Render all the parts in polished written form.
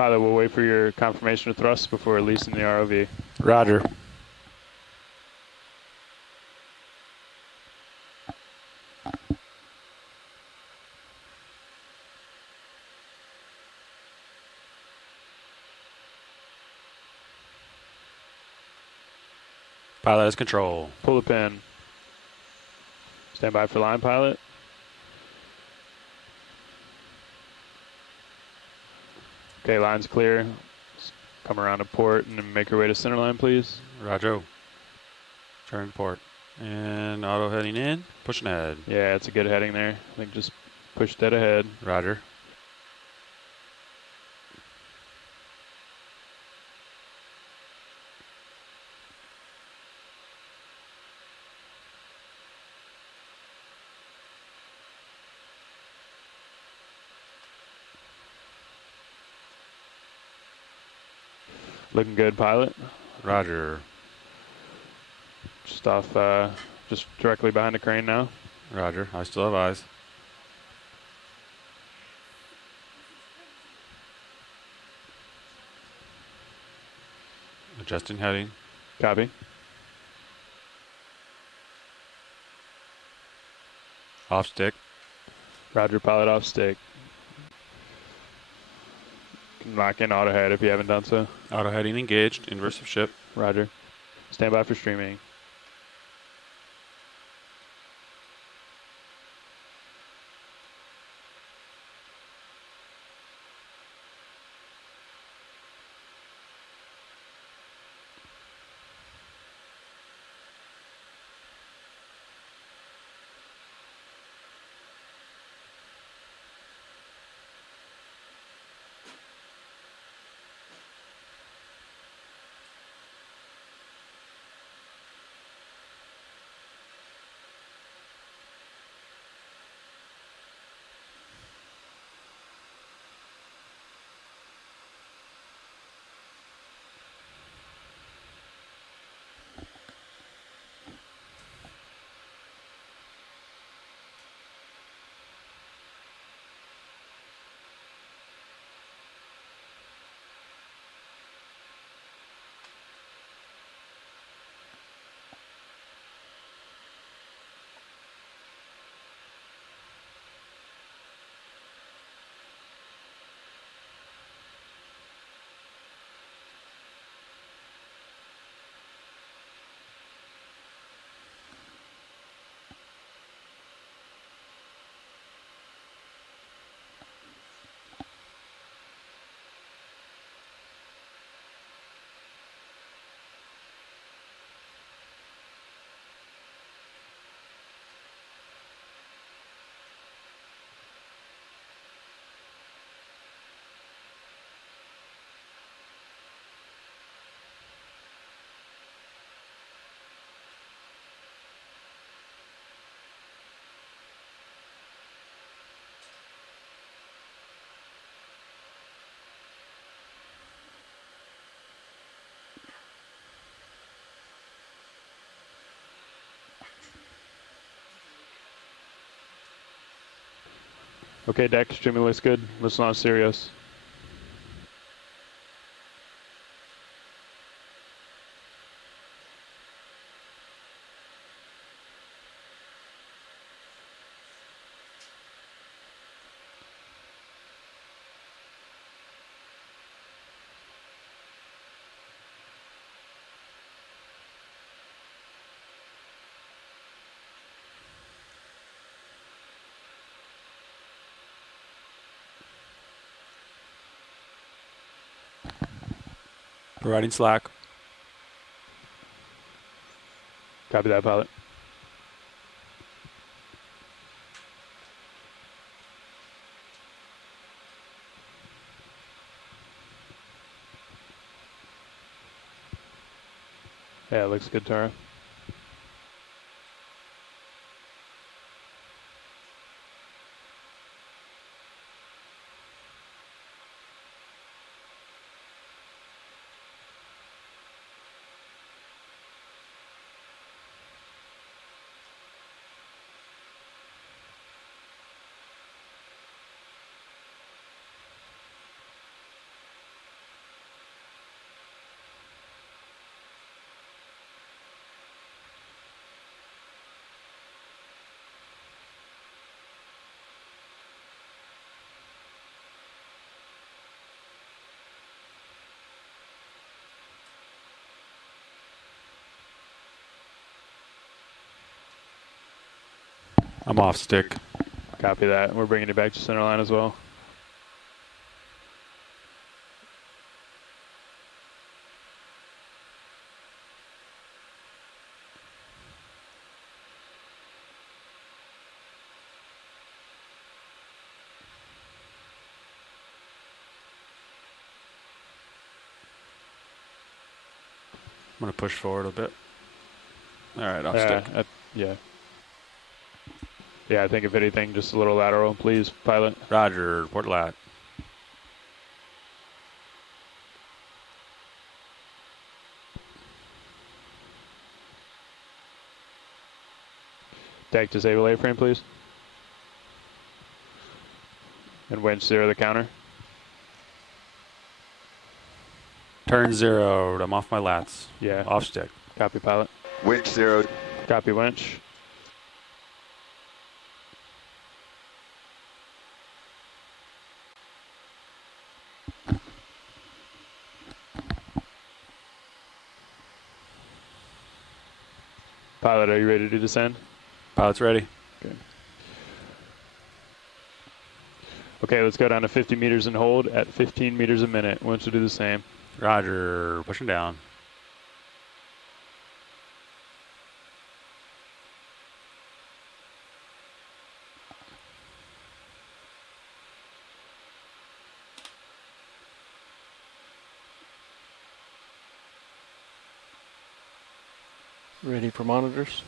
Pilot, we'll wait for your confirmation of thrust before releasing the ROV. Roger. Pilot has control. Pull the pin. Stand by for line, pilot. Okay, line's clear. Come around to port and then make your way to center line, please. Roger. Turn port. And auto heading in. Pushing ahead. Yeah, it's a good heading there. I think just push dead ahead. Roger. Looking good, pilot. Roger. Just off, just directly behind the crane now. Roger. I still have eyes. Adjusting heading. Copy. Off stick. Roger, pilot off stick. Can lock in auto head if you haven't done so. Auto heading engaged. Inverse of ship. Roger. Stand by for streaming. Okay, deck, streaming looks good. Listen on Sirius. Providing slack. Copy that, pilot. Yeah, it looks good, Tara. I'm off stick. Copy that. We're bringing it back to center line as well. I'm going to push forward a bit. All right, off stick. Yeah. Yeah, I think if anything, just a little lateral, please, pilot. Roger, port lat. Deck disable A-frame, please. And winch 0 the counter. Turn 0. I'm off my lats. Yeah. Off stick. Copy, pilot. Winch 0. Copy, winch. Pilot, are you ready to descend? Pilot's ready. Okay. Okay, let's go down to 50 meters and hold at 15 meters a minute. Winch will do the same. Roger, pushing down. Ready for monitors.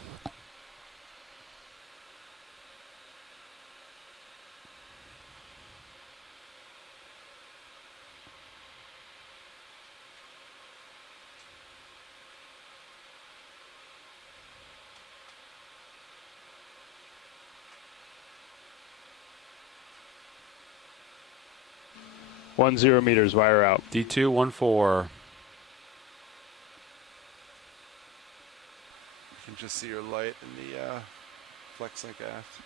One 0 meters, wire out. D214. You can just see your light in the flex link aft.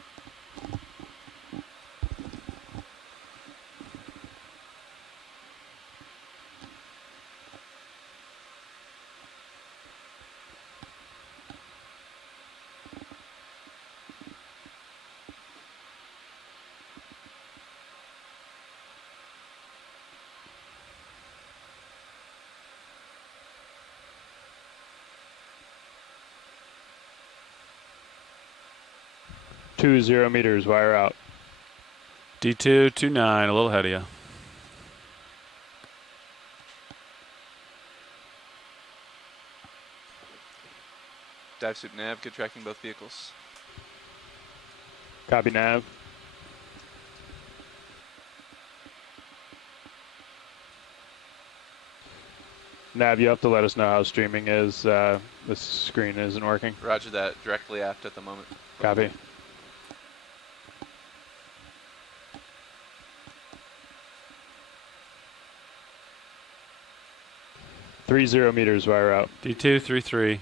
Two 0 meters, wire out. D229, a little ahead of you. Dive suit nav, good tracking both vehicles. Copy, nav. Nav, you have to let us know how streaming is. This screen isn't working. Roger that, directly aft at the moment. Copy. Three 0 meters, wire out. D233.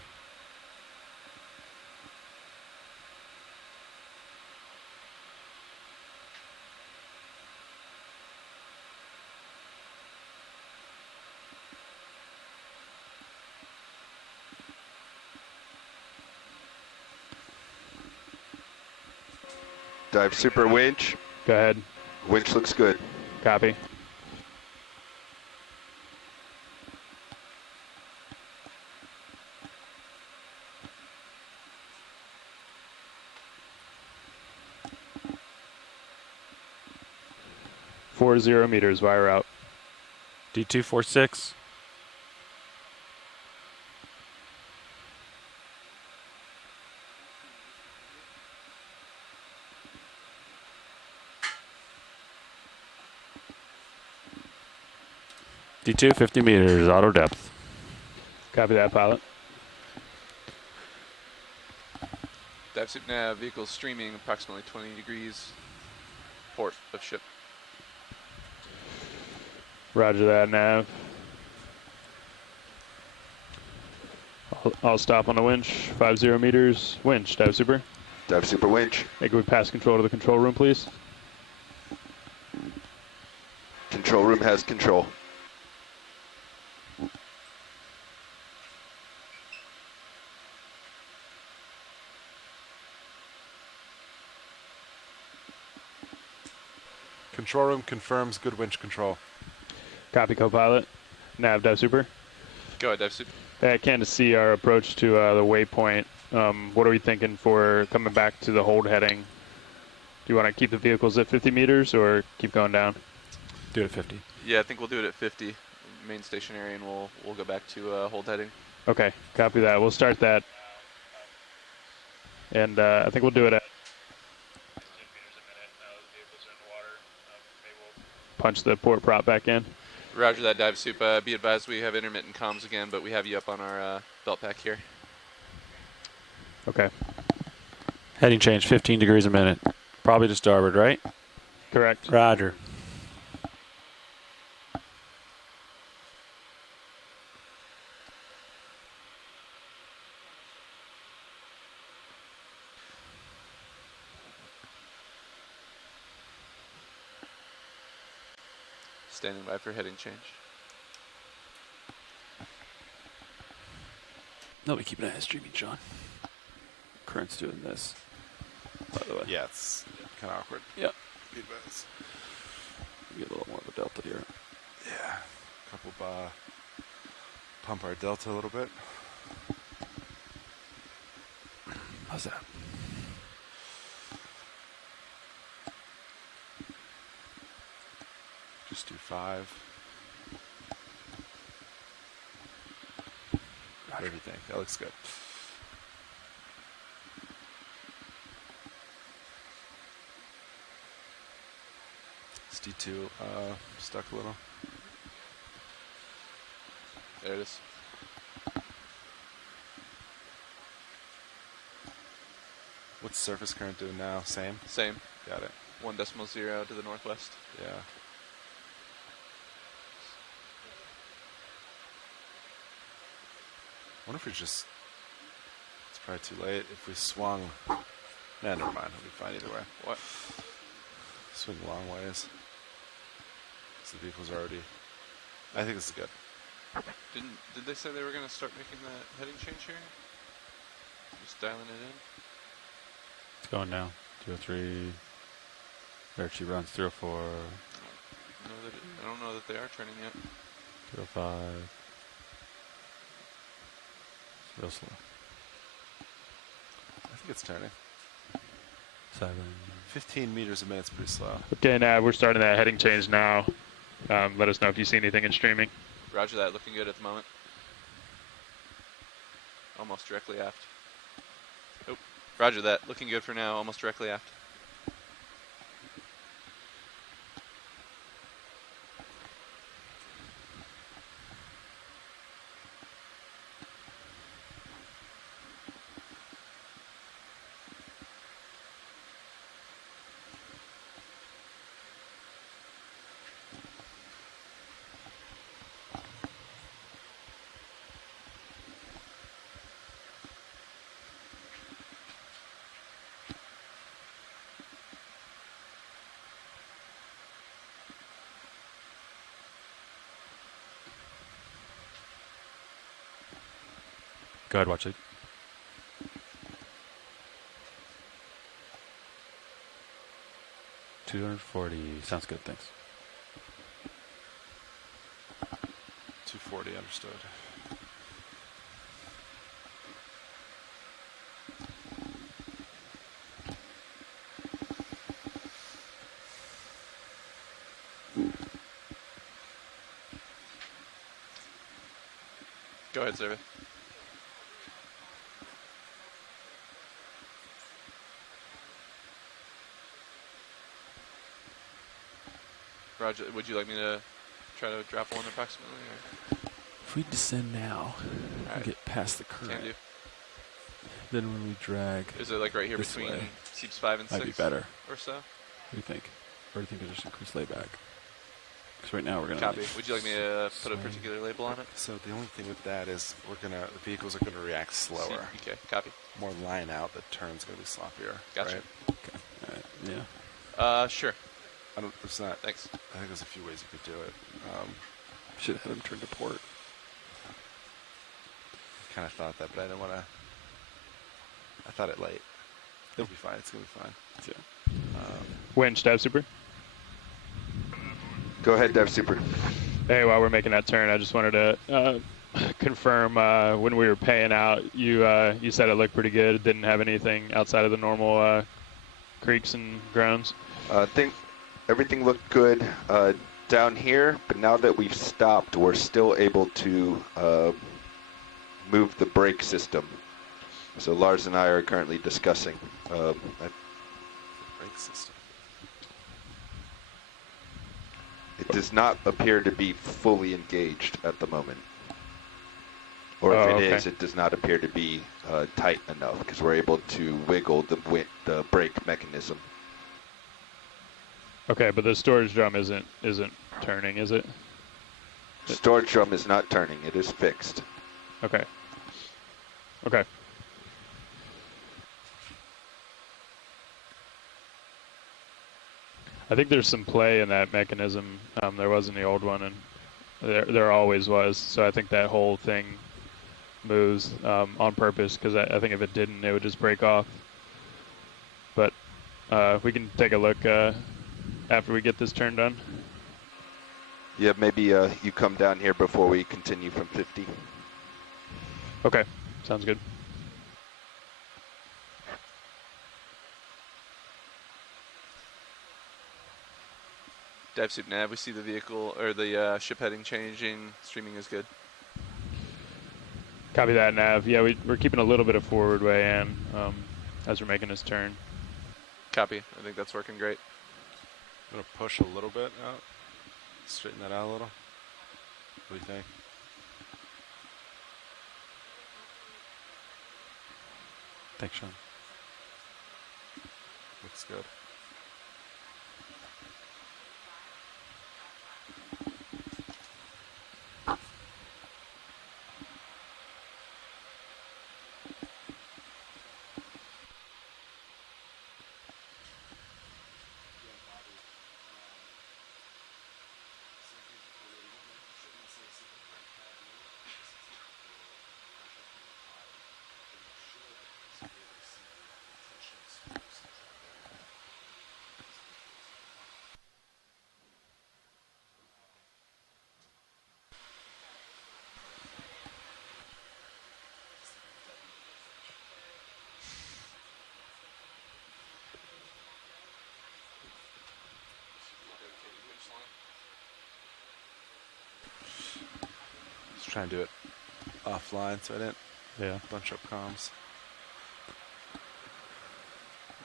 Dive super winch. Go ahead. Winch looks good. Copy. Four 0 meters, wire out. D246. D2 50 meters, auto depth. Copy that, pilot. Dive suit nav, vehicle streaming approximately 20 degrees. Port of ship. Roger that, nav. I'll stop on the winch. 50 meters. Winch, dive super. Dive super winch. Hey, can we pass control to the control room, please? Control room has control. Control room confirms good winch control. Copy, co-pilot. Nav, dive super. Go ahead, dive soup. I can't see our approach to the waypoint. What are we thinking for coming back to the hold heading? Do you want to keep the vehicles at 50 meters or keep going down? Do it at 50. Yeah, I think we'll do it at 50, main stationary, and we'll go back to hold heading. Okay, copy that. We'll start that. And I think we'll do it at 15 meters a minute. Now the vehicles are in the water. Maybe we'll punch the port prop back in. Roger that, dive soup. Be advised we have intermittent comms again, but we have you up on our belt pack here. Okay, Heading change, 15 degrees a minute. Probably to starboard, right? correct. Roger. Standing by for heading change. No, we keep an eye on streaming, John. Current's doing this, by the way. Yeah, it's kind of awkward. Yeah. Be advised. Get a little more of a delta here. Yeah. Couple pump our delta a little bit. How's that? Just do 5. What do you think? That looks good. Is D2 stuck a little? There it is. What's surface current doing now? Same? Same. Got it. 1.0 to the northwest. Yeah. I wonder if we just... It's probably too late. If we swung... Nah, never mind. It'll be fine either way. What? Swing long ways. So the vehicle's already... I think this is good. Did they say they were going to start making the heading change here? Just dialing it in? It's going now. 203. There she runs. 304. I don't know that they are turning yet. 205. It's real slow. I think it's turning. 7. 15 meters a minute's pretty slow. Okay, Nav, we're starting that heading change now. Let us know if you see anything in streaming. Roger that. Looking good at the moment. Almost directly aft. Oh, roger that. Looking good for now. Almost directly aft. Go ahead, watch it. $240. Sounds good, thanks. 240, understood. Go ahead, Survey. Roger, would you like me to try to drop one approximately? Or? If we descend now and Alright. get past the current, Can do. then when we drag, Is it like right here This between way. Seeps 5 and 6? might be better. Or so? What do you think? Or do you think we just increase layback? Because right now we're going to... Copy. Would you like me to put a Swing. particular label on it? So the only thing with that is the vehicles are gonna react slower. Okay, copy. More line out, the turn's gonna be sloppier. Gotcha. Right? Yeah. Sure. There's not. Thanks. I think there's a few ways you could do it. Should have had him turn to port. Kind of thought that, but I didn't want to. I thought it late. It'll be fine. It's gonna be fine. Yeah. Winch, dive super. Go ahead, Dev Super. Hey, while we're making that turn, I just wanted to confirm when we were paying out, you said it looked pretty good. It didn't have anything outside of the normal creeks and grounds. I think everything looked good down here, but now that we've stopped, we're still able to move the brake system. So Lars and I are currently discussing. Brake system. It does not appear to be fully engaged at the moment. Or if it is, it does not appear to be tight enough because we're able to wiggle the brake mechanism. Okay, but the storage drum isn't turning, is it? Storage drum is not turning. It is fixed. Okay. Okay. I think there's some play in that mechanism. There was in the old one, and there always was. So I think that whole thing moves on purpose, because I think if it didn't, it would just break off. But we can take a look after we get this turn done. Yeah, maybe you come down here before we continue from 50. Okay, sounds good. Dive suit nav, we see the vehicle, or the ship heading changing. Streaming is good. Copy that, Nav. Yeah, we're keeping a little bit of forward way in as we're making this turn. Copy. I think that's working great. I'm going to push a little bit out. Straighten that out a little. What do you think? Thanks, Sean. Looks good. Just trying to do it offline so I didn't bunch up comms.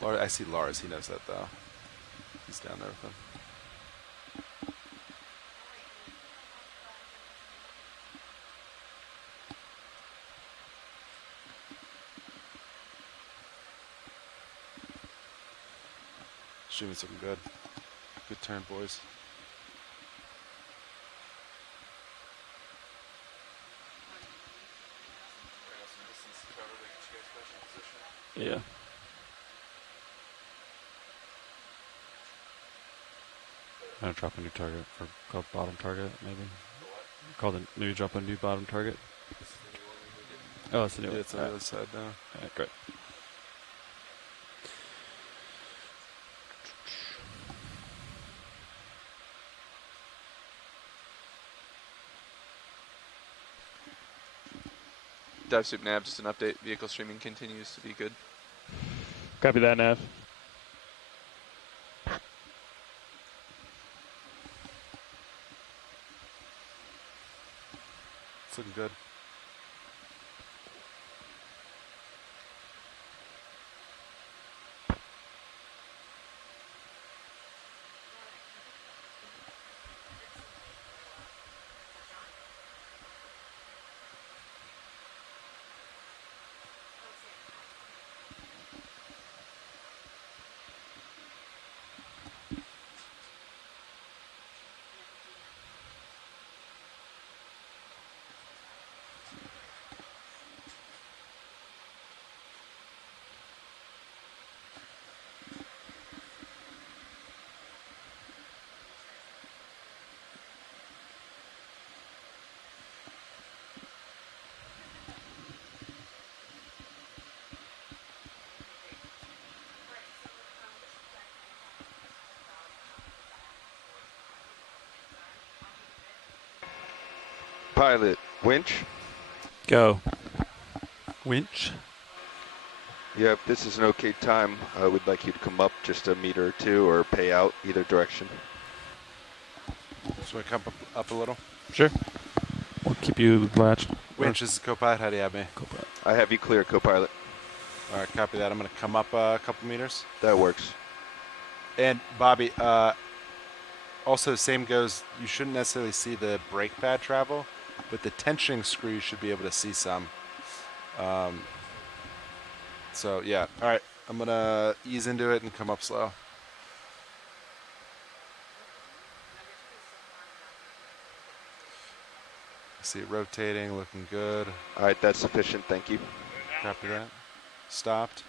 Lars, I see Lars. He knows that though. He's down there with him. Streaming's looking good. Good turn, boys. Yeah. I'm gonna drop a new target for called bottom target, maybe. Call the new drop a new bottom target. Oh, it's the new one. It's on the other side now. Alright, great. Dive suit nav, just an update. Vehicle streaming continues to be good. Copy that, Nav. It's looking good. Pilot, winch. Go. Winch. Yeah, if this is an okay time, I would like you to come up just a meter or two or pay out either direction. Should we come up a little? Sure. We'll keep you latched. Winch is the co-pilot. How do you have me? Co-pilot. I have you clear, co-pilot. All right, copy that. I'm going to come up a couple meters. That works. And Bobby, also same goes, you shouldn't necessarily see the brake pad travel, but the tensioning screw you should be able to see some. So yeah, all right, I'm going to ease into it and come up slow. I see it rotating, looking good. All right, that's sufficient. Thank you. Copy that. Stopped.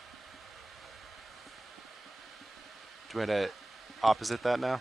Do you want to opposite that now?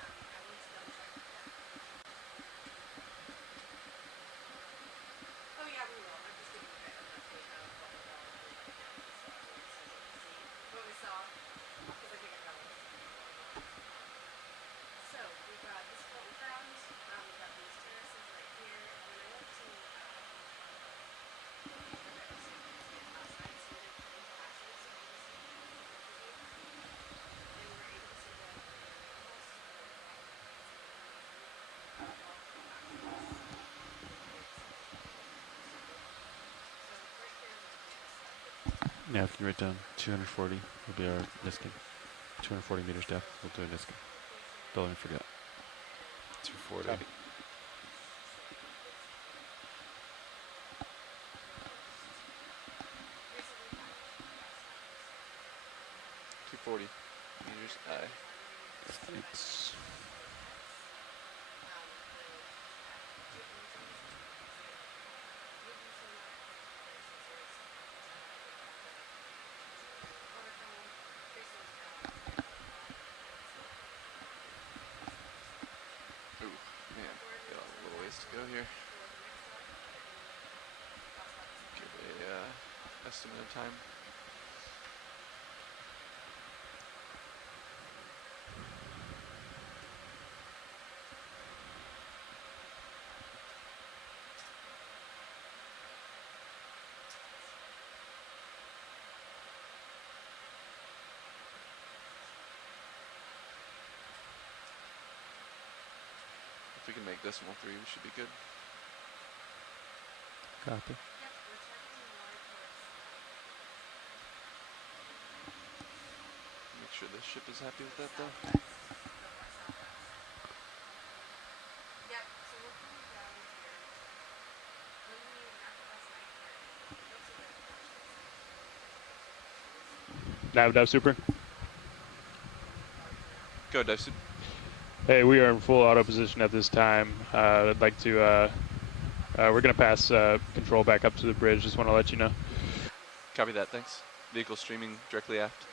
Yeah, if you write down 240 will be our Niskin. 240 meters depth, we'll do a Niskin. Don't even forget. 240. Copy. meters high. Thanks. Ooh, man, got a little ways to go here. Give a estimate of time. If we can make decimal 3, we should be good. Copy. Make sure this ship is happy with that though. Nav super. Go, dive suit. Hey, we are in full auto position at this time. I'd like to, we're going to pass control back up to the bridge. Just want to let you know. Copy that, thanks. Vehicle streaming directly aft.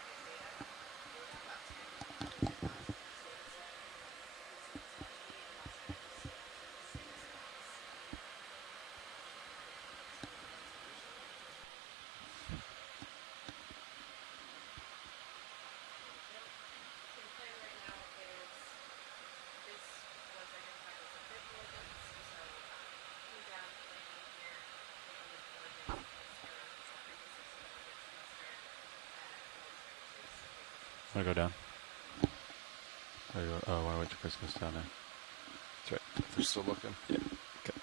Want to go down? Oh, I wait till Chris goes down there. That's right. They're still looking. Yeah. Okay.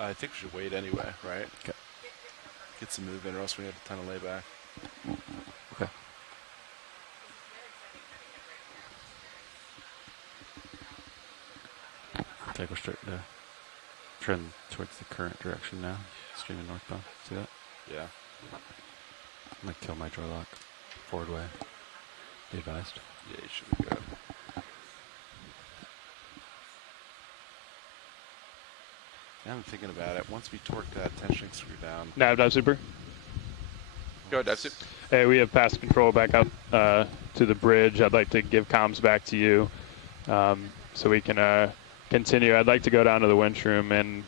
I think we should wait anyway, right? Okay. Get some movement or else we have a ton of layback. Okay. I think we're starting to trend towards the current direction now. Streaming northbound. See that? Yeah. I'm going to kill my draw lock. Forward way. Be advised. Yeah, you should be good. Now I'm thinking about it. Once we torque that tensioning screw down. Nav super. Go, dive suit. Hey, we have passed control back up to the bridge. I'd like to give comms back to you so we can continue. I'd like to go down to the winch room and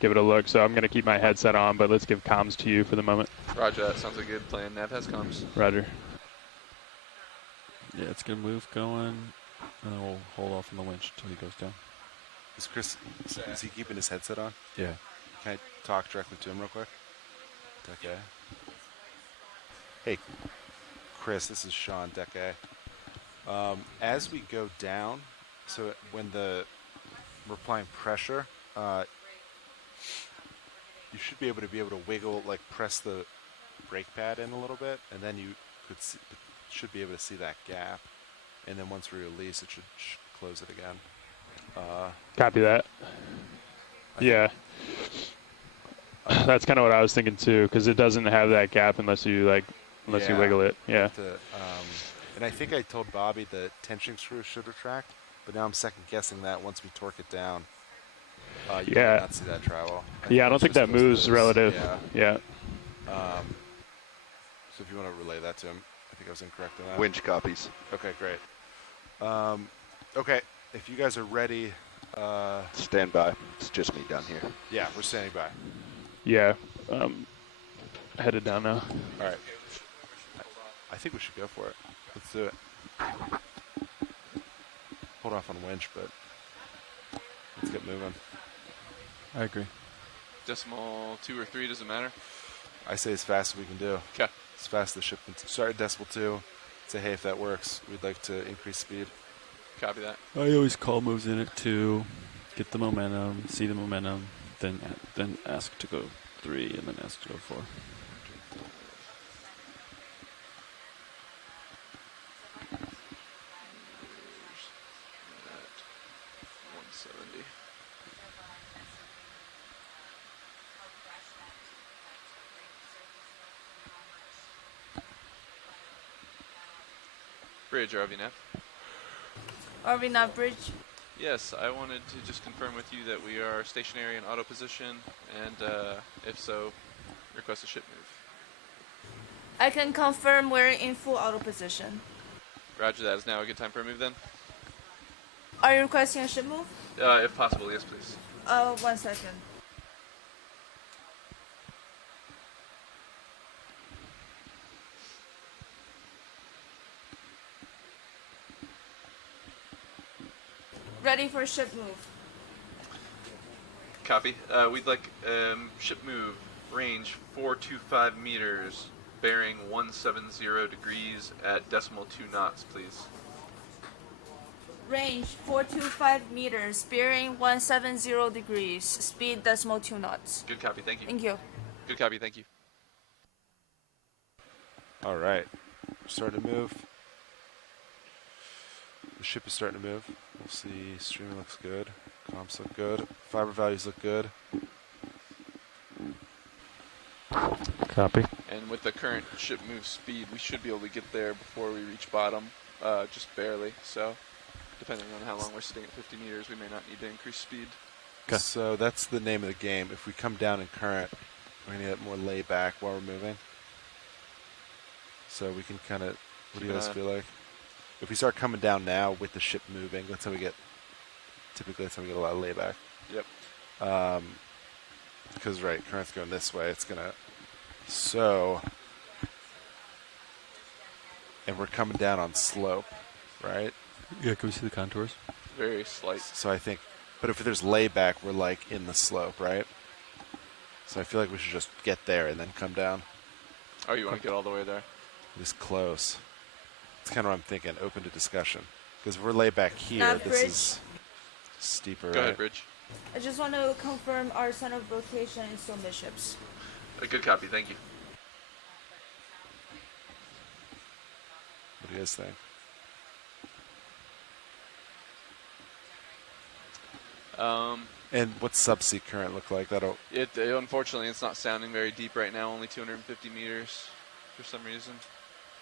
give it a look. So I'm going to keep my headset on, but let's give comms to you for the moment. Roger, that sounds like a good plan. Nav has comms. Roger. Yeah, it's going to move going. And then we'll hold off on the winch until he goes down. Is Chris? Is he keeping his headset on? Yeah. Can I talk directly to him real quick? Okay. Hey, Chris. This is Sean Decay. As we go down, so when we're applying pressure, you should be able to wiggle, like press the brake pad in a little bit, and then you should be able to see that gap. And then once we release, it should close it again. Copy that. Yeah. That's kind of what I was thinking too, because it doesn't have that gap unless you you wiggle it. Yeah. And I think I told Bobby the tension screw should retract, but now I'm second guessing that once we torque it down. You might not see that travel. Yeah, I don't think that moves relative. Yeah. So if you want to relay that to him, I think I was incorrect on that. Winch copies. Okay, great. Okay, if you guys are ready. Stand by. It's just me down here. Yeah, we're standing by. Yeah. Headed down now. All right. I think we should go for it. Let's do it. Hold off on winch, but let's get moving. I agree. Decimal 2 or 3, doesn't matter. I say as fast as we can do. Okay. As fast as the shipment. Start at decimal 2. Say, hey, if that works, we'd like to increase speed. Copy that. I always call moves in at 2, get the momentum, see the momentum, then ask to go 3, and then ask to go 4. At 170. Bridge, RVNAV. RV bridge. Yes, I wanted to just confirm with you that we are stationary in auto position, and if so, request a ship move. I can confirm we're in full auto position. Roger that. Is now a good time for a move then? Are you requesting a ship move? If possible, yes please. 1 second. Ready for ship move. Copy. We'd like ship move, range 425 meters, bearing 170 degrees at decimal 2 knots, please. Range 425 meters, bearing 170 degrees, speed decimal 2 knots. Good copy, thank you. Thank you. Good copy, thank you. All right. We're starting to move. The ship is starting to move. We'll see. Streaming looks good. Comps look good. Fiber values look good. Copy. And with the current ship move speed, we should be able to get there before we reach bottom, just barely. So, depending on how long we're sitting at 50 meters, we may not need to increase speed. Okay. So that's the name of the game. If we come down in current, we're going to get more layback while we're moving. So we can kind of, what do you guys feel like? If we start coming down now with the ship moving, that's how we get a lot of layback. Yep. Because, right, current's going this way. It's going to, so, and we're coming down on slope, right? Yeah, can we see the contours? Very slight. So I think, but if there's layback, we're like in the slope, right? So I feel like we should just get there and then come down. Oh, you want to get all the way there? This close. It's kind of what I'm thinking. Open to discussion. Because if we're laid back here, Not this bridge. is steeper. Go right? ahead, Bridge. I just want to confirm our center of rotation is still midships. A good copy, thank you. What do you guys think? And what's subsea current look like? That'll. Unfortunately, it's not sounding very deep right now. Only 250 meters, for some reason.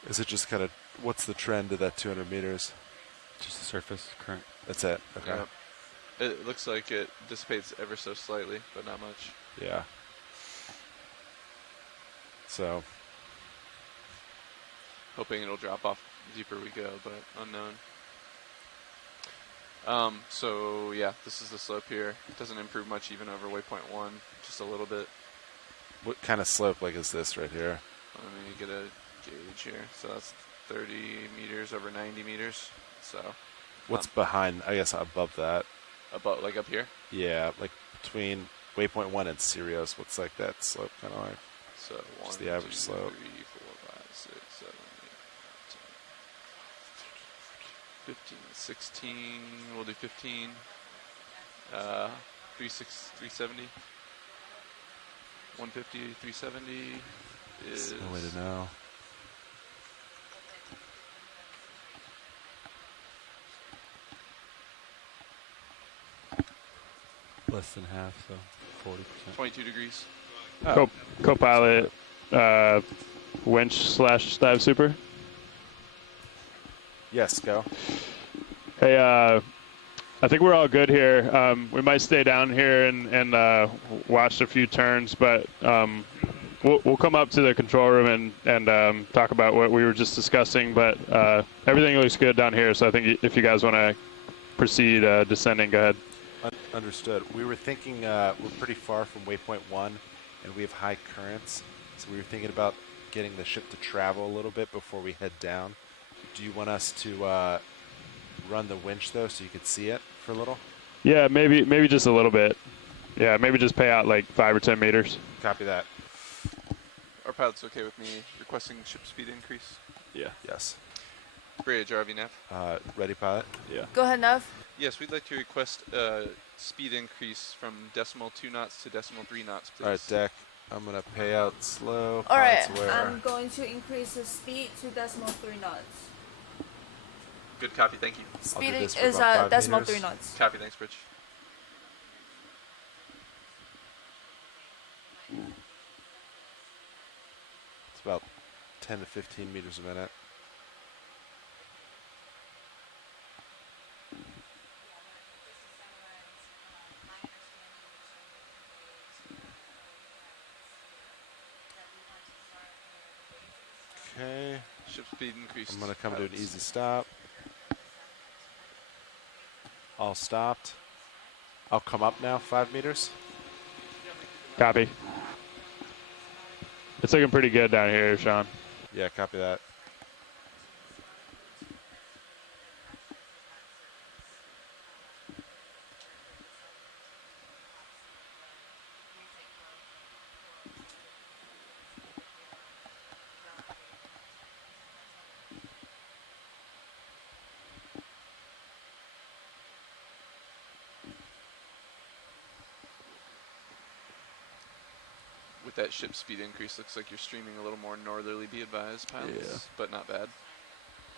Is it just kind of? What's the trend of that 200 meters? Just the surface current. That's it. Okay. Yep. It looks like it dissipates ever so slightly, but not much. Yeah. So. Hoping it'll drop off deeper we go, but unknown. So yeah, this is the slope here. It doesn't improve much even over waypoint 1, just a little bit. What kind of slope like is this right here? Let me get a gauge here. So that's 30 meters over 90 meters. So What's behind? I guess above that. About like up here. Yeah, like between waypoint 1 and Sirius. What's like that slope kind of like? So 1, Just the average 2, slope. 3, 4, 5, 6, 7, 8, 9, 10, 15, 16. We'll do 15. 370. 150, 370 is No way to know. Less than half, so 40%. 22 degrees. Oh, Co-pilot, winch / dive super. yes, go. Hey, I think we're all good here. We might stay down here and watch a few turns, but we'll come up to the control room and talk about what we were just discussing. But everything looks good down here, so I think if you guys want to proceed descending, go ahead. Understood. We were thinking we're pretty far from waypoint 1, and we have high currents, so we were thinking about getting the ship to travel a little bit before we head down. Do you want us to run the winch, though, so you could see it for a little? Yeah, maybe just a little bit. Yeah, maybe just pay out like 5 or 10 meters. Copy that. Our pilot's okay with me requesting ship speed increase. Yeah. Yes. Bridge, RV nav. Ready, pilot? Yeah. Go ahead, Nav. Yes, we'd like to request speed increase from decimal 2 knots to decimal 3 knots, please. All right, deck. I'm going to pay out slow. All right, Pilot's aware. I'm going to increase the speed to decimal 3 knots. Good copy, thank you. Speed this for is about 5 decimal meters. 3 knots. Copy, thanks, Bridge. It's about 10 to 15 meters a minute. Okay. Ship speed increase. I'm going to come to an easy stop. All stopped. I'll come up now, 5 meters. Copy. It's looking pretty good down here, Sean. Yeah, copy that. With that ship speed increase, looks like you're streaming a little more northerly, be advised, pilots. Yeah. But not bad.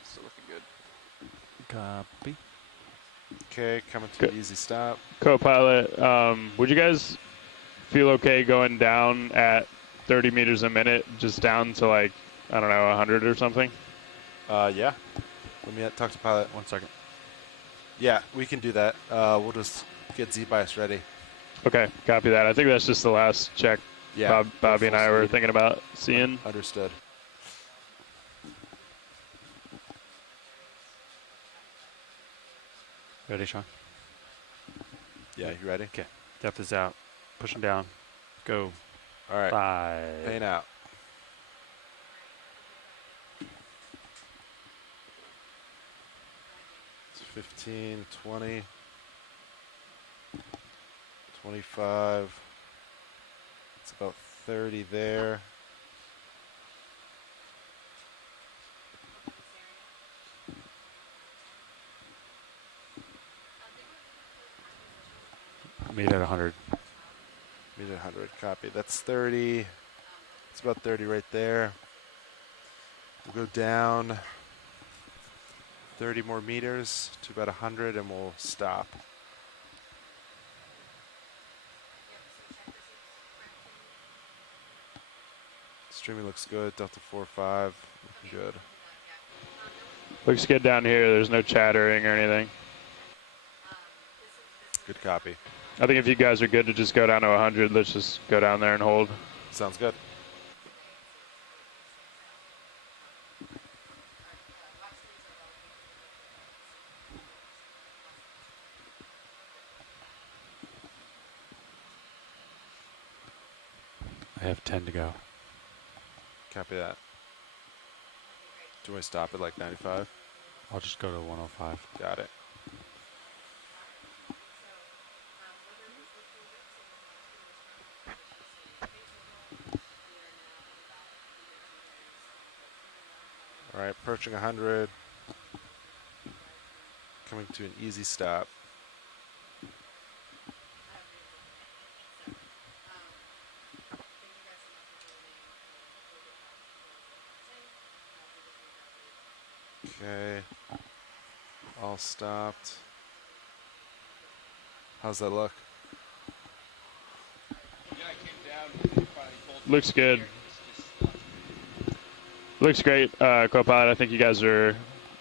Still looking good. Copy. Okay, coming to Good. an easy stop. Co-pilot, would you guys feel okay going down at 30 meters a minute, just down to like, I don't know, 100 or something? Yeah. Let me talk to pilot. 1 second. Yeah, we can do that. We'll just get Z-Bias ready. Okay, copy that. I think that's just the last check Yeah. Bobby and full I were speed. thinking about seeing. Understood. Ready, Sean? Yeah, you ready? Okay. Depth is out. Pushing down. Go. All right. 5. Paying out. It's 15, 20, 25. It's about 30 there. Meet at 100. Meet at 100. Copy. That's 30. It's about 30 right there. We'll go down 30 more meters to about 100 and we'll stop. Streaming looks good. Delta 4-5. Looking good. Looks good down here. There's no chattering or anything. Good copy. I think if you guys are good to just go down to 100, let's just go down there and hold. Sounds good. I have 10 to go. Copy that. Do we stop at like 95? I'll just go to 105. Got it. Approaching 100. Coming to an easy stop. Okay. All stopped. How's that look? Looks good. Looks great, co-pilot. I think you guys are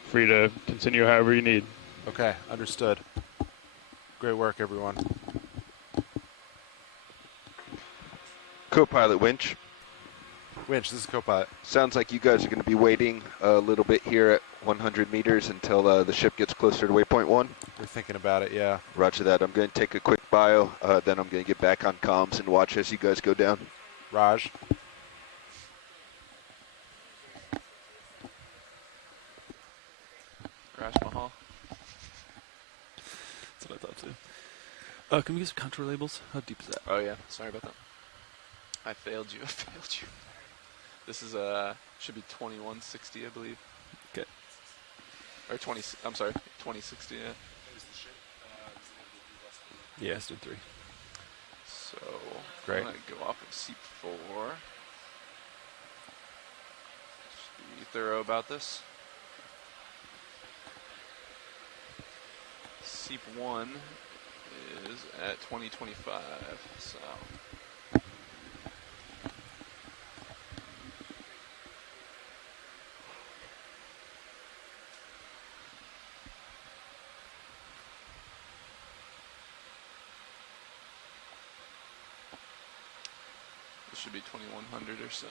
free to continue however you need. Okay, understood. Great work, everyone. Co-pilot Winch. Winch, this is co-pilot. Sounds like you guys are going to be waiting a little bit here at 100 meters until the ship gets closer to waypoint 1. We're thinking about it, yeah. Roger that. I'm going to take a quick bio, then I'm going to get back on comms and watch as you guys go down. Raj. Crash Mahal. That's what I thought too. Can we get some contour labels? How deep is that? Oh yeah, sorry about that. I failed you. I failed you. This is should be 2160, I believe. Okay. Or 20. I'm sorry, 2060. Yeah. Yeah, it's doing 3. So Great. I'm gonna go off of Seep 4. Just be thorough about this. Seep 1 is at 2025. So. This should be 2100 or so.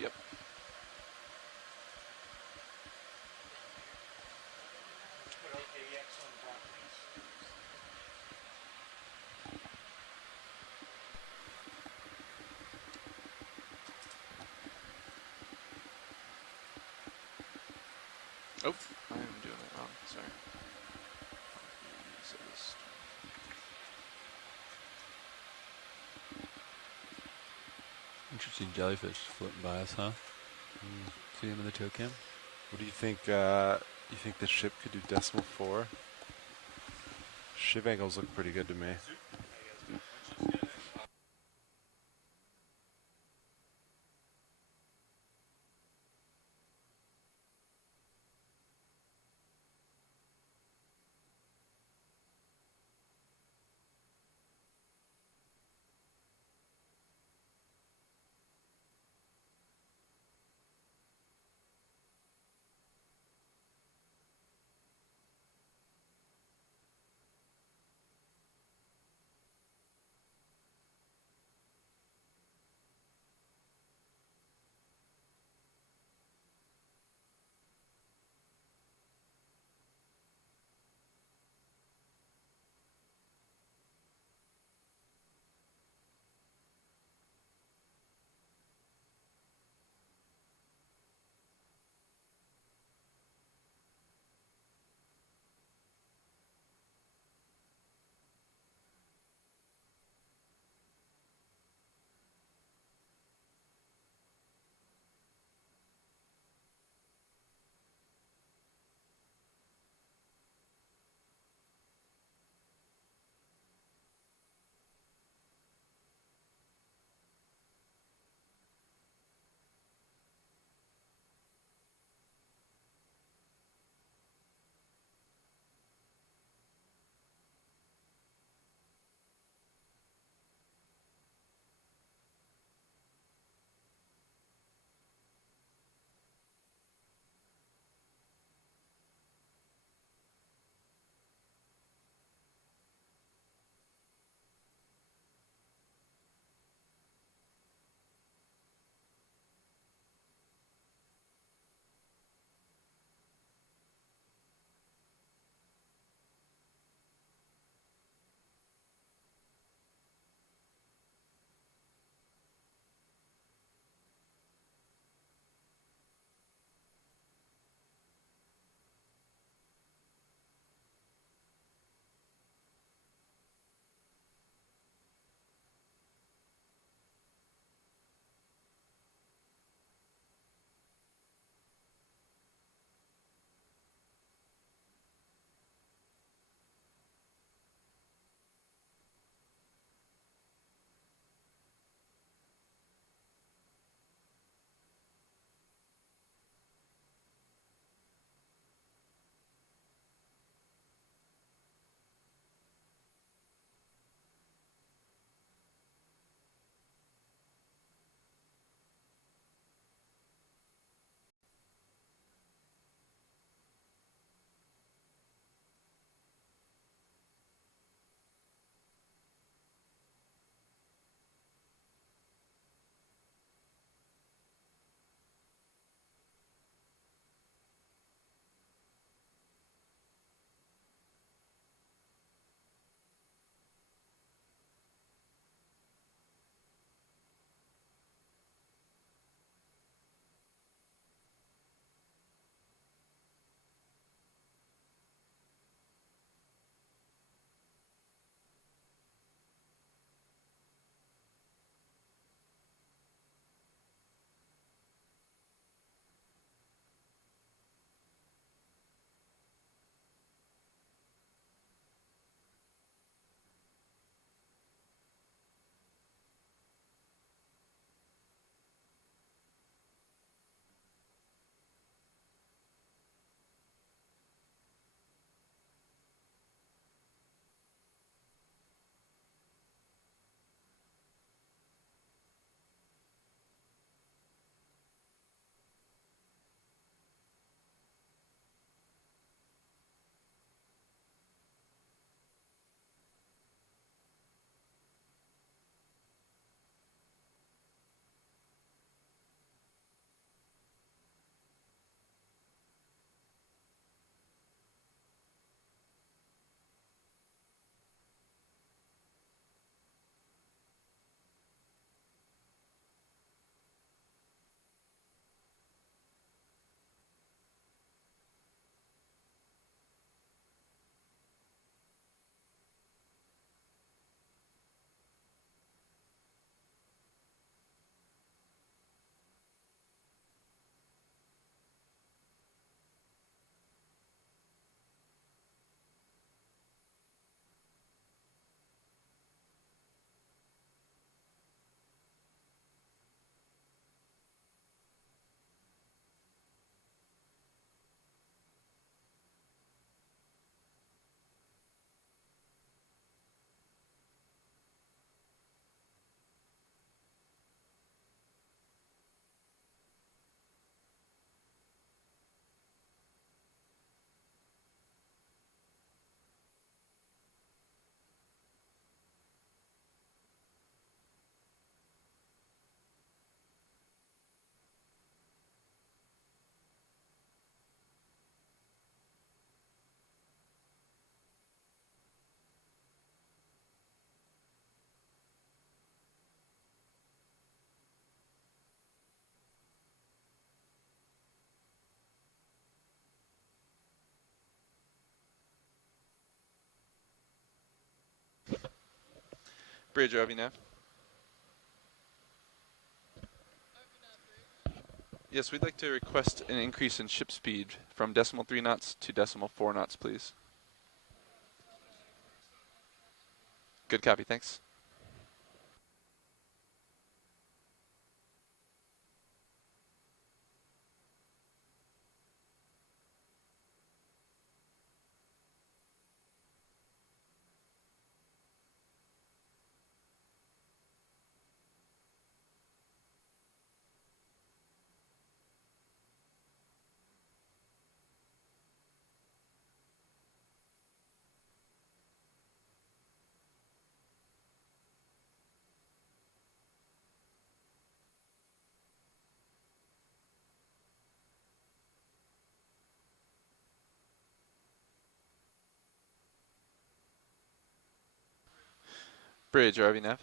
Yep. Oh, I am doing it wrong. Sorry. Interesting jellyfish floating by us, huh? See him in the tow cam? What do you think? You think the ship could do decimal 4? Ship angles look pretty good to me. Bridge, RV nav. Yes, we'd like to request an increase in ship speed from decimal 3 knots to decimal 4 knots, please. Good copy, thanks. Bridge, RV nav.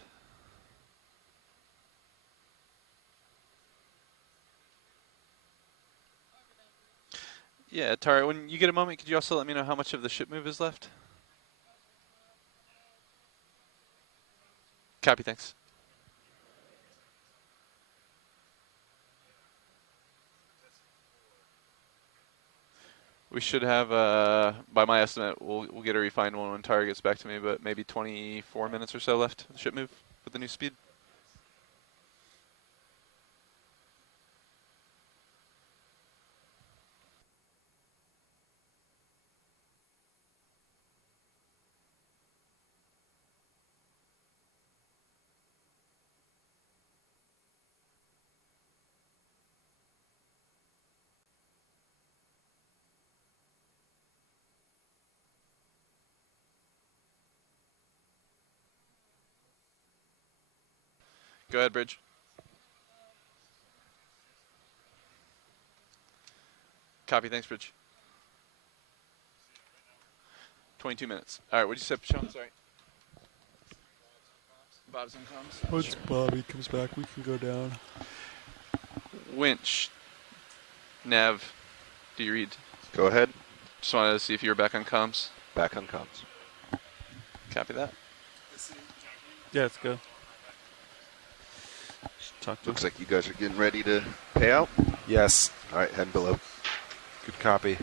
Yeah, Tara, when you get a moment, could you also let me know how much of the ship move is left? Copy, thanks. We should have, by my estimate, we'll get a refined one when Tara gets back to me, but maybe 24 minutes or so left of the ship move with the new speed. Go ahead, Bridge. Copy, thanks, Bridge. 22 minutes. All right, what'd you say, Sean? Sorry. Bob's on comms. Once Bobby comes back, we can go down. Winch. Nav. Do you read? Go ahead. Just wanted to see if you were back on comms. Back on comms. Copy that. Yeah, let's go. Talk to Looks like you guys are getting ready to pay out. Yes. All right, heading below. Good copy.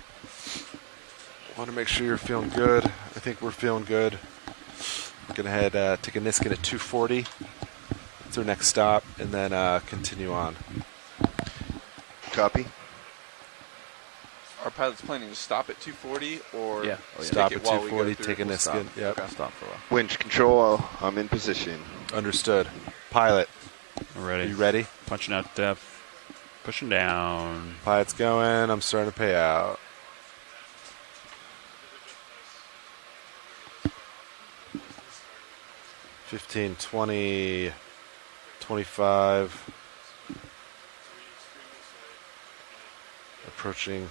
Want to make sure you're feeling good. I think we're feeling good. Gonna head take a Niskin at 240. That's our next stop, and then continue on. Copy. Our pilot's planning to stop at 240 or Yeah. Stop take at it while we go 240. through. Take a We'll stop. Niskin. Yep. Okay. Stop for a while. Winch control, I'm in position. Understood. Pilot, We're are ready. you ready? Punching out depth. Pushing down. Pilot's going. I'm starting to pay out. $15, $20, $25. Approaching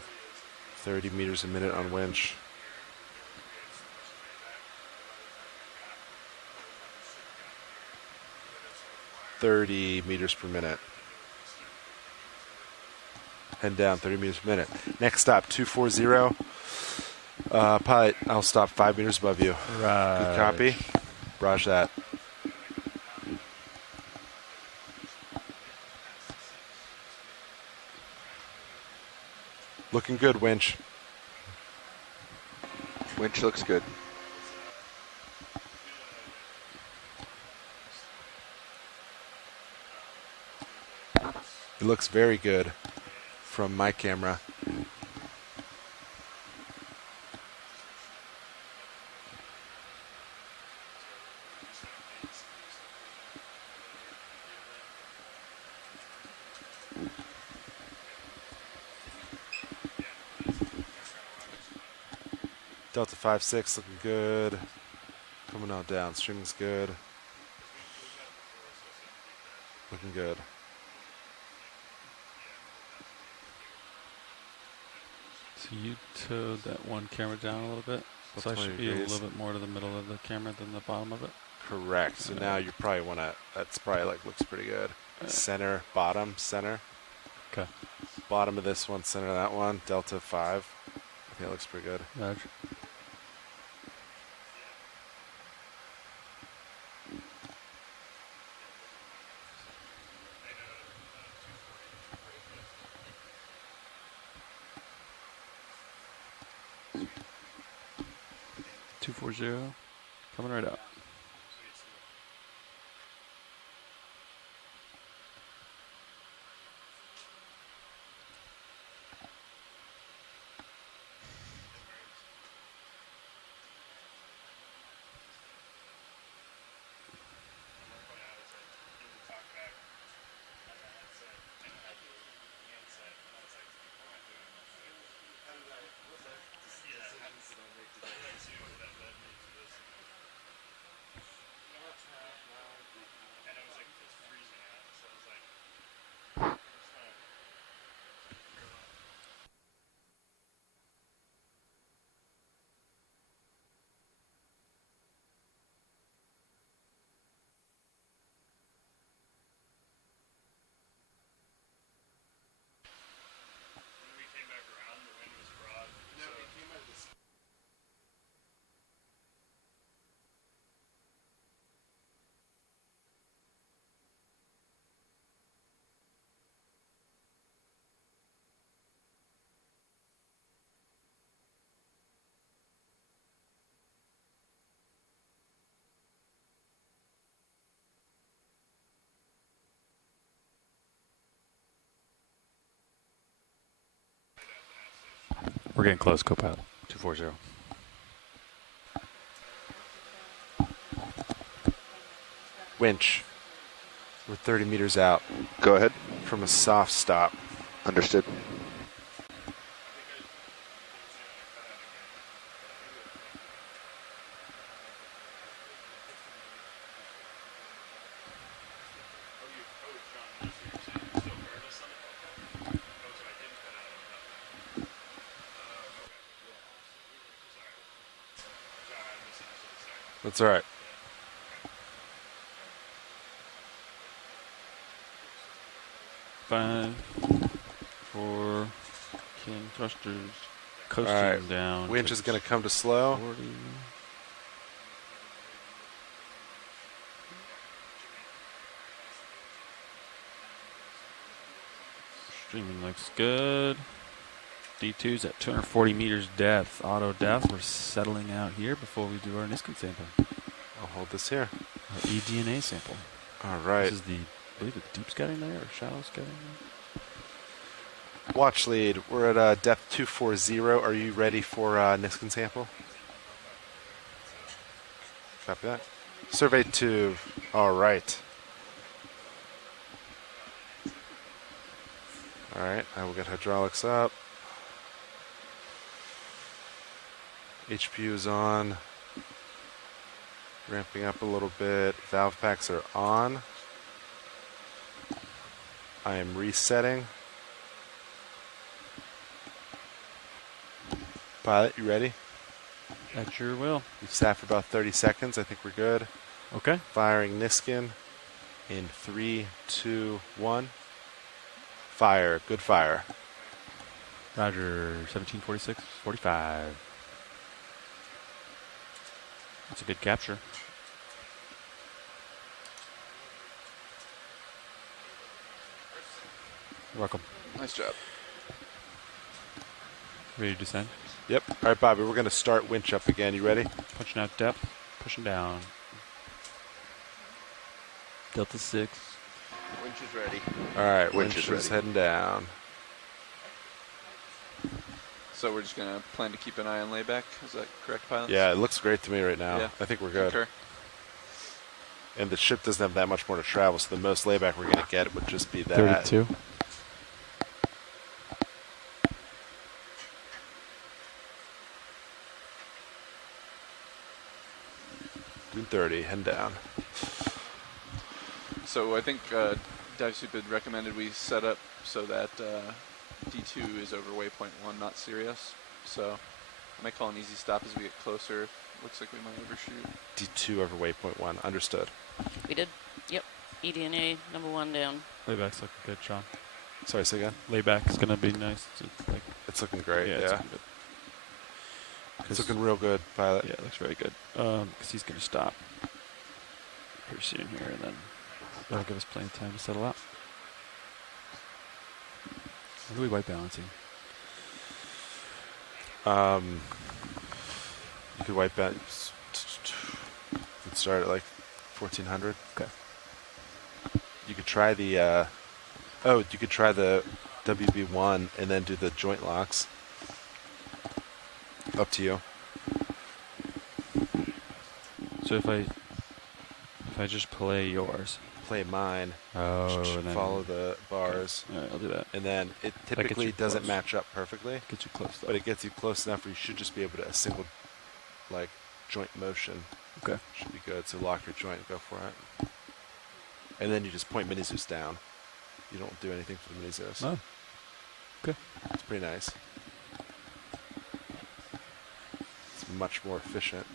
30 meters a minute on winch. $30 meters per minute. Head down 30 meters per minute. Next stop, 240. Pilot, I'll stop 5 meters above you. Right. Good copy. Barrage that. Looking good, winch. Winch looks good. It looks very good from my camera. Delta 5-6 looking good. Coming on downstream's good. Looking good. So you towed that one camera down a little bit. About So I 20 should be a degrees. little bit more to the middle of the camera than the bottom of it. Correct. So now you probably want to, that's probably like looks pretty good. Center, bottom, center. Okay. Bottom of this one, center of that one. Delta 5. I think it looks pretty good. Roger. 240. Coming right up. We're getting close, Copilot. 240. Winch. We're 30 meters out Go ahead. from a soft stop. Understood. That's all right. Five, four, can thrusters coasting All right. down. Winch is going to come to slow. 40. Streaming looks good. D2's at 240 meters depth. Auto depth. We're settling out here before we do our Niskin sample. I'll hold this here. Our eDNA sample. All right. This is the, I believe it's deep scouting there or shallow scouting there. Watch lead. We're at depth 240. Are you ready for Niskin sample? Copy that. Survey 2. All right. All right. I will get hydraulics up. HPU is on. Ramping up a little bit. Valve packs are on. I am resetting. Pilot, you ready? At your will. We've sat for about 30 seconds. I think we're good. Okay. Firing Niskin in 3, 2, 1. Fire. Good fire. Roger. 1746, 45. That's a good capture. You're welcome. Nice job. Ready to descend? Yep. All right, Bobby, we're going to start winch up again. You ready? Punching out depth, pushing down. Delta 6. Winch is ready. All right, Winch winch is is ready. heading down. So we're just gonna plan to keep an eye on layback. Is that correct, pilots? Yeah, it looks great to me right now. Yeah. I think we're good. Concur. And the ship doesn't have that much more to travel, so the most layback we're going to get would just be that. 32. Doing 30, heading down. So I think Dive Soup had recommended we set up so that D2 is over waypoint 1, not Sirius. So I might call an easy stop as we get closer. Looks like we might overshoot. D2 over waypoint 1. Understood. We did. Yep. eDNA number 1 down. Layback's looking good, Sean. Sorry, say again? Layback's going to be nice. It's like, It's looking great, yeah. yeah. It's looking good. It's looking real good, pilot. Yeah, it looks very good. Because he's going to stop pretty soon here, and then that'll give us plenty of time to settle out. What are we white balancing? could wipe out. Could start at like 1400. Okay. You could try the. You could try the WB1 and then do the joint locks. Up to you. So if I just play yours. Play mine. Oh, and then Follow the bars. All right, I'll do that. And then it That gets typically you doesn't close. match up perfectly, Get you close though. but it gets you close enough where you should just be able to a single, like, joint motion. Okay. Should be good. So lock your joint and go for it. And then you just point mini Zeus down. You don't do anything for the mini Zeus. Oh. Okay. It's pretty nice. It's much more efficient.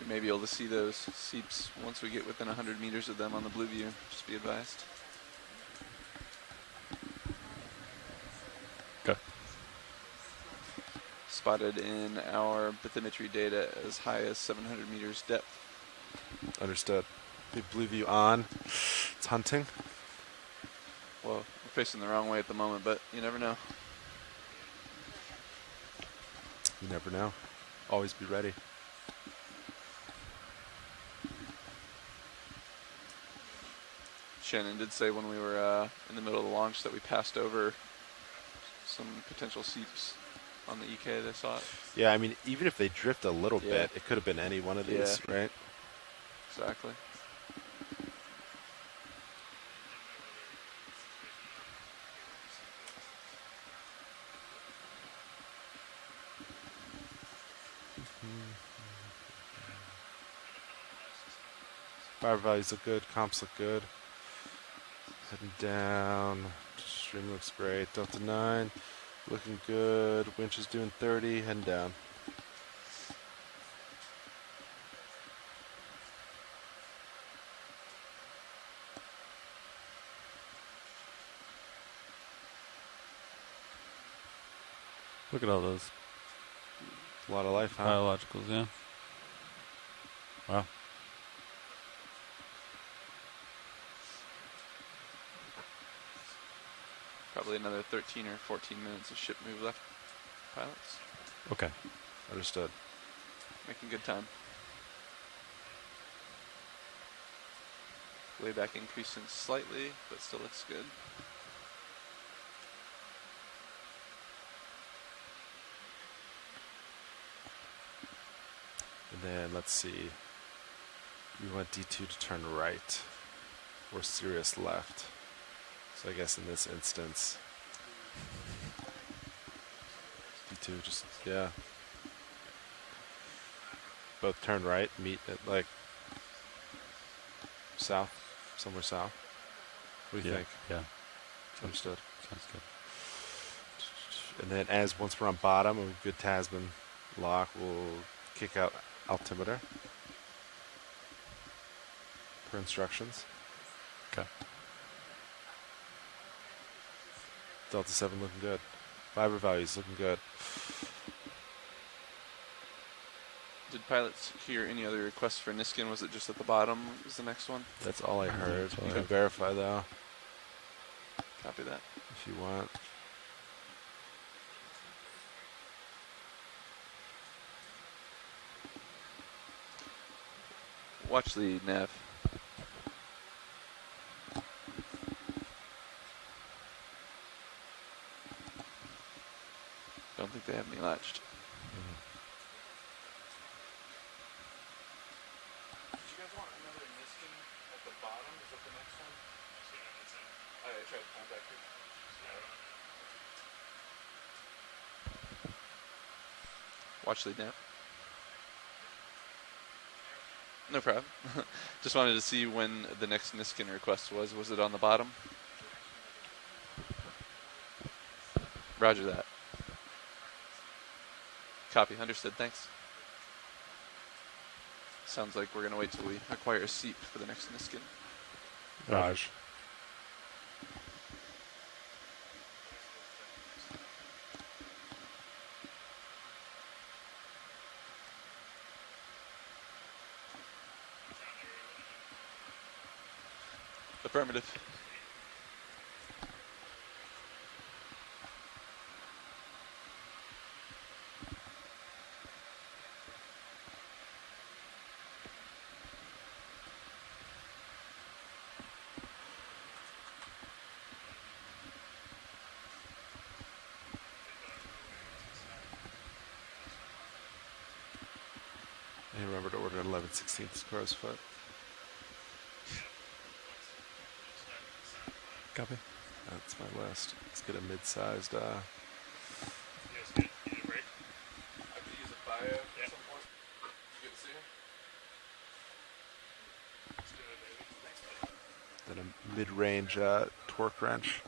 We may be able to see those seeps once we get within 100 meters of them on the blue view. Just be advised. Okay. Spotted in our bathymetry data as high as 700 meters depth. Understood. The blue view on. It's hunting. Well, we're facing the wrong way at the moment, but you never know. You never know. Always be ready. Shannon did say when we were in the middle of the launch that we passed over some potential seeps on the EK. They saw it. Yeah, I mean, even if they drift a little Yeah. bit, it could have been any one of these, right? Exactly. Fire values look good. Comps look good. Heading down. Stream looks great. Delta 9 looking good. Winch is doing 30. Heading down. Look at all those A lot of life, huh? biologicals, yeah. Wow. Probably another 13 or 14 minutes of ship move left, pilots. Okay. Understood. Making good time. Layback increasing slightly, but still looks good. And then let's see. We want D2 to turn right. Or Sirius left. So I guess in this instance, D2 just, yeah. Both turn right, meet at like south, somewhere south. What do you think? Yeah. Understood. Sounds good. And then once we're on bottom of a good Tasman lock, we'll kick out altimeter per instructions. Okay. Delta 7 looking good. Fiber values looking good. Did pilots hear any other requests for Niskin? Was it just at the bottom? Was the next one? That's all I heard. That's all You I can heard. verify though Copy that. if you want. Watch the nav. Don't think they have me latched. Did you guys want another Niskin at the bottom? Is that the next one? I tried to contact you. Watch the nav. No problem. Just wanted to see when the next Niskin request was. Was it on the bottom? Roger that. Copy. Understood. Thanks. Sounds like we're going to wait till we acquire a Seep for the next Niskin. Raj. The Affirmative. And remember to order 11/16 crow's foot. Copy. That's my list. Let's get a mid-sized. I could use a bio at some point. Good to see you. Then a mid-range torque wrench.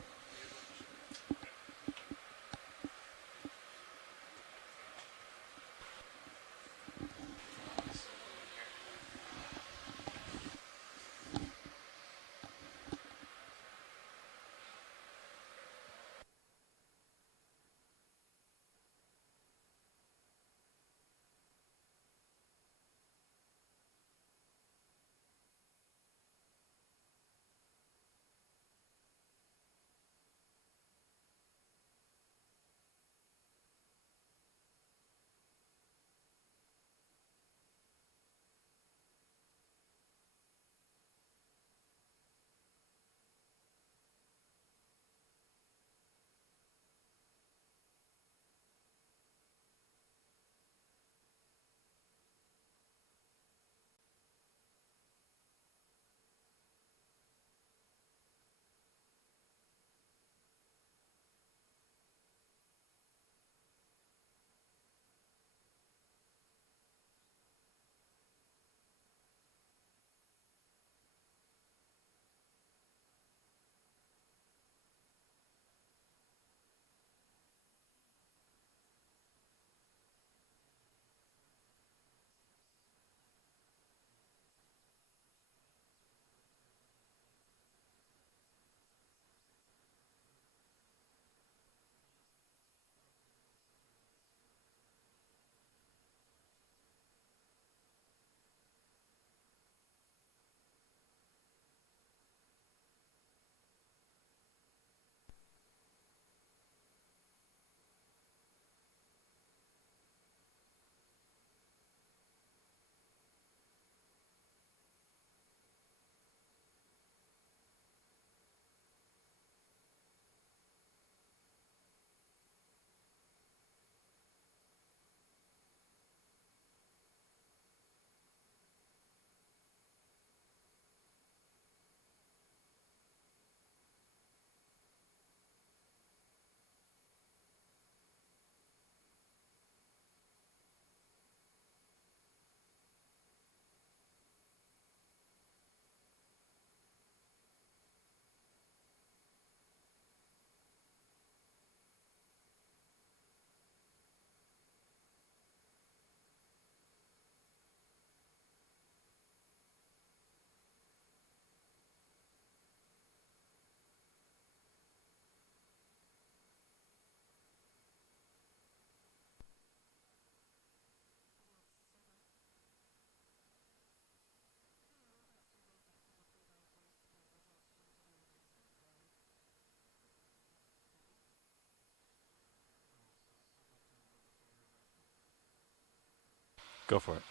Go for it.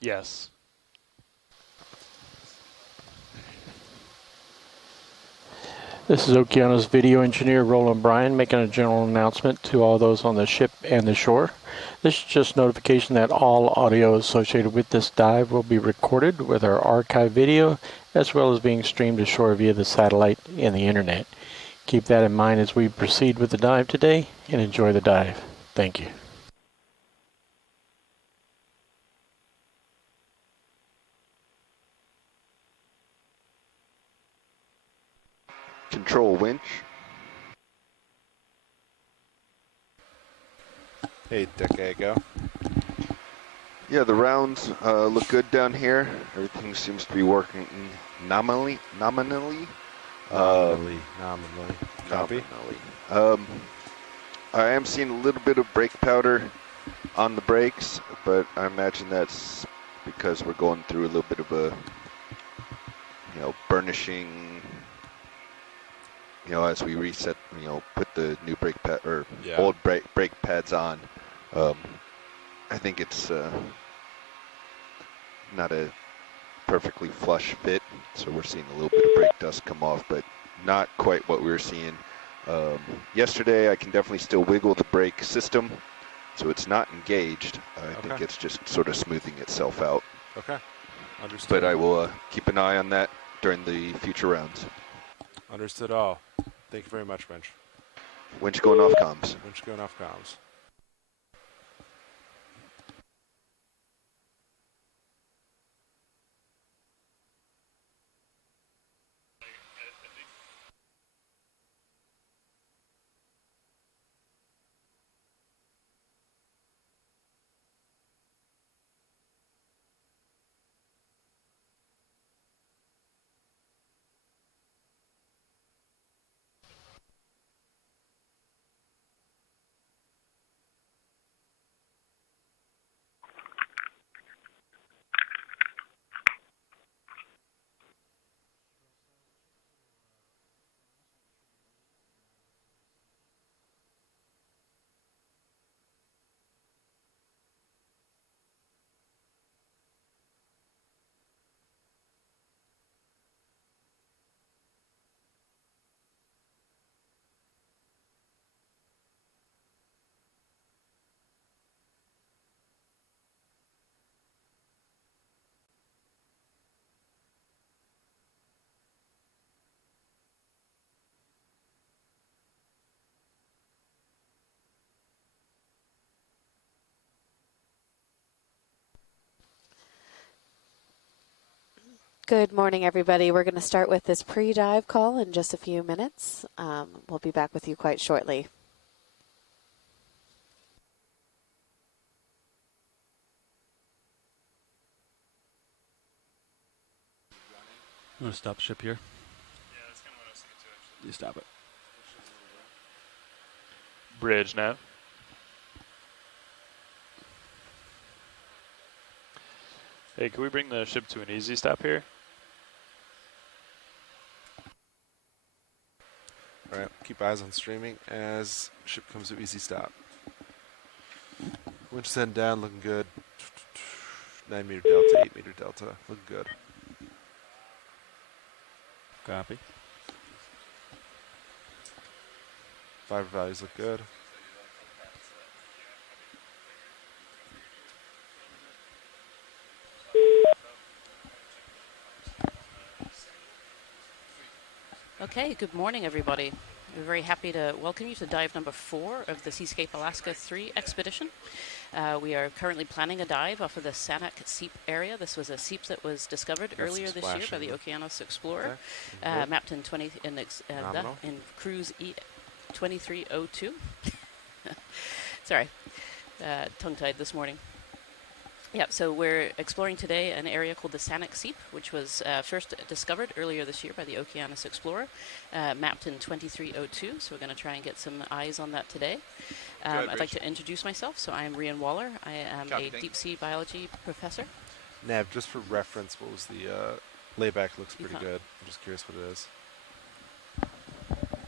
Yes. This is Okeanos video engineer Roland Bryan making a general announcement to all those on the ship and the shore. This is just notification that all audio associated with this dive will be recorded with our archive video, as well as being streamed ashore via the satellite and the internet. Keep that in mind as we proceed with the dive today, and enjoy the dive. Thank you. Control winch. Hey, Decade, go. Yeah, the rounds look good down here. Everything seems to be working nominally. Nominally. Copy. Nominally. I am seeing a little bit of brake powder on the brakes, but I imagine that's because we're going through a little bit of a, burnishing, as we reset, put the new brake pad or Yeah. old brake pads on. I think it's not a perfectly flush fit, so we're seeing a little bit of brake dust come off, but not quite what we were seeing yesterday. I can definitely still wiggle the brake system, so it's not engaged. I think it's just sort of smoothing itself out. Okay. Understood. But I will keep an eye on that during the future rounds. Understood all. Thank you very much, Winch. Winch going off comms. Winch going off comms. Good morning, everybody. We're going to start with this pre-dive call in just a few minutes. We'll be back with you quite shortly. I'm going to stop ship here. Yeah, that's kind of what I was thinking too, actually. You stop it. Bridge nav. Hey, can we bring the ship to an easy stop here? All right. Keep eyes on streaming as ship comes to easy stop. Winch send down, looking good. 9 meter delta, 8 meter delta, looking good. Copy. 5 values look good. Okay, good morning, everybody. We're very happy to welcome you to dive number 4 of the Seascape Alaska 3 expedition. We are currently planning a dive off of the Sanak Seep area. This was a seep that was discovered earlier this year by the Okeanos explorer, mapped in cruise EX2304. Sorry, tongue-tied this morning. Yeah, so we're exploring today an area called the Sanak Seep, which was first discovered earlier this year by the Okeanos explorer, mapped in 2302. So we're going to try and get some eyes on that today. I'd like to introduce myself. So I'm Rian Waller. I am a deep sea biology professor. Nav, just for reference, what was the layback? Looks pretty good. I'm just curious what it is.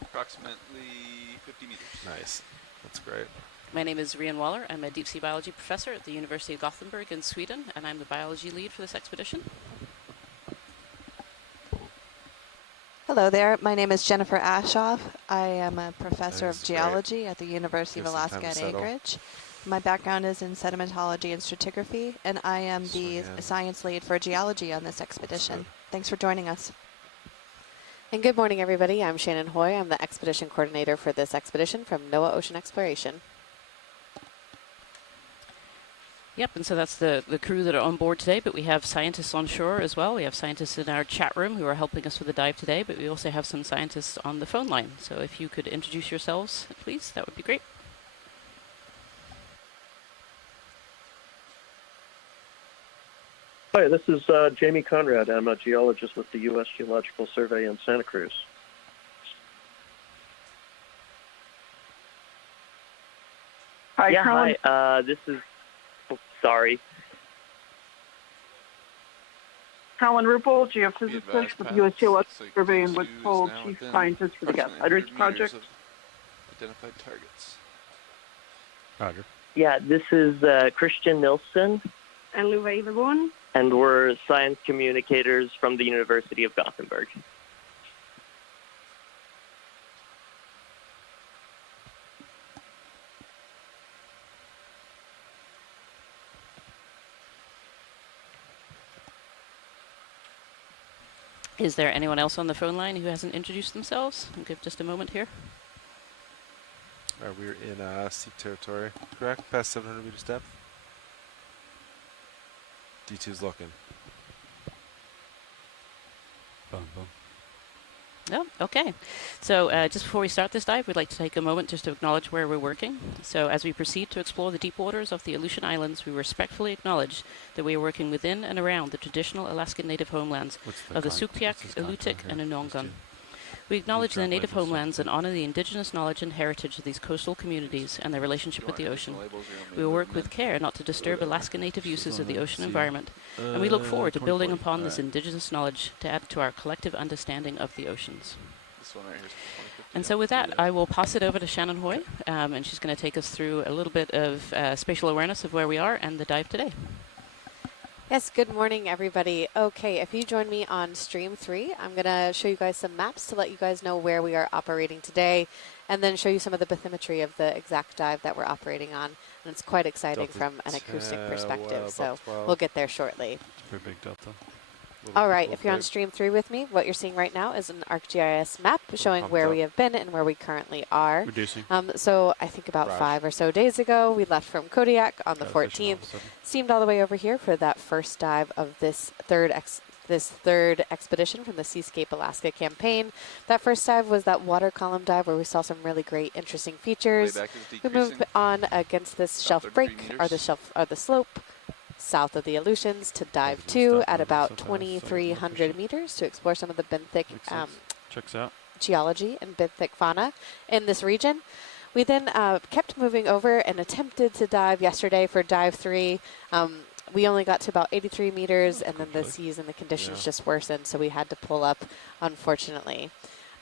Approximately 50 meters. Nice. That's great. My name is Rian Waller. I'm a deep sea biology professor at the University of Gothenburg in Sweden, and I'm the biology lead for this expedition. Hello there. My name is Jennifer Ashoff. I am a professor of geology at the University of Alaska at Anchorage. My background is in sedimentology and stratigraphy, and I am the science lead for geology on this expedition. Thanks for joining us. And good morning, everybody. I'm Shannon Hoy. I'm the expedition coordinator for this expedition from NOAA Ocean Exploration. Yep, and so that's the crew that are on board today, but we have scientists on shore as well. We have scientists in our chat room who are helping us with the dive today, but we also have some scientists on the phone line. So if you could introduce yourselves, please, that would be great. Hi, this is Jamie Conrad. I'm a geologist with the U.S. Geological Survey in Santa Cruz. Hi, this is... Oh, sorry. Helen Ruppel, geophysicist with the U.S. Geological Survey and Woodfall Chief Scientist for the Gas Outreach Project. Identified targets. Roger. Yeah, this is Christian Nilsson. And Louis Vaughan. And we're science communicators from the University of Gothenburg. Is there anyone else on the phone line who hasn't introduced themselves? I'll give just a moment here. We're in Seep territory, correct? Past 700 meters depth. D2's looking. Boom, boom. Oh, okay. So just before we start this dive, we'd like to take a moment just to acknowledge where we're working. So as we proceed to explore the deep waters of the Aleutian Islands, we respectfully acknowledge that we are working within and around the traditional Alaskan native homelands of the Sugpiaq, Alutiiq, and Unongan. We acknowledge the native homelands and honor the indigenous knowledge and heritage of these coastal communities and their relationship with the ocean. We will work with care not to disturb Alaska native uses of the ocean environment, and we look forward to building upon this indigenous knowledge to add to our collective understanding of the oceans. This one right here is 2050. And so with that, I will pass it over to Shannon Hoy, and she's going to take us through a little bit of spatial awareness of where we are and the dive today. Yes, good morning, everybody. Okay, if you join me on stream 3, I'm going to show you guys some maps to let you guys know where we are operating today, and then show you some of the bathymetry of the exact dive that we're operating on. And it's quite exciting from an acoustic perspective, so we'll get there shortly. Pretty big delta. All right, if you're on stream 3 with me, what you're seeing right now is an ArcGIS map showing where we have been and where we currently are. Reducing. So I think about 5 or so days ago, we left from Kodiak on the 14th, steamed all the way over here for that first dive of this third expedition from the Seascape Alaska campaign. That first dive was that water column dive where we saw some really great, interesting features. We moved on against this shelf break, or the slope, south of the Aleutians to dive 2 at about 2,300 meters to explore some of the benthic Checks out. geology and benthic fauna in this region. We then kept moving over and attempted to dive yesterday for dive 3. We only got to about 83 meters, and then the seas and the conditions just worsened, so we had to pull up, unfortunately.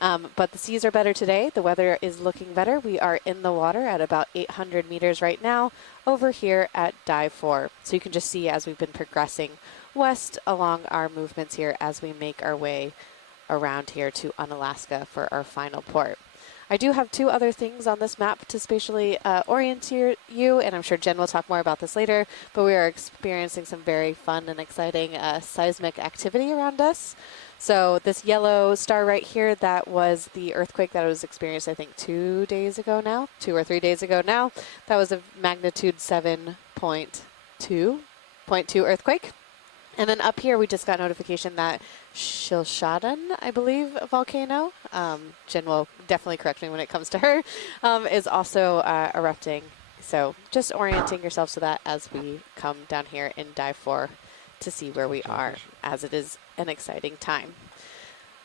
But the seas are better today. The weather is looking better. We are in the water at about 800 meters right now over here at dive 4. So you can just see as we've been progressing west along our movements here as we make our way around here to Unalaska for our final port. I do have 2 other things on this map to spatially orient you, and I'm sure Jen will talk more about this later, but we are experiencing some very fun and exciting seismic activity around us. So this yellow star right here, that was the earthquake that was experienced, I think, 2 days ago now, 2 or 3 days ago now. That was a magnitude 7.2 earthquake. And then up here, we just got notification that Shilshadan, I believe, volcano, Jen will definitely correct me when it comes to her, is also erupting. So just orienting yourselves to that as we come down here in dive 4 to see where we are, as it is an exciting time.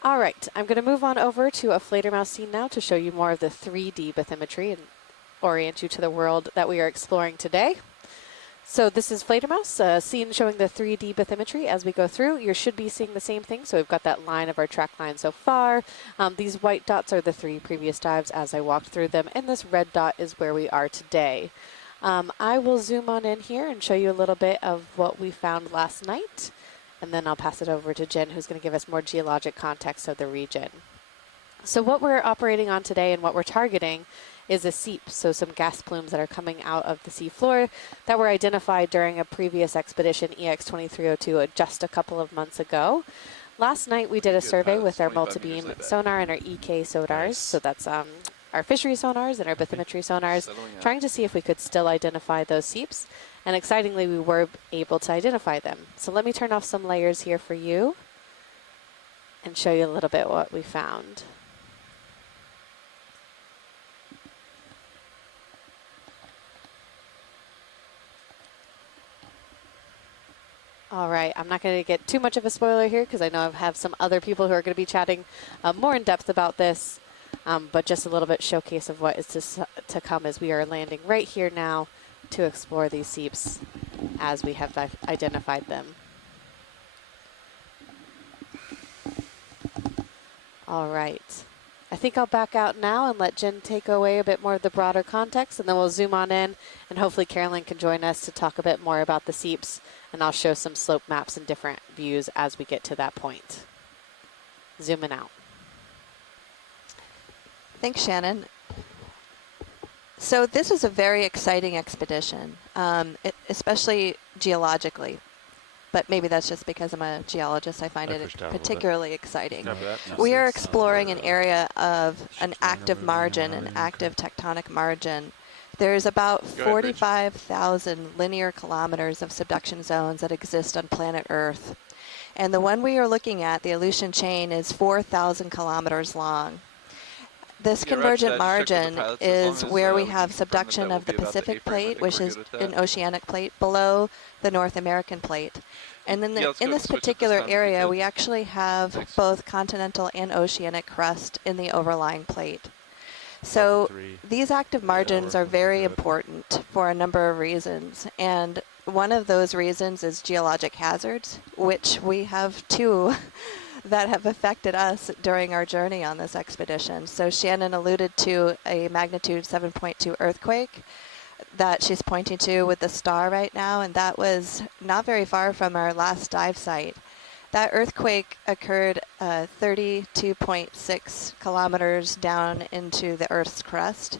All right, I'm going to move on over to a Fledermaus scene now to show you more of the 3D bathymetry and orient you to the world that we are exploring today. So this is Fledermaus, a scene showing the 3D bathymetry as we go through. You should be seeing the same thing. So we've got that line of our track line so far. These white dots are the 3 previous dives as I walked through them, and this red dot is where we are today. I will zoom on in here and show you a little bit of what we found last night, and then I'll pass it over to Jen, who's going to give us more geologic context of the region. So what we're operating on today and what we're targeting is a seep, so some gas plumes that are coming out of the seafloor that were identified during a previous expedition, EX2304, just a couple of months ago. Last night we did a survey with our multi-beam sonar and our EK sonars, so that's our fishery sonars and our bathymetry sonars, trying to see if we could still identify those seeps. And excitingly, we were able to identify them. So let me turn off some layers here for you and show you a little bit what we found. All right, I'm not going to get too much of a spoiler here because I know I have some other people who are going to be chatting more in depth about this, but just a little bit showcase of what is to come as we are landing right here now to explore these seeps as we have identified them. All right. I think I'll back out now and let Jen take away a bit more of the broader context, and then we'll zoom on in, and hopefully Carolyn can join us to talk a bit more about the seeps, and I'll show some slope maps and different views as we get to that point. Zooming out. Thanks, Shannon. So this is a very exciting expedition, especially geologically. But maybe that's just because I'm a geologist. I find it particularly exciting. We are exploring an area of an active margin, an active tectonic margin. There's about 45,000 linear kilometers of subduction zones that exist on planet Earth. And the one we are looking at, the Aleutian chain, is 4,000 kilometers long. This convergent margin is where we have subduction of the Pacific plate, which is an oceanic plate, below the North American plate. And then in this particular area, we actually have both continental and oceanic crust in the overlying plate. So these active margins are very important for a number of reasons. And one of those reasons is geologic hazards, which we have two that have affected us during our journey on this expedition. So Shannon alluded to a magnitude 7.2 earthquake that she's pointing to with the star right now, and that was not very far from our last dive site. That earthquake occurred 32.6 kilometers down into the Earth's crust,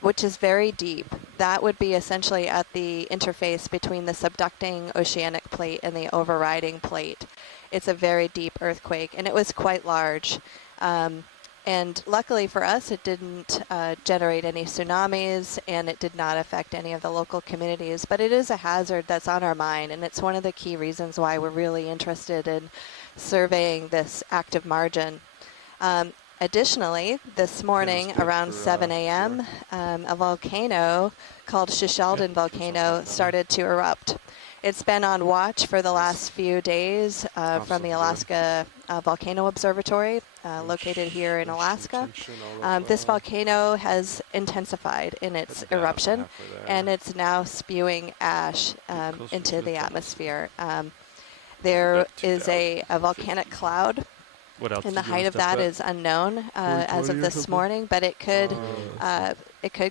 which is very deep. That would be essentially at the interface between the subducting oceanic plate and the overriding plate. It's a very deep earthquake, and it was quite large. And luckily for us, it didn't generate any tsunamis, and it did not affect any of the local communities. But it is a hazard that's on our mind, and it's one of the key reasons why we're really interested in surveying this active margin. Additionally, this morning around 7 a.m., a volcano called Shishaldin volcano started to erupt. It's been on watch for the last few days from the Alaska Volcano Observatory, located here in Alaska. This volcano has intensified in its eruption, and it's now spewing ash into the atmosphere. There is a volcanic cloud, and the height of that is unknown as of this morning, but it could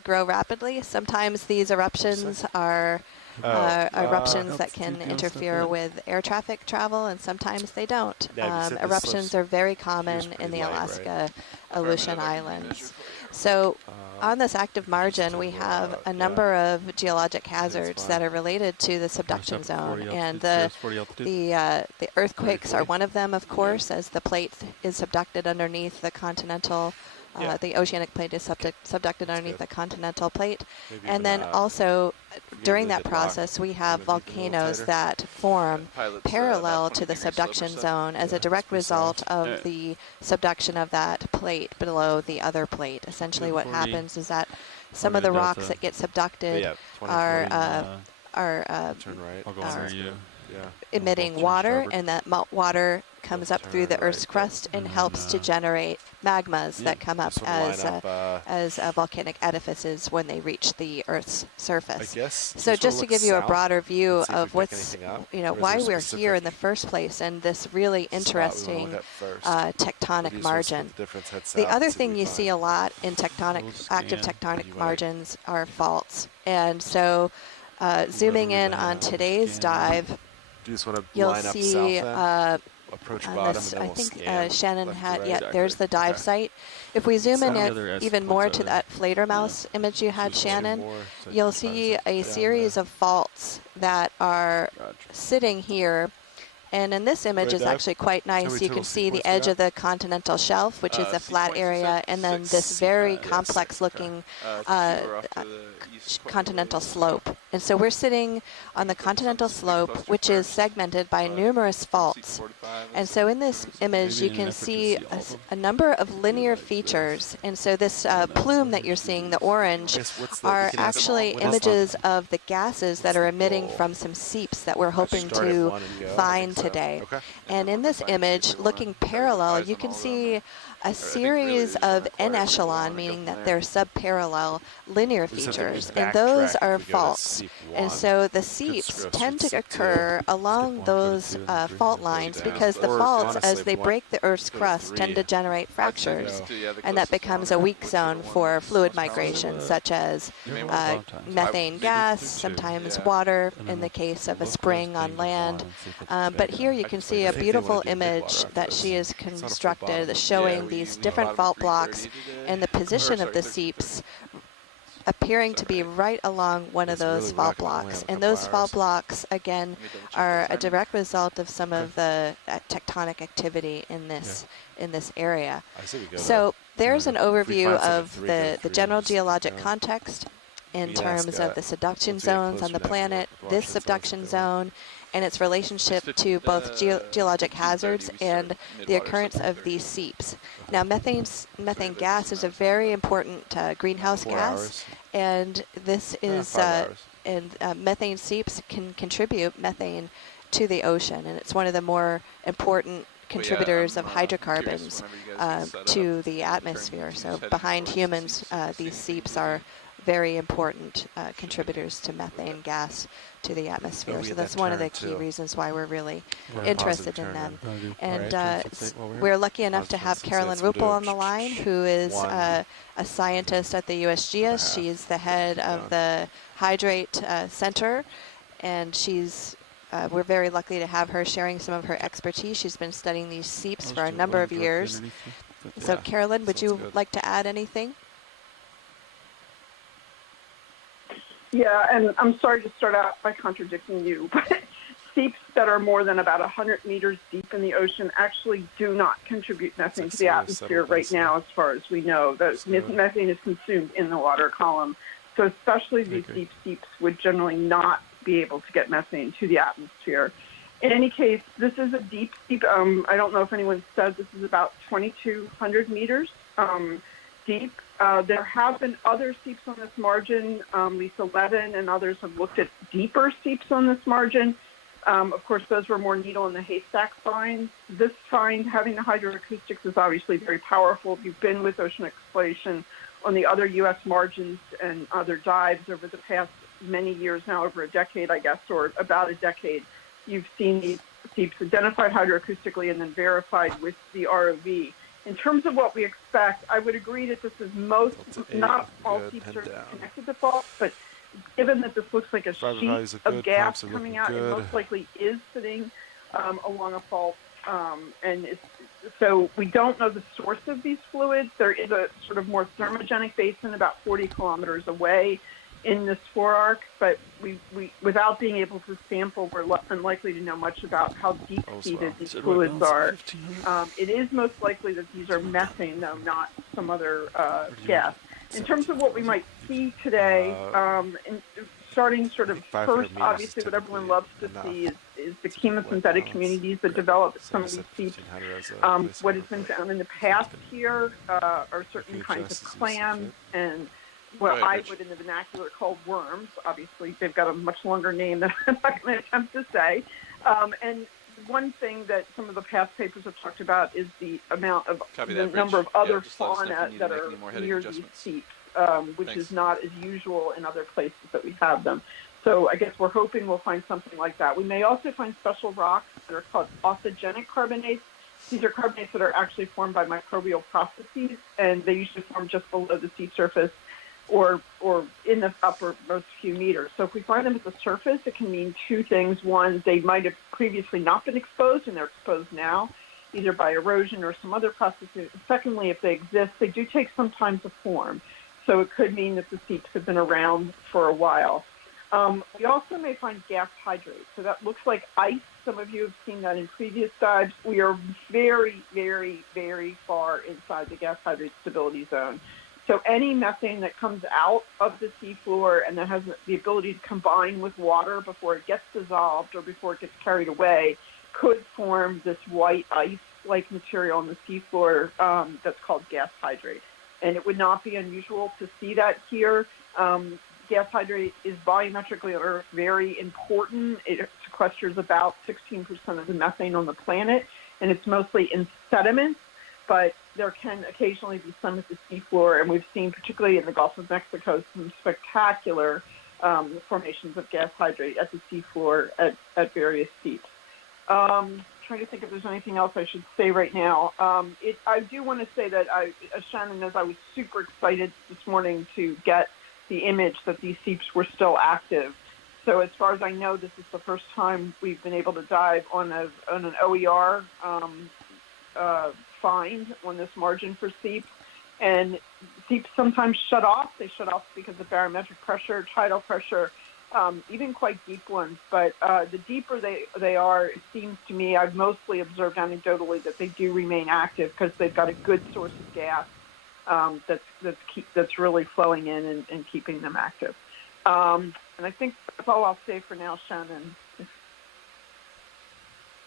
grow rapidly. Sometimes these eruptions are eruptions that can interfere with air traffic travel, and sometimes they don't. Eruptions are very common in the Alaska Aleutian Islands. So on this active margin, we have a number of geologic hazards that are related to the subduction zone, and the earthquakes are one of them, of course, as the plate is subducted underneath the continental. The oceanic plate is subducted underneath the continental plate. And then also, during that process, we have volcanoes that form parallel to the subduction zone as a direct result of the subduction of that plate below the other plate. Essentially what happens is that some of the rocks that get subducted are emitting water, and that water comes up through the Earth's crust and helps to generate magmas that come up as volcanic edifices when they reach the Earth's surface. So just to give you a broader view of what's, why we're here in the first place, and this really interesting tectonic margin. The other thing you see a lot in active tectonic margins are faults. And so zooming in on today's dive, you'll see approach bottom, I think Shannon had, there's the dive site. If we zoom in even more to that Fledermaus image you had, Shannon, you'll see a series of faults that are sitting here. And in this image is actually quite nice. You can see the edge of the continental shelf, which is a flat area, and then this very complex-looking continental slope. And so we're sitting on the continental slope, which is segmented by numerous faults. And so in this image, you can see a number of linear features. And so this plume that you're seeing, the orange, are actually images of the gases that are emitting from some seeps that we're hoping to find today. And in this image, looking parallel, you can see a series of en echelon, meaning that they're subparallel linear features, and those are faults. And so the seeps tend to occur along those fault lines because the faults, as they break the Earth's crust, tend to generate fractures, and that becomes a weak zone for fluid migration, such as methane gas, sometimes water in the case of a spring on land. But here you can see a beautiful image that she has constructed showing these different fault blocks and the position of the seeps appearing to be right along one of those fault blocks. And those fault blocks, again, are a direct result of some of the tectonic activity in this area. So there's an overview of the general geologic context in terms of the subduction zones on the planet, this subduction zone, and its relationship to both geologic hazards and the occurrence of these seeps. Now, methane gas is a very important greenhouse gas, and this is methane seeps can contribute methane to the ocean, and it's one of the more important contributors of hydrocarbons to the atmosphere. So behind humans, these seeps are very important contributors to methane gas to the atmosphere. So that's one of the key reasons why we're really interested in them. And we're lucky enough to have Carolyn Ruppel on the line, who is a scientist at the USGS. She's the head of the Hydrate Center, and we're very lucky to have her sharing some of her expertise. She's been studying these seeps for a number of years. So Carolyn, would you like to add anything? Yeah, and I'm sorry to start out by contradicting you, but seeps that are more than about 100 meters deep in the ocean actually do not contribute methane to the atmosphere right now, as far as we know. The methane is consumed in the water column. So especially these deep seeps would generally not be able to get methane to the atmosphere. In any case, this is a deep seep. I don't know if anyone said this is about 2,200 meters deep. There have been other seeps on this margin. Lisa Levin and others have looked at deeper seeps on this margin. Of course, those were more needle in the haystack finds. This find, having the hydroacoustics, is obviously very powerful. If you've been with ocean exploration on the other U.S. margins and other dives over the past many years now, over a decade, I guess, or about a decade, you've seen these seeps identified hydroacoustically and then verified with the ROV. In terms of what we expect, I would agree that this is not all seeps are connected to faults, but given that this looks like a sheet of gas coming out, it most likely is sitting along a fault. So we don't know the source of these fluids. There is a sort of more thermogenic basin about 40 kilometers away in this forearc, but we without being able to sample, we're unlikely to know much about how deep-seated these fluids are. It is most likely that these are methane, though, not some other gas. In terms of what we might see today, starting sort of first, obviously what everyone loves to see is the chemosynthetic communities that develop some of these seeps. What has been found in the past here are certain kinds of clams and what I would in the vernacular call worms. Obviously, they've got a much longer name that I'm not going to attempt to say. And one thing that some of the past papers have talked about is the amount of the number of other fauna that are near these seeps, which is not as usual in other places that we have them. So I guess we're hoping we'll find something like that. We may also find special rocks that are called authigenic carbonates. These are carbonates that are actually formed by microbial processes, and they usually form just below the sea surface or in the uppermost few meters. So if we find them at the surface, it can mean two things. One, they might have previously not been exposed, and they're exposed now, either by erosion or some other processes. Secondly, if they exist, they do take some time to form. So it could mean that the seeps have been around for a while. We also may find gas hydrates. So that looks like ice. Some of you have seen that in previous dives. We are very, very, very far inside the gas hydrate stability zone. So any methane that comes out of the seafloor and that has the ability to combine with water before it gets dissolved or before it gets carried away could form this white ice-like material on the seafloor that's called gas hydrate. And it would not be unusual to see that here. Gas hydrate is volumetrically on Earth very important. It sequesters about 16% of the methane on the planet, and it's mostly in sediments. But there can occasionally be some at the seafloor, and we've seen, particularly in the Gulf of Mexico, some spectacular formations of gas hydrate at the seafloor at various seeps. Trying to think if there's anything else I should say right now. I do want to say that, as Shannon knows, I was super excited this morning to get the image that these seeps were still active. So as far as I know, this is the first time we've been able to dive on an OER find on this margin for seep. And seeps sometimes shut off. They shut off because of barometric pressure, tidal pressure, even quite deep ones. But the deeper they are, it seems to me, I've mostly observed anecdotally that they do remain active because they've got a good source of gas that's really flowing in and keeping them active. And I think that's all I'll say for now, Shannon.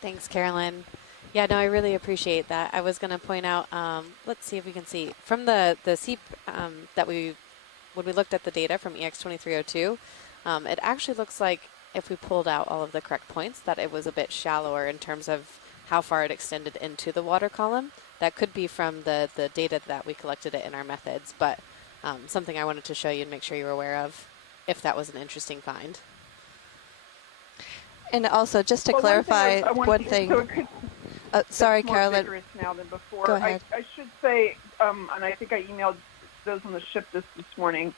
Thanks, Carolyn. Yeah, no, I really appreciate that. I was going to point out, let's see if we can see. From the Seep that when we looked at the data from EX2302, it actually looks like if we pulled out all of the correct points, that it was a bit shallower in terms of how far it extended into the water column. That could be from the data that we collected it in our methods, but something I wanted to show you and make sure you were aware of if that was an interesting find. And also, just to clarify one thing. Sorry, Carolyn. More vigorous now than before. Go ahead. I should say, and I think I emailed those on the ship this morning,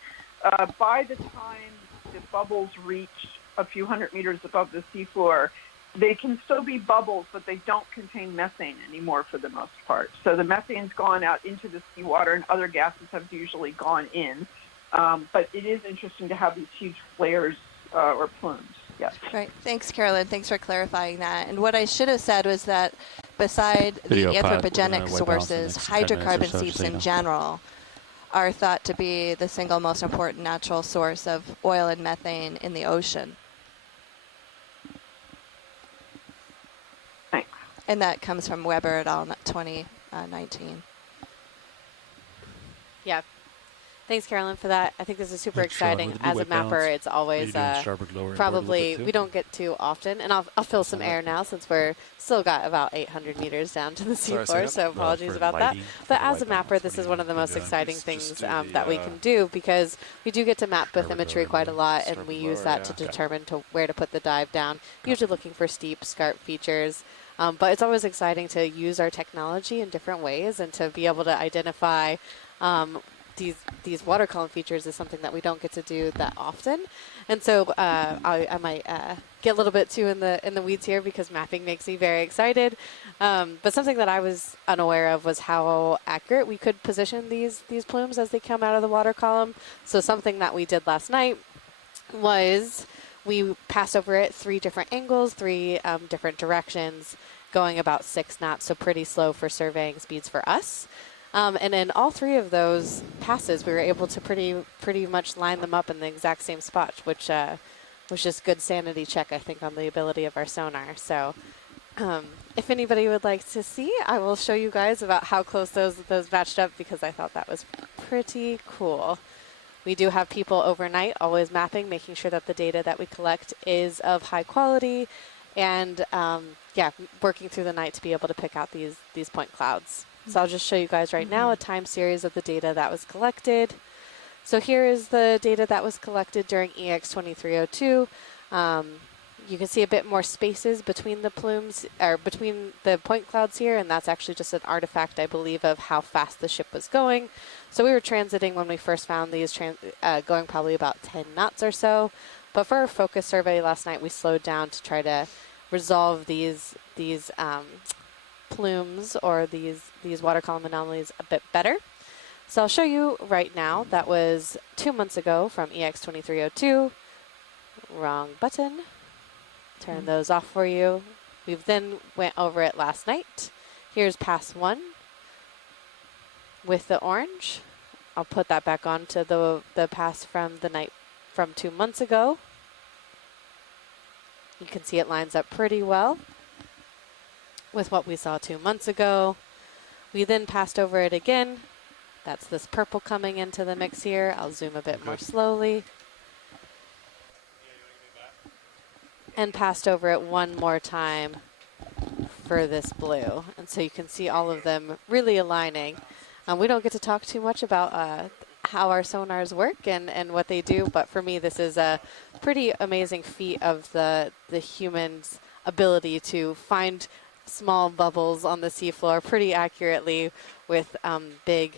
by the time the bubbles reach a few hundred meters above the seafloor, they can still be bubbles, but they don't contain methane anymore for the most part. So the methane's gone out into the seawater, and other gases have usually gone in. But it is interesting to have these huge flares or plumes. Yes. Right. Thanks, Carolyn. Thanks for clarifying that. And what I should have said was that beside the anthropogenic sources, hydrocarbon seeps in general are thought to be the single most important natural source of oil and methane in the ocean. Thanks. And that comes from Weber et al. 2019. Yeah. Thanks, Carolyn, for that. I think this is super exciting. As a mapper, it's always probably, we don't get too often. And I'll fill some air now since we're still got about 800 meters down to the seafloor, so apologies about that. But as a mapper, this is one of the most exciting things that we can do because we do get to map bathymetry quite a lot, and we use that to determine where to put the dive down, usually looking for steep, scarp features. But it's always exciting to use our technology in different ways and to be able to identify these water column features is something that we don't get to do that often. And so I might get a little bit too in the weeds here because mapping makes me very excited. But something that I was unaware of was how accurate we could position these plumes as they come out of the water column. So something that we did last night was we passed over it 3 different angles, 3 different directions, going about 6 knots, so pretty slow for surveying speeds for us. And in all 3 of those passes, we were able to pretty much line them up in the exact same spot, which was just good sanity check, I think, on the ability of our sonar. So if anybody would like to see, I will show you guys about how close those matched up because I thought that was pretty cool. We do have people overnight always mapping, making sure that the data that we collect is of high quality, and working through the night to be able to pick out these point clouds. So I'll just show you guys right now a time series of the data that was collected. So here is the data that was collected during EX2302. You can see a bit more spaces between the plumes, or between the point clouds here, and that's actually just an artifact, I believe, of how fast the ship was going. So we were transiting when we first found these, going probably about 10 knots or so. But for our focus survey last night, we slowed down to try to resolve these plumes or these water column anomalies a bit better. So I'll show you right now. That was 2 months ago from EX2302. Wrong button. Turn those off for you. We then went over it last night. Here's pass 1 with the orange. I'll put that back on to the pass from the night from 2 months ago. You can see it lines up pretty well with what we saw 2 months ago. We then passed over it again. That's this purple coming into the mix here. I'll zoom a bit more slowly. And passed over it one more time furthest blue. And so you can see all of them really aligning. We don't get to talk too much about how our sonars work and what they do, but for me this is a pretty amazing feat of the human's ability to find small bubbles on the seafloor pretty accurately with big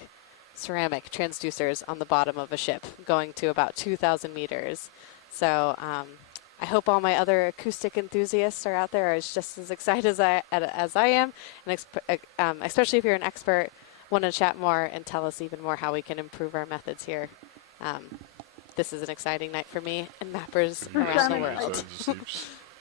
ceramic transducers on the bottom of a ship going to about 2,000 meters. So I hope all my other acoustic enthusiasts are out there as just as excited as I am, and especially if you're an expert, want to chat more and tell us even more how we can improve our methods here. This is an exciting night for me and mappers around the world.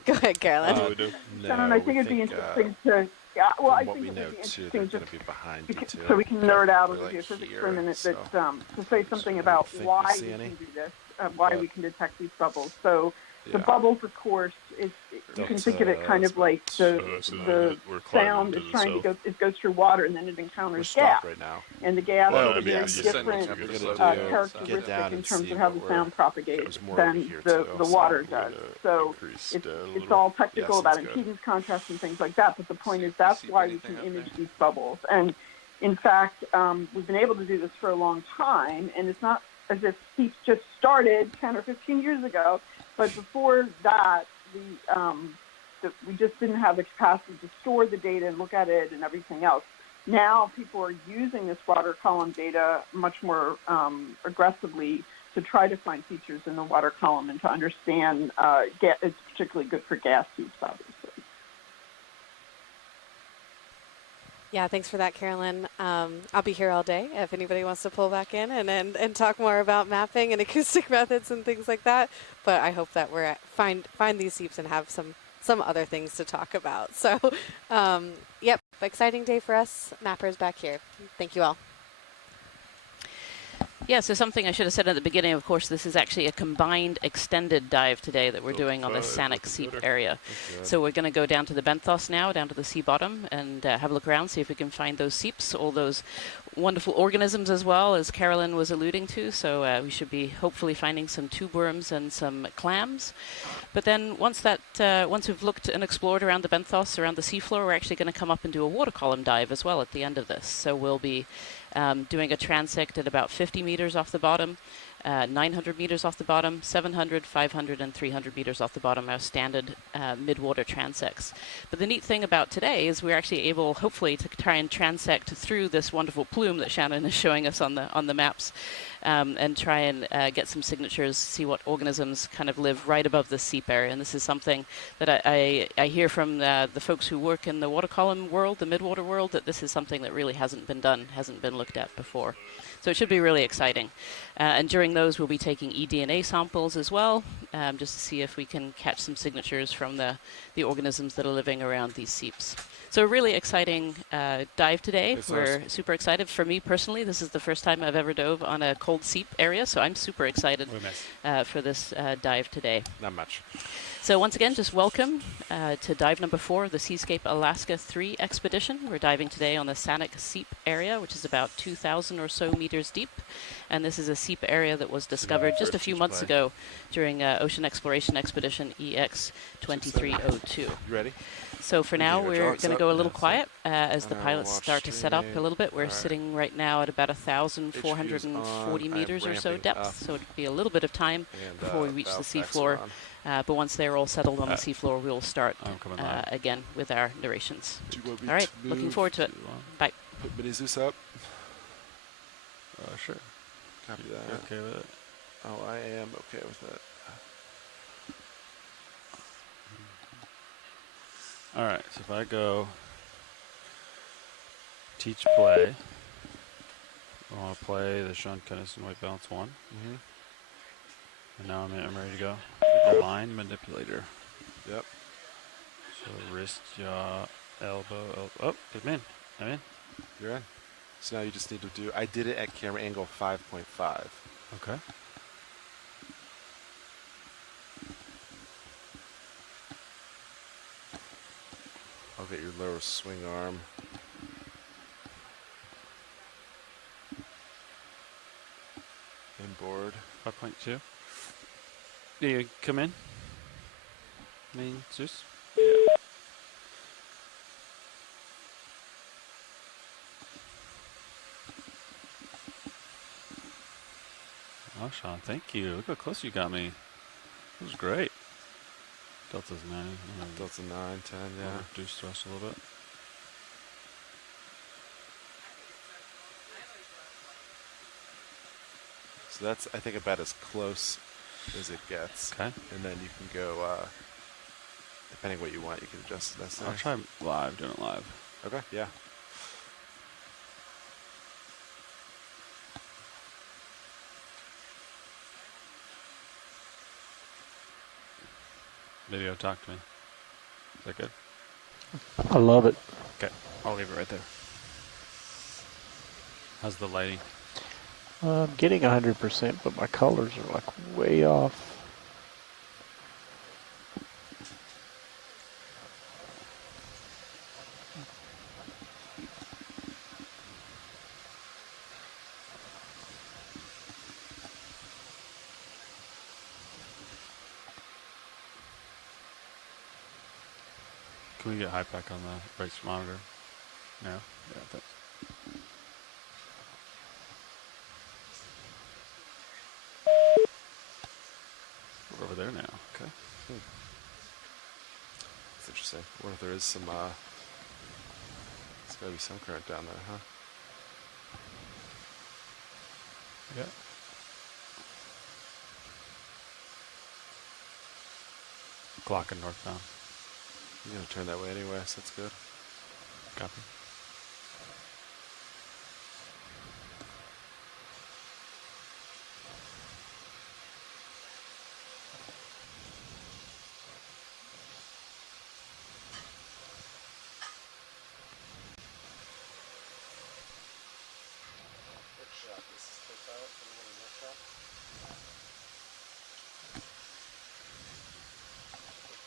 Go ahead, Carolyn. Shannon, I think it'd be interesting to, I think it would be interesting just so we can nerd out over here physics for a minute, to say something about why we can do this, why we can detect these bubbles. So the bubbles, of course, you can think of it kind of like the sound is trying to go, it goes through water and then it encounters gas. And the gas has a different characteristic in terms of how the sound propagates than the water does. So it's all technical about impedance contrast and things like that, but the point is that's why we can image these bubbles. And in fact, we've been able to do this for a long time, and it's not as if Seep just started 10 or 15 years ago. But before that, we just didn't have the capacity to store the data and look at it and everything else. Now people are using this water column data much more aggressively to try to find features in the water column and to understand it's particularly good for gas tubes, obviously. Yeah, thanks for that, Carolyn. I'll be here all day if anybody wants to pull back in and talk more about mapping and acoustic methods and things like that. But I hope that we're find these seeps and have some other things to talk about. So, yep, exciting day for us mappers back here. Thank you all. Yeah, so something I should have said at the beginning, of course, this is actually a combined extended dive today that we're doing on the Sanak Seep area. So we're going to go down to the benthos now, down to the sea bottom, and have a look around, see if we can find those seeps, all those wonderful organisms as well, as Carolyn was alluding to. So we should be hopefully finding some tube worms and some clams. But then once we've looked and explored around the benthos, around the seafloor, we're actually going to come up and do a water column dive as well at the end of this. So we'll be doing a transect at about 50 meters off the bottom, 900 meters off the bottom, 700, 500, and 300 meters off the bottom, our standard midwater transects. But the neat thing about today is we're actually able, hopefully, to try and transect through this wonderful plume that Shannon is showing us on the maps, and try and get some signatures, see what organisms kind of live right above the seep area. And this is something that I hear from the folks who work in the water column world, the midwater world, that this is something that really hasn't been done, hasn't been looked at before. So it should be really exciting. And during those, we'll be taking eDNA samples as well, just to see if we can catch some signatures from the organisms that are living around these seeps. So a really exciting dive today. We're super excited. For me personally, this is the first time I've ever dove on a cold seep area, so I'm super excited for this dive today. Not much. So once again, just welcome to dive number 4 of the Seascape Alaska 3 expedition. We're diving today on the Sanak Seep area, which is about 2,000 or so meters deep. And this is a seep area that was discovered just a few months ago during Ocean Exploration Expedition EX2304. You ready? So for now, we're going to go a little quiet as the pilots start to set up a little bit. We're sitting right now at about 1,440 meters or so depth, so it'll be a little bit of time before we reach the seafloor. But once they're all settled on the seafloor, we'll start again with our narrations. All right, looking forward to it. Bye. Put Mini Zeus up. Sure. Copy that. You're okay with it? Oh, I am okay with it. All right, so if I go teach play, I want to play the Sean Kennison White Balance 1. Mm-hmm. And now I'm ready to go. Line manipulator. Yep. So wrist, jaw, elbow. Oh, I'm in. You're in. So now you just need to do, I did it at camera angle 5.5. Okay. I'll get your lower swing arm. Inboard. 5.2. Do you come in? Main Zeus? Yeah. Wow, Sean, thank you. Look how close you got me. That was great. Delta's 9. Delta 9, 10, yeah. Reduce thrust a little bit. So that's, I think, about as close as it gets. Okay. And then you can go, depending what you want, you can adjust as necessary. I'll try live, doing it live. Okay, yeah. Video, talk to me. Is that good? I love it. Okay, I'll leave it right there. How's the lighting? I'm getting 100%, but my colors are like way off. Can we get high pack on the race monitor? No? Yeah, thanks. We're over there now. Okay. That's interesting. I wonder if there is some, there's gotta be some current down there, huh? Yeah. Clocking northbound. You're gonna turn that way anyway, so that's good. Copy.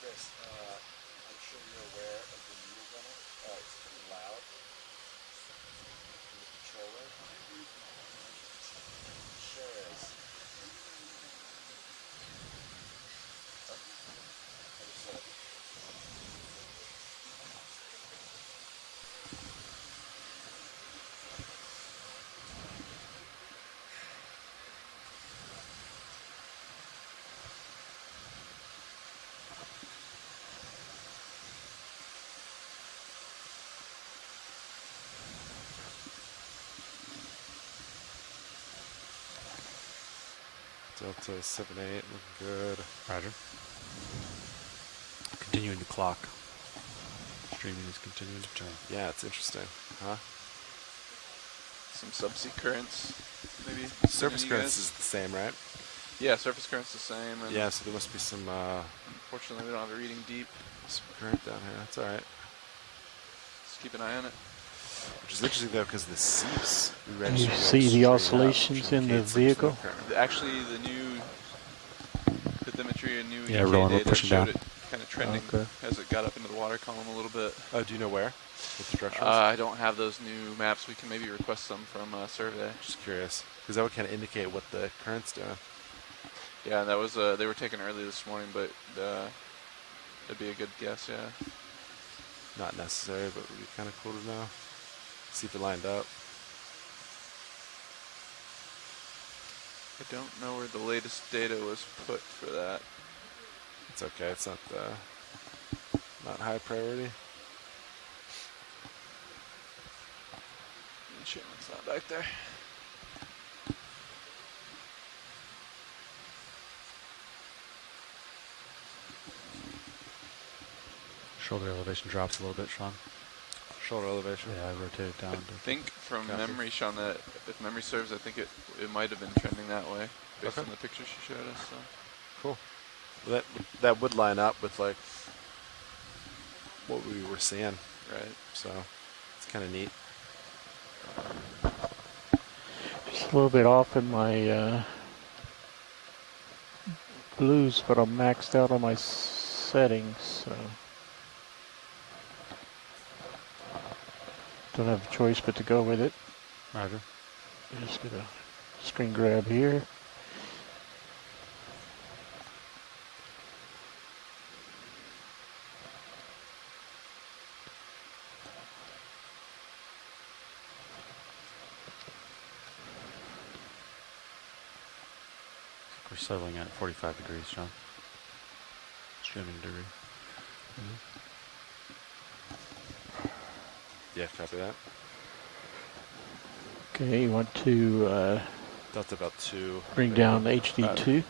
I'm sure you're aware of the needle gunner. It's pretty loud. In the controller. Sure is. Understood. Delta 7-8, looking good. Roger. Continuing to clock. Streaming is continuing to turn. Yeah, it's interesting, huh? Some subsea currents, maybe. Surface currents is the same, right? Yeah, surface current's the same. And yeah, so there must be some, unfortunately, we don't have a reading deep. some current down here. That's all right. Just keep an eye on it. Which is interesting, though, because the Seeps, we Can you registered see the straight up, oscillations which in the indicates there's no vehicle? current. Actually, the new bathymetry and new Yeah, EK Roland, we're data pushing showed down. it kind of trending Okay. as it got up into the water column a little bit. Oh, do you know where? With the structures? I don't have those new maps. We can maybe request some from survey. Just curious. Because that would kind of indicate what the current's doing. Yeah, that was they were taken early this morning, but that'd be a good guess. Yeah. Not necessary, but would be kind of cool to know. See if it lined up. I don't know where the latest data was put for that. It's okay. It's not not high priority. It's not back there. Shoulder elevation drops a little bit, Sean. Shoulder elevation. Yeah, I rotated down. I think from Copy. memory, Sean, that if memory serves, I think it might have been trending that way based on the pictures she showed us. So. Cool. Well, that would line up with like what we were seeing, Right. so it's kind of neat. Just a little bit off in my blues, but I'm maxed out on my settings, so don't have a choice but to go with it. Roger. Just get a screen grab here. We're settling at 45 degrees, John. Streaming degree. Yeah, copy that. Okay, you want to Delta about 2. bring down HD2.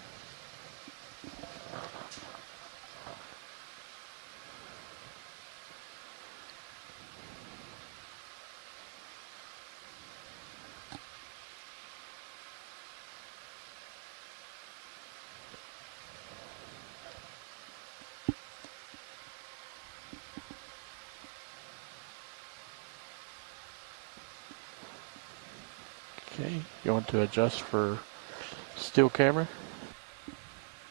Okay, you want to adjust for still camera?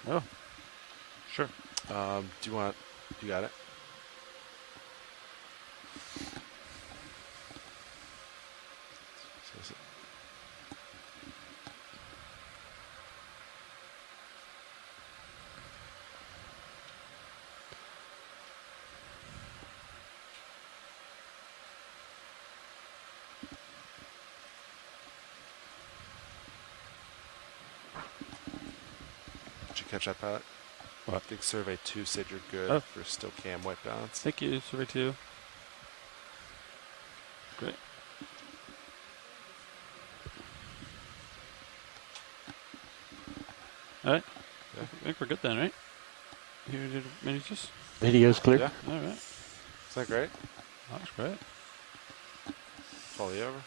Oh, sure. Do you got it? Did you catch that, Pilot? What? I think Survey 2 said you're good for still cam white balance. Thank you, Survey 2. Great. All right. Yeah. I think we're good then, right? Here did manages. Video's clear. Yeah. All right. Is that great? That's great. Follow you over.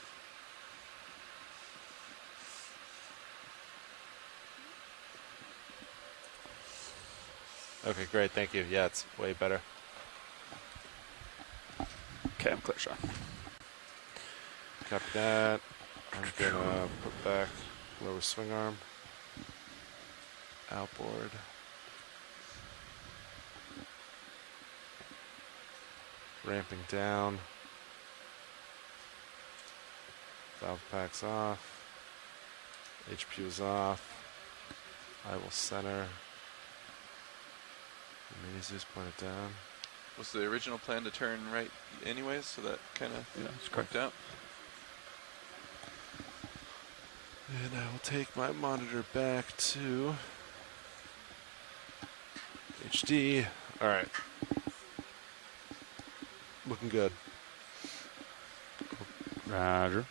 Okay, great. Thank you. Yeah, it's way better. Okay, I'm clear, Sean. Copy that. I'm gonna put back lower swing arm. Outboard. Ramping down. Valve packs off. HPU is off. I will center. Mini Zeus pointed down. Was the original plan to turn right anyways, so that kind of worked out? And I will take my monitor back to HD. All right. Looking good. Roger.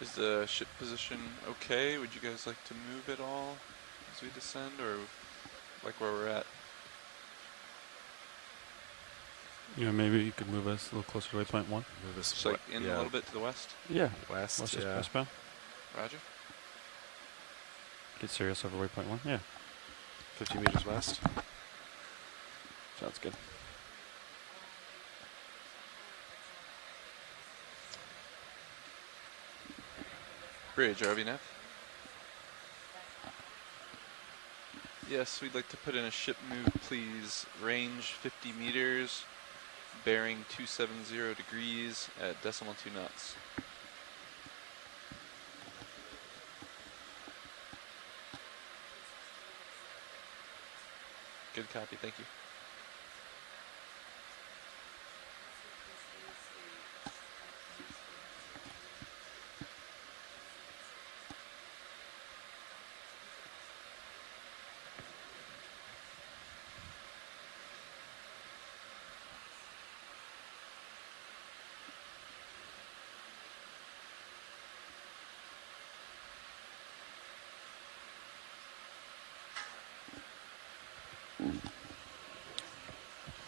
Is the ship position okay? Would you guys like to move at all as we descend, or like where we're at? Yeah, maybe you could move us a little closer to waypoint 1. Move us Just like in a little bit to the west? Yeah. West, Yeah. Westbound. Roger. Get serious over waypoint 1. Yeah. 50 meters west. Sounds good. Bridge, RVNF. Yes, we'd like to put in a ship move, please. Range 50 meters, bearing 270 degrees at decimal 2 knots. Good copy, thank you.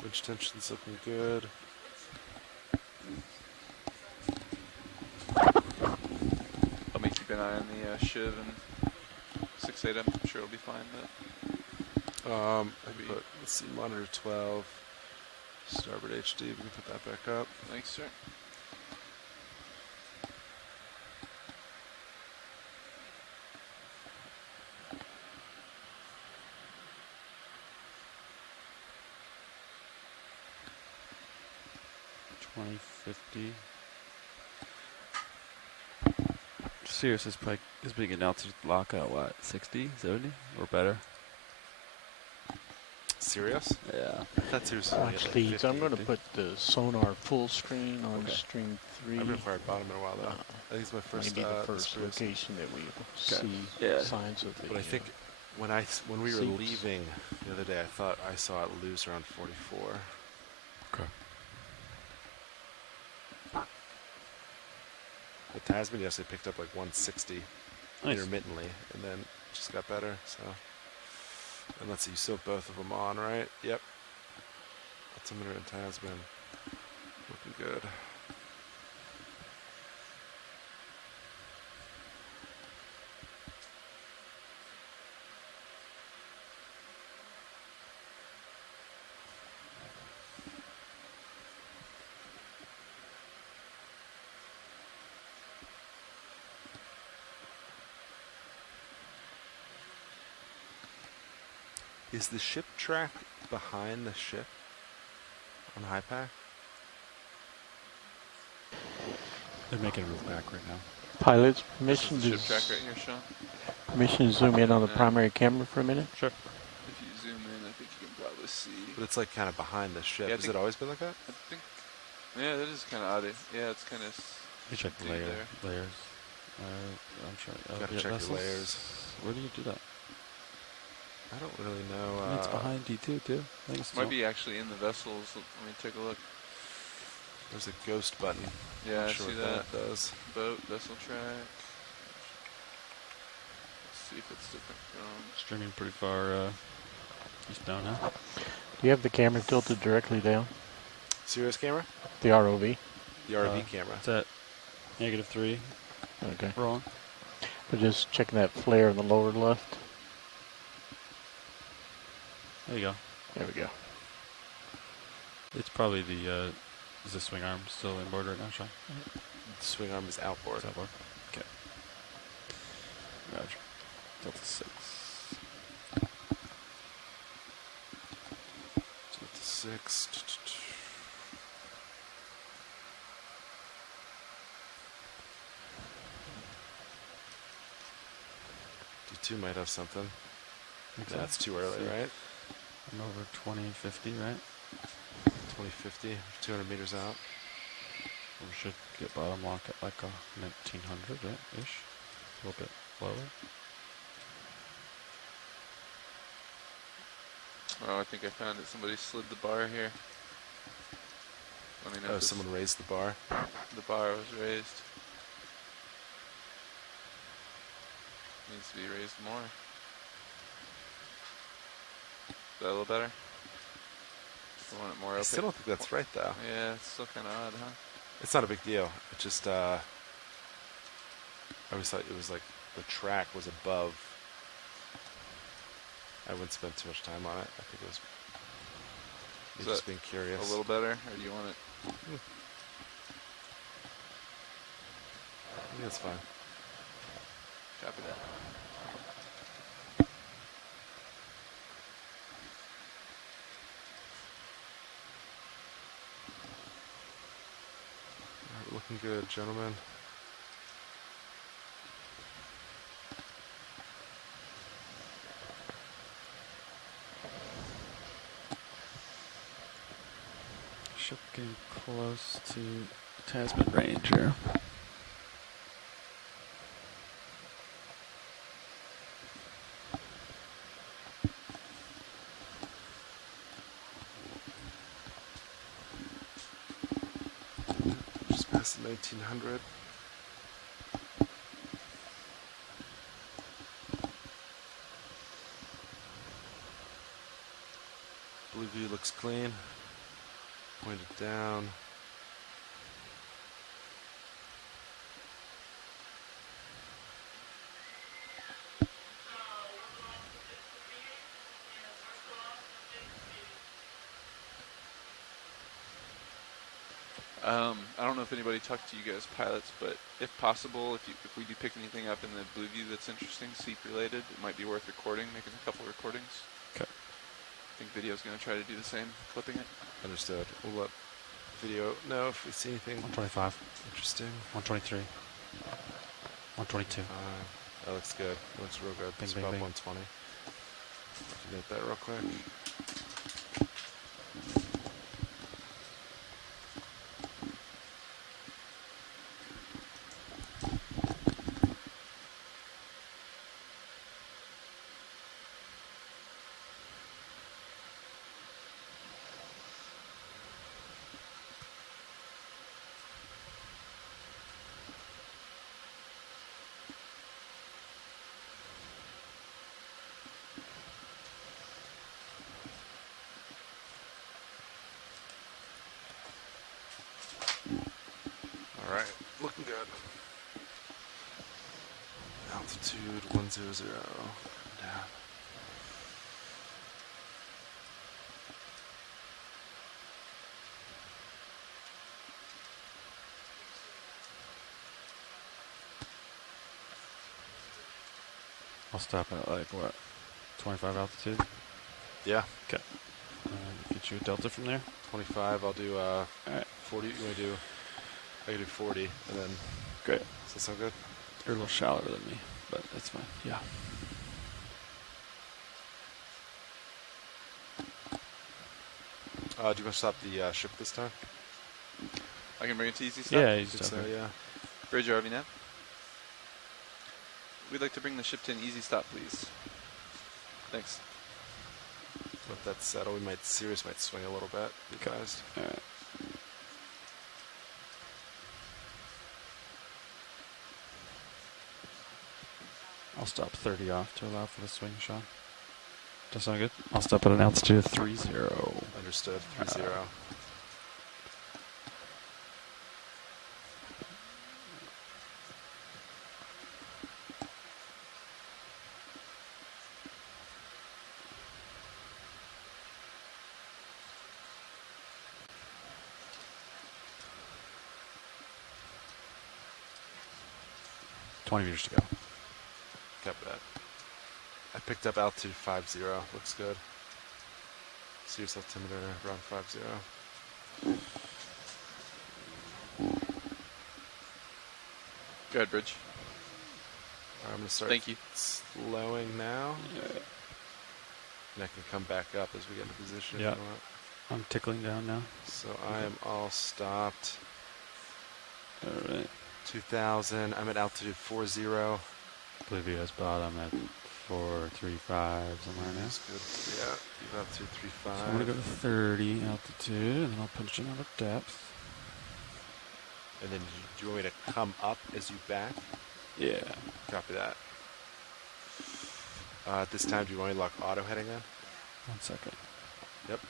Winch tension's looking good. Let me keep an eye on the Shiv and 6-8. I'm sure it'll be fine, but Let's see, monitor 12, starboard HD. We can put that back up. thanks, sir. Sirius is probably is being announced to lock out what, 60, 70 or better? Serious? Yeah. That's seriously. Actually, Like I'm going to put the sonar full screen on stream 3. I haven't fired bottom in a while though. I think it's my first. Maybe the first location that we see signs of the. But I think when we were leaving the other day, I thought I saw it lose around 44. Okay. The Tasman yesterday picked up like 160 intermittently, and then just got better. So, and let's see, you still have both of them on, right? Yep. Altimeter and Tasman looking good. Is the ship track behind the ship on high pack? They're making a move back right now. Pilots, permission Ship track right here, Sean. permission to zoom in on the primary camera for a minute. Sure. If you zoom in, I think you can probably see. But it's like kind of behind the ship. Yeah, Has it always been like that? I think. Yeah, that is kind of odd. Yeah, it's kind of. You check the layers. I'm sure. Gotta check your layers. Where do you do that? I don't really know. It's behind D2 too. I think it's might be actually in the vessels. Let me take a look. There's a ghost button. Yeah, Not I sure see what that. does. Boat, vessel track. Let's see if it's different from. Streaming pretty far eastbound now. Do you have the camera tilted directly down? Serious camera? The ROV. The RV camera. It's at -3. Okay. Wrong. We're just checking that flare in the lower left. There you go. There we go. It's probably the is the swing arm still inboard right now, Sean? The swing arm is outboard. It's outboard. Okay. Roger. Delta 6. Delta 6. D2 might have something. That's too early, right? I'm over 2050, right? 2050, 200 meters out. We should get bottom lock at like a 1900, right? Ish. A little bit lower. Oh, I think I found it. Somebody slid the bar here. Let me know. Oh, someone raised the bar. The bar was raised. Needs to be raised more. Is that a little better? I want it more I open. still don't think that's right, though. Yeah, it's still kind of odd, huh? It's not a big deal. It just, I always thought it was like the track was above. I wouldn't spend too much time on it. I think it was just being curious. A little better, or do you want it? I think that's fine. Copy that. Alright, looking good, gentlemen. Ship getting close to Tasman range here. Just past the 1900. Blue view looks clean. Pointed down. I don't know if anybody talked to you guys pilots, but if possible, if we do pick anything up in the blue view that's interesting, Seep related, it might be worth recording, making a couple recordings. Okay. I think video's going to try to do the same, clipping it. Understood. We'll let video know if we see anything 125. interesting. 123. 122. That looks good. Looks real good. Bing, It's bing, about bing. 120. Note that real quick. Altitude 100. Down. I'll stop at like what? 25 altitude? Yeah. Okay. Get you a delta from there? 25, I'll do Alright. 40. You want to do, I can do 40 and then. Great. Does that sound good? You're a little shallower than me, but that's fine. Yeah. Do you want to stop the ship this time? I can bring it to easy stop? Yeah, easy So, stop. yeah. Bridge RV nav. We'd like to bring the ship to an easy stop, please. Thanks. Let that settle. Sirius might swing a little bit. Be advised. Alright. I'll stop 30 off to allow for the swing, Sean. Does that sound good? I'll stop at an altitude of 30. Understood. 30. 20 meters to go. Kept that. I picked up altitude 50. Looks good. Sirius altimeter around 50. Go ahead, Bridge. I'm going to start Thank you. slowing now. And I can come back up as we get into position. If Yeah. you want. I'm tickling down now. So I am all stopped. Alright. 2000. I'm at altitude 40. Oblivio's bottom at 435, somewhere now. That's good. Yeah. You're altitude 35. So I'm going to go to 30 altitude, and then I'll punch another depth. And then do you want me to come up as you back? Yeah. Copy that. At this time, do you want me to lock auto heading then? 1 second. Yep.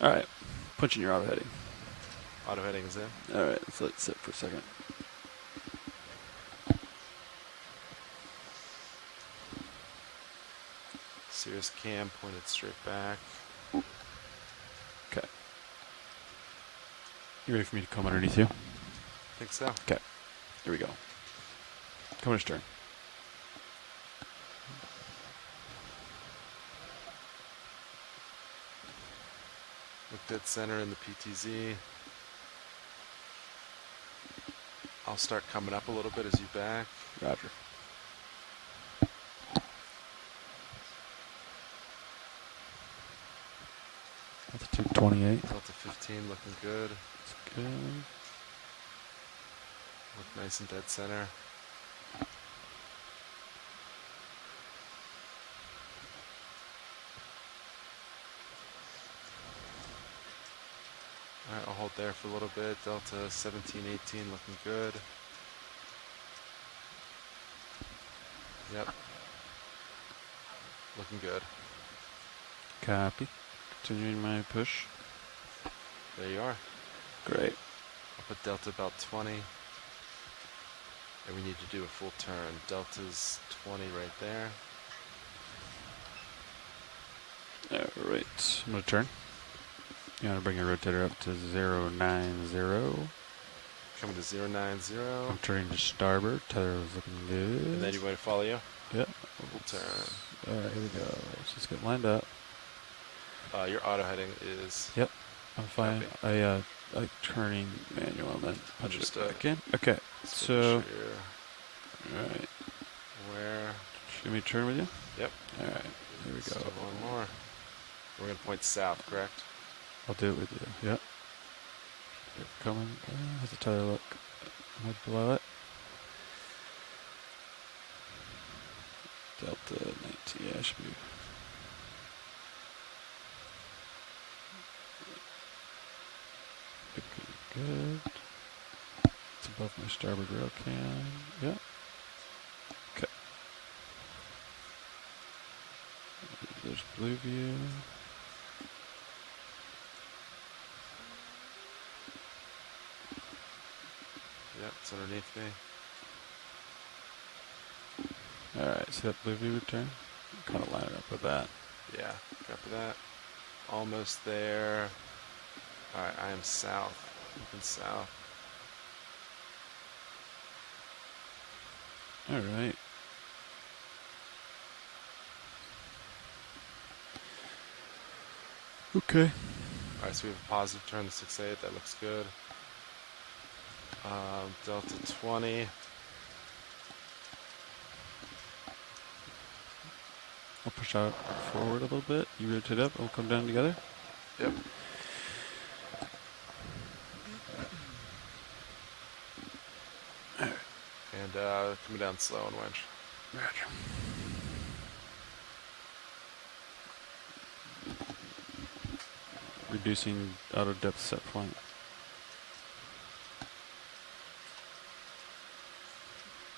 Alright. Punching your auto heading. Auto heading is in. Alright, let's let it sit for a second. Sirius cam pointed straight back. Okay. You ready for me to come underneath you? Think so. Okay. Here we go. Come in stern. Look dead center in the PTZ. I'll start coming up a little bit as you back. Roger. Altitude 28. Delta 15 looking good. That's good. Look nice and dead center. Alright, I'll hold there for a little bit. Delta 17, 18 looking good. Yep. Looking good. Copy. Continuing my push. There you are. Great. I'll put Delta about 20. And we need to do a full turn. Delta's 20 right there. Alright. I'm going to turn. You want to bring your rotator up to 090. Coming to 090. I'm turning to starboard. Tether's looking good. And then you want to follow you? Yep. Full turn. Alright, here we go. Let's just get lined up. Your auto heading is... Yep. I'm fine. I like turning manual and then punch it back in. Okay. So... Alright. Where? Should we turn with you? Yep. Alright. Here we go. One more. We're going to point south, correct? I'll do it with you. Yep. You're coming. How's the tether look? Right below it. Delta 19. Yeah, should be. Good. It's above my starboard rail can. Yep. Okay. There's blue view. Yep, it's underneath me. Alright, see that blue view return? Kind of line it up with that. Yeah, copy that. Almost there. Alright, I am south. Looking south. Alright. Okay. Alright, so we have a positive turn to 6-8. That looks good. Delta 20. I'll push out forward a little bit. You rotate up. We'll come down together. Yep. And coming down slow on winch. Roger. Reducing auto depth set point.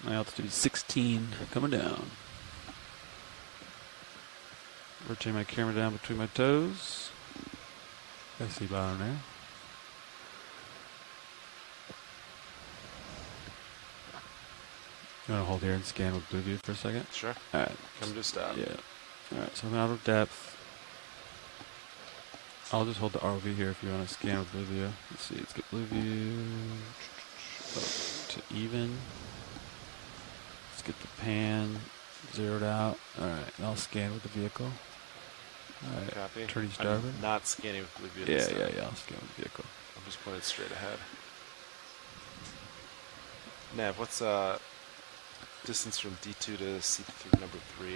My altitude is 16, coming down. Rotate my camera down between my toes. I see bottom there. You want to hold here and scan with blue view for a second? Sure. Alright. Come to stop. Yeah. Alright, so I'm out of depth. I'll just hold the ROV here if you want to scan with blue view. Let's see, let's get blue view to even. Let's get the pan zeroed out. Alright, and I'll scan with the vehicle. Alright, Copy. turn east I'm starboard. not scanning with blue view Yeah, this time. I'll scan with the vehicle. I'm just pointed straight ahead. Nav, what's distance from D2 to Seep number 3?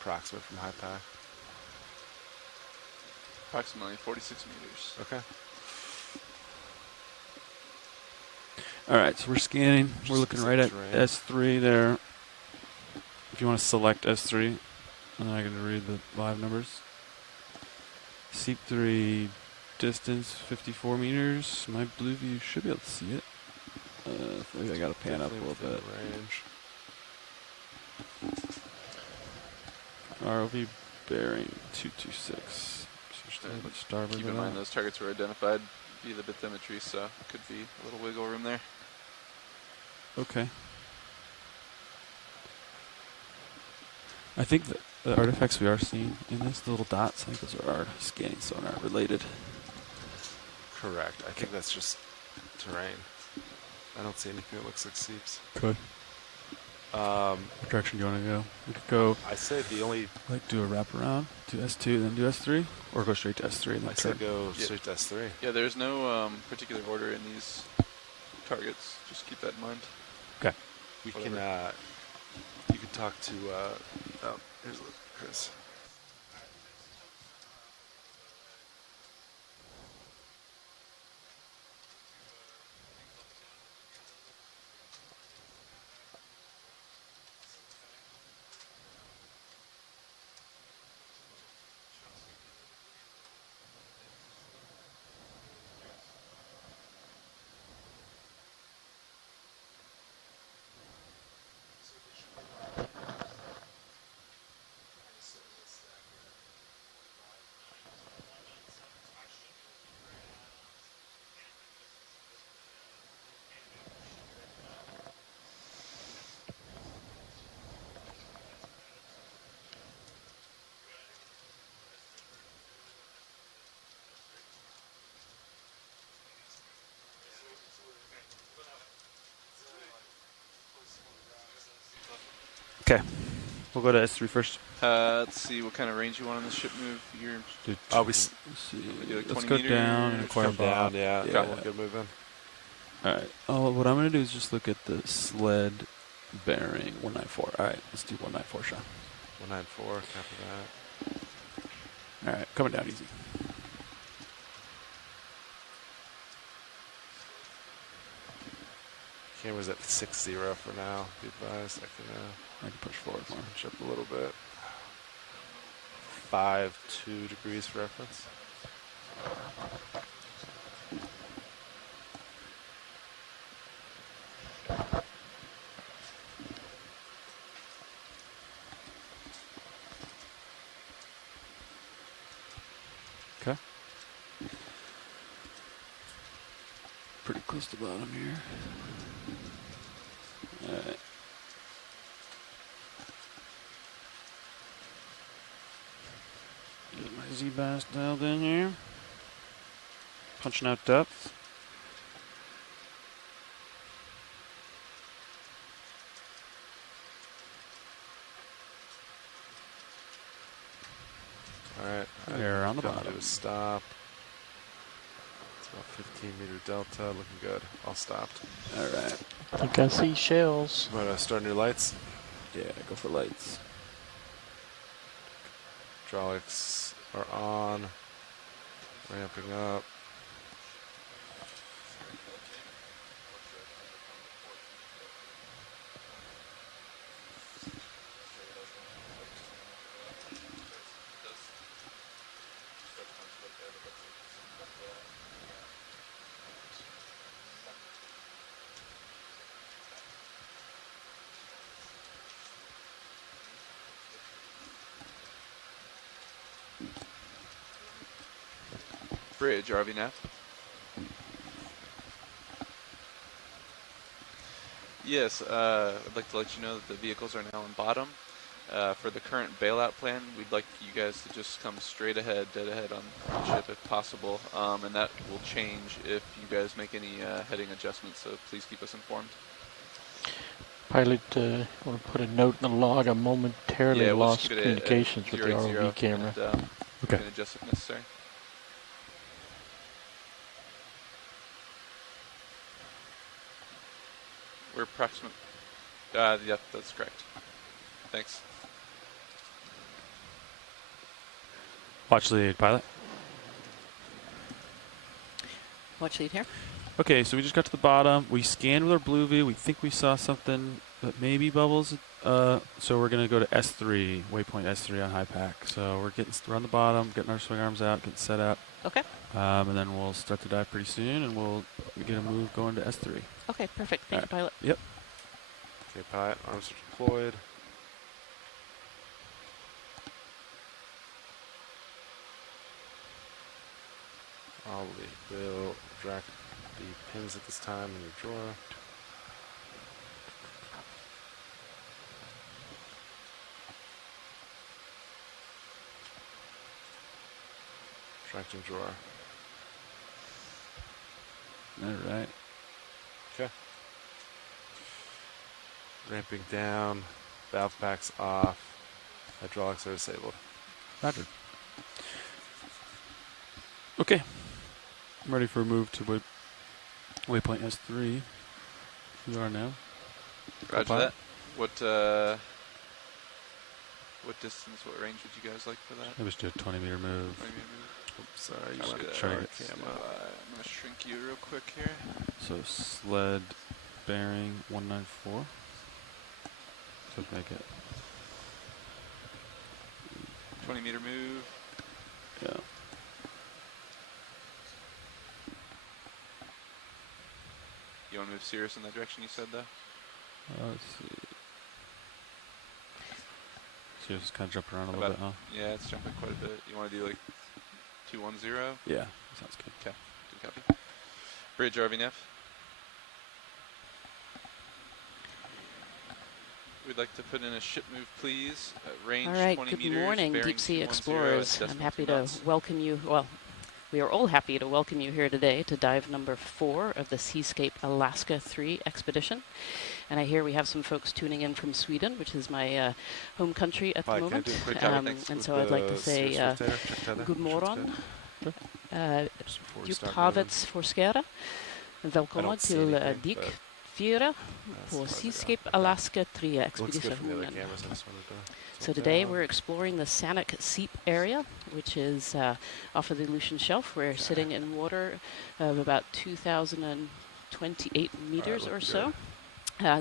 Approximate from high pack. Approximately 46 meters. Okay. Alright, so we're scanning. We're Just looking right at terrain. S3 there. If you want to select S3, and then I can read the live numbers. Seep 3 distance 54 meters. My blue view should be able to see it. Maybe I gotta pan up a little bit. Range. ROV bearing 226. Starboard. Keep in mind those targets were identified via the bathymetry, so could be a little wiggle room there. Okay. I think the artifacts we are seeing in this, the little dots, I think those are our scanning sonar related. Correct. I think that's just terrain. I don't see anything that looks like seeps. Could. What direction do you want to go? We could go. I say the only. Like do a wraparound, do S2, then do S3, or go straight to S3 and then I say turn. go straight to S3. Yeah, there's no particular order in these targets. Just keep that in mind. Okay. We can. You can talk to. Oh, here's Chris. Okay. We'll go to S3 first. Let's see what kind of range you want on this ship move. You're Let's do like let's 20 go meters. down and acquire Come down, Bob. yeah. Yeah. We'll get moving. Alright. Oh, what I'm going to do is just look at the sled bearing 194. Alright, let's do 194 shot. 194, copy that. Alright, coming down easy. Camera's at 6-0 for now. Be advised. I can push forward more. Push up a little bit. 5-2 degrees for reference. pretty close to the bottom here. Alright. Get my Z-bass dialed in here. Punching out depth. Alright. There on the come bottom. to a stop. It's about 15-meter delta. Looking good. All stopped. Alright. I think I see shells. Want to start your lights? Yeah, go for lights. Hydraulics are on. Ramping up. Bridge, RVNAV. Yes, I'd like to let you know that the vehicles are now on bottom. For the current bailout plan, we'd like you guys to just come straight ahead, dead ahead on ship if possible, and that will change if you guys make any heading adjustments, so please keep us informed. Pilot, I want to put a note in the log. I momentarily Yeah, we'll lost just keep it communications at with the 080, ROV camera. And, Okay. we can adjust if necessary. We're approximate. Yeah, that's correct. Thanks. Watch lead, pilot. Watch lead here. Okay, so we just got to the bottom. We scanned with our blue view. We think we saw something that maybe bubbles. So we're going to go to S3, waypoint S3 on high pack. So we're on the bottom, getting our swing arms out, getting set up. Okay. And then we'll start to dive pretty soon, and we'll get a move going to S3. Okay, perfect. Thank you, pilot. Yep. Okay, pilot, arms are deployed. Will drag the pins at this time in your drawer. Tracking drawer. All right. Okay. Ramping down. Valve packs off. Hydraulics are disabled. Roger. Okay. I'm ready for a move to waypoint S3. We are now. Roger that. What distance, what range would you guys like for that? Maybe just do a 20-meter move. 20 meter move? Oops, sorry, you I'll want do to that. try Try to I'm going to shrink you real quick here. So sled bearing 194. So make it. 20 meter move. Yeah. You want to move Cirrus in that direction you said though? Let's see. So just kind of jumping around a little bit, huh? Yeah, it's jumping quite a bit. You want to do like 210? Yeah, sounds good. Okay, good copy. Bridge RVNF. We'd like to put in a ship move, please. Range All right, 20 good meters. morning, bearing deep sea 210 explorers. at I'm decimal happy 2 to knots. welcome you. Well, we are all happy to welcome you here today to dive number 4 of the Seascape Alaska 3 expedition. And I hear we have some folks tuning in from Sweden, which is my home country at the moment. And so I'd like to say good morgon. Djupt havets forskare. Välkomna till Dick 4 på Seascape Alaska 3 expeditionen. So today we're exploring the Sanak Seep area, which is off of the Aleutian Shelf. We're sitting in water of about 2,028 meters or so.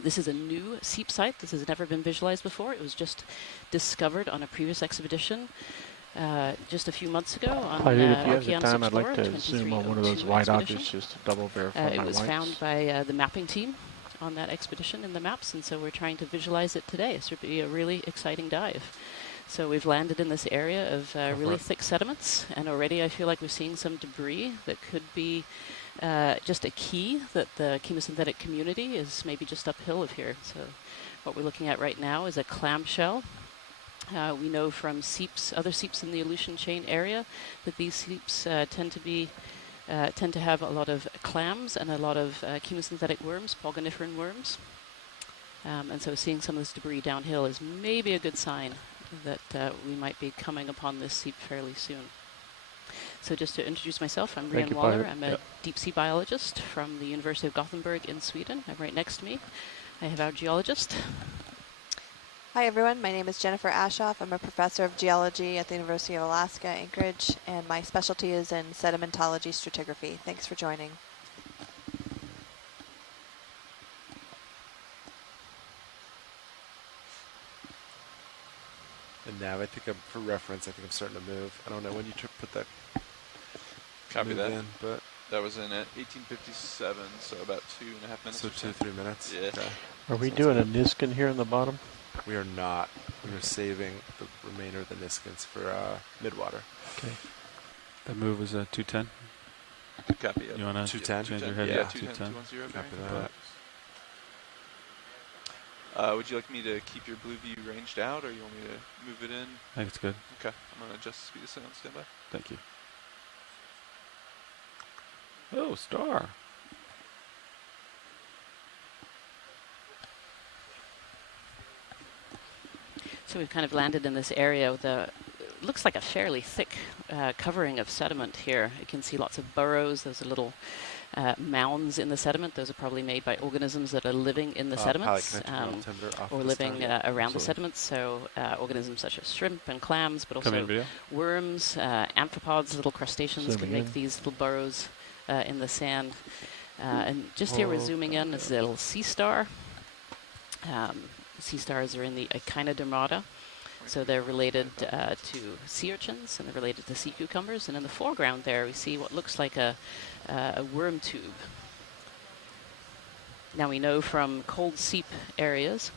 This is a new seep site. This has never been visualized before. It was just discovered on a previous expedition just a few months ago on Pilot, if you have the Okeanos time, I'd like Explorer to zoom on one of those 2302 white expedition. objects just to double verify It my was whites. found by the mapping team on that expedition in the maps, and so we're trying to visualize it today. This would be a really exciting dive. So we've landed in this area of really thick sediments, and already I feel like we're seeing some debris that could be just a key that the chemosynthetic community is maybe just uphill of here. So what we're looking at right now is a clamshell. We know from seeps, other seeps in the Aleutian chain area, that these seeps tend to have a lot of clams and a lot of chemosynthetic worms, pogoniferan worms. And so seeing some of this debris downhill is maybe a good sign that we might be coming upon this seep fairly soon. So just to introduce myself, I'm Rian Waller. I'm a deep sea biologist from the University of Gothenburg in Sweden. I'm right next to me. I have our geologist. Hi everyone, my name is Jennifer Ashoff. I'm a professor of geology at the University of Alaska, Anchorage, and my specialty is in sedimentology stratigraphy. Thanks for joining. And now I think for reference, I think I'm starting to move. I don't know when you put that. Copy that. In, but that was in at 1857, so about 2.5 minutes. So 2-3 minutes. Yeah. Okay. Are we doing a Niskin here in the bottom? We are not. We are saving the remainder of the Niskins for Midwater. Okay. That move was 210. Copy. You want to 210? change your head? Yeah, 210. 210. Copy that. Would you like me to keep your blue view ranged out, or you want me to move it in? I think it's good. Okay. I'm going to adjust the speed of sound. Stand by. Thank you. Oh, star. So we've kind of landed in this area with looks like a fairly thick covering of sediment here. You can see lots of burrows. Those are little mounds in the sediment. Those are probably made by organisms that are living in the sediments or living around the sediments. So organisms such as shrimp and clams, but also worms, amphipods, little crustaceans can make these little burrows in the sand. And just here we're zooming in. This is a little sea star. Sea stars are in the Echinodermata, so they're related to sea urchins and they're related to sea cucumbers. And in the foreground there, we see what looks like a worm tube. Now we know from cold seep areas,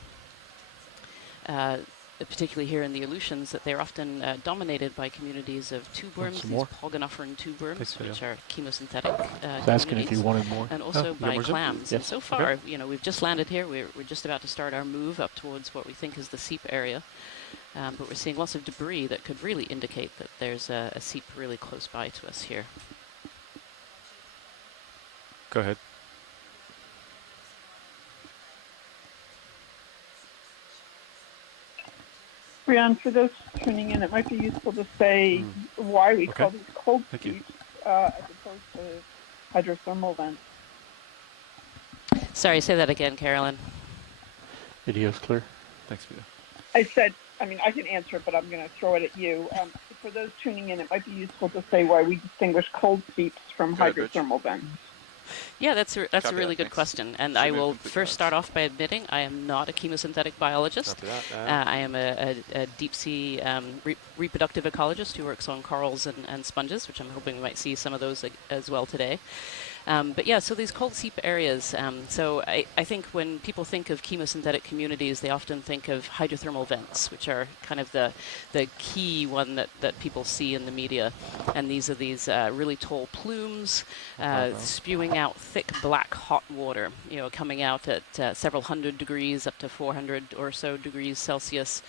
particularly here in the Aleutians, that they're often dominated by communities of tube worms, these pogoniferan tube worms, which are chemosynthetic asking if you wanted more. and also by clams. And so far, you know, we've just landed here. We're just about to start our move up towards what we think is the seep area. But we're seeing lots of debris that could really indicate that there's a seep really close by to us here. Go ahead. Brian, for those tuning in, it might be useful to say why we call these cold seeps as opposed to hydrothermal vents. Sorry, say that again, Carolyn. Video's clear. Thanks, Vito. I said, I mean, I can answer it, but I'm going to throw it at you. For those tuning in, it might be useful to say why we distinguish cold seeps from hydrothermal vents. Yeah, that's a really good question. And I will first start off by admitting I am not a chemosynthetic biologist. I am a deep sea reproductive ecologist who works on corals and sponges, which I'm hoping we might see some of those as well today. But yeah, so these cold seep areas, so I think when people think of chemosynthetic communities, they often think of hydrothermal vents, which are kind of the key one that people see in the media. And these are these really tall plumes spewing out thick black hot water, you know, coming out at several hundred degrees up to 400 or so degrees Celsius,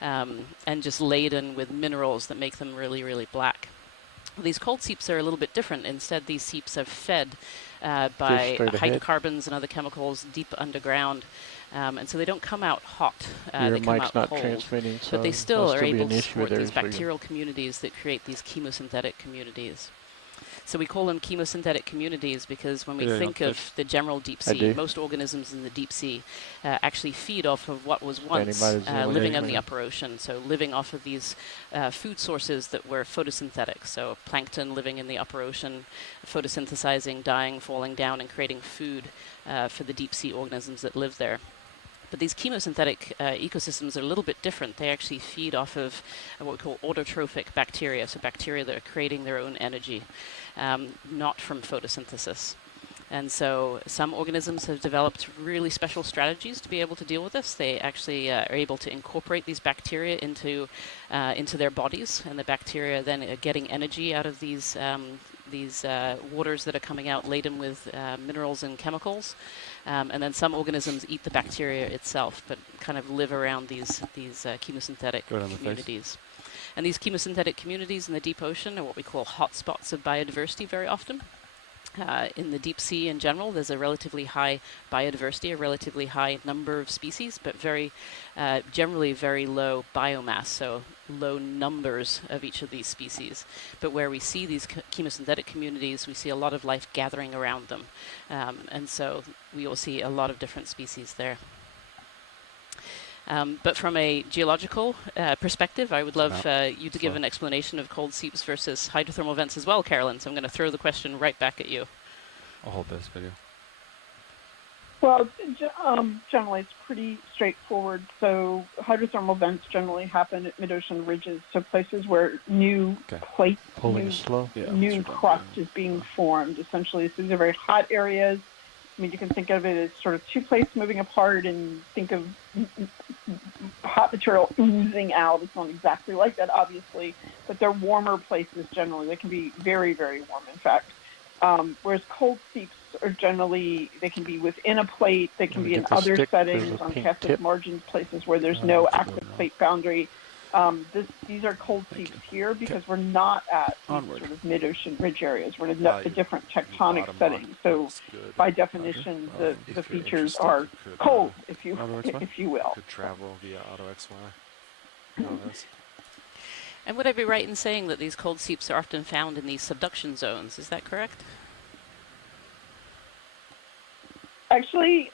and just laden with minerals that make them really, really black. These cold seeps are a little bit different. Instead, these seeps are fed by hydrocarbons and other chemicals deep underground. And so they don't come out hot, they come out not cold, transmitting, so but they still are able to support support these bacterial communities that create these chemosynthetic communities. So we call them chemosynthetic communities because when we think of the general deep sea, most organisms in the deep sea actually feed off of what was once living in the upper ocean, so living off of these food sources that were photosynthetic, so plankton living in the upper ocean, photosynthesizing, dying, falling down, and creating food for the deep sea organisms that live there. But these chemosynthetic ecosystems are a little bit different. They actually feed off of what we call autotrophic bacteria, so bacteria that are creating their own energy, not from photosynthesis. And so some organisms have developed really special strategies to be able to deal with this. They actually are able to incorporate these bacteria into their bodies, and the bacteria then are getting energy out of these these waters that are coming out laden with minerals and chemicals, and then some organisms eat the bacteria itself, but kind of live around these chemosynthetic communities. And these chemosynthetic communities in the deep ocean are what we call hotspots of biodiversity very often. In the deep sea in general, there's a relatively high biodiversity, a relatively high number of species, but generally very low biomass, so low numbers of each of these species. But where we see these chemosynthetic communities, we see a lot of life gathering around them. And so we will see a lot of different species there. But from a geological perspective, I would love you to give an explanation of cold seeps versus hydrothermal vents as well, Carolyn. So I'm going to throw the question right back at you. I'll hold this video. Well, generally it's pretty straightforward. So hydrothermal vents generally happen at mid-ocean ridges, so places where new plate, new crust is being formed. Essentially, so these are very hot areas. I mean, you can think of it as sort of two plates moving apart and think of hot material oozing out. It's not exactly like that, obviously, but they're warmer places generally. They can be very, very warm, in fact. Whereas cold seeps are generally, they can be within a plate. They can be in other settings on passive margins, places where there's no active plate boundary. These are cold seeps here because we're not at sort of mid-ocean ridge areas. We're in a different tectonic setting. So by definition, the features are cold, if you will. Could travel via Auto XY. And would I be right in saying that these cold seeps are often found in these subduction zones? Is that correct? Actually,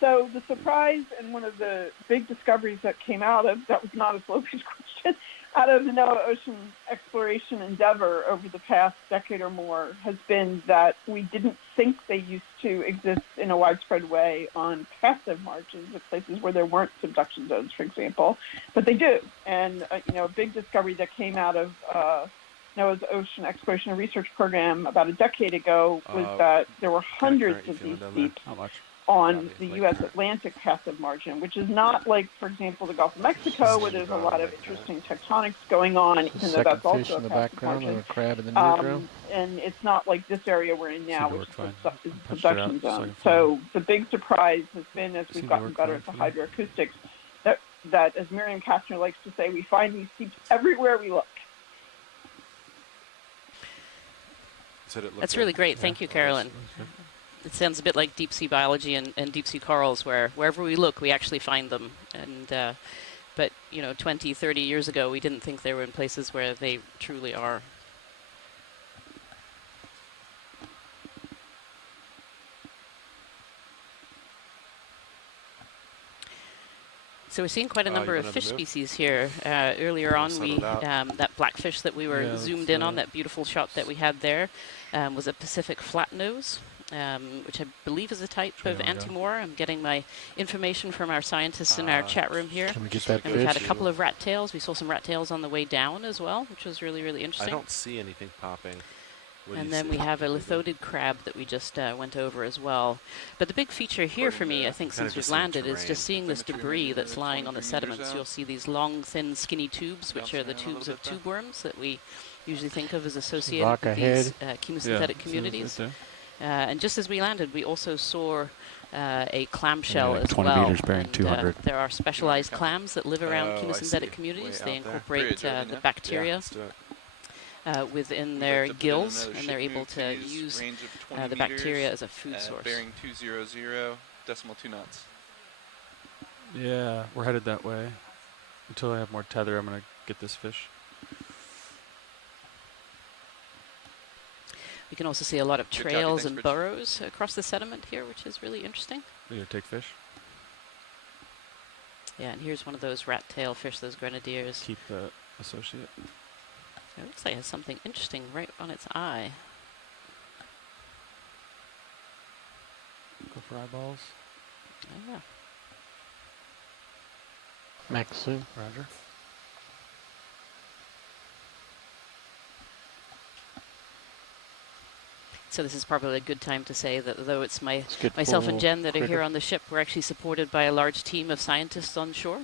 so the surprise and one of the big discoveries that came out of, that was not a slow-pitch question, out of the NOAA ocean exploration endeavor over the past decade or more has been that we didn't think they used to exist in a widespread way on passive margins at places where there weren't subduction zones, for example, but they do. And, a big discovery that came out of NOAA's Ocean Exploration and Research Program about a decade ago was that there were hundreds of these seeps on the U.S. Atlantic passive margin, which is not like, for example, the Gulf of Mexico, where there's a lot of interesting tectonics going on, even though that's also a passive margin. And a crab in the near and it's not like this area we're in now, which is a subduction zone. So the big surprise has been, as we've gotten better at the hydroacoustics, that as Miriam Kastner likes to say, we find these seeps everywhere we look. That's really great. Thank you, Carolyn. It sounds a bit like deep sea biology and deep sea corals, where wherever we look, we actually find them. And but 20, 30 years ago, we didn't think they were in places where they truly are. So we're seeing quite a number of fish species here. Earlier on, that blackfish that we were zoomed in on, that beautiful shot that we had there, was a Pacific flatnose, which I believe is a type of antimore. I'm getting my information from our scientists in our chat room here. Can we get that and we've had a couple of rat tails. We saw some rat tails on the way down as well, which was really, really interesting. I don't see anything popping. And then we have a lithodid crab that we just went over as well. But the big feature here for me, I think, since we've landed, is just seeing this debris that's lying on the sediments. You'll see these long, thin, skinny tubes, which are the tubes of tube worms that we usually think of as associated with these chemosynthetic communities. And just as we landed, we also saw a clamshell as 20 well. meters bearing 200. There are specialized clams that live around chemosynthetic communities. They incorporate the bacteria within their gills, and they're able to use the bacteria as a food source. Bearing 200.2 knots. Yeah, we're headed that way. Until I have more tether, I'm going to get this fish. We can also see a lot of trails and burrows across the sediment here, which is really interesting. Are you going to take fish? Yeah, and here's one of those rat tail fish, those grenadiers. Keep the associate. It looks like it has something interesting right on its eye. Go for eyeballs. Yeah. Max soon. Roger. So this is probably a good time to say that though it's myself and Jen that are here on the ship, we're actually supported by a large team of scientists on shore.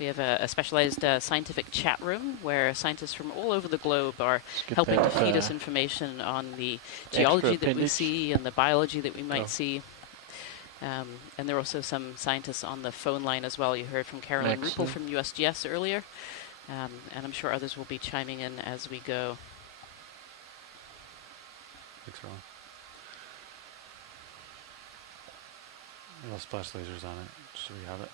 We have a specialized scientific chat room where scientists from all over the globe are helping to feed us information on the geology that we see and the biology that we might see. And there are also some scientists on the phone line as well. You heard from Carolyn Ruppel from USGS earlier, and I'm sure others will be chiming in as we go. Thanks, Ron. Little splash lasers on it, so we have it.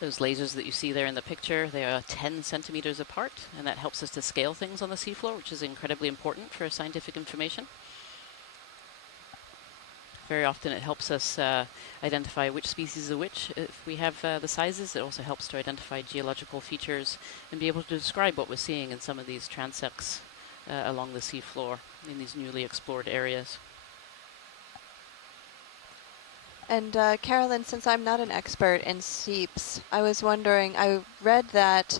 Those lasers that you see there in the picture, they are 10 centimeters apart, and that helps us to scale things on the seafloor, which is incredibly important for scientific information. Very often it helps us identify which species are which. If we have the sizes, it also helps to identify geological features and be able to describe what we're seeing in some of these transects along the seafloor in these newly explored areas. And Carolyn, since I'm not an expert in seeps, I was wondering, I read that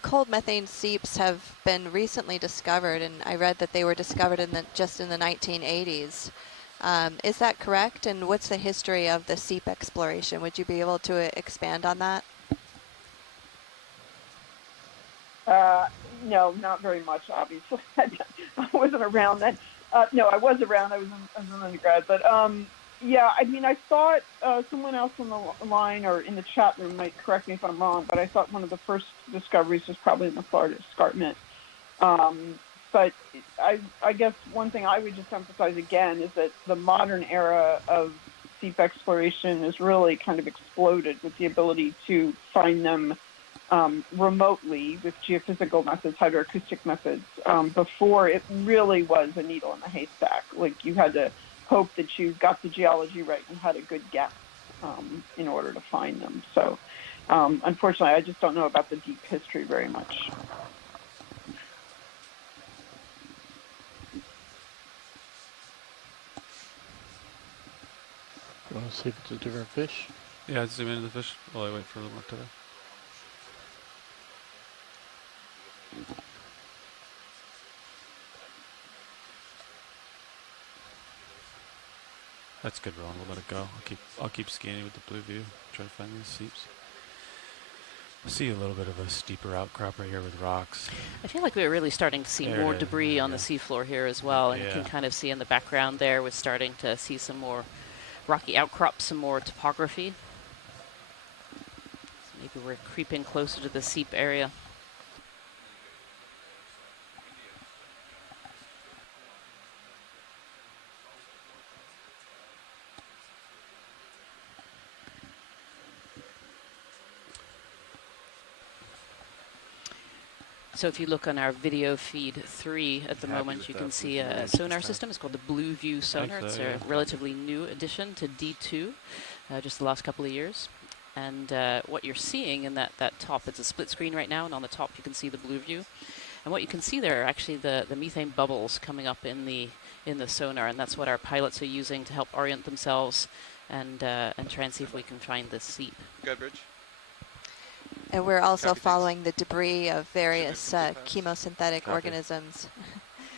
cold methane seeps have been recently discovered, and I read that they were discovered just in the 1980s. Is that correct? And what's the history of the seep exploration? Would you be able to expand on that? No, not very much, obviously. I wasn't around then. No, I was around. I was an undergrad. But yeah, I mean, I thought someone else on the line or in the chat room might correct me if I'm wrong, but I thought one of the first discoveries was probably in the Florida Escarpment. But I guess one thing I would just emphasize again is that the modern era of seep exploration has really kind of exploded with the ability to find them remotely with geophysical methods, hydroacoustic methods. Before, it really was a needle in the haystack. Like, you had to hope that you got the geology right and had a good guess in order to find them. So unfortunately, I just don't know about the deep history very much. You want to see if it's a different fish? Yeah, I'd zoom into the fish while I wait for a little more time. That's good, Ron. We'll let it go. I'll keep scanning with the blue view. Try to find these seeps. I see a little bit of a steeper outcrop right here with rocks. I feel like we're really starting to see more debris on the seafloor here as well, and you can kind of see in the background there, we're starting to see some more rocky outcrops, some more topography. So maybe we're creeping closer to the seep area. So if you look on our video feed 3 at the moment, you can see a sonar system. It's called the Blue View sonar. It's a relatively new addition to D2, just the last couple of years. And what you're seeing in that top, it's a split screen right now, and on the top you can see the Blue View. And what you can see there are actually the methane bubbles coming up in the sonar, and that's what our pilots are using to help orient themselves and try and see if we can find this seep. Good, Bridge. And we're also following the debris of various chemosynthetic organisms.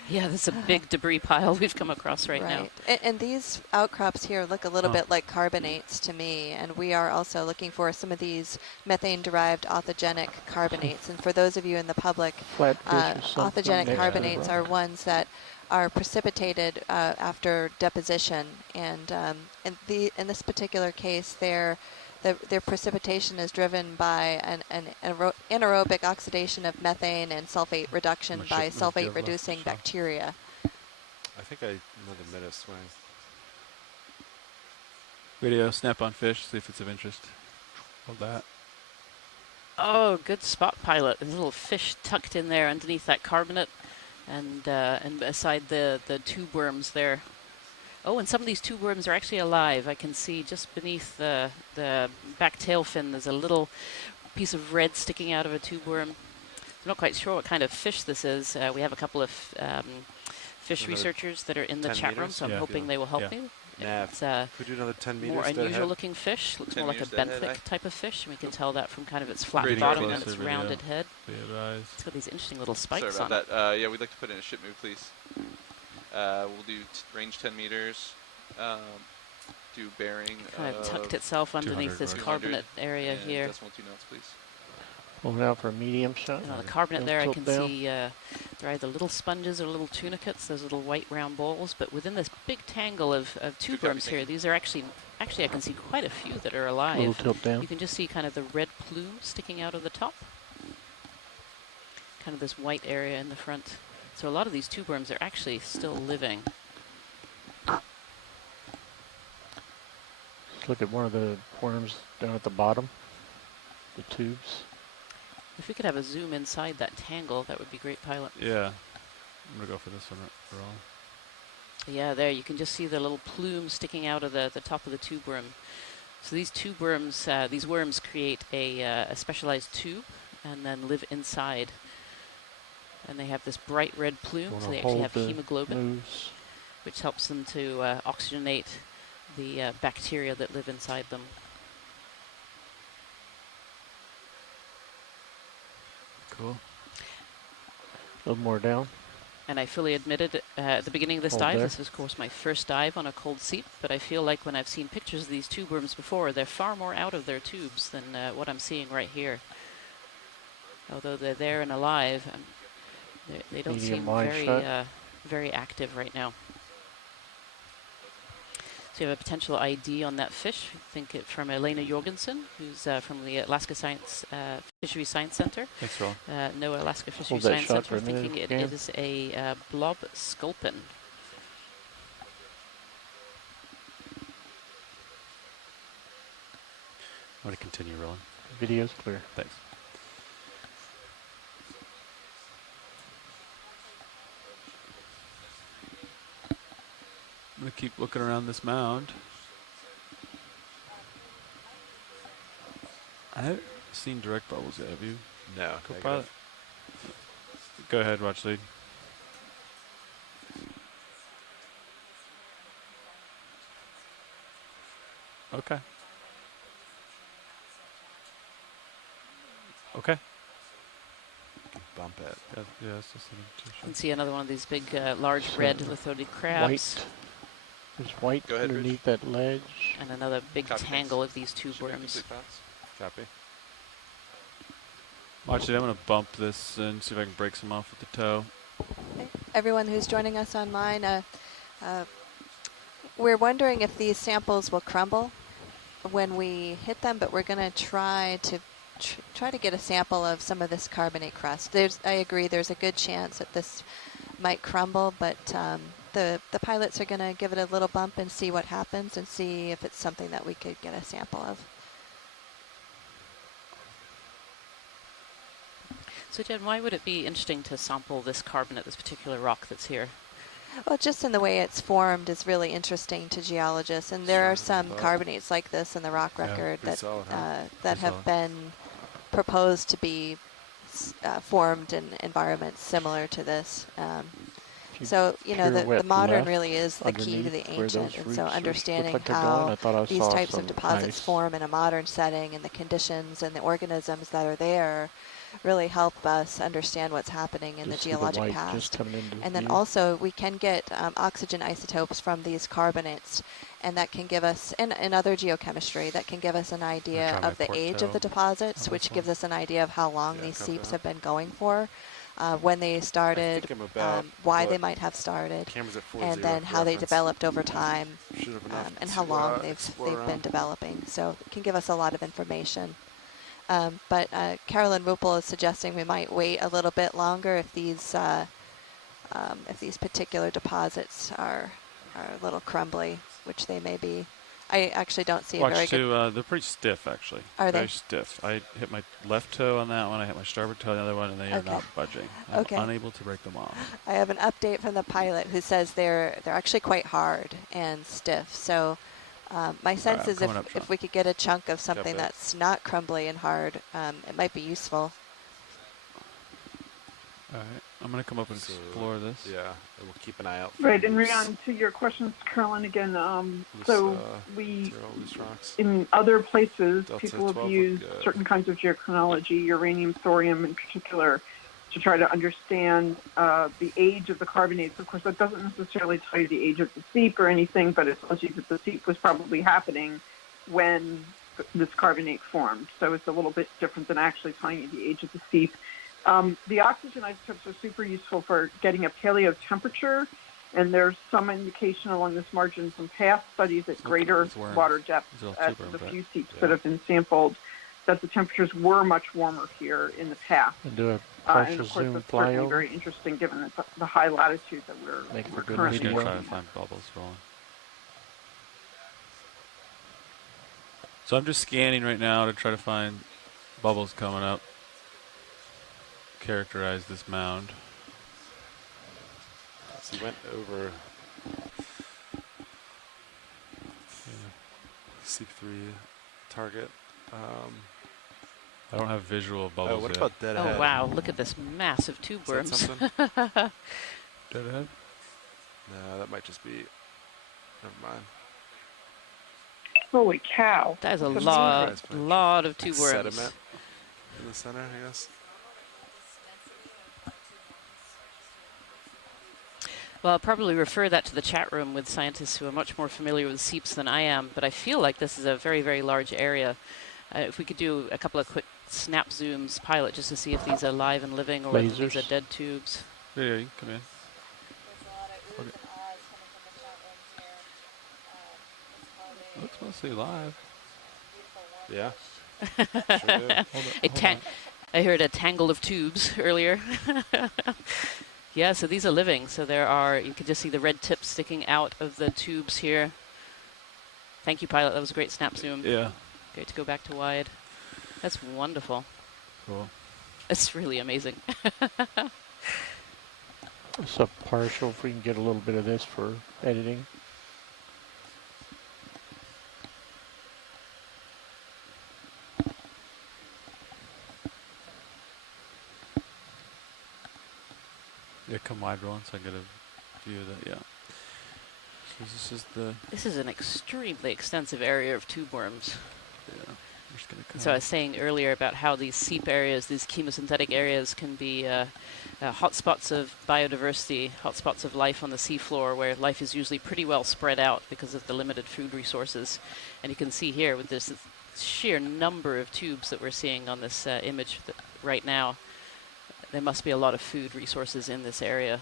Yeah, there's a big debris pile we've come across right now. And these outcrops here look a little bit like carbonates to me, and we are also looking for some of these methane-derived authogenic carbonates. And for those of you in the public, authogenic carbonates are ones that are precipitated after deposition, and in this particular case, their precipitation is driven by an anaerobic oxidation of methane and sulfate reduction by sulfate-reducing bacteria. I think I might have made a swing. Video, snap on fish, see if it's of interest. Hold that. Oh, good spot, pilot. There's a little fish tucked in there underneath that carbonate and beside the tube worms there. Oh, and some of these tube worms are actually alive. I can see just beneath the back tail fin, there's a little piece of red sticking out of a tube worm. I'm not quite sure what kind of fish this is. We have a couple of fish researchers that are in the chat room, so I'm hoping they will help me. It's could do another 10 meters more unusual looking fish. Looks more like a benthic type of fish, and we can tell that from kind of its flat bottom and its rounded head. It's got these interesting little spikes on it. Yeah, we'd like to put in a ship move, please. We'll do range 10 meters. Do bearing. Kind of tucked itself underneath this carbonate area here. Decimal 2 knots, please. Pulling out for a medium shot. And on the carbonate Don't there, I tilt can down. see they're either little sponges or little tunicates, those little white round balls. But within this big tangle of tube worms here, these are actually I can see quite a few that are alive. Little tilt down. You can just see kind of the red plume sticking out of the top. Kind of this white area in the front. So a lot of these tube worms are actually still living. Let's look at one of the worms down at the bottom. The tubes. If we could have a zoom inside that tangle, that would be great, Pilot. Yeah. I'm going to go for this one for all. Yeah, there, you can just see the little plume sticking out of the top of the tube worm. So these tube worms, these worms create a specialized tube and then live inside. And they have this bright red plume, so they actually have hemoglobin, which helps them to oxygenate the bacteria that live inside them. Cool. A little more down. And I fully admitted at the beginning of this dive, this is of course my first dive on a cold seep, but I feel like when I've seen pictures of these tube worms before, they're far more out of their tubes than what I'm seeing right here. Although they're there and alive, they don't seem very active right now. So you have a potential ID on that fish. I think it from Elena Jorgensen, who's from the Alaska Fisheries Science Center. Thanks, Roll. NOAA Alaska Fisheries Science Center, thinking it is a blob sculpin. I'm going to continue rolling. Video's clear. Thanks. I'm going to keep looking around this mound. I haven't seen direct bubbles yet, have you? No. Co-pilot? Go ahead, watch lead. Okay. Okay. Bump it. Yeah, it's just an You can see another one of these big, large red lithoid crabs. White. There's white ahead, underneath that ledge. And another big tangle of these tube worms. Copy. Watch it, I'm going to bump this and see if I can break some off with the toe. Okay. Everyone who's joining us online, we're wondering if these samples will crumble when we hit them, but we're going to try to get a sample of some of this carbonate crust. I agree, there's a good chance that this might crumble, but the pilots are going to give it a little bump and see what happens and see if it's something that we could get a sample of. So Jen, why would it be interesting to sample this carbonate, this particular rock that's here? Well, just in the way it's formed is really interesting to geologists, and there are some carbonates like this in the rock record that have been proposed to be formed in environments similar to this. So, you know, the modern really is the key to the ancient, and so understanding how these types of deposits form in a modern setting and the conditions and the organisms that are there really help us understand what's happening in the geologic past. And then also we can get oxygen isotopes from these carbonates, and that can give us, in other geochemistry, that can give us an idea of the age of the deposits, which gives us an idea of how long these seeps have been going for, when they started, why they might have started, and then how they developed over time, and how long they've been developing. So it can give us a lot of information. But Carolyn Ruppel is suggesting we might wait a little bit longer if these particular deposits are a little crumbly, which they may be. I actually don't see a very good... they're pretty stiff, actually. Are they? Very stiff. I hit my left toe on that one, I hit my starboard toe on the other one, and they are not budging. I'm unable to break them off. I have an update from the pilot who says they're actually quite hard and stiff. So my sense is if we could get a chunk of something that's not crumbly and hard, it might be useful. All right, I'm going to come up and explore this. Yeah, and we'll keep an eye out. Right, and Rian, to your questions, Carolyn, again, so we, in other places, people have used certain kinds of geochronology, uranium, thorium in particular, to try to understand the age of the carbonates. Of course, that doesn't necessarily tell you the age of the seep or anything, but it tells you that the seep was probably happening when this carbonate formed. So it's a little bit different than actually finding the age of the seep. The oxygen isotopes are super useful for getting a paleo temperature, and there's some indication along this margin from past studies at greater water depth at the few seeps that have been sampled, that the temperatures were much warmer here in the past. And do a And partial of course, zoom that's certainly flyover. very interesting given the high latitude that we're currently I'm working try to at. find bubbles rolling. So I'm just scanning right now to try to find bubbles coming up. Characterize this mound. So you went over Seep 3 target. I don't have visual bubbles what yet. about dead ahead? Oh wow, look at this massive tube Is that worms. something? Dead ahead? No, that might just be. Never mind. Holy cow. That is a That's lot of tube worms. Sediment in the center, I guess. Well, I'll probably refer that to the chat room with scientists who are much more familiar with seeps than I am, but I feel like this is a very, very large area. If we could do a couple of quick snap zooms, pilot, just to see if these are live and living or whether these are dead tubes. Yeah, you can come in. Okay. Looks mostly live. Yeah. Sure do. I heard a tangle of tubes earlier. Yeah, so these are living. So there are, you can just see the red tips sticking out of the tubes here. Thank you, pilot. That was a great snap zoom. Yeah. Great to go back to wide. That's wonderful. Cool. It's really amazing. It's a partial if we can get a little bit of this for editing. Yeah, come wide rolling so I get a view of that, yeah. So this is the... This is an extremely extensive area of tube worms. Yeah. I'm just gonna come. So I was saying earlier about how these seep areas, these chemosynthetic areas can be hotspots of biodiversity, hotspots of life on the seafloor where life is usually pretty well spread out because of the limited food resources. And you can see here with this sheer number of tubes that we're seeing on this image right now, there must be a lot of food resources in this area.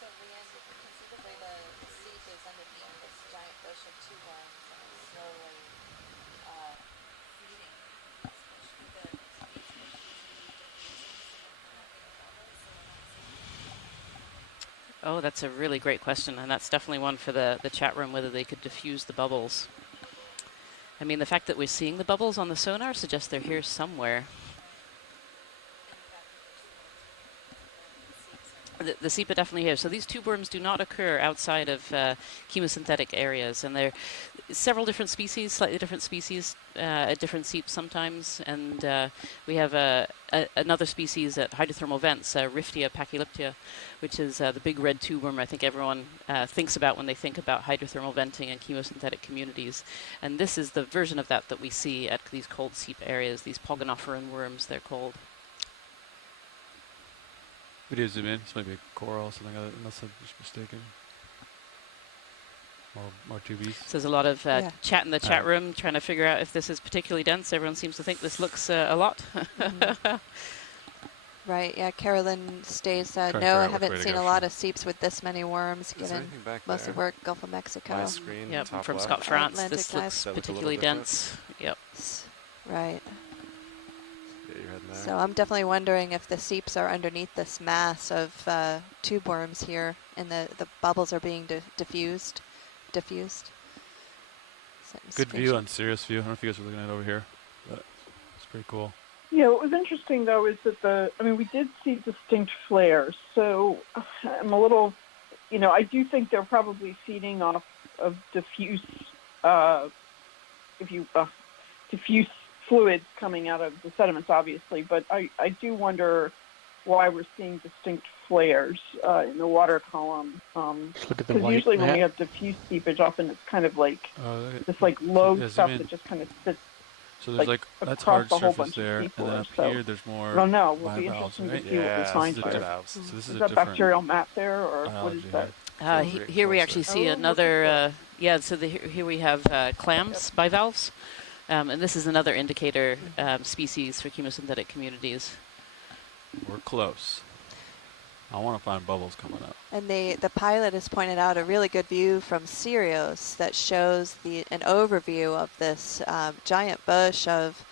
So, Leanne, you can see the way the seep is underneath this giant bush of tube worms and it's slowly feeding this bush. Oh, that's a really great question, and that's definitely one for the chat room, whether they could diffuse the bubbles. I mean, the fact that we're seeing the bubbles on the sonar suggests they're here somewhere. The seep are definitely here. So these tube worms do not occur outside of chemosynthetic areas, and they're several different species, slightly different species at different seeps sometimes. And we have another species at hydrothermal vents, Riftia pachylyptia, which is the big red tube worm I think everyone thinks about when they think about hydrothermal venting and chemosynthetic communities. And this is the version of that that we see at these cold seep areas, these pogonophoran worms they're called. Video zoom in. This might be a coral or something, unless I'm just mistaken. More tubies. So there's a lot of chat in the chat room trying to figure out if this is particularly dense. Everyone seems to think this looks a lot. Right, yeah, Carolyn Stays said, no, I haven't seen a lot of seeps with this many worms, given most of work Gulf of Mexico. My screen, yep, top from left. Scott France, Atlantic this looks dive. particularly dense. Yep. Right. Yeah, you're heading there. So I'm definitely wondering if the seeps are underneath this mass of tube worms here, and the bubbles are being diffused. Good view on Sirius view. I don't know if you guys are looking at it over here, but it's pretty cool. Yeah, what was interesting, though, is that we did see distinct flares. So I'm a little, I do think they're probably feeding off of diffuse fluids coming out of the sediments, obviously. But I do wonder why we're seeing distinct flares in the water column. Because usually when we have diffuse seepage, often it's kind of like this low stuff that just kind of sits. So there's that's hard surface there, and then up here there's more. I don't know. It would be bivalves, interesting right? to see what we find here. So this is that bacterial mat there, or what is that? Here we actually see another. So here we have clams, bivalves. And this is another indicator species for chemosynthetic communities. We're close. I want to find bubbles coming up. And the pilot has pointed out a really good view from Sirius that shows an overview of this giant bush of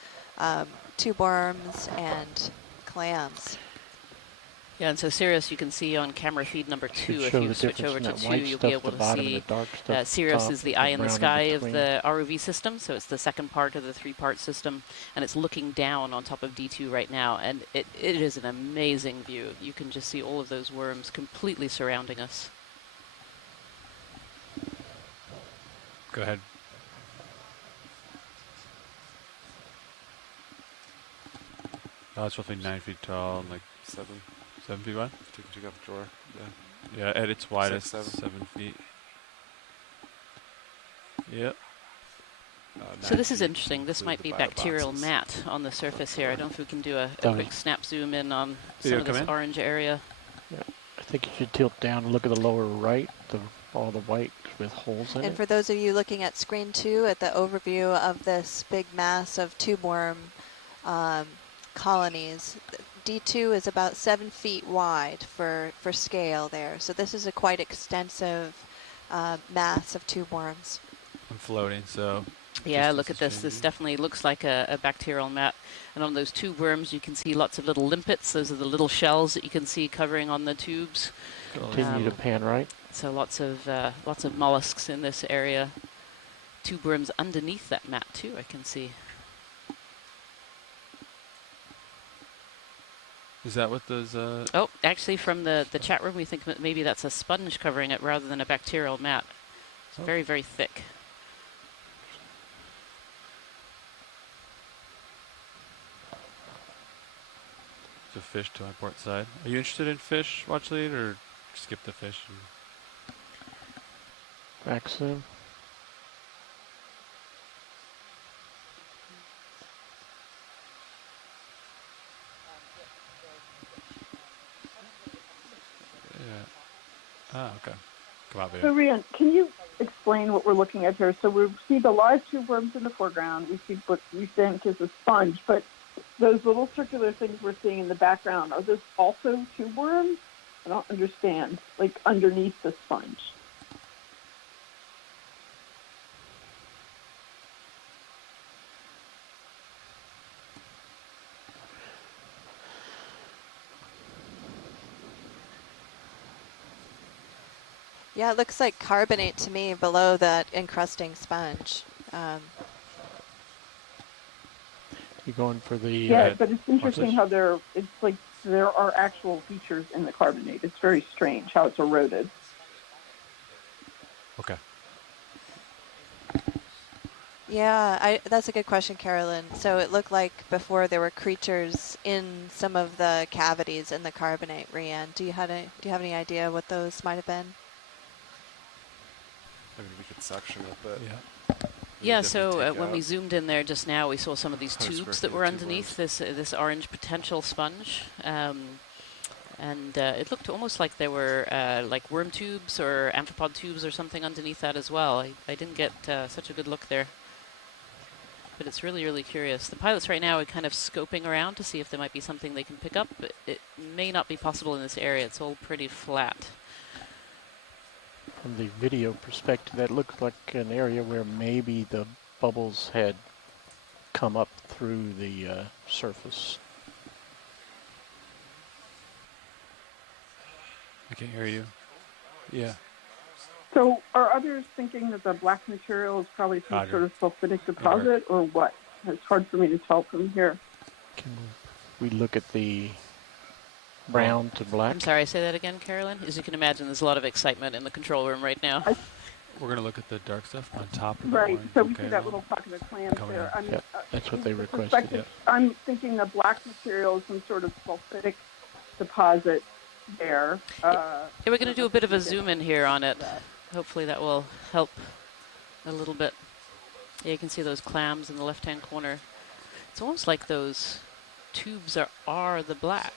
tube worms and clams. Yeah, and so Sirius you can see on camera feed number 2. If show you the switch difference over in to that 2, white you'll stuff be at able the to bottom and see the dark stuff at the Sirius top is the with eye the in the brown in sky of between. the ROV system, so it's the second part of the 3-part system, and it's looking down on top of D2 right now, and it is an amazing view. You can just see all of those worms completely surrounding us. Go ahead. Oh, it's roughly 9 feet tall and like 7 feet wide. Take out the drawer. Yeah, at its widest, 7. 7 feet. Yep. So this is interesting. This might be bacterial mat on the surface here. I don't know if we can do a quick snap zoom in on some of this orange area. Yeah, I think you should tilt down and look at the lower right, all the white with holes in it. And for those of you looking at screen 2 at the overview of this big mass of tube worm colonies, D2 is about 7 feet wide for scale there. So this is a quite extensive mass of tube worms. I'm floating, so... Yeah, look at this. This definitely looks like a bacterial mat. And on those tube worms, you can see lots of little limpets. Those are the little shells that you can see covering on the tubes. Continue to pan right. So lots of mollusks in this area. Tube worms underneath that mat too, I can see. Is that what those... Oh, actually from the chat room, we think maybe that's a sponge covering it rather than a bacterial mat. It's very, very thick. There's a fish to my port side. Are you interested in fish, watch lead, or skip the fish? Back soon. Yeah. Ah, okay. Come out, So, Rian, can you explain what we're looking at here? So we see the live tube worms in the foreground. We see what we think is a sponge, but those little circular things we're seeing in the background, are those also tube worms? I don't understand. Like underneath the sponge. Yeah, it looks like carbonate to me below that encrusting sponge. You going for the... Yeah, but it's interesting how there are actual features in the carbonate. It's very strange how it's eroded. Okay. Yeah, that's a good question, Carolyn. So it looked like before there were creatures in some of the cavities in the carbonate. Rian, do you have any idea what those might have been? Maybe we could suction it, but yeah. So when we zoomed in there just now, we saw some of these 100 tubes square that were feet of tube underneath this orange potential sponge, and it looked almost like there were like worm tubes or amphipod tubes or something underneath that as well. I didn't get such a good look there, but it's really, really curious. The pilots right now are kind of scoping around to see if there might be something they can pick up, but it may not be possible in this area. It's all pretty flat. From the video perspective, that looks like an area where maybe the bubbles had come up through the surface. I can't hear you. Yeah. So are others thinking that the black material is probably some sort of sulfidic deposit or what? It's hard for me to tell from here. Can we look at the brown to black? I'm sorry, say that again, Carolyn? As you can imagine, there's a lot of excitement in the control room right now. We're going to look at the dark stuff on top of Right, the so we see that little pocket of clams there. Yep, that's what they requested. Yep. I'm thinking the black material is some sort of sulfidic deposit there. Yeah, we're going to do a bit of a zoom in here on it. Hopefully that will help a little bit. Yeah, you can see those clams in the left-hand corner. It's almost like those tubes are the black.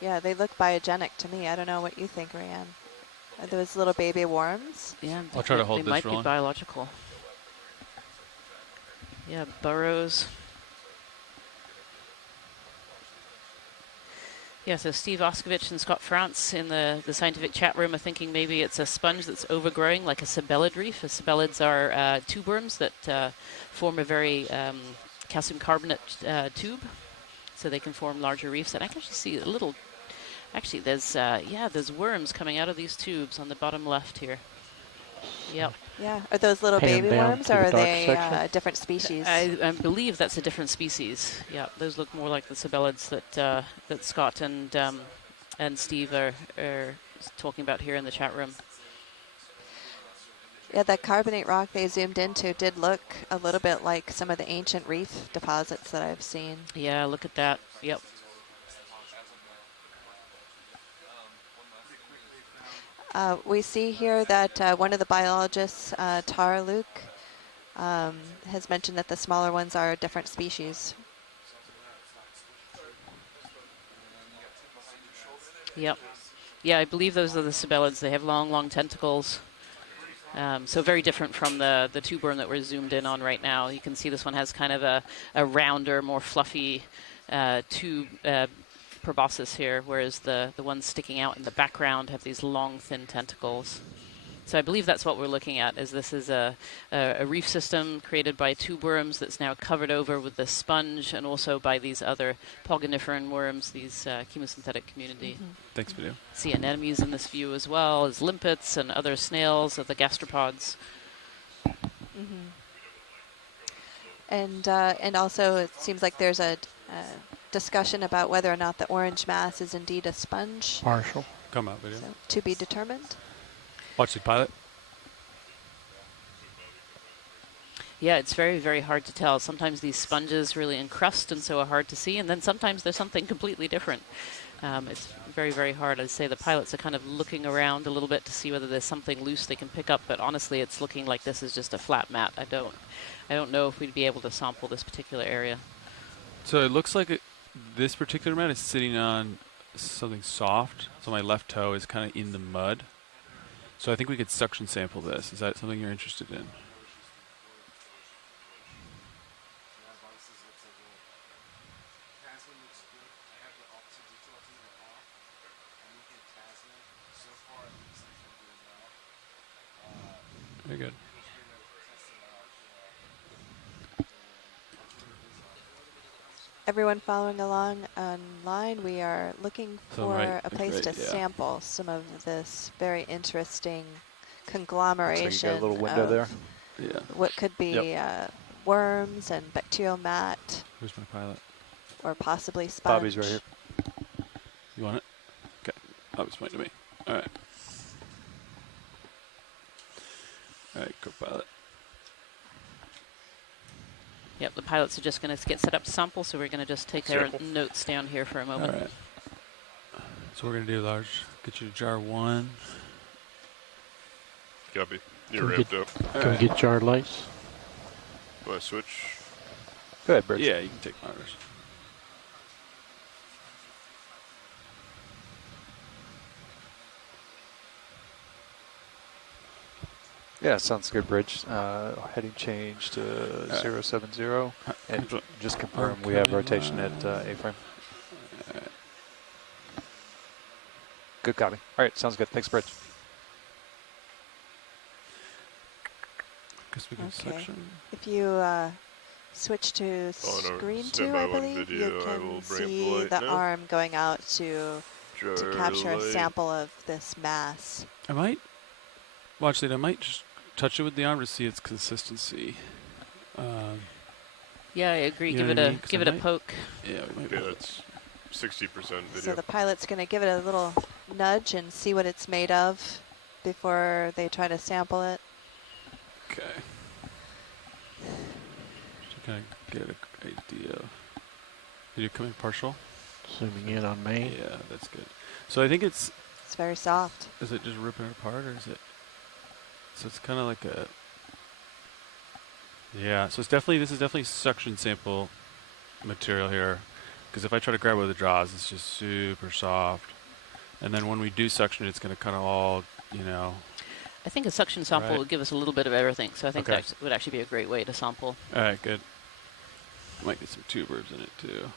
Yeah, they look biogenic to me. I don't know what you think, Rian. Are those little baby worms? Yeah, I'll try to hold they this might be rolling. biological. Yeah, burrows. Yeah, so Steve Oskovich and Scott France in the scientific chat room are thinking maybe it's a sponge that's overgrowing like a sabellid reef. Sabellids are tube worms that form a very calcium carbonate tube, so they can form larger reefs. And I can actually see a little, actually there's worms coming out of these tubes on the bottom left here. Yep. Yeah. Are those little Pan baby down worms, to or the are dark they section. different species? I believe that's a different species. Yeah, those look more like the sabellids that Scott and Steve are talking about here in the chat room. Yeah, that carbonate rock they zoomed into did look a little bit like some of the ancient reef deposits that I've seen. Yeah, look at that. Yep. We see here that one of the biologists, Tara Luke, has mentioned that the smaller ones are a different species. Yep. Yeah, I believe those are the sabellids. They have long, long tentacles. So very different from the tube worm that we're zoomed in on right now. You can see this one has kind of a rounder, more fluffy tube proboscis here, whereas the ones sticking out in the background have these long, thin tentacles. So I believe that's what we're looking at, is this is a reef system created by tube worms that's now covered over with the sponge and also by these other pogoniferan worms, these chemosynthetic community. Thanks, video. See anemones in this view as well as limpets and other snails of the gastropods. And also it seems like there's a discussion about whether or not the orange mass is indeed a sponge. Partial. Come out, video. So, to be determined. Watch the pilot. Yeah, it's very, very hard to tell. Sometimes these sponges really encrust and so are hard to see, and then sometimes there's something completely different. It's very, very hard. I'd say the pilots are kind of looking around a little bit to see whether there's something loose they can pick up, but honestly, it's looking like this is just a flat mat. I don't know if we'd be able to sample this particular area. So it looks like this particular mat is sitting on something soft. So my left toe is kind of in the mud. So I think we could suction sample this. Is that something you're interested in? Very good. Everyone following along online, we are looking for a place to sample some of this very interesting conglomeration. Looks like you got a little window there. Yeah. What could be worms and bacterial mat. Where's my pilot? Or possibly sponge. Bobby's right here. You want it? Okay. Bobby's pointing to me. All right. All right, co-pilot. Yep, the pilots are just going to get set up to sample, so we're going to just take our notes down here for a moment. All right. So we're going to do large, get you to jar 1. Copy. You're ramped up. Can we get jar lights? Do I switch? Go ahead, Bridge. Yeah, you can take monitors. Yeah, sounds good, Bridge. Heading change to 070. And just confirm we have rotation at A-frame. Good copy. All right, sounds good. Thanks, Bridge. Okay. If you switch to screen 2, I believe, you can see the arm going out to capture a sample of this mass. I might watch that. I might just touch it with the arm to see its consistency. Yeah, I agree. You Give it a poke. Yeah, we might. Yeah, that's 60% video. So the pilot's going to give it a little nudge and see what it's made of before they try to sample it. Okay. Just kind of get an idea. Did you come in partial? Zooming in on me. Yeah, that's good. So I think it's very soft. Is it just ripping it apart, or is it? So it's kind of like a. Yeah. So it's definitely this is definitely suction sample material here, because if I try to grab it with the jaws, it's just super soft, and then when we do suction, it's going to kind of all you know. I think a suction sample Right. would give us a little bit of everything, so I think Okay. that would actually be a great way to sample. All right, good. Might get some tubers in it too.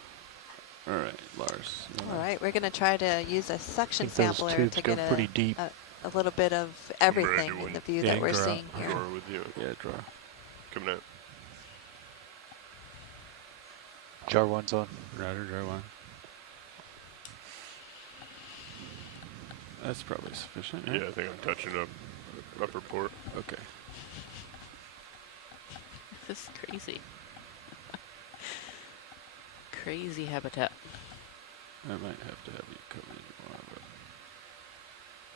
All right, Lars. All right, we're going to try to use a suction sampler tubes to go get pretty deep. a little bit of everything in the view that we're seeing here. Drawer with you. Yeah, drawer. Coming out. Jar 1's on. Router, jar 1. That's probably sufficient, right? Yeah, I think I'm touching up upper port. Okay. This is crazy. Crazy habitat. I might have to have you come in more. But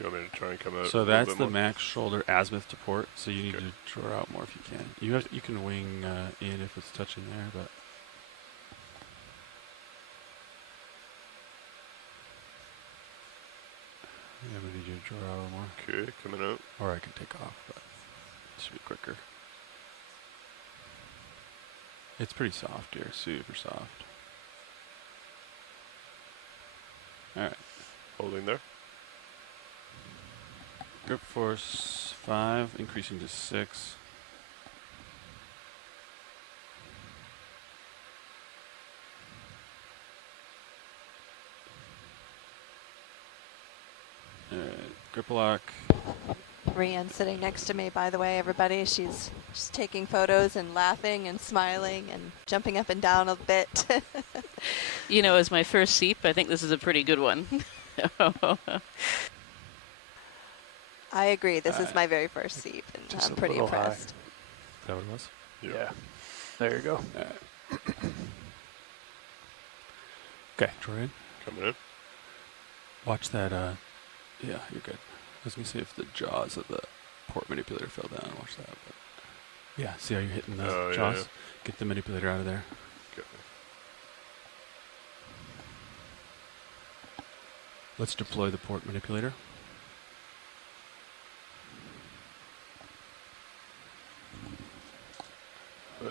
You want me to try and come out? so a little that's bit the more? max shoulder azimuth to port. So you need to draw out more if you can. You can wing in if it's touching there, but yeah, we need you to draw out more. Okay, coming out. Or I can take off, but it should be quicker. It's pretty soft here, super soft. All right. Holding there. Grip force 5, increasing to 6. Grip lock. Rian's sitting next to me, by the way, everybody. She's just taking photos and laughing and smiling and jumping up and down a bit. You know, as my first Seep, I think this is a pretty good one. I agree. This is my very first Seep, and Just I'm a pretty little high. impressed. Is that what it was? Yeah. There you go. Okay, draw in. Coming in. Watch that. Yeah, you're good. I was going to see if the jaws of the port manipulator fell down. Watch that. But yeah, see how you're hitting the jaws? Yeah. Get the manipulator out of there. Okay. Let's deploy the port manipulator. I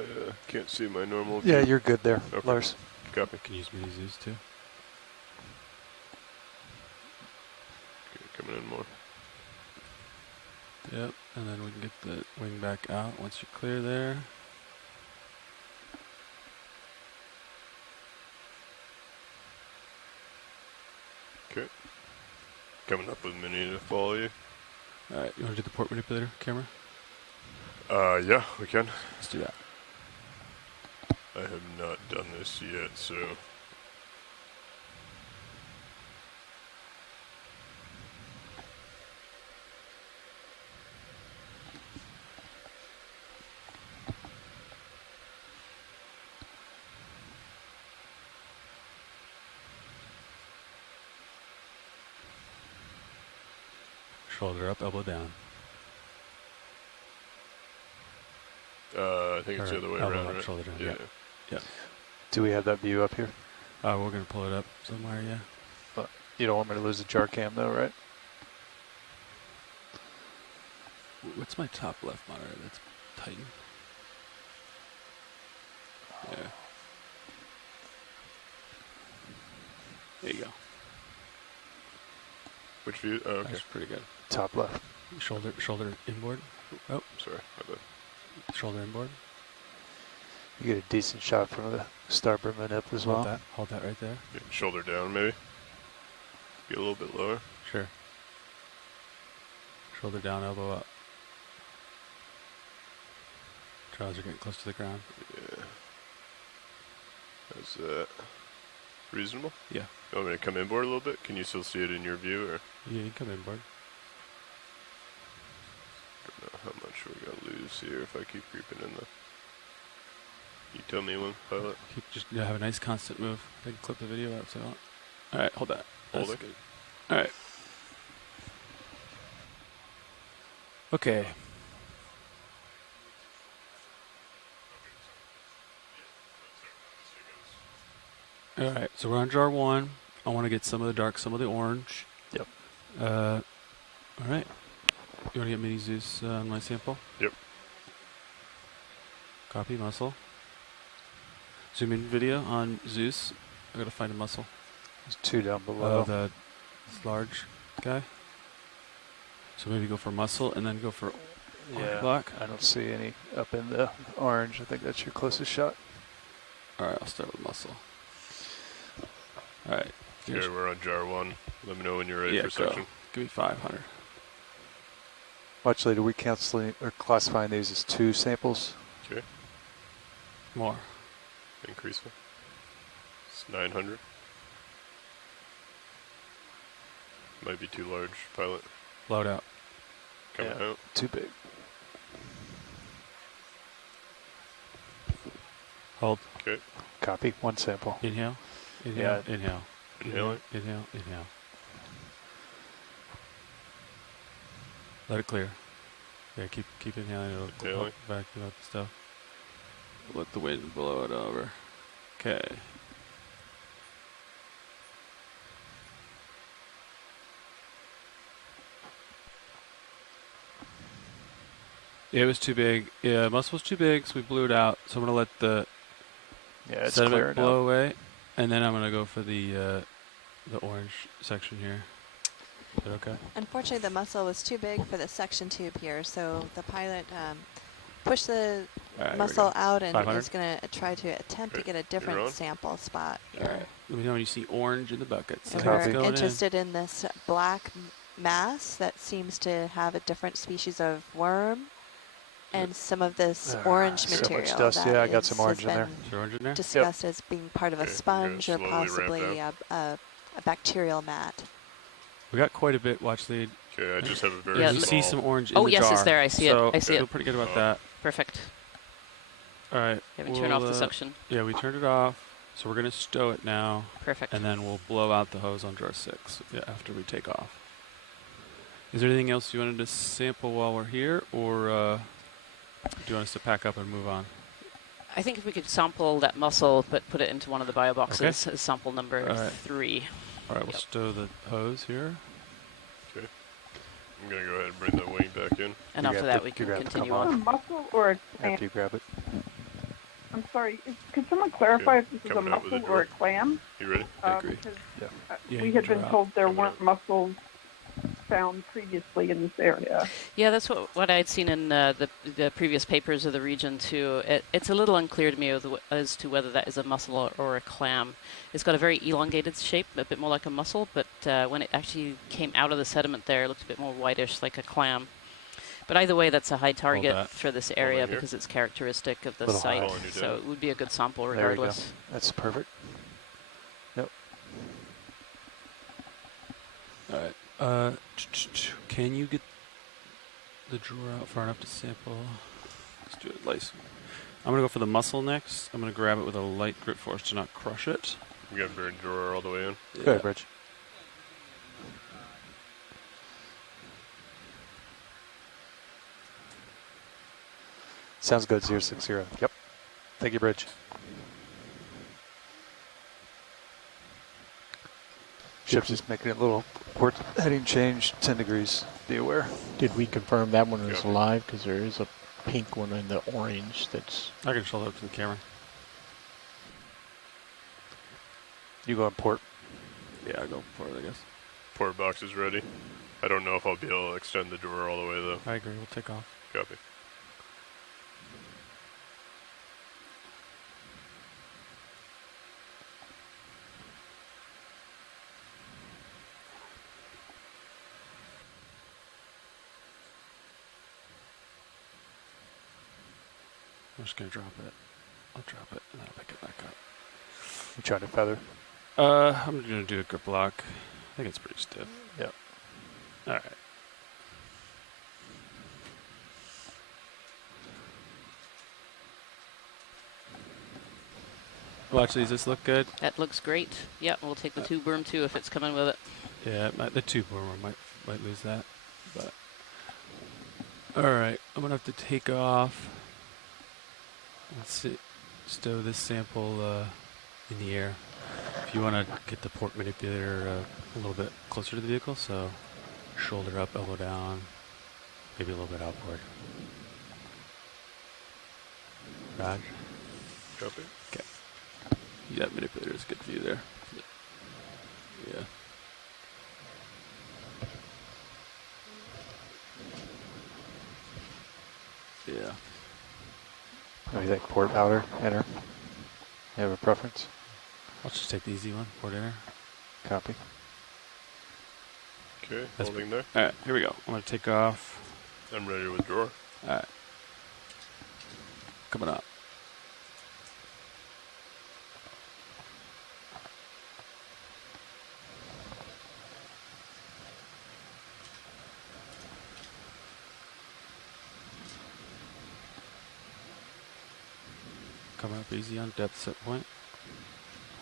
can't see my normal Yeah, view. you're good there, Okay. Lars. Copy. Can use mini Zeus too. Okay, coming in more. Yep, and then we can get the wing back out once you're clear there. Okay. Coming up with mini to follow you. Alright, you want to do the port manipulator camera? Yeah, we can. Let's do that. I have not done this yet, so. Shoulder up, elbow down. I think it's the other way around, up, right? shoulder down. Yeah. Yeah. Do we have that view up here? We're going to pull it up somewhere, yeah. But you don't want me to lose the jar cam though, right? What's my top left monitor? That's Titan. Yeah. There you go. Which view? Oh, okay. That's pretty good. Top left. Shoulder inboard. Oh, sorry. My bad. Shoulder inboard. You get a decent shot from the starboard manip as well. Hold that right there. Yeah, shoulder down, maybe. Get a little bit lower. Sure. Shoulder down, elbow up. Jaws are getting close to the ground. Yeah. Is that reasonable? Yeah. You want me to come inboard a little bit? Can you still see it in your view, or? Yeah, you can come inboard. Don't know how much we're gonna lose here if I keep creeping in the. You tell me when, pilot. Keep just have a nice constant move. I can clip the video out if I want. All right, hold that. Hold That's it. good. All right. Okay. All right, so we're on jar 1. I want to get some of the dark, some of the orange. Yep. All right. You want to get mini Zeus on my sample? Yep. Copy muscle. Zoom in video on Zeus. I gotta find a muscle. There's two down below. This large guy. So maybe go for muscle and then go for Yeah, black. I don't see any up in the orange. I think that's your closest shot. All right, I'll start with muscle. All right. Okay, we're on jar 1. Let me know when you're ready for go. section. Give me 500. Much later, we canceling or classifying these as 2 samples. Okay. More. Increase it. It's 900. Might be too large, pilot. Load out. Coming out. Too big. Hold. Okay. Copy. 1 sample. Inhale. Inhale. Inhale. Inhale it. Inhale. Inhale. Let it clear. Yeah, keep inhaling. It'll help vacuum out the stuff. Let the wind blow it over. Okay. It was too big. Yeah, muscle was too big, so we blew it out. So I'm gonna let the sediment blow away, and then I'm gonna go for the orange section here. Is that okay? Unfortunately, the muscle was too big for the suction tube here, so the pilot pushed the muscle out and is going to try to attempt to get a different sample spot here. All right. Let me know when you see orange in the buckets. So we're interested in this black mass that seems to have a different species of worm and some of this orange material. So much dust. Yeah, I got some orange in there. Orange in there? Discussed as being part of a sponge or possibly a bacterial mat. We got quite a bit. Watch lead. Okay, I just have a very small. You see some orange in the jar. yes, it's there. I see it. I see it. Feel pretty good about that. Perfect. All right. Yeah, we turn off the suction. Yeah, we turned it off. So we're going to stow it now. Perfect. And then we'll blow out the hose on jar 6 after we take off. Is there anything else you wanted to sample while we're here, or do you want us to pack up and move on? I think if we could sample that muscle, but put it into one of the bio boxes as sample number 3. All right, we'll stow the hose here. Okay. I'm going to go ahead and bring the wing back in. And after that, we can continue on. A muscle or a clam? After you grab it. I'm sorry. Could someone clarify if this is a muscle or a clam? You ready? I agree. Because we had been told there weren't mussels found previously in this area. Yeah, that's what I'd seen in the previous papers of the region too. It's a little unclear to me as to whether that is a mussel or a clam. It's got a very elongated shape, a bit more like a mussel, but when it actually came out of the sediment there, it looked a bit more whitish, like a clam. But either way, that's a high target for this area because it's characteristic of the site. So it would be a good sample regardless. There you go. That's perfect. Yep. All right. Can you get the drawer out far enough to sample? Let's do it light. I'm going to go for the muscle next. I'm going to grab it with a light grip force to not crush it. You got your drawer all the way in? Go ahead, Bridge. Sounds good, 060. Yep. Thank you, Bridge. Ship's just making a little port heading change, 10 degrees. Be aware. Did we confirm that one is live? Because there is a pink one in the orange that's... I can show that up to the camera. You go on port. Yeah, I'll go port, I guess. Port box is ready. I don't know if I'll be able to extend the drawer all the way, though. I agree. We'll take off. Copy. I'm just going to drop it. I'll drop it, and then I'll pick it back up. You trying to feather? I'm going to do a grip lock. I think it's pretty stiff. Yep. All right. Watch these. Does this look good? That looks great. Yep, we'll take the tube worm too if it's coming with it. Yeah, the tube worm might lose that. But all right, I'm gonna have to take off. Let's see, stow this sample in the air. If you want to get the port manipulator a little bit closer to the vehicle, so shoulder up, elbow down, maybe a little bit outboard. Raj? Copy. Okay. Yeah, manipulator is good for you there. Yeah. Yeah. What do you think? Port, outer, inner? You have a preference? I'll just take the easy one. Port inner. Copy. Okay, holding there. All right, here we go. I'm going to take off. I'm ready to withdraw. All right. Coming up. Coming up easy on depth set point.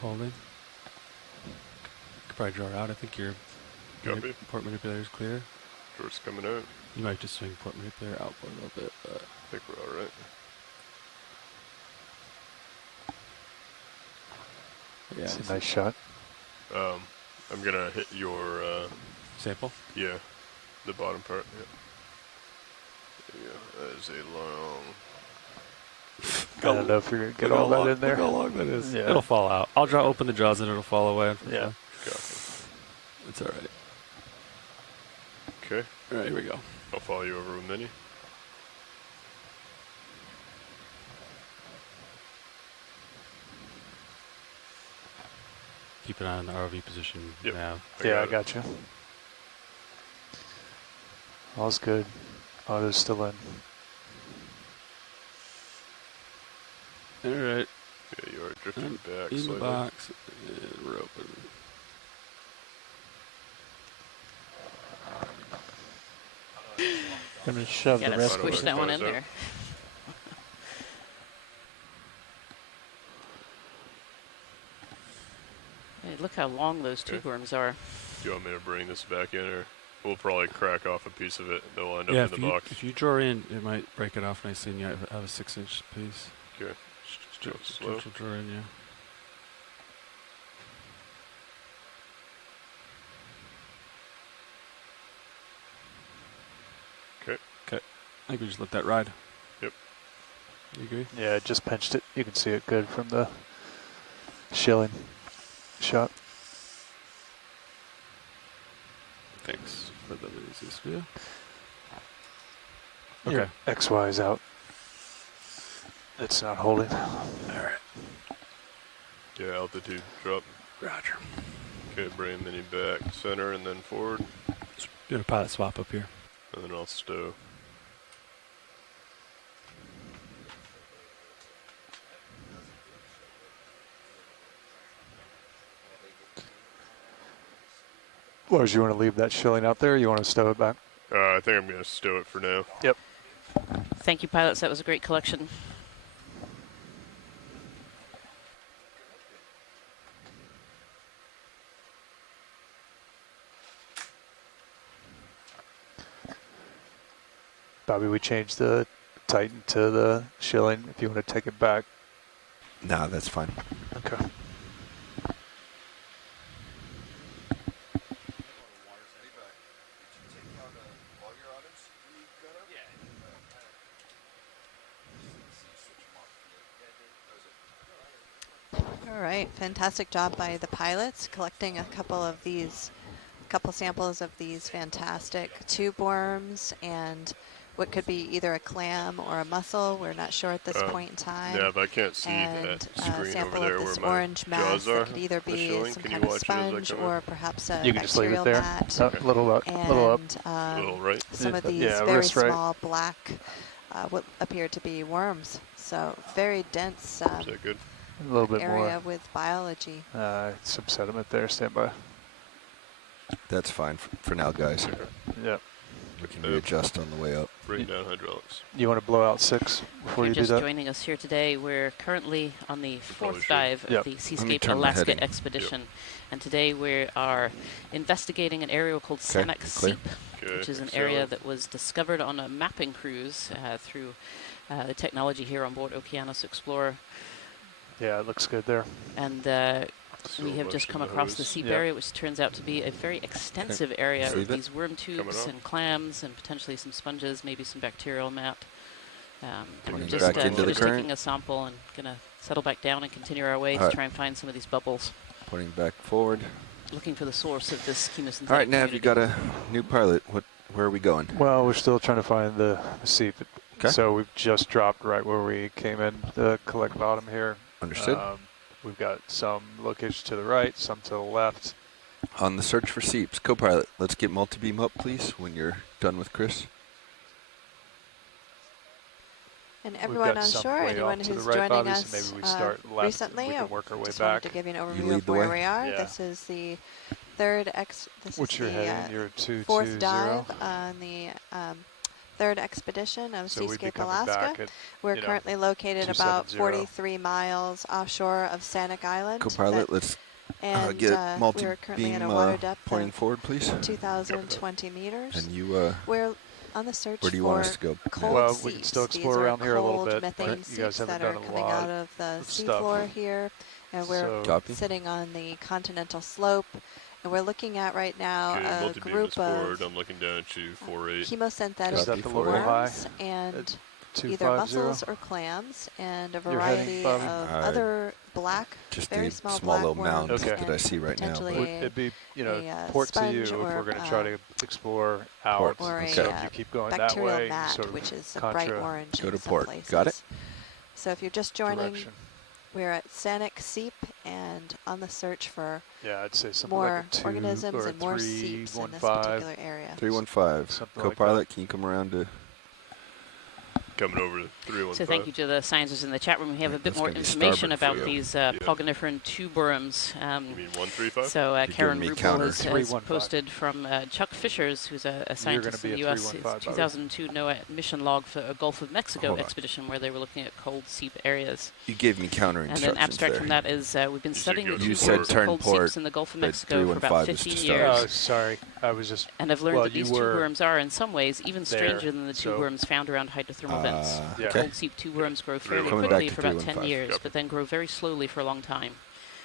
Holding. Could probably draw it out. I think your port manipulator is clear. Draw's coming out. You might just swing port manipulator out for a little bit, but I think we're all right. Yeah, it's a nice shot. I'm gonna hit your sample. Yeah, the bottom part. Yeah. There you go. That is a long. I don't know if you're gonna get all that in there. Look how long that is. Yeah. It'll fall out. I'll open the jaws and it'll fall away. Yeah. It's all right. Okay. All right, here we go. I'll follow you over with Mini. Keep an eye on the ROV position now. I got you. All's good. Auto's still in. All right. Yeah, you are drifting back in slightly. the box. And we're open. I'm going to shove the rest squish that one in there. Hey, look how long those tube worms are. Do you want me to bring this back in, or we'll probably crack off a piece of it and they'll end Yeah, up in the box? If you draw in, it might break it off nicely and you have a 6-inch piece. Okay. Just slow. Draw in, yeah. Okay. Okay. I think we just let that ride. Yep. You agree? Yeah, it just pinched it. You can see it good from the shilling shot. Thanks for the easiest view. Okay. Okay. XY is out. It's not holding. All right. Yeah, altitude drop. Roger. Okay, bring Mini back, center, and then forward. Just do a pilot swap up here. And then I'll stow. Lars, you want to leave that shilling out there or you want to stow it back? I think I'm going to stow it for now. Yep. Thank you, pilots. That was a great collection. Bobby, we changed the Titan to the shilling if you want to take it back. No, that's fine. Okay. All right, fantastic job by the pilots collecting a couple samples of these fantastic tube worms and what could be either a clam or a mussel. We're not sure at this point in time. Yeah, but I can't see and that a screen sample over there of this where my orange mass jaws are. that could either be some kind of sponge or perhaps a You can just leave it bacterial there. mat. A little up. And little up. Little right. Some of these Yeah, very wrist right. small black, what appear to be worms. So very dense Is that good? A little bit area more. with biology. Some sediment there. Stand by. That's fine for now, guys. Yeah. We can readjust on the way up. Bring down hydraulics. You want to blow out 6 before If you you're do just that? joining us here today, we're currently on the probably fourth should. dive Yep. of the Let me Seascape turn my heading. Alaska expedition. And today we are investigating an area called Sanak clear. Seep, Okay, which is an so area that was discovered on a mapping cruise through the technology here on board Okeanos Explorer. Yeah, it looks good there. And so we have much just in come the across the hose. Seep Yep. area, which turns out to be a very extensive area Leave with it. these worm tubes off. and clams and potentially some sponges, maybe some bacterial mat. And Pointing we're just, back into we're the just current. taking a sample and going to settle back down and continue our way All to right. try and find some of these bubbles, Pointing back forward. looking for the source of this chemosynthetic All right, Nav, you community. got a new pilot. Where are we going? Well, we're still trying to find the Seep. It Okay. So we've just dropped right where we came in to collect bottom here. Understood. We've got some locations to the right, some to the left. On the search for Seeps. Co-pilot, let's get multi-beam up, please, when you're done with Chris. And everyone on shore, anyone who's right, joining Bobby, us so maybe we start left recently, and we can work our way just back. wanted to give you an overview of where we are. Yeah. This is the third You're 220. fourth dive on the third expedition of Seascape Alaska. We're currently located about 43 miles offshore of Sanak Island. Co-pilot, let's get multi-beam pointing forward, please. 2,020 meters. And you, we're on the search where do you for want us to go? cold we can seeps. still explore These around here a little bit. methane You guys seeps haven't that are done a coming lot out of the of seafloor here. And we're sitting on the continental slope. And we're looking at right now a group of I'm looking down at you, 4-8. chemosynthetic worms and either mussels or clams and a variety of other black, very small little black mound worms that I see right now. It'd be, port to you if we're going to try to explore out. Or So if you keep going that bacterial way, mat, sort of which is a bright orange Go in to some port. places. Got it? So if you're just joining, we're at Sanak Seep and on the search for I'd say something more like a 2 organisms or a and more 3, seeps 1, in this 5. particular area. 315. Co-pilot, can you come around to... Coming over to 315. So thank you to the scientists in the chat room. We have a bit more information about these pogoniferan tuberums. You mean 135? So Karen Rupel has posted from Chuck Fishers, who's a scientist in the U.S. It's 2002 NOAA mission log for a Gulf of Mexico expedition where they were looking at cold seep areas. You gave me counter instructions. And an abstract from that is we've been studying the you said turn cold port, seeps in the Gulf of Mexico for about 15 years. Oh, sorry. I was just... And I've learned that these tuberums are, in some ways, even stranger than the tuberums found around hydrothermal vents. Cold seep tuberums grow fairly quickly for about 10 years, but then grow very slowly for a long time.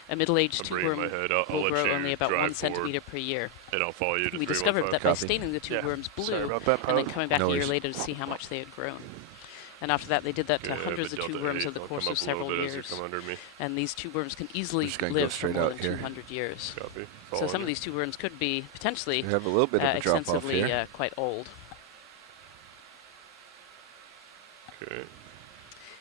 A middle-aged tuberworm will grow only about 1 centimeter per year. And I'll follow you to We discovered that by staining the tuberworms blue and then coming back a year later to see how much they had grown. And after that, they did that to hundreds of tuberworms over the course of several years. And these tuberworms can easily live for more than 200 years. So some of these tuberworms could be potentially extensively quite old. Okay.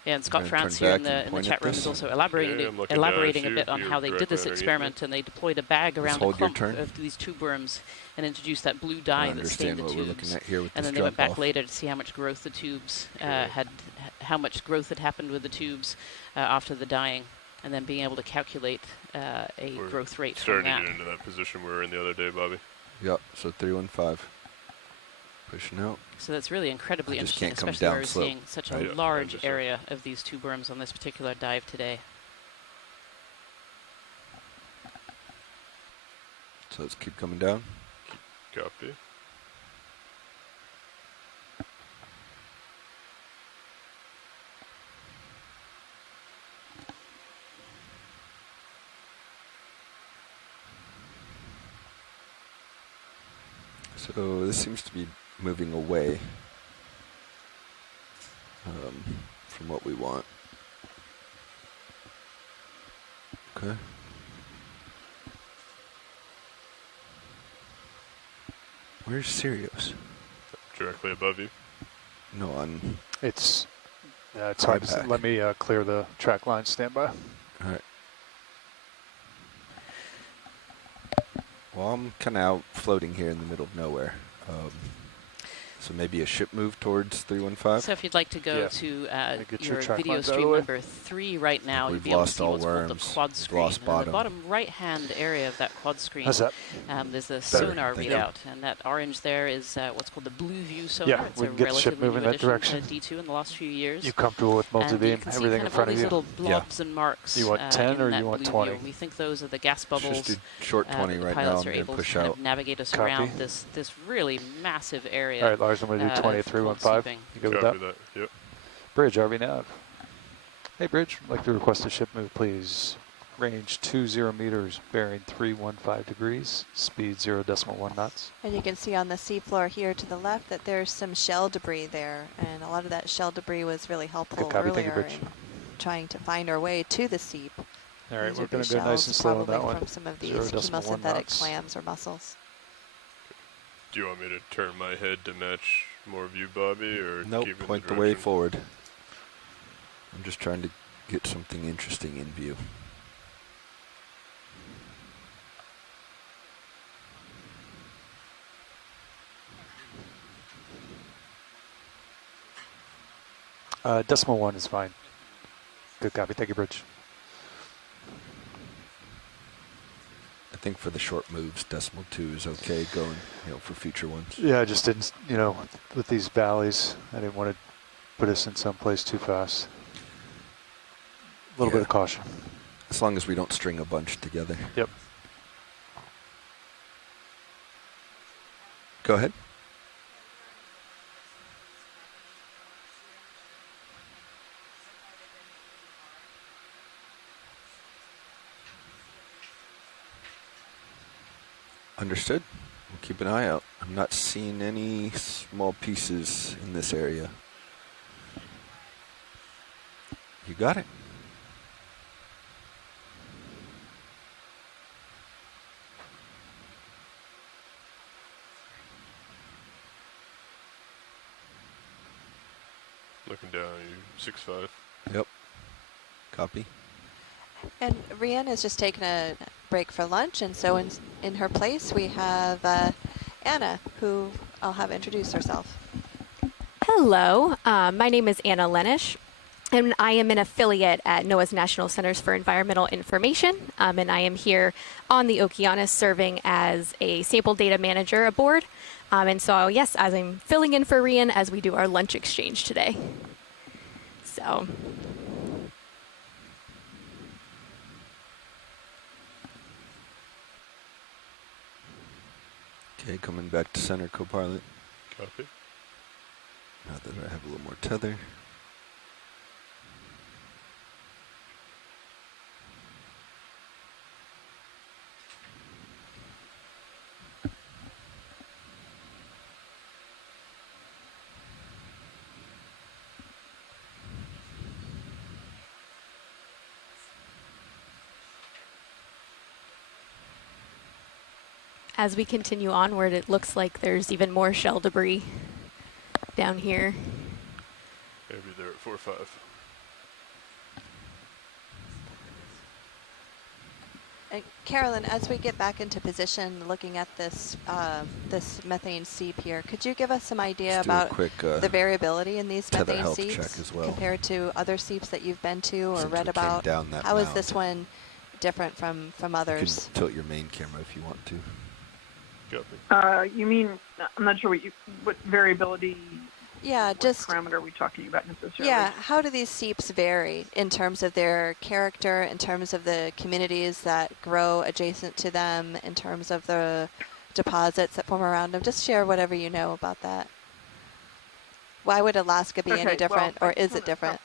And Scott France here in the chat room is also elaborating a bit on how they did this experiment, and they deployed a bag around a clump of these tuberworms and introduced that blue dye that stained the tubes. And then they went back later to see how much growth the tubes how much growth had happened with the tubes after the dyeing, and then being able to calculate a growth rate from that. Starting to get into that position we were in the other day, Bobby. Yep, so 315. Pushing out. So that's really incredibly interesting, especially where we're seeing such a large area of these tuberums on this particular dive today. So let's keep coming down. Copy. So this seems to be moving away from what we want. Okay. Where's Sirius? Directly above you. No, on. It's hard to let me clear the track line. Stand by. All right. Well, I'm kind of out floating here in the middle of nowhere. So maybe a ship move towards 315? So if you'd like to go to your video stream number 3 right now, you'll be able to see what's called the quad screen. In the bottom right-hand area of that quad screen, there's a sonar readout, and that orange there is what's called the blue view sonar. Yeah, it's we a can get the ship moving in that direction. D2 in the last few years. You comfortable with multi-beam, everything in front of you? Little blobs and marks. You want 10 or you want 20? We think those are the gas bubbles. Just do short 20 right now. Pilots are I'm able to push kind out. of navigate us around this really massive area. All right, Lars, I'm going to do 20 at 315. You good with that? Yep. Bridge, RV nav. Hey, Bridge, I'd like to request a ship move, please. Range 20 meters, bearing 315 degrees, speed 0.1 knots. And you can see on the seafloor here to the left that there's some shell debris there, and a lot of that shell debris was really helpful earlier in trying to find our way to the seep. All right, we're going to go nice and slow on that one. From some of these chemosynthetic clams or mussels. Do you want me to turn my head to match More view, Bobby, or nope, keep in point the way forward. I'm just trying to get something interesting in view. Decimal 1 is fine. Good copy. Thank you, Bridge. I think for the short moves, decimal 2 is okay going, for future ones. Yeah, I just didn't, with these valleys, I didn't want to put us in some place too fast. A little bit of caution. As long as we don't string a bunch together. Yep. Go ahead. Understood. We'll keep an eye out. I'm not seeing any small pieces in this area. You got it. Looking down, you 6'5". Yep. Copy. And Rian is just taking a break for lunch, and so in her place we have Anna, who I'll have introduce herself. Hello, my name is Anna Lenish, and I am an affiliate at NOAA's National Centers for Environmental Information, and I am here on the Okeanos serving as a sample data manager aboard. And so, yes, as I'm filling in for Rian as we do our lunch exchange today. So. Okay, coming back to center, co-pilot. Copy. Now that I have a little more tether. As we continue onward, it looks like there's even more shell debris down here. Maybe they're at 4-5. Carolyn, as we get back into position, looking at this this methane seep here, could you give us some idea about quick, the variability in these tether methane health seeps check as well. compared to other seeps that you've been to or Since read we came about? down that How is mound. this one different from You others? can tilt your main camera if you want to. Copy. You mean, I'm not sure what variability, Yeah, what just parameter are we talking about necessarily? yeah. How do these seeps vary in terms of their character, in terms of the communities that grow adjacent to them, in terms of the deposits that form around them? Just share whatever you know about that. Why would Alaska be any different, or is it different?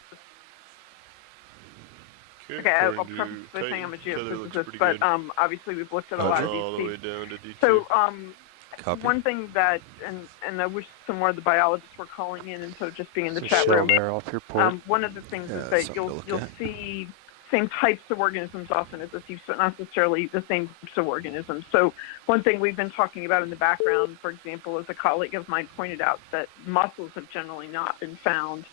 Okay, I'll preface by saying I'm a geophysicist, but obviously we've looked at a lot of all the these way seeps. down to D2. So one thing that, and I wish some more of the biologists were calling in instead of just being in the chat shell room. there off your port. One of the things is that you'll see same types of organisms often as the seeps, but not necessarily the same groups of organisms. So one thing we've been talking about in the background, for example, is a colleague of mine pointed out that mussels have generally not been found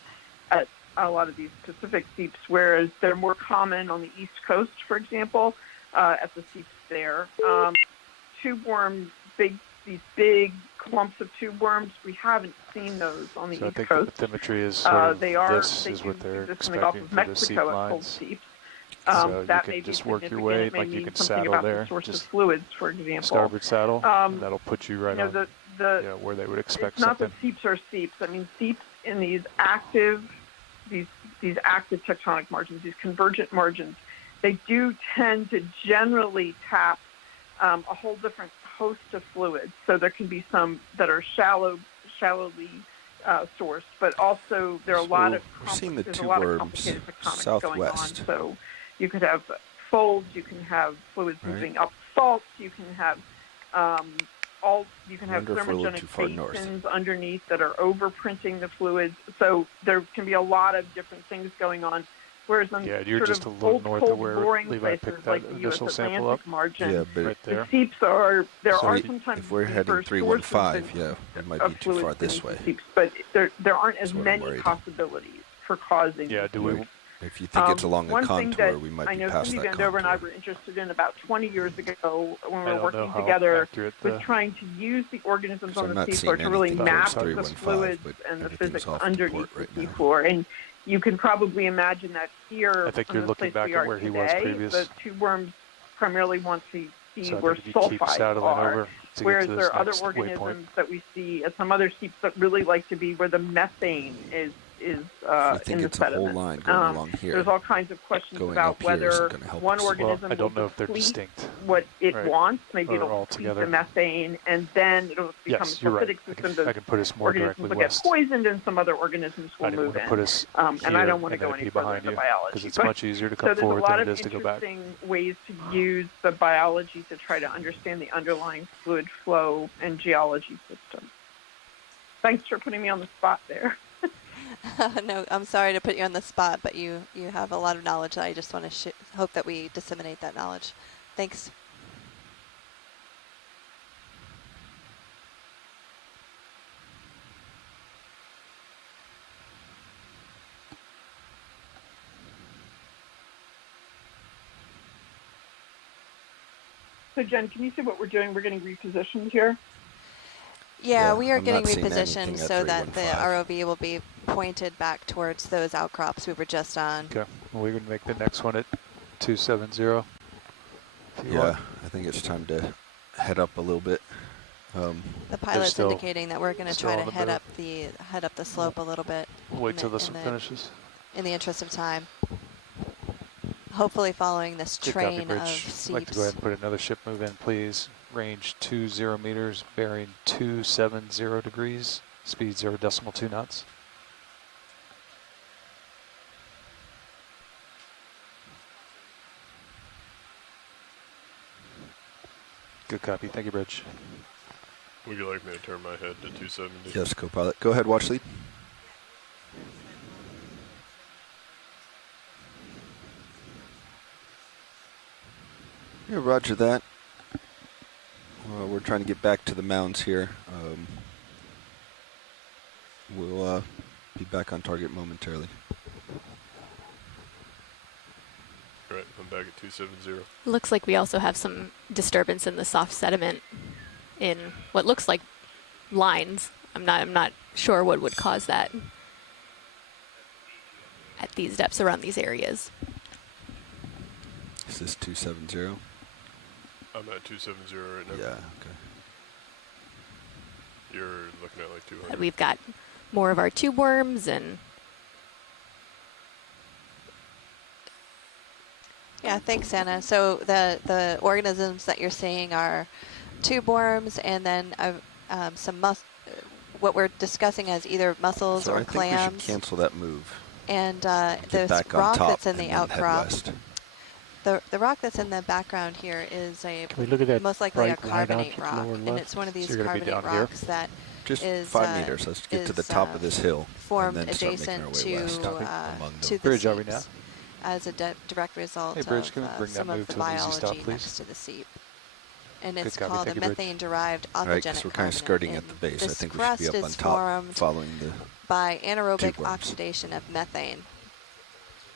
at a lot of these Pacific seeps, whereas they're more common on the East Coast, for example, at the seeps there. Tube worm, these big clumps of tube worms, we haven't seen those on the So East I think Coast. the bathymetry is sort of They is what they're exist in the Gulf expecting of for the seep Mexico at cold lines. seeps. So That you may can just be work your significant. way, It may like you mean can something saddle about there, the source of just fluids, for example. starboard saddle, and that'll put you right on where they would expect it's not something. that seeps are seeps. I mean, seeps in these active tectonic margins, these convergent margins, they do tend to generally tap a whole different host of fluids. So there can be some that are shallowly sourced, but also there are a lot of complicated tectonics going on. So you could have folds, you can have fluids moving up faults, you can have thermogenic basins underneath that are overprinting the fluids. So there can be a lot of different things going on. Whereas on Yeah, you're sort just of a little old, north of cold, where boring Levi places picked like that the U.S. initial sample up. Atlantic margin, Yeah, but right the there. seeps are So are if sometimes we're heading deeper 315, sources yeah, we might of be too far fluids this beneath way. the seeps, but there aren't as That's what I'm many worried. possibilities for causing. Yeah, these do we? seeps. If you think it's along a One thing contour, that we might I be know past Cindy that Vandover and I contour. were interested in about 20 years ago when we I were don't know working how together accurate was the trying to use the organisms 'Cause on I'm the not seafloor seeing to really anything map towards the 315, fluids but and the everything's physics off to underneath port the right now. seafloor. And you can probably imagine that here I think on you're the looking place back we at are where he was today, previous. the tube worms primarily want to see So I where think if you keep sulfides saddling are. over to Whereas get to there this are other next waypoint. organisms that we see at some other seeps that really like to be where the methane is We think in the it's a whole sediment. line going along here. There's all kinds of questions Going about up here isn't whether gonna help one us. Well, organism I don't know will if they're deplete distinct. what it right? wants. Maybe Or it'll all deplete together. the methane, and then it'll become Yes, a you're right. sulfidic I system. can Those put us more organisms directly will west. get poisoned, and some other organisms I will didn't move want to in. put us And I here don't want to and then go it'd any be further behind into you, biology. because it's but- much easier to so come there's forward a lot than of it is to go back. interesting ways to use the biology to try to understand the underlying fluid flow and geology system. Thanks for putting me on the spot there. No, I'm sorry to put you on the spot, but you have a lot of knowledge. I just want to hope that we disseminate that knowledge. Thanks. So Jen, can you see what we're doing? We're getting repositioned here. Yeah, we are I'm getting not seeing repositioned anything at so that the 315. ROV will be pointed back towards those outcrops we were just on. Okay, well, we can make the next one at 270. If you Yeah, want. I think it's time to head up a little bit. The pilot's still- indicating that we're going to still try on to the head up the slope a little bit. Wait till this one finishes. In the interest of time. Hopefully following this Good copy, train Bridge. of I'd like to go seeps. ahead and put another ship move in, please. Range 20 meters, bearing 270 degrees, speed 0.2 knots. Good copy. Thank you, Bridge. Would you like me to turn my head to 270? Yes, co-pilot. Go ahead, watch lead. Yeah, roger that. We're trying to get back to the mounds here. We'll be back on target momentarily. Right, I'm back at 270. Looks like we also have some disturbance in the soft sediment in what looks like lines. I'm not sure what would cause that at these depths around these areas. Is this 270? I'm at 270 right now. Yeah, okay. You're looking at like 200. We've got more of our tube worms and Yeah, thanks, Anna. So the organisms that you're seeing are tube worms, and then what we're discussing as either mussels So or I think clams. we should cancel that move. And Get this back on rock top that's in and the then head outcrop, west. the rock that's in the background here is Can we look at that most likely a bright line out carbonate to the rock, lower and left? it's one of these So you're gonna be carbonate down here? rocks that Just is 5 meters. Let's get to the top of this hill and formed then start making our adjacent way west. to Among to them. the Bridge, are we now? seeps as a direct result Hey, Bridge, of can we bring that some move of the to an easy stop, biology please? next to the seep. And Good it's copy. called a Thank you, Bridge. methane-derived All right, oncogenic so we're kind of carbonate. skirting at And the base. I this think we should be crust up on is top formed following the by anaerobic tube worms. oxidation of methane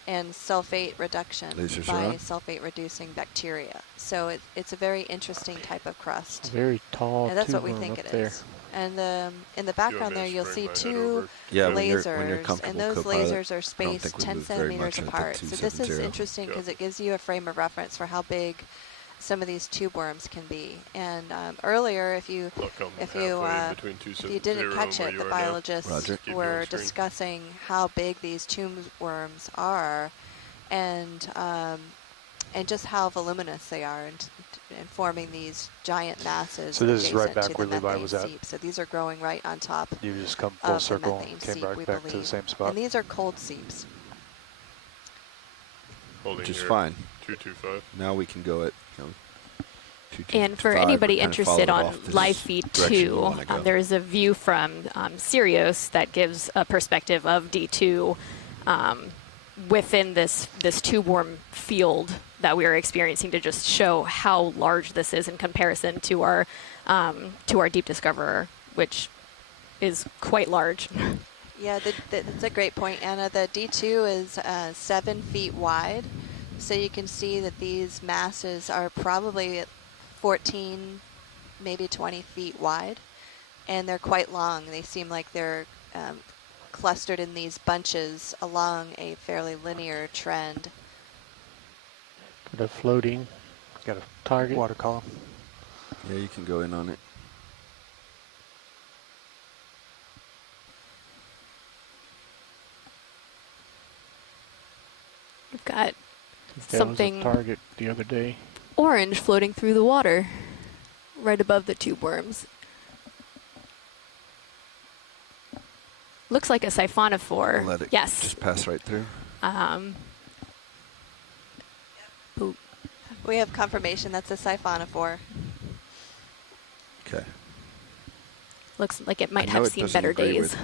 and sulfate reduction Lasers are by on. sulfate-reducing bacteria. So it's a very interesting type of crust. Very tall And that's what tube we worm think up it there. is. And in the background me there, to you'll spring see my head two over? Yeah, when you're lasers, comfortable, and those co-pilot. lasers are I don't spaced think we 10 move very centimeters much at the apart. So this is 270. interesting because it gives you a frame of reference for how big some of these tube worms can be. And earlier, if you didn't catch it, the biologists were discussing how big these tube worms are, and just how voluminous they are, and forming these giant masses. So this is right adjacent back to the where Levi methane was at. seep. So these are growing right on top. You just come full of the circle methane and came seep, right we back to the believe. same spot. And these are cold seeps. Holding Which is here, fine. 225. Now we can go at 225. And for anybody interested on live feed too, there is a view from Sirius that gives a perspective of D2 within this tube worm field that we are experiencing to just show how large this is in comparison to our deep discoverer, which is quite large. Yeah, that's a great point, Anna. The D2 is 7 feet wide, so you can see that these masses are probably 14, maybe 20 feet wide, and they're quite long. They seem like they're clustered in these bunches along a fairly linear trend. Got a floating Got a target. water column. Yeah, you can go in on it. We've got That something was a target the other day. orange floating through the water right above the tube worms. Looks like a siphonophore. Let it Yes. just pass right through. We have confirmation that's a siphonophore. Okay. Looks like it might have seen better days.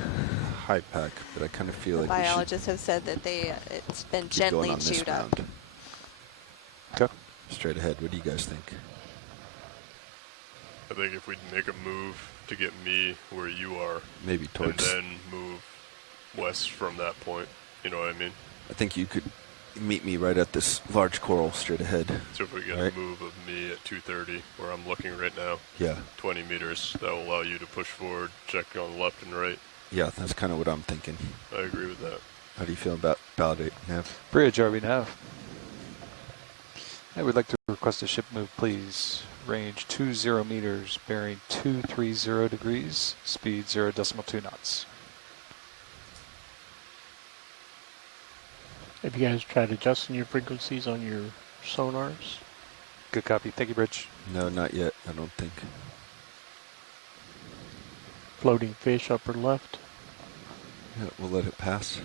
High pack, but I kind of feel The like biologists have said that it's been we should keep going gently on this chewed up. round. Okay. Straight ahead. What do you guys think? I think if we make a move to get me where you are, Maybe towards. and then move west from that point, you know what I mean? I think you could meet me right at this large coral straight ahead. So if we get right? a move of me at 230, where I'm looking right now, Yeah. 20 meters, that will allow you to push forward, check on the left and right. Yeah, that's kind of what I'm thinking. I agree with that. How do you feel about validate, Nav? Bridge, RV Nav. I would like to request a ship move, please. Range 20 meters, bearing 230 degrees, speed 0.2 knots. Have you guys tried adjusting your frequencies on your sonars? Good copy. Thank you, Bridge. No, not yet, I don't think. Floating fish upper left. Yeah, we'll let it pass.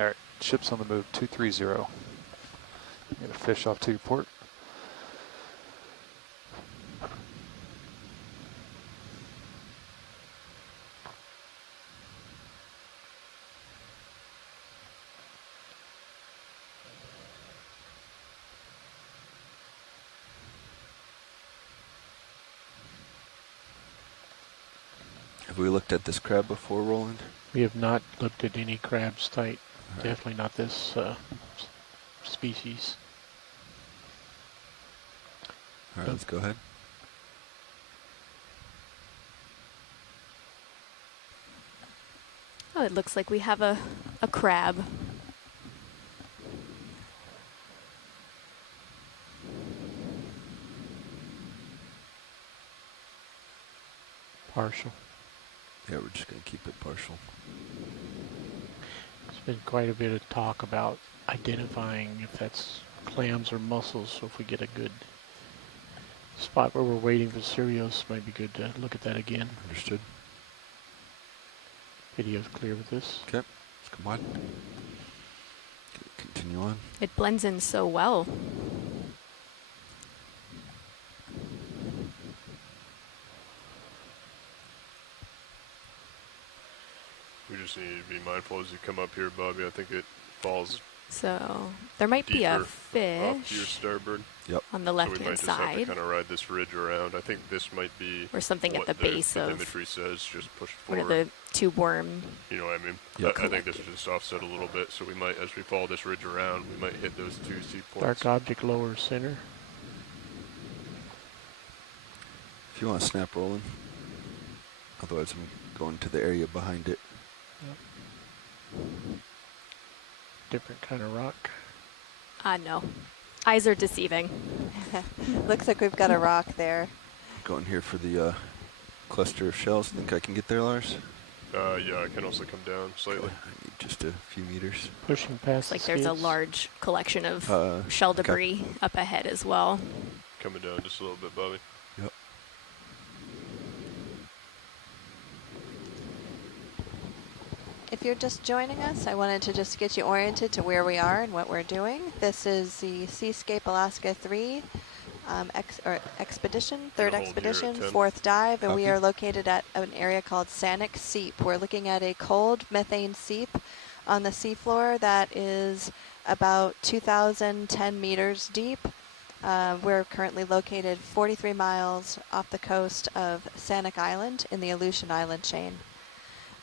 All right, ship's on the move, 230. I'm going to fish off to your port. Have we looked at this crab before, Roland? We have not looked at any crabs type. Right. Definitely not this species. All right, let's go ahead. Oh, it looks like we have a crab. Partial. Yeah, we're just going to keep it partial. There's been quite a bit of talk about identifying if that's clams or mussels, so if we get a good spot where we're waiting for Sirius, might be good to look at that again. Understood. Video's clear with this. Okay, let's come on. Continue on. It blends in so well. We just need to be mindful as you come up here, Bobby. I think it falls So there might be a deeper off to your fish starboard. Yep. on the So we left-hand might just have to side, kind of ride this ridge around. I think this might be or something at what the base the of imagery says. Just push one forward. of the tube worm. You know what I mean? Yep. I think this is just offset a little bit, so we might, as we follow this ridge around, we might hit those two seep points. Dark object lower center. If you want to snap rolling. Otherwise, I'm going to the area behind it. Different kind of rock. No. Eyes are deceiving. Looks like we've got a rock there. Going here for the cluster of shells. Think I can get there, Lars? Yeah, I can also come down slightly. Okay, I need just a few meters. Pushing past Like the there's a skids. large collection of shell okay. debris up ahead as well. Coming down just a little bit, Bobby. Yep. If you're just joining us, I wanted to just get you oriented to where we are and what we're doing. This is the Seascape Alaska 3 expedition, Gonna third hold here at expedition, 10. fourth dive, and we Copy. are located at an area called Sanak Seep. We're looking at a cold methane seep on the seafloor that is about 2,010 meters deep. We're currently located 43 miles off the coast of Sanak Island in the Aleutian Island chain.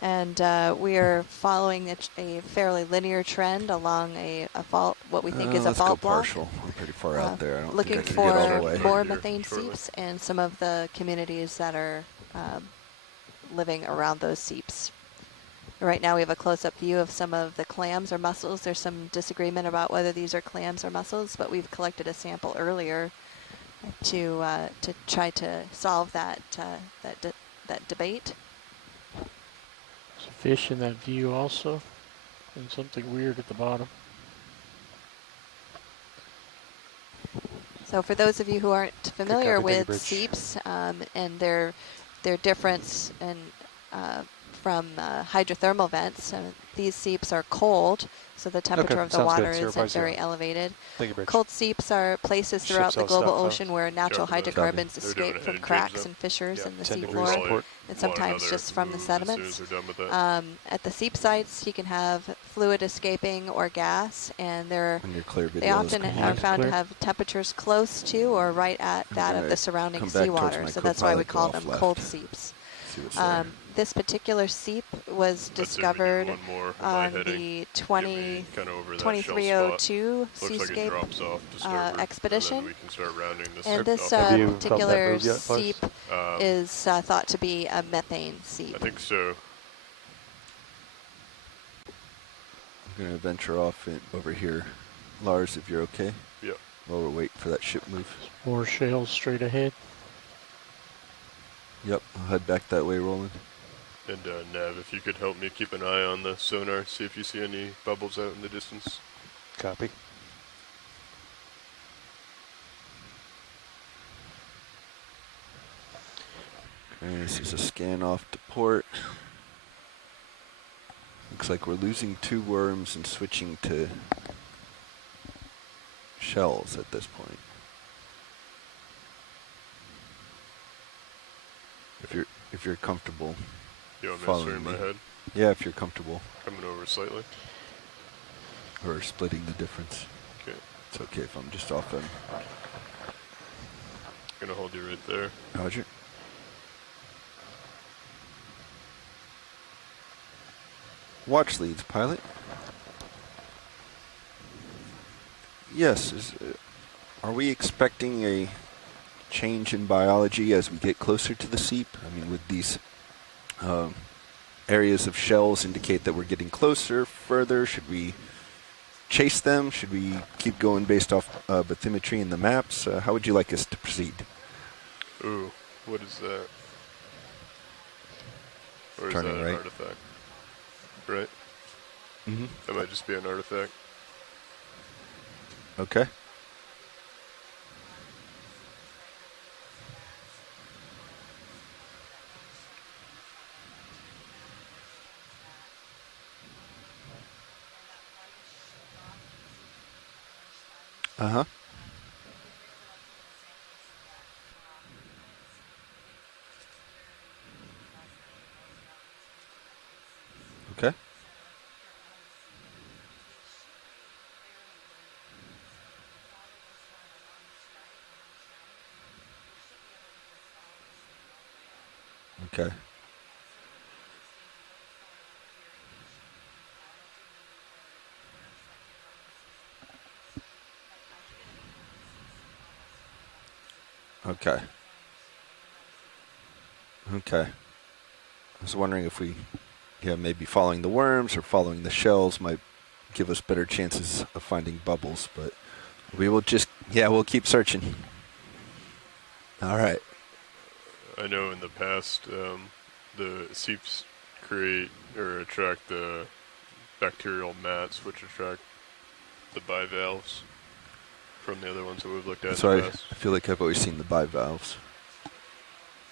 And we are following a fairly linear trend along a fault, what we think is a Let's fault go block. partial. I'm pretty far out there. I don't Looking think I can get all the for way. more methane seeps and some of the communities that are living around those seeps. Right now we have a close-up view of some of the clams or mussels. There's some disagreement about whether these are clams or mussels, but we've collected a sample earlier to try to solve that debate. There's a fish in that view also, and something weird at the bottom. So for those of you who aren't familiar with Bridge. seeps and their difference in, from hydrothermal vents, these seeps are cold, so the temperature of the water isn't very elevated. Thank you, Bridge. Cold seeps are places throughout the global ocean where natural hydrocarbons They're escape doing from heading cracks change and fissures now. in the 10 degrees seafloor, support. and sometimes just from the sediments. As soon as they're done with that. At the seep sites, you can have fluid escaping or gas, and When your clear they video is often are complete. found to have temperatures close to or right at that of the surrounding come back towards seawater. my So that's why we co-pilot, go call off them left. cold seeps. See what's there. This particular seep was I'd say we do discovered one more. Am I on heading? the Get me kinda over that shell 2302 spot. Looks like it seascape drops off to starboard, expedition. and then we can start rounding this And this off. particular seep Um, is thought to be a methane seep. I think so. I'm going to venture off over here. Lars, if you're okay. Yep. While we're waiting for that ship move. More shales straight ahead. Yep, I'll head back that way, Roland. And Nav, if you could help me keep an eye on the sonar, see if you see any bubbles out in the distance. Copy. Okay, this is a scan off to port. Looks like we're losing 2 worms and switching to shells at this point. If you're comfortable You want me to following turn my head? Yeah, if you're comfortable. Coming over slightly. Or splitting the difference. Okay. It's okay if I'm just off them. Gonna hold you right there. Roger. Watch leads, pilot. Yes, are we expecting a change in biology as we get closer to the seep? I mean, would these areas of shells indicate that we're getting closer, further? Should we chase them? Should we keep going based off bathymetry in the maps? How would you like us to proceed? Ooh, what is that? Or is Turning that an right. artifact? Right? Mm-hmm. That might just be an artifact. Okay. Uh-huh. Okay. Okay. Okay. Okay. I was wondering if we, maybe following the worms or following the shells might give us better chances of finding bubbles, but we will just, we'll keep searching. All right. I know in the past, the seeps create or attract the bacterial mats, which attract the bivalves from the other ones that we've looked at So in the past. I feel like I've always seen the bivalves.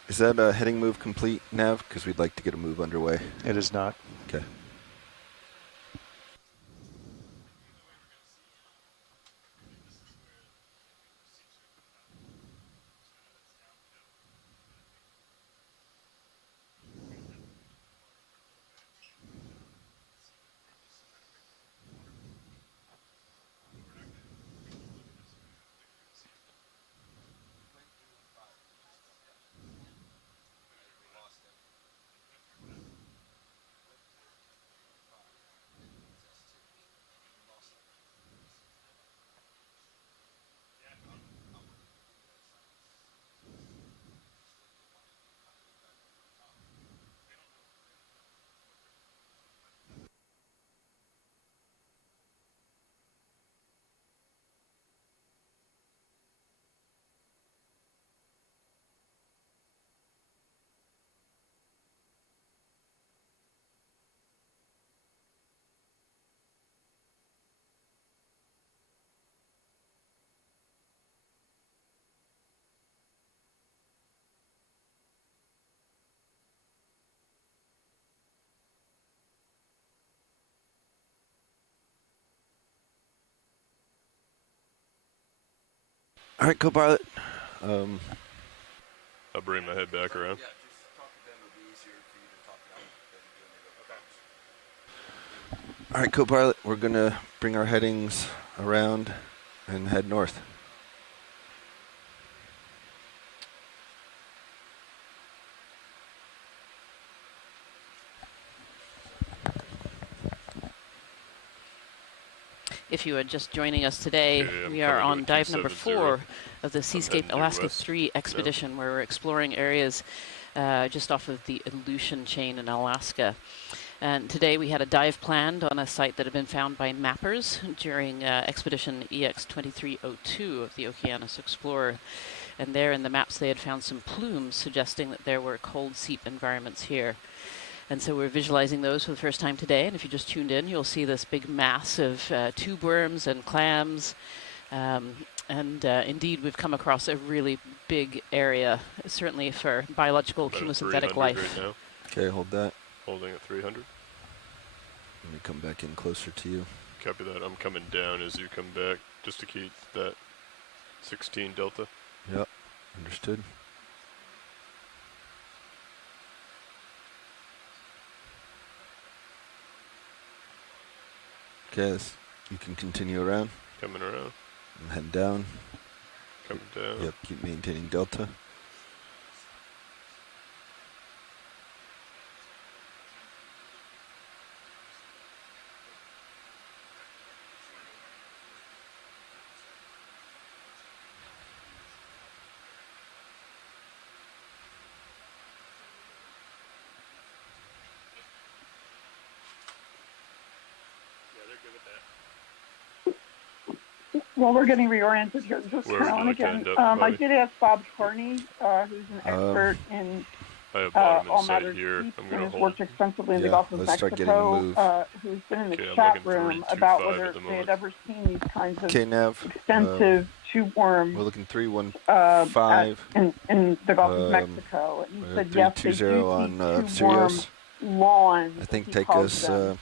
Is that a heading move complete, Nav? Because we'd like to get a move underway. It is not. Okay. All right, co-pilot. I'll bring my head back around. All right, co-pilot, we're going to bring our headings around and head north. If you are just joining us today, we are on dive number 4 of the Seascape Alaska 3 expedition, where we're exploring areas just off of the Aleutian chain in Alaska. And today we had a dive planned on a site that had been found by mappers during expedition EX2304 of the Okeanos Explorer. And there in the maps they had found some plumes suggesting that there were cold seep environments here. And so we're visualizing those for the first time today. And if you just tuned in, you'll see this big mass of tube worms and clams. Indeed, we've come across a really big area, certainly for biological chemosynthetic life. Right now. Okay, hold that. Holding at 300. Let me come back in closer to you. Copy that. I'm coming down as you come back, just to keep that 16 delta. Yep, understood. Okay, you can continue around. Coming around. I'm heading down. Coming down. Yep, keep maintaining delta. While we're getting reoriented here, this is Carolyn again. I did ask Bob Carney, who's an expert in all matters deep and has worked extensively in the Gulf of Mexico, who's been in the chat room about whether they had ever seen these kinds of extensive tube worms. We're looking 315 in the Gulf of Mexico. And he said yes, they do see tube worm lawns. I think take us in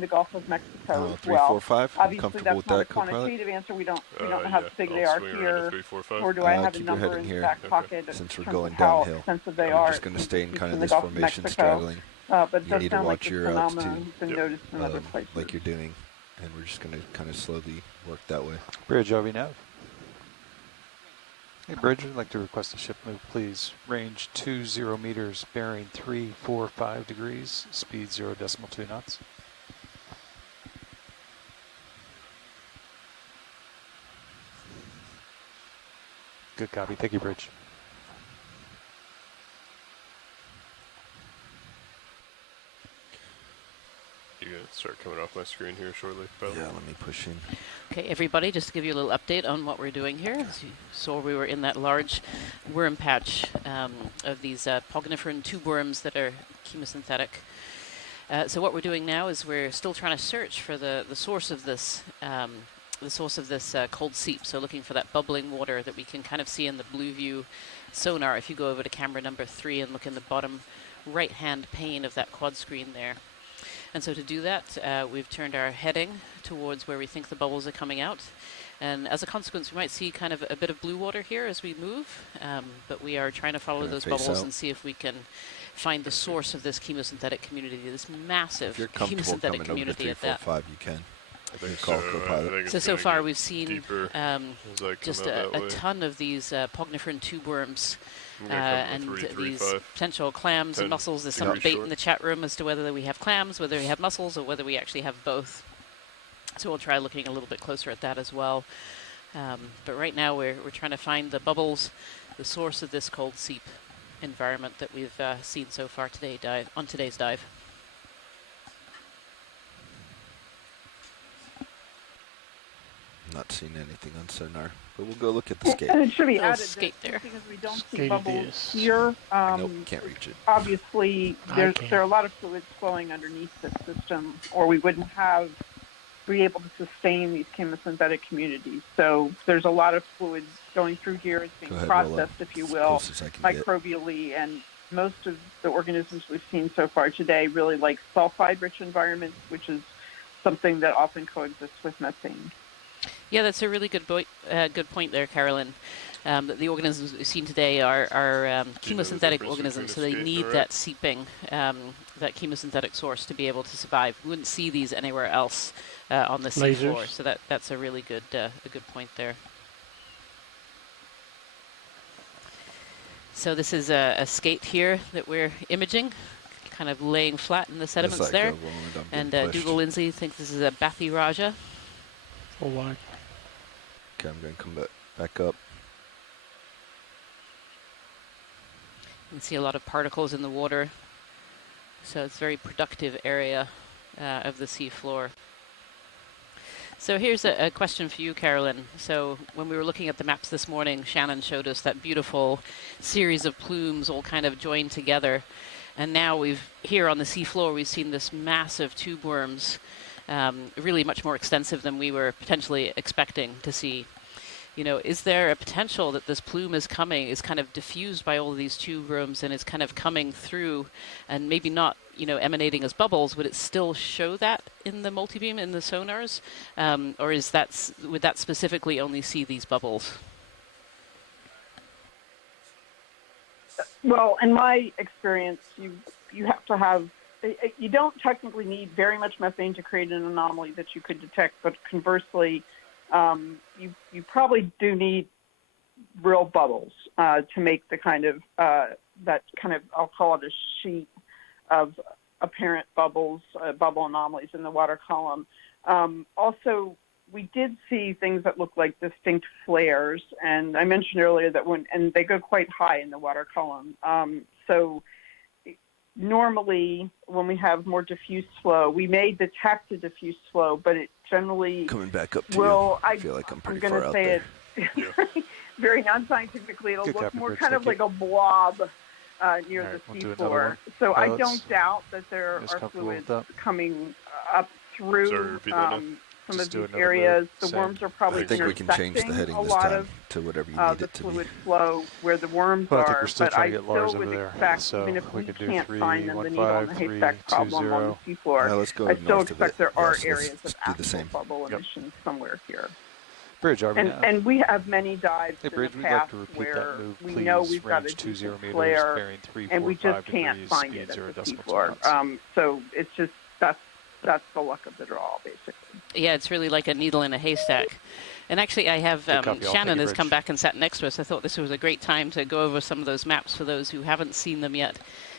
the Gulf of Mexico as 345. well. Obviously, that's not a quantitative answer. We don't know how big they are here, nor do I have a number in the back pocket since we're going how downhill. extensive they I'm are. just going to stay in kind of this formation, straddling. But it you does need to sound watch like your this phenomenon altitude, has been noticed in other places. like you're doing, and we're just going to kind of slowly work that way. Bridge, OV-nav. Hey, Bridge, I'd like to request a ship move, please. Range 20 meters, bearing 345 degrees, speed 0.2 knots. Good copy. Thank you, Bridge. You gonna start coming off my screen here shortly, probably? Yeah, let me push in. Okay, everybody, just to give you a little update on what we're doing here. As you saw, we were in that large worm patch of these pogniferan tube worms that are chemosynthetic. So what we're doing now is we're still trying to search for the source of this cold seep. So looking for that bubbling water that we can kind of see in the blue view sonar. If you go over to camera number 3 and look in the bottom right-hand pane of that quad screen there. And so to do that, we've turned our heading towards where we think the bubbles are coming out. And as a consequence, we might see kind of a bit of blue water here as we move, but we are trying to follow those bubbles and see if we can find the source of this chemosynthetic community, this massive chemosynthetic community at that. If you're comfortable coming over to 345, you can. So far we've seen just a ton of these pogniferan tube worms and these potential clams and mussels. There's some debate in the chat room as to whether we have clams, whether we have mussels, or whether we actually have both. So we'll try looking a little bit closer at that as well. But right now we're trying to find the bubbles, the source of this cold seep environment that we've seen so far today on today's dive. Not seeing anything on sonar, but we'll go look at the skate. And it should be added skate there because we don't see bubbles here. Nope, can't reach it. Obviously, there are a lot of fluids flowing underneath this system, or we wouldn't be able to sustain these chemosynthetic communities. So there's a lot of fluids going through here. It's being processed, if you will, microbially, and most of the organisms we've seen so far today really like sulfide-rich environments, which is something that often coexists with methane. Yeah, that's a really good point there, Carolyn. That the organisms we've seen today are chemosynthetic organisms, so they need that seeping, that chemosynthetic source to be able to survive. We wouldn't see these anywhere else on the seafloor, so that's a really good point there. So this is a skate here that we're imaging, kind of laying flat in the sediments there. And Dougal Lindsay thinks this is a Bathyrraja. Full line. Okay, I'm going to come back up. You can see a lot of particles in the water. So it's a very productive area of the seafloor. So here's a question for you, Carolyn. So when we were looking at the maps this morning, Shannon showed us that beautiful series of plumes all kind of joined together. And now here on the seafloor, we've seen this massive tube worms, really much more extensive than we were potentially expecting to see. You know, is there a potential that this plume is kind of diffused by all of these tube worms and is kind of coming through and maybe not, emanating as bubbles? Would it still show that in the multibeam, in the sonars? Or would that specifically only see these bubbles? Well, in my experience, you have to have, you don't technically need very much methane to create an anomaly that you could detect, but conversely, you probably do need real bubbles to make the kind of I'll call it a sheet of apparent bubbles, bubble anomalies in the water column. Also, we did see things that look like distinct flares, and I mentioned earlier that and they go quite high in the water column. So normally, when we have more diffuse flow, we may detect a diffuse flow, but it generally coming back up to you. I feel like I'm pretty far out there. Very non-scientifically, it'll look more kind of like a blob near the seafloor. So I don't doubt that there are fluids coming up through some of these areas. The worms are probably intersecting a lot of to whatever you need the it to fluid be. flow where the worms Well, I think are. we're still But trying I to get still Lars would over there. expect, So even if we we could do can't find them, the needle in the 315, haystack problem on the seafloor, let's go I still north of expect it. there are Yes, areas let's of do the actual same. bubble emissions somewhere here. Bridge, are we And we have many dives Hey, in Bridge, the we'd like past to repeat where that move, we please. know we've got a Range 20 decent meters, flare, bearing and we 345 just can't degrees, find speed it at 0 the decimal 2 seafloor. knots. So it's just that's the luck of the draw, basically. Yeah, it's really like a needle in a haystack. And actually, I have Shannon has come back and sat next to us. I thought this was a great time to go over some of those maps for those who haven't seen them yet.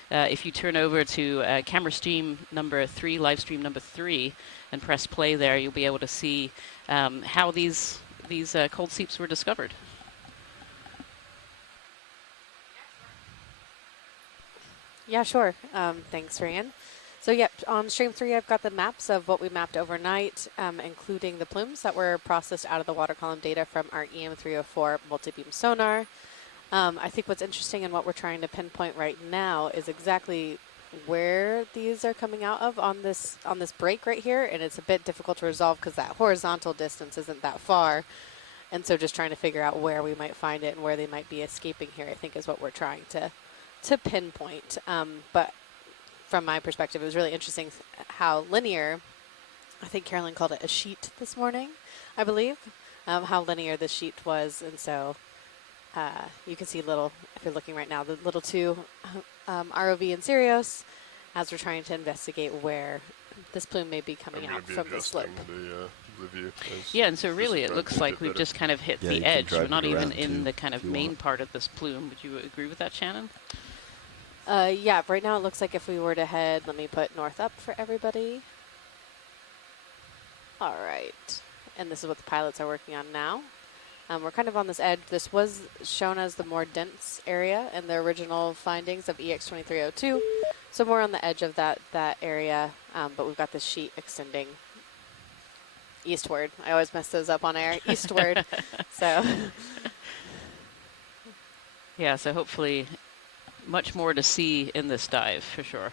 If you turn over to camera stream number 3, live stream number 3, and press play there, you'll be able to see how these cold seeps were discovered. Yeah, sure. Thanks, Ryan. So, yep, on stream 3, I've got the maps of what we mapped overnight, including the plumes that were processed out of the water column data from our EM304 multibeam sonar. I think what's interesting and what we're trying to pinpoint right now is exactly where these are coming out of on this break right here, and it's a bit difficult to resolve because that horizontal distance isn't that far. And so just trying to figure out where we might find it and where they might be escaping here, I think, is what we're trying to pinpoint. But from my perspective, it was really interesting how linear, I think Carolyn called it a sheet this morning, I believe, how linear the sheet was. And so you can see if you're looking right now, the little two ROV and Sirius, as we're trying to investigate where this plume may be coming out from the slope. Yeah, and so really it looks like we've just kind of hit the edge. We're not even in the kind of main part of this plume. Would you agree with that, Shannon? Yeah, right now it looks like if we were to head, let me put north up for everybody. All right. And this is what the pilots are working on now. We're kind of on this edge. This was shown as the more dense area in the original findings of EX2304. So more on the edge of that area, but we've got this sheet extending eastward. I always mess those up on air. Eastward. So. Yeah, so hopefully much more to see in this dive, for sure.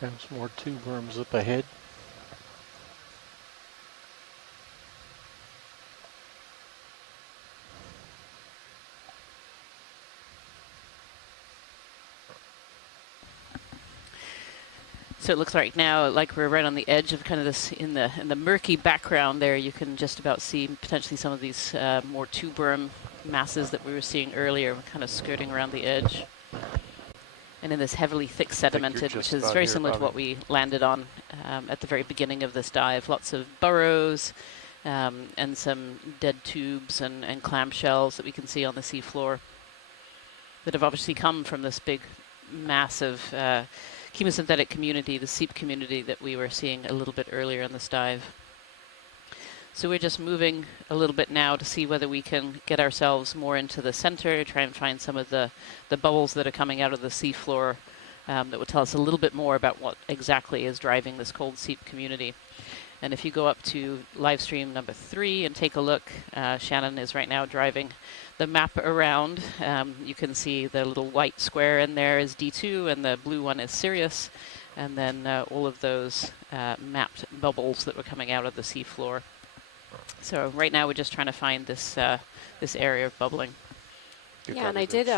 Found some more tube worms up ahead. So it looks like now, like we're right on the edge of kind of this, in the murky background there, you can just about see potentially some of these more tube worm masses that we were seeing earlier, kind of skirting around the edge. And in this heavily thick sedimented, which is very similar to what we landed on at the very beginning of this dive. Lots of burrows and some dead tubes and clamshells that we can see on the seafloor that have obviously come from this big, massive chemosynthetic community, the Seep community that we were seeing a little bit earlier in this dive. So we're just moving a little bit now to see whether we can get ourselves more into the center, try and find some of the bubbles that are coming out of the seafloor that will tell us a little bit more about what exactly is driving this cold Seep community. And if you go up to live stream number 3 and take a look, Shannon is right now driving the map around. You can see the little white square in there is D2 and the blue one is Sirius. And then all of those mapped bubbles that were coming out of the seafloor. So right now we're just trying to find this this area of bubbling. Yeah, and I did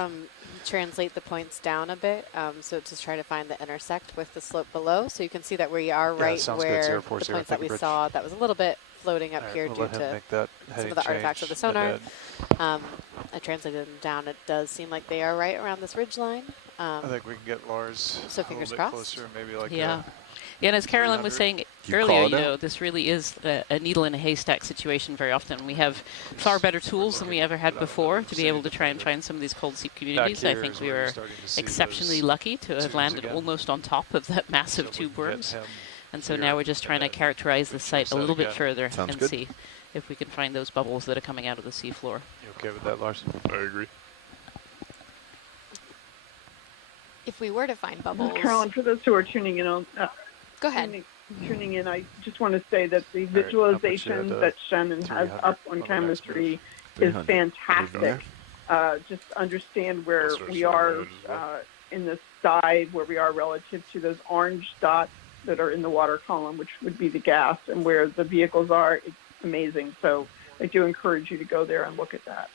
translate the points down a bit, so to try to find the intersect with the slope below. So you can see that we are right where the points that we saw that was a little bit floating up here due to some of the artifacts of the sonar. I translated them down. It does seem like they are right around this ridge line. I think we can get Lars so a fingers little bit crossed. closer, maybe like yeah, and as Carolyn was saying earlier, you know, this really is a needle in a haystack situation very often. We have far better tools than we ever had before to be able to try and find some of these cold Seep communities. I think we were exceptionally lucky to have landed almost on top of that massive tube worms. And so now we're just trying to characterize the site a little bit further and see if we can find those bubbles that are coming out of the seafloor. You okay with that, Lars? I agree. If we were to find bubbles. Carolyn, for those who are tuning in on, go ahead. Tuning in, I just want to say that the visualization that Shannon has up on camera 3 is fantastic. Just understand where we are in this dive, where we are relative to those orange dots that are in the water column, which would be the gas, and where the vehicles are. It's amazing. So I do encourage you to go there and look at that.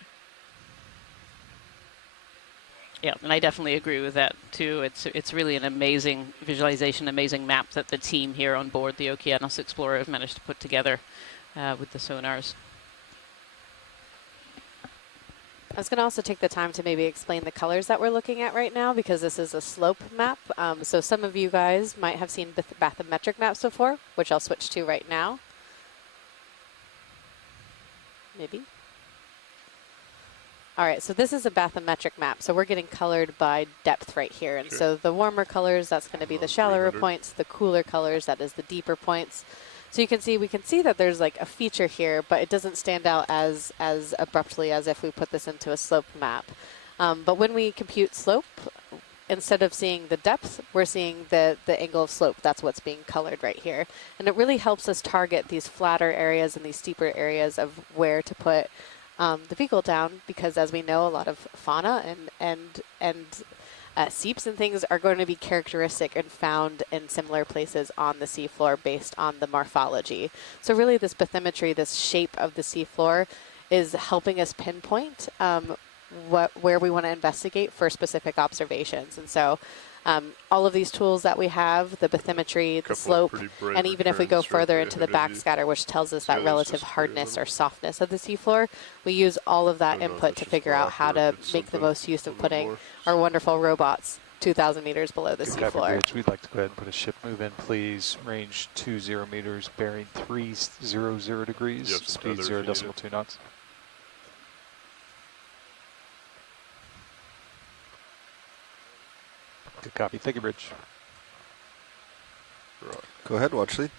Yeah, and I definitely agree with that too. It's really an amazing visualization, amazing map that the team here on board the Okeanos Explorer have managed to put together with the sonars. I was going to also take the time to maybe explain the colors that we're looking at right now, because this is a slope map. So some of you guys might have seen bathymetric maps before, which I'll switch to right now. Maybe. All right, so this is a bathymetric map. So we're getting colored by depth right here. And so the warmer colors, that's going to be the shallower points. The cooler colors, that is the deeper points. So you can see, we can see that there's like a feature here, but it doesn't stand out as abruptly as if we put this into a slope map. But when we compute slope, instead of seeing the depth, we're seeing the angle of slope. That's what's being colored right here. And it really helps us target these flatter areas and these steeper areas of where to put the vehicle down, because as we know, a lot of fauna and seeps and things are going to be characteristic and found in similar places on the seafloor based on the morphology. So really this bathymetry, this shape of the seafloor, is helping us pinpoint where we want to investigate for specific observations. And so all of these tools that we have, the bathymetry, the slope, and even if we go further into the backscatter, which tells us that relative hardness or softness of the seafloor, we use all of that input to figure out how to make the most use of putting our wonderful robots 2,000 meters below the seafloor. We'd like to go ahead and put a ship move in, please. Range 20 meters, bearing 300 degrees, speed 0.2 knots. Good copy. Thank you, Bridge. Right. Go ahead, watch lead.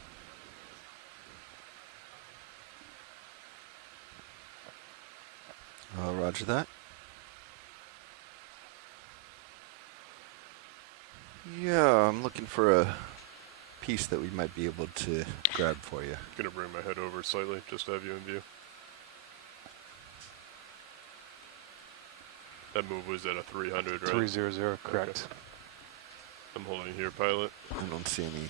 Roger that. Yeah, I'm looking for a piece that we might be able to grab for you. Gonna bring my head over slightly just to have you in view. That move was at a 300, right? 300, correct. I'm holding here, pilot. I don't see any.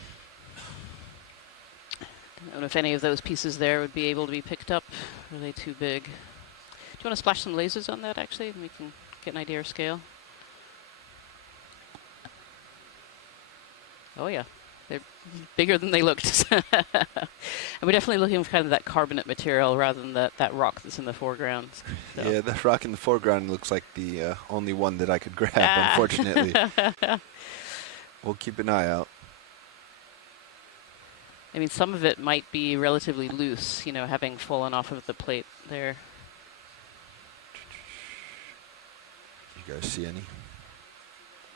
I don't know if any of those pieces there would be able to be picked up. Are they too big? Do you want to splash some lasers on that, actually, and we can get an idea of scale? Oh, yeah. They're bigger than they looked. And we're definitely looking for kind of that carbonate material rather than that rock that's in the foreground. So. Yeah, the rock in the foreground looks like the only one that I could grab, unfortunately. We'll keep an eye out. I mean, some of it might be relatively loose, you know, having fallen off of the plate there. You guys see any?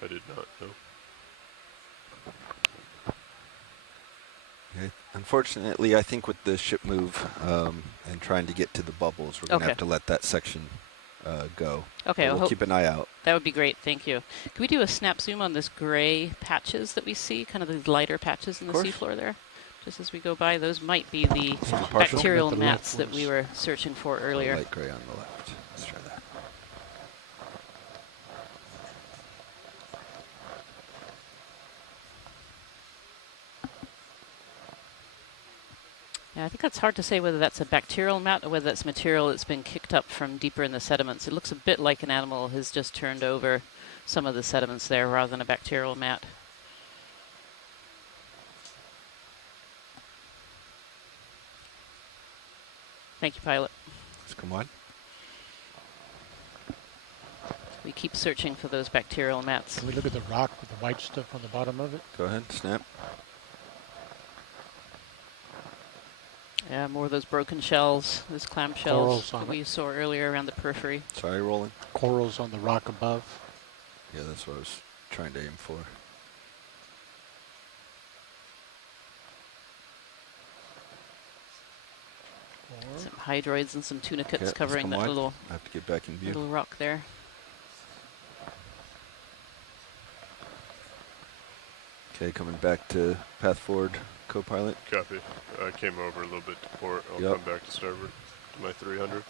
I did not, no. Okay. Unfortunately, I think with the ship move and trying to get to the bubbles, we're going to have to let that section go. Okay, we'll keep an eye out. That would be great, thank you. Can we do a snap zoom on this gray patches that we see, kind of these lighter patches in the seafloor there? Just as we go by, those might be the bacterial mats that we were searching for earlier. Light gray on the left. Let's try that. Yeah, I think that's hard to say whether that's a bacterial mat or whether that's material that's been kicked up from deeper in the sediments. It looks a bit like an animal has just turned over some of the sediments there rather than a bacterial mat. Thank you, pilot. Let's come on. We keep searching for those bacterial mats. Can we look at the rock with the white stuff on the bottom of it? Go ahead, snap. Yeah, more of those broken shells, those clam shells that we saw earlier around the periphery. Sorry, rolling. Corals on the rock above. Yeah, that's what I was trying to aim for. Some hydroids and some tunicates covering that little, I have to get back in view. Little rock there. Okay, coming back to path forward, co-pilot. Copy. I came over a little bit to port. I'll come back to starboard to my 300.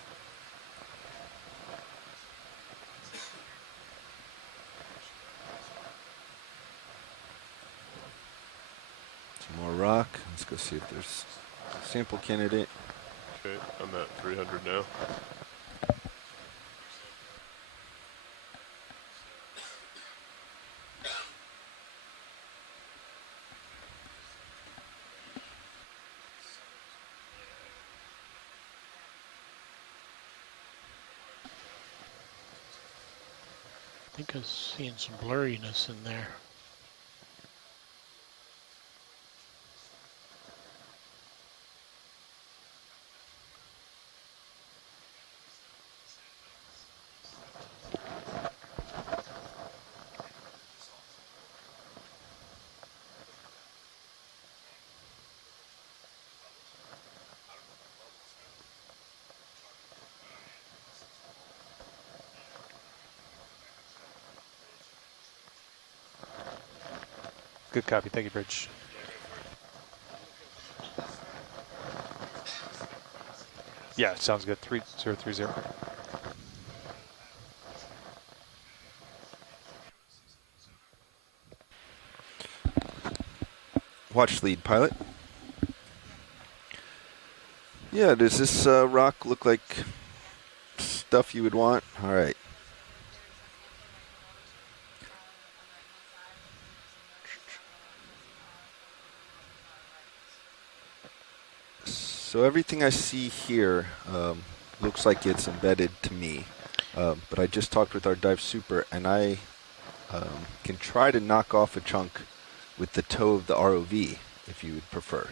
Some more rock. Let's go see if there's a sample candidate. Okay, I'm at 300 now. I think I was seeing some blurriness in there. Good copy. Thank you, Bridge. Yeah, sounds good. 3030. Watch lead, pilot. Yeah, does this rock look like stuff you would want? All right. So everything I see here looks like it's embedded to me, but I just talked with our dive super, and I can try to knock off a chunk with the toe of the ROV, if you would prefer.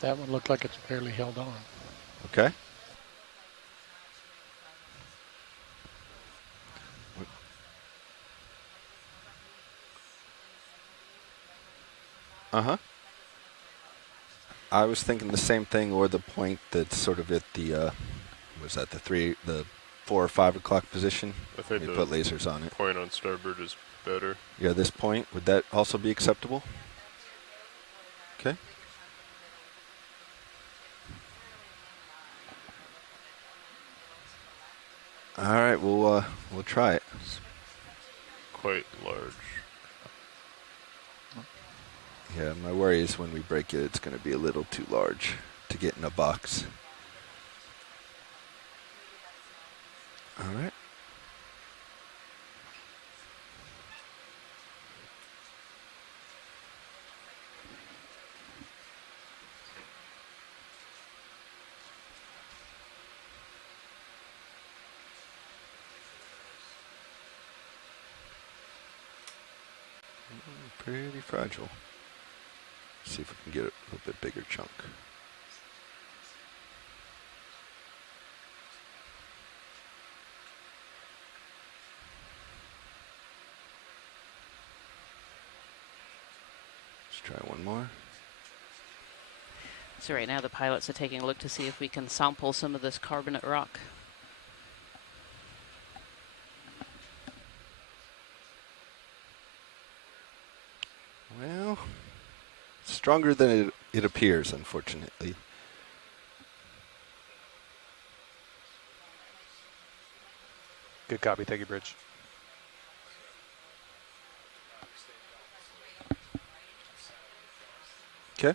That one looked like it's barely held on. Okay. Uh-huh. I was thinking the same thing, or the point that's sort of at the, was that the 4 or 5 o'clock position? I think we put lasers on it. Point on starboard is better. Yeah, this point, would that also be acceptable? Okay. All right, we'll try it. Quite large. Yeah, my worry is when we break it, it's going to be a little too large to get in a box. All right. Pretty fragile. See if we can get a little bit bigger chunk. Let's try one more. So right now the pilots are taking a look to see if we can sample some of this carbonate rock. Well, stronger than it appears, unfortunately. Good copy. Thank you, Bridge. Okay.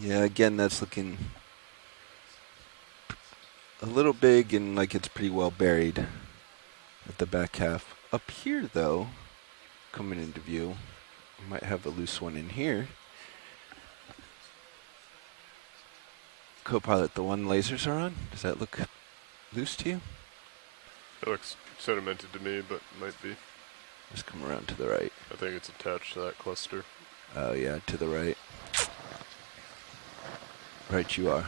Yeah, again, that's looking a little big and like it's pretty well buried at the back half. Up here, though, coming into view, we might have a loose one in here. Co-pilot, the one lasers are on, does that look loose to you? It looks sedimented to me, but might be. Just come around to the right. I think it's attached to that cluster. Oh, yeah, to the right. Right you are.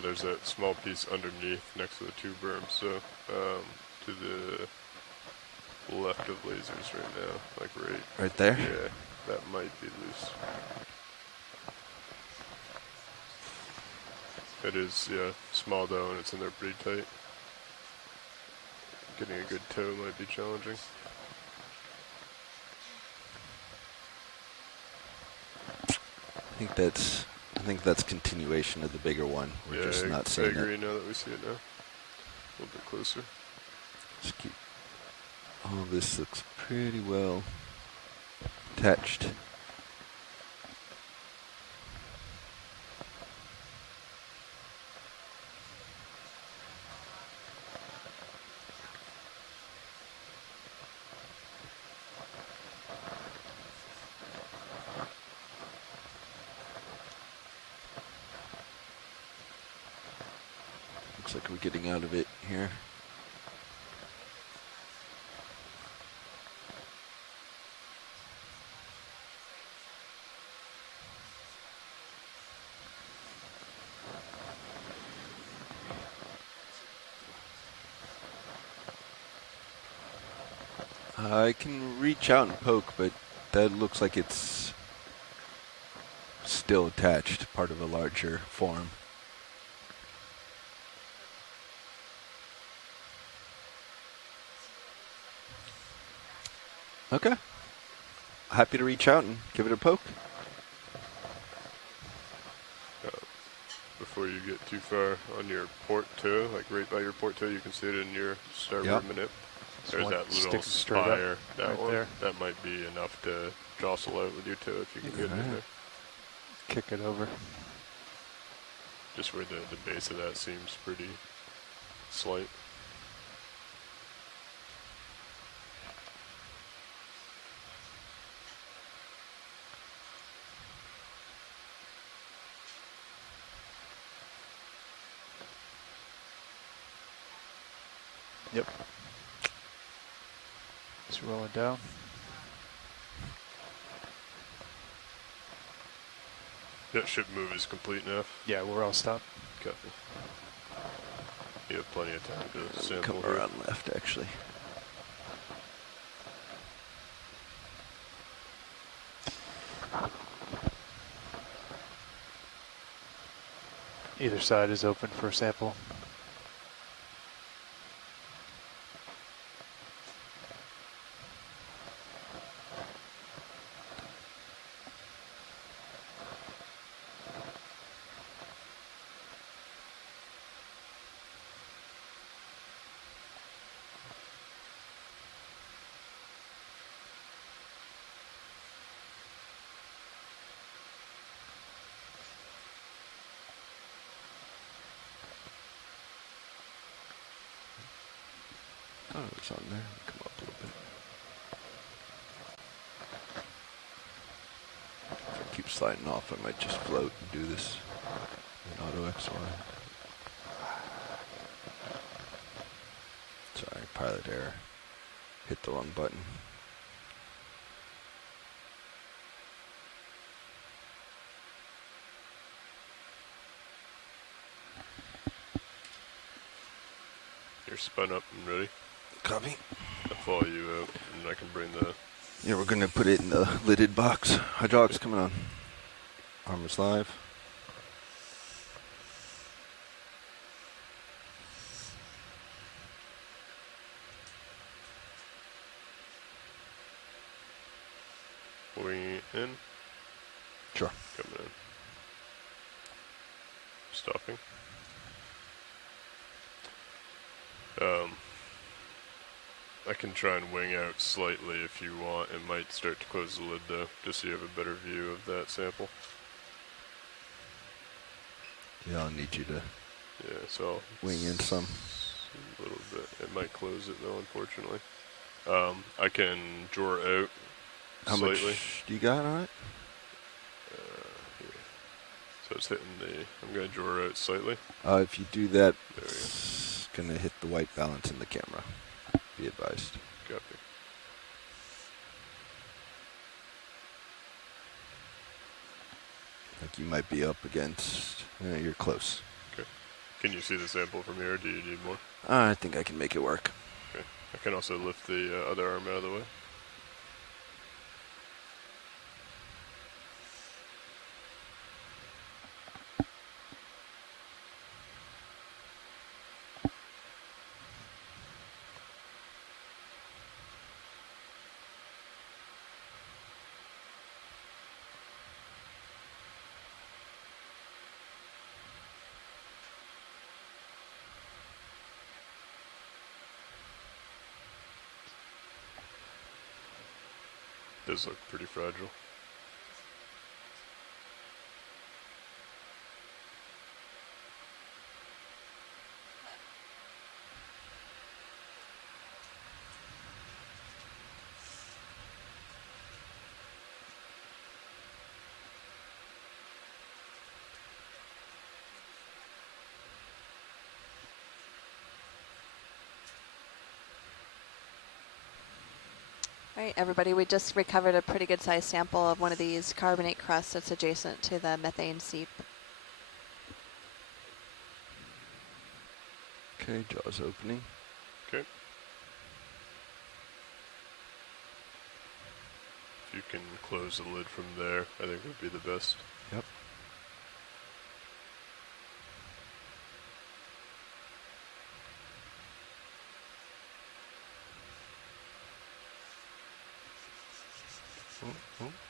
There's that small piece underneath next to the two berms, so to the left of lasers right now, like right there? Yeah, that might be loose. It is, yeah, small though, and it's in there pretty tight. Getting a good toe might be challenging. I think that's continuation of the bigger one. We're just not seeing it. I agree now that we see it now. A little bit closer. Just keep. All of this looks pretty well attached. Looks like we're getting out of it here. I can reach out and poke, but that looks like it's still attached, part of a larger form. Okay. Happy to reach out and give it a poke. Before you get too far on your port toe, like right by your port toe, you can see it in your starboard manip. There's that little spire, that right one. There. That might be enough to jostle out with your toe if you can get it in there. Kick it over. Just where the base of that seems pretty slight. Yep. Just rolling down. That ship move is complete now. Yeah, we're all stopped. Copy. You have plenty of time to sample. Come around left, actually. Either side is open for a sample. thought it was on there. Come up a little bit. If I keep sliding off, I might just float and do this in Auto XY. Sorry, pilot error. Hit the wrong button. You're spun up and ready. Copy. I'll follow you out, and I can bring the... Yeah, we're going to put it in the lidded box. Hydraulics coming on. Armor's live. Wing in. Sure. Coming in. Stopping. I can try and wing out slightly if you want. It might start to close the lid though, just so you have a better view of that sample. Yeah, I'll need you to so I'll wing in some. A little bit. It might close it though, unfortunately. I can draw out How slightly. much do you got on it? Here. So it's hitting the... I'm going to draw out slightly. If you do that, There we go. it's going to hit the white balance in the camera. Be advised. Copy. I think you might be up against... you're close. Okay. Can you see the sample from here, or do you need more? I think I can make it work. Okay. I can also lift the other arm out of the way. Does look pretty fragile. All right, everybody, we just recovered a pretty good sized sample of one of these carbonate crusts that's adjacent to the methane seep. Okay, jaws opening. Okay. If you can close the lid from there, I think would be the best. Yep.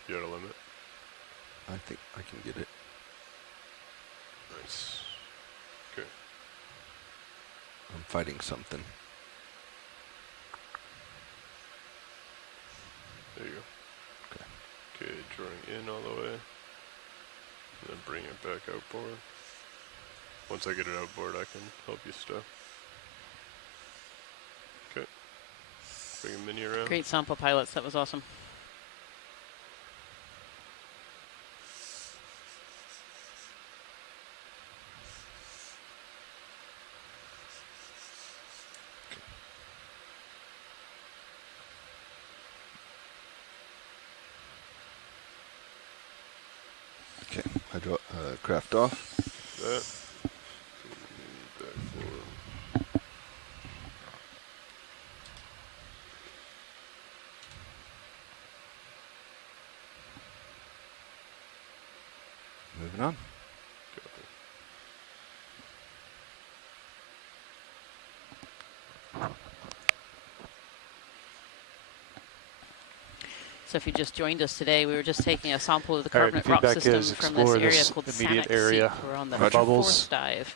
You're at a limit. I think I can get it. Nice. Okay. I'm fighting something. There you go. Okay, drawing in all the way. And then bring it back outboard. Once I get it outboard, I can help you stow. Okay. Bring a mini around. Great sample, pilots. That was awesome. Okay, craft off. That. Back forward. Moving on. So if you just joined us today, we were just taking a sample of the All right, carbonate rock feedback system is from this explore area this called immediate Sanak area. Seep. We're on the Bubbles, fourth dive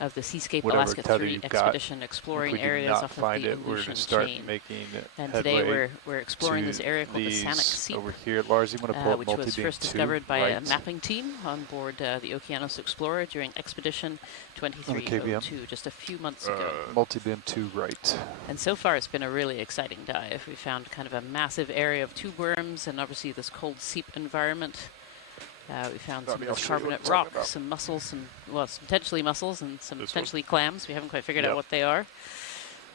of the Seascape whatever Alaska tether 3 you've got. expedition, If exploring we do areas not off of find the it, we're Aleutian going to start chain. making And headway today we're exploring to this area called the Sanak these Seep, over here. Lars, you want to pull up which was multi-beam first 2 discovered by a right mapping team on board the Okeanos Explorer during Expedition on the 2302 just a few months ago. Multi-beam 2 right. And so far, it's been a really exciting dive. We found kind of a massive area of tube worms and obviously this cold seep environment. We found some of this carbonate rock, some mussels, some potentially mussels and some potentially clams. We haven't quite figured out what they are.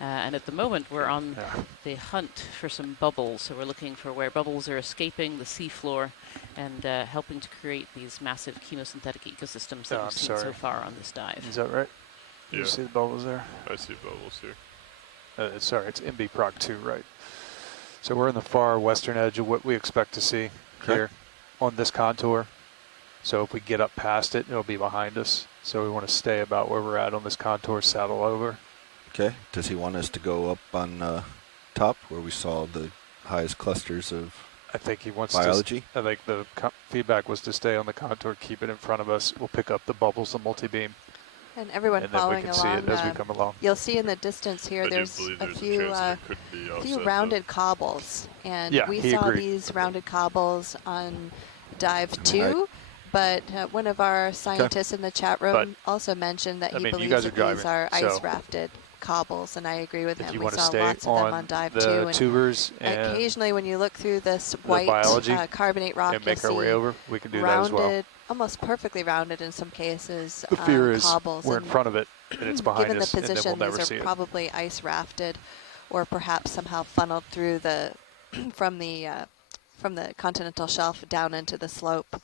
And at the moment, we're on the hunt for some bubbles. So we're looking for where bubbles are escaping the seafloor and helping to create these massive chemosynthetic ecosystems that we've seen so far on this dive. Is that right? Yeah. You see the bubbles there? I see bubbles here. Sorry, it's MB Proc 2 right. So we're in the far western edge of what we expect to see here on this contour. So if we get up past it, it'll be behind us. So we want to stay about where we're at on this contour, saddle over. Okay. Does he want us to go up on top where we saw the highest clusters of I think he wants biology? I think the feedback was to stay on the contour, keep it in front of us. We'll pick up the bubbles, the multi-beam. And everyone following along, along, see it as we come along. You'll see in the distance here, there's a few rounded cobbles, and we saw these rounded cobbles on dive 2. But one of our scientists in the chat room also mentioned that he believes that these are ice-rafted cobbles, and I agree with him. We saw lots of them on dive 2. And tubers occasionally, when you look through this white carbonate rock, and make our way over, we can do rounded, that as well. Almost perfectly rounded in some cases. The fear is cobbles. we're in front of it, and it's behind given us, the position, and then we'll never these see are it. probably ice-rafted, or perhaps somehow funneled through the from the continental shelf down into the slope.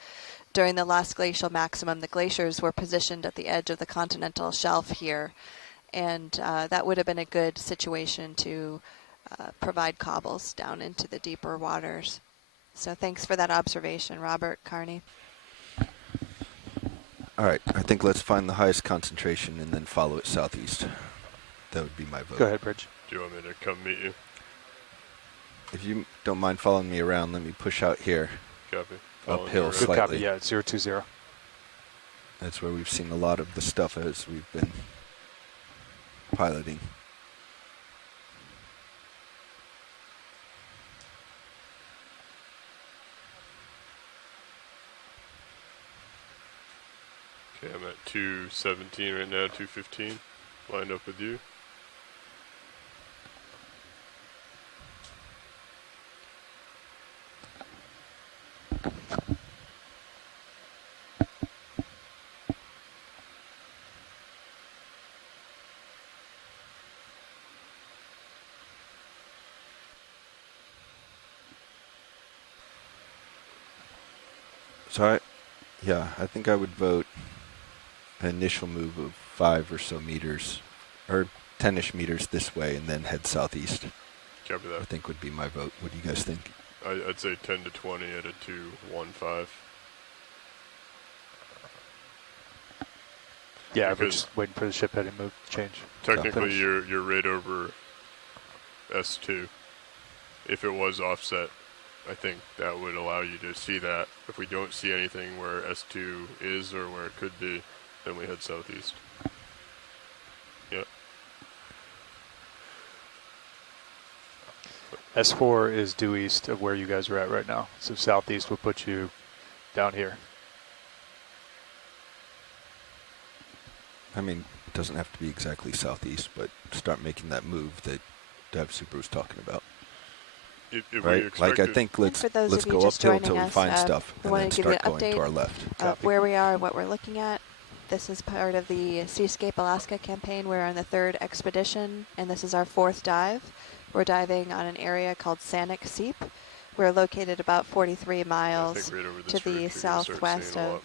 During the last glacial maximum, the glaciers were positioned at the edge of the continental shelf here, and that would have been a good situation to provide cobbles down into the deeper waters. So thanks for that observation, Robert Carney. All right, I think let's find the highest concentration and then follow it southeast. That would be my vote. Go ahead, Bridge. Do you want me to come meet you? If you don't mind following me around, let me push out here. Copy. Uphill Good slightly. copy, yeah, it's 020. That's where we've seen a lot of the stuff as we've been piloting. Okay, I'm at 217 right now, 215. Lined up with you. So I think I would vote an initial move of 5 or so meters, or 10-ish meters this way, and then head southeast. Copy that. I think would be my vote. What do you guys think? I'd say 10 to 20 at a 215. Yeah, we're just waiting for the ship heading move to change. Technically, you're right over S2. If it was offset, I think that would allow you to see that. If we don't see anything where S2 is or where it could be, then we head southeast. Yep. S4 is due east of where you guys are at right now. So southeast will put you down here. I mean, it doesn't have to be exactly southeast, but start making that move that Dive Super was talking about. If right? Like, I think let's go uphill until we find stuff and then start going to our left. Of where we are and what we're looking at. This is part of the Seascape Alaska campaign. We're on the 3rd expedition, and this is our 4th dive. We're diving on an area called Sanak Seep. We're located about 43 miles to the southwest of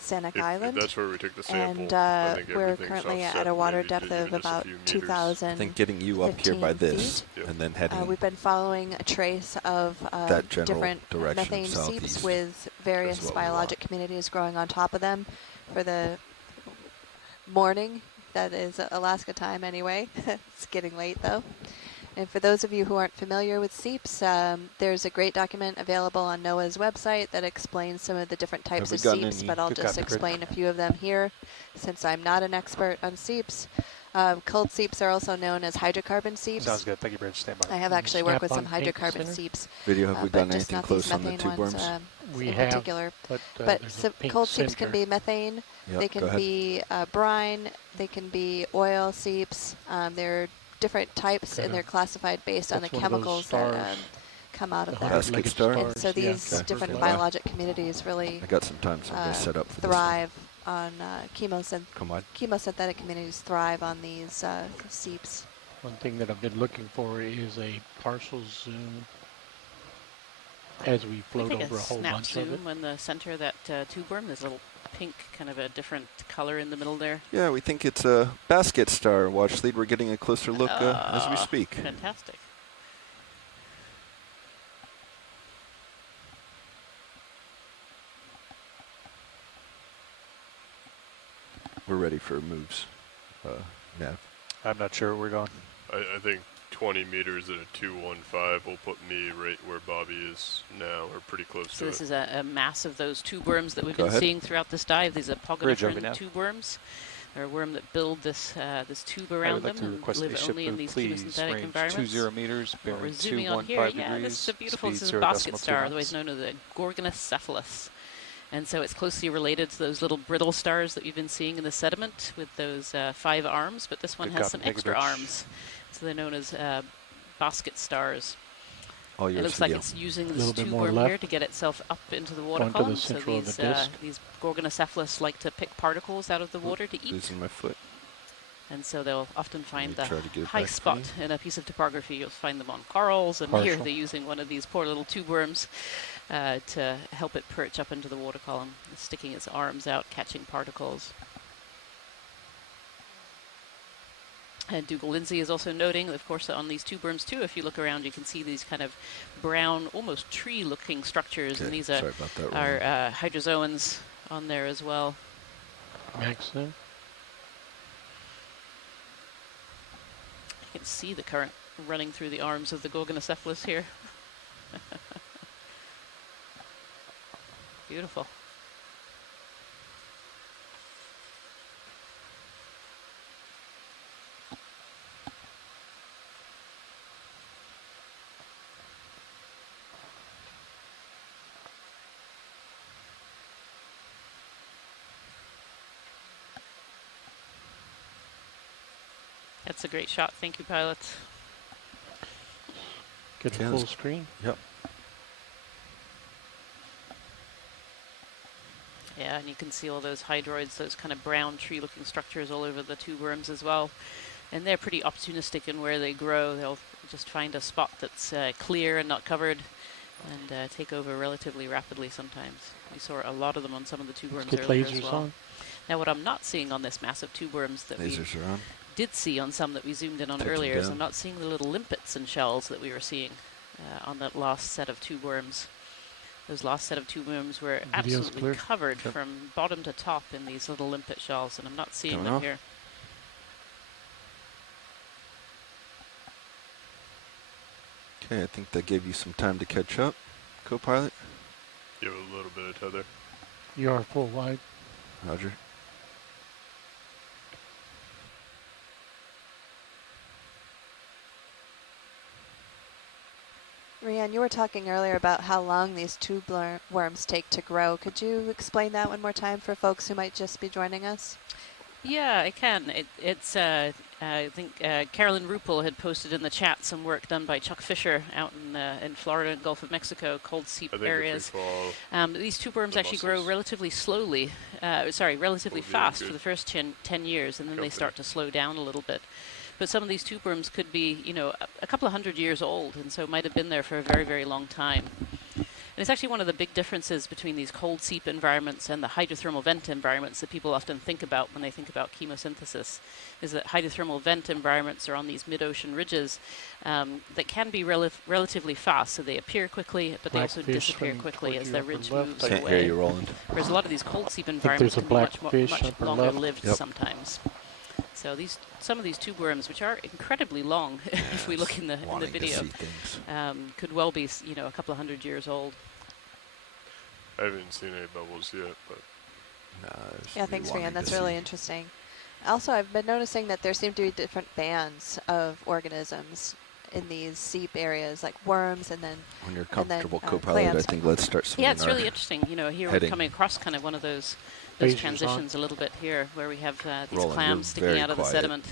Sanak Island. If that's where we took the sample, and we're currently at a water depth of about 2,000. I think getting you up here by this and then heading we've been following a trace of different methane seeps with various biologic communities growing on top of them for the morning. That is Alaska time anyway. It's getting late though. And for those of you who aren't familiar with seeps, there's a great document available on NOAA's website that explains some of the different types of seeps, but I'll just explain a few of them here since I'm not an expert on seeps. Cold seeps are also known as hydrocarbon seeps. Sounds good. Thank you, Bridge. Stand by. I have actually worked with some hydrocarbon seeps. Video, have we but done just anything not close these on the methane tube ones, worms? in particular. But cold seeps can be methane. Yep, they can be brine. They can be oil seeps. They're different types, and they're classified based on the chemicals that come out of them. Basket star. And so these different biologic communities really I got some time, so I'm going to set up for thrive on chemosynthetic communities thrive on these seeps. One thing that I've been looking for is a partial zoom as we float over a whole bunch of it. Zoom in the center of that tube worm. There's a little pink, kind of a different color in the middle there. Yeah, we think it's a basket star. Watch lead. We're getting a closer look as we speak. Fantastic. We're ready for moves. Nav. I'm not sure where we're going. I think 20 meters at a 215 will put me right where Bobby is now, or pretty close to it. So this is a mass of those tube worms that we've been seeing throughout this dive. These are pogoniferan tube worms. They're a worm that build this this tube around them and live only in these chemosynthetic environments. 20 meters, bearing we're zooming 215 on here. degrees. Yeah, this is a beautiful. This is a 0.2 basket star, knots. otherwise known as a Gorgonocephalus. And so it's closely related to those little brittle stars that we've been seeing in the sediment with those 5 arms, but this one has some extra arms. So they're known as basket stars. It looks like it's using this tube worm here to get itself up into the water column. So these Gorgonocephalus like to pick particles out of the water to eat. Losing my foot. And so they'll often find the high spot in a piece of topography. You'll find them on corals, and here they're using one of these poor little tube worms to help it perch up into the water column, sticking its arms out, catching particles. And Dougal-Lindsay is also noting, of course, on these tube worms too, if you look around, you can see these kind of brown, almost tree-looking structures, and these are hydrozoans on there as well. Excellent. You can see the current running through the arms of the Gorgonocephalus here. Beautiful. That's a great shot. Thank you, pilots. Get a full screen. Yep. Yeah, and you can see all those hydroids, those kind of brown tree-looking structures all over the tube worms as well. And they're pretty opportunistic in where they grow. They'll just find a spot that's clear and not covered and take over relatively rapidly sometimes. We saw a lot of them on some of the tube worms earlier as well. Now, what I'm not seeing on this massive tube worms that we did see on some that we zoomed in on earlier is I'm not seeing the little limpets and shells that we were seeing on that last set of tube worms. Those last set of tube worms were absolutely covered from bottom to top in these little limpet shells, and I'm not seeing them here. Okay, I think that gave you some time to catch up, co-pilot. You have a little bit of tether. You are full wide. Roger. Rianne, you were talking earlier about how long these tube worms take to grow. Could you explain that one more time for folks who might just be joining us? Yeah, I can. It's I think Carolyn Ruppel had posted in the chat some work done by Chuck Fisher out in Florida and Gulf of Mexico, cold seep areas. These tube worms actually grow relatively slowly, relatively fast for the first 10 years, and then they start to slow down a little bit. But some of these tube worms could be, a couple of 100 years old, and so might have been there for a very, very long time. And it's actually one of the big differences between these cold seep environments and the hydrothermal vent environments that people often think about when they think about chemosynthesis, is that hydrothermal vent environments are on these mid-ocean ridges that can be relatively fast. So they appear quickly, but they also disappear quickly as the ridge moves away. Can't hear you, Roland. Whereas a lot of these cold seep environments can be much longer lived sometimes. So some of these tube worms, which are incredibly long, if we look in the video, could well be a couple of 100 years old. I haven't seen any bubbles yet, but yeah, thanks, Ryan. That's really interesting. Also, I've been noticing that there seem to be different bands of organisms in these seep areas, like worms, and then when you're comfortable, co-pilot, clams. I think let's start swimming. Yeah, it's really interesting. Here we're coming across kind of one of those transitions a little bit here, where we have these clams sticking out of the sediment.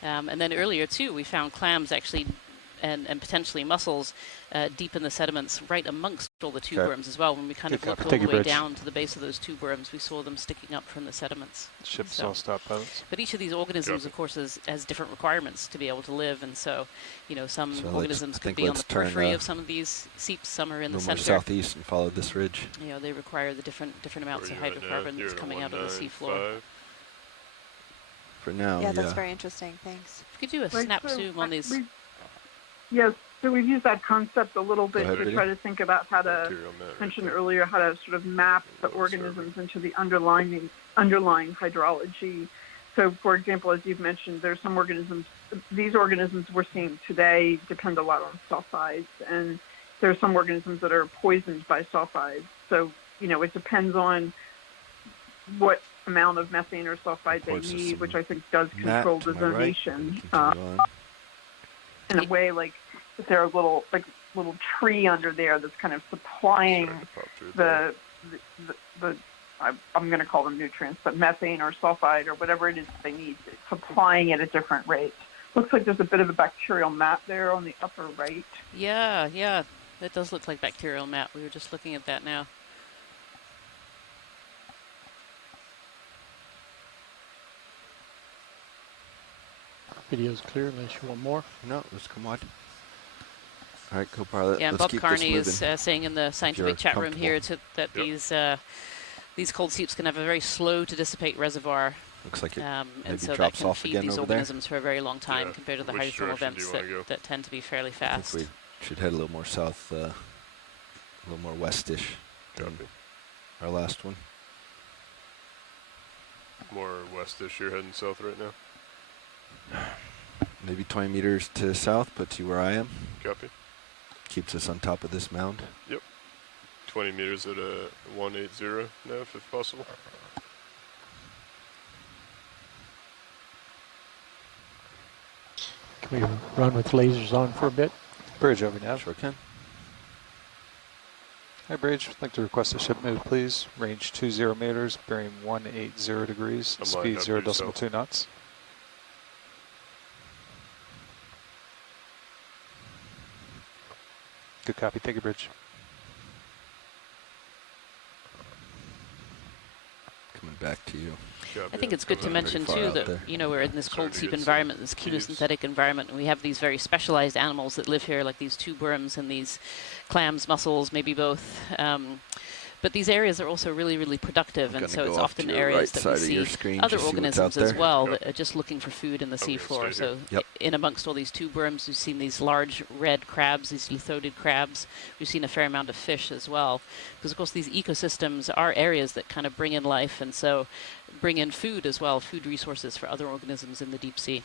And then earlier too, we found clams actually, and potentially mussels, deep in the sediments, right amongst all the tube worms as well. When we kind of looked all the way down to the base of those tube worms, we saw them sticking up from the sediments. Ship's all stop boats. But each of these organisms, of course, has different requirements to be able to live, and so some organisms could be on the periphery of some of these seeps. Some are in the center. Southeast and follow this ridge. They require the different amounts of hydrocarbon that's coming out of the seafloor. For now, yeah, that's very interesting. Thanks. If we could do a snap zoom on these. Yes, so we've used that concept a little bit to try to think about how to, mention earlier, how to sort of map the organisms into the underlying hydrology. So, for example, as you've mentioned, there's some organisms, these organisms we're seeing today depend a lot on sulfides, and there are some organisms that are poisoned by sulfides. So, it depends on what amount of methane or sulfide they need, which I think does control the zonation. In a way, like if there are little tree under there that's kind of supplying the I'm going to call them nutrients, but methane or sulfide or whatever it is they need, supplying it at different rates. Looks like there's a bit of a bacterial mat there on the upper right. Yeah, that does look like bacterial mat. We were just looking at that now. Video's clear unless you want more. No, let's come on. All right, co-pilot. Yeah, let's Bob keep Carney this is saying in the scientific chat room here that these cold seeps can have a very slow to dissipate reservoir. Looks like it and so drops that can off feed again these over organisms for a very long time compared to the hydrothermal vents that tend to be fairly fast. I think we should head a little more south, a little more westish than our last one. More westish, you're heading south right now? Maybe 20 meters to south, puts you where I am. Copy. Keeps us on top of this mound. Yep. 20 meters at a 180 now, if possible. Can we run with lasers on for a bit? Bridge over now. Sure can. Hi, Bridge. I'd like to request a ship move, please. Range 20 meters, bearing 180 degrees, speed 0.2 knots. Good copy. Thank you, Bridge. Coming back to you. I think it's good to mention too that we're in this cold seep environment, this chemosynthetic environment, and we have these very specialized animals that live here, like these tube worms and these clams, mussels, maybe both. But these areas are also really, really productive, and so it's often areas that we see other organisms as well that are just looking for food in the seafloor. So in amongst all these tube worms, we've seen these large red crabs, these lithodid crabs. We've seen a fair amount of fish as well, because of course these ecosystems are areas that kind of bring in life, and so bring in food as well, food resources for other organisms in the deep sea.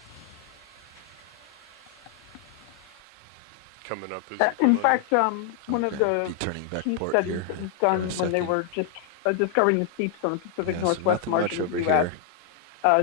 Coming up. In fact, one of the key studies that was done when they were just discovering the seeps on the Pacific Northwest margin of the U.S.,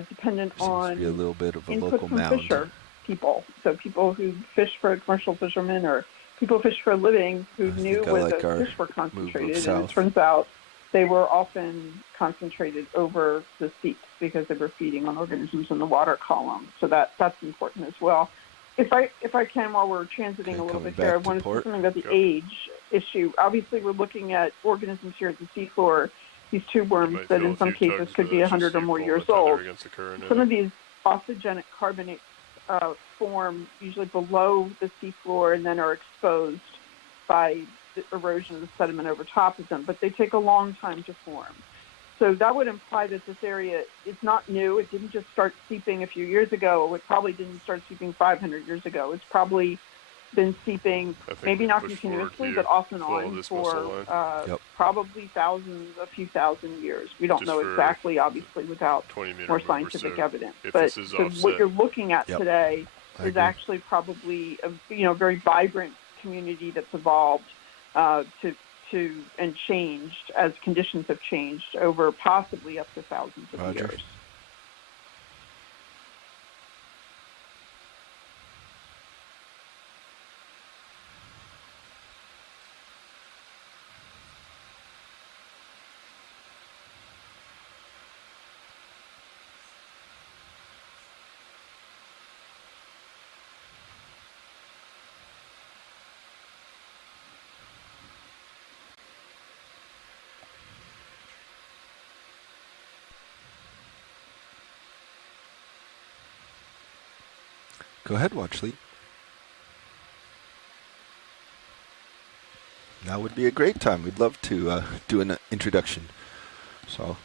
dependent on a little bit of a input local from mound. fisher people. So people who fish for commercial fishermen or people who fish for a living who knew where the fish were concentrated. And it turns out they were often concentrated over the seeps because they were feeding on organisms in the water column. So that's important as well. If I can, while we're transiting a little bit here, I want to say something about the age issue. Obviously, we're looking at organisms here at the seafloor, these tube worms that in some cases could be 100 or more years old. Some of these oxygenic carbonates form usually below the seafloor and then are exposed by the erosion of the sediment over top of them, but they take a long time to form. So that would imply that this area is not new. It didn't just start seeping a few years ago. It probably didn't start seeping 500 years ago. It's probably been seeping, maybe not push forward continuously, here, but off and follow on this for muscle line. probably a few thousand years. We don't Just know for exactly, obviously, without 20-meter more move or scientific so. evidence. If But this is so what offset. you're looking at today I is agree. actually probably a very vibrant community that's evolved and changed as conditions have changed over possibly up to thousands of years. Go ahead, Watchley. Now would be a great time. We'd love to do an introduction. So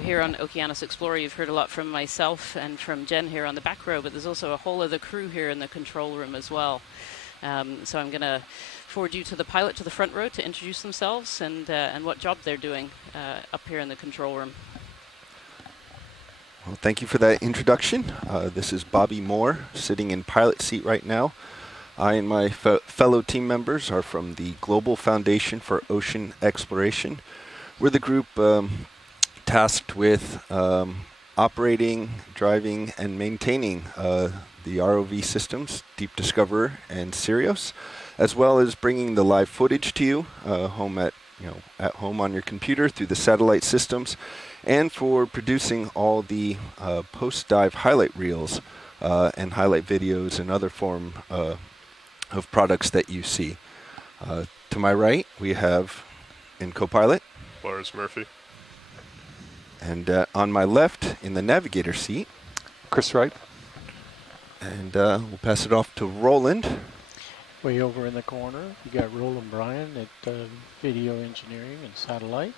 here on Okeanos Explorer, you've heard a lot from myself and from Jen here on the back row, but there's also a whole other crew here in the control room as well. So I'm going to forward you to the pilot to the front row to introduce themselves and what job they're doing up here in the control room. Well, thank you for that introduction. This is Bobby Moore, sitting in pilot seat right now. I and my fellow team members are from the Global Foundation for Ocean Exploration. We're the group tasked with operating, driving, and maintaining the ROV systems, Deep Discoverer and Sirius, as well as bringing the live footage to you at home on your computer through the satellite systems, and for producing all the post-dive highlight reels and highlight videos and other form of products that you see. To my right, we have in co-pilot Lars Murphy. And on my left, in the navigator seat, Chris Wright. And we'll pass it off to Roland. Way over in the corner, we got Roland Bryan at video engineering and satellite.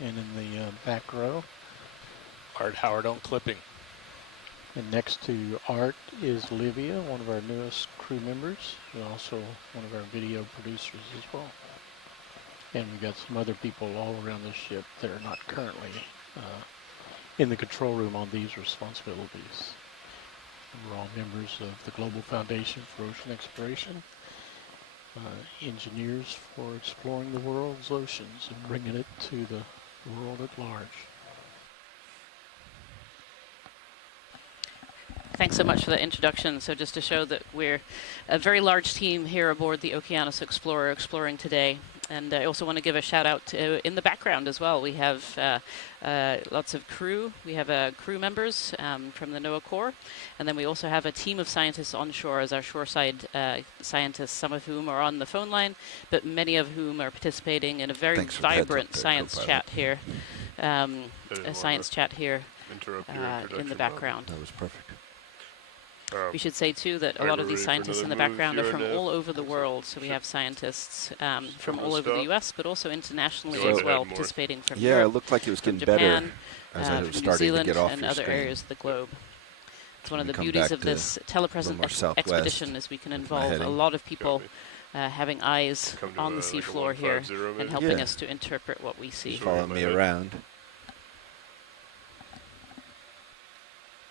And in the back row, Art Howard on clipping. And next to Art is Livia, one of our newest crew members, and also one of our video producers as well. And we've got some other people all around the ship that are not currently in the control room on these responsibilities. And we're all members of the Global Foundation for Ocean Exploration, engineers for exploring the world's oceans and bringing it to the world at large. Thanks so much for that introduction. So just to show that we're a very large team here aboard the Okeanos Explorer exploring today. And I also want to give a shout out to, in the background as well. We have lots of crew. We have crew members from the NOAA Corps. And then we also have a team of scientists onshore as our shoreside scientists, some of whom are on the phone line, but many of whom are participating in a very vibrant science chat here. A science chat here in the background. That was perfect. We should say, too, that a lot of these scientists in the background are from all over the world. So we have scientists from all over the U.S., but also internationally as well, participating from Europe, it looked like it was getting Japan, better as I was from starting New Zealand, to get off and your other screen. areas of the globe. It's one of the come beauties back of to this a little telepresent more southwest expedition is we can with my involve a heading. lot of people having eyes on the seafloor here and helping Yeah. us to interpret what we see. Follow me around.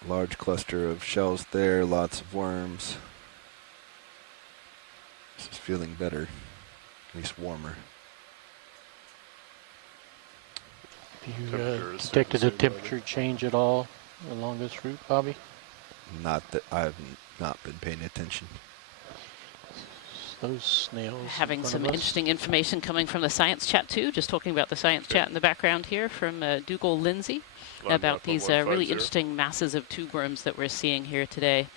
Large cluster of shells there, lots of worms. This is feeling better, at least warmer. Have you detected a temperature change at all along this route, Bobby? Not that I've not been paying attention. Those snails. Having some interesting information coming from the science chat too, just talking about the science chat in the background here from Dougal Lindsay about these really interesting masses of tube worms that we're seeing here today.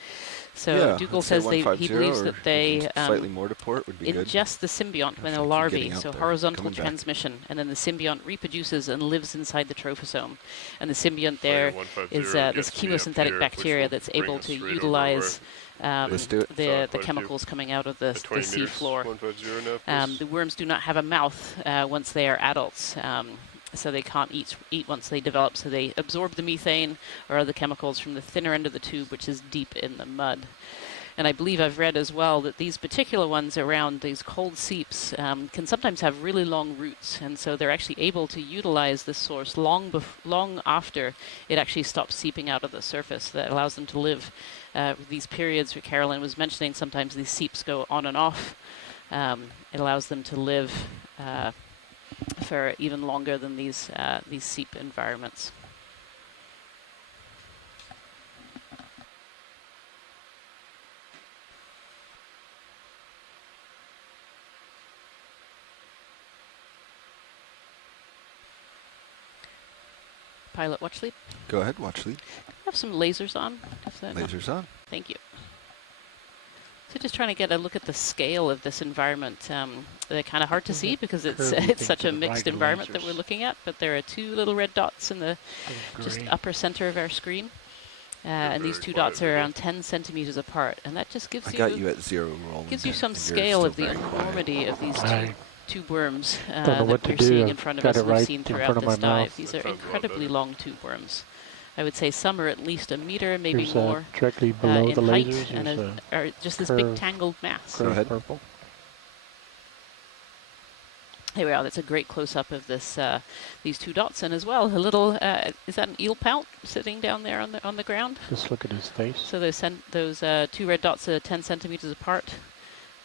So Dougal says he believes that they slightly more to port would be good. ingest the symbiont when they're larvae, so horizontal transmission, and then the symbiont reproduces and lives inside the trophosome. And the symbiont there is this chemosynthetic bacteria that's able to utilize the chemicals coming out of the sea floor. The worms do not have a mouth once they are adults. so they can't eat once they develop, so they absorb the methane or other chemicals from the thinner end of the tube, which is deep in the mud. And I believe I've read as well that these particular ones around these cold seeps can sometimes have really long roots, and so they're actually able to utilize this source long after it actually stops seeping out of the surface. That allows them to live these periods where Carolyn was mentioning. Sometimes these seeps go on and off. It allows them to live for even longer than these seep environments. Pilot watch lead. Go ahead, watch lead. I have some lasers on. Lasers on. Thank you. So just trying to get a look at the scale of this environment. They're kind of hard to see because it's such a mixed environment that we're looking at, but there are two little red dots in the just upper center of our screen. And these two dots are around 10 centimeters apart, and that just gives I got you at 0 roll. Gives you some scale of the enormity of these tube worms Don't know what that we're to do. seeing I've in front of got us it and we've right seen in throughout front of this my mouth. dive. These are incredibly long tube worms. I would say some are at least a meter, maybe Here's, more, directly below in the height, lasers. and are just this big tangled mass. Go ahead. Purple. Here we are. That's a great close-up of this, these two dots, and as well a little. Is that an eel pout sitting down there on the ground? Just look at his face. So those two red dots are 10 centimeters apart,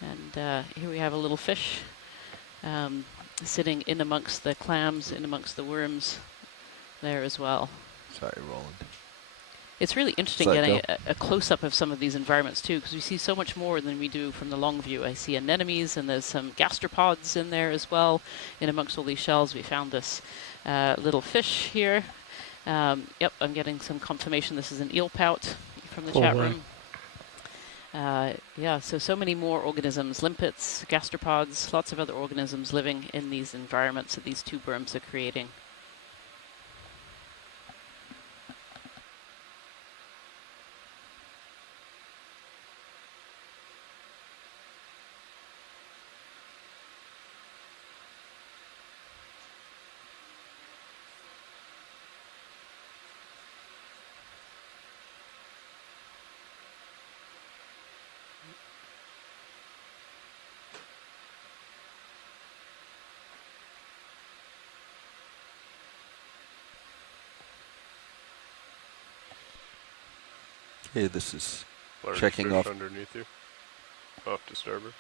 and here we have a little fish sitting in amongst the clams, in amongst the worms, there as well. Sorry, Roland. It's really interesting getting a close-up of some of these environments too, because we see so much more than we do from the long view. I see anemones, and there's some gastropods in there as well. In amongst all these shells, we found this little fish here. Yep, I'm getting some confirmation this is an eel pout from the chat room. Yeah, so many more organisms, limpets, gastropods, lots of other organisms living in these environments that these tube worms are creating. Okay, this is Large checking fish off. underneath you. Off to starboard.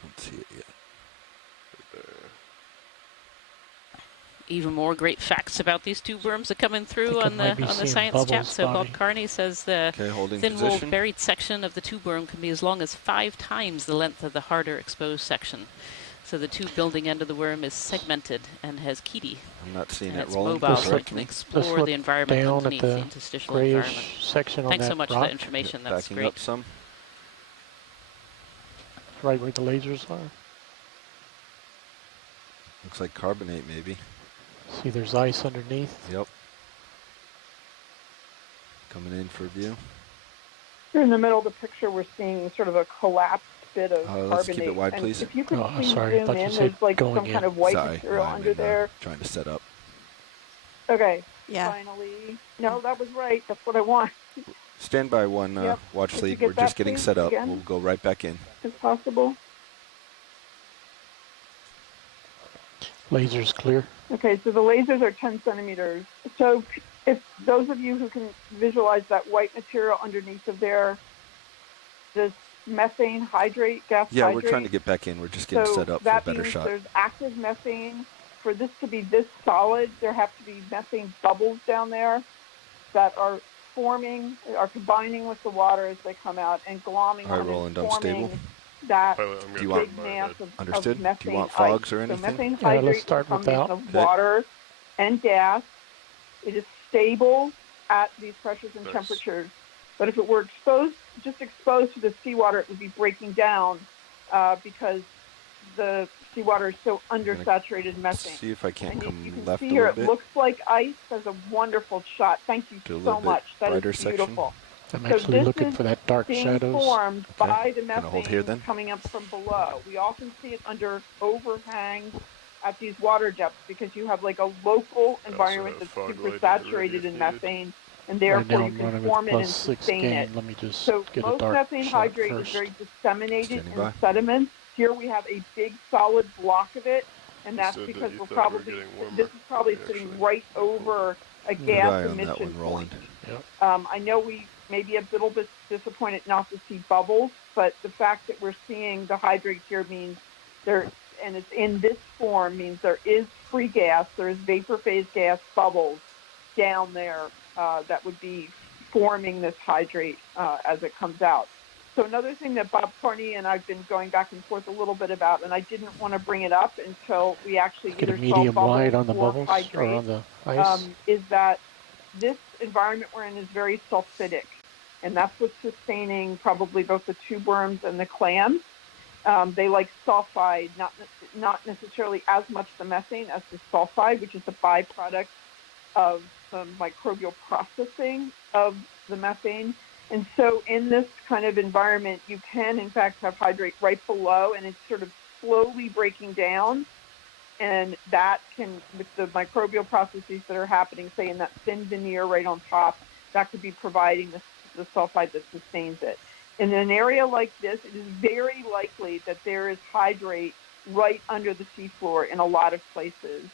Don't see it yet. Right there. Even more great facts about these tube worms are coming through on the science chat. So Bob Carney says the thin-walled buried section of the tube worm can be as long as 5 times the length of the harder exposed section. So the tube building end of the worm is segmented and has chelae. I'm not seeing and it it's rolling. mobile, so it can explore the environment underneath the interstitial environment. Section Thanks on so much rock. for that information. That's Backing great. up some. Right where the lasers are. Looks like carbonate, maybe. See, there's ice underneath. Yep. Coming in for a view. Here in the middle of the picture, we're seeing sort of a collapsed bit of carbonate. Let's keep it wide, and please. if you could please sorry, I zoom thought you in, said there's like going some in. kind of white Sorry, material I'm under in, there. trying to set up. Okay. Yeah. Finally. No, that was right. That's what I want. Stand by one, Yep. watch Could you lead. get We're just that, getting please, set up. again? We'll go right back in. If possible. Lasers clear. Okay, so the lasers are 10 centimeters. So if those of you who can visualize that white material underneath of there, this methane hydrate, gas Yeah, hydrate. we're trying to get back in. We're just getting set up for a that better means shot. there's active methane. For this to be this solid, there have to be methane bubbles down there that are forming, are combining with the water as they come out and glomming All right, on Roland, and I'm stable. forming that Do you want, big mass of understood? methane Do you want ice. fogs or So anything? methane let's hydrate is a start with combination that. of water and gas. It is stable at these pressures and Nice. temperatures. But if it were exposed, just exposed to the seawater, it would be breaking down because the seawater is so undersaturated methane. See if I can't And come you can left see a here, little it bit. looks like ice. That's a wonderful shot. Thank you Do a so little bit much. That brighter is section. beautiful. I'm So actually this looking is for that dark being shadows. formed by the Gonna hold here methane then. coming up from below. We often see it under overhangs at these water depths because you have like a local environment that's super saturated in methane, and therefore you can form it and sustain it. Let me just So get a most dark methane shot hydrate is first. very disseminated Standing in by. sediments. Here we have a big solid block of it, and that's Said that because you we're thought we were probably, getting warmer. this is probably We sitting actually right over a Good gas eye on that emission one, Roland. point. I know we may be a little bit disappointed not to see bubbles, but the fact that we're seeing the hydrate here means there, and it's in this form, means there is free gas, there is vapor phase gas bubbles down there that would be forming this hydrate as it comes out. So another thing that Bob Carney and I've been going back and forth a little bit about, and I didn't want to bring it up until we actually Get a either saw medium bubbles wide on the or bubbles hydrate, or on the ice. is that this environment we're in is very sulfidic, and that's what's sustaining probably both the tube worms and the clams. They like sulfide, not necessarily as much the methane as the sulfide, which is a byproduct of the microbial processing of the methane. And so in this kind of environment, you can, in fact, have hydrate right below, and it's sort of slowly breaking down. And that can, with the microbial processes that are happening, say in that thin veneer right on top, that could be providing the sulfide that sustains it. In an area like this, it is very likely that there is hydrate right under the seafloor in a lot of places,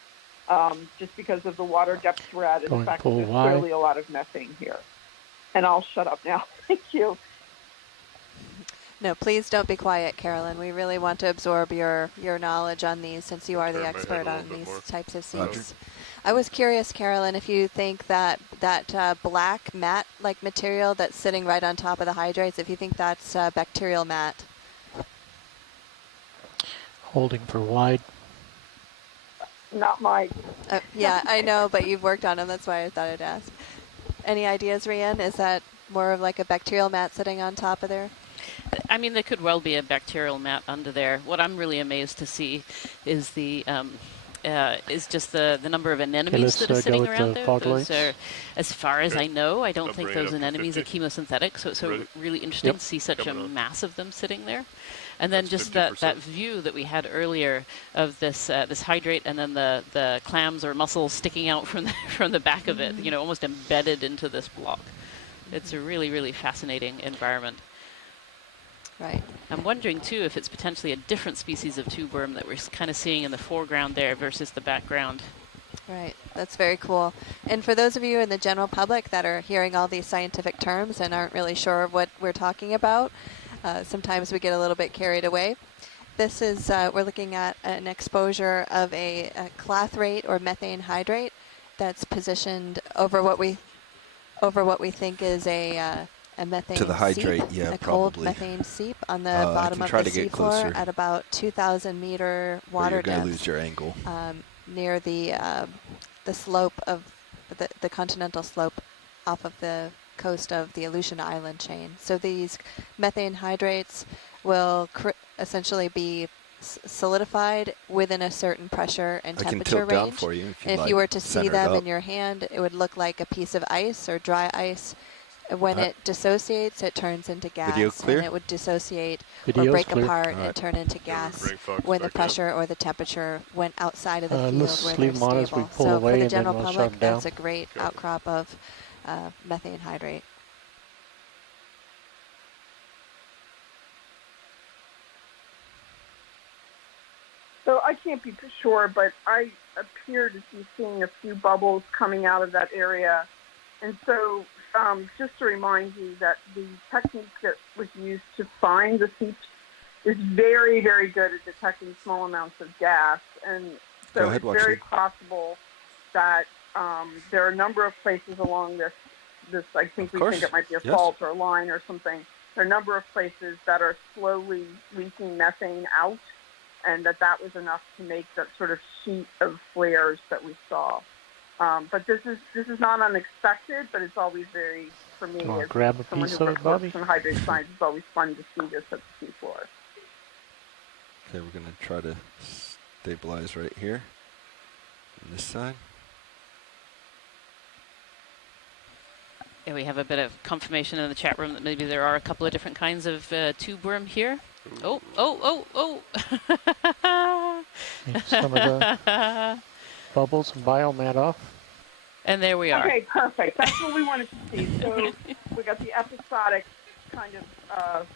just because of the water depths we're at and the fact that there's clearly a lot of methane here. And I'll shut up now. Thank you. No, please don't be quiet, Carolyn. We really want to absorb your knowledge on these since you are the expert on these types of seeds. I was curious, Carolyn, if you think that black mat-like material that's sitting right on top of the hydrates, if you think that's bacterial mat. Holding for wide. Not mine. Yeah, I know, but you've worked on them. That's why I thought I'd ask. Any ideas, Rian? Is that more of like a bacterial mat sitting on top of there? I mean, there could well be a bacterial mat under there. What I'm really amazed to see is the is just the number of anemones that are sitting around there. Those are, as far as I know, I don't think those anemones are chemosynthetic. So it's really interesting to see such a mass of them sitting there. And then just that view that we had earlier of this this hydrate, and then the clams or mussels sticking out from the back of it, you know, almost embedded into this block. It's a really, really fascinating environment. Right. I'm wondering, too, if it's potentially a different species of tube worm that we're kind of seeing in the foreground there versus the background. Right. That's very cool. And for those of you in the general public that are hearing all these scientific terms and aren't really sure what we're talking about, sometimes we get a little bit carried away. This is, we're looking at an exposure of a clathrate or methane hydrate that's positioned over what we think is a methane to the hydrate, seep, yeah, a probably. cold methane seep on the bottom of the seafloor at about 2,000 meter water you're depth. You're going to lose your angle. Near the slope of the continental slope off of the coast of the Aleutian Island chain. So these methane hydrates will essentially be solidified within a certain pressure and temperature range. Down for you if you were to see them in your hand, it would look like a piece of ice or dry ice. When it dissociates, it turns into gas, and it would dissociate or break apart and turn into gas when the pressure or the temperature went outside of the field where they're stable. So for the general public, that's a great outcrop of methane hydrate. So I can't be sure, but I appear to be seeing a few bubbles coming out of that area. And so just to remind you that the technique that was used to find the seeps is very, very good at detecting small amounts of gas. And so it's very possible that there are a number of places along this I think we think it might be a fault or a line or something. There are a number of places that are slowly leaking methane out, and that was enough to make that sort of sheet of flares that we saw. But this is not unexpected, but it's always very, for me, as someone who works in hydrate science, it's always fun to see this at the seafloor. Okay, we're going to try to stabilize right here on this side. Yeah, we have a bit of confirmation in the chat room that maybe there are a couple of different kinds of tube worm here. Oh. Some of the bubbles and biomat off. And there we are. Okay, perfect. That's what we wanted to see. So we got the episodic kind of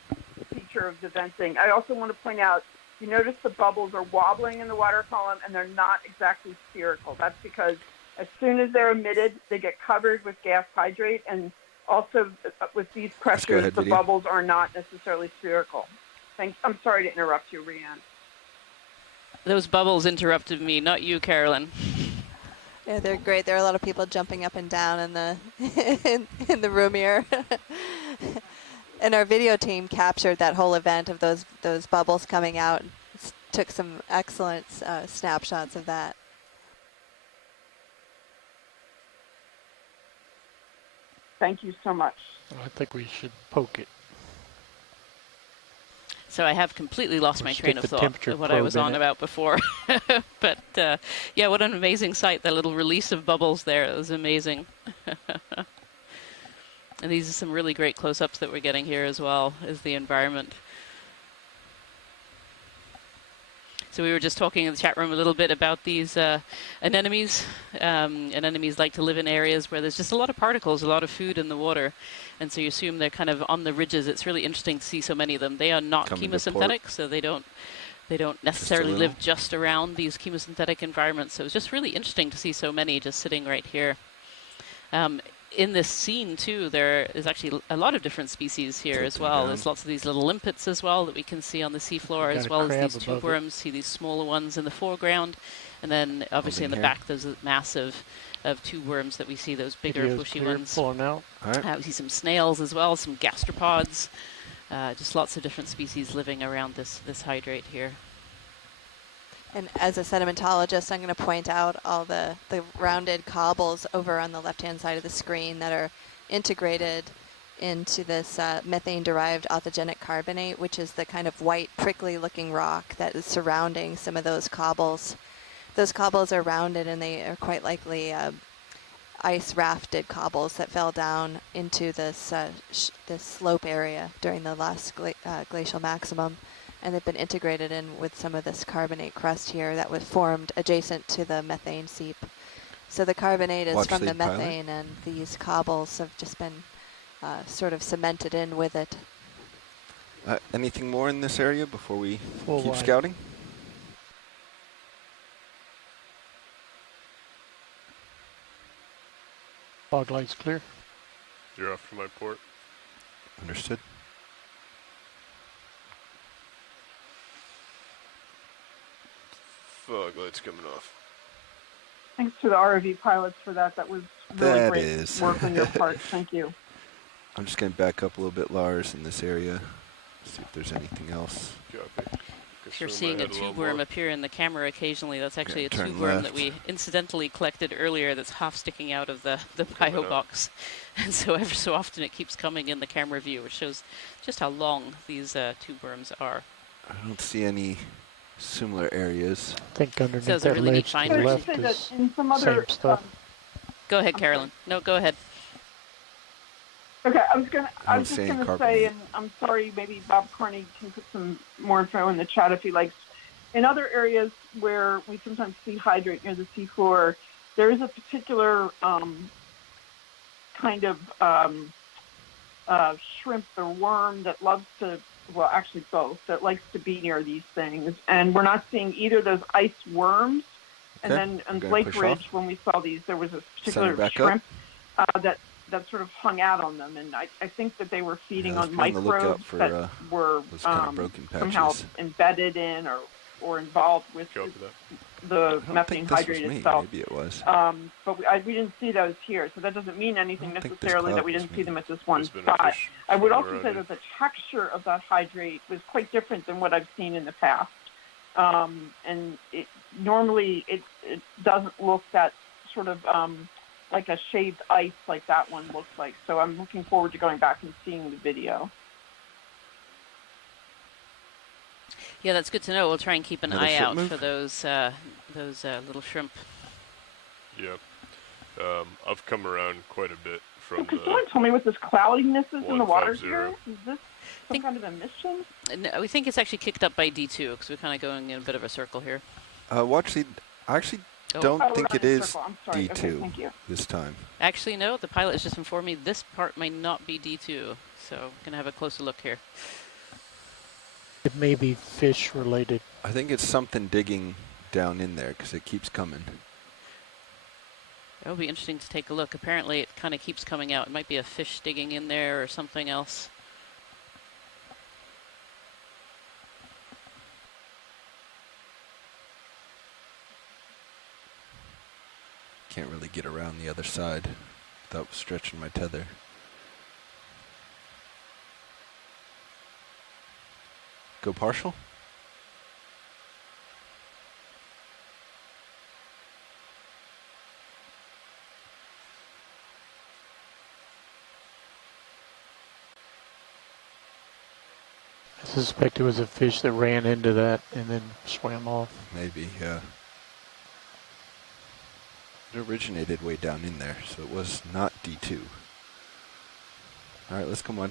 feature of the venting. I also want to point out, you notice the bubbles are wobbling in the water column and they're not exactly spherical. That's because as soon as they're emitted, they get covered with gas hydrate, and also with these pressures, the bubbles are not necessarily spherical. Thanks. I'm sorry to interrupt you, Rianne. Those bubbles interrupted me, not you, Carolyn. Yeah, they're great. There are a lot of people jumping up and down in the in the room here. And our video team captured that whole event of those bubbles coming out. Took some excellent snapshots of that. Thank you so much. I think we should poke it. So I have completely lost my train of thought of what I was on about before. But yeah, what an amazing sight, that little release of bubbles there. It was amazing. And these are some really great close-ups that we're getting here as well, as the environment. So we were just talking in the chat room a little bit about these anemones. Anemones like to live in areas where there's just a lot of particles, a lot of food in the water. And so you assume they're kind of on the ridges. It's really interesting to see so many of them. They are not chemosynthetic, so they don't necessarily live just around these chemosynthetic environments. So it's just really interesting to see so many just sitting right here. In this scene too, there is actually a lot of different species here as well. There's lots of these little limpets as well that we can see on the seafloor, as well as these tube worms. See these smaller ones in the foreground, and then obviously in the back there's a mass of tube worms that we see, those bigger bushy ones. Out. We see some snails as well, some gastropods, just lots of different species living around this hydrate here. And as a sedimentologist, I'm going to point out all the rounded cobbles over on the left-hand side of the screen that are integrated into this methane-derived authigenic carbonate, which is the kind of white, prickly-looking rock that is surrounding some of those cobbles. Those cobbles are rounded, and they are quite likely ice-rafted cobbles that fell down into this this slope area during the last glacial maximum. And they've been integrated in with some of this carbonate crust here that was formed adjacent to the methane seep. So the carbonate is from the methane, and these cobbles have just been sort of cemented in with it. Anything more in this area before we keep wide. scouting? Fog light's clear. You're off to my port. Understood. Fog light's coming off. Thanks to the ROV pilots for that. That was really great work on your part. Thank you. I'm just going to back up a little bit, Lars, in this area. See if there's anything else. Copy. If you're seeing a tube worm appear in the camera occasionally, that's actually a tube worm that we incidentally collected earlier that's half sticking out of the bio box. And so every so often it keeps coming in the camera view, which shows just how long these tube worms are. I don't see any similar areas. I think underneath that really ledge to the left is same stuff. Go ahead, Carolyn. No, go ahead. Okay, I was just gonna say, and I'm sorry, maybe Bob Carney can put some more info in the chat if he likes. In other areas where we sometimes see hydrate near the seafloor, there is a particular kind of shrimp or worm that loves to, well, actually both, that likes to be near these things. And we're not seeing either of those ice worms. And then on Lake Ridge, when we saw these, there was a particular shrimp that sort of hung out on them, and I think that they were feeding on microbes that were somehow embedded in or involved with the methane hydrate itself. Maybe it was. But we didn't see those here, so that doesn't mean anything necessarily that we didn't see them at this one spot. I would also say that the texture of that hydrate was quite different than what I've seen in the past. And normally it doesn't look that sort of like a shaved ice like that one looks like. So I'm looking forward to going back and seeing the video. Yeah, that's good to know. We'll try and keep an eye out for those little shrimp. Yep. I've come around quite a bit from Could someone tell me what this cloudiness is in the water here? Is this some kind of emission? No, we think it's actually kicked up by D2 because we're kind of going in a bit of a circle here. Watch the. I actually Oh. don't Oh, we're think on it a is circle. I'm sorry. Okay, D2 thank you. this time. Actually, no. The pilot has just informed me this part may not be D2. So I'm going to have a closer look here. It may be fish related. I think it's something digging down in there because it keeps coming. It'll be interesting to take a look. Apparently, it kind of keeps coming out. It might be a fish digging in there or something else. Can't really get around the other side without stretching my tether. Go partial? I suspect it was a fish that ran into that and then swam off. Maybe, yeah. It originated way down in there, so it was not D2. All right, let's come on.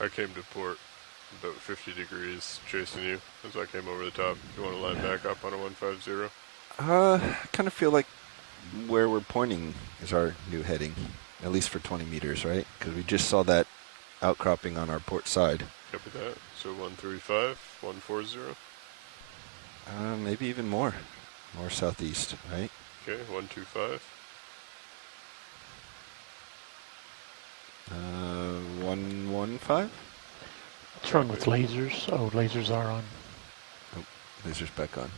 I came to port about 50 degrees chasing you as I came over the top. You want to line back up on a 150? I kind of feel like where we're pointing is our new heading, at least for 20 meters, right? Because we just saw that outcropping on our port side. Copy that. So 135, 140. Maybe even more. More southeast, right? Okay, 125. 115? What's wrong with lasers? Oh, lasers are on. Oh, laser's back on.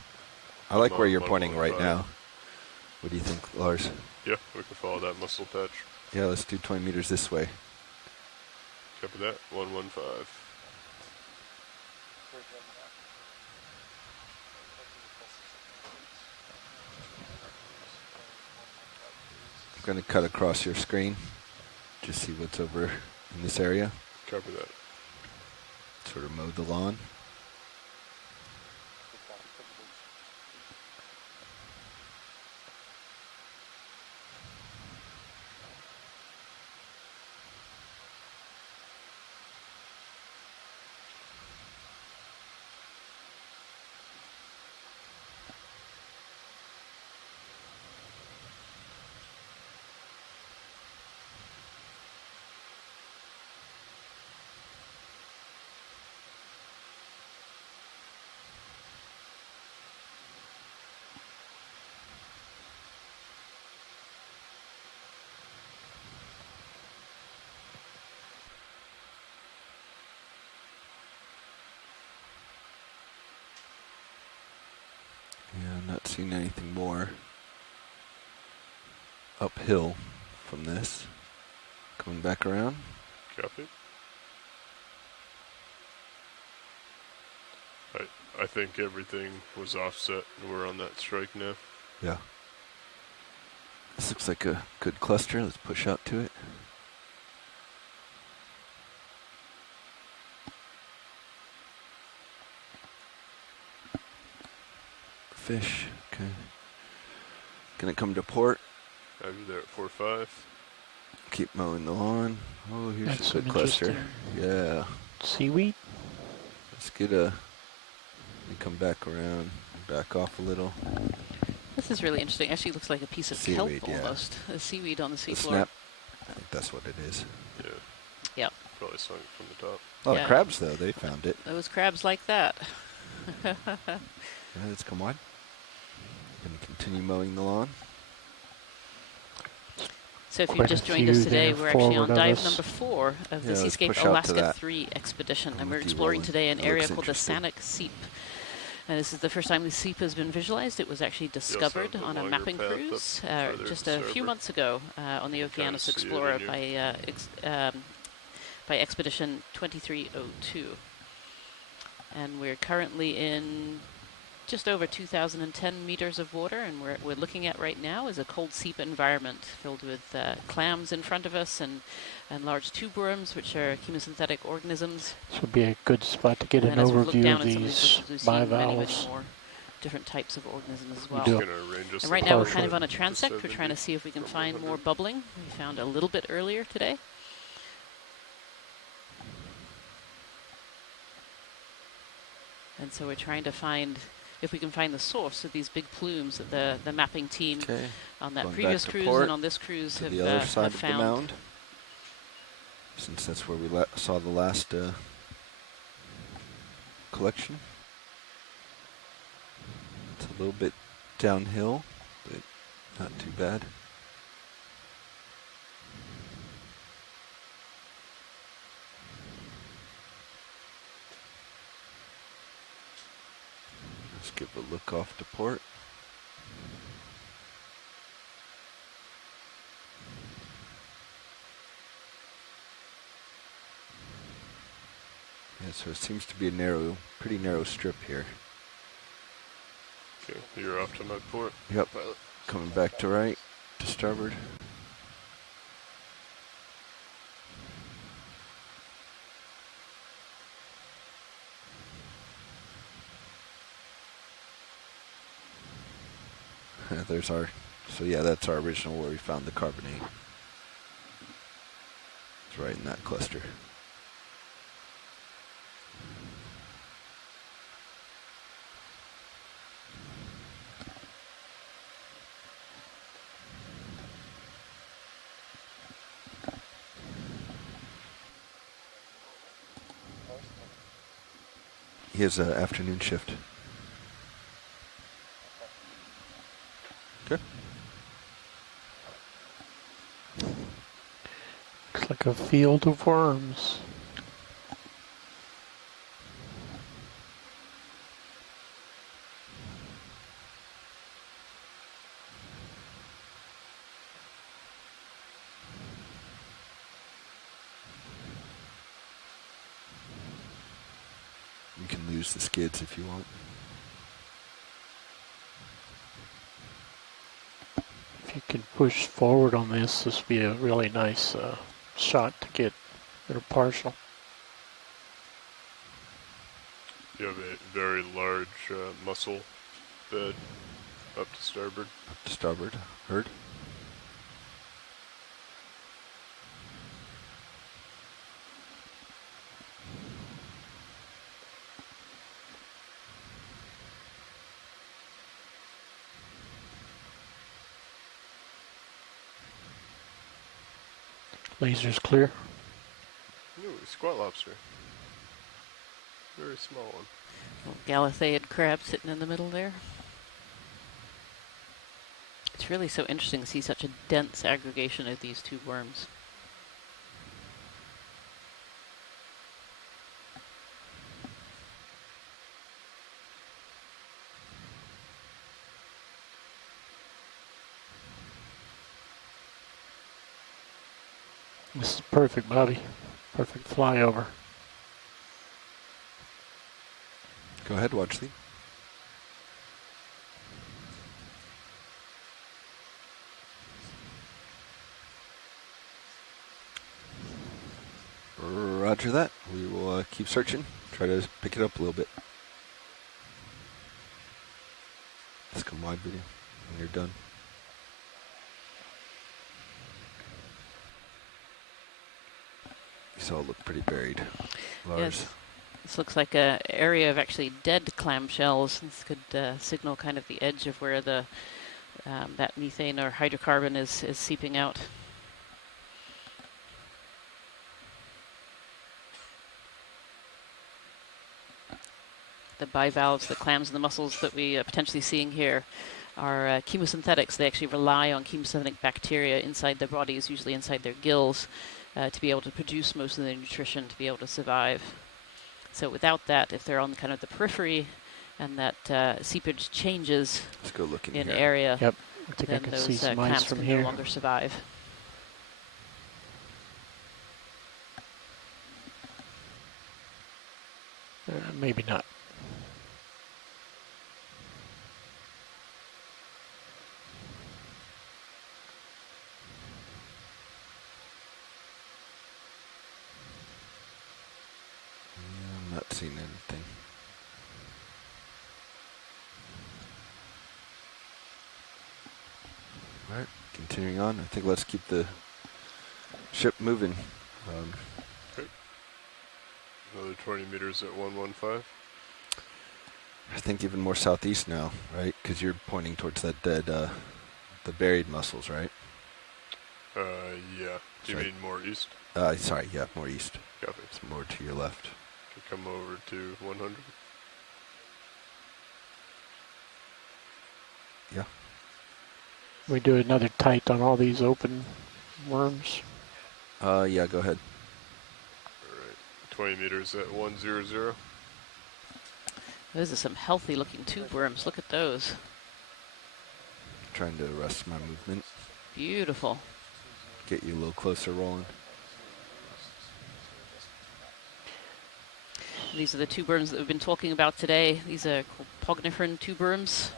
I like where you're pointing right now. What do you think, Lars? Yeah, we can follow that muscle patch. Yeah, let's do 20 meters this way. Copy that. 115. I'm going to cut across your screen. Just see what's over in this area. Copy that. Sort of mow the lawn. Yeah, I'm not seeing anything more uphill from this. Coming back around. Copy. I think everything was offset and we're on that strike now. Yeah. This looks like a good cluster. Let's push out to it. Fish, okay. Gonna come to port. Have you there at 4-5. Keep mowing the lawn. Oh, here's That's a good cluster. Yeah. Seaweed? Let's get a. Let me come back around and back off a little. This is really interesting. Actually, looks like a piece of Seaweed, kelp yeah. almost. A seaweed on the The seafloor. snap. I think that's what it is. Yeah. Yep. Probably sunk from the top. Oh, Yeah. the crabs though, they found it. Those crabs like that. Yeah, let's come on. Gonna continue mowing the lawn. So if you've Quite just a joined us few today, there we're actually on forward of dive us. number 4 of the Yeah, let's Seascape push out to Alaska that. 3 expedition. I'm And we're with you, exploring Roland. today an It area looks called the interesting. Sanak Seep. And this is the first time the Seep has been visualized. It was actually discovered the on a longer mapping path up cruise further just to a few starboard. months ago on the You kinda Okeanos see it Explorer in by Expedition 2302. And we're currently in just over 2,010 meters of water, and we're looking at right now is a cold seep environment filled with clams in front of us and large tube worms, which are chemosynthetic organisms. This would be a good spot to get And an then as we look overview down of at some of these these, we've seen many bivalves. more different types of organisms as We well. do. Gonna arrange us And a right now we're partial kind of on a to transect. We're 70 trying to see if we can from find 100. more bubbling. We found a little bit earlier today. And so we're trying to find, if we can find the source of these big plumes that the mapping team on that Going previous back to cruise port, and on this cruise to have, the other side have of found. the mound, since that's where we saw the last collection. It's a little bit downhill, but not too bad. Let's give a look off to port. Yeah, so it seems to be a pretty narrow strip here. Okay, you're off to my port. Yep, coming back to right, to starboard. There's our, so yeah, that's our original where we found the carbonate. It's right in that cluster. He has an afternoon shift. Okay. Looks like a field of worms. You can lose the skids if you want. If you can push forward on this, this would be a really nice shot to get a partial. You have a very large mussel bed up to starboard. Up to starboard, heard. Laser's clear. Ooh, squat lobster. Very small one. Little Galatheid crab sitting in the middle there. It's really so interesting to see such a dense aggregation of these two worms. This is perfect, Bobby. Perfect flyover. Go ahead, watch Lee. Roger that. We will keep searching. Try to pick it up a little bit. Let's come wide video when you're done. These all look pretty buried. Lars. Yes. This looks like an area of actually dead clamshells. This could signal kind of the edge of where the that methane or hydrocarbon is seeping out. The bivalves, the clams and the mussels that we are potentially seeing here are chemosynthetics. They actually rely on chemosynthetic bacteria inside their bodies, usually inside their gills, to be able to produce most of their nutrition, to be able to survive. So without that, if they're on kind of the periphery and that seepage changes Let's go look in in here. area, Yep, I think then I can those see some ice clams from can here. no longer survive. Maybe not. I'm not seeing anything. All right, continuing on. I think let's keep the ship moving. Okay. Another 20 meters at 115. I think even more southeast now, right? Because you're pointing towards that dead, the buried mussels, right? Yeah. Do you mean more east? Sorry, yeah, more east. Copy. It's more to your left. Can come over to 100. Yeah. We do another tight on all these open worms. Yeah, go ahead. All right. 20 meters at 100. Those are some healthy looking tube worms. Look at those. Trying to arrest my movement. Beautiful. Get you a little closer, Roland. These are the tube worms that we've been talking about today. These are called pogniferin tube worms.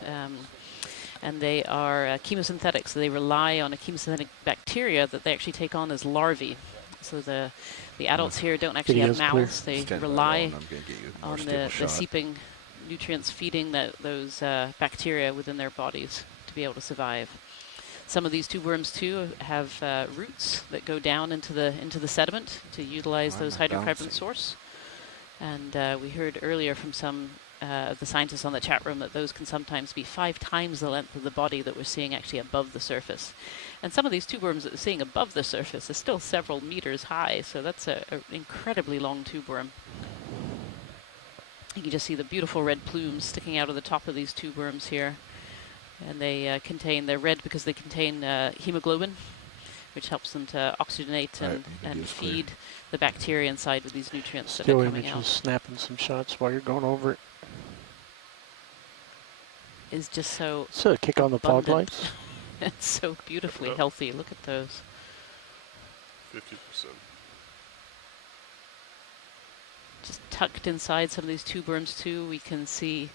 And they are chemosynthetic, so they rely on a chemosynthetic bacteria that they actually take on as larvae. So the adults here don't actually have mouths. They rely on the seeping nutrients feeding those bacteria within their bodies to be able to survive. Some of these tube worms too have roots that go down into the sediment to utilize those hydrocarbon source. And we heard earlier from some of the scientists on the chat room that those can sometimes be 5 times the length of the body that we're seeing actually above the surface. And some of these tube worms that we're seeing above the surface are still several meters high, so that's an incredibly long tube worm. You can just see the beautiful red plumes sticking out of the top of these tube worms here. And they they're red because they contain hemoglobin, which helps them to oxygenate and feed the bacteria inside with these nutrients that are coming out. Snapping some shots while you're going over it. Is just so a kick on the fog lights. It's so beautifully healthy. Look at those. 50%. Just tucked inside some of these tube worms too, we can see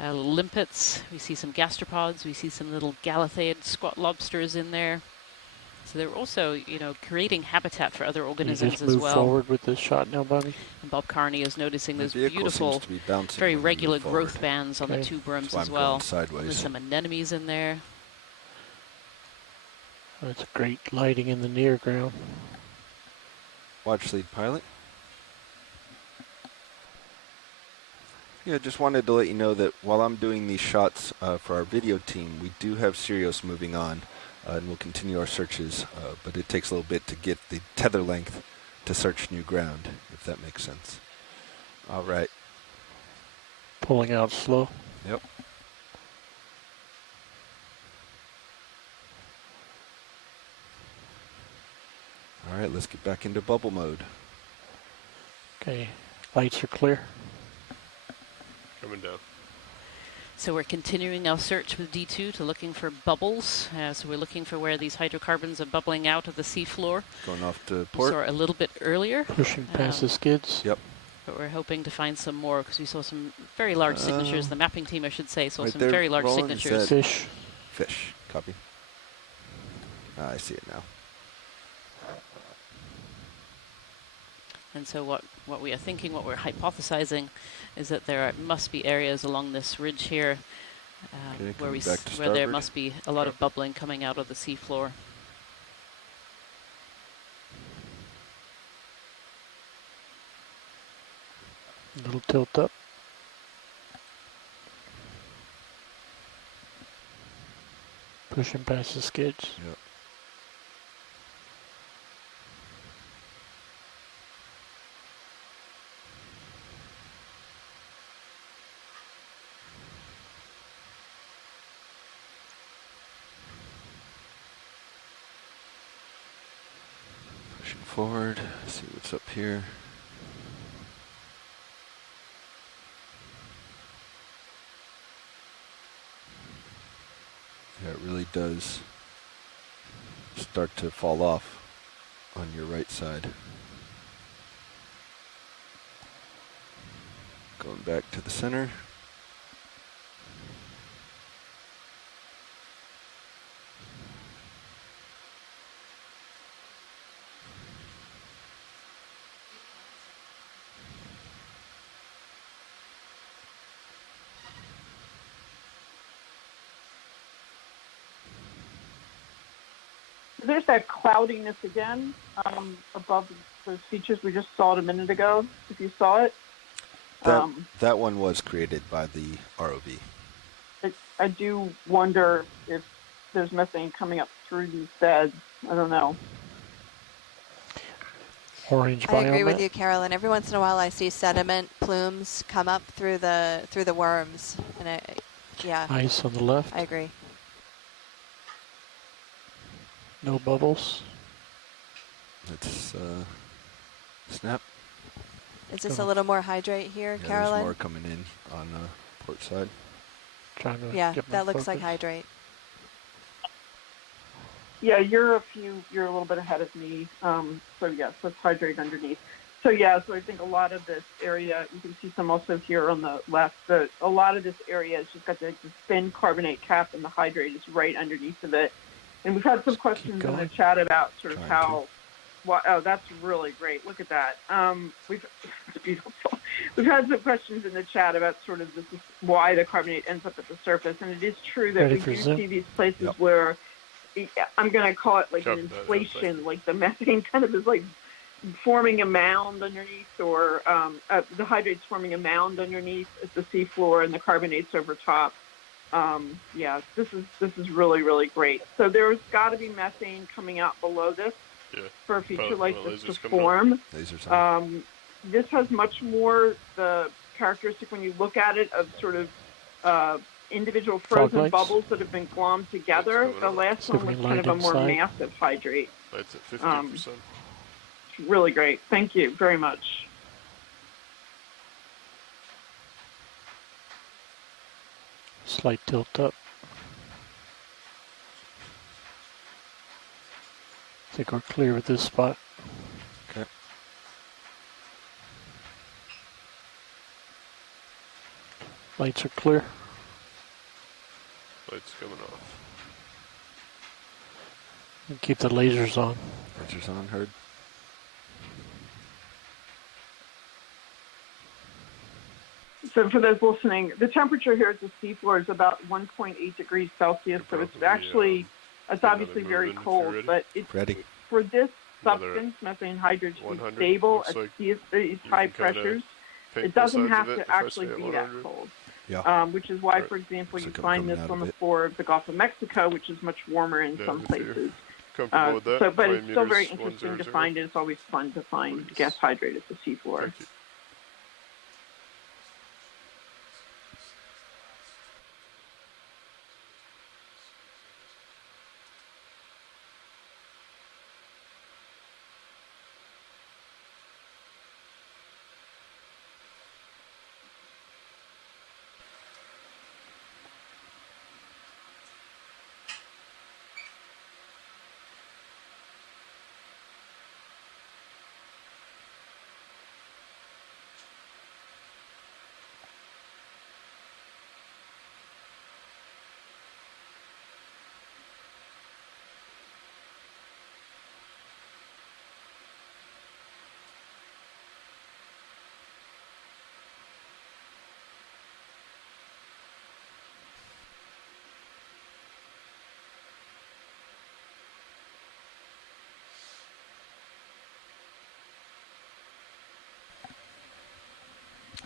limpets. We see some gastropods. We see some little galathid squat lobsters in there. So they're also, creating habitat for other organisms as well. Move forward with this shot now, Bobby. And Bob Carney is noticing those beautiful, very regular growth bands on the tube worms as well. There's some anemones in there. That's great lighting in the near ground. Watch lead pilot. Yeah, just wanted to let you know that while I'm doing these shots for our video team, we do have Sirius moving on. And we'll continue our searches, but it takes a little bit to get the tether length to search new ground, if that makes sense. All right. Pulling out slow. Yep. All right, let's get back into bubble mode. Okay, lights are clear. Coming down. So we're continuing our search with D2 to looking for bubbles. So we're looking for where these hydrocarbons are bubbling out of the seafloor. Going off to port. We saw a little bit earlier. Pushing past the skids. Yep. But we're hoping to find some more because we saw some very large signatures. The mapping team, I should say, saw right some there, very large Roland, signatures. Fish. Fish. Copy. I see it now. And so what we are thinking, what we're hypothesizing, is that there must be areas along this ridge here where there must be a lot of bubbling coming out of the seafloor. A little tilt up. Pushing past the skids. Yep. Pushing forward, see what's up here. Yeah, it really does start to fall off on your right side. Going back to the center. There's that cloudiness again above those features we just saw it a minute ago, if you saw it. That one was created by the ROV. I do wonder if there's methane coming up through these beds. I don't know. Orange I agree with biomet. you, Carolyn. Every once in a while, I see sediment plumes come up through the worms, and yeah. Ice on the left. I agree. No bubbles. Let's snap. Is this a little more hydrate here, Carolyn? There's more coming in on port side. Trying to Yeah, get my that looks like focus. hydrate. Yeah, you're a little bit ahead of me. So yes, let's hydrate underneath. So yeah, so I think a lot of this area, you can see some also here on the left, a lot of this area has just got the thin carbonate cap, and the hydrate is right underneath of it. And we've had some questions in the chat about sort of oh, that's really great. Look at that. It's beautiful. We've had some questions in the chat about sort of why the carbonate ends up at the surface. And it is true that we do see these places where I'm going to call it like an inflation, like the methane kind of is like forming a mound underneath, or the hydrate's forming a mound underneath at the seafloor, and the carbonate's over top. Yeah, this is really, really great. So there's got to be methane coming out below this for a feature like this to form. This has much more the characteristic, when you look at it, of sort of individual frozen bubbles that have been glommed together. The last one was kind of a more massive hydrate. That's at 50%. Really great. Thank you very much. Slight tilt up. I think we're clear with this spot. Okay. Lights are clear. Lights coming off. And keep the lasers on. Lasers on, heard. So for those listening, the temperature here at the seafloor is about 1.8 degrees Celsius. So it's actually, it's obviously very cold, but it's for this substance, methane hydrate, to be stable at these high pressures. It doesn't have to actually be that cold. Yeah. Which is why, for example, you find this on the floor of the Gulf of Mexico, which is much warmer in some places. But it's still very interesting to find it. It's always fun to find gas hydrate at the seafloor.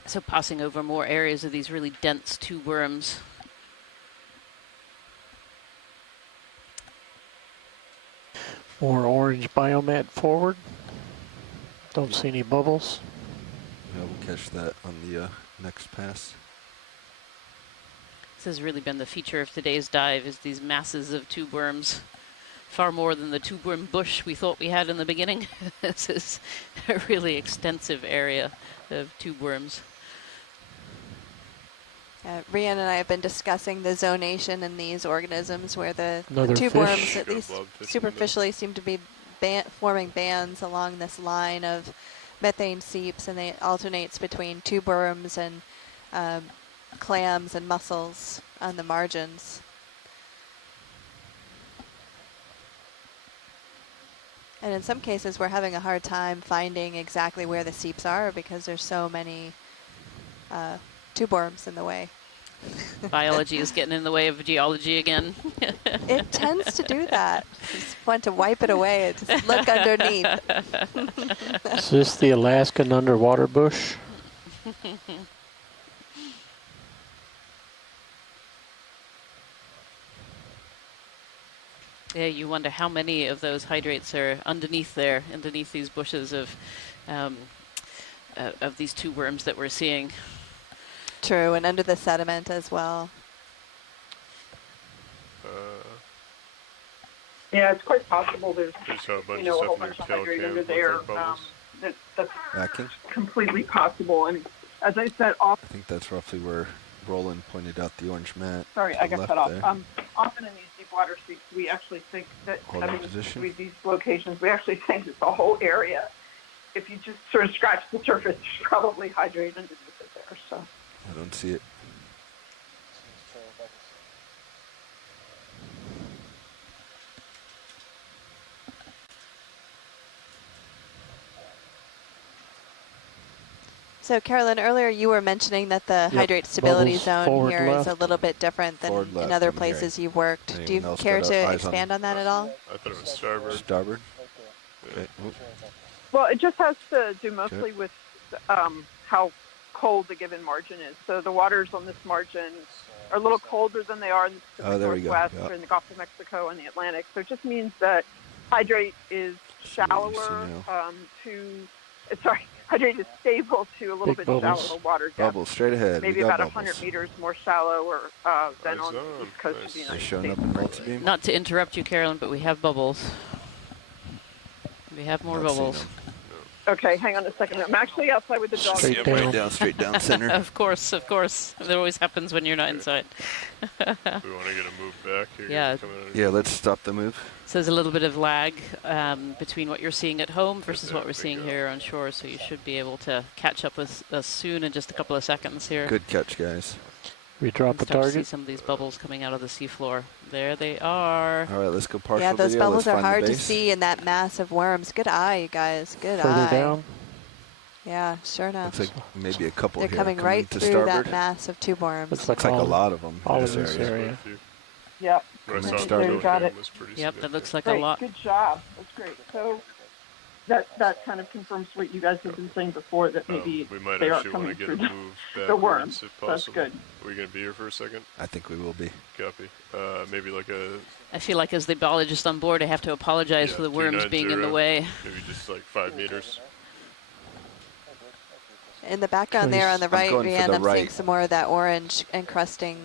So passing over more areas of these really dense tube worms. More orange biomat forward. Don't see any bubbles. Yeah, we'll catch that on the next pass. This has really been the feature of today's dive, is these masses of tube worms. Far more than the tube worm bush we thought we had in the beginning. This is a really extensive area of tube worms. Rhian and I have been discussing the zonation in these organisms, where the tube fish. worms, at least superficially, seem to be forming bands along this line of methane seeps, and it alternates between tube worms and clams and mussels on the margins. And in some cases, we're having a hard time finding exactly where the seeps are because there's so many tube worms in the way. Biology is getting in the way of geology again. It tends to do that. Just want to wipe it away. Just look underneath. Is this the Alaskan underwater bush? Yeah, you wonder how many of those hydrates are underneath there, underneath these bushes of these two worms that we're seeing. True, and under the sediment as well. Yeah, it's quite possible there's a bunch a of whole stuff in bunch the of tail hydrate cam under with there. our bubbles. That's Backing. completely possible. And as I said, I think that's roughly where Roland pointed out the orange mat. sorry, to I the got left cut off. there. Often in these deep water sweeps, we actually think that, Holding position. these locations, we actually think it's the whole area. If you just sort of scratch the surface, there's probably hydrate underneath it there. So I don't see it. So, Carolyn, earlier you were mentioning that the Yep, hydrate stability bubbles zone forward here is a left. little bit different than Forward in left, other I'm hearing. places you've worked. Do Anyone you else care got to eyes expand on that at all? I thought it was starboard. Starboard. Okay. Oop. well, it just has to do mostly with how cold the given margin is. So the waters on this margin are a little colder than they are in the Pacific there we go. Northwest Yep. or in the Gulf of Mexico and the Atlantic. So it just means that hydrate is shallower hydrate is stable to a little Big bit bubbles. shallower water depth. Bubbles straight ahead. Maybe we got about bubbles. 100 meters more shallow or than on the east coast of the They're United showing States. up in multi-beam. Not to interrupt you, Carolyn, but we have bubbles. We have more Not seeing bubbles. them. Okay, hang on a second. I'm actually outside with the dog. Straight down center. Of course, of course. That always happens when you're not inside. We want to get a move back here. Yeah. Yeah, let's stop the move. So there's a little bit of lag between what you're seeing at home versus what we're seeing here on shore, so you should be able to catch up with us soon in just a couple of seconds here. Good catch, guys. We drop the Start to see target. some of these bubbles coming out of the seafloor. There they are. All right, let's go partial Yeah, those video. bubbles Let's are find the hard to base. see in that mass of worms. Good eye, you guys. Good Further eye. down. Yeah, sure enough. Looks like maybe a couple They're here. coming right to through starboard. that mass of tube worms. Looks Looks like a lot of them all in of this this area. area. Yep. Coming Right, starboard. You got it. Yep, that looks like Great, a lot. good job. That's great. So that kind of confirms what you guys have been saying before, that maybe we might they are actually want coming to get through a move the backwards worms. if So that's possible. good. Are we going to be here for a second? I think we will be. Copy. Maybe like a... I feel like as the biologist on board, I have to apologize for the worms being in the 290, way. Maybe just like 5 meters. In the background there on the I'm right, going for Rhiannon, the I'm seeing right. some more of that orange encrusting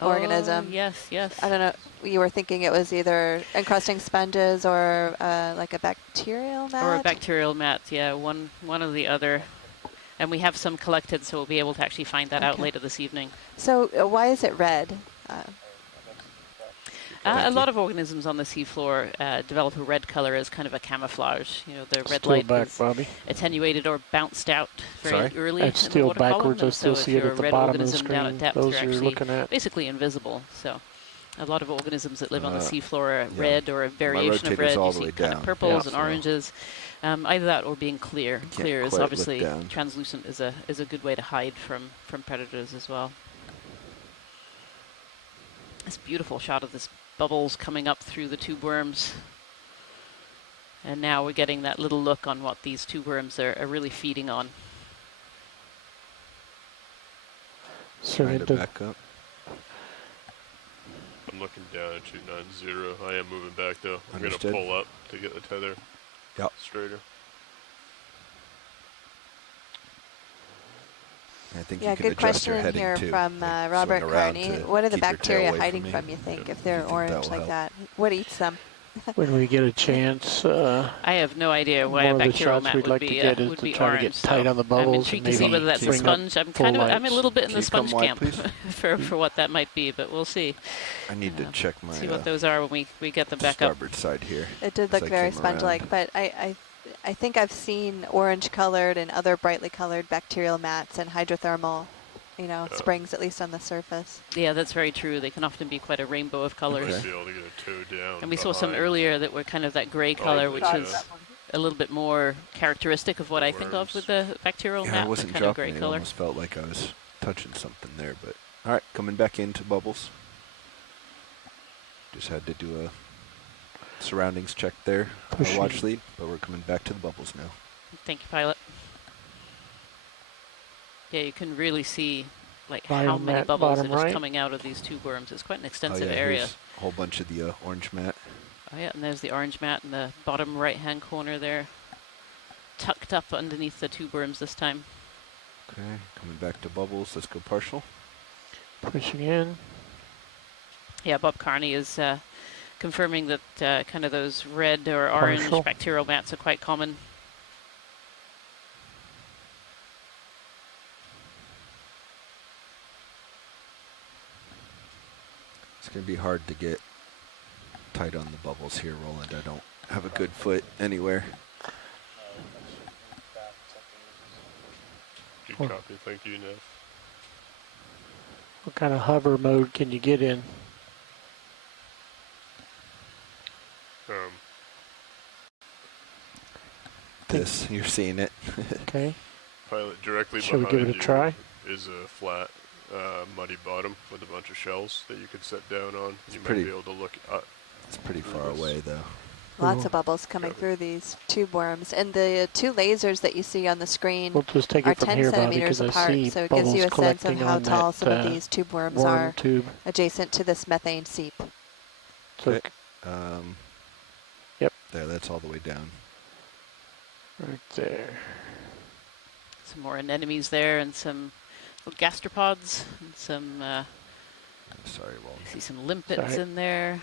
organism. Yes, yes. I don't know. You were thinking it was either encrusting sponges or like a bacterial mat? Or a bacterial mat, yeah, one or the other. And we have some collected, so we'll be able to actually find that out Okay. later this evening. So why is it red? A lot of organisms on the seafloor develop a red color as kind of a camouflage. You know, the red Still light back, is Bobby. attenuated or bounced out very early It's in the still water column. backwards. I And still so see if it you're at a the red bottom of the organism down at screen. depth, Those you're you're actually looking at. basically invisible. So a lot of organisms that live on the seafloor are yeah. red or a variation of rotator's red. all You the see way kind down. of purples Yeah. and oranges. Either that or being clear. Clear is quite look obviously down. translucent is a good way to hide from predators as well. This beautiful shot of this bubbles coming up through the tube worms. And now we're getting that little look on what these tube worms are really feeding on. So Trying it to does- back up. I'm looking down at 290. I am moving back though. I'm going to Understood. pull up to get the tether Yep. straighter. I think Yeah, you can good adjust your question heading here too. from like Robert swing around Carney. to What are the keep your tail bacteria away hiding me. from, you think, if Do they're you think orange that'll like help? that? What eats them? When we get a chance, I have no idea why one a of the bacterial shots mat we'd would like to be, get is would to be try to orange. get tight so on the I'm bubbles intrigued and to see maybe whether that's a bring up sponge. I'm full I'm a lights. little bit in Can the you come sponge wide, camp please? for what that might be, but we'll see. I need to check my See what those are when we get them back up. starboard side here. It did as look I very came around. sponge-like, but I think I've seen orange-colored and other brightly colored bacterial mats and hydrothermal, springs, at least on the surface. Yeah, that's very true. They can often be quite a rainbow of colors. Might be able to get a toe down. And we saw some behind. earlier that were kind of that gray color, which yeah. is a little bit more characteristic of what I think of with the bacterial Yeah, mat, I the wasn't kind of dropping gray it. It color. almost felt like I was touching something there, but all right, coming back into bubbles. Just had to do a surroundings check there, Pushing. watch lead, but we're coming back to the bubbles now. Thank you, pilot. Yeah, you can really see like Volume how many at bubbles are bottom just right. coming out of these tube worms. It's quite an Oh extensive yeah, area. here's a whole bunch of the orange mat. Oh yeah, and there's the orange mat in the bottom right-hand corner there, tucked up underneath the tube worms this time. Okay, coming back to bubbles. Let's go partial. Pushing in. Yeah, Bob Carney is confirming that kind of those red or orange Partial. bacterial mats are quite common. It's going to be hard to get tight on the bubbles here, Roland. I don't have a good foot anywhere. Good copy. Thank you, Nev. What kind of hover mode can you get in? This, you're seeing it. Okay. Pilot directly Shall we behind give it a try? is a flat, muddy bottom with a bunch of shells that you could set down on. You pretty- might be able to look up. It's pretty far away, though. Lots of bubbles coming through these tube worms. And the two lasers that you see on the screen We'll just take are it from 10 here, Bobby, centimeters because I apart. see So it gives you a bubbles sense of collecting how on tall that, some of these tube worms worm are tube. adjacent to this methane seep. So Okay. Yep. There, that's all the way down. Right there. Some more anemones there and some little gastropods and some, sorry, Roland. I see some limpets Sorry. in there.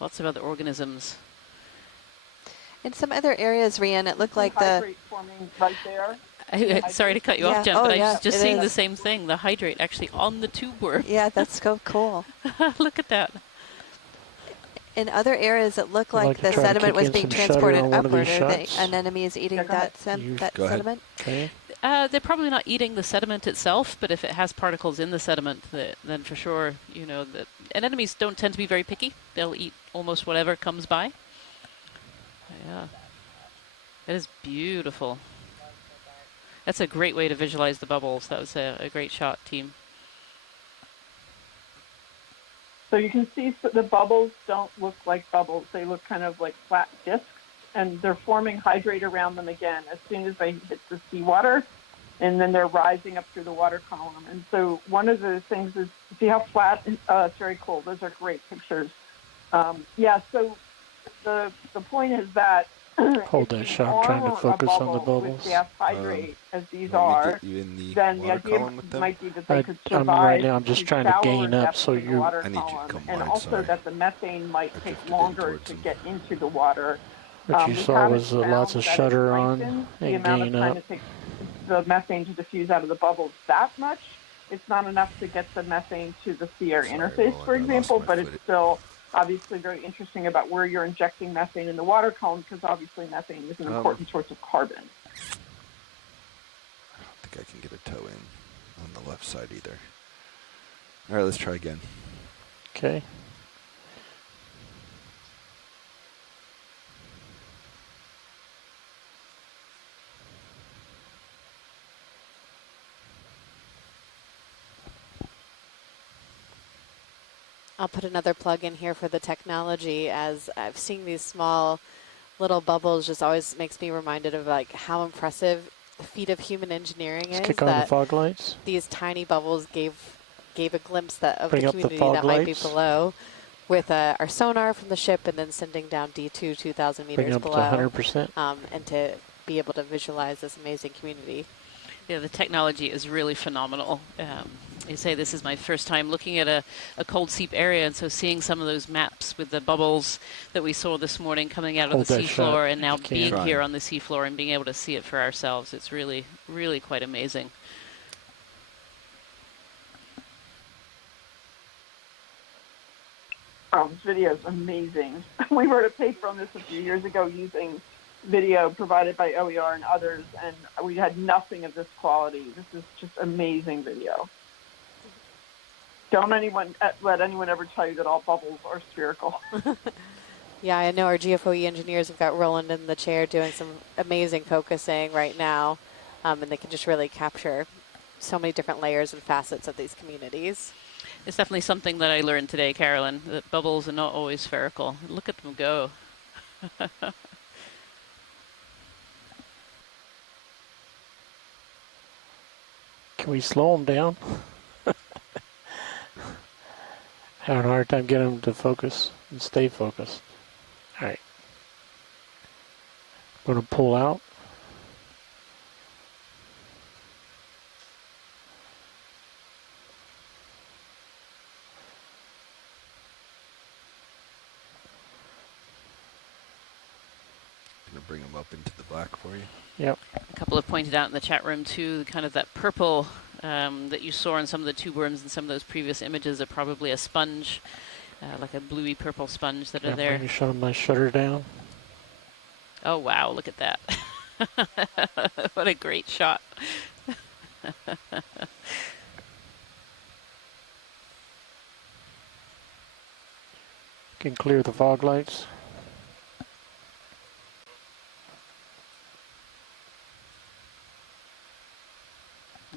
Lots of other organisms. In some other areas, Rian, it looked like the... Hydrate forming right there. Sorry to cut you Yeah. off, Jen, Oh, but I yeah, was just it seeing the is. same thing, the hydrate actually on the tube worm. Yeah, that's so cool. Look at that. In other areas, it looked I'd like like to the try to sediment kick was in being some shutter transported on one of upward. these Are the shots. anemones eating that Go ahead. sediment? Okay. They're probably not eating the sediment itself, but if it has particles in the sediment, then for sure, you know, that anemones don't tend to be very picky. They'll eat almost whatever comes by. Yeah. That is beautiful. That's a great way to visualize the bubbles. That was a great shot, team. So you can see the bubbles don't look like bubbles. They look kind of like flat discs, and they're forming hydrate around them again as soon as they hit the seawater, and then they're rising up through the water column. And so one of the things is, see how flat? It's very cool. Those are great pictures. Yeah, so the point is that Hold that shot, trying to focus on the bubbles. with gas hydrate, as these want me to are, get you in the then the water idea column with them? might be that they could survive right now, I'm just trying to shallower gain up depths so in the you... water I need you to column, come and wide, also sorry. that the methane might take longer to get into the water. What you We saw haven't was lots of found that it shutter on lengthens the and amount of gain time up. it takes the methane to diffuse out of the bubbles that much. It's not enough to get the methane to the sea air interface, Roland, for I lost example, my but it's footage. still obviously very interesting about where you're injecting methane in the water column, because obviously methane is an important source of carbon. I don't think I can get a toe in on the left side either. All right, let's try again. Okay. I'll put another plug in here for the technology, as I've seen these small little bubbles just always makes me reminded of like how impressive the feat of human engineering Let's is. kick on the that fog lights. these tiny bubbles gave a glimpse of Bring the up the community fog that might be lights. below, with our sonar from the ship, and then sending down D2 2,000 meters Bring up to below, 100%. and to be able to visualize this amazing community. Yeah, the technology is really phenomenal. You say this is my first time looking at a cold seep area, and so seeing some of those maps with the bubbles that we saw this morning coming out of Hold the that seafloor, shot and now if you being can. here on the seafloor and being able to see it for ourselves, it's really, really quite amazing. This video is amazing. We wrote a paper on this a few years ago using video provided by OER and others, and we had nothing of this quality. This is just amazing video. Don't let anyone ever tell you that all bubbles are spherical. Yeah, I know our GFOE engineers have got Roland in the chair doing some amazing focusing right now, and they can just really capture so many different layers and facets of these communities. It's definitely something that I learned today, Carolyn, that bubbles are not always spherical. Look at them go. Can we slow them down? Having a hard time getting them to focus and stay focused. All right. I'm going to pull out. Going to bring them up into the black for you. Yep. A couple have pointed out in the chat room too, kind of that purple that you saw in some of the tube worms and some of those previous images are probably a sponge, like a bluey purple sponge that are there. I'm shutting my shutter down. Oh wow, look at that. What a great shot. Can clear the fog lights.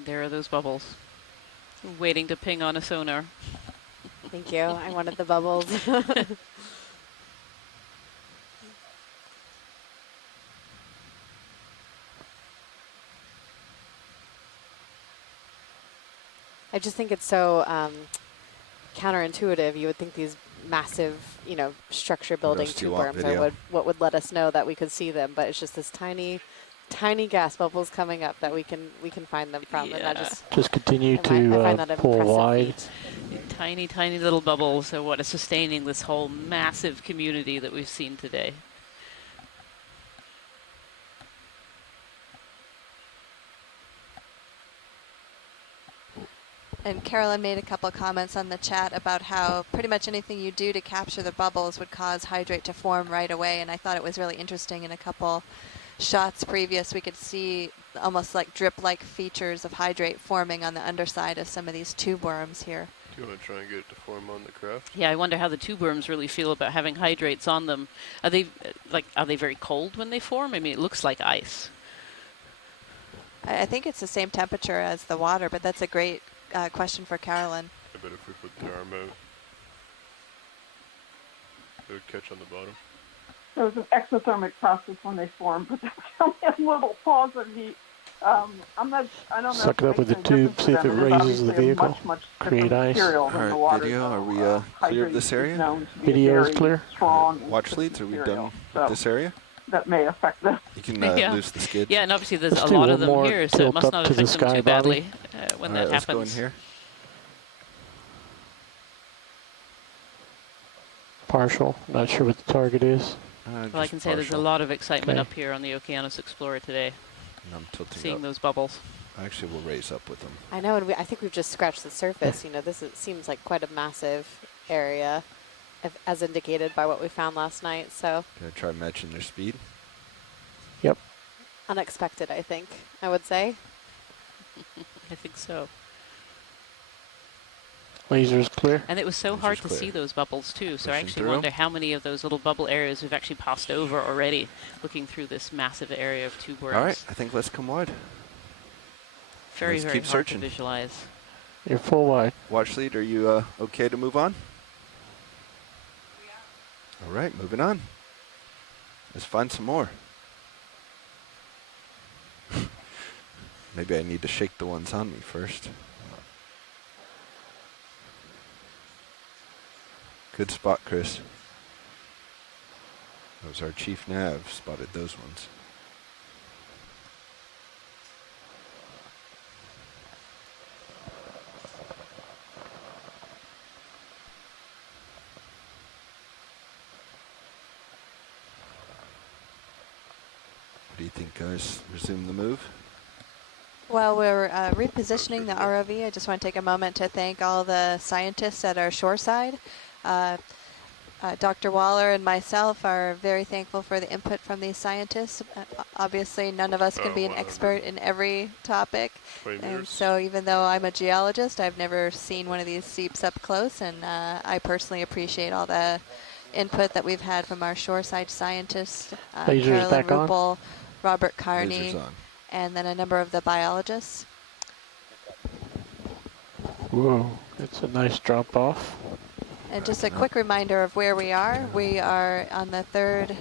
There are those bubbles, waiting to ping on a sonar. Thank you. I wanted the bubbles. I just think it's so counterintuitive. You would think these massive, you know, structure building tube worms are what would let us know that we could see them, but it's just this tiny gas bubbles coming up that we can find them from, and that just continue to pull wide. Tiny, tiny little bubbles are what is sustaining this whole massive community that we've seen today. And Carolyn made a couple comments on the chat about how pretty much anything you do to capture the bubbles would cause hydrate to form right away, and I thought it was really interesting. In a couple shots previous, we could see almost like drip-like features of hydrate forming on the underside of some of these tube worms here. Do you want to try and get it to form on the craft? Yeah, I wonder how the tube worms really feel about having hydrates on them. Are they very cold when they form? I mean, it looks like ice. I think it's the same temperature as the water, but that's a great question for Carolyn. I bet if we put the arm out, it would catch on the bottom. So it's an exothermic process when they form, but there's only a little pause of heat. I don't know. Suck it up with the tube, see if it raises the vehicle. Create ice. All right, video, are we clear of this area? Video is clear. Watch leads, are we done with this area? That may affect this. You can yeah. lose the skids. Yeah, and obviously there's a lot of them here, so it must not affect them too badly when that happens. Let's go in here. Partial. Not sure what the target is. Well, I can say there's a lot of excitement up here on the Okeanos Explorer today. And I'm tilting seeing up. those bubbles. Actually, we'll raise up with them. I know, and I think we've just scratched the surface. You know, seems like quite a massive area, as indicated by what we found last night. So. Gonna try matching their speed. Yep. Unexpected, I think. I would say. I think so. Laser is clear. And it was so hard to see those bubbles too, so I actually wonder how many of those little bubble areas we've actually passed over already, looking through this massive area of tube worms. All right, I think let's come wide. Very, let's very keep hard searching. to visualize. You're full wide. Watch lead, are you okay to move on? All right, moving on. Let's find some more. Maybe I need to shake the ones on me first. Good spot, Chris. That was our chief nav, spotted those ones. What do you think, guys? Resume the move? While we're repositioning the ROV, I just want to take a moment to thank all the scientists at our shoreside. Dr. Waller and myself are very thankful for the input from these scientists. Obviously, none of us can be an expert in every topic. And so even though I'm a geologist, I've never seen one of these seeps up close, and I personally appreciate all the input that we've had from our shoreside scientists, Carolyn Ruppel, Robert Carney, and then a number of the biologists. Whoa, it's a nice drop off. And just a quick reminder of where we are. We are on the third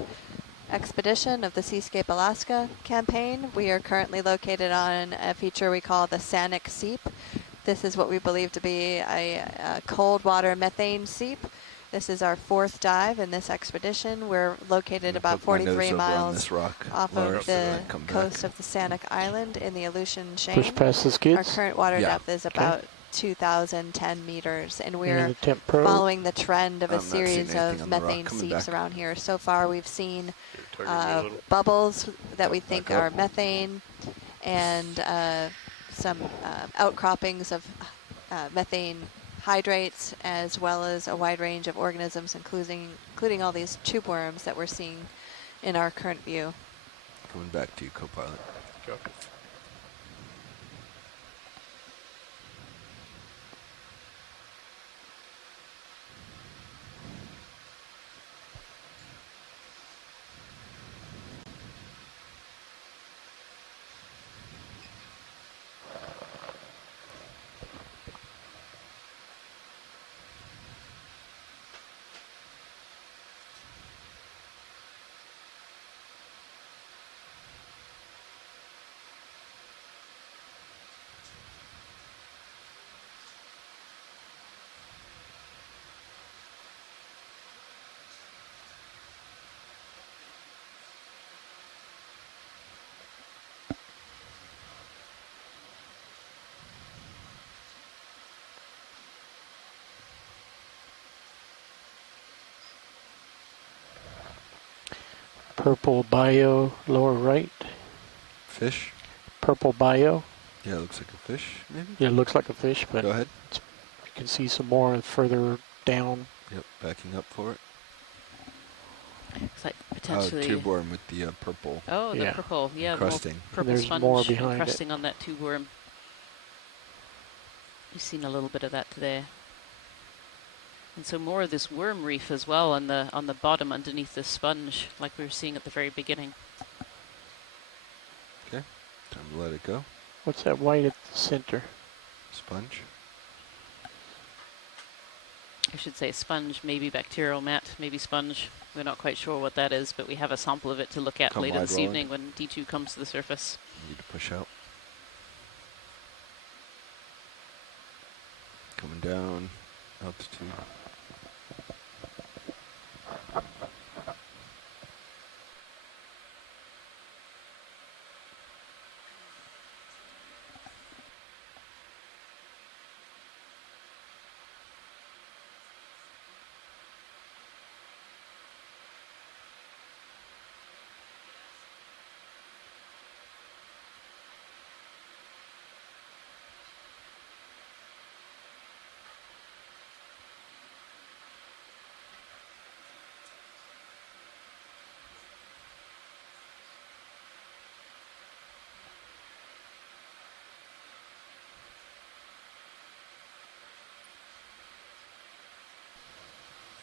expedition of the Seascape Alaska campaign. We are currently located on a feature we call the Sanak Seep. This is what we believe to be a cold water methane seep. This is our 4th dive in this expedition. We're located about 43 miles off of the coast of the Sanak Island in the Aleutian Chain. Push past the skids. Our current water depth is about 2,010 meters, and we're the following the trend of a series of methane seeps around here. So far, we've seen bubbles that we think are methane, and some outcroppings of methane hydrates, as well as a wide range of organisms, including all these tube worms that we're seeing in our current view. Coming back to you, co-pilot. Copy. Purple bio, lower right. Fish? Purple bio. Yeah, it looks like a fish, maybe? Yeah, it looks like a fish, but go ahead. You can see some more further down. Yep, backing up for it. Looks like potentially tube worm with the purple. Oh, the purple, yeah, crusting. The purple There's sponge more behind encrusting on that tube worm. We've seen a little bit of that today. And so more of this worm reef as well on the bottom underneath the sponge, like we were seeing at the very beginning. Okay, time to let it go. What's that white at the center? Sponge. I should say sponge, maybe bacterial mat, maybe sponge. We're not quite sure what that is, but we have a sample of it to look at later this evening when D2 comes to the surface. Need to push out. Coming down, altitude.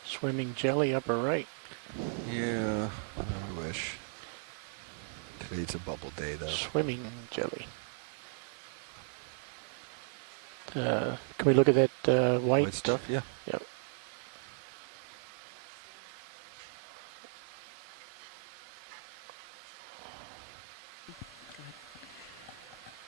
Swimming jelly upper right. Yeah, I wish. Today's a bubble day, though. Swimming jelly. Can we look at that white stuff? Yeah. Yep.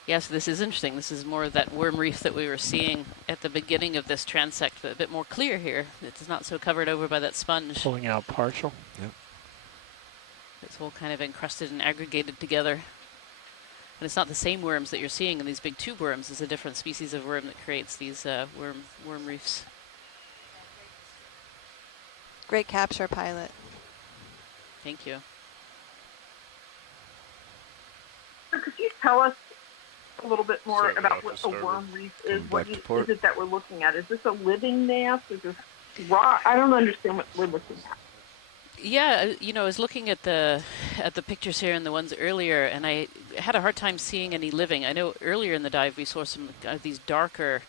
Yeah, so this is interesting. This is more of that worm reef that we were seeing at the beginning of this transect, but a bit more clear here. It's not so covered over by that sponge. Pulling out partial. Yep. It's all kind of encrusted and aggregated together. And it's not the same worms that you're seeing in these big tube worms. It's a different species of worm that creates these worm reefs. Great capture, pilot. Thank you. So could you tell us a little bit more about what a worm reef is? What is it that we're looking at? Is this a living nest? Is this raw? I don't understand what we're looking at. Yeah, you know, I was looking at the pictures here and the ones earlier, and I had a hard time seeing any living. I know earlier in the dive we saw some of these darker,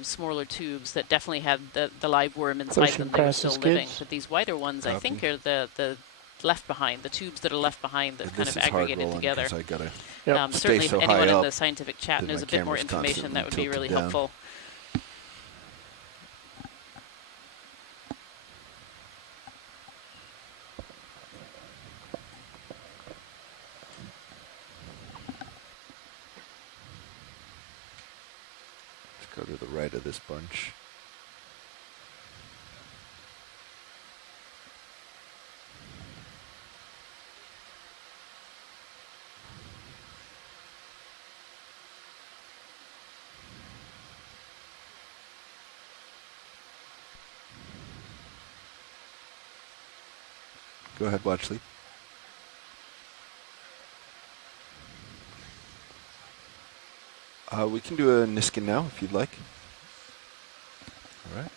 smaller tubes that definitely had the live worm inside them. They were still living. But these wider ones, I think, are the left behind, the tubes that are left behind that kind of aggregated together. Certainly, if anyone in the scientific chat knows a bit more information, that would be really helpful. right of this bunch. Go ahead, Watchley. We can do a Niskin now if you'd like. All right.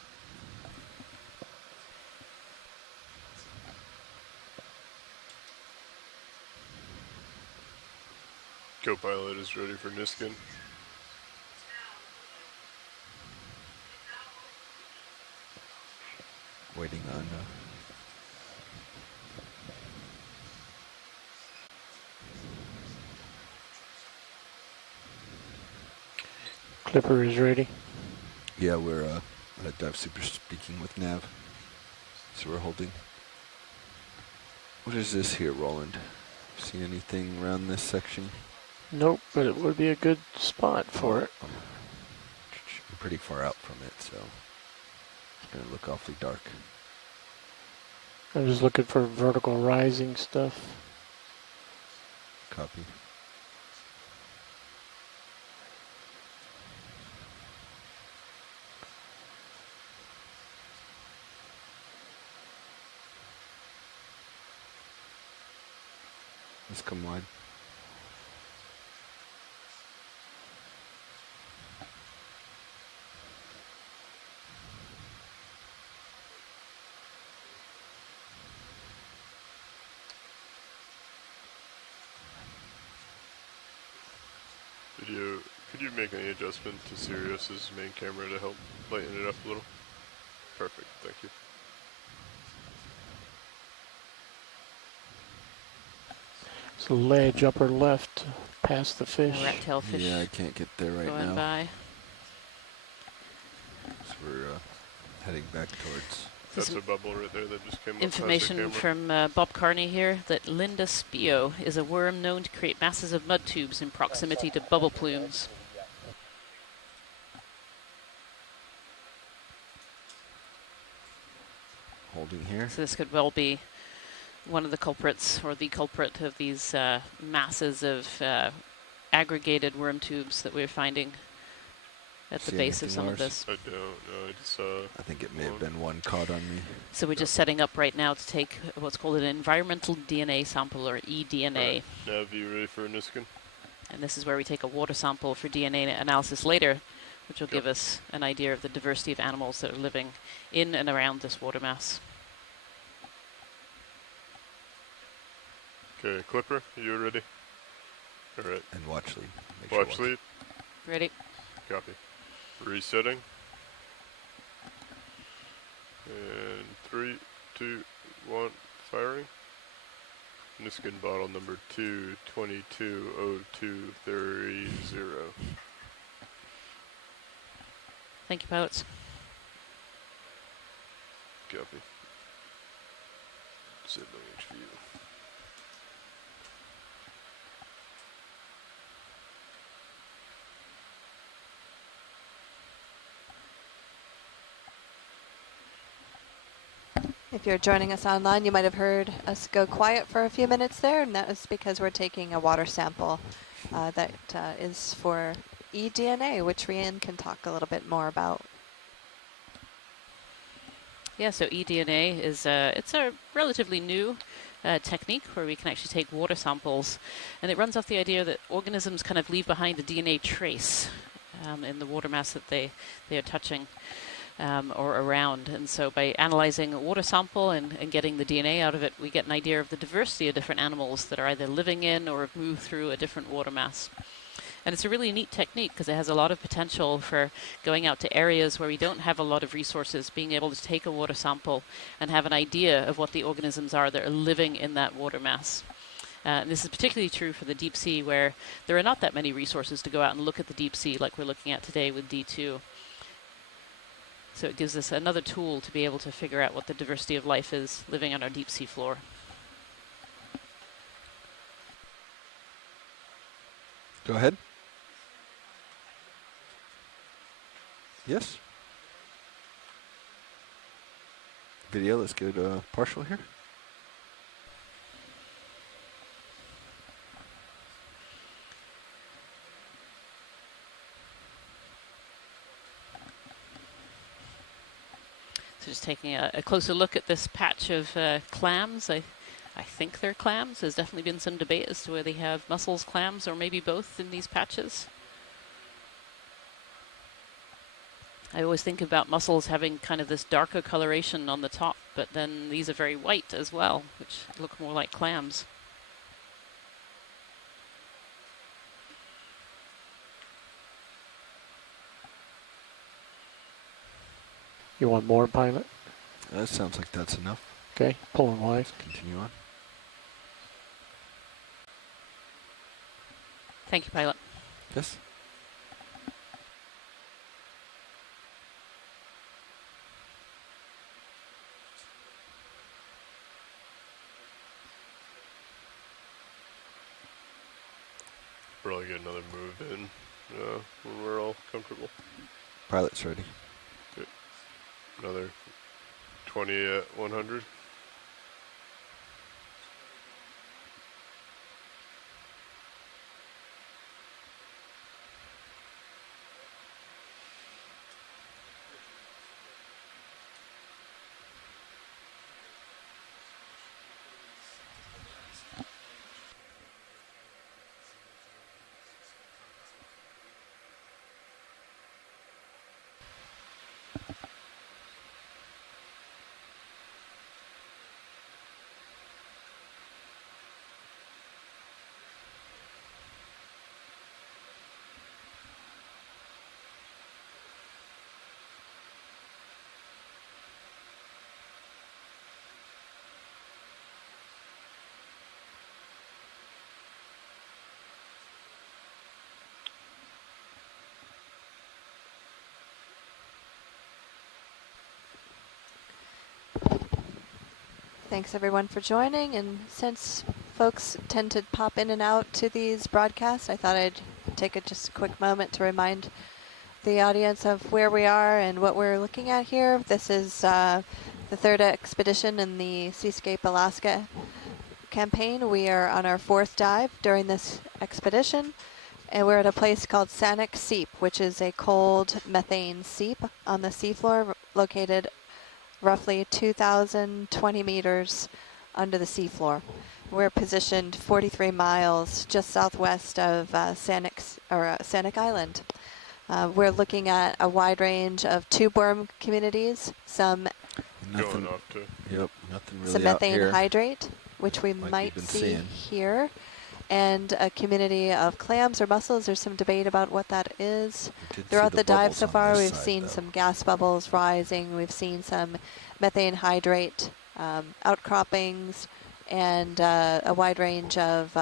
Co-pilot is ready for Niskin. Waiting on. Clipper is ready. Yeah, we're Dive Super speaking with Nav. So we're holding. What is this here, Roland? See anything around this section? Nope, but it would be a good spot for it. I'm pretty far out from it, so it's going to look awfully dark. I'm just looking for vertical rising stuff. Copy. Let's come wide. Video, could you make any adjustment to Sirius's main camera to help lighten it up a little? Perfect, thank you. It's a ledge upper left past the fish. Rat-tailed fish. Yeah, I can't get there right going now. By. So we're heading back towards. That's a bubble right there that just came up. Information from Bob Carney here that Linda Spio is a worm known to create masses of mud tubes in proximity to bubble plumes. Holding here. So this could well be one of the culprits, or the culprit of these masses of aggregated worm tubes that we're finding at the base of some of this. I don't know, I just saw. I think it may have been one caught on me. So we're just setting up right now to take what's called an environmental DNA sample, or eDNA. Right. Nav, you ready for a Niskin? And this is where we take a water sample for DNA analysis later, which will give us an idea of the diversity of animals that are living in and around this water mass. Okay, Clipper, you ready? All right. And watch lead. Watch lead. Ready. Copy. Resetting. And 3, 2, 1, firing. Niskin bottle number 2220230. Thank you, pilots. Copy. Set long range view. If you're joining us online, you might have heard us go quiet for a few minutes there, and that was because we're taking a water sample that is for eDNA, which Rian can talk a little bit more about. Yeah, so eDNA is it's a relatively new technique where we can actually take water samples, and it runs off the idea that organisms kind of leave behind a DNA trace in the water mass that they are touching. Or around. And so by analyzing a water sample and getting the DNA out of it, we get an idea of the diversity of different animals that are either living in or have moved through a different water mass. And it's a really neat technique because it has a lot of potential for going out to areas where we don't have a lot of resources, being able to take a water sample and have an idea of what the organisms are that are living in that water mass. And this is particularly true for the deep sea, where there are not that many resources to go out and look at the deep sea like we're looking at today with D2. So it gives us another tool to be able to figure out what the diversity of life is living on our deep sea floor. Go ahead. Yes. Video, let's go to partial here. So just taking a closer look at this patch of clams. I think they're clams. There's definitely been some debate as to whether they have mussels, clams, or maybe both in these patches. I always think about mussels having kind of this darker coloration on the top, but then these are very white as well, which look more like clams. You want more, pilot? That sounds like that's enough. Okay, pulling wide. Let's continue on. Thank you, pilot. Yes. Probably get another move in when we're all comfortable. Pilot's ready. Good. Another 20 at 100. Thanks everyone for joining, and since folks tend to pop in and out to these broadcasts, I thought I'd take just a quick moment to remind the audience of where we are and what we're looking at here. This is the third expedition in the Seascape Alaska campaign. We are on our fourth dive during this expedition, and we're at a place called Sanak Seep, which is a cold methane seep on the seafloor located roughly 2,020 meters under the seafloor. We're positioned 43 miles just southwest of Sanak Island. We're looking at a wide range of tube worm communities, some Nothing really some out methane here. hydrate, which we Like might we've been see seeing. here, and a community of clams or mussels. There's some debate about what that is. Throughout the dive so far, we've seen some gas bubbles rising. We've seen some methane hydrate outcroppings, and a wide range of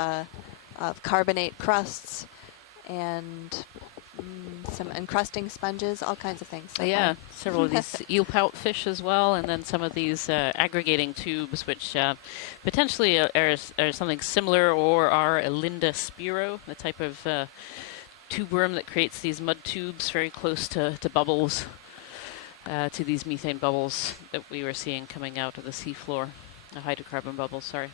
carbonate crusts, and some encrusting sponges, all kinds of things. So Yeah, far. several of these eel pout fish as well, and then some of these aggregating tubes, which potentially are something similar or are a Linda spiro, the type of tube worm that creates these mud tubes very close to bubbles, to these methane bubbles that we were seeing coming out of the seafloor, hydrocarbon bubbles, sorry.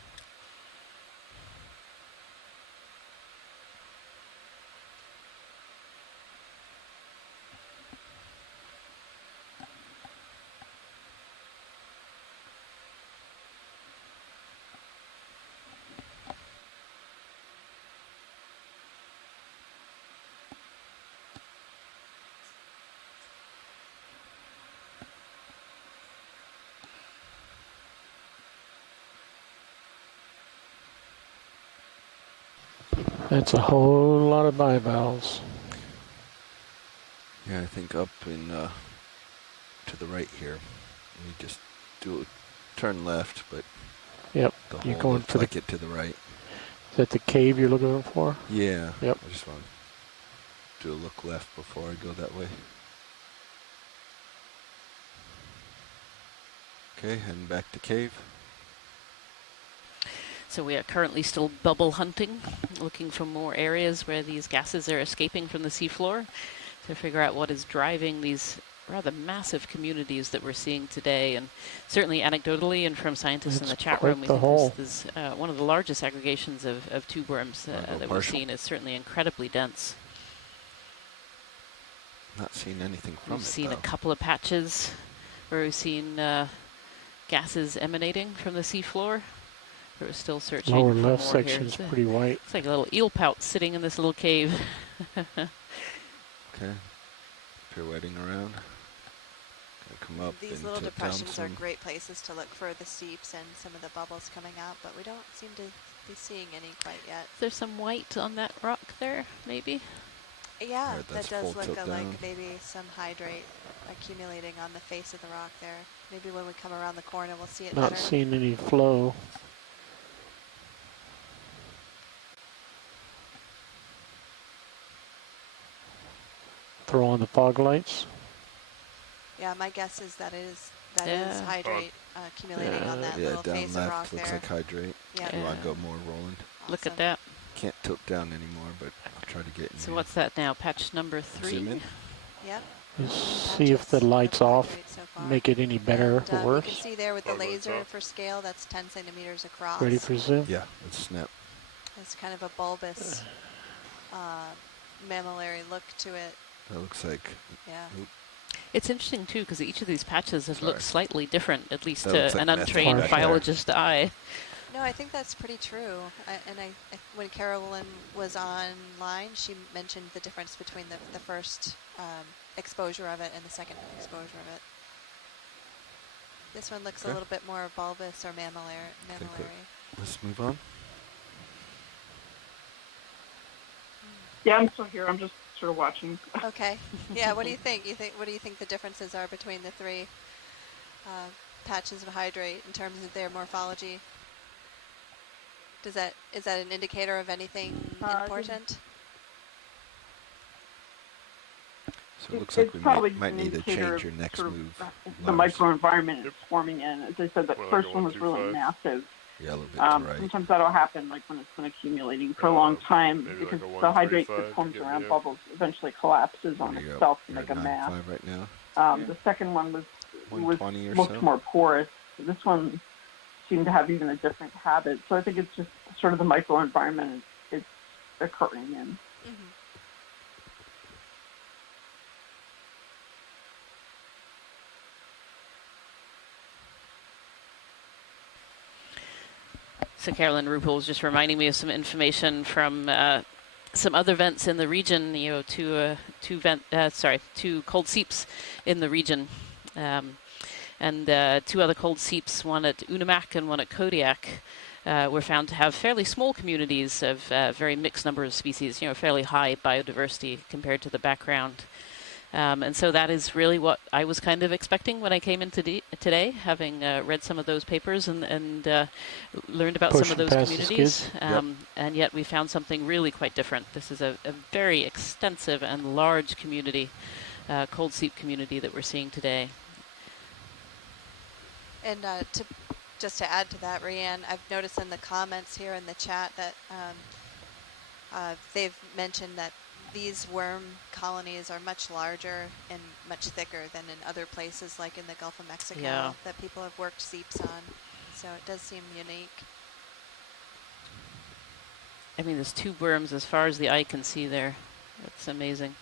That's a whole lot of bivalves. Yeah, I think up in to the right here. We just do a turn left, but Yep, the you're hole going looks for like the. it to the right. Is that the cave you're looking for? Yeah. Yep. I just want to do a look left before I go that way. Okay, heading back to cave. So we are currently still bubble hunting, looking for more areas where these gases are escaping from the seafloor to figure out what is driving these rather massive communities that we're seeing today, and certainly anecdotally and from scientists in the chat quite room, we the think hole. this is one of the largest aggregations of tube worms that we've seen. Is certainly incredibly dense. Not seeing anything from We've it, seen though. a couple of patches where we've seen gases emanating from the seafloor. We're still searching Lower for left more section here. is pretty white. It's like a little eel pout sitting in this little cave. Okay. Pirouetting around. Gonna come up These and little tip down depressions are some. great places to look for the seeps and some of the bubbles coming out, but we don't seem to be seeing any quite yet. There's some white on that rock there, maybe? Yeah, Alright, that that's does full look tilt like down. maybe some hydrate accumulating on the face of the rock there. Maybe when we come around the corner, we'll see it Not better. seeing any flow. Throw on the fog lights. Yeah, my guess is that is Yeah. hydrate accumulating on that little down face left of rock looks there. like hydrate. Yeah. You want to go more rolling? Look at Awesome. that. Can't tilt down anymore, but I'll try to get in So here. what's that now? Patch number 3? Zoom in. Yep. See if the lights off make it any better And, or you worse. can see there with the Fog lights laser off. for scale, that's 10 centimeters across. Ready for zoom? Yeah, let's snap. It's kind of a bulbous mammillary look to it. That looks like. Yeah. Oop, It's interesting, too, because each of these patches have Sorry. looked slightly different, at least That to looks like an methane untrained back there. biologist eye. No, I think that's pretty true. When Carolyn was online, she mentioned the difference between the first exposure of it and the second exposure of it. This one looks a Okay. little bit more bulbous or mammillary. let's move on. Yeah, I'm still here. I'm just sort of watching. Okay. Yeah. What do you think? What do you think the differences are between the three patches of hydrate in terms of their morphology? Is that an indicator of anything important? So it looks like It's we probably might need to indicator change your of next sort of move. the Lars. microenvironment it's forming in. As I said, the Well, first like one was really 135, massive. Yeah, a little bit to the right. Sometimes that'll happen like when it's been accumulating for a long time maybe because like a the hydrate 135 that forms to get around me bubbles eventually collapses on There you go. itself to You're make at a mass. 9.5 right now. The second one was 120 or much so. more porous. This one seemed to have even a different habit. So I think it's just sort of the microenvironment it's occurring in. Mm-hmm. So Carolyn Ruppel was just reminding me of some information from some other vents in the region. You know, two cold seeps in the region, and two other cold seeps, one at Unimak and one at Kodiak, were found to have fairly small communities of very mixed number of species. You know, fairly high biodiversity compared to the background. And so that is really what I was kind of expecting when I came in today, having read some of those papers and learned about some of those communities. And yet we found something really quite different. This is a very extensive and large community, cold seep community that we're seeing today. And just to add to that, Rianne, I've noticed in the comments here in the chat that they've mentioned that these worm colonies are much larger and much thicker than in other places like in the Gulf of Mexico that people have worked seeps on. So it does seem unique. I mean, there's tube worms as far as the eye can see there. It's amazing.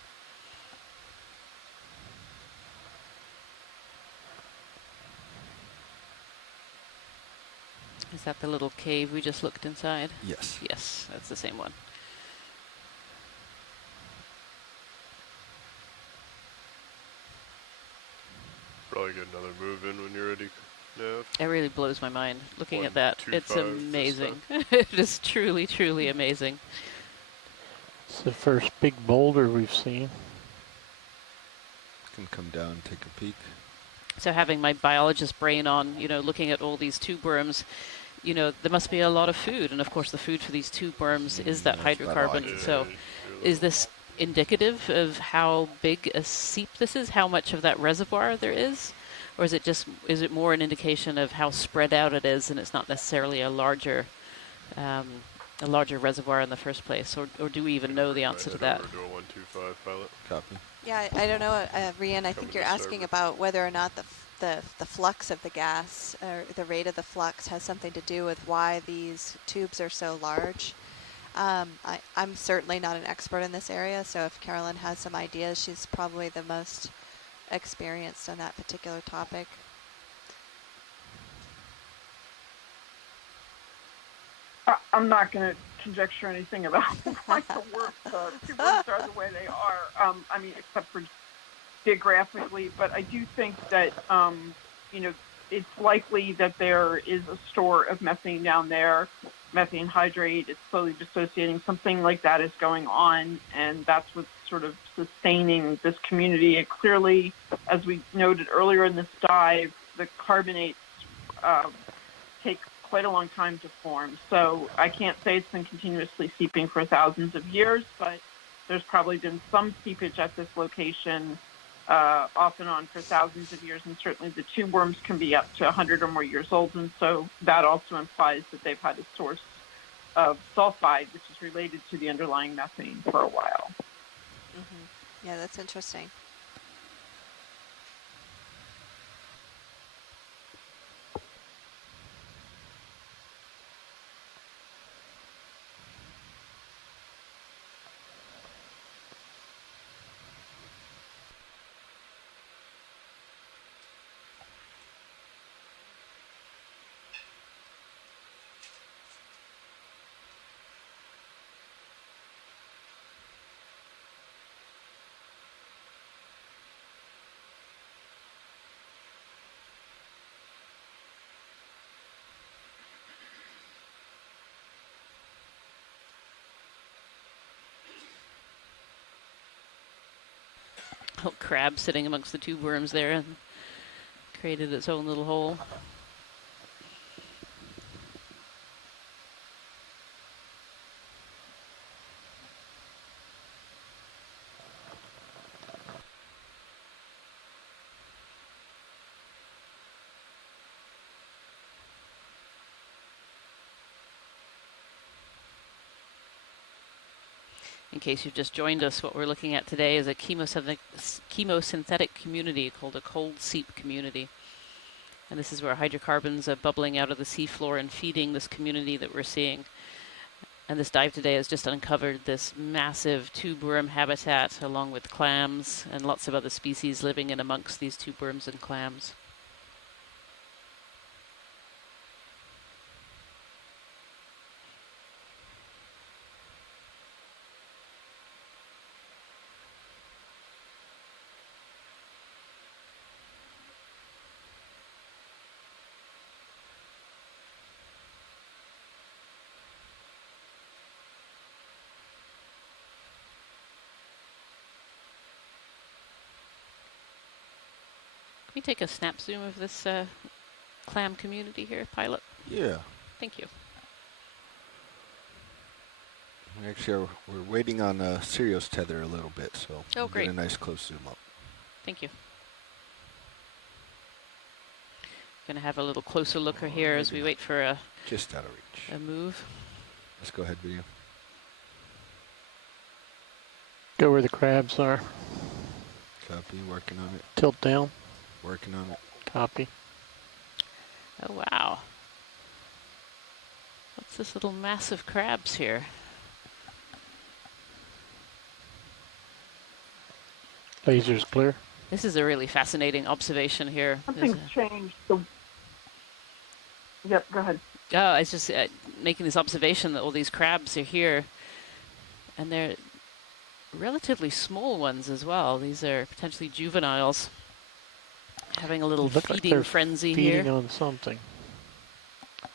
Is that the little cave we just looked inside? Yes. Yes, that's the same one. Probably get another move in when you're ready. Nav. It really blows my mind looking at that. 125 It's this amazing. It is truly, truly amazing. It's the first big boulder we've seen. Can come down and take a peek. So having my biologist brain on, you know, looking at all these tube worms, you know, there must be a lot of food. And of course the food for these tube worms is that hydrocarbon. So is this indicative of how big a seep this is, how much of that reservoir there is? Or is it more an indication of how spread out it is and it's not necessarily a larger a larger reservoir in the first place, or do we even know the answer to that? Over to a 125 pilot. Copy. Yeah, I don't know, Rian. I think you're asking about whether or not the flux of the gas or the rate of the flux has something to do with why these tubes are so large. I'm certainly not an expert in this area, so if Carolyn has some ideas, she's probably the most experienced on that particular topic. I'm not going to conjecture anything about why the tubers are the way they are. I mean, except for geographically, but I do think that, it's likely that there is a store of methane down there, methane hydrate. It's slowly dissociating. Something like that is going on, and that's what's sort of sustaining this community. And clearly, as we noted earlier in this dive, the carbonates take quite a long time to form. So I can't say it's been continuously seeping for thousands of years, but there's probably been some seepage at this location off and on for thousands of years, and certainly the tube worms can be up to 100 or more years old, and so that also implies that they've had a source of sulfide, which is related to the underlying methane for a while. Mm-hmm. Yeah, that's interesting. Oh, crab sitting amongst the tube worms there and created its own little hole. In case you've just joined us, what we're looking at today is a chemosynthetic community called a cold seep community. And this is where hydrocarbons are bubbling out of the seafloor and feeding this community that we're seeing. And this dive today has just uncovered this massive tube worm habitat along with clams and lots of other species living in amongst these tube worms and clams. Can we take a snap zoom of this clam community here, pilot? Yeah. Thank you. Actually, we're waiting on Sirius tether a little bit, so we'll great. Get a nice close zoom up. Thank you. Going to have a little closer looker here as we wait for a just out of reach. A move. Let's go ahead, video. Go where the crabs are. Copy. Working on it. Tilt down. Working on it. Copy. Oh, wow. What's this little mass of crabs here? Laser's clear. This is a really fascinating observation here. Something's changed. Yep, go ahead. Oh, I was just making this observation that all these crabs are here, and they're relatively small ones as well. These are potentially juveniles. Having a little feeding frenzy here. Feeding on something. Are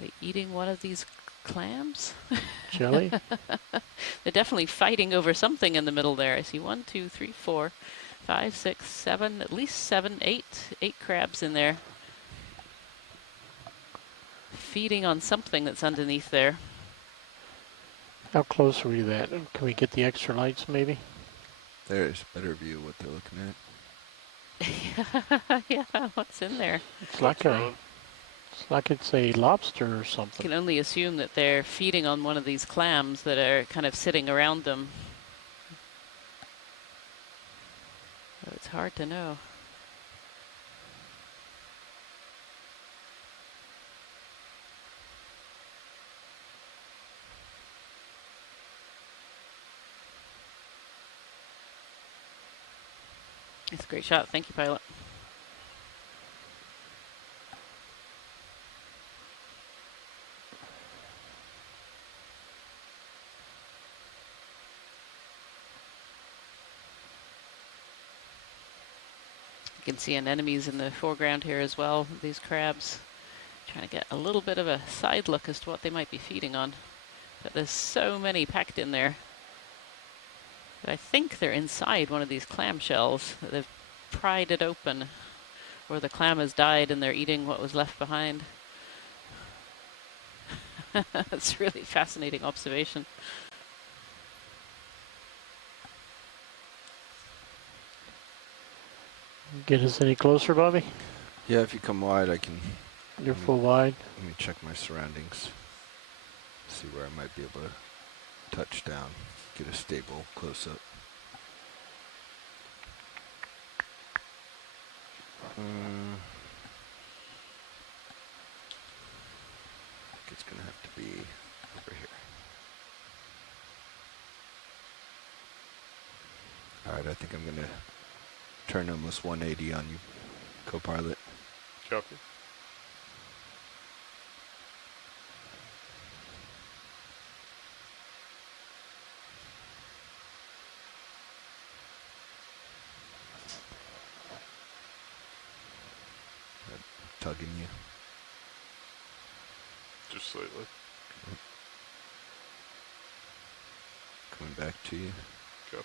they eating one of these clams? Jelly? They're definitely fighting over something in the middle there. I see 1, 2, 3, 4, 5, 6, 7, at least 7, 8 crabs in there. Feeding on something that's underneath there. How close are we to that? Can we get the extra lights maybe? There's a better view of what they're looking at. Yeah, what's in there? It's like Like it's a lobster or something. Can only assume that they're feeding on one of these clams that are kind of sitting around them. So it's hard to know. It's a great shot. Thank you, pilot. You can see anemones in the foreground here as well, these crabs. Trying to get a little bit of a side look as to what they might be feeding on. But there's so many packed in there. But I think they're inside one of these clam shells. They've pried it open, or the clam has died and they're eating what was left behind. That's really fascinating observation. Get us any closer, Bobby? Yeah, if you come wide, I can. You're full wide. Let me check my surroundings. See where I might be able to touch down, get a stable close up. It's gonna have to be over here. All right, I think I'm gonna turn almost 180 on you, co-pilot. Copy. Tugging you. Just slightly. Okay. Coming back to you. Copy.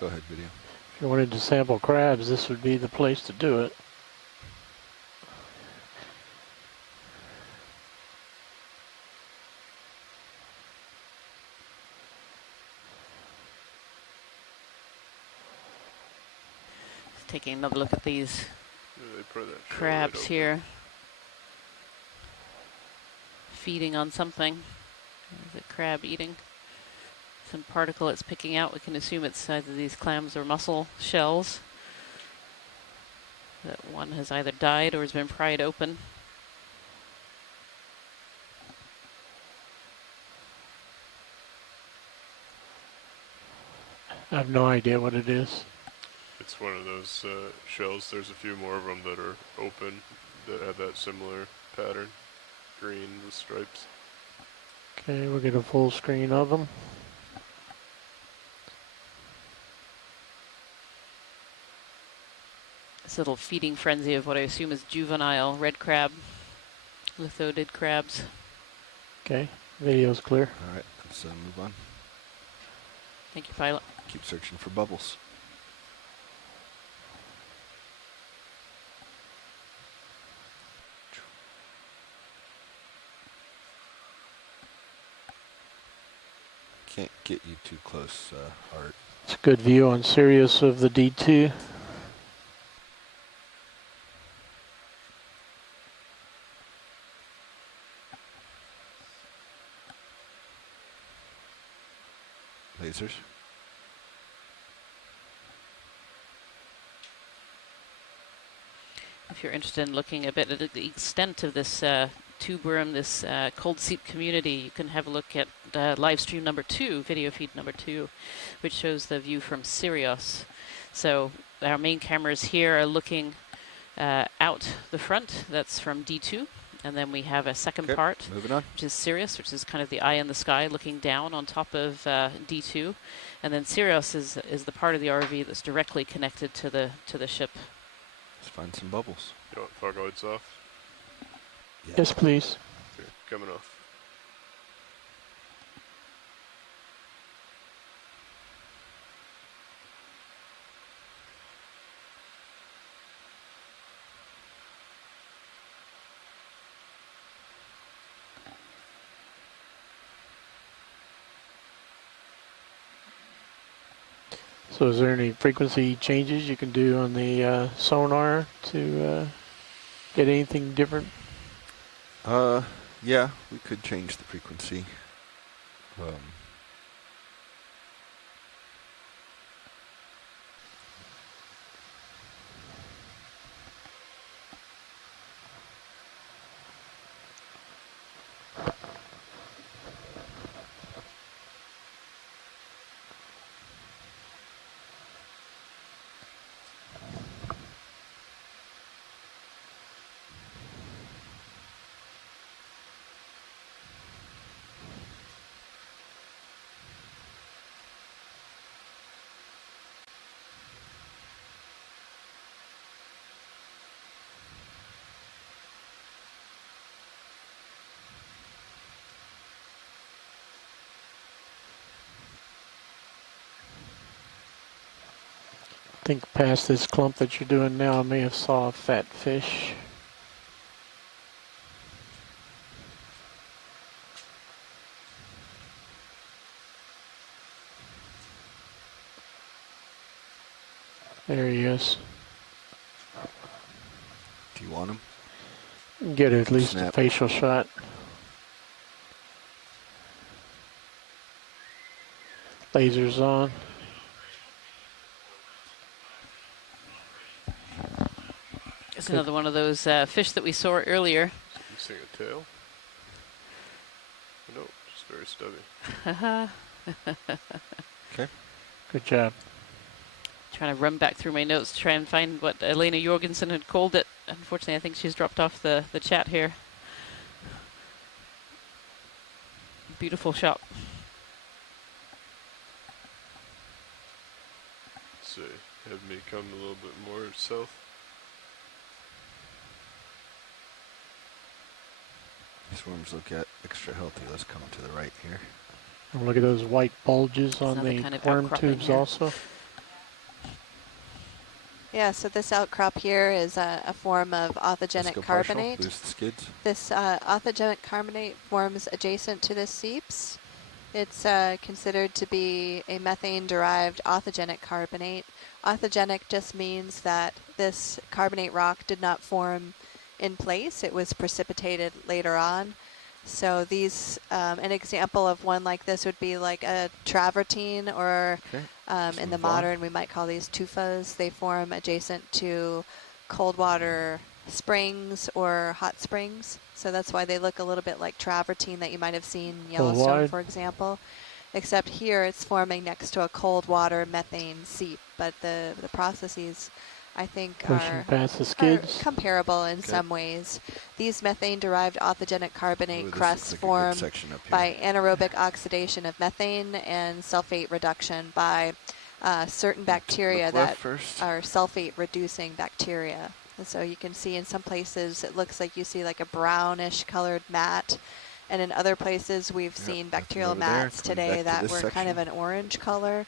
Go ahead, video. If you wanted to sample crabs, this would be the place to do it. Just taking another look at these They crabs right here. Feeding on something. Is it crab eating? Some particle it's picking out. We can assume it's either these clams or mussel shells. That one has either died or has been pried open. I have no idea what it is. It's one of those shells. There's a few more of them that are open that have that similar pattern. Green with stripes. Okay, we'll get a full screen of them. This little feeding frenzy of what I assume is juvenile red crab, lithodid crabs. Okay, video's clear. All right, let's move on. Thank you, pilot. Keep searching for bubbles. Can't get you too close, Art. It's a good view on Sirius of the D2. Lasers. If you're interested in looking a bit at the extent of this tube worm, this cold seep community, you can have a look at live stream number 2, video feed number 2, which shows the view from Sirius. So our main cameras here are looking out the front. That's from D2. And then we have a second part, moving on, which is Sirius, which is kind of the eye in the sky looking down on top of D2. And then Sirius is the part of the RV that's directly connected to the ship. Let's find some bubbles. You want fog lights off? Yeah. Yes, please. Okay, coming off. So is there any frequency changes you can do on the sonar to get anything different? Yeah, we could change the frequency. I think past this clump that you're doing now, I may have saw a fat fish. There he is. Do you want him? Get at least Snap. a facial shot. Lasers on. It's another one of those fish that we saw earlier. Missing a tail? No, just very stubby. Okay. Good job. Trying to run back through my notes to try and find what Elena Jorgensen had called it. Unfortunately, I think she's dropped off the chat here. Beautiful shot. So have me come a little bit more south. These worms look extra healthy. Let's come to the right here. And look at those white bulges on another the kind of worm outcropping tubes here. also. Yeah, so this outcrop here is a form of authogenic carbonate. Lose the skids. This authogenic carbonate forms adjacent to the seeps. It's considered to be a methane-derived authogenic carbonate. Authogenic just means that this carbonate rock did not form in place. It was precipitated later on. So these, an example of one like this would be like a travertine, or in the modern we might call these tufas. They form adjacent to cold water springs or hot springs. So that's why they look a little bit like travertine that you might have seen in Yellowstone, for example. Except here it's forming next to a cold water methane seep. But the processes, I think, are comparable in some ways. These methane-derived authogenic carbonate crusts form by anaerobic oxidation of methane and sulfate reduction by certain bacteria that are sulfate-reducing bacteria. And so you can see in some places it looks like you see like a brownish colored mat. And in other places we've seen bacterial mats today that were kind of an orange color.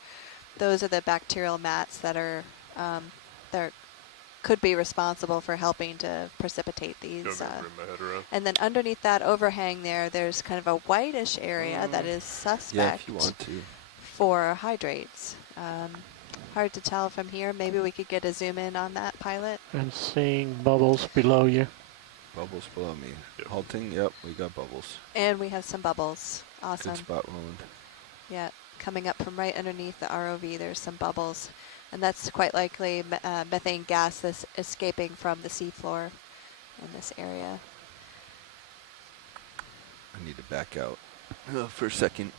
Those are the bacterial mats that are that could be responsible for helping to precipitate these. And then underneath that overhang there's kind of a whitish area that is suspect if you want to. For hydrates. Hard to tell from here. Maybe we could get a zoom in on that, pilot. I'm seeing bubbles below you. Bubbles below me. Halting, yep, we got bubbles. And we have some bubbles. Awesome. Good spot, Roland. Yeah, coming up from right underneath the ROV, there's some bubbles. And that's quite likely methane gas that's escaping from the seafloor in this area. I need to back out for a second.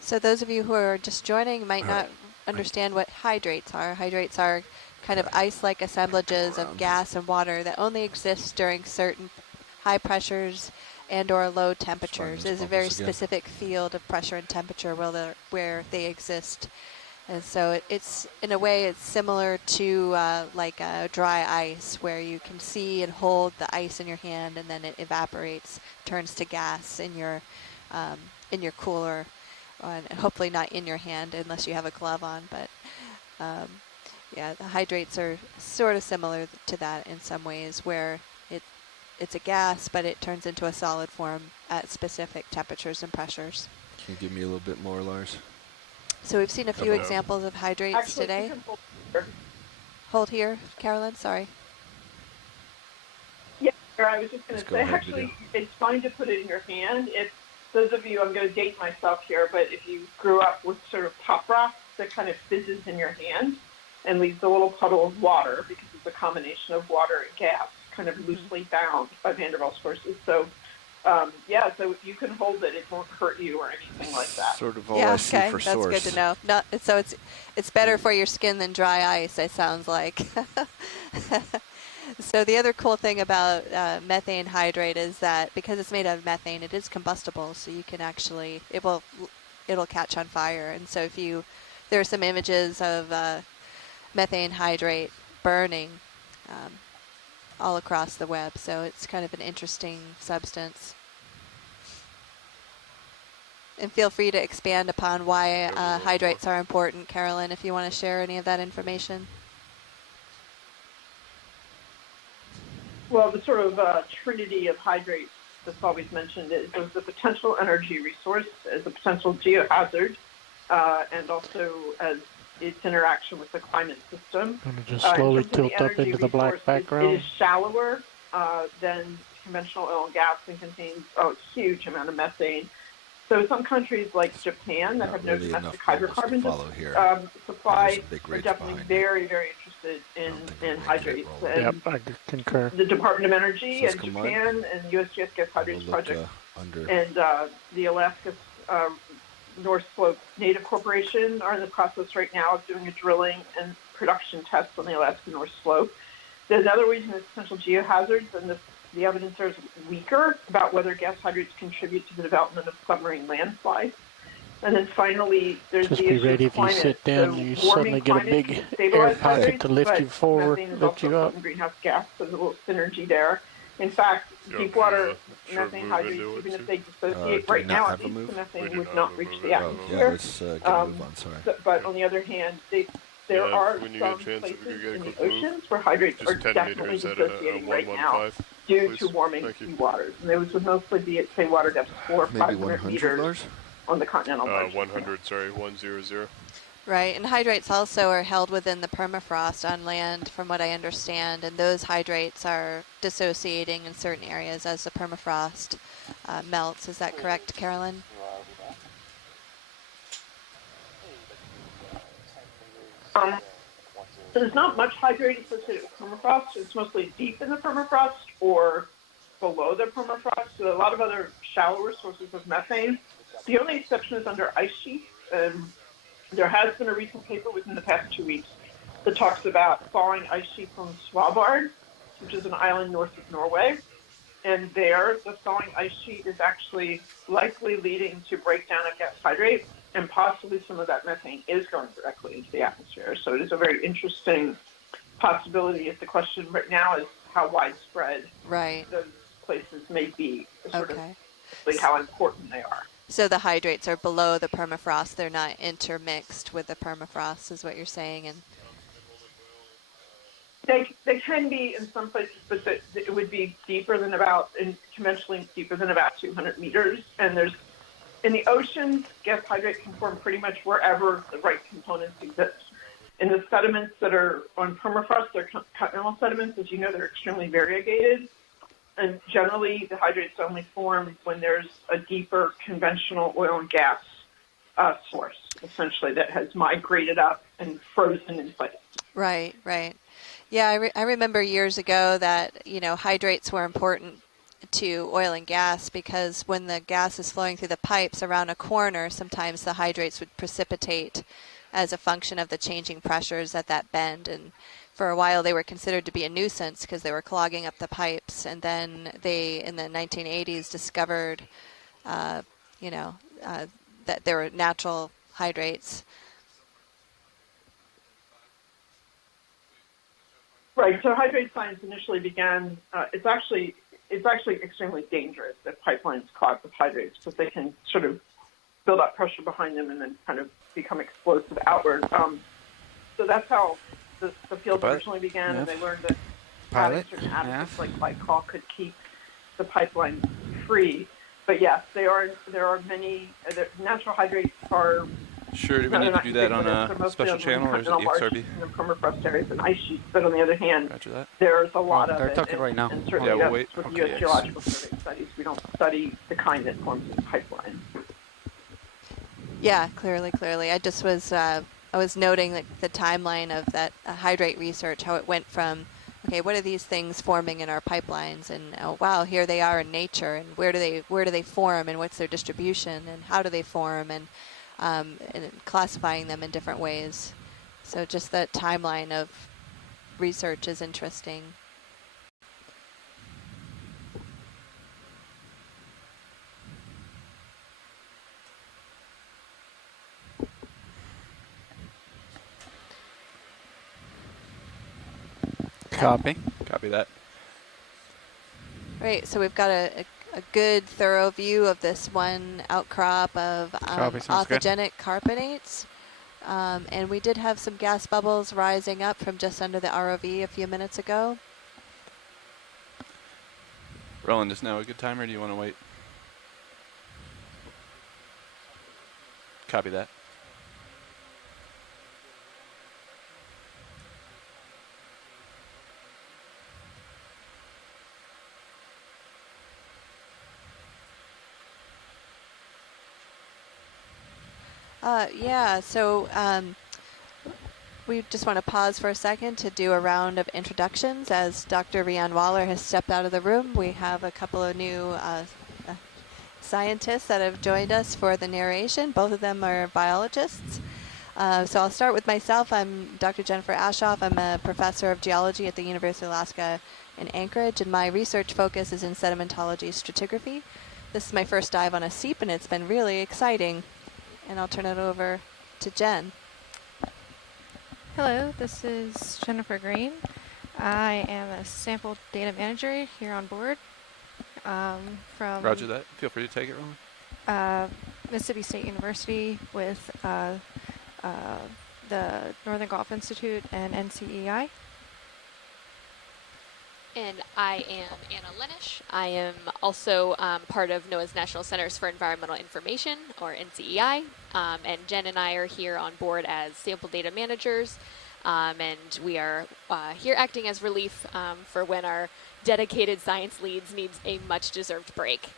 So those of you who are just joining might not understand what hydrates are. Hydrates are kind of ice-like assemblages of gas and water that only exist during certain high pressures and or low temperatures. There's a very specific field of pressure and temperature where they exist. And so it's, in a way, it's similar to like dry ice, where you can see and hold the ice in your hand and then it evaporates, turns to gas in your cooler. And hopefully not in your hand unless you have a glove on, but Yeah, the hydrates are sort of similar to that in some ways, where it's a gas, but it turns into a solid form at specific temperatures and pressures. Can you give me a little bit more, Lars? So we've seen a few examples of hydrates Actually, today. you can hold here. Hold here, Carolyn, sorry. Yeah, I was just going to say, actually, it's fine to put it in your hand. If those of you, I'm going to date myself here, but if you grew up with sort of pop rock that kind of fizzes in your hand and leaves a little puddle of water, because it's a combination of water and gas, kind of loosely bound by Van der Waals forces. So, yeah, so you can hold it. It won't hurt you or anything like that. Sort of all I see for source. That's good to know. No, so it's better for your skin than dry ice, it sounds like. So the other cool thing about methane hydrate is that because it's made out of methane, it is combustible. So you can actually, it'll catch on fire. And so there are some images of methane hydrate burning all across the web. So it's kind of an interesting substance. And feel free to expand upon why hydrates are important, Carolyn, if you want to share any of that information. Well, the sort of trinity of hydrates that's always mentioned is the potential energy resource as a potential geohazard, and also as its interaction with the climate system. I'm going to just slowly tilt up into the black background. It is shallower than conventional oil and gas and contains a huge amount of methane. So some countries like Japan that have no domestic hydrocarbon supply are definitely very, very interested in hydrates. Yep, I concur. The Department of Energy and Japan and USGS Gas Hydrates Project and the Alaska North Slope Native Corporation are in the process right now of doing a drilling and production test on the Alaska North Slope. There's other reasons it's potential geohazards, and the evidence there is weaker about whether gas hydrates contribute to the development of submarine landslides. And then finally, there's just the be issue ready of if you climate. sit down, you suddenly get a big air pocket to lift you forward, lift you up. Greenhouse gas, so there's a little synergy there. In fact, deep water methane hydrates, even if they dissociate right now, at least the methane would not reach the atmosphere. Let's get a move on, sorry. But on the other hand, there are some places in the oceans where hydrates are definitely dissociating right now due to warming seawaters. And those would mostly be at, say, water depths 400 or 500 meters on the continental margin. 100, sorry, 100. Right, and hydrates also are held within the permafrost on land, from what I understand, and those hydrates are dissociating in certain areas as the permafrost melts. Is that correct, Carolyn? There's not much hydrate associated with permafrost. It's mostly deep in the permafrost or below the permafrost. So a lot of other shallower sources of methane. The only exception is under ice sheets. There has been a recent paper within the past 2 weeks that talks about thawing ice sheets on Svalbard, which is an island north of Norway. And there, the thawing ice sheet is actually likely leading to breakdown of gas hydrate, and possibly some of that methane is going directly into the atmosphere. So it is a very interesting possibility. If the question right now is how widespread those places may be, sort of how important they are. So the hydrates are below the permafrost. They're not intermixed with the permafrost, is what you're saying. And they can be in some places, but it would be deeper than conventionally deeper than about 200 meters. And in the oceans, gas hydrate can form pretty much wherever the right components exist. In the sediments that are on permafrost, they're continental sediments. As you know, they're extremely variegated. And generally, the hydrates only form when there's a deeper conventional oil and gas source, essentially, that has migrated up and frozen in place. Right. Yeah, I remember years ago that, hydrates were important to oil and gas because when the gas is flowing through the pipes around a corner, sometimes the hydrates would precipitate as a function of the changing pressures at that bend. And for a while, they were considered to be a nuisance because they were clogging up the pipes. And then they, in the 1980s, discovered, that there were natural hydrates. Right. So hydrate science initially began. It's actually extremely dangerous if pipelines clog with hydrates because they can sort of build up pressure behind them and then kind of become explosive outward. So that's how the field originally began, and they learned that adding certain additives like glycol could keep the pipeline free. But yes, there are many natural hydrates are. Sure, do we need to do that on a special channel, or is it EXRB? Permafrost areas and ice sheets, but on the other hand, there's a lot of they're it. talking right now. And certainly Yeah, we'll wait. with the U.S. Geological Survey studies, we don't study the kind that forms the pipeline. Yeah, clearly. I just was I was noting like the timeline of that hydrate research, how it went from, okay, what are these things forming in our pipelines, and oh wow, here they are in nature, and where do they form, and what's their distribution, and how do they form, and classifying them in different ways. So just that timeline of research is interesting. Copy that. Right, so we've got a good thorough view of this one outcrop of authigenic carbonates. And we did have some gas bubbles rising up from just under the ROV a few minutes ago. Roland, is now a good time, or do you want to wait? Copy that. Yeah, so we just want to pause for a second to do a round of introductions. As Dr. Rian Waller has stepped out of the room, we have a couple of new scientists that have joined us for the narration. Both of them are biologists. So I'll start with myself. I'm Dr. Jennifer Ashoff. I'm a professor of geology at the University of Alaska in Anchorage, and my research focus is in sedimentology stratigraphy. This is my first dive on a seep, and it's been really exciting. And I'll turn it over to Jen. Hello, this is Jennifer Green. I am a sample data manager here on board. From Roger that. Feel free to take it, Roland. Mississippi State University with the Northern Gulf Institute and NCEI. And I am Anna Lenish. I am also part of NOAA's National Centers for Environmental Information, or NCEI. And Jen and I are here on board as sample data managers. And we are here acting as relief for when our dedicated science leads needs a much-deserved break.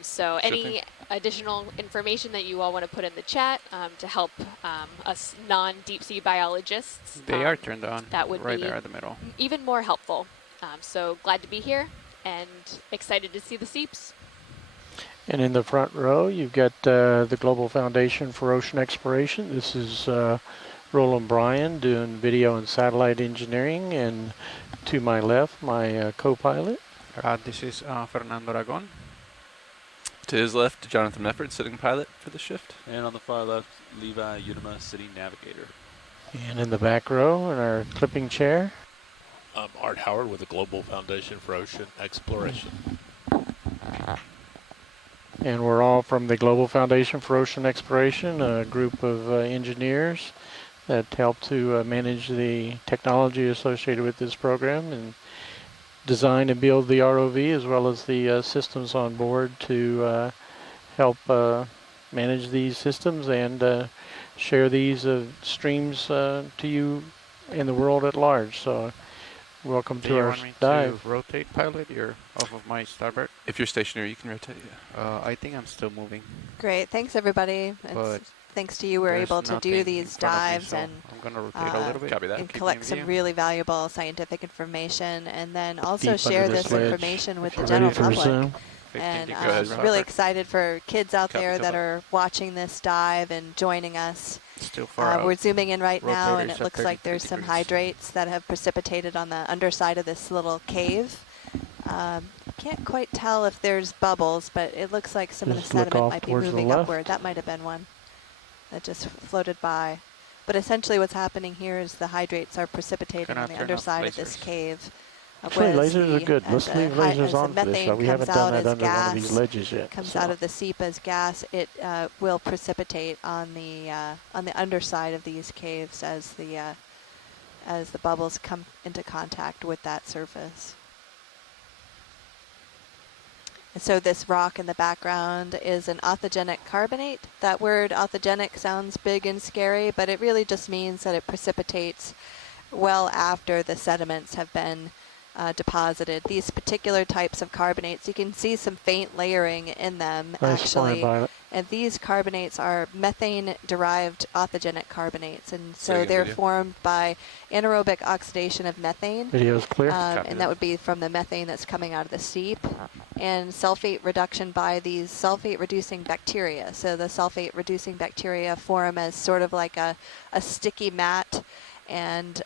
So any additional information that you all want to put in the chat to help us non-deep sea biologists. They are turned on. That would right be there in the middle. Even more helpful. So glad to be here and excited to see the seeps. And in the front row, you've got the Global Foundation for Ocean Exploration. This is Roland Bryan doing video and satellite engineering, and to my left, my co-pilot. This is Fernando Aragon. To his left, Jonathan Mefford, sitting pilot for the shift. And on the far left, Levi Unima, sitting navigator. And in the back row, in our clipping chair, I'm Art Howard with the Global Foundation for Ocean Exploration. And we're all from the Global Foundation for Ocean Exploration, a group of engineers that help to manage the technology associated with this program and design and build the ROV as well as the systems on board to help manage these systems and share these streams to you in the world at large. So welcome to our dive. To rotate, pilot? You're off of my starboard. If you're stationary, you can rotate. I think I'm still moving. Great, thanks everybody. Thanks to you, we're able to do these dives me, so and I'm gonna rotate a little bit. Copy that. And collect some really valuable scientific information, and then also share this information with the general public. And I'm really excited for kids out there that are watching this dive and joining us. Still far we're zooming in right now, and it looks like there's some hydrates that have precipitated on the underside of this little cave. Can't quite tell if there's bubbles, but it looks like some of the sediment might be moving upward. That might have been one that just floated by. But essentially what's happening here is the hydrates are precipitating on the underside of this cave. Actually, lasers are good. Let's leave lasers on for this. We haven't done that under one of these ledges yet. Comes out of the seep as gas. It will precipitate on the underside of these caves as as the bubbles come into contact with that surface. And so this rock in the background is an authigenic carbonate. That word authigenic sounds big and scary, but it really just means that it precipitates well after the sediments have been deposited. These particular types of carbonates, you can see some faint layering in them, actually. And these carbonates are methane-derived authigenic carbonates, and so they're formed by anaerobic oxidation of methane. Video's clear. And that would be from the methane that's coming out of the seep, and sulfate reduction by these sulfate-reducing bacteria. So the sulfate-reducing bacteria form as sort of like a sticky mat, and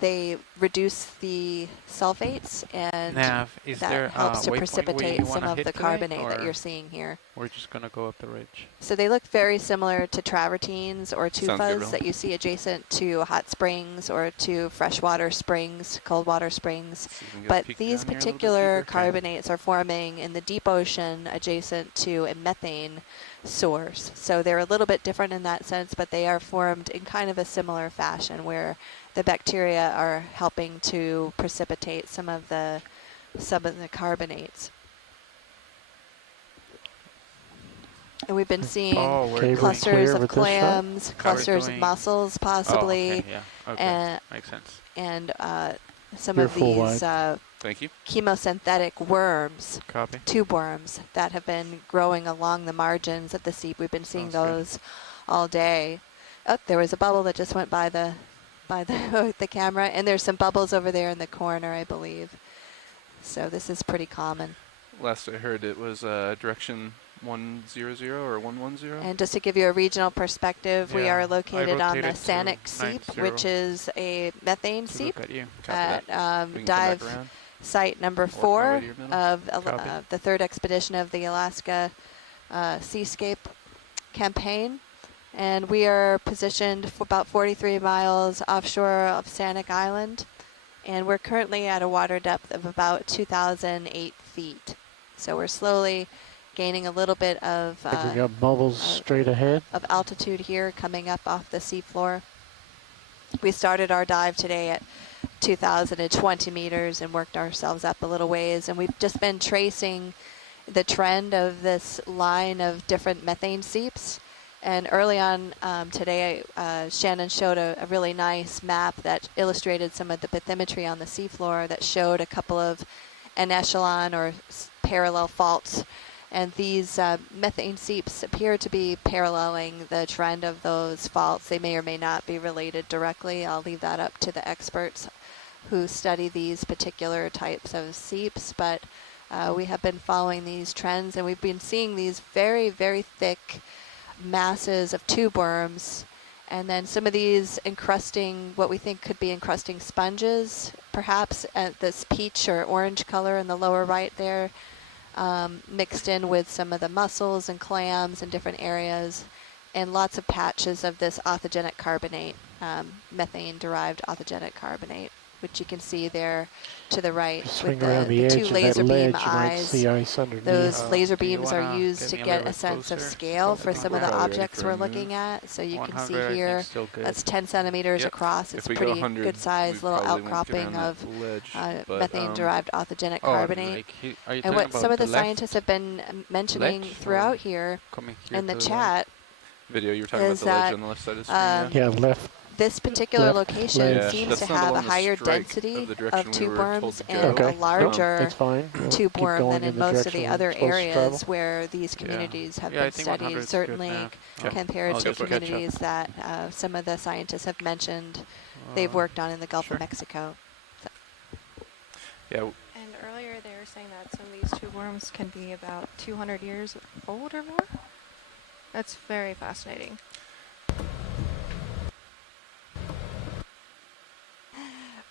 they reduce the sulfates, and Nav, that helps to precipitate some of the carbonate that you're seeing here. We're just going to go up the ridge. So they look very similar to travertines or tufas that you see adjacent to hot springs or to freshwater springs, cold water springs. But these particular carbonates are forming in the deep ocean adjacent to a methane source. So they're a little bit different in that sense, but they are formed in kind of a similar fashion where the bacteria are helping to precipitate some of the carbonates. And we've been seeing clusters of clams, clusters of mussels, possibly, makes sense. And some of these chemosynthetic worms, tube worms, that have been growing along the margins of the seep. We've been seeing those all day. Oh, there was a bubble that just went by the camera, and there's some bubbles over there in the corner, I believe. So this is pretty common. Last I heard, it was direction 100 or 110. And just to give you a regional perspective, we are located on the Sanak Seep, which is a methane seep at dive site number 4 of the third expedition of the Alaska Seascape campaign. And we are positioned for about 43 miles offshore of Sanak Island. And we're currently at a water depth of about 2,008 feet. So we're slowly gaining a little bit of we got bubbles straight ahead of altitude here coming up off the seafloor. We started our dive today at 2,020 meters and worked ourselves up a little ways. And we've just been tracing the trend of this line of different methane seeps. And early on today, Shannon showed a really nice map that illustrated some of the bathymetry on the seafloor that showed a couple of an echelon or parallel faults. And these methane seeps appear to be paralleling the trend of those faults. They may or may not be related directly. I'll leave that up to the experts who study these particular types of seeps. But we have been following these trends, and we've been seeing these very, very thick masses of tube worms, and then some of these encrusting what we think could be encrusting sponges, perhaps at this peach or orange color in the lower right there, mixed in with some of the mussels and clams in different areas, and lots of patches of this authigenic carbonate, methane-derived authigenic carbonate, which you can see there to the right with the two laser beam eyes. Those laser beams are used to get a sense of scale for some of the objects we're looking at. So you can see here, that's 10 centimeters across. It's a pretty good size little outcropping of methane-derived authigenic carbonate. And what some of the scientists have been mentioning throughout here in the chat video, you were talking about the ledge on the left side of the screen. left. This particular location seems to have a higher density of tube worms and a larger tube worm than in most of the other areas where these communities have been studied, certainly compared to communities that some of the scientists have mentioned they've worked on in the Gulf of Mexico. So. Yeah. And earlier they were saying that some of these tube worms can be about 200 years old or more. That's very fascinating.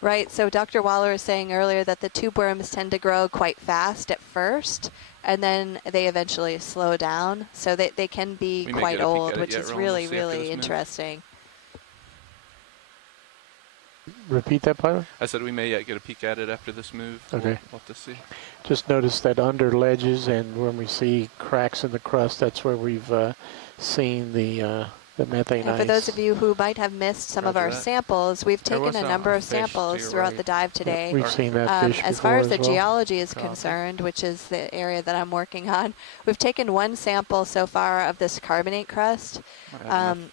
Right, so Dr. Waller was saying earlier that the tube worms tend to grow quite fast at first, and then they eventually slow down. So they can be quite old, which is really, really interesting. Repeat that, pilot? I said we may yet get a peek at it after this move. Okay. We'll have to see. Just notice that under ledges and when we see cracks in the crust, that's where we've seen the the methane And ice. for those of you who might have missed some of our samples, we've taken a number of samples throughout the dive today. We've seen that fish as before far as the as well. geology is concerned, which is the area that I'm working on, we've taken one sample so far of this carbonate crust.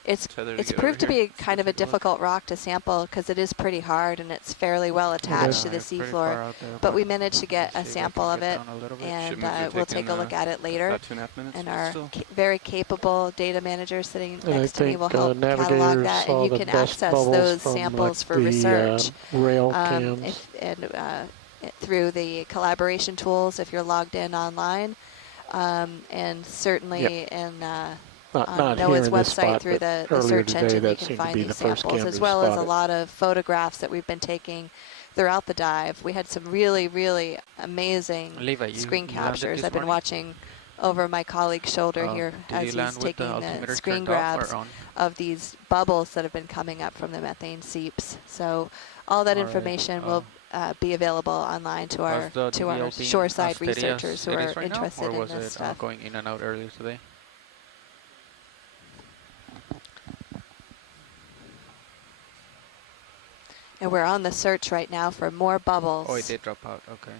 It's proved to be kind of a difficult rock to sample because it is pretty hard and it's fairly well attached to the seafloor. But we managed to get a sample of it, and we'll take a look at it later. And our very capable data manager sitting next to me will help catalog that, and you can access those samples for research rail cams. through the collaboration tools if you're logged in online, and certainly in on NOAA's website through the search engine you can find these samples, as well as a lot of photographs that we've been taking throughout the dive. We had some really, really amazing screen captures. I've been watching over my colleague's shoulder here as he's taking the screen grabs of these bubbles that have been coming up from the methane seeps. So all that information will be available online to our shoreside researchers who are interested in this stuff. Going in and out earlier today? And we're on the search right now for more bubbles. Oh, it did drop out. Okay.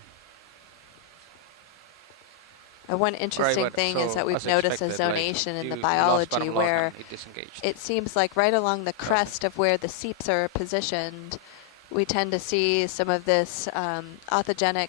And one interesting thing is that we've noticed a zonation in the biology where it seems like right along the crest of where the seeps are positioned, we tend to see some of this authogenic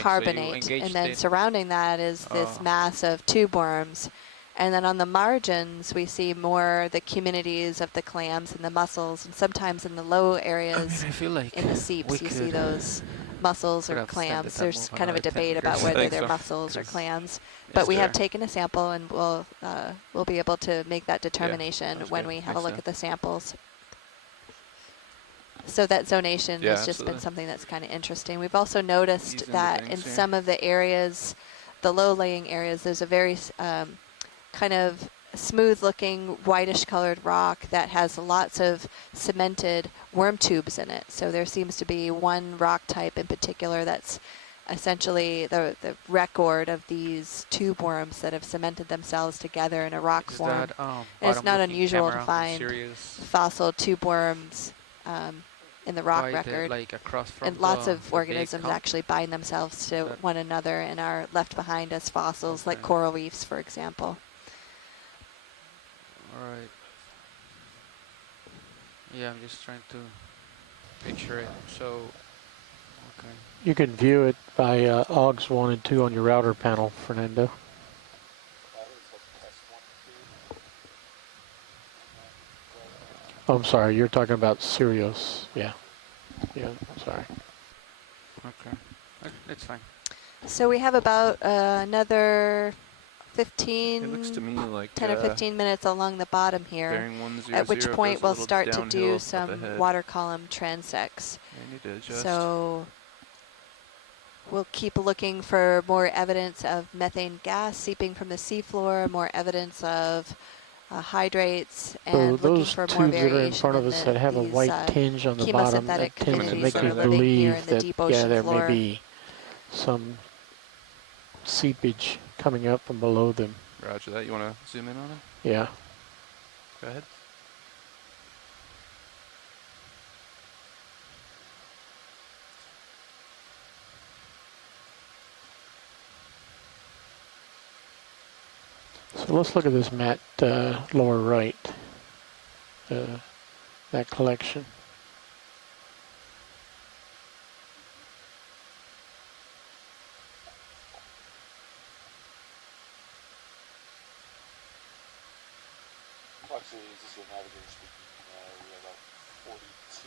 carbonate. And then surrounding that is this mass of tube worms. And then on the margins, we see more the communities of the clams and the mussels. And sometimes in the low areas in the seeps, you see those mussels or clams. There's kind of a debate about whether they're mussels or clams. But we have taken a sample, and we'll be able to make that determination when we have a look at the samples. So that zonation has just been something that's kind of interesting. We've also noticed that in some of the areas, the low-laying areas, there's a very kind of smooth-looking, whitish-colored rock that has lots of cemented worm tubes in it. So there seems to be one rock type in particular that's essentially the record of these tube worms that have cemented themselves together in a rock form. And it's not unusual to find fossil tube worms in the rock record. And lots of organisms actually bind themselves to one another and are left behind as fossils, like coral reefs, for example. All right. Yeah, I'm just trying to picture it. So, okay. You can view it by OGS 1 and 2 on your router panel, Fernando. Oh, I'm sorry, you're talking about Sirius. Yeah. Yeah, sorry. Okay. It's fine. So we have about another 15, it looks to me like 10 or 15 minutes along the bottom here, at which point we'll start to do some water column transects. So we'll keep looking for more evidence of methane gas seeping from the seafloor, more evidence of hydrates, and looking for more variation. Those tubes that are in front of us that have a white tinge on the bottom, that tends to make me believe that, there may be some seepage coming up from below them. Roger that. You want to zoom in on it? Yeah. Go ahead. So let's look at this mat lower right, that collection. Actually, is this your navigator speaking? We have about 42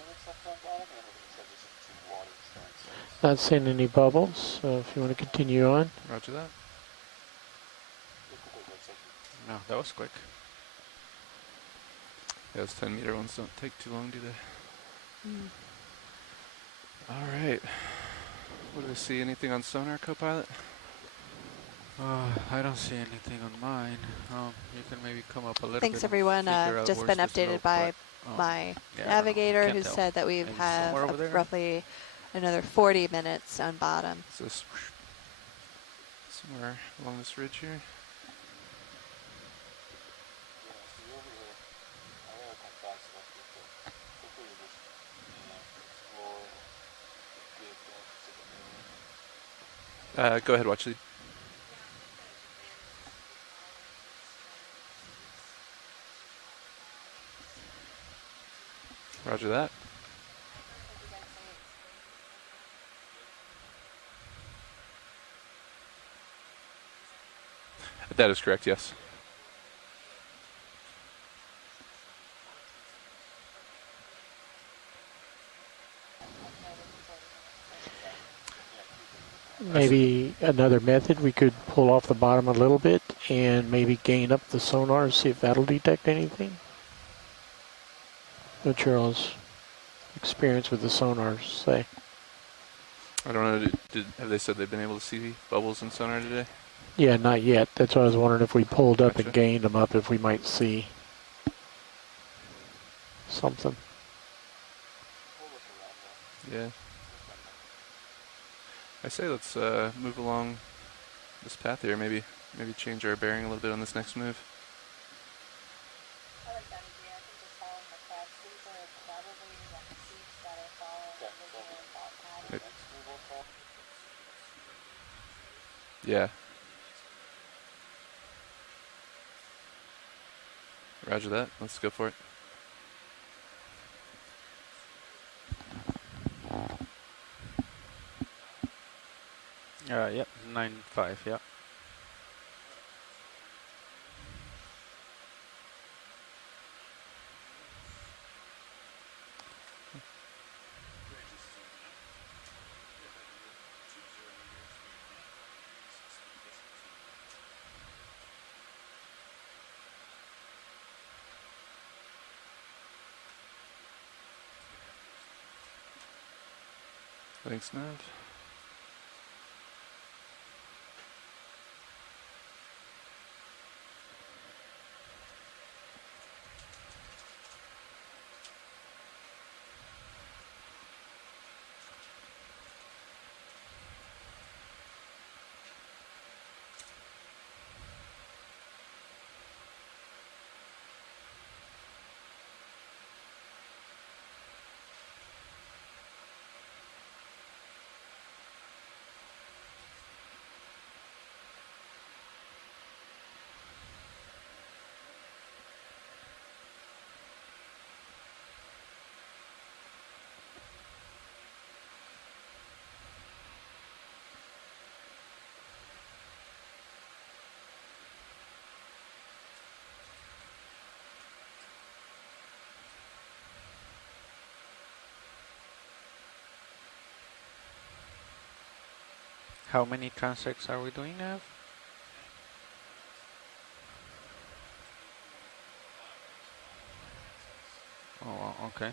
minutes left on bottom, and we're going to transition to water transects. Not seeing any bubbles, so if you want to continue on. Roger that. No, that was quick. Those 10-meter ones don't take too long, do they? All right. What do we see? Anything on sonar, Copilot? I don't see anything on mine. You can maybe come up a little bit. Thanks, everyone. Just been updated by my navigator, who said that we have roughly another 40 minutes on bottom. So somewhere along this ridge here. Go ahead, watch lead. Roger that. That is correct, yes. Maybe another method, we could pull off the bottom a little bit and maybe gain up the sonar, see if that'll detect anything. What's your all's experience with the sonars say? I don't know. Have they said they've been able to see bubbles in sonar today? Yeah, not yet. That's why I was wondering if we pulled up Gotcha. and gained them up, if we might see something. Yeah. I say let's move along this path here. Maybe change our bearing a little bit on this next move. Yeah. Roger that. Let's go for it. Yep, 9.5, yeah. Thanks, Nav. How many transects are we doing now? Oh, okay.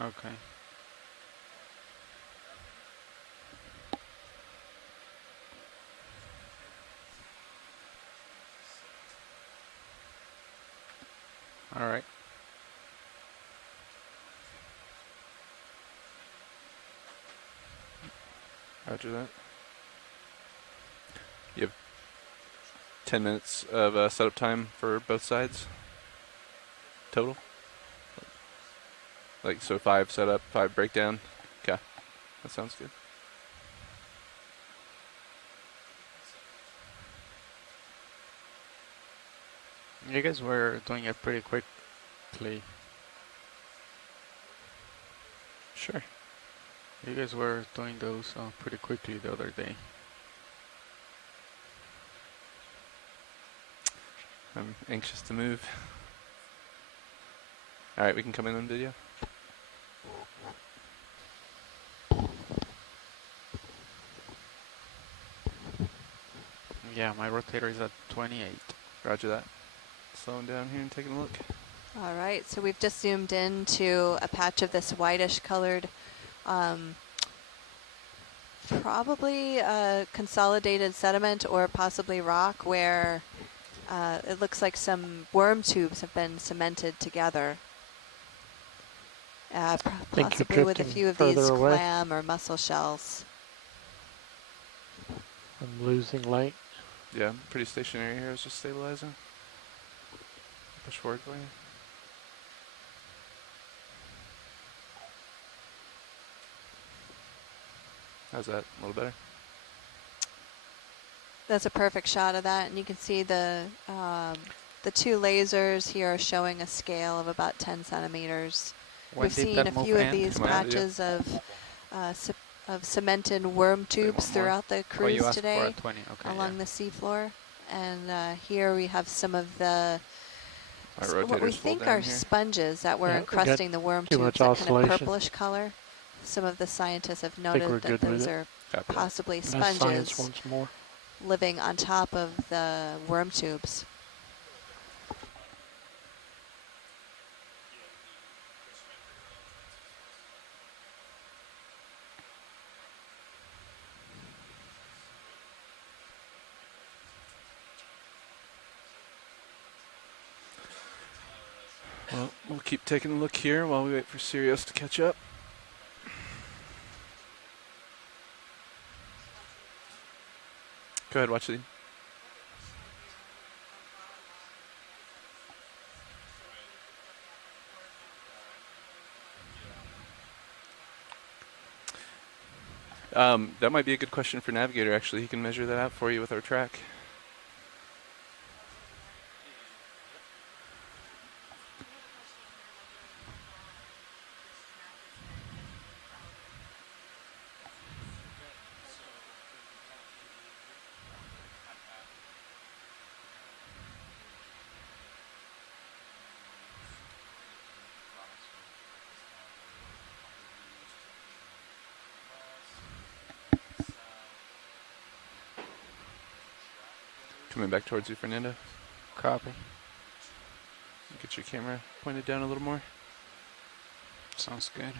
Okay. All right. Roger that. You have 10 minutes of setup time for both sides total? Like, so 5 setup, 5 breakdown? Okay, that sounds good. You guys were doing it pretty quickly. Sure. You guys were doing those pretty quickly the other day. I'm anxious to move. All right, we can come in on video. Yeah, my rotator is at 28. Roger that. Slowing down here and taking a look. All right, so we've just zoomed into a patch of this whitish colored, probably consolidated sediment or possibly rock, where it looks like some worm tubes have been cemented together. possibly with a few of these away. clam or mussel shells. I'm losing light. Yeah, pretty stationary here. I was just stabilizing. Push forward for you. How's that? A little better? That's a perfect shot of that, and you can see the two lasers here are showing a scale of about 10 centimeters. We've seen a few of these patches of cemented worm tubes throughout the cruise today along the seafloor, and here we have some of the what we think are sponges that were encrusting the worm tubes, that kind of purplish color. Some of the scientists have noted that those are possibly sponges living on top of the worm tubes. Well, we'll keep taking a look here while we wait for Sirius to catch up. Go ahead, watch the. That might be a good question for Navigator, actually. He can measure that out for you with our track. Coming back towards you, Fernando. Copy. Get your camera pointed down a little more. Sounds good.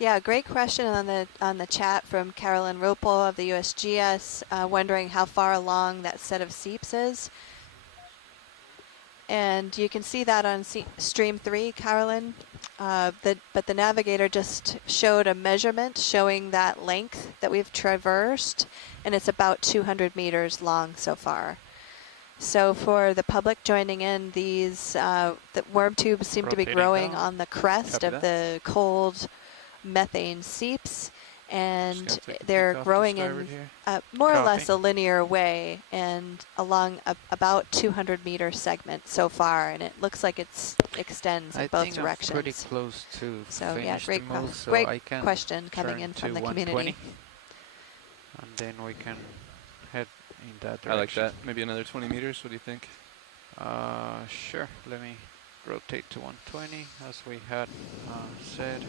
Yeah, great question on the chat from Carolyn Ropel of the USGS, wondering how far along that set of seeps is. And you can see that on stream 3, Carolyn. But the Navigator just showed a measurement showing that length that we've traversed, and it's about 200 meters long so far. So for the public joining in, these the worm tubes seem to be growing on the crest of the cold methane seeps, and they're growing in more or less a linear way and along about 200-meter segment so far, and it looks like it extends in both directions. I'm pretty close to yeah, great, so great question coming in from the community. And then we can head in that direction. I like that. Maybe another 20 meters. What do you think? Sure. Let me rotate to 120 as we had said.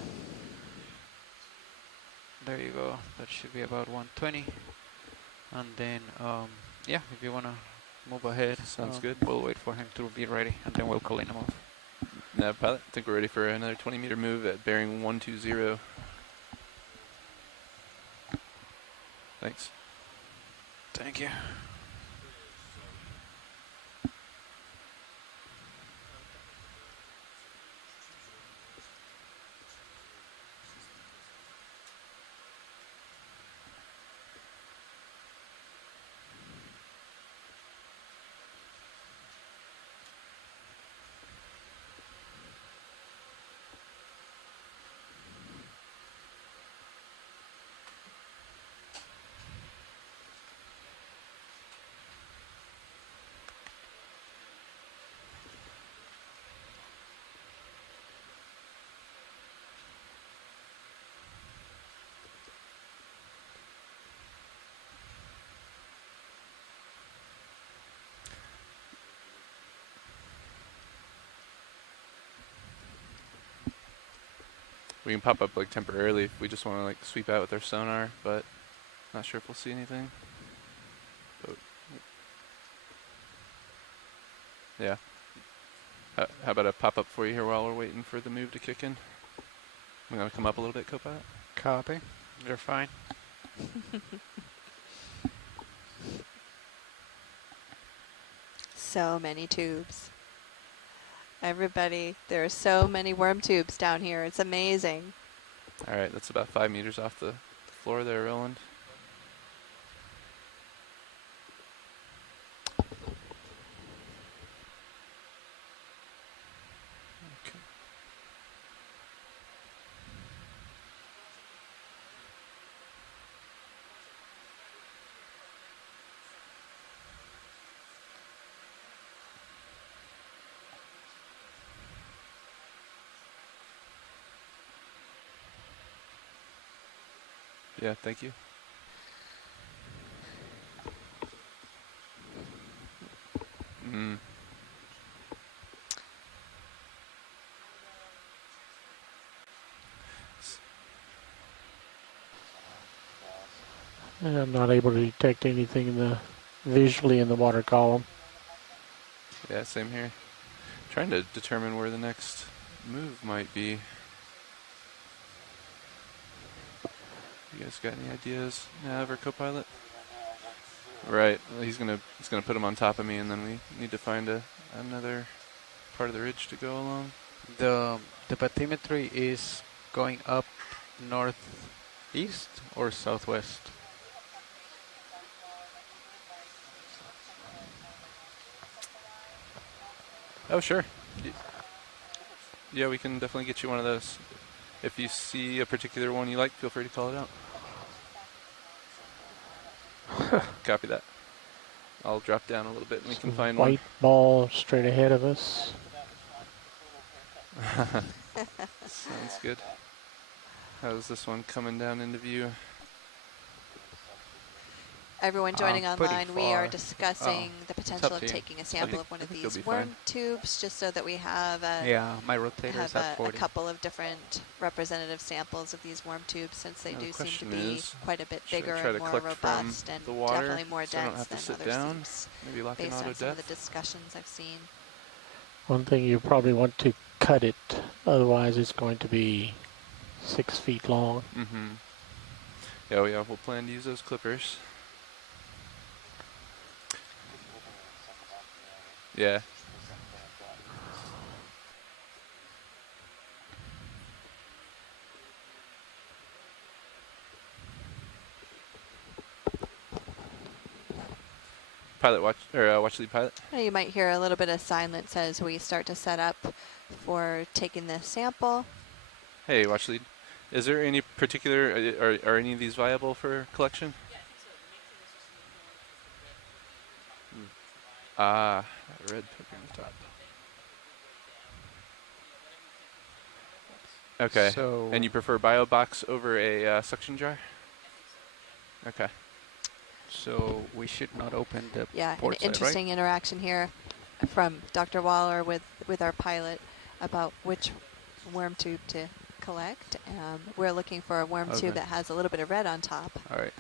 There you go. That should be about 120. And then, yeah, if you want to move ahead. Sounds good. We'll wait for him to be ready, and then we'll call in a move. No, pilot. I think we're ready for another 20-meter move at bearing 120. Thanks. Thank you. We can pop up like temporarily if we just want to like sweep out with our sonar, but not sure if we'll see anything. But yeah. How about a pop up for you here while we're waiting for the move to kick in? I'm gonna come up a little bit, co-pilot. Copy. You're fine. So many tubes. Everybody, there are so many worm tubes down here. It's amazing. All right, that's about 5 meters off the floor there, Roland. Okay. Yeah, thank you. Mm. And I'm not able to detect anything visually in the water column. Yeah, same here. Trying to determine where the next move might be. You guys got any ideas, Nav or Copilot? Right, well, he's gonna put him on top of me, and then we need to find another part of the ridge to go along. The bathymetry is going up northeast or southwest? Oh, sure. Yeah, we can definitely get you one of those. If you see a particular one you like, feel free to call it out. Copy that. I'll drop down a little bit and we can find one. White ball straight ahead of us. Sounds good. How's this one coming down into view? Everyone joining online, we are far. discussing the potential of taking a sample of one of these worm tubes, just so that we have my rotator is at 40. a couple of different representative samples of these worm tubes, since they do seem to be quite a bit bigger and more robust and definitely more dense than other seeps, based on some of the discussions I've seen. One thing, you probably want to cut it, otherwise it's going to be 6 feet long. Mm-hmm. Yeah, we'll plan to use those clippers. Yeah. Pilot watch, or watch lead pilot. You might hear a little bit of silence as we start to set up for taking the sample. Hey, watch lead. Is there any particular, are any of these viable for collection? Ah, that red poker on the top. Okay. So and you prefer BioBox over a suction jar? Okay. So we should not open the Yeah, port an side, interesting right? interaction here from Dr. Waller with our pilot about which worm tube to collect. We're looking for a worm tube that has a little bit of red on top. All right,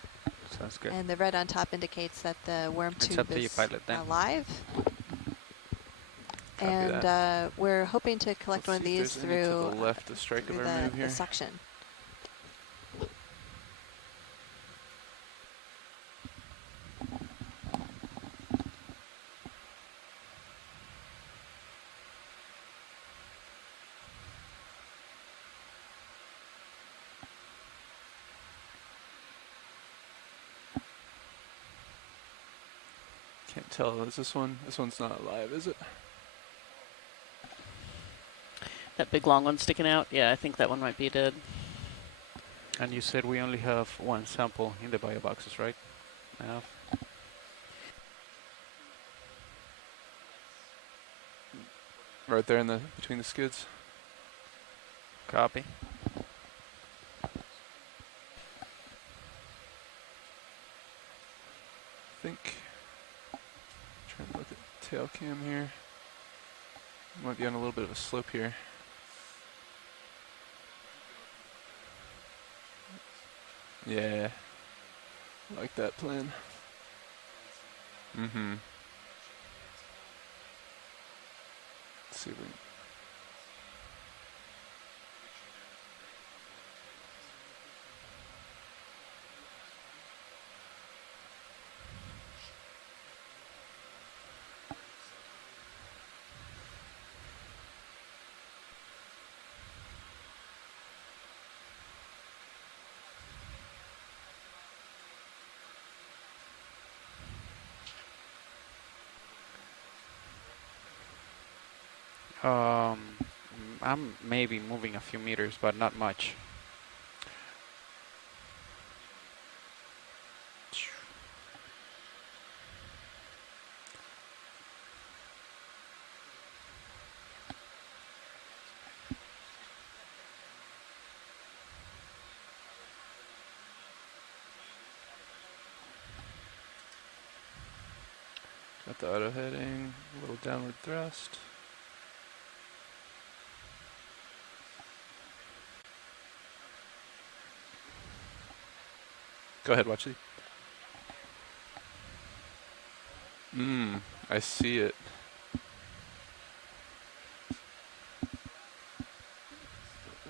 sounds good. And the red on top indicates that the worm tube is alive. Copy and that. we're hoping to collect one of these through to the left, the strike of our move here. the suction. Can't tell. Is this one? This one's not alive, is it? That big long one sticking out? Yeah, I think that one might be dead. And you said we only have one sample in the bio boxes, right? Right there in the between the skids. Copy. I think. Trying to look at tail cam here. Might be on a little bit of a slope here. Yeah. I like that plan. Mm-hmm. Let's see if we can. I'm maybe moving a few meters, but not much. Got the auto heading, a little downward thrust. Go ahead, watch it. I see it.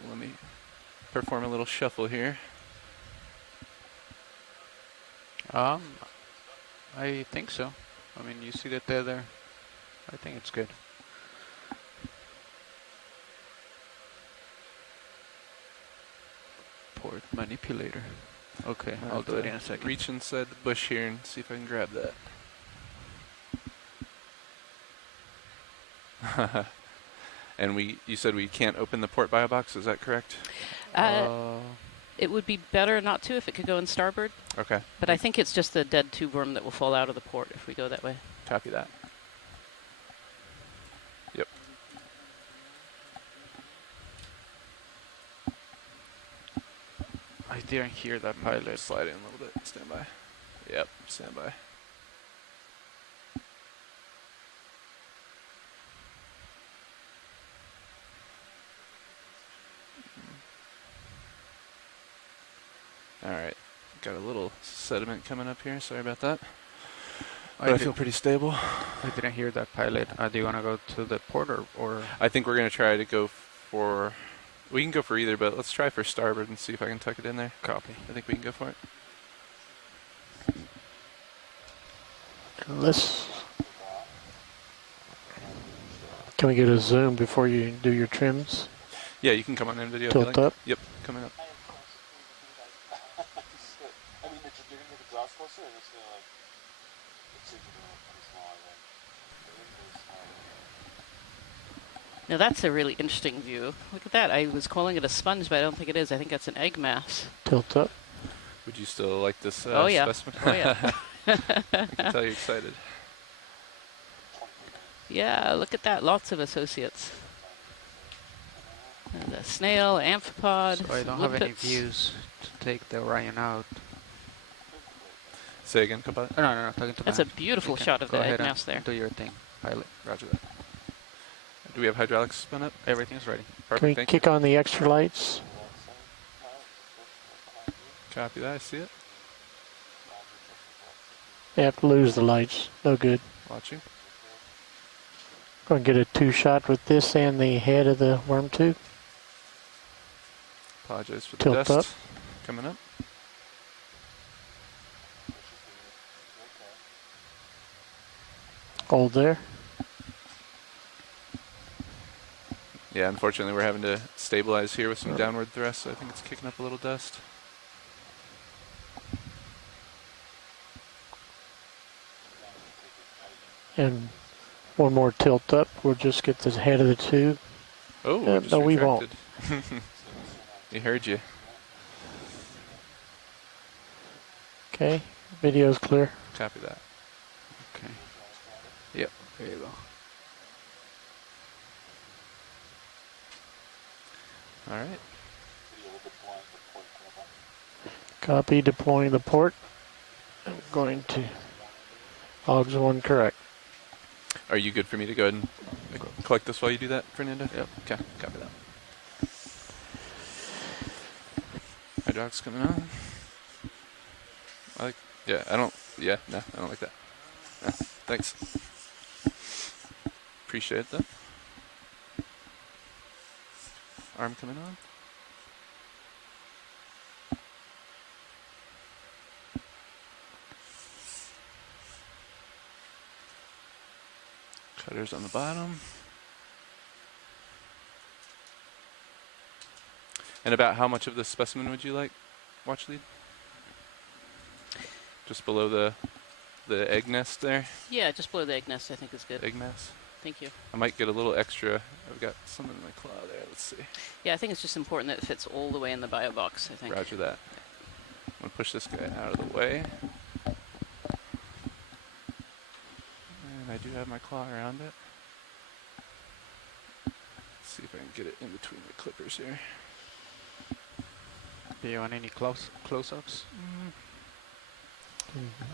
Let me perform a little shuffle here. I think so. I mean, you see that they're there. I think it's good. Port manipulator. Okay, I'll do it in a second. Reach inside the bush here and see if I can grab that. And you said we can't open the port bio box, is that correct? It would be better not to if it could go in starboard. Okay. But I think it's just the dead tube worm that will fall out of the port if we go that way. Copy that. Yep. I didn't hear that pilot. Slide in a little bit. Stand by. Yep, stand by. Alright. Got a little sediment coming up here. Sorry about that. But I feel pretty stable. I didn't hear that pilot. Do you want to go to the port or? I think we're going to try to go for... We can go for either, but let's try for starboard and see if I can tuck it in there. Copy. I think we can go for it. Can we get a zoom before you do your trims? Yeah, you can come on in video. Tilt up? Yep, coming up. I mean, you're going to get the exhaust closer, and it's going to, like, it's going to be pretty small, I think. Now that's a really interesting view. Look at that. I was calling it a sponge, but I don't think it is. I think that's an egg mass. Tilt up. Would you still like this Oh, yeah. specimen? Oh, yeah. I can tell you're excited. Yeah, look at that. Lots of associates. And a snail, amphipod. So I don't have any views to take the Orion out. Say again, Kabbat? No, talking to That's a beautiful shot of the egg mass there. Do your thing, pilot. Roger that. Do we have hydraulics spun up? Everything's ready. Perfect, Can we thank kick you. on the extra lights? Copy that, I see it. You have to lose the lights. No good. Watching. Going to get a two-shot with this and the head of the worm tube. Apologize for Tilt the dust up. coming up. Hold there. Yeah, unfortunately we're having to stabilize here with some downward thrust, so I think it's kicking up a little dust. And one more tilt up. We'll just get the head of the tube. Oh, no, we won't. He heard you. Okay, video's clear. Copy that. Okay. Yep, there you go. All right. Copy, deploying the port. I'm going to Hogs 1 correct. Are you good for me to go ahead and collect this while you do that, Fernando? Yep. Okay, copy that. Hydraulics coming on. I don't like that. Thanks. Appreciate that. Arm coming on. Cutters on the bottom. And about how much of this specimen would you like, watch lead? Just below the egg nest there? Yeah, just below the egg nest I think is good. Egg mass? Thank you. I might get a little extra. I've got some in my claw there. Let's see. Yeah, I think it's just important that it fits all the way in the bio box, I think. Roger that. I'm going to push this guy out of the way. And I do have my claw around it. Let's see if I can get it in between the clippers here. Do you want any close-ups?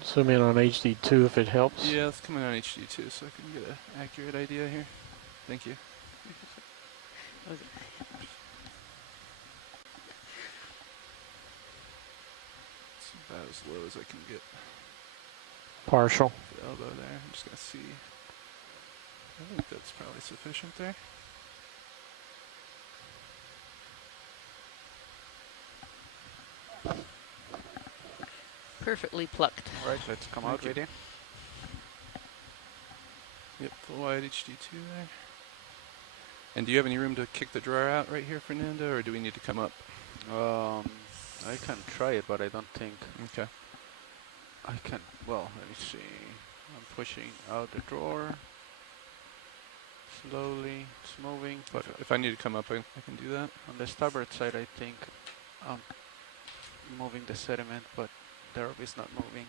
Zoom in on HD2 if it helps. Yeah, let's come in on HD2 so I can get an accurate idea here. Thank you. It's about as low as I can get. Partial. The elbow there. I'm just going to see. I think that's probably sufficient there. Perfectly plucked. All right, let's come out with you. Yep, full wide HD2 there. And do you have any room to kick the drawer out right here, Fernando, or do we need to come up? I can try it, but I don't think. Okay. I can. Well, let me see. I'm pushing out the drawer. Slowly, it's moving. But If I need to come up, I can do that. on the starboard side, I think I'm moving the sediment, but the rope is not moving.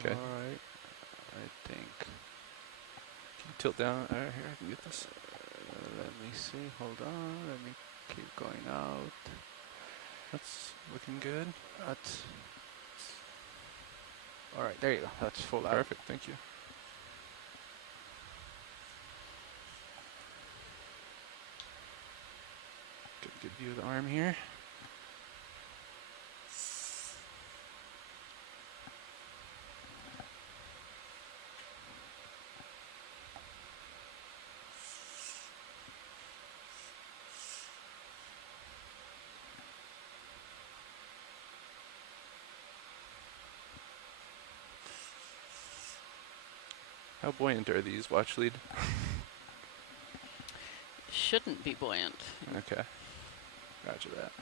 Okay. All right. I think. Can you tilt down? All right, here, I can get this. Let me see. Hold on. Let me keep going out. That's looking good. That's. All right. There you go. That's full out. Perfect. Thank you. Good view of the arm here. How buoyant are these, watch lead? Shouldn't be buoyant. Okay. Roger that.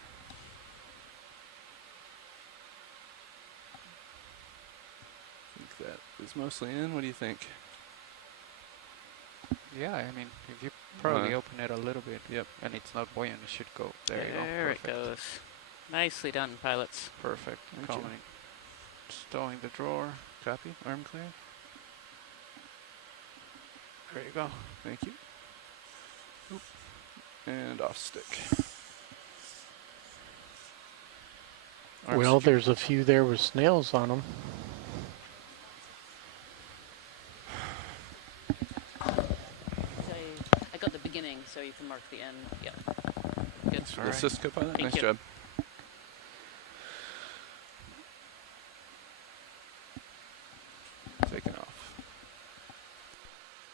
I think that is mostly in. What do you think? Yeah, I mean, if you probably open it a little bit, and it's not buoyant, it should go. There you go. There it Perfect. goes. Nicely done, pilots. Perfect. Thank you. Coming. Stowing the drawer. Copy. Arm clear. There you go. Thank you. Oop. And off stick. Arm Well, secure. there's a few there with snails on them. So I got the beginning, so you can mark the end. Yeah. Good. Thanks for the assist, co-pilot. Thank Nice you. job. Taking off.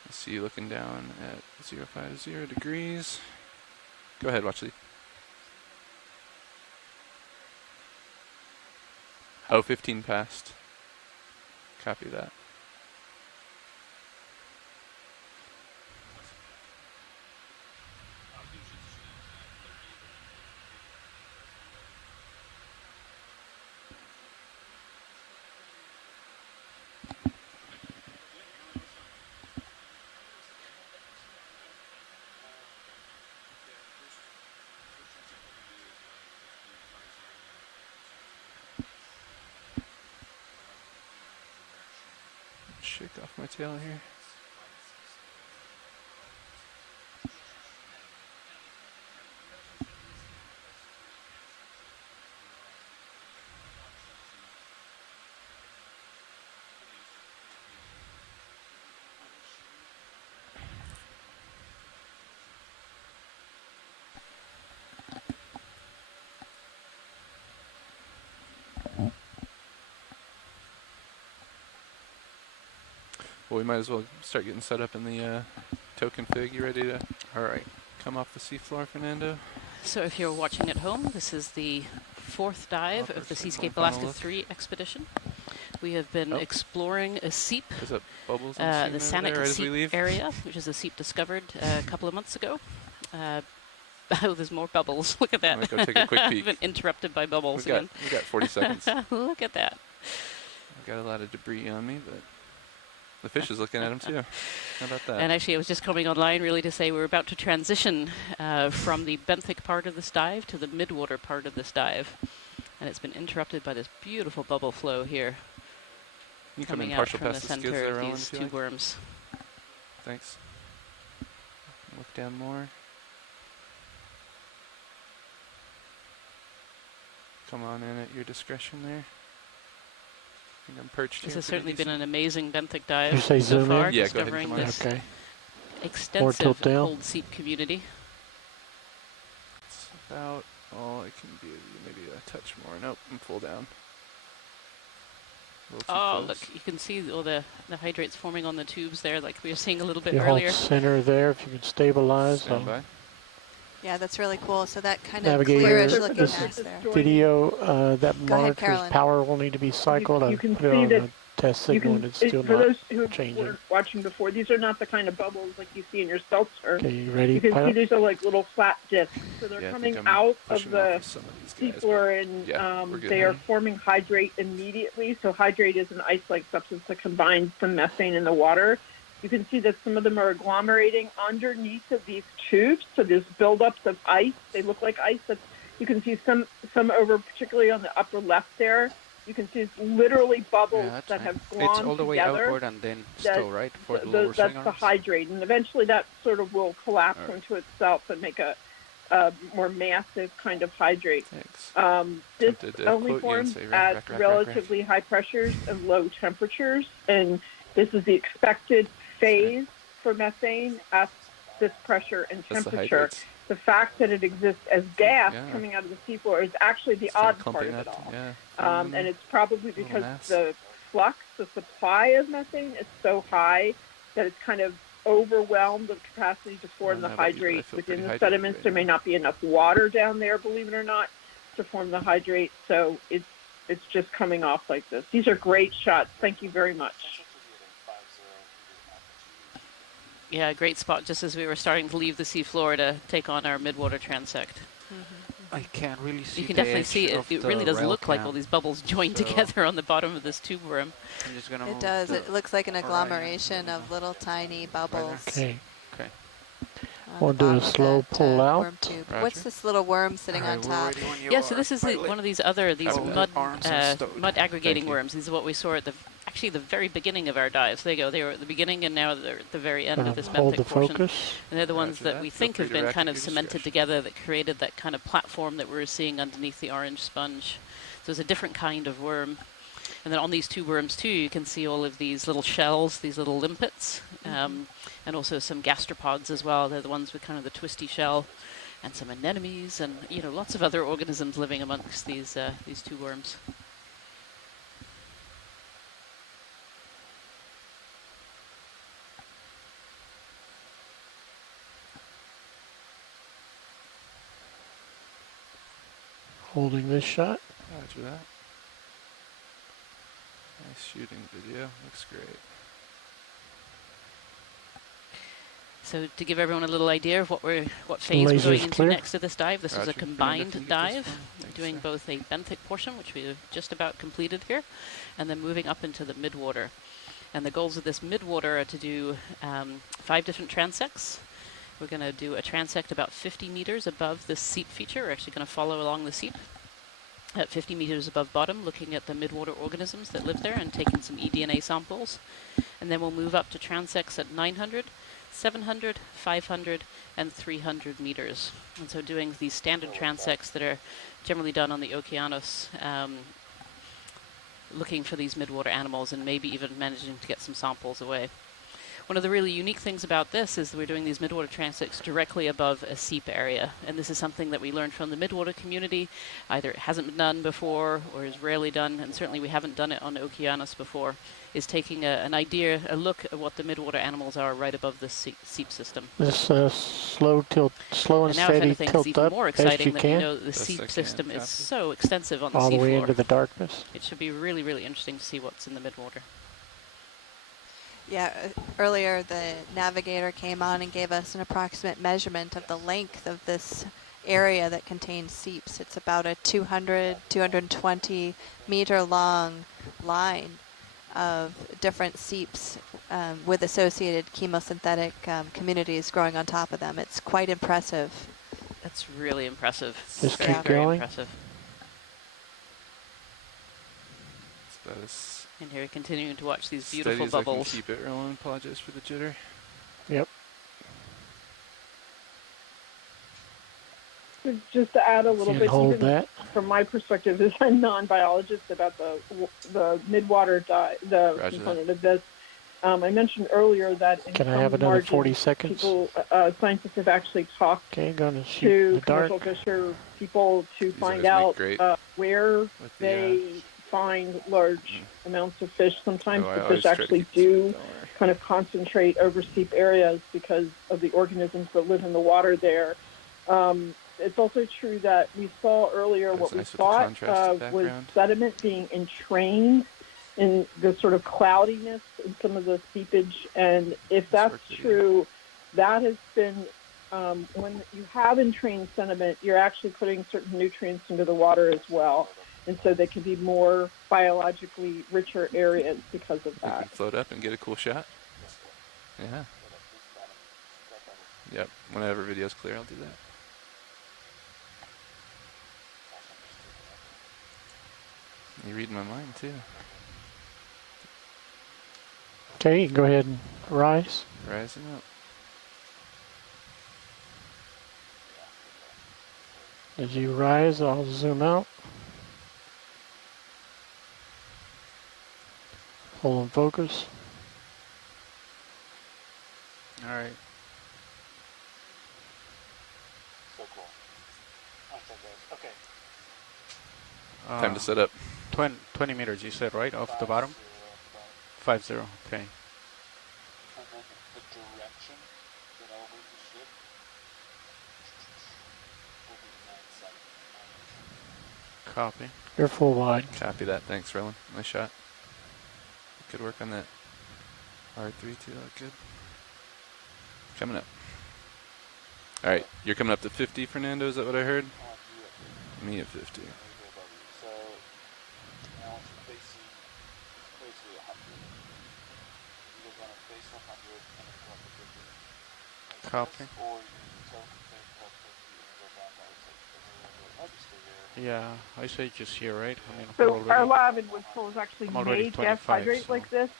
I see you looking down at 050 degrees. Go ahead, watch lead. Oh, 15 past. Copy that. Shake off my tail here. Well, we might as well start getting set up in the token fig. You ready to come off the seafloor, Fernando? So if you're watching at home, this is the fourth dive of the Seascape Alaska 3 expedition. We have been exploring a Seep, Is that bubbles the on the scene over Sanak there right as we Seep leave? area, which is a Seep discovered a couple of months ago. Oh, there's more bubbles. Look at that. I'm gonna go take a quick peek. I've been interrupted by bubbles We got again. 40 seconds. Look at that. I've got a lot of debris on me, but The fish is looking at him too. How about that? And actually, I was just coming online really to say we're about to transition from the benthic part of this dive to the midwater part of this dive. And it's been interrupted by this beautiful bubble flow here. You come coming in out partial from the past the skids center there, of Ellen, these if you two like. worms. Thanks. Look down more. Come on in at your discretion there. I think I'm perched This here. has certainly been decent. an amazing benthic Did dive you say so zoom far, in? Yeah, go ahead and discovering come on in. this Okay. extensive tilt down. cold seep community. It's about all I can do. Maybe a touch more. Nope, I'm full down. A little too Oh, close. look, you can see all the hydrates forming on the tubes there, like we were seeing a little bit You hold earlier. center there if you can stabilize. Stand by. Yeah, that's really cool. So that kind of Navigator, clearish looking this mass there. video that Go ahead, monitors Carolyn. power will need to be cycled. You I can put it see on that a test you signal can, and it's still for not those who changing. weren't watching before, these are not the kind of bubbles like you see in your seltzer. Okay, you ready, You can see pilot? these are like little flat discs. So they're Yeah, I coming think I'm out of pushing off the with some of these guys, seafloor, but and yeah, we're good they here. are forming hydrate immediately. So hydrate is an ice-like substance that combines some methane in the water. You can see that some of them are agglomerating underneath of these tubes. So there's buildups of ice. They look like ice. You can see some over, particularly on the upper left there. You can see it's literally bubbles Yeah, that right. have It's glommed all the way together. outward and then still, right? For the lower That's swing the arms? hydrate, and eventually that sort of will collapse All right. into itself and make a more massive kind of hydrate. Thanks. This Tempted to only quote you and forms say, at rack. relatively high pressures and low temperatures, and this is the expected phase for methane at this pressure and That's the temperature. hydrates. The fact that it exists as gas Yeah. coming out of the seafloor is actually the Start odd part clumping of it up, all. yeah. And it's probably Little because mass. the flux, the supply of methane is so high that it's kind of overwhelmed the capacity to form the know about you, but I hydrate feel within pretty the hydrated sediments. right There may now. not be enough water down there, believe it or not, to form the hydrate. So it's just coming off like this. These are great shots. Thank you very much. Yeah, great spot just as we were starting to leave the seafloor to take on our midwater transect. I can't really see You can the definitely edge see it. of It the really does rail look like cam. all these bubbles joined So together on the bottom of this tube worm. I'm just gonna It move does. the It looks like an horizon. agglomeration of little tiny bubbles. Okay. Okay. On We'll the do a bottom of slow that, pull out. worm tube. Roger. What's this little worm sitting All right, on we're top? ready when you Yeah, so are, this is pilot. one of these Arms are stowed. mud aggregating Thank you. worms. These are what we saw at the very beginning of our dives. There you go. They were at the beginning, and now they're at the very end of this Hold the benthic portion. focus. And they're the ones Roger that that. we Feel think free have to been rack kind at of your cemented discretion. together that created that kind of platform that we're seeing underneath the orange sponge. So it's a different kind of worm. And then on these two worms too, you can see all of these little shells, these little limpets, and also some gastropods as well. They're the ones with kind of the twisty shell, and some anemones, and lots of other organisms living amongst these two worms. Holding this shot. Roger that. Nice shooting video. Looks great. So to give everyone a little idea of what phase we're Lasers going into clear. next to this dive, this is Roger. a Amanda, can combined you get this dive, one? Thanks, doing sir. both a benthic portion, which we've just about completed here, and then moving up into the midwater. And the goals of this midwater are to do 5 different transects. We're going to do a transect about 50 meters above the seep feature. We're actually going to follow along the seep at 50 meters above bottom, looking at the midwater organisms that live there and taking some eDNA samples. And then we'll move up to transects at 900, 700, 500, and 300 meters. And so doing these standard transects that are generally done on the Okeanos, looking for these midwater animals and maybe even managing to get some samples away. One of the really unique things about this is that we're doing these midwater transects directly above a seep area. And this is something that we learned from the midwater community. Either it hasn't been done before or is rarely done, and certainly we haven't done it on Okeanos before, is taking a look at what the midwater animals are right above the seep system. This slow and now, if steady anything, it's tilt even up more best you exciting that we can. know that the Best I seep can, system is copy. so extensive on the All the way seafloor. into the darkness. It should be really, really interesting to see what's in the midwater. Yeah, earlier the navigator came on and gave us an approximate measurement of the length of this area that contains seeps. It's about a 200, 220 meter long line. of different seeps with associated chemosynthetic communities growing on top of them. It's quite impressive. That's really impressive. Just Very, keep very going. impressive. And here, continuing to watch these beautiful bubbles. Steady as I can keep it, Roland. Apologize for the jitter. Yep. Just to add a little bit, hold even that. from my perspective as a non-biologist, about the midwater component of this. I mentioned earlier that in Can I some have another margins, 40 seconds? people, scientists have actually talked Gonna shoot in to the dark. commercial fisher people to find out where they find large amounts of fish. Sometimes the fish actually do kind of concentrate over steep areas because of the organisms that live in the water there. It's also true that we saw earlier what we thought was sediment being entrained in the sort of cloudiness in some of the seepage. And if that's true, that has been, when you have entrained sediment, you're actually putting certain nutrients into the water as well. And so they can be more biologically richer areas because of that. You can float up and get a cool shot. Yeah. Yep. Whenever video's clear, I'll do that. You're reading my mind, too. Okay, you can go ahead and rise. Rising up. As you rise, I'll zoom out. Hold in focus. All right. So cool. Okay. Time to set up. 20 meters, you said, right? Off the bottom? 50, okay. And then the direction that I'll move the ship will be 9-7. Copy. You're full wide. Copy that. Thanks, Roland. Nice shot. Good work on that. R3 too. Good. Coming up. All right. You're coming up to 50, Fernando. Is that what I heard? Me at 50. So I want you facing basically 100. You're going to face 100 and then go up to 50. Copy. Or you can tilt and face up 50 and go back. I would say, I'll just stay here. Yeah, I say just here, right? I mean, So our lab in Woodhull has actually made gas 25, hydrate like this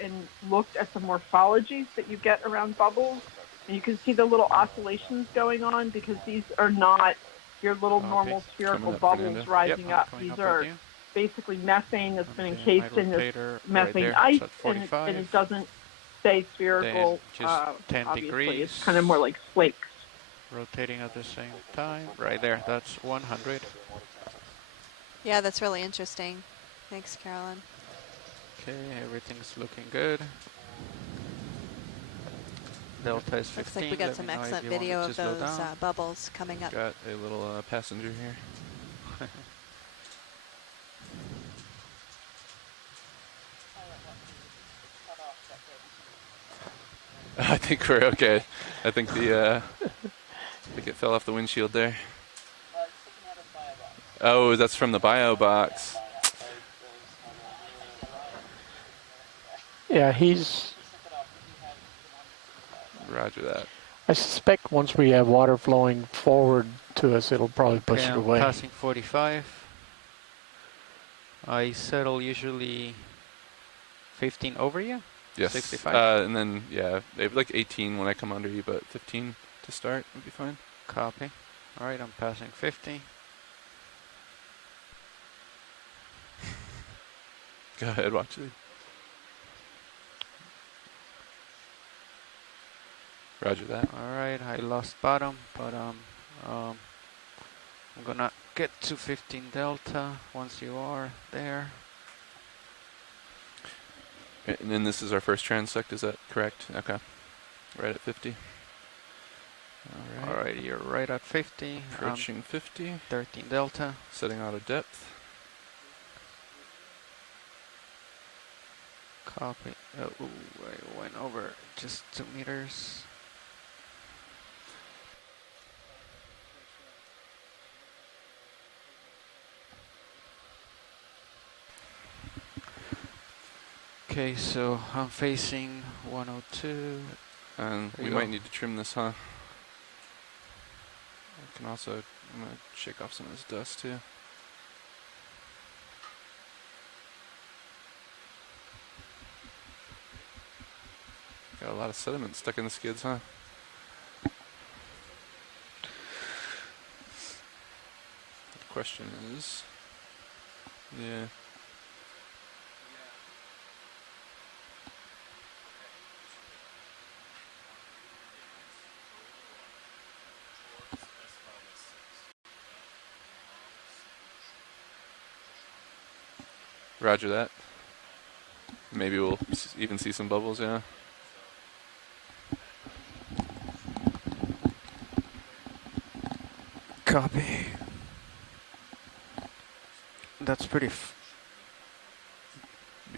and looked at the morphologies that you get around bubbles. And you can see the little oscillations going on because these are not your little normal spherical bubbles rising up. These are basically methane that's been encased in this methane ice, and it doesn't stay spherical. Just 10 obviously. degrees. It's kind of more like flakes. Rotating at the same time. Right there, that's 100. Yeah, that's really interesting. Thanks, Carolyn. Okay, everything's looking good. Delta is 15. Looks like we got some excellent video of those bubbles coming up. Got a little passenger here. I think we're okay. I think the I think it fell off the windshield there. Oh, that's from the bio box. Yeah, he's... Roger that. I suspect once we have water flowing forward to us, it'll probably push it away. Passing 45. I settle usually 15 over you? Yes. 65? And then, yeah, maybe like 18 when I come under you, but 15 to start would be fine. Copy. All right, I'm passing 50. Go ahead, watch it. Roger that. All right, I lost bottom, but I'm gonna get to 15 delta once you are there. And then this is our first transect, is that correct? Okay. Right at 50. All right, you're right at 50. Approaching 50. 13 delta. Setting auto depth. Copy. Ooh, I went over just 2 meters. Okay, so I'm facing 102. And we might need to trim this, huh? I can also, I'm going to shake off some of this dust too. Got a lot of sediment stuck in the skids, huh? The question is, yeah. Roger that. Maybe we'll even see some bubbles, yeah. Copy. That's pretty.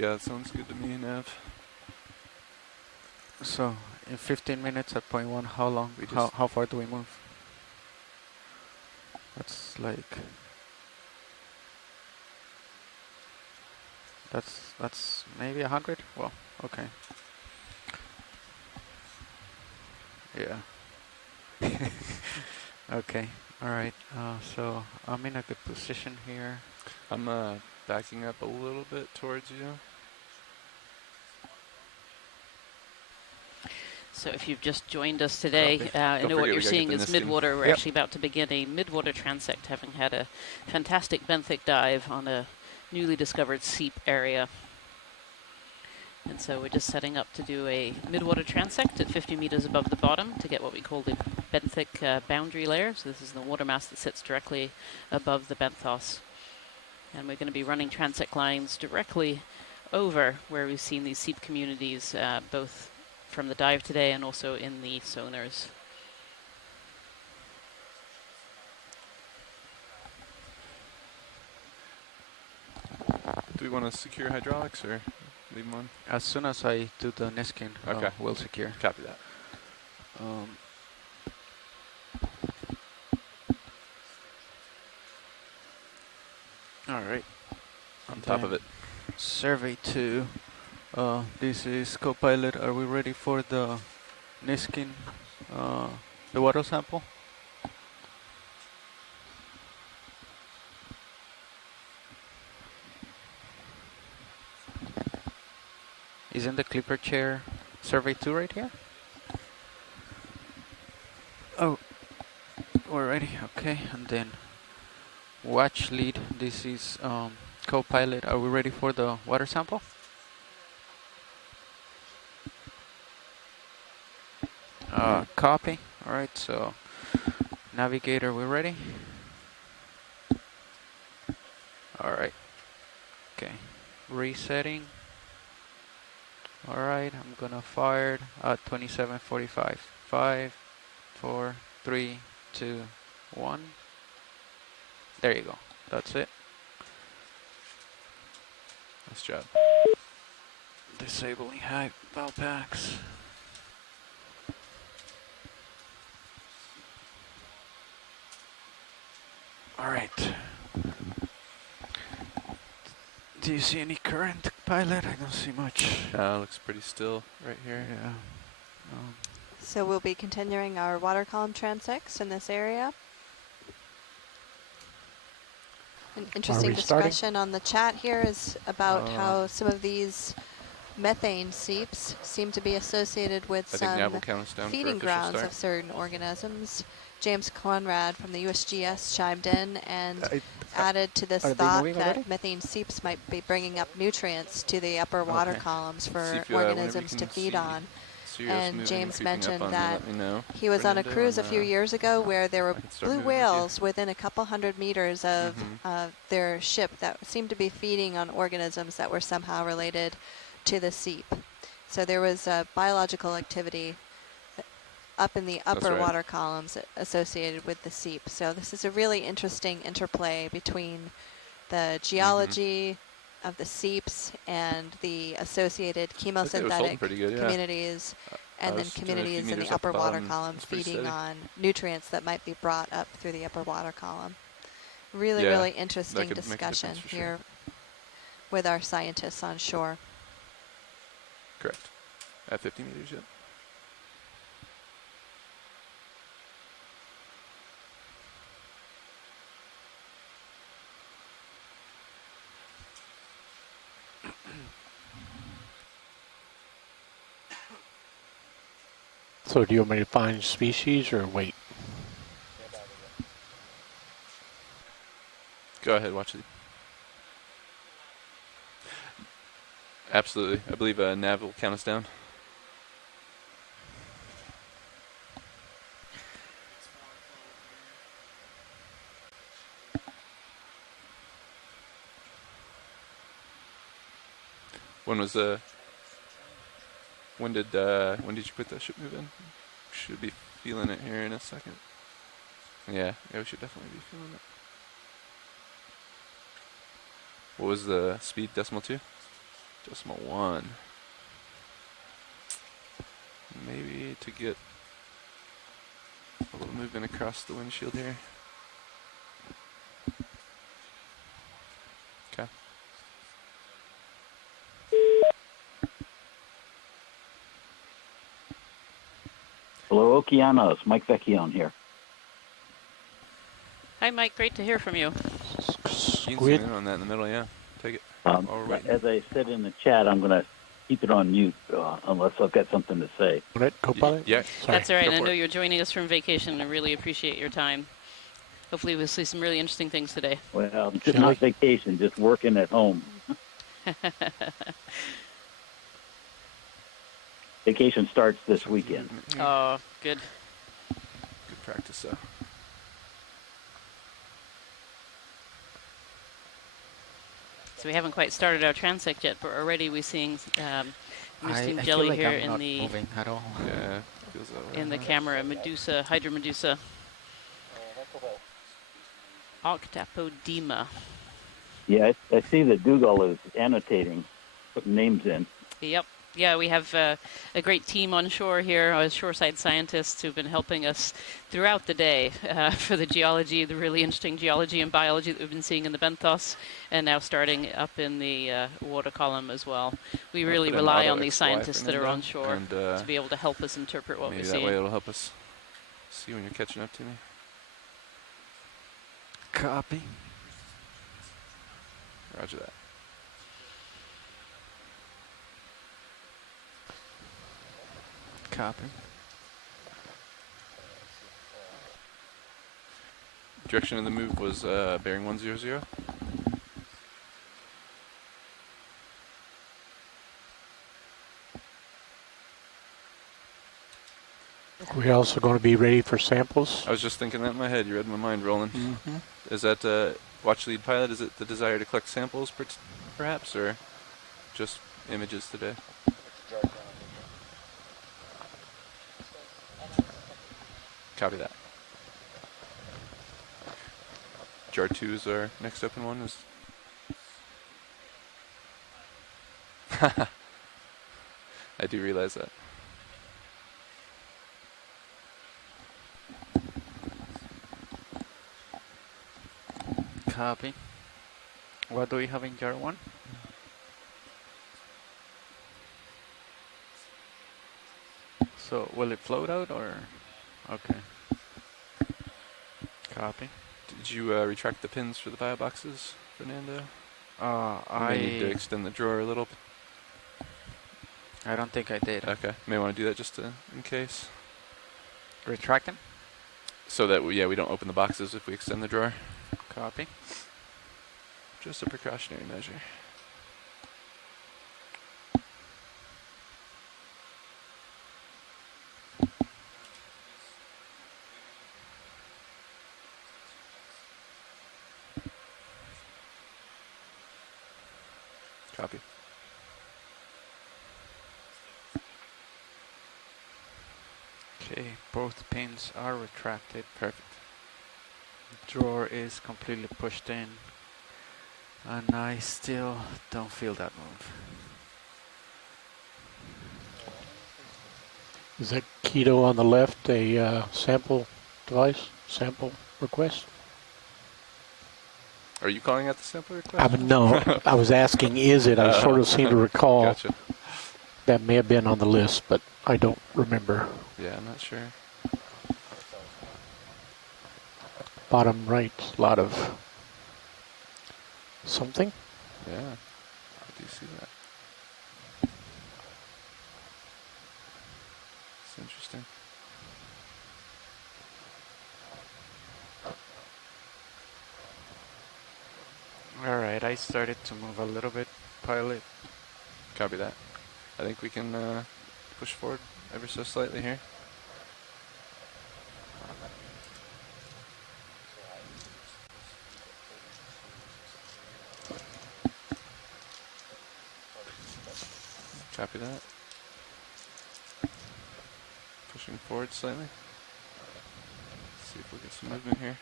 Yeah, that sounds good to me, Nav. So in 15 minutes at point 1, how long? How far do we move? That's like. That's maybe 100. Well, okay. Yeah. Okay. All right. So I'm in a good position here. I'm backing up a little bit towards you. So if you've just joined us today, I know what you're seeing is Midwater. We're actually about to begin a Midwater transect, having had a fantastic benthic dive on a newly discovered Seep area. And so we're just setting up to do a Midwater transect at 50 meters above the bottom to get what we call the benthic boundary layer. So this is the water mass that sits directly above the benthos. And we're going to be running transect lines directly over where we've seen these Seep communities, both from the dive today and also in the sonars. Do we want to secure hydraulics or leave them on? As soon as I do the Niskin, okay, we'll secure. Copy that. All right. On top of it. Survey 2. This is Copilot. Are we ready for the Niskin, the water sample? Isn't the clipper chair survey 2 right here? Oh, we're ready. Okay, and then watch lead. This is Copilot. Are we ready for the water sample? Copy. All right, so navigator, we're ready. All right. Okay, resetting. All right, I'm gonna fire at 27:45. 5, 4, 3, 2, 1. There you go. That's it. Nice job. Disabling high valve packs. All right. Do you see any current, pilot? I don't see much. Looks pretty still right here. Yeah. So we'll be continuing our water column transects in this area. An interesting discussion on the chat here is about how some of these methane seeps seem to be associated with some feeding grounds of certain organisms. James Conrad from the USGS chimed in and added to this thought that methane seeps might be bringing up nutrients to the upper water columns for organisms to feed on. And James mentioned that he was on a cruise a few years ago where there were blue whales within a couple hundred meters of their ship that seemed to be feeding on organisms that were somehow related to the seep. So there was biological activity up in the upper water columns associated with the seep. So this is a really interesting interplay between the geology of the seeps and the associated chemosynthetic communities and then communities in the upper water column feeding on nutrients that might be brought up through the upper water column. Really, really interesting discussion here with our scientists on shore. Correct. At 50 meters, yep. So do you want me to find species or wait? Go ahead, watch it. Absolutely. I believe Nav will count us down. When was when did you put that ship move in? Should be feeling it here in a second. Yeah, we should definitely be feeling it. What was the speed? Decimal 2? Decimal 1. Maybe to get a little movement across the windshield here. Okay. Hello, Okeanos. Mike Vecchione here. Hi, Mike. Great to hear from you. You can zoom in on that in the middle, yeah. Take it. As I said in the chat, I'm going to keep it on mute unless I've got something to say. Yeah. That's all right. I know you're joining us from vacation. I really appreciate your time. Hopefully we'll see some really interesting things today. Well, just not vacation, just working at home. Vacation starts this weekend. Oh, good. Good practice, though. So we haven't quite started our transect yet, but already we're seeing I jelly feel like here I'm in not the moving at all. Yeah, feels that way. in the camera. Medusa, Hydra Medusa, Octapodema. Yeah, I see that Dougal is annotating, putting names in. Yep. Yeah, we have a great team on shore here, shoreside scientists who've been helping us throughout the day for the geology, the really interesting geology and biology that we've been seeing in the benthos, and now starting up in the water column as well. We really rely on these scientists that are on shore to be able to help us interpret what we see. Maybe that way it'll help us see when you're catching up to me. Copy. Roger that. Copy. Direction of the move was bearing 100. We're also going to be ready for samples. I was just thinking that in my head. You read my mind, Roland. Mm-hmm. Is that watch lead pilot? Is it the desire to collect samples, perhaps, or just images today? Copy that. Jar 2 is our next open one. Is I do realize that. Copy. What do we have in jar 1? So will it float out or? Okay. Copy. Did you retract the pins for the bio boxes, Fernando? I need to extend the drawer a little. I don't think I did. Okay, may want to do that just in case. Retract them? So that we don't open the boxes if we extend the drawer. Copy. Just a precautionary measure. Copy. Okay, both pins are retracted. Perfect. The drawer is completely pushed in, and I still don't feel that move. Is that Keto on the left a sample device, sample request? Are you calling out the sample request? No, I was asking, is it? I sort of seem to recall. Gotcha. That may have been on the list, but I don't remember. Yeah, I'm not sure. Bottom right, a lot of something. Yeah, I do see that. It's interesting. Alright, I started to move a little bit, pilot. Copy that. I think we can push forward ever so slightly here. Copy that. Pushing forward slightly. See if we get some movement here.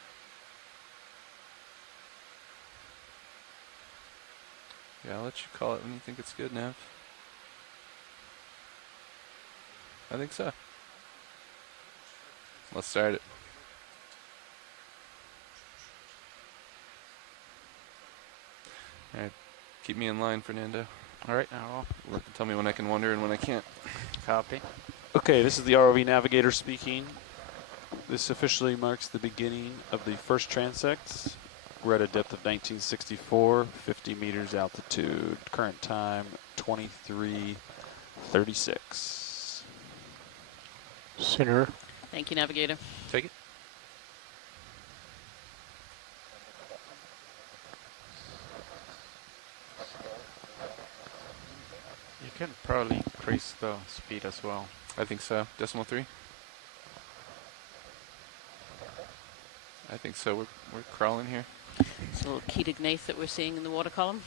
Yeah, I'll let you call it when you think it's good, Nav. I think so. Let's start it. Alright, keep me in line, Fernando. Alright, now tell me when I can wander and when I can't. Copy. Okay, this is the ROV navigator speaking. This officially marks the beginning of the first transects. We're at a depth of 1964, 50 meters altitude. Current time 23:36. Center. Thank you, Navigator. Take it. You can probably increase the speed as well. I think so. Decimal 3. I think so. We're crawling here. It's a little Ketognath that we're seeing in the water column.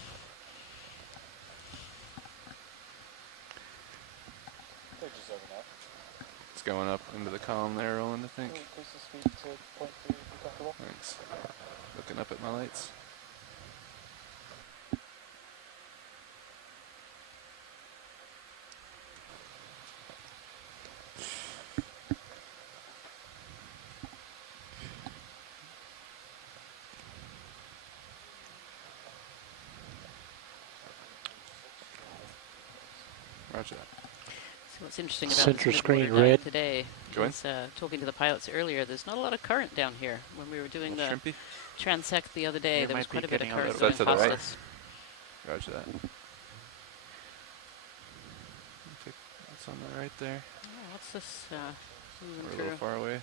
It's going up into the column there, Roland, I think. Increase the speed to 0.3 if you're comfortable. Thanks. Looking up at my lights. Roger that. So what's interesting about Center this screen Midwater dive red. today Go is talking to the pilots earlier, there's not a lot of current down here. When we were doing the Shrimpy? Transect the other day, You there was might be quite a bit of getting a current little going bit. Is that to the past right? us. Roger that. What's on the right there? Oh, what's this moving We're a through? little far away.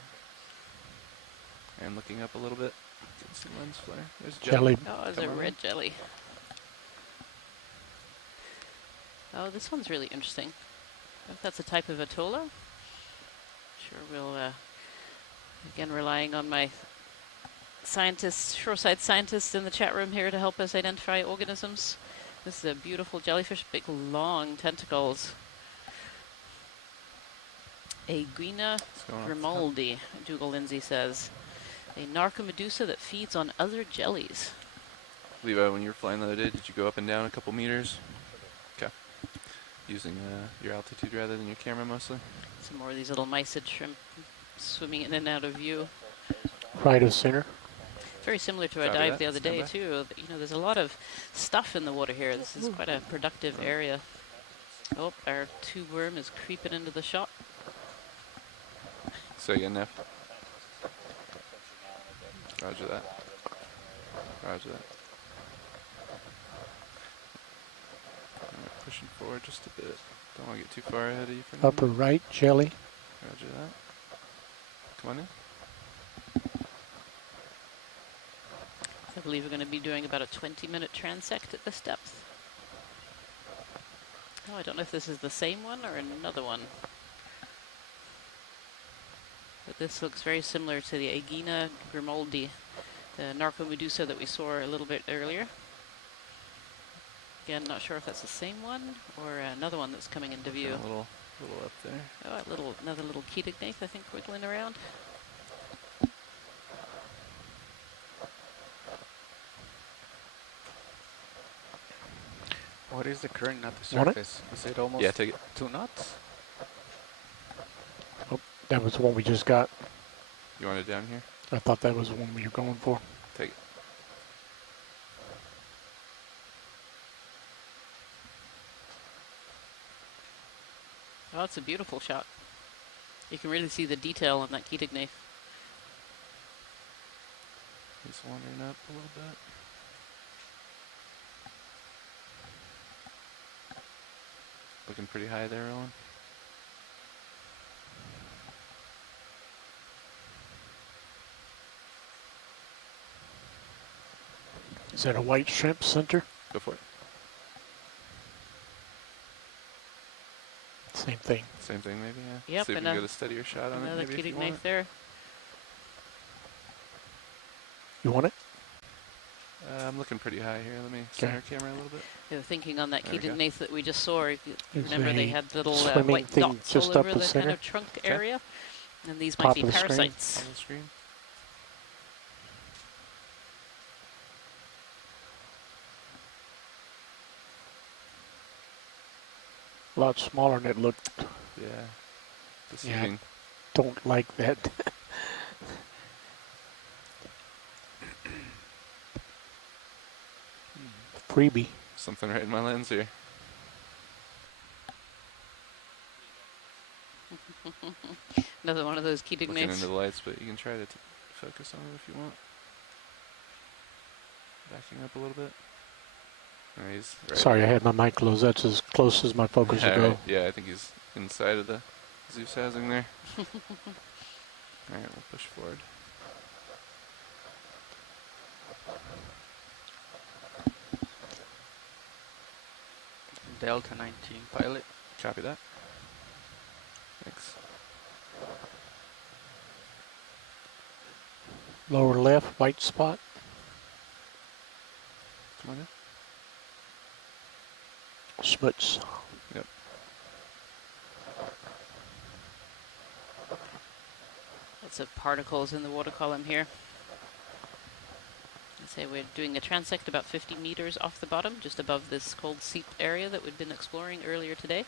And looking up a little bit. Get some lens flare. There's Jelly. Oh, there's Come a on red in. jelly. Oh, this one's really interesting. If that's a type of Atola. Sure, we'll again relying on my scientists, shoreside scientists in the chat room here to help us identify organisms. This is a beautiful jellyfish, big long tentacles. Aguina grimaldi, Dougal Lindsay says. A narcomedusa that feeds on other jellies. Levi, when you were flying the other day, did you go up and down a couple meters? Okay. Using your altitude rather than your camera mostly? Some more of these little mysid shrimp swimming in and out of view. Right of center. Very similar to our Copy dive that. the other Stand day by. too. You know, there's a lot of stuff in the water here. This is quite a productive area. Oh, our tube worm is creeping into the shot. Say again, Neff. Roger that. Roger that. Alright, pushing forward just a bit. Don't want to get too far ahead of you for now. Upper right, jelly. Roger that. Come on in. I believe we're going to be doing about a 20-minute transect at this depth. Oh, I don't know if this is the same one or another one. But this looks very similar to the Aguina grimaldi, the narcomedusa that we saw a little bit earlier. Again, not sure if that's the same one or another one that's coming into view. A little up there. Oh, another little Ketognath, I think, wiggling around. What is the current at the Want it? surface? Is it almost Yeah, take it. 2 knots? Oh, that was the one we just got. You want it down here? I thought that was the one we were going for. Take it. Oh, that's a beautiful shot. You can really see the detail on that Keating. He's wandering up a little bit. Looking pretty high there, Owen. Is that a white shrimp center? Go for it. Same thing. Same thing, maybe, yeah. Yep, See if we and can get a steadier shot on it, another maybe, if you want Keating it. there. You want it? I'm looking pretty high here. Let me center camera a little bit. They were thinking on that There we Keating go. that we just saw. If you There's remember, they a had little swimming white thing dots just all up over the the center. kind of trunk Okay. area. And these Top might be of the screen. parasites. On the screen. A lot smaller than it looked. Yeah. Yeah, Deceiving. don't like that. Freebie. Something right in my lens here. Another one of those Keating. Looking into the lights, but you can try to focus on it if you want. Backing up a little bit. Oh, he's right. Sorry, I had my mic closed. That's as close as my focus will go. Right. Yeah, I think he's inside of the Zeus housing there. Alright, we'll push forward. Delta 19 pilot. Copy that. Thanks. Lower left, white spot. Come on in. Schmutz. Yep. Lots of particles in the water column here. I'd say we're doing a transect about 50 meters off the bottom, just above this cold Seep area that we've been exploring earlier today.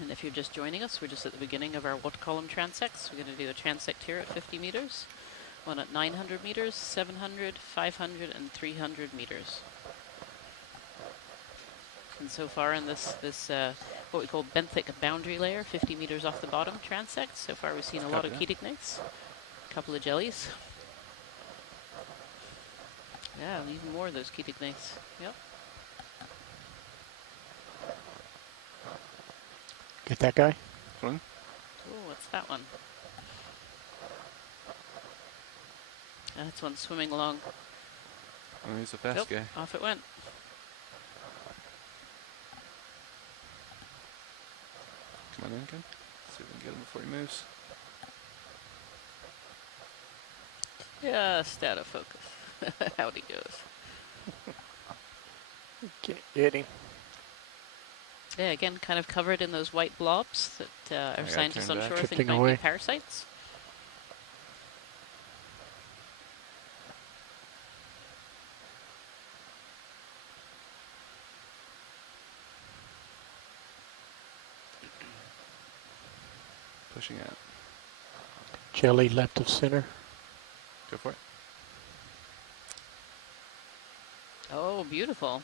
And if you're just joining us, we're just at the beginning of our water column transects. We're going to do a transect here at 50 meters, one at 900 meters, 700, 500, and 300 meters. And so far in this what we call benthic boundary layer, 50 meters off the bottom transect, so far we've seen a lot of Keating, a couple of jellies. Yeah, and even more of those Keating. Yep. Get that guy? One. Oh, what's that one? That's one swimming along. Oh, he's a fast Nope, guy. off it went. Come on in, Ken. See if we can get him before he moves. Just out of focus. Out he goes. Can't get him. Yeah, again, kind of covered in those white blobs that our scientists on shore think might be parasites. Pushing out. Jelly left of center. Go for it. Oh, beautiful.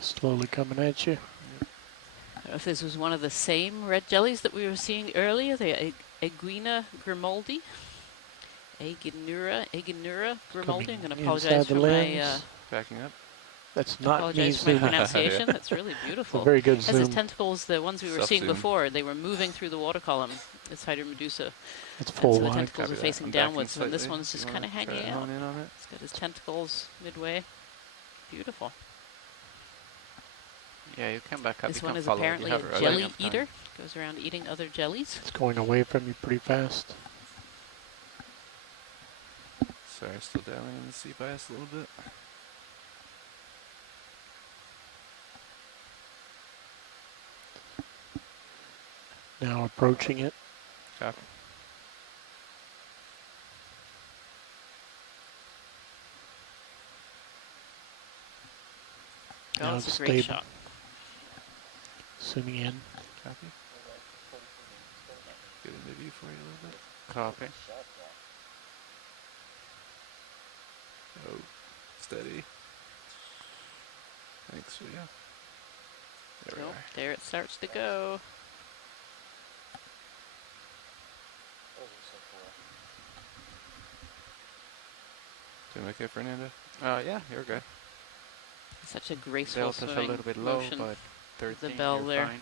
Slowly coming at you. I don't know if this was one of the same red jellies that we were seeing earlier, the Eguina grimoldi. Eginura grimoldi. I'm going to apologize for my... Backing up. That's not apologize for my pronunciation. That's really beautiful. A very good As zoom. his tentacles, the ones we were seeing before, they were moving through the water column. It's Hydromedusa. It's full so the wide. tentacles are facing downwards, and this one's just You kind of wanna try hanging to out. hone in on it? It's got his tentacles midway. Beautiful. Yeah, you can back up. This you one can is follow. apparently You a have plenty jelly of time. eater. Goes around eating other jellies. It's going away from you pretty fast. Sorry, still dialing in the sea bias a little bit. Now approaching it. Copy. Oh, Now that's it's a great stable. shot. Zooming in. Copy. Get into view for you a little bit. Copy. Steady. Thanks, Leo. There we Nope, are. there it starts to go. Doing okay, Fernando? Yeah, you're good. Such a graceful Delta's a swimming little bit low, motion. but 13, The bell you're there. fine.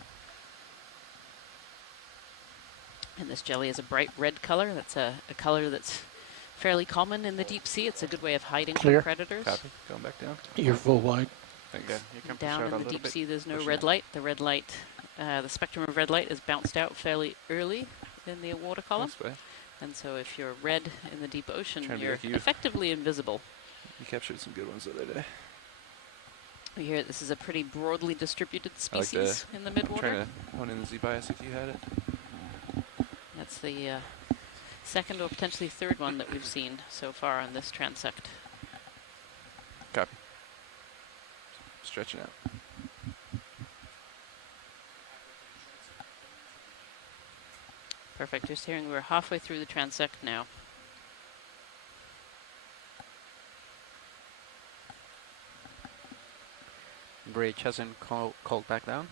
And this jelly is a bright red color. That's a color that's fairly common in the deep sea. It's a good way of hiding Clear. from predators. Copy. Going back down. You're full wide. Thanks. Okay, you can push Down out in a the little deep bit. sea, there's no Push red out. light. The red light, the spectrum of red light is bounced out fairly early in the water column. This way. And so if you're red in the deep ocean, Trying to be you're like you. effectively invisible. You captured some good ones the other day. We hear this is a pretty broadly distributed I like species in the midwater. Trying to hone in the Z-bias if you had it. That's the second or potentially third one that we've seen so far on this transect. Copy. Stretching out. Perfect. Just hearing we're halfway through the transect now. Bridge hasn't called back down.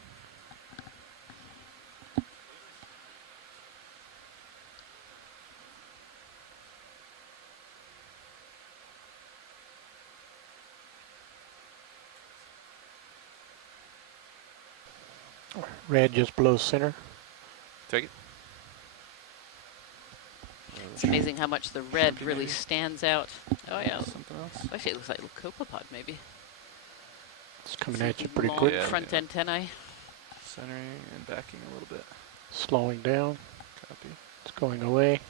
Red just below center. Take it. It's amazing how much the red Something really maybe? stands out. Oh yeah. Something else? Actually, it looks like a little copepod maybe. It's coming at you pretty Long quick. front antennae. Centering and backing a little bit. Slowing down. Copy. It's going away.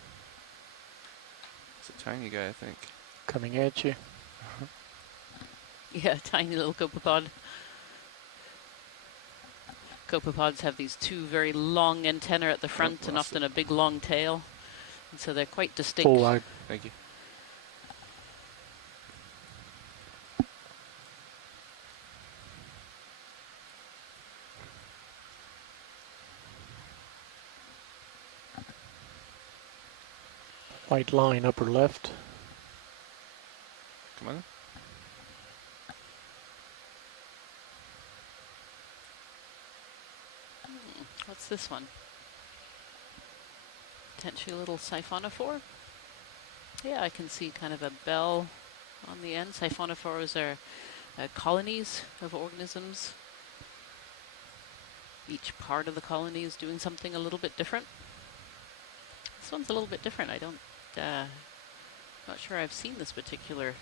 It's a tiny guy, I think. Coming at you. Yeah, tiny little copepod. Copepods have these two very long antennae at the front and lost often a big long tail. And so they're quite distinct. Full wide. Thank you. White line upper left. Come on. What's this one? Potentially a little siphonophore? Yeah, I can see kind of a bell on the end. Siphonophores are colonies of organisms. Each part of the colony is doing something a little bit different. This one's a little bit different. I don't, not sure I've seen this particular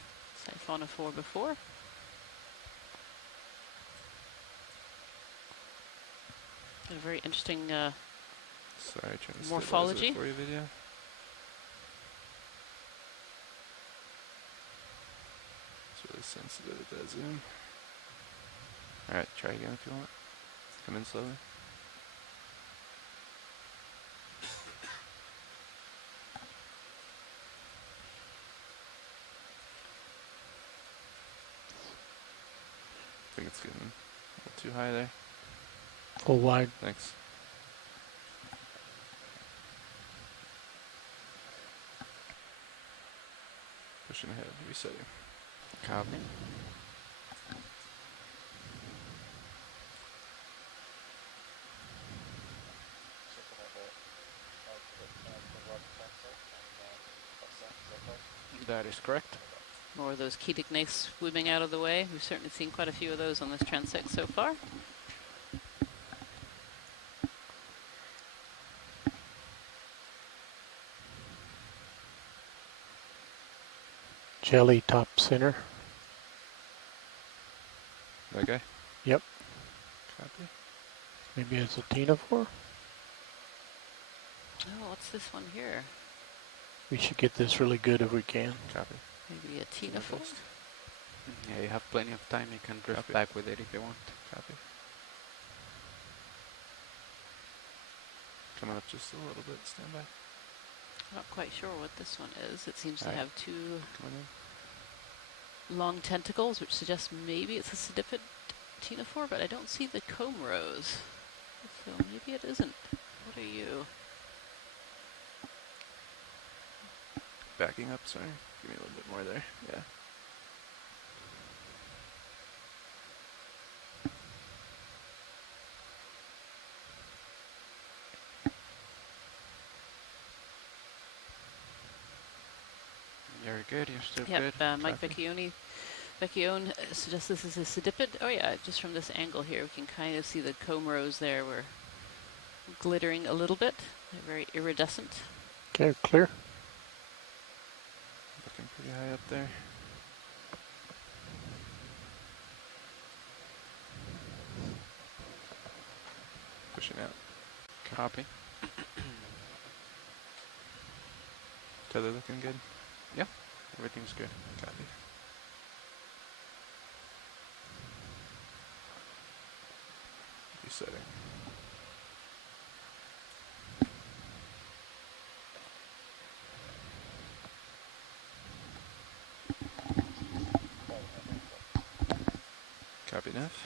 siphonophore before. A very interesting Sorry, trying to morphology. stabilize it for you, video. It's really sensitive at that zoom. Alright, try again if you want. Come in slowly. I think it's getting a little too high there. Full wide. Thanks. Pushing ahead, resetting. Copy. That is correct. More of those Ketignaths swimming out of the way. We've certainly seen quite a few of those on this transect so far. Jelly top center. Okay. Yep. Copy. Maybe it's a ctenophore. Oh, what's this one here? We should get this really good if we can. Copy. Maybe a ctenophore? Yeah, you have plenty of time. You can drift Copy. back with it if you want. Copy. Coming up just a little bit. Stand by. Not quite sure what this one is. It seems to Alright. have two Coming in. long tentacles, which suggests maybe it's a sediped ctenophore, but I don't see the comb rows. So maybe it isn't. What are you? Backing up, sorry. Give me a little bit more there. Yeah. good. You're still Yep, good. Mike Copy. Vecchione suggests this is a sediped. Oh yeah, just from this angle here, we can kind of see the comb rows there were glittering a little bit. They're very iridescent. Okay, clear. Looking pretty high up there. Pushing out. Copy. Tether looking good? Yeah, everything's good. Copy. Resetting. Copy enough.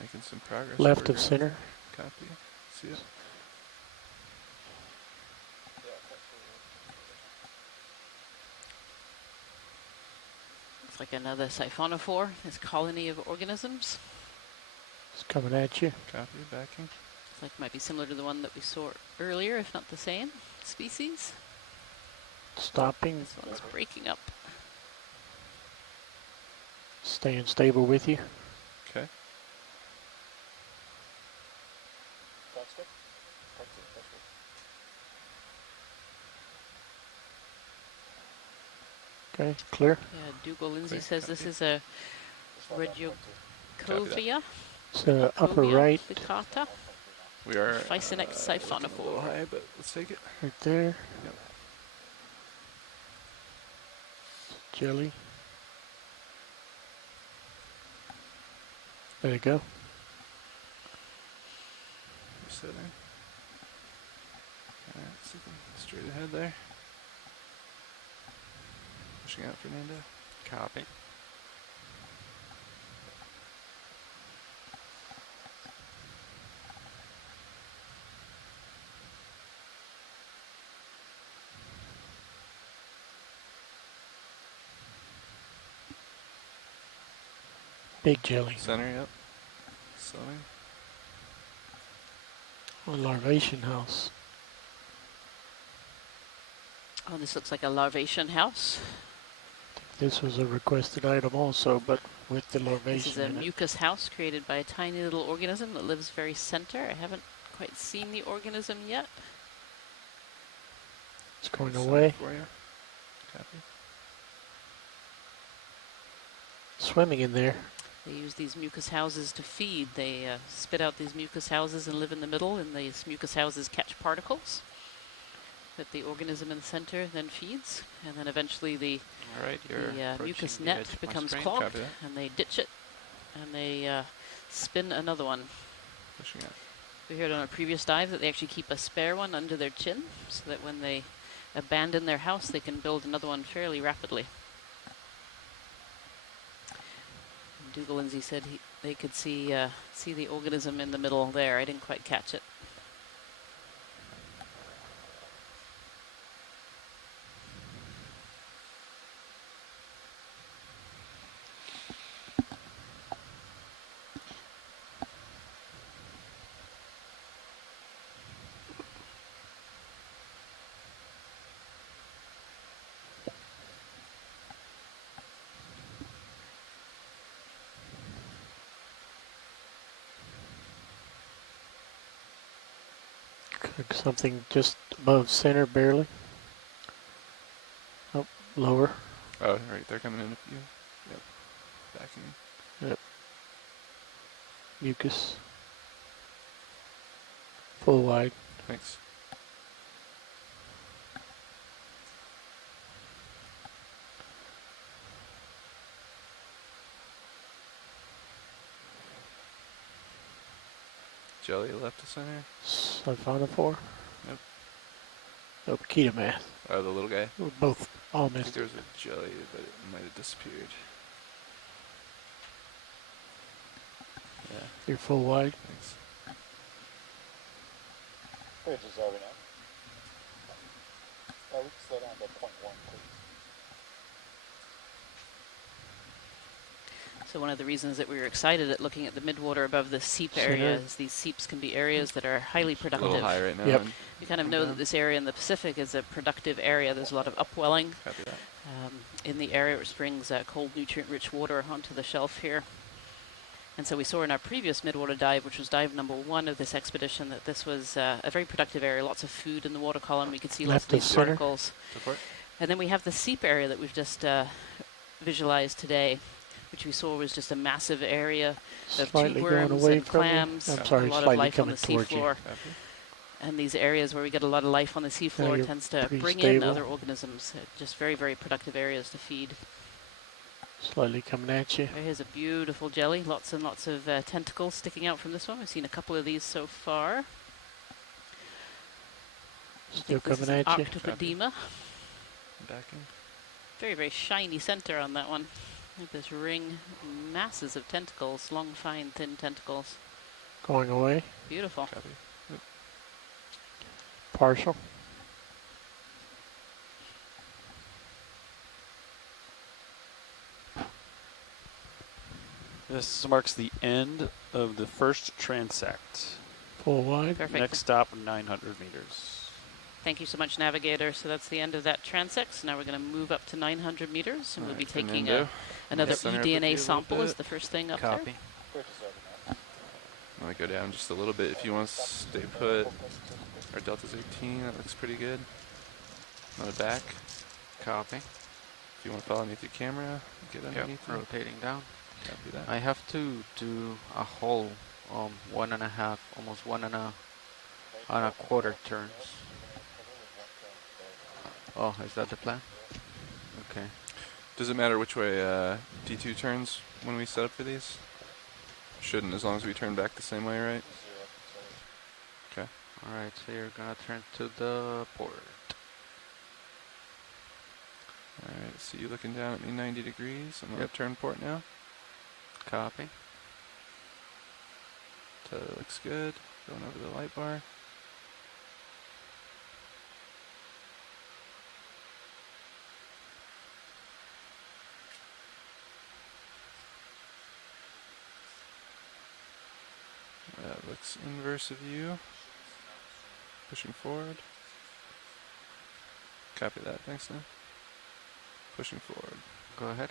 Making some progress. Left over of here. center. Copy. See it. It's like another siphonophore, this colony of organisms. It's coming at you. Copy. Backing. It's like might be similar to the one that we saw earlier, if not the same species. Stopping. This one's breaking up. Staying stable with you. Okay. Okay, clear. Yeah, Dougal Lindsay Clear, says this copy. is a Radiocovia. It's upper right. Ficata. We are Ficenex a little siphonophore. high, but let's take it. Right there. Yep. Jelly. There you go. Resetting. Alright, straight ahead there. Pushing out Fernando. Copy. Big jelly. Center, yep. Slowing. A larvation house. Oh, this looks like a larvation house. This was a requested item also, but with the This is larvation a in it. mucus house created by a tiny little organism that lives very center. I haven't quite seen the organism yet. It's going Center away. For you. Copy. Swimming in there. They use these mucus houses to feed. They spit out these mucus houses and live in the middle, and these mucus houses catch particles that the organism in the center then feeds, and then eventually the mucus net becomes clogged, and they ditch it, and they spin another one. Pushing out. We heard on a previous dive that they actually keep a spare one under their chin, so that when they abandon their house, they can build another one fairly rapidly. Dougal Lindsay said they could see the organism in the middle there. I didn't quite catch it. Something just above center, barely. Oh, lower. Oh, right, they're coming in a few. Yep. Backing. Yep. Mucus. Full wide. Thanks. Jelly left of center. Siphonophore. Yep. Okeanos. Oh, the little guy? We're both all I think missed. there was a jelly, but it might have disappeared. Yeah. You're full wide. Thanks. Bridge is over now. We can slow down to 0.1, please. So one of the reasons that we were excited at looking at the midwater above the Seep area is these seeps can be areas that are highly productive. A little high right now. Yep. You kind of know that this area in the Pacific is a productive area. There's a lot of upwelling in the area, which brings cold, nutrient-rich water onto the shelf here. And so we saw in our previous midwater dive, which was dive number 1 of this expedition, that this was a very productive area. Lots of food in the water column. We could see lots of these particles. And then we have the Seep area that we've just visualized today, which we saw was just a massive area of tube worms and clams, a lot of life on the seafloor. And these areas where we get a lot of life on the seafloor tends to bring in other organisms. Just very, very productive areas to feed. Slightly coming at you. Here's a beautiful jelly. Lots and lots of tentacles sticking out from this one. We've seen a couple of these so far. Still coming at you. Octopodema. Backing. Very, very shiny center on that one. Look at this ring. Masses of tentacles. Long, fine, thin tentacles. Going away. Beautiful. Partial. This marks the end of the first transect. Full wide. Perfect. Next stop, 900 meters. Thank you so much, Navigator. So that's the end of that transect. Now we're going to move up to 900 meters, and we'll be taking another eDNA sample as the first thing up there. I'm going to go down just a little bit. If you want to stay put, our Delta's 18, that looks pretty good. On the back. Copy. If you want to follow me through camera, get underneath it. Rotating down. Copy that. I have to do a whole 1.5, almost 1.25 turns. Oh, is that the plan? Okay. Does it matter which way D2 turns when we set up for these? Shouldn't, as long as we turn back the same way, right? Okay. Alright, so you're gonna turn to the port. Alright, so you looking down at me 90 degrees. I'm gonna turn port now. Copy. So it looks good. Going over the light bar. That looks inverse of you. Pushing forward. Copy that, thanks now. Pushing forward. Go ahead.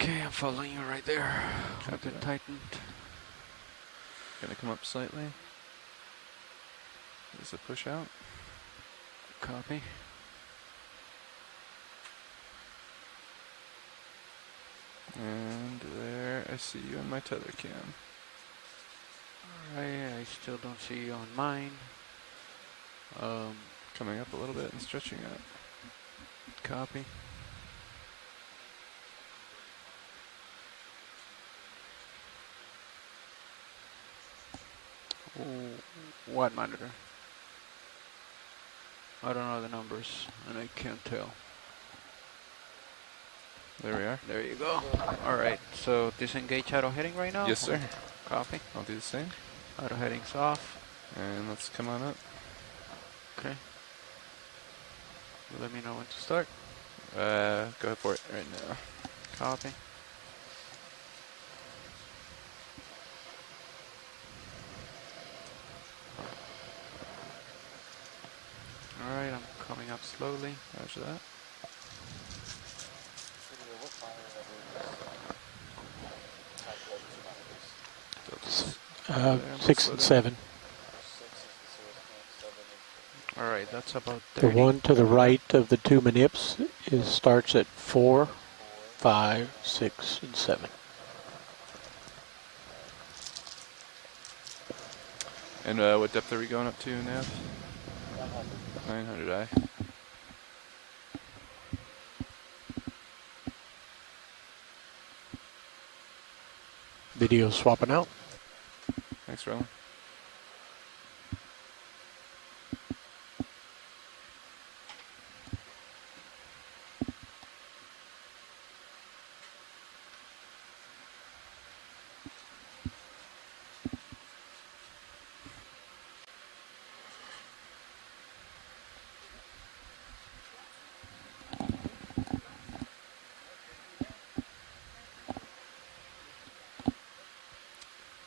Okay, I'm following you right there. Copy that. Tightened. Gonna come up slightly. There's a push out. Copy. And there, I see you on my tether cam. Alright, I still don't see you on mine. Coming up a little bit and stretching out. Copy. What monitor? I don't know the numbers, and I can't tell. There we are. There you go. Alright, so disengage auto heading right now? Yes, sir. Copy. I'll do the same. Auto heading's off. And let's come on up. Okay. Let me know when to start. Go for it right now. Copy. Alright, I'm coming up slowly. Roger that. 6 and 7. Alright, that's about 30. The one to the right of the two manips starts at 4, 5, 6, and 7. And what depth are we going up to now? 900 I. Video swapping out. Thanks, Roland.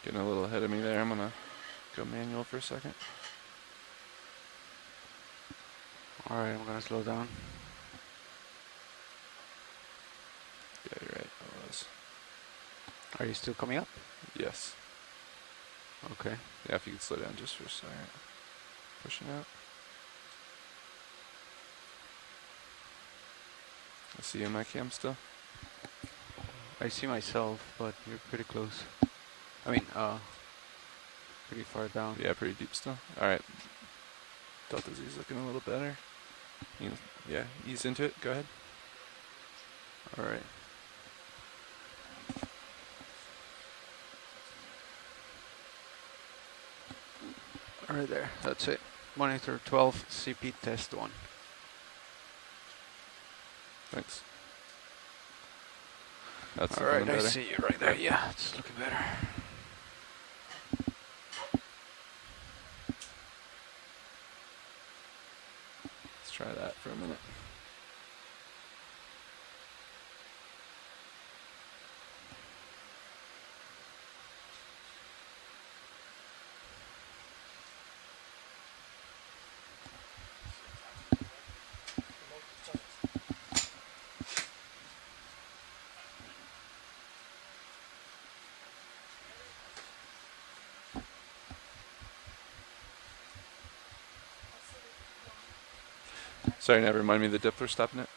Getting a little ahead of me there. I'm gonna go manual for a second. All right, I'm gonna slow down. Yeah, you're right. I was. Are you still coming up? Yes. Okay. Yeah, if you could slow down just for a second. Pushing out. I see you in my cam still. I see myself, but you're pretty close. I mean, pretty far down. Yeah, pretty deep still. All right. Delta Z's looking a little better. Yeah, ease into it. Go ahead. All right. All right there. That's it. Monitor 12, CP test 1. Thanks. That's all looking right. better. I see you right there. Yeah, it's looking better. Let's try that for a minute. Sorry, now remind me the depth we're stopping at?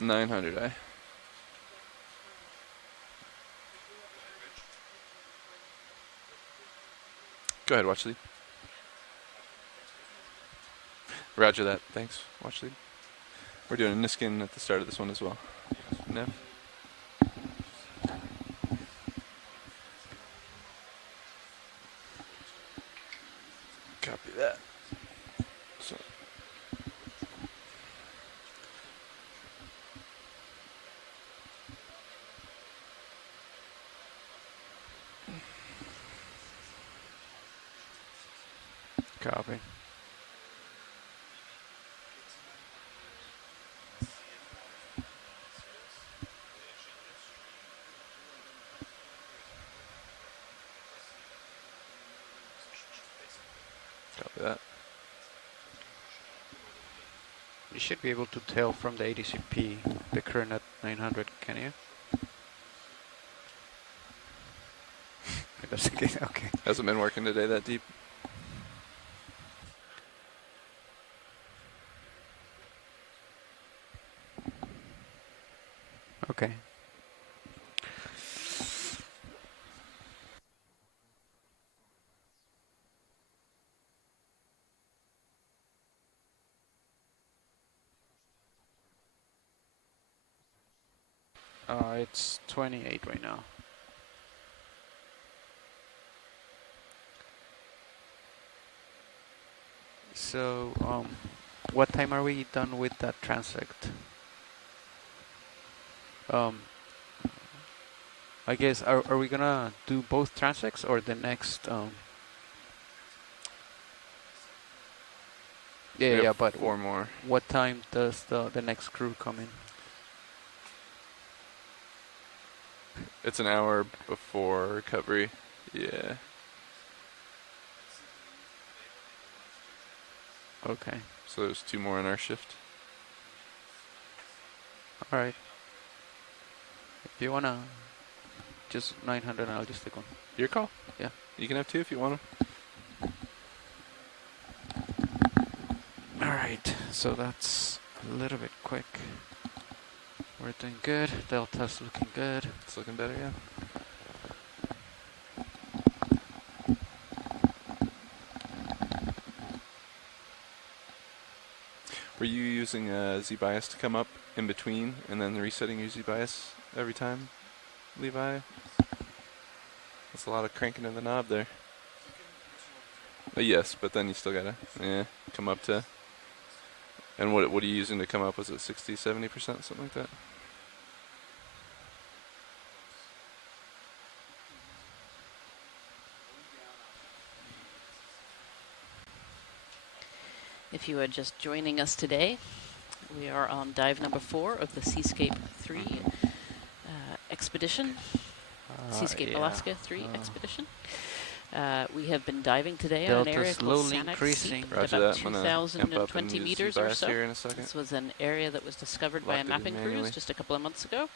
900, eh? Go ahead, watch lead. Roger that. Thanks. Watch lead. We're doing a Niskin at the start of this one as well. Nev? Copy that. So. Copy. Copy that. You should be able to tell from the ADCP the current at 900, can you? It doesn't get, okay. Hasn't been working today that deep. Okay. It's 28 right now. So, what time are we done with that transect? I guess, are we gonna do both transects or the next, Yeah, but 4 more. What time does the next crew come in? It's an hour before recovery. Yeah. Okay. So there's 2 more in our shift. All right. If you wanna, just 900, and I'll just take one. Your call. Yeah. You can have 2 if you want them. All right. So that's a little bit quick. We're doing good. Delta's looking good. It's looking better, yeah. Were you using Z-bias to come up in between and then resetting your Z-bias every time, Levi? That's a lot of cranking of the knob there. Yes, but then you still gotta come up to. And what are you using to come up? Was it 60, 70%, something like that? If you are just joining us today, we are on dive number 4 of the Seascape 3 expedition. Seascape Alaska 3 expedition. We have been diving today on an area called Sanak Seep at about 2,020 meters or so. This was an area that was discovered by a mapping cruise just a couple of months ago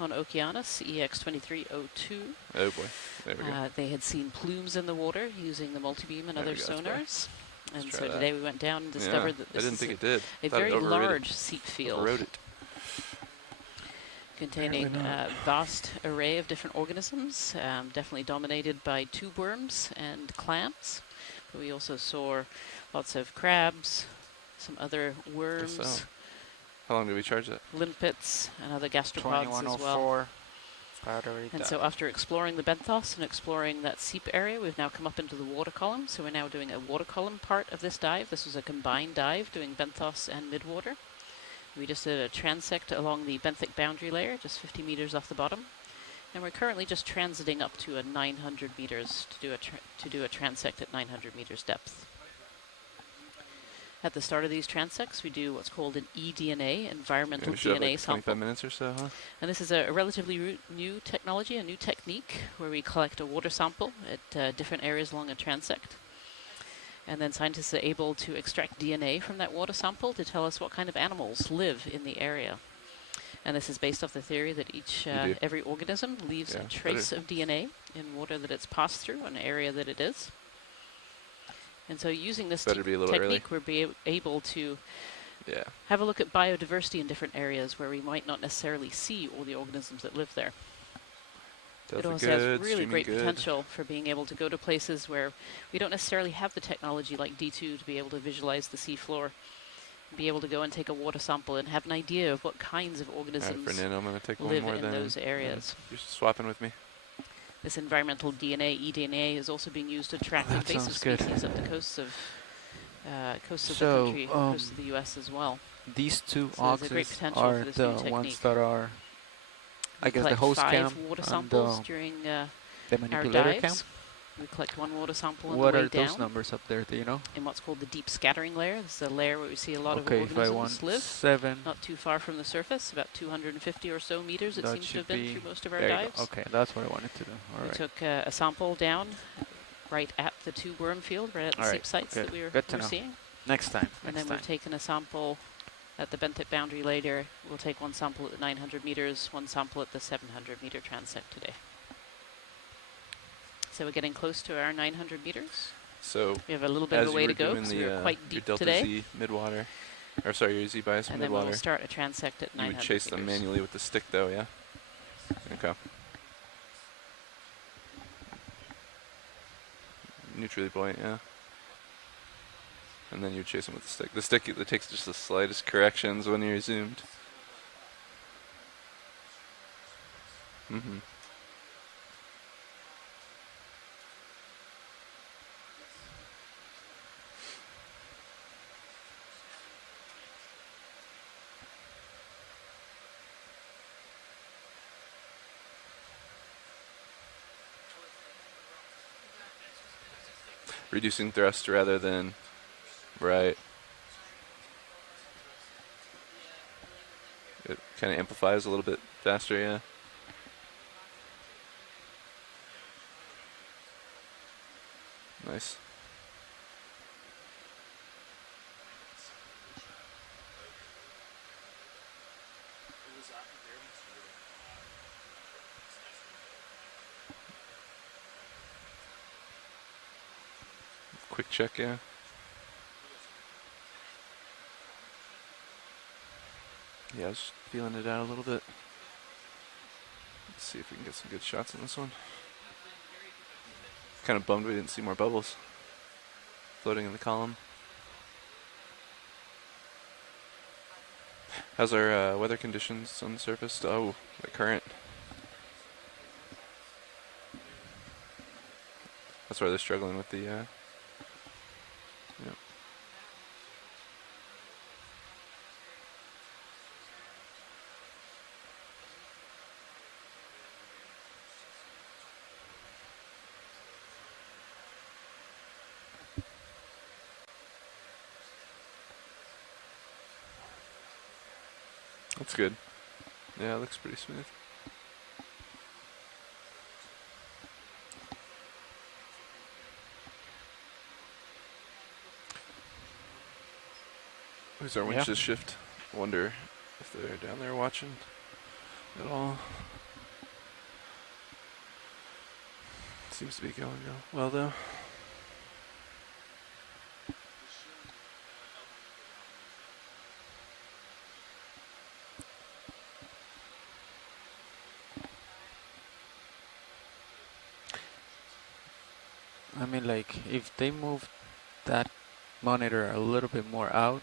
on Okeanos, EX2304. Oh boy, there we go. They had seen plumes in the water using the multibeam and other sonars. And so today we went down and discovered that this is a very large seep field containing a vast array of different organisms, definitely dominated by tube worms and clams. But we also saw lots of crabs, some other worms. So. How long did we charge that? Limpets and other gastropods as well. And so after exploring the benthos and exploring that seep area, we've now come up into the water column. So we're now doing a water column part of this dive. This was a combined dive doing benthos and midwater. We just did a transect along the benthic boundary layer, just 50 meters off the bottom. And we're currently just transiting up to a 900 meters to do a transect at 900 meters depth. At the start of these transects, we do what's called an eDNA, environmental DNA sample. 25 minutes or so, huh? And this is a relatively new technology, a new technique, where we collect a water sample at different areas along a transect. And then scientists are able to extract DNA from that water sample to tell us what kind of animals live in the area. And this is based off the theory that every organism leaves a trace of DNA in water that it's passed through, an area that it is. And so using this technique, we're able to have a look at biodiversity in different areas where we might not necessarily see all the organisms that live there. It also has really great potential for being able to go to places where we don't necessarily have the technology like D2 to be able to visualize the seafloor, be able to go and take a water sample and have an idea of what kinds of organisms live in those areas. You're swapping with me. This environmental DNA, eDNA, is also being used to track invasive species up the coasts of the country, coast of the U.S. as well. These two oxes are the ones that are, I guess, the host cam water samples during the our manipulator cam. dives. We collect one water sample on what the way are down. those numbers up there? Do you know? In what's called the deep scattering layer. This is a layer where we see a lot of if I want organisms live. 7. Not too far from the surface, about 250 or so meters it seems to have been through most of our dives. Okay, that's what I wanted to do. All right. We took a sample down right at the tube worm field, right at the seep sites that we were seeing. Next time. And then we've taken a sample at the benthic boundary later. We'll take one sample at the 900 meters, one sample at the 700 meter transect today. So we're getting close to our 900 meters. So we have a little bit of a way to go because we're quite deep your Delta today. Z midwater, or sorry, your Z bias and midwater. And then we'll start a transect at 900 You would chase them manually with the stick though, yeah? Okay. Neutrally buoyant, yeah. And then you chase them with the stick. The stick, it takes just the slightest corrections when you're zoomed. Mm-hmm. Reducing thrust rather than, right. It kind of amplifies a little bit faster, yeah. Nice. Quick check, yeah. Yeah, I was feeling it out a little bit. Let's see if we can get some good shots on this one. Kind of bummed we didn't see more bubbles floating in the column. How's our weather conditions on the surface? Oh, the current. That's why they're struggling with the. Yep. That's good. Yeah, it looks pretty smooth. Who's our winches shift? Wonder if they're down there watching at all. Seems to be going well though. I mean, like, if they move that monitor a little bit more out,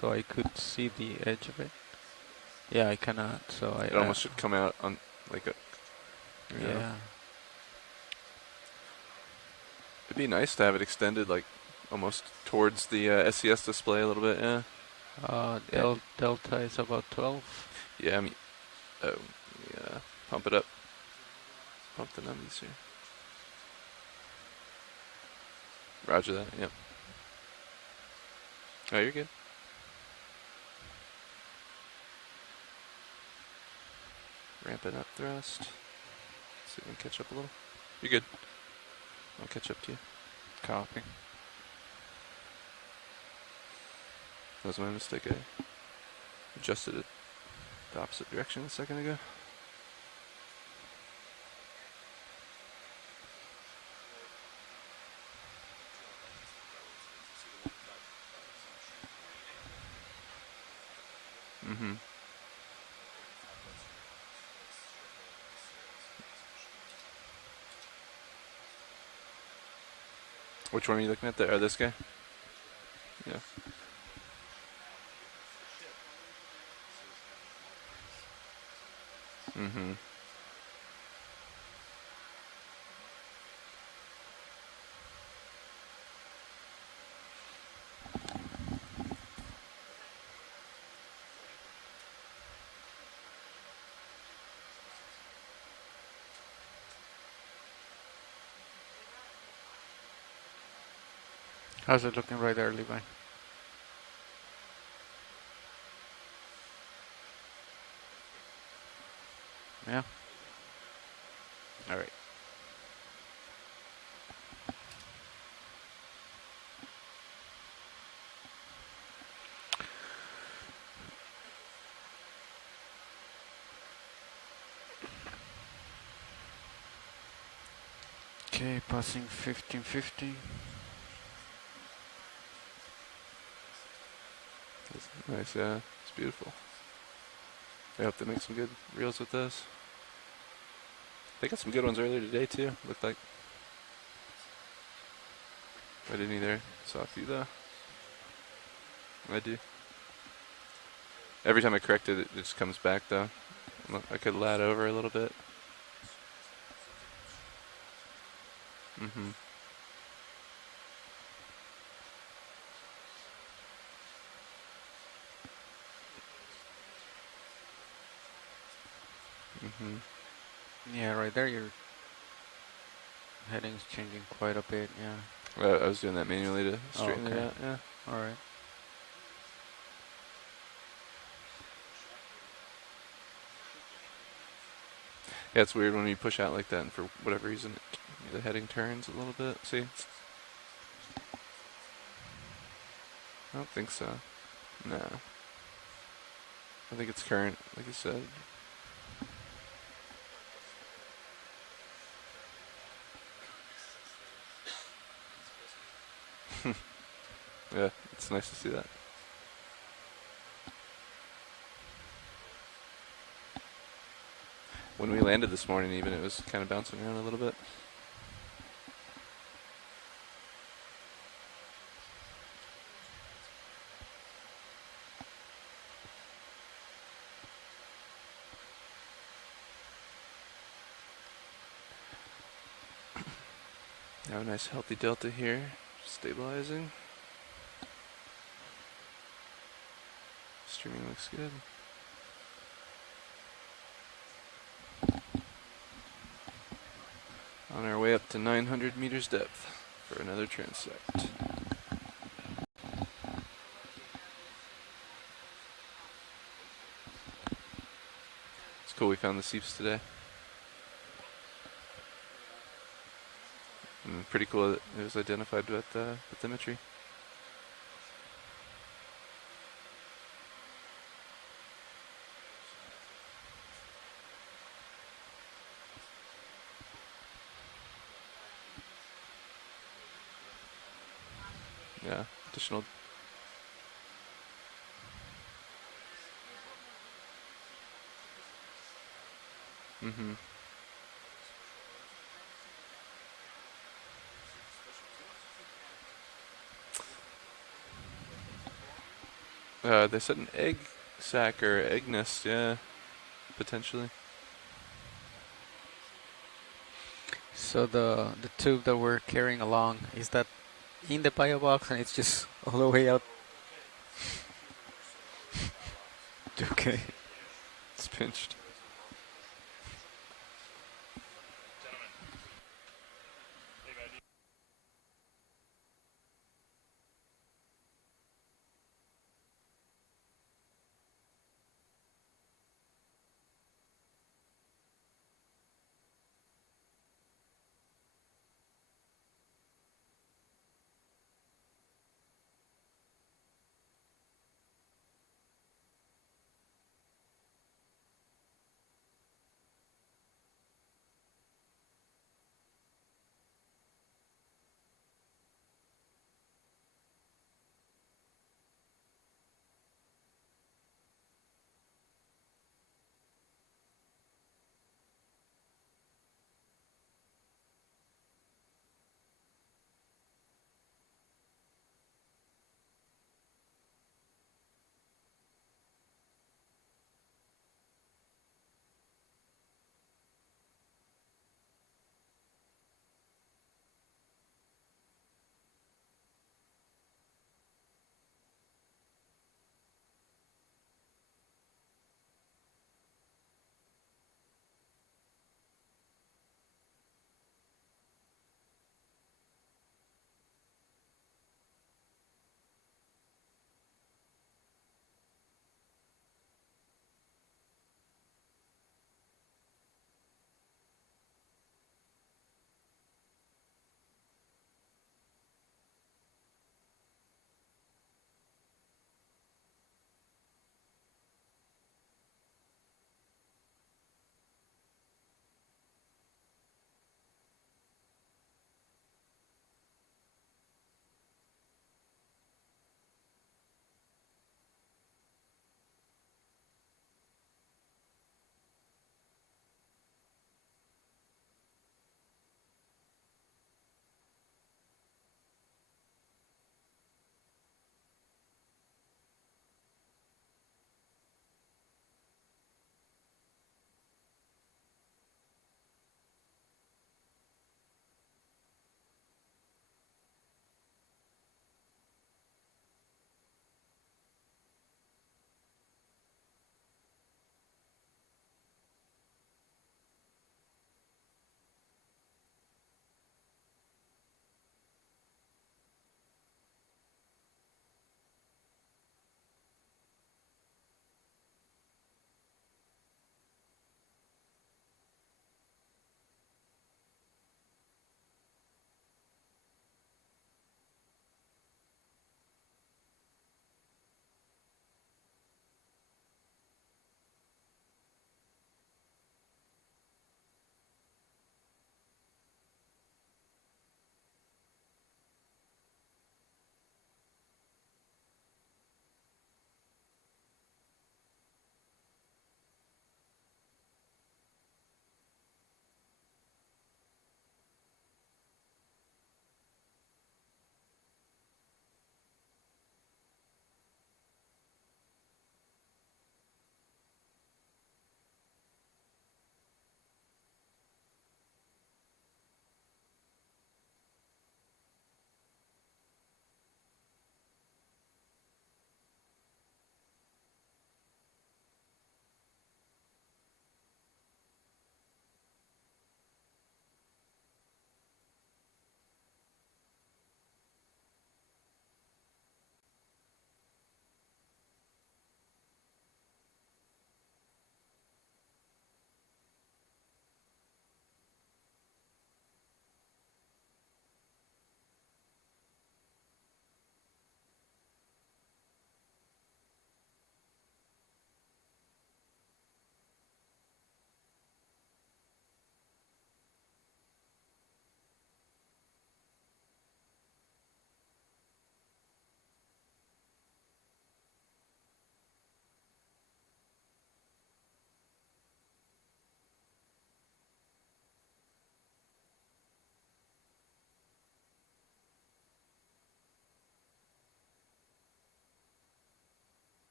so I could see the edge of it. Yeah, I cannot, so It almost should come out on, like a... Yeah. It'd be nice to have it extended, like, almost towards the SCS display a little bit, yeah. Delta is about 12. Yeah, I mean... Oh, yeah. Pump it up. Pump the numbies here. Roger that, yep. Oh, you're good. Ramp it up thrust. See if we can catch up a little. You're good. I'll catch up to you. Copy. That was my mistake. I adjusted it the opposite direction a second ago. Mm-hmm. Which one are you looking at there? Or this guy? Yeah. Mm-hmm. How's it looking right there, Levi? Yeah. All right. Okay, passing 1550. That's nice, yeah. It's beautiful. I hope they make some good reels with this. They got some good ones earlier today too, looked like. I didn't either. Saw a few though. I do. Every time I correct it, it just comes back though. I could lat over a little bit. Mm-hmm. Mm-hmm. Yeah, right there your heading's changing quite a bit, yeah. I was doing that manually to straighten it out, yeah. Alright. Yeah, it's weird when you push out like that and for whatever reason the heading turns a little bit. See? I don't think so. No. I think it's current, like you said. Yeah, it's nice to see that. When we landed this morning even, it was kind of bouncing around a little bit. Now a nice healthy delta here, stabilizing. Streaming looks good. On our way up to 900 meters depth for another transect. It's cool we found the seeps today. And pretty cool that it was identified with bathymetry. Yeah, additional. Mm-hmm. They said an egg sac or egg nest, yeah, potentially. So the tube that we're carrying along, is that in the bio box and it's just all the way out? Okay. It's pinched.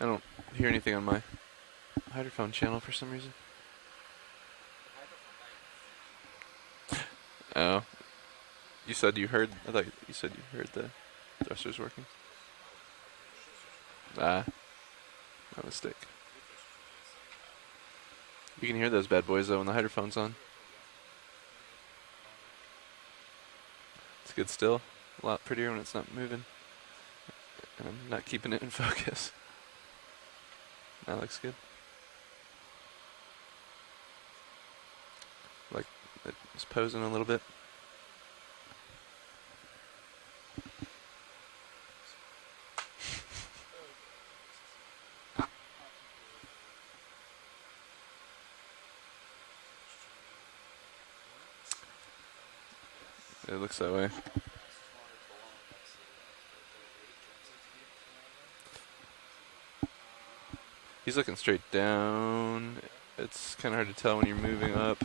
I don't hear anything on my hydrophone channel for some reason. Oh. You said you heard, I thought you said you heard the thrusters working. Ah, my mistake. You can hear those bad boys though when the hydrophone's on. It's good still. A lot prettier when it's not moving. And I'm not keeping it in focus. That looks good. Like it's posing a little bit. It looks that way. He's looking straight down. It's kind of hard to tell when you're moving up.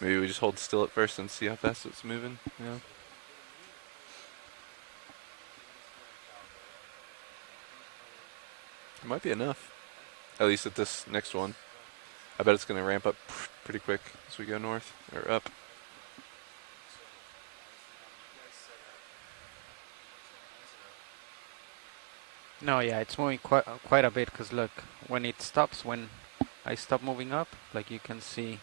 Maybe we just hold still at first and see how fast it's moving. Yeah. It might be enough. At least at this next one. I bet it's going to ramp up pretty quick as we go north or up. No, yeah, it's moving quite a bit because look, when it stops, when I stop moving up, like you can see,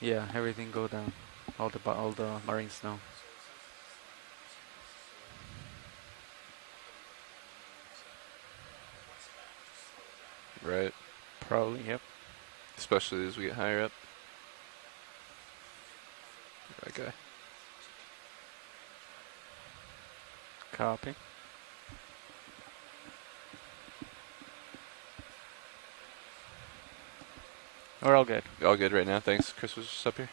yeah, everything go down, all the marine snow. Right. Probably, yep. Especially as we get higher up. Okay. Copy. We're all good. All good right now, thanks. Chris was just up here.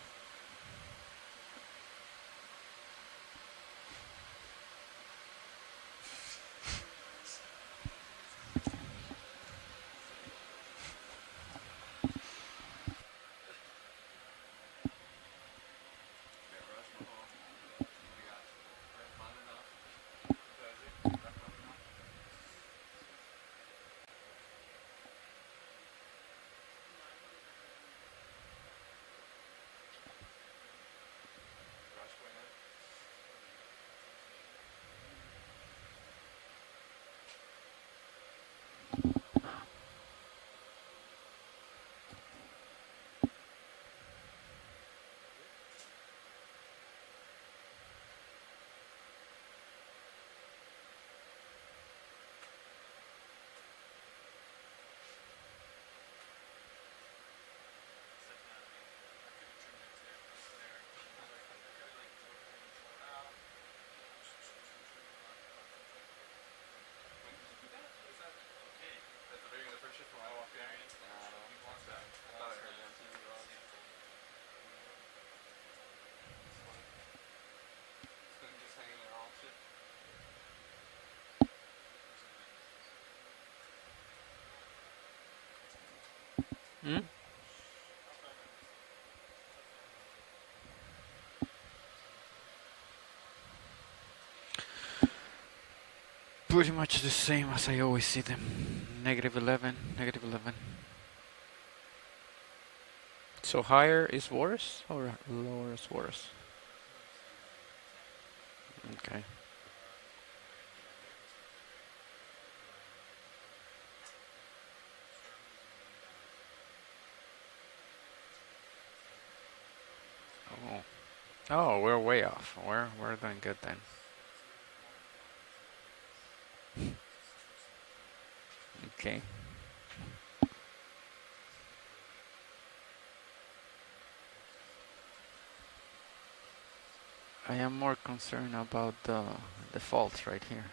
Hmm? Pretty much the same as I always see them. -11, -11. So higher is worse or lower is worse? Okay. Oh. Oh, we're way off. We're doing good then. Okay. I am more concerned about the faults right here.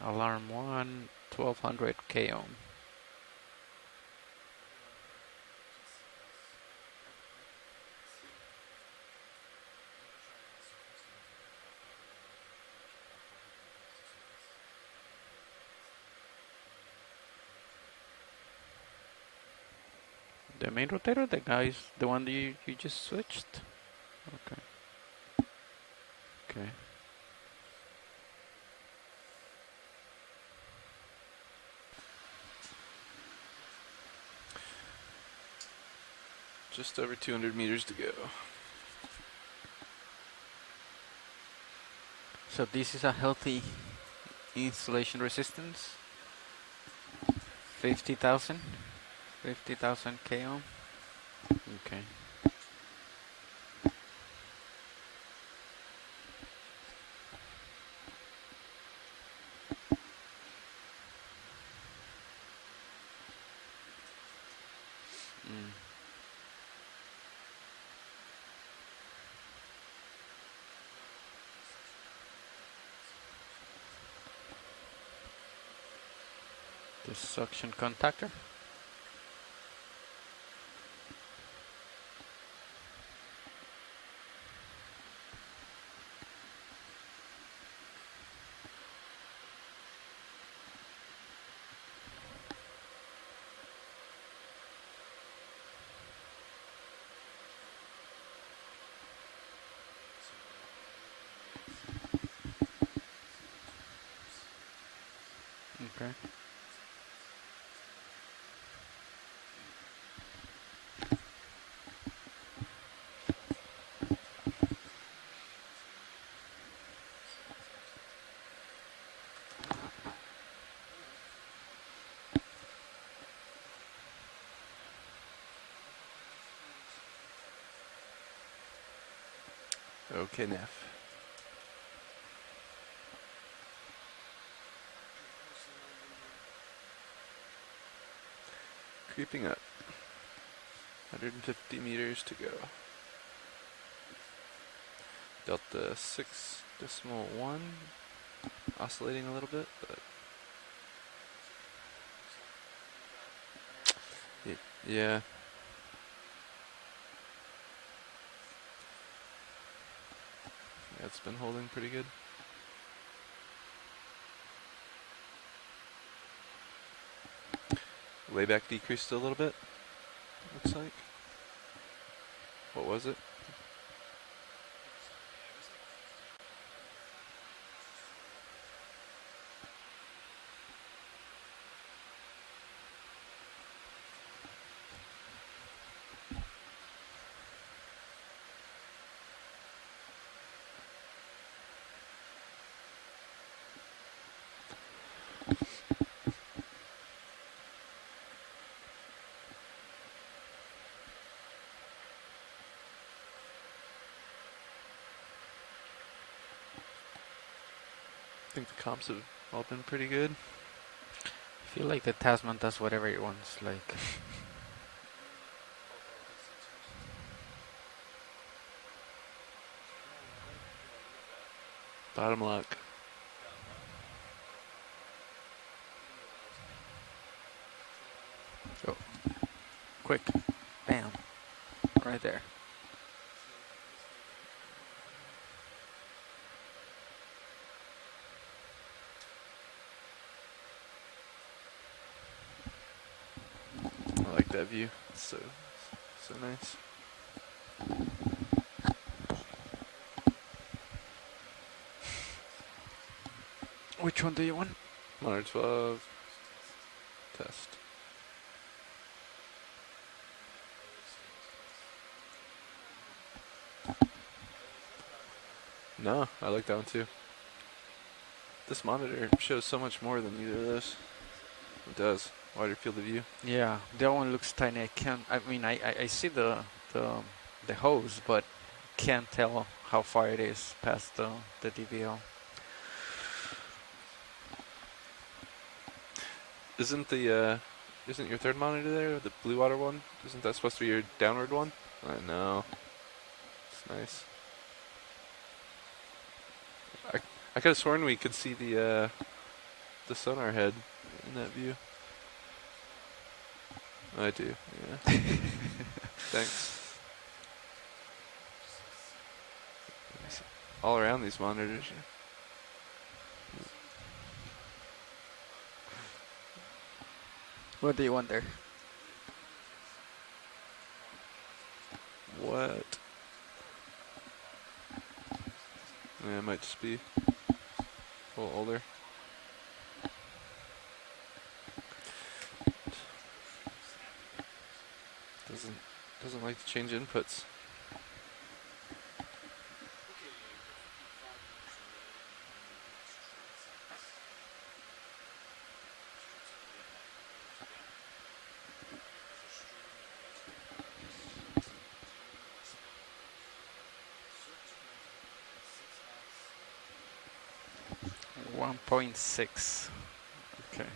Alarm 1, 1200 k ohm. The main rotator, the guys, the one that you just switched. Okay. Okay. Just over 200 meters to go. So this is a healthy installation resistance. 50,000 k ohm. Okay. Mm. The suction contactor. Okay. Okay, Neff. Creeping up. 150 meters to go. Delta 6.1. Oscillating a little bit, but yeah. Yeah, it's been holding pretty good. Layback decreased a little bit, looks like. What was it? I think the comps have all been pretty good. I feel like the Tasman does whatever it wants, like. Bottom lock. Oh. Quick. Bam. Right there. I like that view. It's so nice. Which one do you want? Monitor 12. Test. No, I like that one too. This monitor shows so much more than either of those. It does. Wider field of view. Yeah, that one looks tiny. I can't. I mean, I see the hose, but can't tell how far it is past the DVL. Isn't your third monitor there, the blue water one? Isn't that supposed to be your downward one? I know. It's nice. I could have sworn we could see the sonar head in that view. I do, yeah. Thanks. All around these monitors. What do you want there? What? Yeah, it might just be a little older. Doesn't like to change inputs. .6. Okay.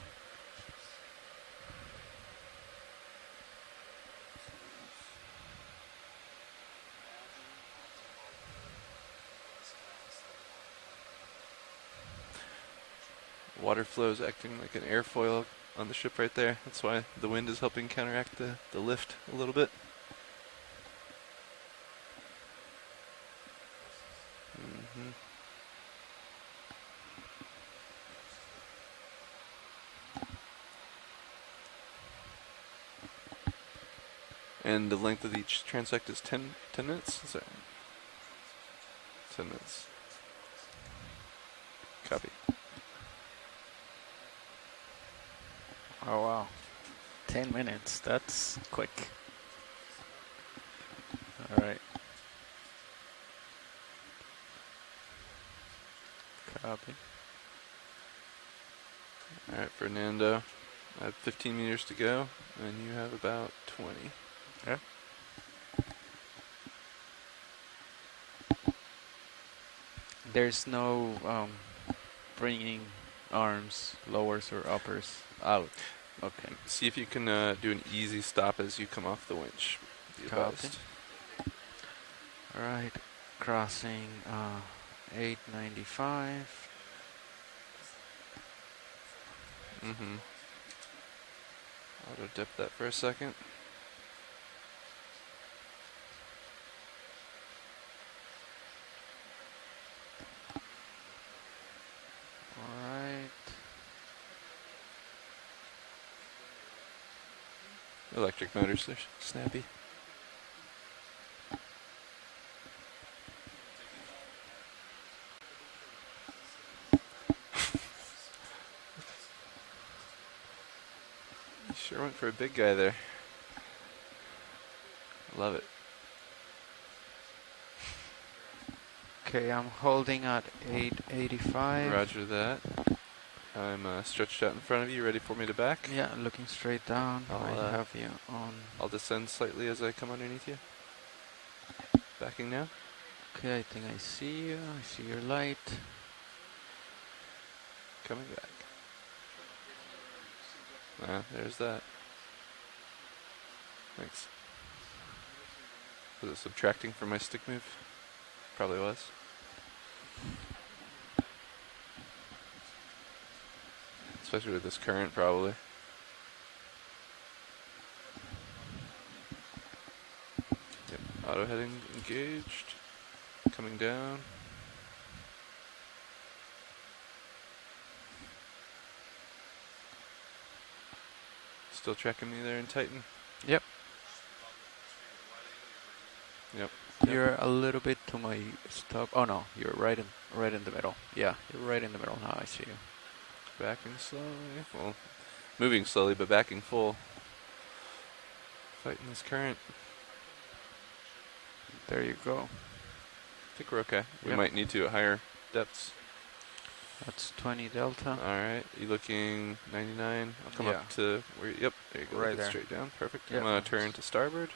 Water flow is acting like an airfoil on the ship right there. That's why the wind is helping counteract the lift a little bit. And the length of each transect is 10 minutes? Is that 10 minutes. Copy. Oh wow. 10 minutes. That's quick. All right. Copy. All right, Fernando. I have 15 meters to go, and you have about 20. Yeah. There's no bringing arms, lowers or uppers out. Okay. See if you can do an easy stop as you come off the winch. Be advised. All right. Crossing 895. Auto dip that for a second. Electric motors, they're snappy. You sure went for a big guy there. Love it. Okay, I'm holding at 885. Roger that. I'm stretched out in front of you, ready for me to back? Yeah, looking straight down. I have you on. I'll descend slightly as I come underneath you. Backing now. Okay, I think I see you. I see your light. Coming back. There's that. Thanks. Was it subtracting from my stick move? Probably was. Especially with this current, probably. Yep. Auto heading engaged. Coming down. Still tracking me there in Titan? Yep. Yep. You're a little bit to my stop. Oh no, you're right in the middle. Yeah, you're right in the middle now. I see you. Backing slowly. Well, moving slowly, but backing full. Fighting this current. There you go. I think we're okay. We Yep. might need to at higher depths. That's 20 delta. Alright, you looking 99? I'll come up to where yep, there you go. Right Look it there. straight down. Perfect. Yep. I'm gonna turn to starboard.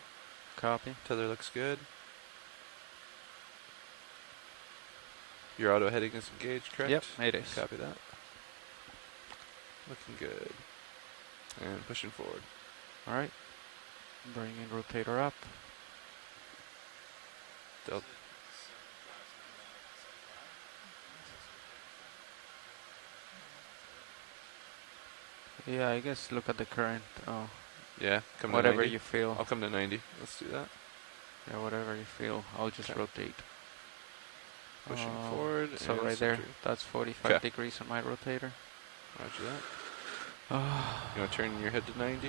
Copy. Tether looks good. Your auto heading is engaged, correct? Yep, it is. Copy that. Looking good. And pushing forward. Alright. Bringing rotator up. Delta. Yeah, I guess look at the current. Oh. Yeah, come to whatever 90. you feel. I'll come to 90. Let's do that. Yeah, whatever you feel. I'll just rotate. Pushing forward. So and right there, centering. that's 45 degrees on my rotator. Roger that. You want to turn your head to 90?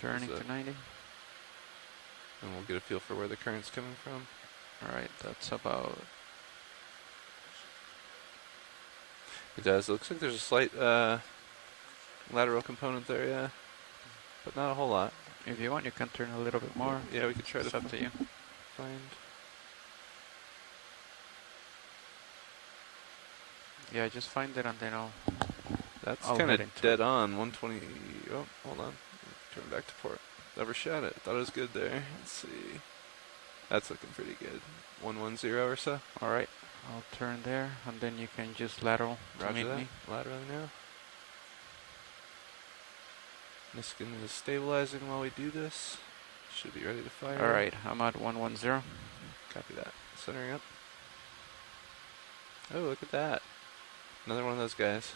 Turning to 90. and we'll get a feel for where the current's coming from. All right, that's about. It does. It looks like there's a slight lateral component there, yeah, but not a whole lot. If you want, you can turn a little bit more. Yeah, we could try It's to up to you. find. Yeah, just find it and then I'll. That's I'll kind of head into dead it. on. 120. Oh, hold on. Turn back to port. Overshot it. Thought it was good there. Let's see. That's looking pretty good. 110 or so. All right, I'll turn there and then you can just lateral to Roger meet that. me. Laterally now. Niskin is stabilizing while we do this. Should be ready to fire. All right, I'm at 110. Copy that. Centering up. Oh, look at that. Another one of those guys.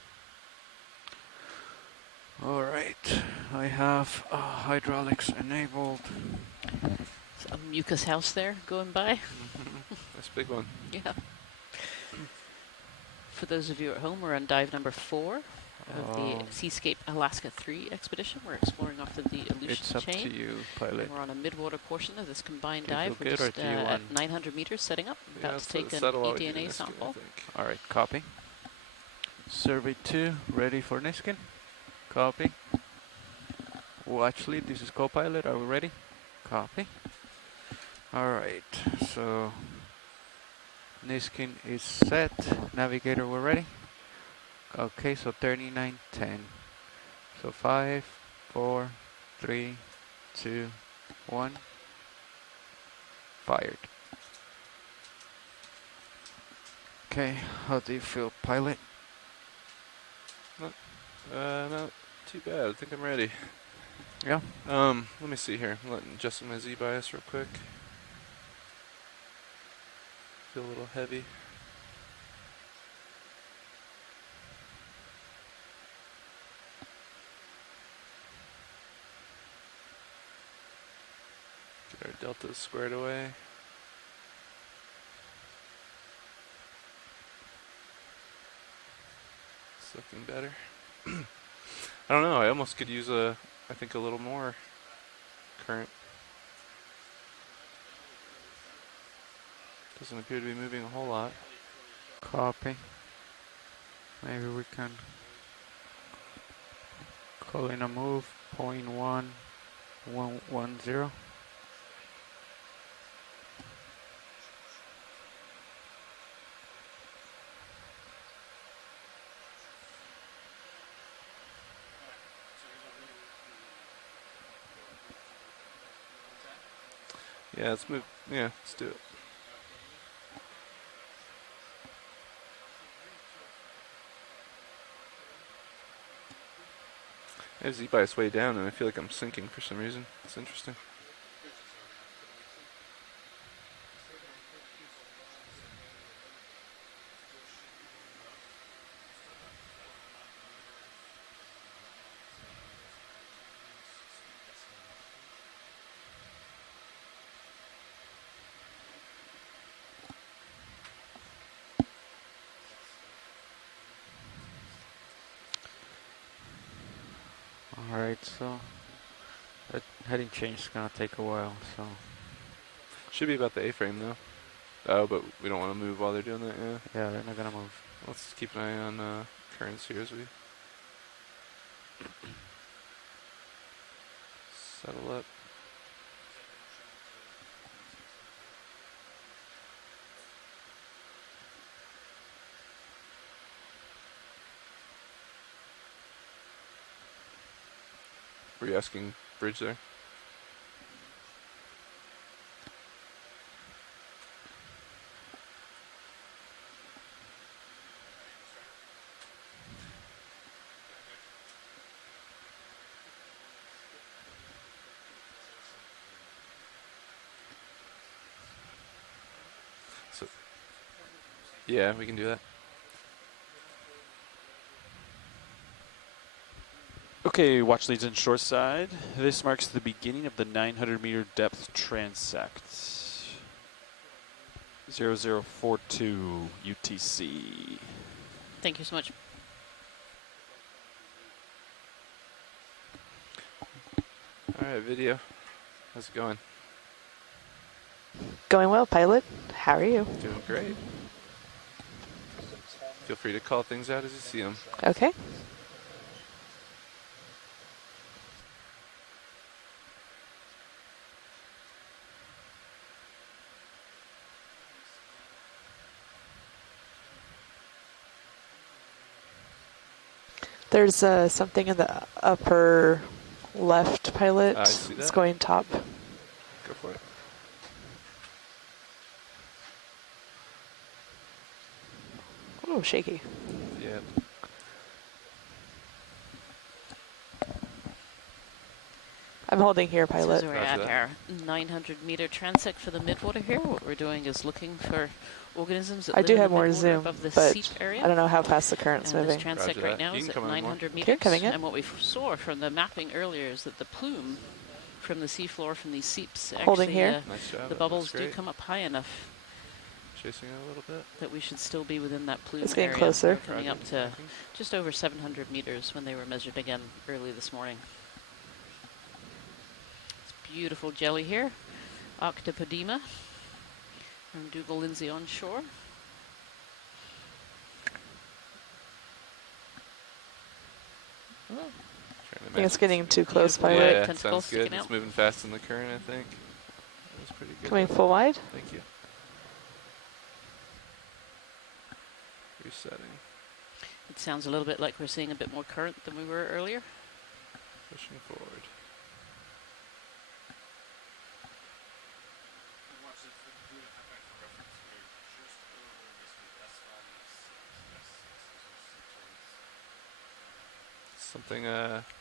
All right, I have hydraulics enabled. It's a mucus house there going by. That's a big one. Yeah. For those of you at home, we're on dive number 4 of the Seascape Alaska 3 expedition. We're exploring off of the Aleutian It's up chain. to you, pilot. And we're on a midwater portion of this combined Do you dive. feel We're good, or just do you at want- 900 meters setting up. Yeah, About to take an settle while we do eDNA Niskin, I sample. think. All right, copy. Survey 2, ready for Niskin. Copy. Watch lead, this is co-pilot. Are we ready? Copy. All right, so Niskin is set. Navigator, we're ready. Okay, so 3910. So 5, 4, 3, 2, 1. Fired. Okay, how do you feel, pilot? Not too bad. I think I'm ready. Yeah. Let me see here. I'm adjusting my Z bias real quick. Feel a little heavy. Get our deltas squared away. It's looking better. I don't know. I almost could use I think a little more current. Doesn't appear to be moving a whole lot. Copy. Maybe we can call in a move, 0.1110. Yeah, let's move. Yeah, let's do it. I have Z bias way down, and I feel like I'm sinking for some reason. It's interesting. Alright, so that heading change is gonna take a while, so Should be about the A-frame though. Oh, but we don't want to move while they're doing that, yeah. yeah, they're not gonna move. Let's keep an eye on currents here as we settle up. Were you asking bridge there? So, yeah, we can do that. Okay, watch leads in short side. This marks the beginning of the 900 meter depth transect. 0042 UTC. Thank you so much. All right, video. How's it going? Going well, pilot. How are you? Doing great. Feel free to call things out as you see them. Okay. There's something in the upper left, pilot. I see that. It's going top. Go for it. Oh, shaky. Yep. I'm holding here, pilot. So we're at our 900-meter transect for the Midwater here. What we're doing is looking for organisms that I live do in have the more Midwater zoom, above the but Seep area. I don't know how fast the current's And moving. this transect right now is at 900 meters. Okay, coming in. And what we saw from the mapping earlier is that the plume from the seafloor from these seeps Holding actually, here. Nice job. the That bubbles looks do great. come up high enough Chasing it a little bit. that we should still be within that plume It's getting area. closer. We're coming up to just over 700 meters when they were measured again early this morning. It's beautiful jelly here, Octopodema from Dougal Lindsay onshore. I think it's getting too close, Beautiful pilot. Yeah, tentacles sounds good. sticking It's out. moving fast in the current, I think. That was pretty good. Coming full wide. Thank you. Resetting. It sounds a little bit like we're seeing a bit more current than we were earlier. Pushing forward. Something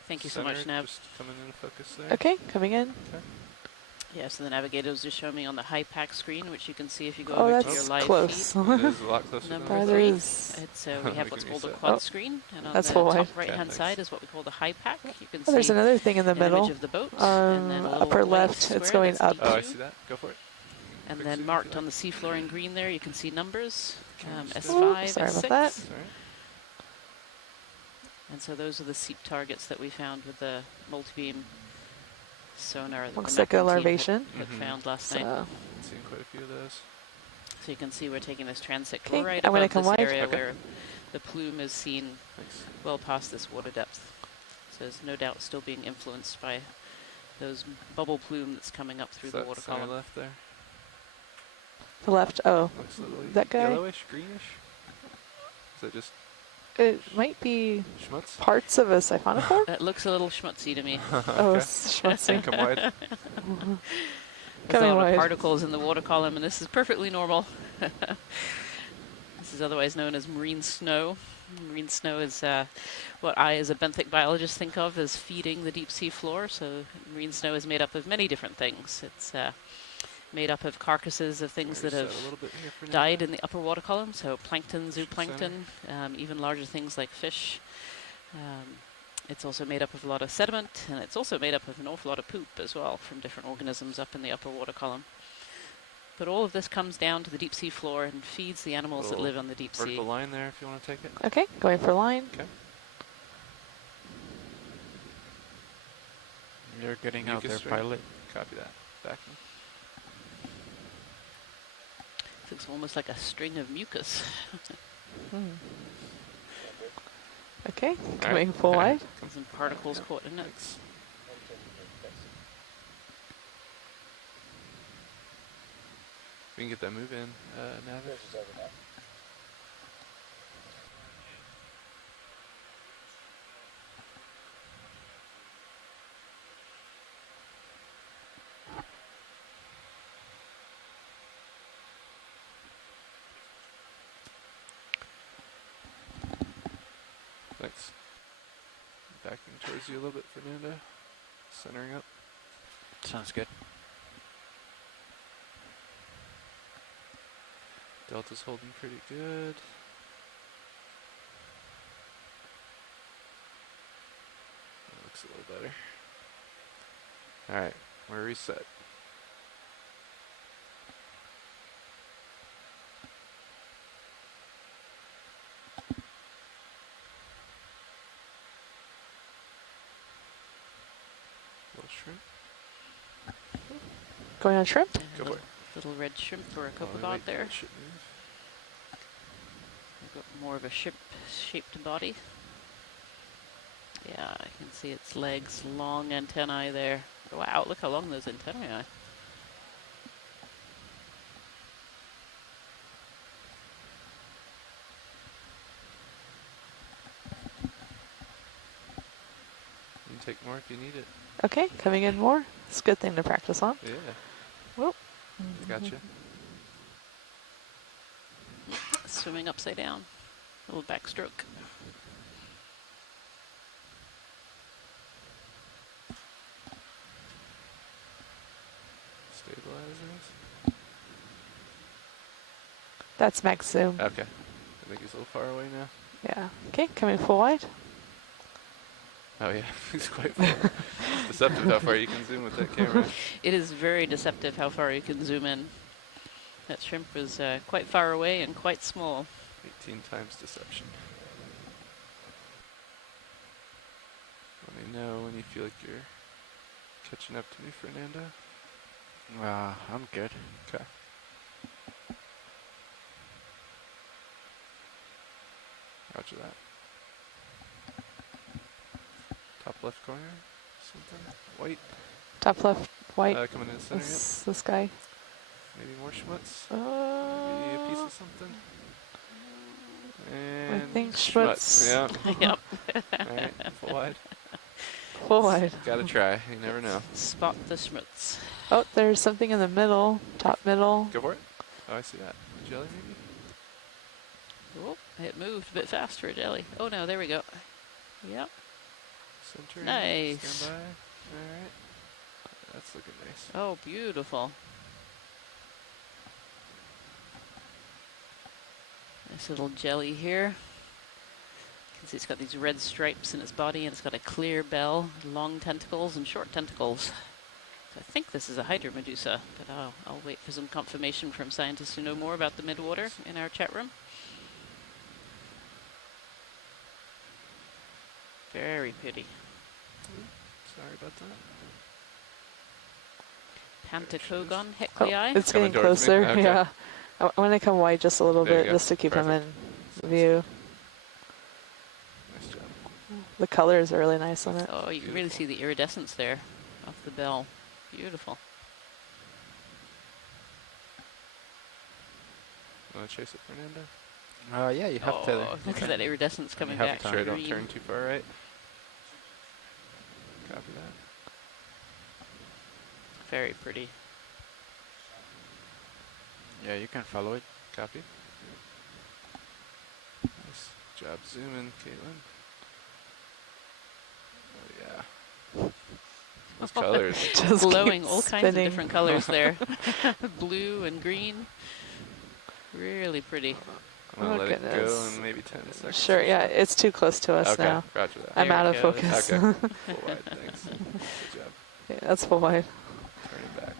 Thank you so much, center, Nav. just coming into focus there. Okay, coming in. Okay. Yeah, so the navigators just show me on the high pack screen, which you can see if you go Oh, over to your that's live close. feed. It is a lot closer than Number I That 3. is- It's, we have what's called a Reset. quad Oh, screen, and on that's the full top wide. right-hand Okay, side is what we call the high pack. You can Oh, there's see another thing in the an middle. image of the boat, and then a little Upper white left, square it's going that's up. D2. Oh, I see that. Go for it. And Quick then zoom if marked you on the like. seafloor in green there, you can see numbers, Oops, S5, sorry S6. about that. Sorry. And so those are the Seep targets that we found with the multi-beam sonar that Looks the like a mapping team larvation. had Mhm. found last night. So, Seeing quite a few of those. So you can see we're taking this transect Okay, right I'm gonna above come this wide. area Okay. where the plume is seen Thanks. well past this water depth. So there's no doubt still being influenced by those bubble plume that's coming up through Is the that water center column. left there? the left. Oh, Looks a little that guy? yellowish, greenish. Is that just It might be schmutz? parts of a siphonophore. It looks a little schmutzy to me. Oh, Okay. it's schmutzy. Come wide. There's Coming a lot wide. of particles in the water column, and this is perfectly normal. This is otherwise known as marine snow. Marine snow is what I, as a benthic biologist, think of as feeding the deep sea floor. So marine snow is made up of many different things. It's made up of carcasses of things that have Reset a little bit here for now. died in the upper water column, so plankton, zooplankton, even larger things like fish. It's also made up of a lot of sediment, and it's also made up of an awful lot of poop as well from different organisms up in the upper water column. But all of this comes down to the deep sea floor and feeds the animals that Little live on the deep sea. Vertical line there if you want to take it. Okay, going for line. Okay. You're getting out Mucus there, straight. pilot. Copy that. Backing. Looks almost like a string of mucus. Okay, coming full wide. Some particles caught in it. We can get that move in, Navis. Thanks. Backing towards you a little bit, Fernando. Centering up. Sounds good. Delta's holding pretty good. That looks a little better. Alright, we're reset. Little shrimp. Going on shrimp. Go for it. Little red shrimp or a copepod wait, there. that should move. We've got more of a ship-shaped body. Yeah, I can see its legs, long antennae there. Wow, look how long those antennae are. You can take more if you need it. Okay, coming in more. It's a good thing to practice on. Yeah. Whoop. I gotcha. Swimming upside down. Little backstroke. Stabilizers. That's max zoom. Okay. I think he's a little far away now. Yeah. Okay, coming full wide. Oh yeah, he's quite far. It's deceptive how far you can zoom with that camera. It is very deceptive how far you can zoom in. That shrimp was quite far away and quite small. 18 times deception. Let me know when you feel like you're catching up to me, Fernando. I'm good. Okay. Roger that. Top left corner, something white. Top left, white. Coming in the center, This guy. Maybe more schmutz. Maybe a piece of something. And I think schmutz. Yeah. Yep. Alright, full wide. Full wide. Gotta try. You never know. Spot the schmutz. Oh, there's something in the middle. Top middle. Go for it. Oh, I see that. Jelly, maybe? Oh, it moved a bit faster, jelly. Oh no, there we go. Yep. Centering. Nice. Stand by. Alright. That's looking nice. Oh, beautiful. Nice little jelly here. You can see it's got these red stripes in its body, and it's got a clear bell, long tentacles and short tentacles. So I think this is a hydromedusa, but I'll wait for some confirmation from scientists who know more about the midwater in our chat room. Very pretty. Sorry about that. Pantacogon Oh, hecklei. it's getting closer. Okay. Yeah. I'm going to come wide just a little There you bit, go. just to keep Perfect. them in view. Nice job. The colors are really nice on it. Oh, you can really see the iridescence there off the bell. Beautiful. Want to chase it, Fernando? Yeah, you have to. Look at that iridescence coming have back. to. Sure, don't green. turn too far right. Copy that. Very pretty. Yeah, you can follow it. Copy. Nice job zooming, Caitlin. Oh yeah. Those colors. Just glowing, keep all kinds of spinning. different colors there. Blue and green. Really pretty. I'm going to let it go goodness. in maybe 10 seconds. Sure, yeah, it's too close to us Okay, now. roger that. I'm There out it of goes. focus. Okay, full wide, thanks. Good job. Yeah, that's full wide. Turn it back.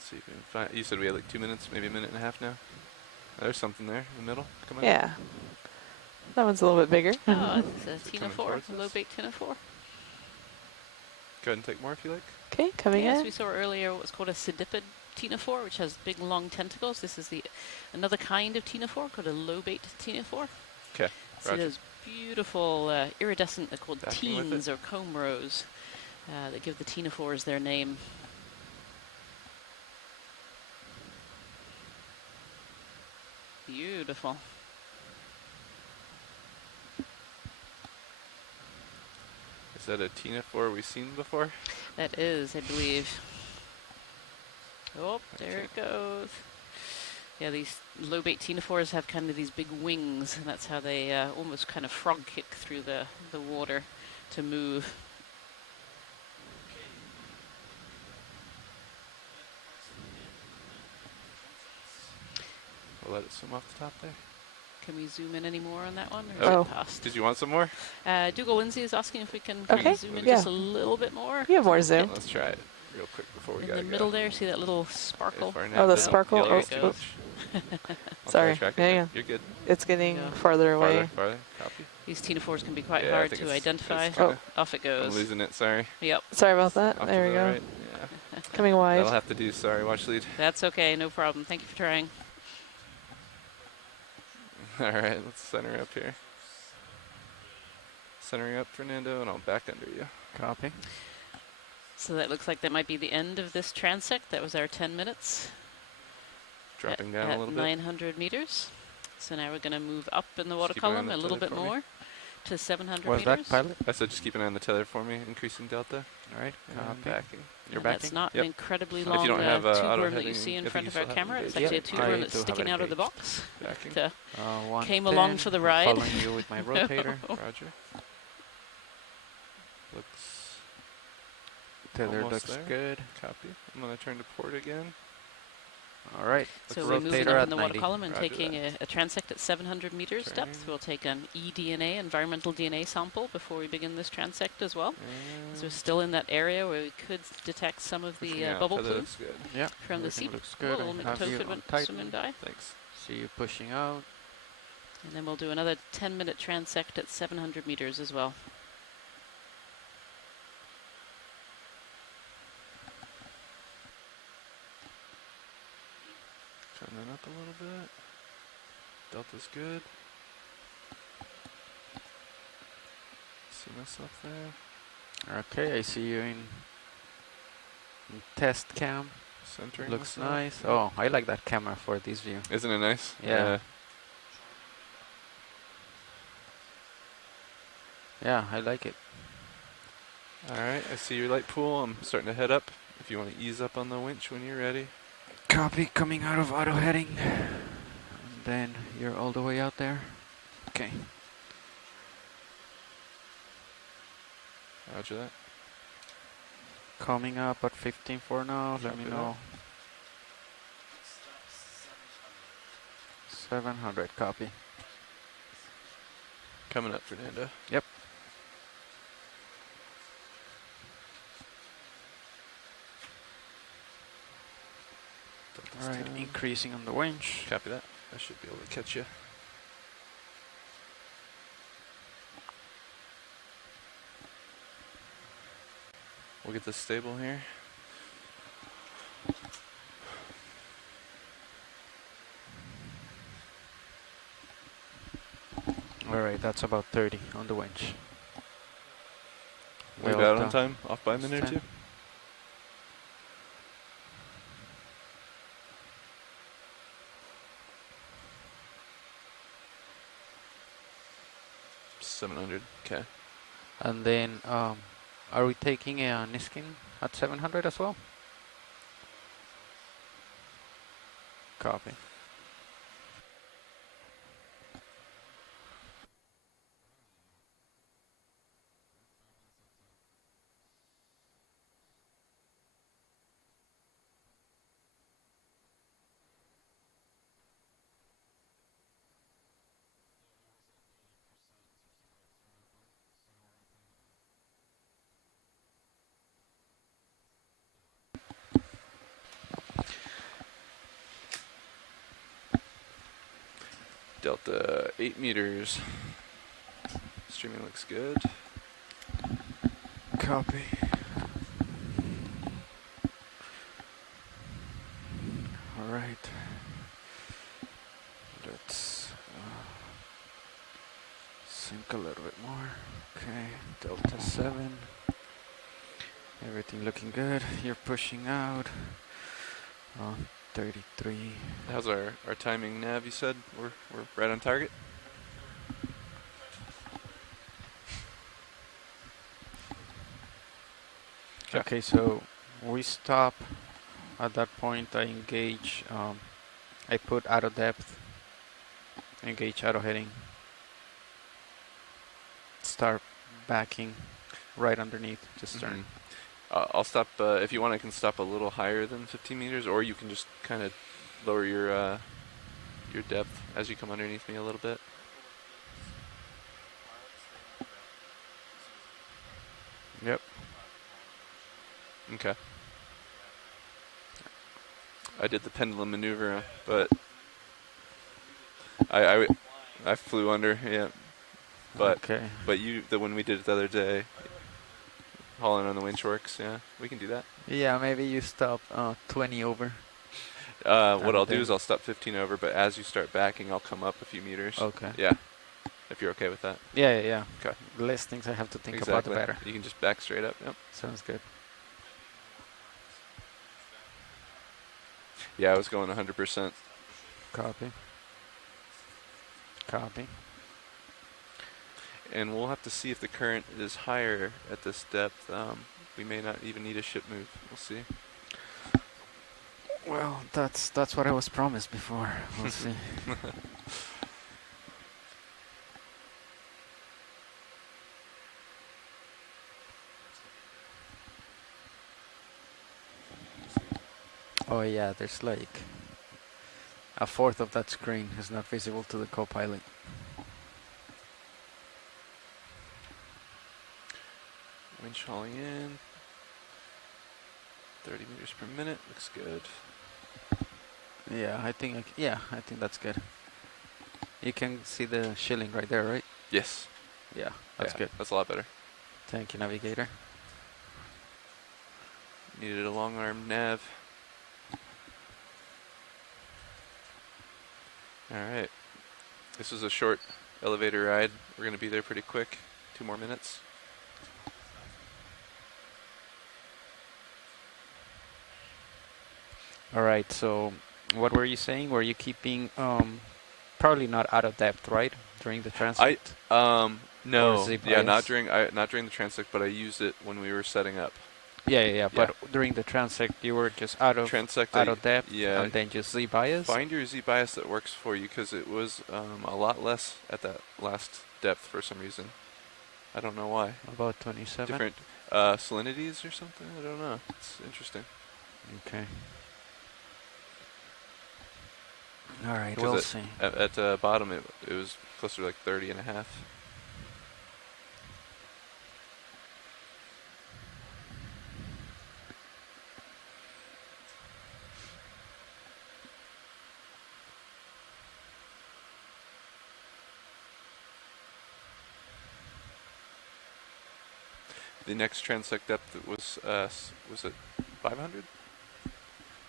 See if we can find. You said we had like 2 minutes, maybe a minute and a half now. There's something there in the middle. Come on. Yeah. That one's a little bit bigger. Oh, it's a Is it Tina coming 4, towards us? low bait Tina 4. Go ahead and take more if you like. Okay, coming Yes, in. we saw earlier what's called a sediped Tina 4, which has big long tentacles. This is another kind of Tina 4 called a low bait Tina 4. Okay, See roger. those beautiful iridescent, they're called Backing with teens or comb rows that give the Tina 4s their name. Beautiful. Is that a Tina 4 we've seen before? That is, I believe. Oh, there it goes. Yeah, these low bait Tina 4s have kind of these big wings, and that's how they almost kind of frog kick through the water to move. We'll let it swim off the top there. Can we zoom in any more on that one? Or is Oh. it past? Did you want some more? Dougal Lindsay is asking if we can Okay, zoom in yeah. just a little bit more. You have more zoom. Let's try it real quick before we In gotta the go. middle there, see that little sparkle? Far Oh, the now. sparkle? Yellow Oh, scotch. I'll Sorry. track it. Yeah. You're good. It's getting farther away. Farther. Copy. These Tina 4s can be quite Yeah, I hard think to it's identify. kinda- Off it goes. I'm losing it. Sorry. Yep. Sorry about that. Off There to we the go. right. Yeah. Coming wide. That'll have to do. Sorry. Watch lead. That's okay. No problem. Thank you for trying. All right. Let's center up here. Centering up, Fernando, and I'll back under you. Copy. So that looks like that might be the end of this transect. That was our 10 minutes. Dropping down a little bit. 900 meters. So now we're going to move up in the water keep an eye on column the a little tether bit for me. more to 700 Was meters. that pilot? I said just keep an eye on the tether for me, increasing delta. All right. And backing. You're backing? That's not an incredibly long if you don't have tube auto worm that you heading, see in I front think of you our still have camera. It's engaged. actually a tube worm that's sticking out of the box. Backing. Came along for the ride. Following you with my rotator. Roger. Looks Tether almost looks there. good. Copy. I'm going to turn to port again. All right. So we're moving up in the water column and Roger taking a transect at 700 meters depth. We'll take an eDNA, environmental DNA sample before we begin this transect as well. So we're still in that area where we could detect some of the bubble plume from the Seep. Looks good. Little I have you McTofoid went untitled. swimming by. Thanks. See you pushing out. And then we'll do another 10-minute transect at 700 meters as well. Turning up a little bit. Delta's good. See myself there. Okay, I see you in test cam. Centering Looks myself. nice. Oh, I like that camera for this view. Isn't it nice? Yeah. Yeah, I like it. Alright, I see your light pool. I'm starting to head up. If you want to ease up on the winch when you're ready. Copy, coming out of auto heading. And then you're all the way out there. Okay. Roger that. Coming up at 15 for now. Let me Copy know. 700, copy. Coming up, Fernando. Yep. All right, increasing on the winch. Copy that. I should be able to catch you. We'll get this stable here. All right, that's about 30 on the winch. We out on time? Off by a minute or 10. two? $700. Okay. And then, are we taking a Niskin at 700 as well? Copy. Delta 8 meters. Streaming looks good. Copy. All right. Let's sink a little bit more. Okay, Delta 7. Everything looking good. You're pushing out. 33. How's our timing, Nav? You said we're right on target. Okay, so we stop. At that point, I engage. I put auto depth. Engage auto heading. Start backing right underneath. Just turn. I'll stop. If you want, I can stop a little higher than 15 meters, or you can just kind of lower your depth as you come underneath me a little bit. Yep. Okay. I did the pendulum maneuver, but I flew under, yeah. But Okay. when we did it the other day, hauling on the winch works, yeah. We can do that. Yeah, maybe you stop 20 over. What I'll do is I'll stop 15 over, but as you start backing, I'll come up a few meters. Okay. Yeah. If you're okay with that. Yeah. Okay. The less things I have to think Exactly. about, the better. You can just back straight up. Yep. Sounds good. Yeah, I was going 100%. Copy. And we'll have to see if the current is higher at this depth. We may not even need a ship move. We'll see. Well, that's what I was promised before. We'll see. Oh yeah, there's like a fourth of that screen is not visible to the co-pilot. Winch hauling in. 30 meters per minute. Looks good. Yeah, I think that's good. You can see the shilling right there, right? Yes. Yeah, that's good. That's a lot better. Thank you, navigator. Needed a long arm nav. Alright. This was a short elevator ride. We're going to be there pretty quick. 2 more minutes. All right, so what were you saying? Were you keeping probably not out of depth, right? During the transect? No. Yeah, not during the transect, but I used it when we were setting up. Yeah. But during the transect, you were just out of depth, yeah, and then just Z bias. Find your Z bias that works for you, because it was a lot less at that last depth for some reason. I don't know why. About 27. Different salinities or something. I don't know. It's interesting. Okay. All right, we'll see. At the bottom, it was closer to like 30 and a half. The next transect depth was it 500?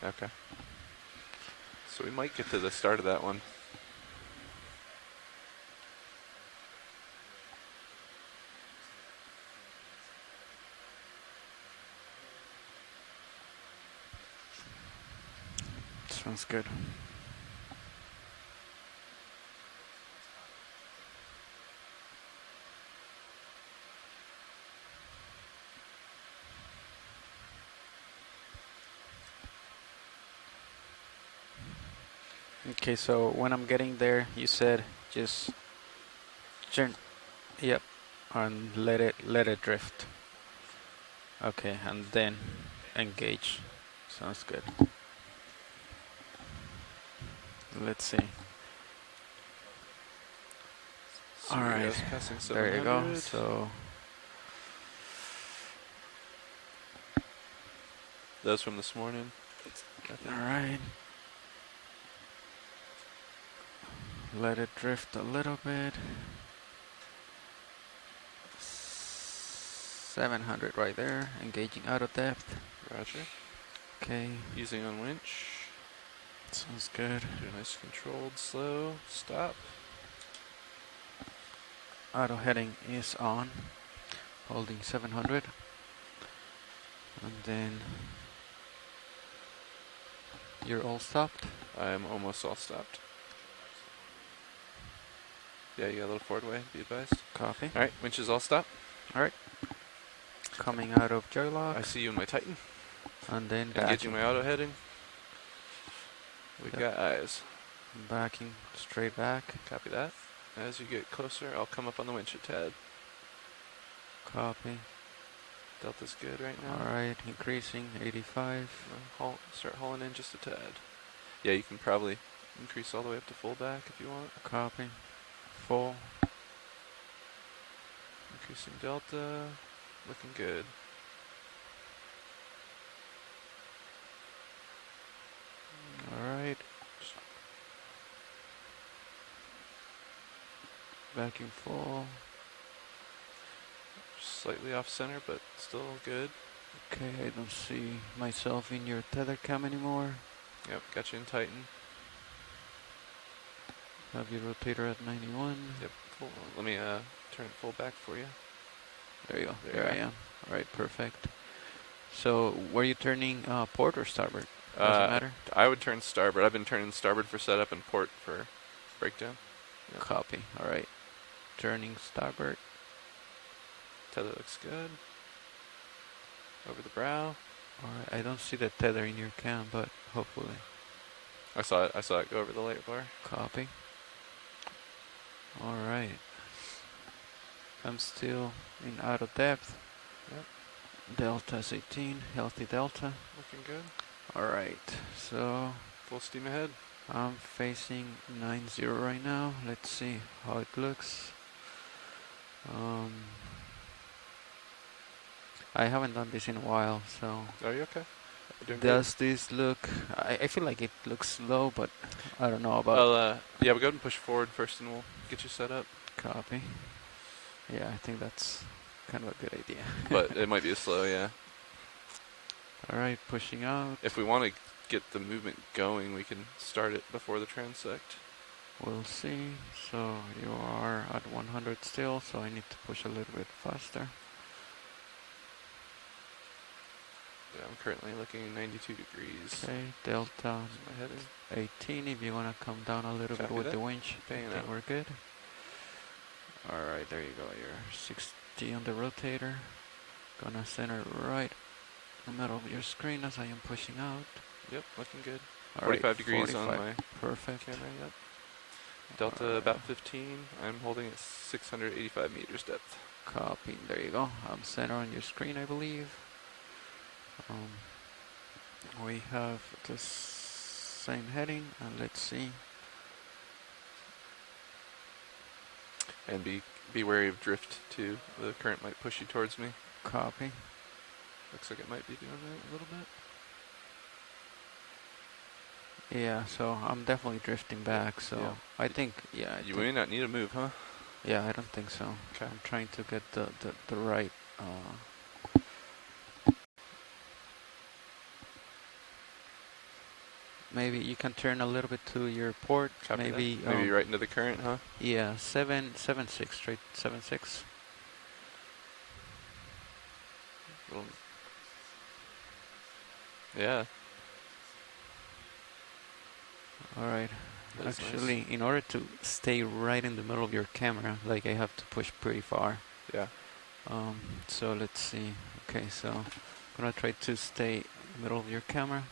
Okay. So we might get to the start of that one. Sounds good. Okay, so when I'm getting there, you said just turn, yep, and let it drift. Okay, and then engage. Sounds good. Let's see. So all right, there you go. So those from this morning. All right. Let it drift a little bit. 700 right there, engaging out of depth. Roger. Okay. Easing on winch. Sounds good. Do a nice controlled slow stop. Auto heading is on. Holding 700. And then you're all stopped? I'm almost all stopped. Yeah, you got a little forward way, be advised. Copy. Alright, winch is all stopped. Alright. Coming out of Joy Lock. I see you in my Titan. And then engaging my auto heading. We got eyes. Backing straight back. Copy that. As you get closer, I'll come up on the winch a tad. Copy. Delta's good right now. Alright, increasing 85. Start hauling in just a tad. Yeah, you can probably increase all the way up to full back if you want. Copy. Full. Increasing delta. Looking good. Alright. Backing full. Slightly off center, but still good. Okay, I don't see myself in your tether cam anymore. Yep, got you in Titan. Have your rotator at 91. Yep, full. Let me turn it full back for you. There you go. There I am. All right, perfect. So, were you turning port or starboard? Does it matter? I would turn starboard. I've been turning starboard for setup and port for breakdown. Yep. Copy. All right. Turning starboard. Tether looks good. Over the brow. All right. I don't see the tether in your cam, but hopefully. I saw it go over the light bar. Copy. All right. I'm still in out of depth. Yep. Delta's 18. Healthy delta. Looking good. All right. So full steam ahead. I'm facing 90 right now. Let's see how it looks. I haven't done this in a while, so. Are you okay? Does this look? I feel like it looks slow, but I don't know about. Well, yeah, we'll go ahead and push forward first, and we'll get you set up. Copy. Yeah, I think that's kind of a good idea. But it might be a slow, yeah. All right, pushing out. If we want to get the movement going, we can start it before the transect. We'll see. So you are at 100 still, so I need to push a little bit faster. Yeah, I'm currently looking 92 degrees. Okay, delta 18. If you want to come down a little bit with the winch, I think we're good. All right, there you go. You're 60 on the rotator. Gonna center right in the middle of your screen as I am pushing out. Yep, looking good. All 45 right, degrees 45. on my Perfect camera, yep. Delta about 15. I'm holding at 685 meters depth. Copy. There you go. I'm center on your screen, I believe. We have the same heading, and let's see. And be wary of drift too. The current might push you towards me. Copy. Looks like it might be doing that a little bit. Yeah, so I'm definitely drifting back. So yeah. I think, yeah. You may not need a move, huh? Yeah, I don't think so. Okay. I'm trying to get the right. Maybe you can turn a little bit to your port. Copy maybe maybe right into the current, huh? Yeah, 7.6 straight 7.6. Yeah. All right. That's Actually, nice. in order to stay right in the middle of your camera, like I have to push pretty far. Yeah. So let's see. Okay, so I'm gonna try to stay in the middle of your camera.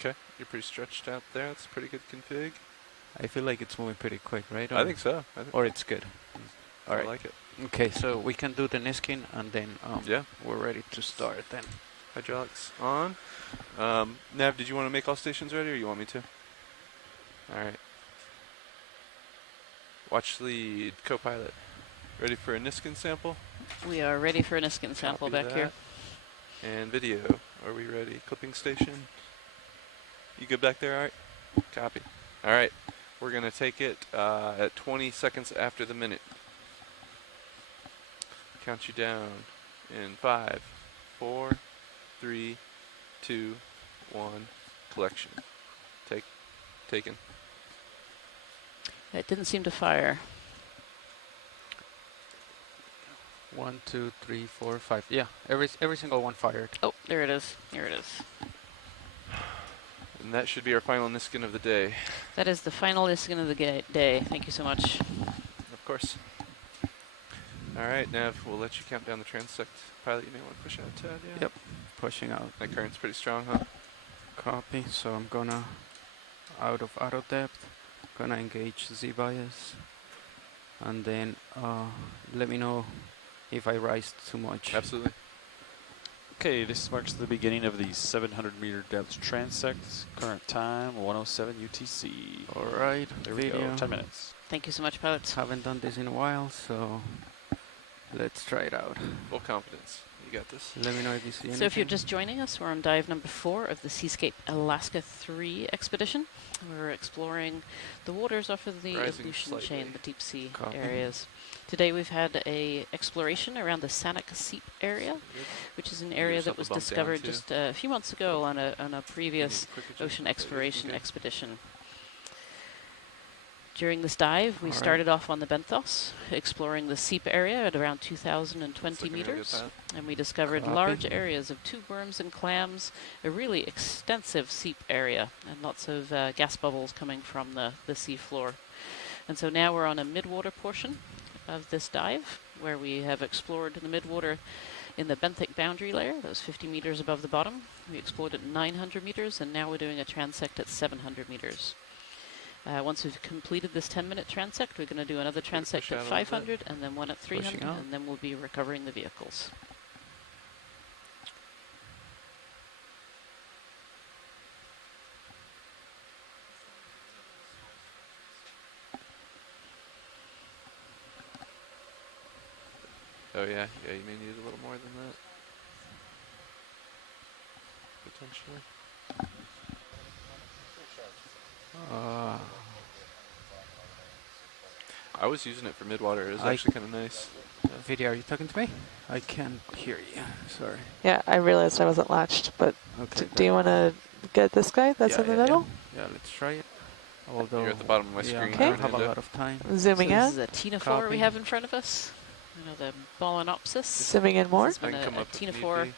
Okay, you're pretty stretched out there. That's a pretty good config. I feel like it's moving pretty quick, right? I think so. Or it's good. All right. I like it. Okay, so we can do the Niskin, and then yeah, we're ready to start then. Hydraulics on. Nav, did you want to make all stations ready, or you want me to? All right. Watch lead, co-pilot. Ready for a Niskin sample? We are ready for a Niskin sample back here. And video. Are we ready? Clipping station. You good back there, all right? Copy. All right. We're going to take it at 20 seconds after the minute. Count you down in 5, 4, 3, 2, 1. Collection. Taken. It didn't seem to fire. 1, 2, 3, 4, 5. Yeah, every single one fired. Oh, there it is. Here it is. And that should be our final Niskin of the day. That is the final Niskin of the day. Thank you so much. Of course. All right, Nav, we'll let you count down the transect. Pilot, you may want to push out, Ted. Yeah. Yep, pushing out. That current's pretty strong, huh? Copy. So I'm gonna out of depth. Gonna engage Z bias, and then let me know if I rise too much. Absolutely. Okay, this marks the beginning of the 700 meter depth transect. Current time 107 UTC. All right, there we go. 10 minutes. Thank you so much, pilots. Haven't done this in a while, so let's try it out. Full confidence. You got this. Let me know if you see anything. So if you're just joining us, we're on dive number 4 of the Seascape Alaska 3 expedition. We're exploring the waters off of the Rising Aleutian slightly. chain, the deep sea Copy. areas. Today we've had a exploration around the Sanak Seep area, which is an area that was discovered just a few months ago on a previous ocean exploration expedition. During this dive, we started off on the Benthos, exploring the Seep area at around 2,020 meters, and we discovered large areas of tube worms and clams, a really extensive Seep area, and lots of gas bubbles coming from the sea floor. And so now we're on a midwater portion of this dive, where we have explored the midwater in the benthic boundary layer, that was 50 meters above the bottom. We explored at 900 meters, and now we're doing a transect at 700 meters. Once we've completed this 10-minute transect, we're going to do another transect at 500 and then one at 300, and then we'll be recovering the vehicles. Oh yeah, yeah. You may need a little more than that, potentially. I was using it for midwater. It was actually kind of nice. Yeah. Video, are you talking to me? I can't hear you. Sorry. Yeah, I realized I wasn't latched, but do you want to get this guy that's in the middle? Yeah, let's try it. Although you're at the bottom of my screen. I don't have a lot of time. Zooming in. This is a ctenophore we have in front of us. You know, the Balanopsis. Zooming in more. This has been a ctenophore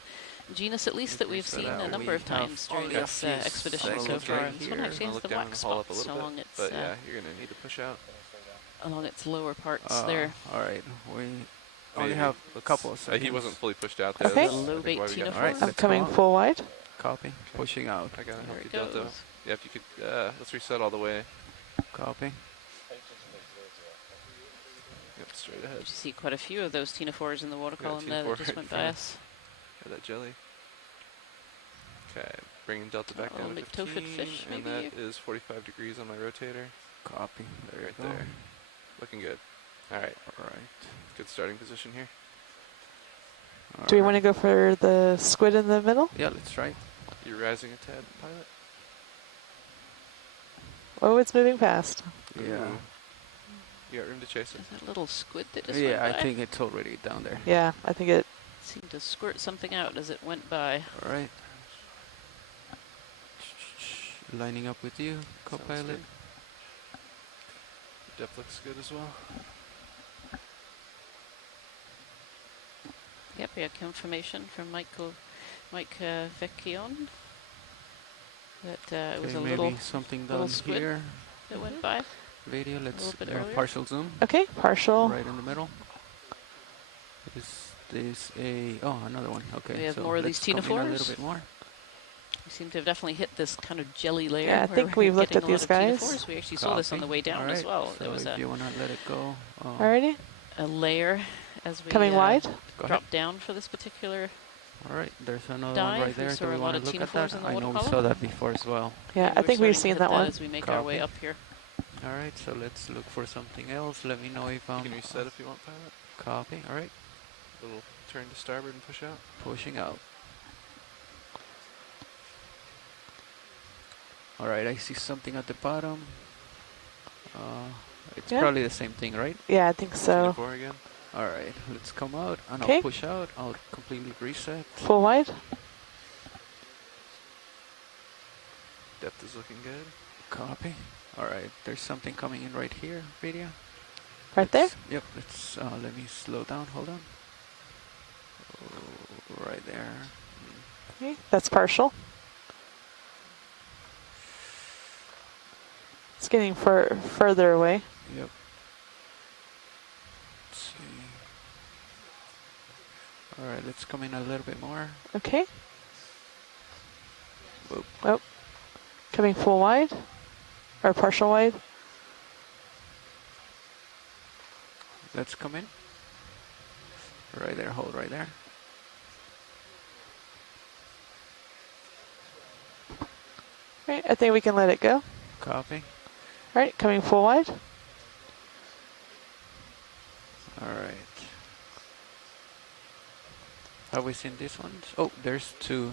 genus, at least, that we've seen a number of times during this expedition so far. And this one actually has the black spots along its, but yeah, you're going to need to push out. Along its lower parts there. All right, we only have a couple of seconds. He wasn't fully pushed out there. Okay. The low bait ctenophore. All right, I'm coming full wide. Copy. Pushing out. I got to help you, Delta. Yeah, if you could, let's reset all the way. Copy. Yep, straight ahead. You see quite a few of those ctenophores in the water column there that just went by us. Yeah, that jelly. Okay, bringing Delta back down to 15, fish, and that is 45 degrees on my rotator. Copy. There right there. Looking good. All right. All right. Good starting position here. Do we want to go for the squid in the middle? Yeah, let's try. You're rising a tad, pilot. Oh, it's moving fast. Yeah. Ooh. You got room to chase it. That little squid that just went by. I think it's already down there. Yeah, I think it seemed to squirt something out as it went by. All right. Lining up with you, co-pilot. Depth looks good as well. Yep, we have confirmation from Mike Vecchione that it was a little something little down squid here. that went by. Video, let's bit earlier. partial zoom. Okay, partial. Right in the middle. Is this another one? Okay. We have so more of these ctenophores. A little bit more. We seem to have definitely hit this kind of jelly layer. Yeah, I think we've looked at these guys. We actually saw this on the way down as well. So there was if you want to let it go. Alrighty. A layer as we coming wide. Drop down for this particular. All right, there's another dive. one right there. Do we want to look at that? I know we saw that before as well. Yeah, I think we've seen that one. As we make our way up here. All right, so let's look for something else. Let me know if you can reset if you want, pilot. Copy. All right. Little turn to starboard and push out. Pushing out. All right, I see something at the bottom. It's probably the same thing, right? Yeah, I think so. Again. All right, let's come out and I'll push out. I'll completely reset. Full wide. Depth is looking good. Copy. All right, there's something coming in right here. Video. Right there? Yep. Let's let me slow down. Hold on. Oh, right there. Okay, that's partial. It's getting further away. Yep. Let's see. All right, let's come in a little bit more. Okay. Whoop. Oh, coming full wide or partial wide. Let's come in. Right there, hold right there. Right, I think we can let it go. Copy. All right, coming full wide. All right. Have we seen these ones? Oh, there's two.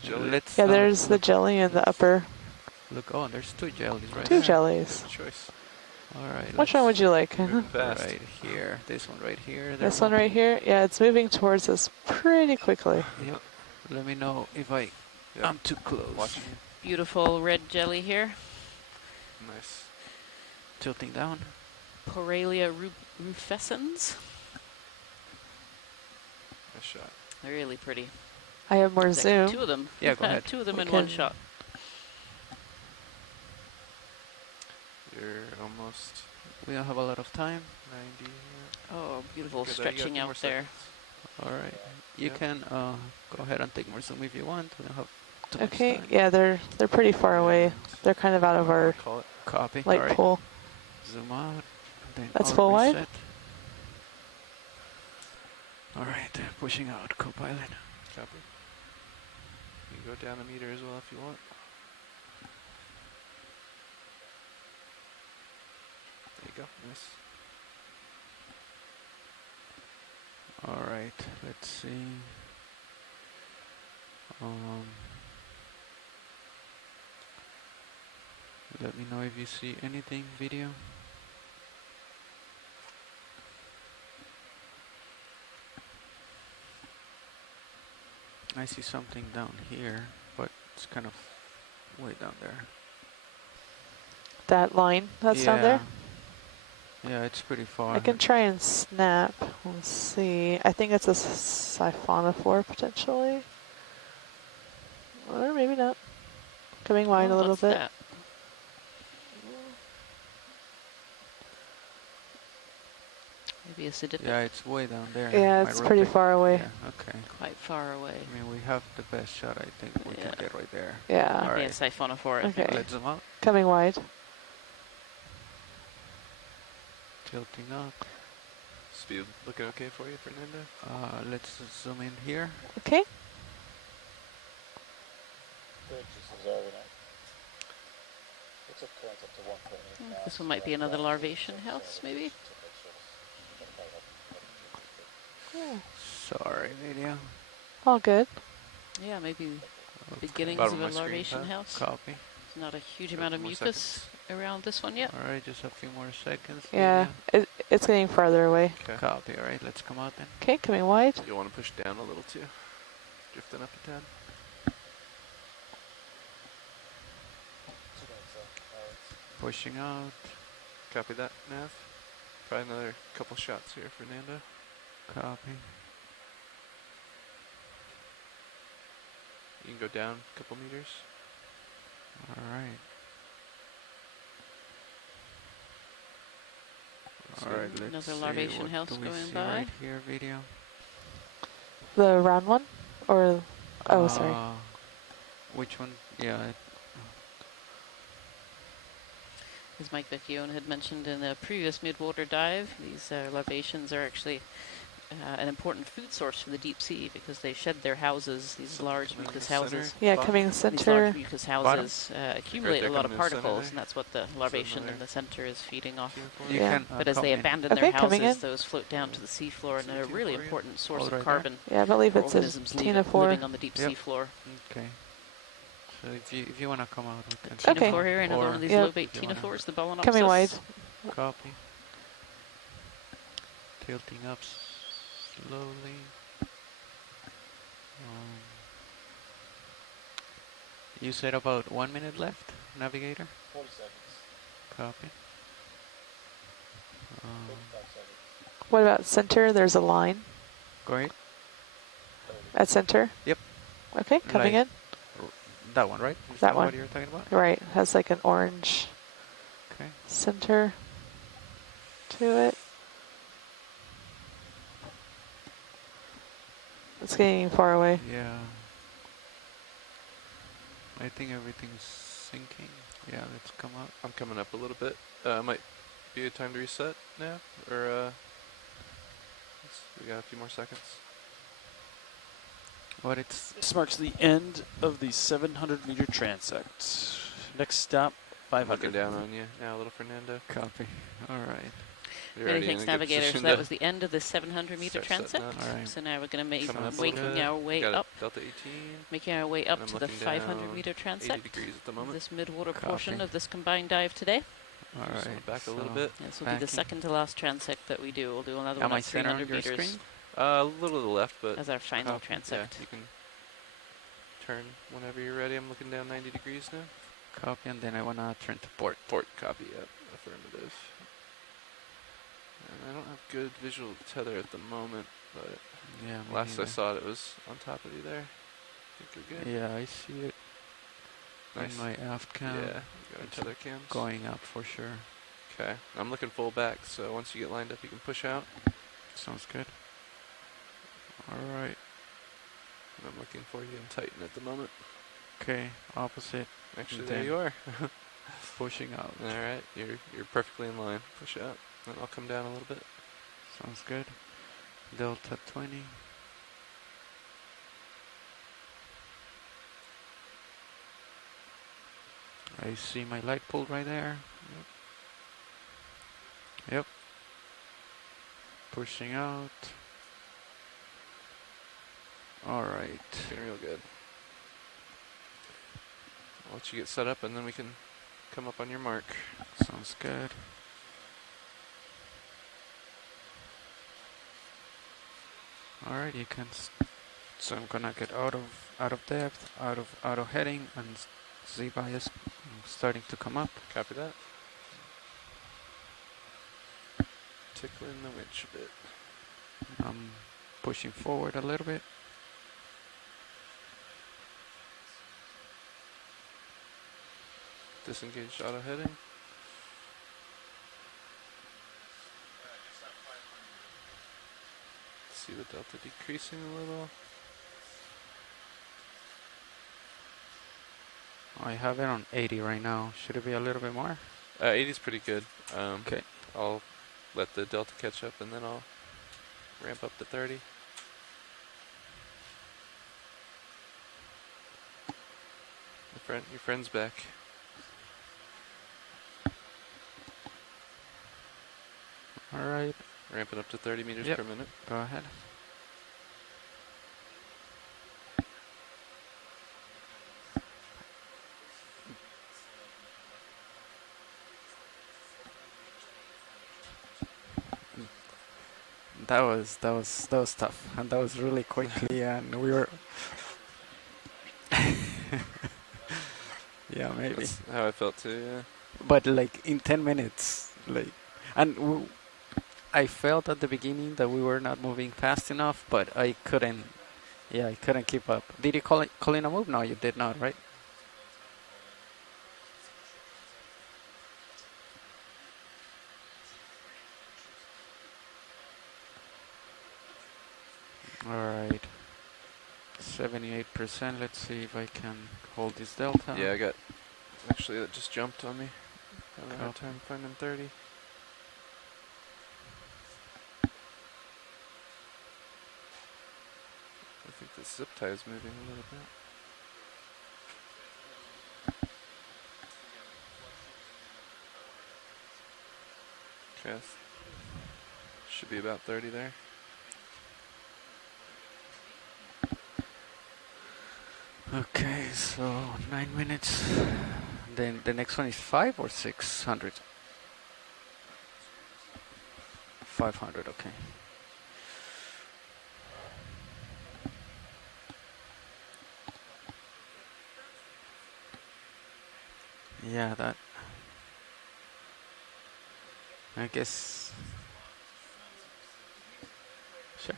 The jelly. Let's Yeah, there's the jelly in the upper. look. Oh, there's two jellies right Two there. jellies. Good choice. All right. Which one would you like? Fast. Right here. This one right here. This one right here? Yeah, it's moving towards us pretty quickly. Yep. Let me know if I'm too close. Watching you. Beautiful red jelly here. Nice. Tilting down. Poralia rufescens. Nice shot. Really pretty. I have more There's actually zoom. two of them. Yeah, go ahead. Two of them in Okay. one shot. You're almost. We don't have a lot of time. 90. Oh, beautiful Good, you got stretching 2 more out there. seconds. All right. You Yep. can go ahead and take more zoom if you want. We don't have too much Okay, time. yeah, they're pretty far away. They're kind of out of our Call it. Copy. light All right. pool. Zoom out. Then That's I'll full wide? reset. All right. Pushing out, Copilot. Copy. You can go down a meter as well if you want. There you go. Nice. All right. Let's see. Let me know if you see anything video. I see something down here, but it's kind of way down there. That line that's down there? Yeah, it's pretty far. I can try and snap. Let's see. I think it's a siphonophore potentially. Or maybe not. Coming wide a little What's bit. that? Maybe a sedipit. Yeah, it's way down there. Yeah, My it's pretty rotate- far away. Yeah, okay. Quite far away. I mean, we have the best shot I think we can get right there. Yeah. All Maybe right. a siphonophore. I Okay. think. Let's zoom out. Coming wide. Tilting up. Speed looking okay for you, Fernando? Let's zoom in here. Okay. This one might be another larvation house, maybe. Yeah. Sorry, video. All good. Yeah, maybe beginnings Bottom of of a my screen, larvation Pat. house. Copy. There's not a huge Got amount a of few more mucus around this one yet. All right, just a few more seconds. Yeah, it's getting farther away. Okay. Copy. All right, let's come out then. Okay, coming wide. You'll want to push down a little too. Drifting up a tad. Pushing out. Copy that, Nav. Probably another couple shots here, Fernando. Copy. You can go down a couple meters. All right. All right, let's Another see larvation what house do we going see by. right here, video. The round one? Or, oh, sorry. Which one? Yeah. As Mike Vecchione had mentioned in the previous Midwater dive, these larvations are actually an important food source for the deep sea because they shed their houses, these large mucus houses. Yeah, coming These center. large mucus houses accumulate there a lot of coming in center particles, there. and that's what the larvation in the center is feeding off. You Yeah. can, But as come they in. abandon Okay, their coming houses, in. those float down to the seafloor and they're a really important source All of right there. carbon Yeah, I believe for it's a organisms ctenophore. living on the deep Yep. seafloor. Okay. So if you wanna come out, we can. Okay. Ctenophore here, another Or one of these Yep. lobate if you wanna- ctenophores, the Balanopsis. Coming wide. Copy. Tilting up slowly. You said about 1 minute left, navigator? 40 seconds. Copy. 55 seconds. What about center? There's a line Go ahead. at center. Yep. Okay, coming Like- in. That one, right? Is That one. what you're talking about? Right, has like an orange Okay. center to it. It's getting far away. Yeah. I think everything's sinking. Yeah, let's come up. I'm coming up a little bit. Might be a time to reset now, or we got a few more seconds. What it's This marks the end of the 700-meter transect. Next stop, Looking 500. down on you now, little Fernando. copy. All right. You're Many already thanks, in a good Navigator. So position that to was the end of the 700-meter start setting transect. up. All right. So now we're going to make Coming up a making little bit. our way Got up. a Delta 18. Making our way And up I'm to the looking down 500-meter 80 transect. degrees at the moment. This mid-water Copy. portion of this combined dive today. All Just right. back a little bit. This will be the second to last transect that we do. We'll do another Am one I at centering 300 your meters. screen? A little to the left, but as our final copy. transect. Yeah, you can turn whenever you're ready. I'm looking down 90 degrees now. Copy, and then I want to turn to port. Port, copy, yep. Affirmative. And I don't have good visual tether at the moment, but Yeah, me last I neither. saw it was on top of you there. I think you're good. Yeah, I see it. Nice. In my aft cam. Yeah, you got our tether cams. Going up for sure. Okay, I'm looking full back, so once you get lined up, you can push out. Sounds good. All right. And I'm looking for you in Titan at the moment. Okay, opposite. Actually, And there then you are. pushing out. All right, you're perfectly in line. Push out, and I'll come down a little bit. Sounds good. Delta 20. I see my light pole right there. Yep. Pushing out. All right. Looking real good. I'll let you get set up, and then we can come up on your mark. Sounds good. All right, you can. So I'm gonna get out of depth, out of heading, and Z bias starting to come up. Copy that. Tickling the winch a bit. I'm pushing forward a little bit. Disengaged auto heading. See the delta decreasing a little. I have it on 80 right now. Should it be a little bit more? 80 is pretty good. Okay. I'll let the delta catch up, and then I'll ramp up to 30. Your friend's back. All right. Ramping up to 30 meters Yep. per minute. Go ahead. That was tough, and that was really quickly, and we were. Yeah, maybe. That's how I felt too. Yeah. But like in 10 minutes, like, and I felt at the beginning that we were not moving fast enough, but I couldn't. Yeah, I couldn't keep up. Did you call in a move? No, you did not, right? Alright. 78%. Let's see if I can hold this delta. Yeah, I got. Actually, that just jumped on me. Having a hard time finding 30. I think the zip tie is moving a little bit. Okay, should be about 30 there. Okay, so 9 minutes. Then the next one is 5 or 600? 500, okay. Yeah, that. I guess. Sure.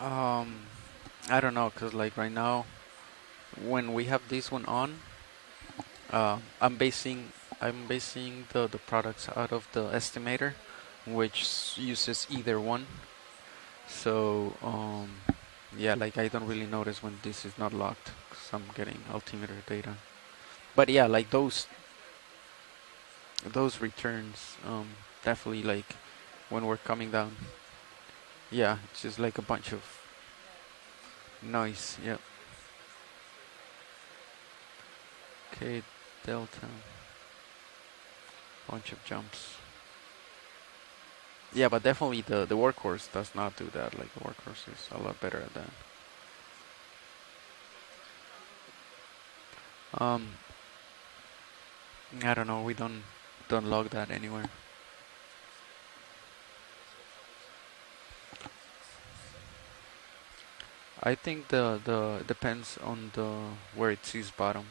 Um, I don't know, cause like right now, when we have this one on, I'm basing the products out of the estimator, which uses either one. So yeah, like I don't really notice when this is not locked because I'm getting altimeter data. But yeah, like those returns definitely, like when we're coming down. Yeah, it's just like a bunch of noise. Yep. Okay, delta. Bunch of jumps. Yeah, but definitely the workhorse does not do that. Like the workhorse is a lot better at that. I don't know. We don't log that anywhere. I think the depends on the where it sees bottom.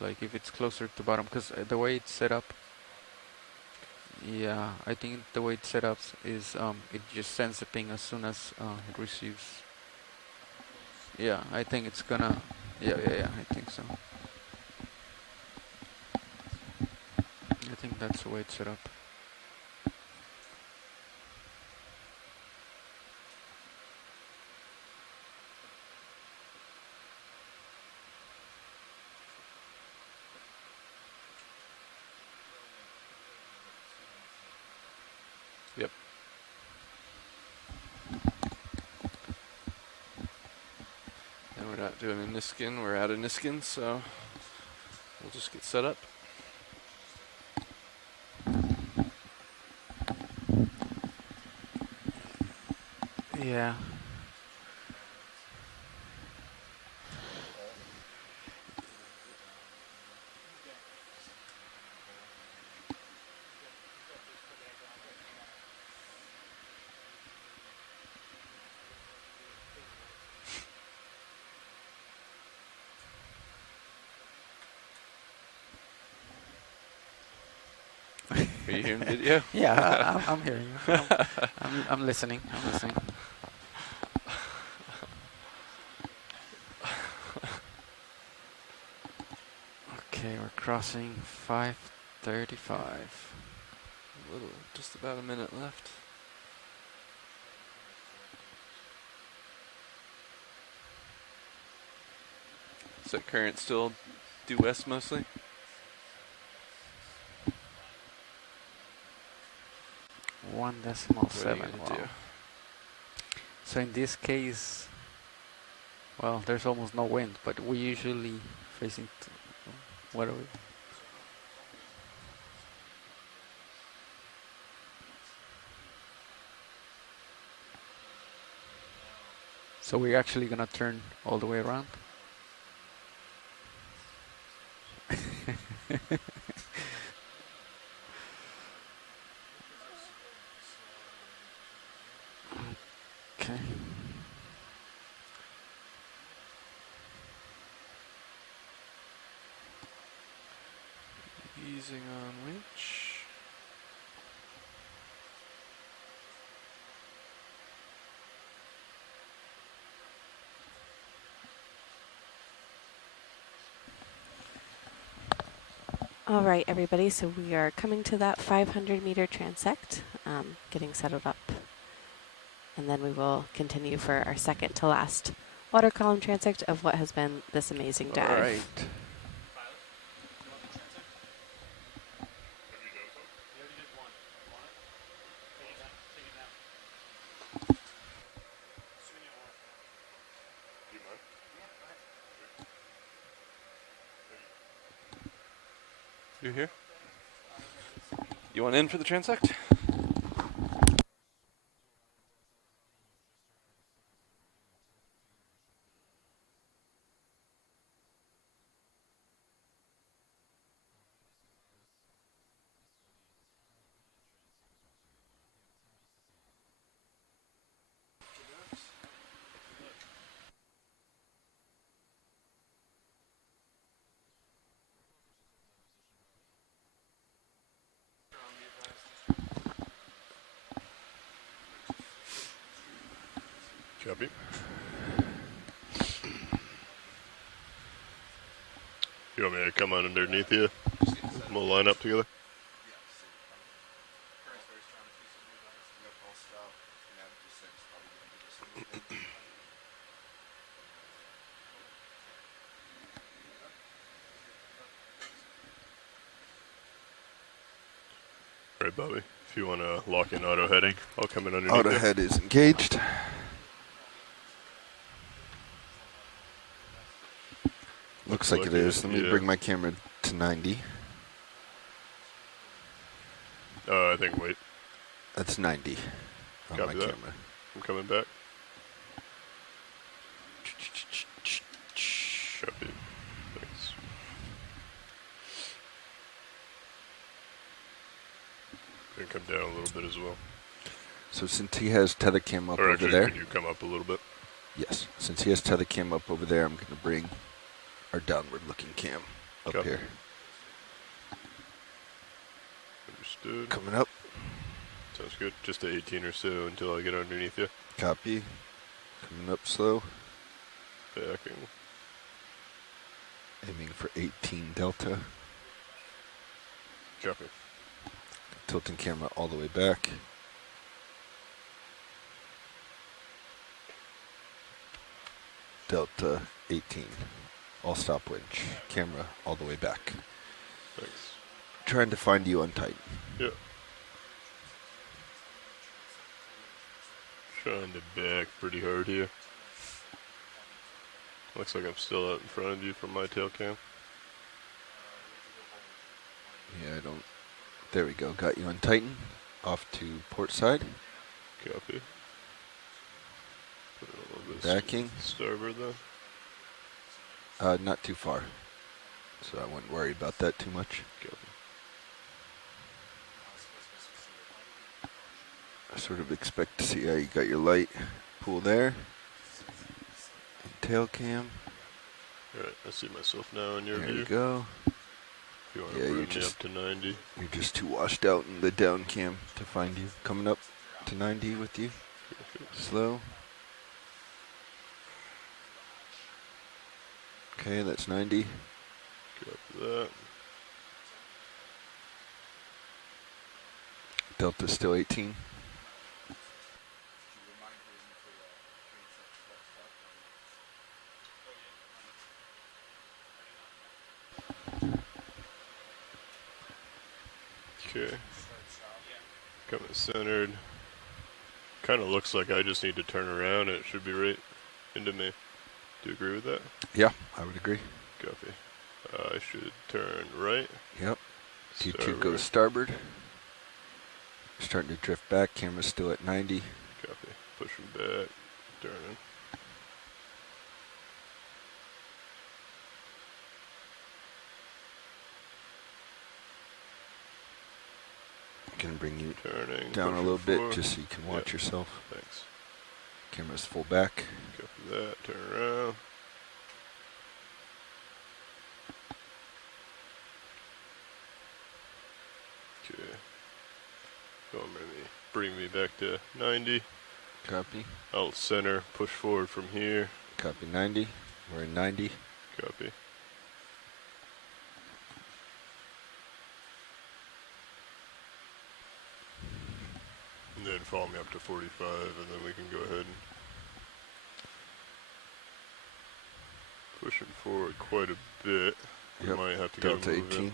Like if it's closer to bottom, because the way it's set up. Yeah, I think the way it's set up is it just sends the ping as soon as it receives. Yeah, I think it's gonna. Yeah, I think so. I think that's the way it's set up. Yep. And we're not doing a Niskin, we're out of Niskin, so we'll just get set up. Yeah. Are you hearing video? Yeah, I'm hearing you. I'm listening. I'm listening. Okay, we're crossing 5:35. Just about a minute left. Is that current still due west mostly? One decimal What are you seven. gonna do? So in this case, well, there's almost no wind, but we usually facing. What are we? So we're actually gonna turn all the way around. Okay. Easing on winch. All right, everybody, so we are coming to that 500-meter transect, getting settled up. And then we will continue for our second to last water column transect of what has been this amazing dive. All right. You're here? You want in for the transect? Copy. You want me to come on underneath you? We'll line up together. All right, Bobby. If you want to lock in auto heading, I'll come in underneath. Auto head is engaged. Looks like it is. Let me bring my camera to 90. I think wait. That's 90 on Copy my that. camera. I'm coming back. Copy. Thanks. Gonna come down a little bit as well. So since he has tether cam up or over actually, there. Can you come up a little bit? Yes. Since he has tether cam up over there, I'm going to bring our downward looking cam up Copy. here. Understood. Coming up. Sounds good. Just to 18 or so until I get underneath you. Copy. Coming up slow. Backing. Aiming for 18 delta. Copy. Tilting camera all the way back. Delta 18. All stop winch. Camera all the way back. Thanks. Trying to find you Untitled. Yep. Trying to back pretty hard here. Looks like I'm still out in front of you from my tail cam. Yeah, I don't. There we go. Got you Untitled. Off to port side. Copy. Put it a little bit Backing. Starboard though. Not too far. So I wouldn't worry about that too much. Copy. I sort of expect to see how you got your light pool there. And tail cam. Alright, I see myself now in your There view. you go. If you want to Yeah, bring you're me just up to 90. You're just too washed out in the down cam to find you. Coming up to 90 with you. Slow. Okay, that's 90. Copy that. Delta's still 18. Okay. Coming centered. Kind of looks like I just need to turn around and it should be right into me. Do you agree with that? Yeah, I would agree. Copy. I should turn right. Yep. T2 Starboard. goes starboard. Starting to drift back. Camera's still at 90. Copy. Pushing back. Turning. Can bring you Turning. down a pushing little bit forward. just so you can watch Yep. yourself. Thanks. Camera's full back. Copy that. Turn around. Okay. Going maybe bring me back to 90. Copy. I'll center, push forward from here. Copy 90. We're in 90. Copy. And then follow me up to 45, and then we can go ahead and pushing forward quite a bit. We might have to Delta get a move 18. in.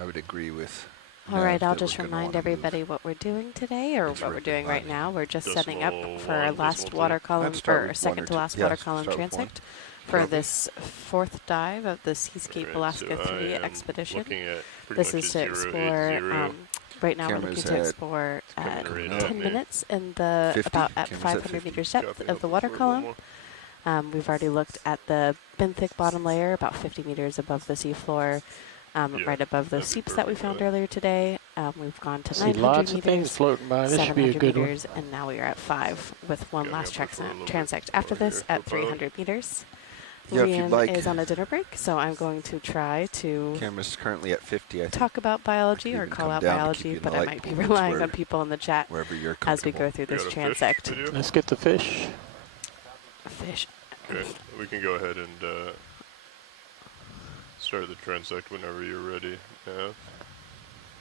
I would agree with. All right, Nav I'll that just we're gonna remind wanna move. everybody what we're doing today, or It's what we're right doing right behind. now. We're just setting up Decimal for our one, last decimal water two. column, Let's start or with second one or to two. last Yeah, water column start with one. transect for Copy. this fourth dive of the Seascape Alright, Alaska so I 3 am expedition. looking at pretty This much is a to explore. 080. Right now, we're Camera's looking to at- explore at coming right 10 at me. minutes in the 50. about at Camera's at 500 50. meters depth Copy, of the hop water forward one column. more. We've already looked at the benthic bottom layer, about 50 meters above the seafloor, Yeah, right above the that'd be seeps that we perfect, found yeah. earlier today. We've gone to See 900 lots of meters, things floating by. This should be a 700 good one. meters, and now we are at 5 with one Got me last up before a little bit transect after more this here. at For pilot. 300 meters. Yeah, if you'd Rian like. is on a dinner break, so I'm going to try to Camera's currently at 50. I think. talk about biology could or even call come out down to keep biology, you in the but I light might be pool. It's relying where- on people in the chat Wherever you're as we comfortable. go through We this got a fish transect. video? Let's get the fish. Fish. Okay, we can go ahead and Start the transect whenever you're ready. Yeah.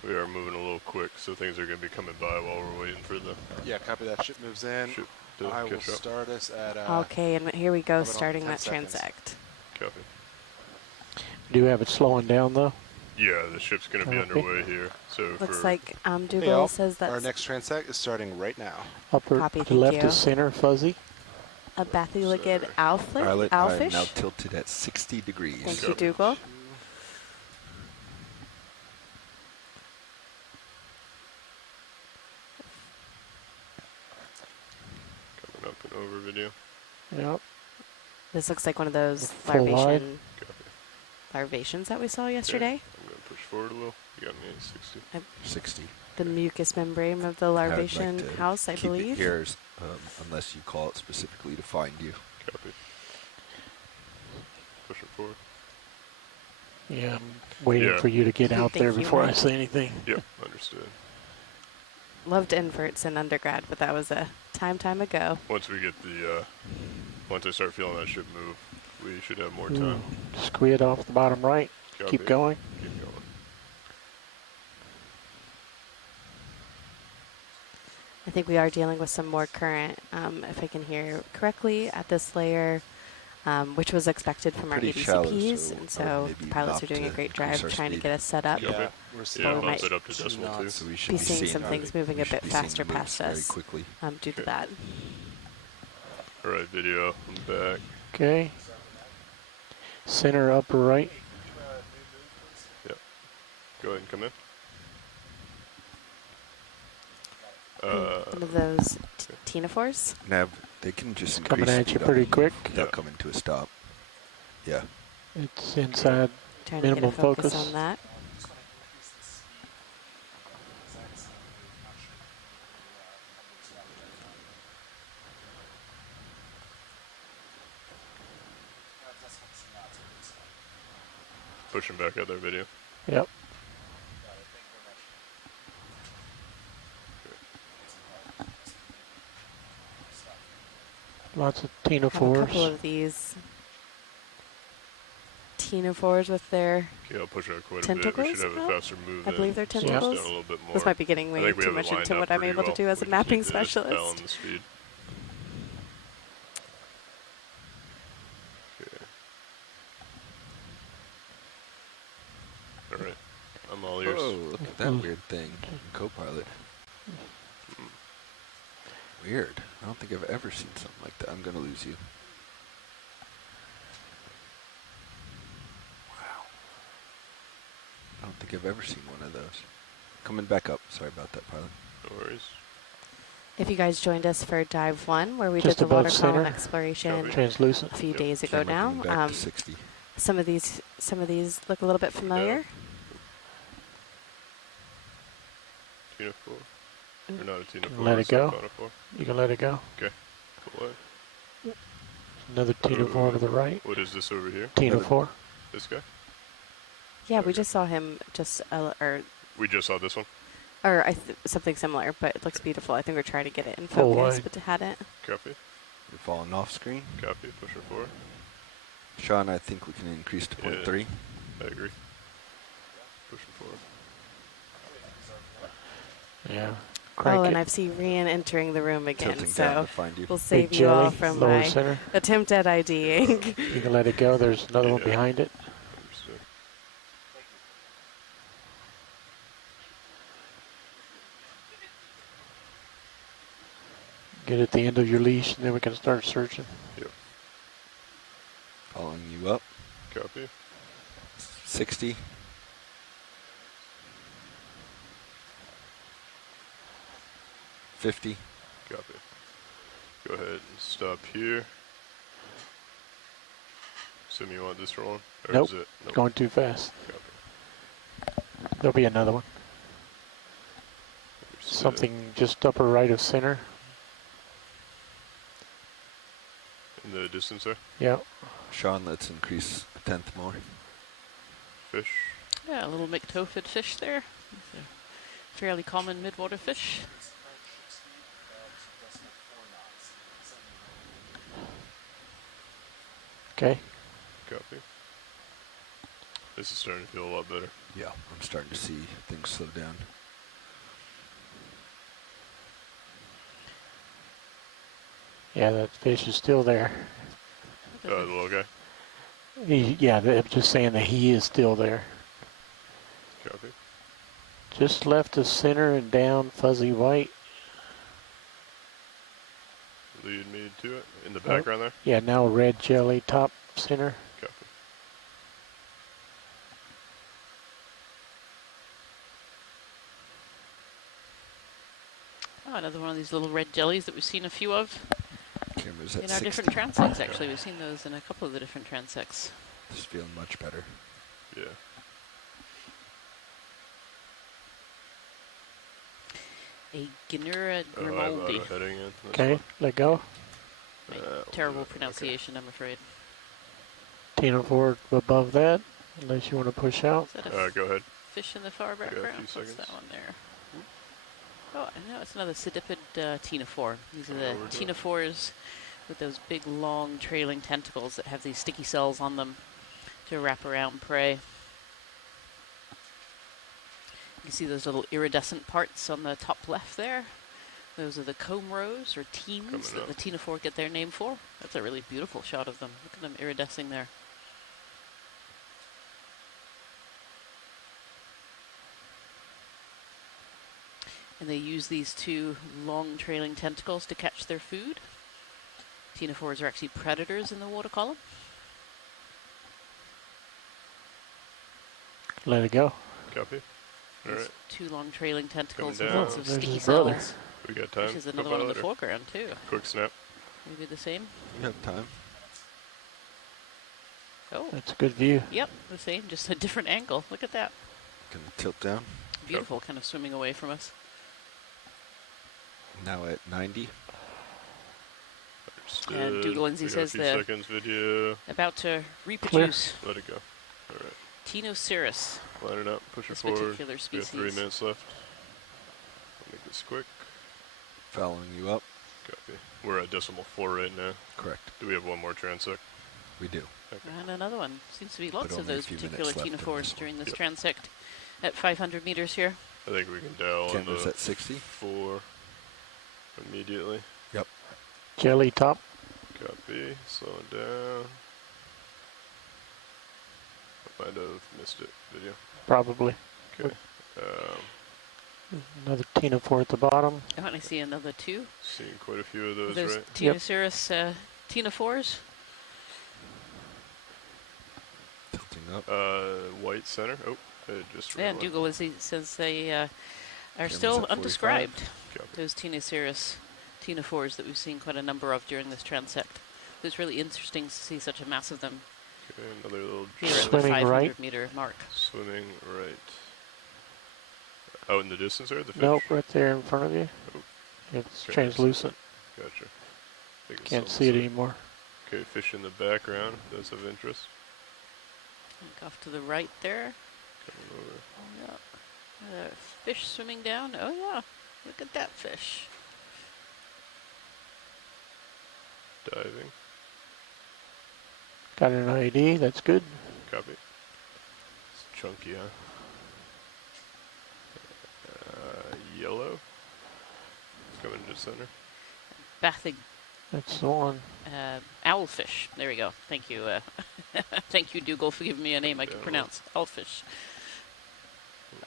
We are moving a little quick, so things are going to be coming by while we're waiting for the... Yeah, copy that. Ship moves in. Ship to I will catch up. start us at... Okay, and here we go, about starting 10 that seconds. transect. Copy. Do you have it slowing down, though? Yeah, the ship's going to be Okay. underway here. So Looks for like Hey, Dougal y'all. says that Our next transect is starting right now. Upper Copy, to thank left you. is center, fuzzy. A Bathyligid Pilot, I am now owlfish. tilted at 60 degrees. Thank you, Dougal. coming up and over video. Yep. This looks like one of those Full wide. larvations that we saw yesterday. I'm going to push forward a little. You got me at 60. 60. The mucous membrane of the larvation house, I keep believe. it here, unless you call it specifically to find you. Copy. Pushing forward. Yeah, I'm waiting Yeah. for you to get out Thank there you, before I Mike. say anything. Yep, understood. Loved inverts in undergrad, but that was a time ago. Once we get the, once I start feeling that ship move, we should have more time. Squid off the bottom right. Copy. Keep going. Keep going. I think we are dealing with some more current, if I can hear correctly, at this layer, which was expected from Pretty our shallow, ADCPs, so and I so would the maybe pilots opt are doing a to great increase drive our trying to speed. get us set up. Yeah, we're Yeah, seeing bump it up to decimal 2. So we should Be be seeing some things moving a we should bit be seeing faster moves past very us quickly. due to that. All right, video. I'm back. Okay. Center upper right. Yep. Go ahead and come in. One of those ctenophores. Nav, they can just Coming increase at you speed pretty up quick. without coming to a stop. Yeah. It's inside Trying to get a minimum focus focus. on that. Pushing back out there, video. Yep. Lots of Have a couple ctenophores. of these ctenophores with their Okay, I'll push out quite tentacles. a bit. We should have a out. faster move. I believe they're Slow us tentacles. down a little bit more. This might be getting I way think we too have it much lined into up what I'm pretty able to well. do as a We just mapping need to balance specialist. the speed. Okay. All right. I'm all ears. Oh, look at that weird thing. Co-pilot. Weird. I don't think I've ever seen something like that. I'm going to lose you. Wow. I don't think I've ever seen one of those. Coming back up. Sorry about that, pilot. No worries. If you guys joined us for Dive 1, where we Just did the water above column center. exploration Translucent. a few Yep. days ago Camera coming now, back to 60. some of these look a little bit familiar. Ctenophore. Or not a ctenophore. Let it go. Ctenophore. You can let it go. Okay. Pull away. Another ctenophore to the right. What is this over here? Ctenophore. This guy? Yeah, we just saw him We just saw this one? something similar, but it looks beautiful. I think we're trying to get it in Full focus, wide. but hadn't. Copy. You're falling off screen. Copy. Push her forward. Sean, I think we can increase to 0.3. I agree. Push her forward. Yeah. Oh, Crank and it. I see Rian entering the room again, Tilting down so to find you. we'll save Big you all jelly, from lower my center. attempt at IDing. You can let it go. There's another one behind it. Understood. Get at the end of your leash, and then we can start searching. Yep. Following you up. Copy. 60. 50. Copy. Go ahead and stop here. Assume you want this rolling? Or Nope. is it? Nope. Going too fast. Copy. There'll be another one. Understood. Something just upper right of center. In the distance there? Yeah. Sean, let's increase a tenth more. Fish. Yeah, a little myctophid fish there. It's a fairly common midwater fish. Okay. Copy. This is starting to feel a lot better. Yeah, I'm starting to see things slow down. Yeah, that fish is still there. The little guy? I'm just saying that he is still there. Copy. Just left the center and down fuzzy white. Lead me to it in the background there? Yeah, now red jelly top center. Copy. Oh, another one of these little red jellies that we've seen a few of. Camera's at in our 60. different transects, actually. We've seen those in a couple of the different transects. Just feeling much better. Yeah. A Ginura I'm Grimaldi. heading in. Okay, let go. Terrible pronunciation, I'm afraid. Tino forward above that, unless you want to push out. Is that a go ahead. fish in the far background? What's seconds. that one there? Oh, I know it's another sediped ctenophore. These are the ctenophores with those big, long, trailing tentacles that have these sticky cells on them to wrap around prey. You can see those little iridescent parts on the top left there. Those are the comb rows or teams that the ctenophore get their name for. That's a really beautiful shot of them. Look at them iridescing there. And they use these two long trailing tentacles to catch their food. Ctenophores are actually predators in the water column. Let it go. Copy. All right. Two long trailing tentacles Coming with down. lots of There's sticky his brother. cells. We got time. Which is another one in the foreground too. Quick snap. Maybe the same. You have time. Oh. That's a good view. Yep, the same, just a different angle. Look at that. Gonna tilt down. Beautiful, kind of swimming away from us. Now at 90. And Dougal Lindsay says they're they're video. about to reproduce. Let it go. All right. Tenocerus. Line it up. Push it This forward. particular We have species. 3 minutes left. I'll make this quick. Following you up. Copy. We're at decimal 4 right now. Correct. Do we have one more transect? We do. Okay. And another one. Seems to be lots of only a those few particular minutes left in ctenophores this during this Yep. transect at 500 meters here. I think we can dial Camera's into at 60. 4 immediately. Yep. Jelly top. Copy. Slowing down. I might have missed it. Video. Probably. Okay. Another ctenophore at the bottom. I want to see another two. Seeing quite a few of those, Those right? Tenocerus ctenophores. Tilting up. White center. Oh, it just Yeah, ran one. Dougal Lindsay says they are Camera's still at 45. undescribed. Copy. Those Tenocerus ctenophores that we've seen quite a number of during this transect. So it's really interesting to see such a mass of them Okay, another little here at the Swimming 500 right. meter mark. swimming right. Out in the distance there, the fish? Nope, right there in front of you. Oh. It's Okay, translucent. Gotcha. Think it's Can't on the see it side. anymore. Okay, fish in the background. That's of interest. Look off to the right there. Coming over. Yeah. Fish swimming down. Oh yeah, look at that fish. Diving. Got an ID, that's good. Copy. It's chunky, huh? Yellow. Coming to center. Bathing. That's the one. Owlfish. There we go. Thank you. Thank you, Dougal, for giving me a name I can pronounce. Owlfish.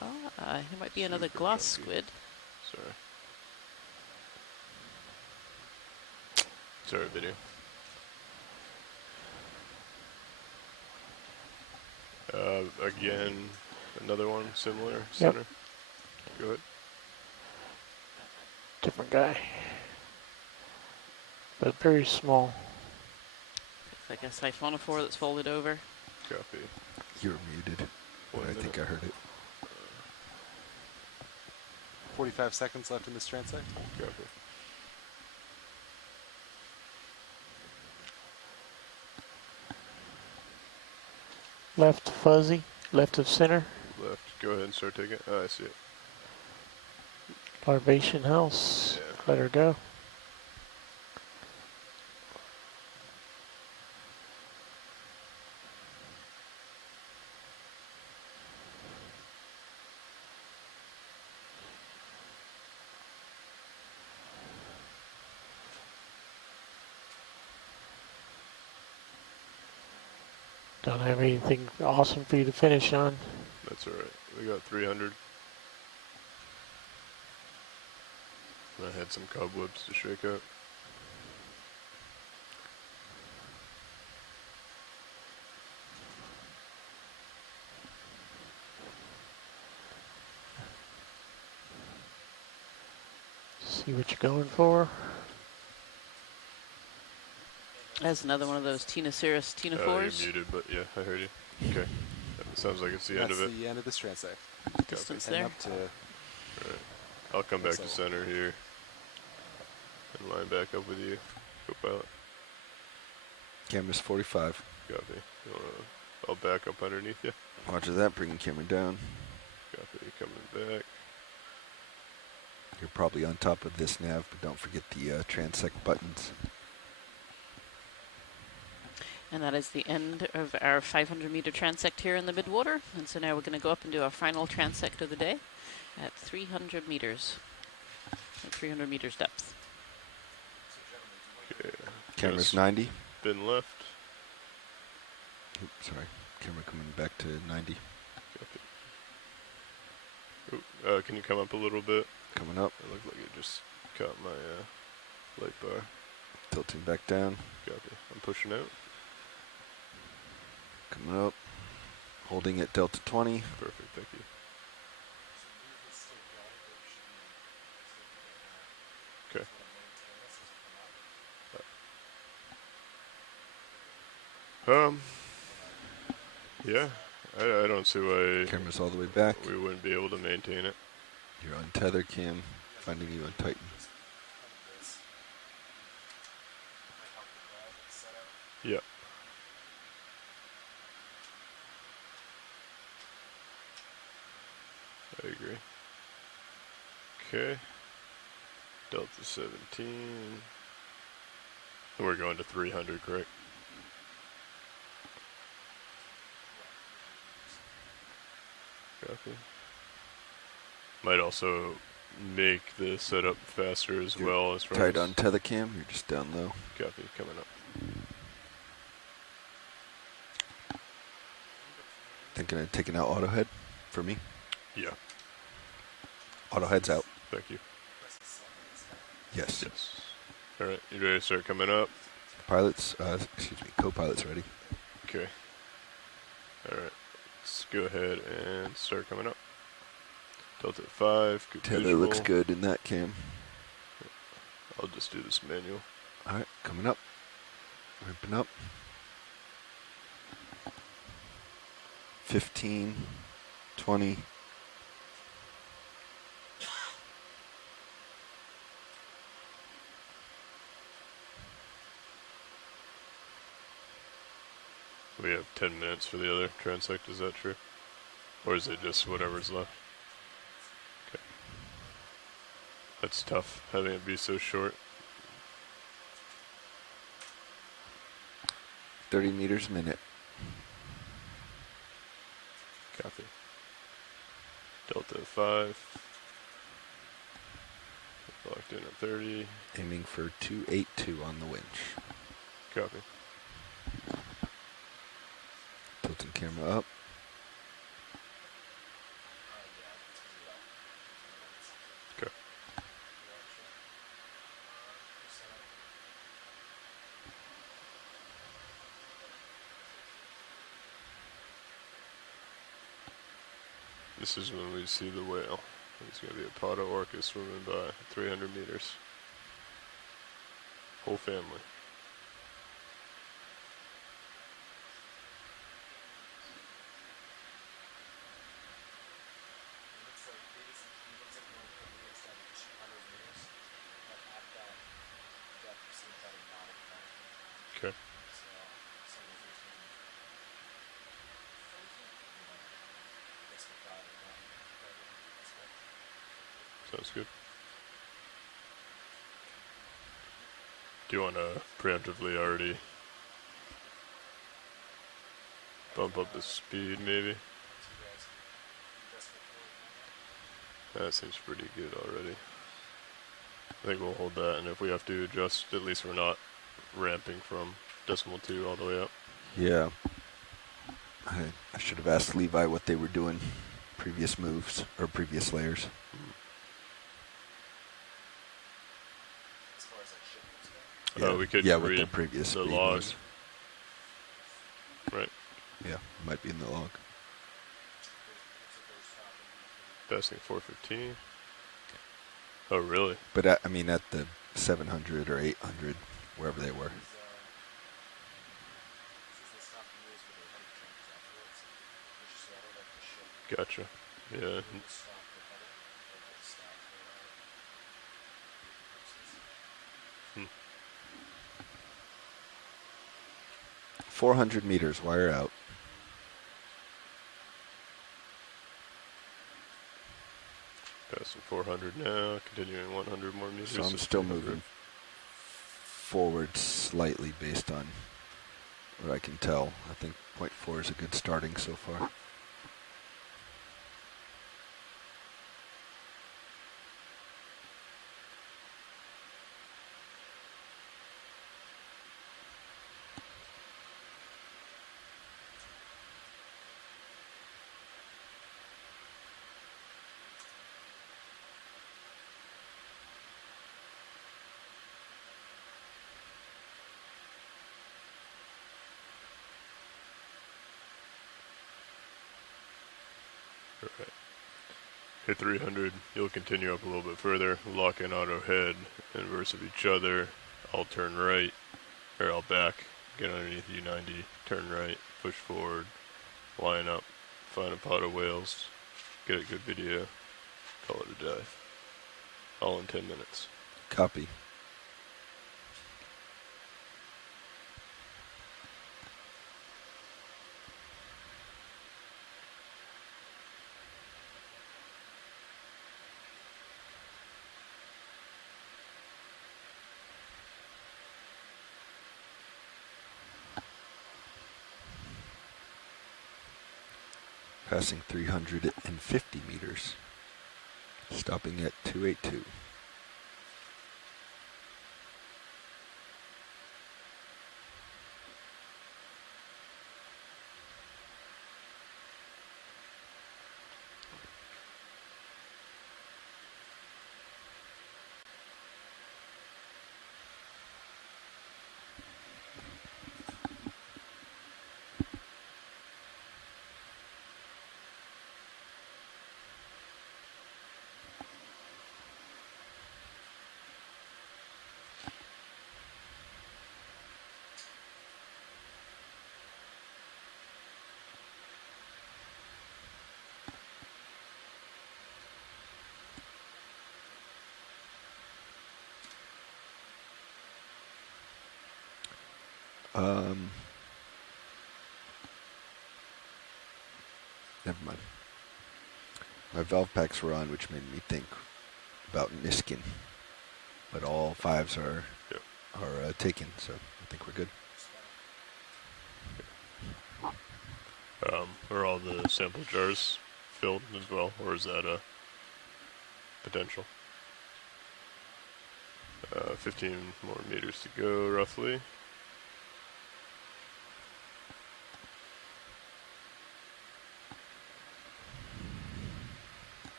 There might be another glass squid. Sorry, video. Again, another one similar center. Go ahead. Different guy. But very small. Looks like a siphonophore that's folded over. Copy. You're muted. But I think I heard it. 45 seconds left in this transect. Copy. Left fuzzy, left of center. Left. Go ahead and start taking. Oh, I see it. Larvation house. Yeah. Let her go. Don't have anything awesome for you to finish on. That's alright. We got 300. I had some cobwebs to shake up. See what you're going for. That's another one of those Tina Cirrus, Tina You're fours. muted, but yeah, I heard you. Okay. It sounds like it's the end of it. That's the end of this transect. Distance Heading there. up to Alright. I'll come back to center here and line back up with you, co-pilot. Camera's 45. Copy. I'll back up underneath you. Roger that, bringing camera down. Copy, coming back. You're probably on top of this nav, but don't forget the transect buttons. And that is the end of our 500-meter transect here in the Midwater. And so now we're going to go up and do our final transect of the day at 300 meters, at 300 meters depth. Okay. Camera's 90. Spin left. Oops, sorry. Camera coming back to 90. Ooh, can you come up a little bit? Coming up. It looked like it just caught my light bar. Tilting back down. Copy. I'm pushing out. Coming up. Holding at Delta 20. Perfect, thank you. Okay. Yeah, I don't see why Camera's all the way back. We wouldn't be able to maintain it. You're on tether cam, finding you on Titan. Yeah. I agree. Okay. Delta 17. We're going to 300, correct? Copy. Might also make the setup faster as You're well as far tight as on tether cam, you're just down low. Copy, coming up. Thinking of taking out auto head for me? Yeah. Auto head's out. Thank you. Yes. Yes. All right, you ready to start coming up? Pilots, excuse me, co-pilot's ready. Okay. All right, let's go ahead and start coming up. Delta 5, good Tether visual. looks good in that cam. I'll just do this manual. All right, coming up. Ramping up. 15, 20. We have 10 minutes for the other transect, is that true? Or is it just whatever's left? Okay. That's tough, having it be so short. 30 meters a minute. Copy. Delta 5. Locked in at 30. Aiming for 282 on the winch. Copy. Tilting camera up. Okay. This is when we see the whale. It's going to be a pod of orcas swimming by 300 meters. Whole family. Okay. Sounds good. Do you want to preemptively already bump up the speed, maybe? That seems pretty good already. I think we'll hold that, and if we have to adjust, at least we're not ramping from decimal 2 all the way up. Yeah. I should have asked Levi what they were doing, previous moves or previous layers. Oh, we could yeah, what read their previous the speed log. was. Right. Yeah, might be in the log. Passing 415. Oh, really? But I mean, at the 700 or 800, wherever they were. Gotcha. Yeah. 400 meters, wire out. Passing 400 now, continuing 100 more meters. So I'm to still 300. moving forward slightly based on what I can tell. I think 0.4 is a good starting so far. Alright. Hit 300, you'll continue up a little bit further, lock in auto head, inverse of each other. I'll turn right, or I'll back, get underneath U90, turn right, push forward, line up, find a pot of whales, get a good video, call it a dive. All in 10 minutes. Copy. Passing 350 meters. Stopping at 282. Never mind. My valve packs were on, which made me think about Niskin. But all fives are taken, so I think we're good. Are all the sample jars filled as well, or is that a potential? 15 more meters to go, roughly.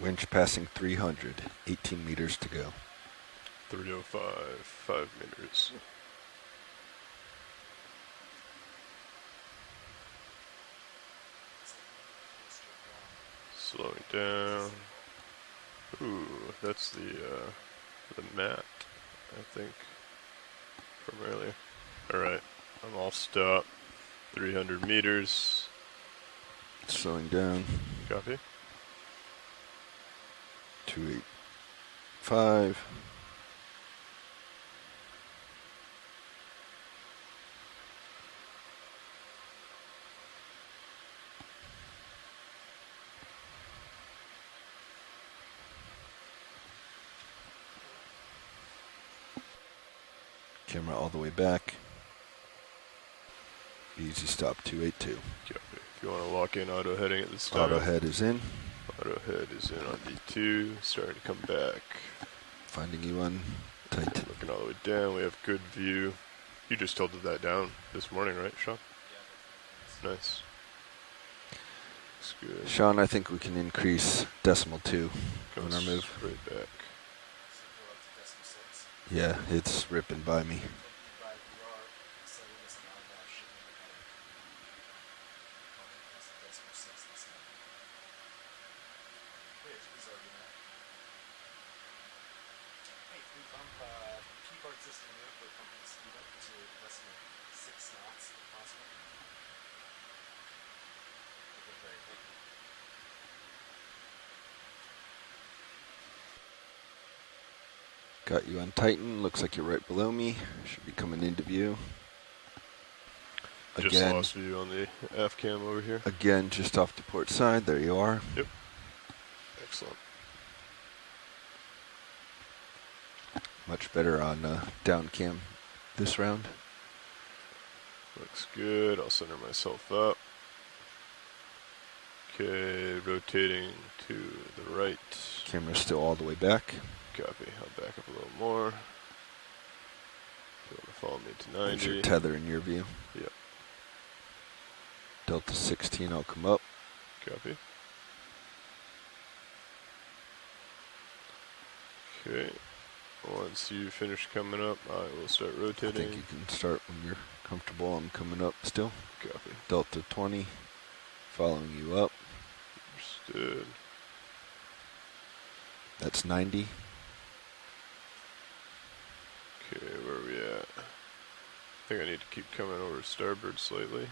Winch passing 300, 18 meters to go. 305, 5 meters. Slowing down. Ooh, that's the mat, I think, from earlier. Alright, I'm all stopped. 300 meters. Slowing down. Copy. 285. Camera all the way back. Easy stop 282. Copy. If you want to lock in auto heading at this time. Auto head is in. Auto head is in on D2, starting to come back. Finding you on tight. Looking all the way down, we have good view. You just tilted that down this morning, right, Sean? Yeah. Nice. Looks good. Sean, I think we can increase decimal 2 on our move. Right back. Yeah, it's ripping by me. Got you on Titan. Looks like you're right below me. Should be coming into view. Just Again, lost view on the aft cam over here. Again, just off the port side. There you are. Yep. Excellent. Much better on down cam this round. Looks good. I'll center myself up. Okay, rotating to the right. Camera's still all the way back. Copy. I'll back up a little more. If you want to follow me to 90. There's your tether in your view. Yep. Delta 16, I'll come up. Copy. Okay. Once you finish coming up, I will start rotating. I think you can start when you're comfortable. I'm coming up still. Copy. Delta 20, following you up. Understood. That's 90. Okay, where are we at? I think I need to keep coming over starboard slightly.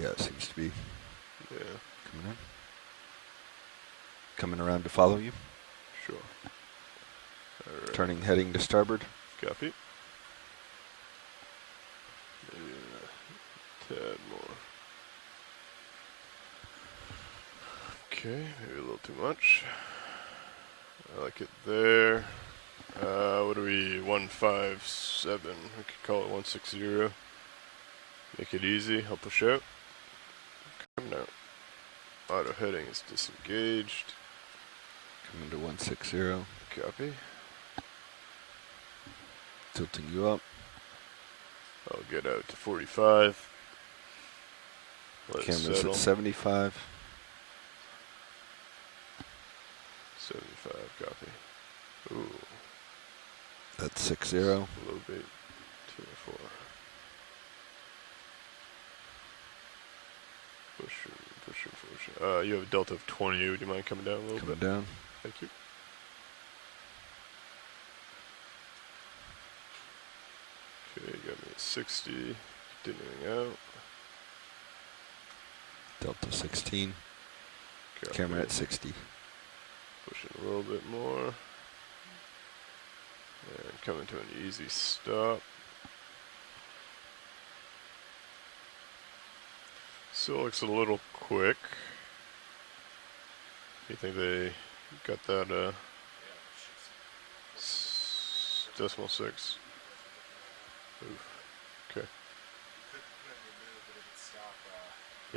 Yeah, it seems to be. Yeah. Coming in. Coming around to follow you. Sure. All right. Turning, heading to starboard. Copy. Maybe a tad more. Okay, maybe a little too much. I like it there. What are we? 157. We could call it 160. Make it easy. I'll push out. Come out. Auto heading is disengaged. Coming to 160. Copy. Tilting you up. I'll get out to 45. Let it Camera's settle. at 75. 75, copy. Ooh. That's 60. Low bait, 204. Pushing. You have a delta of 20. Would you mind coming down a little bit? Coming down. Thank you. Okay, you got me at 60. Continuing out. Delta 16. Copy. Camera at 60. Pushing a little bit more. And coming to an easy stop. Still looks a little quick. You think they got that decimal 6? Oof. Okay.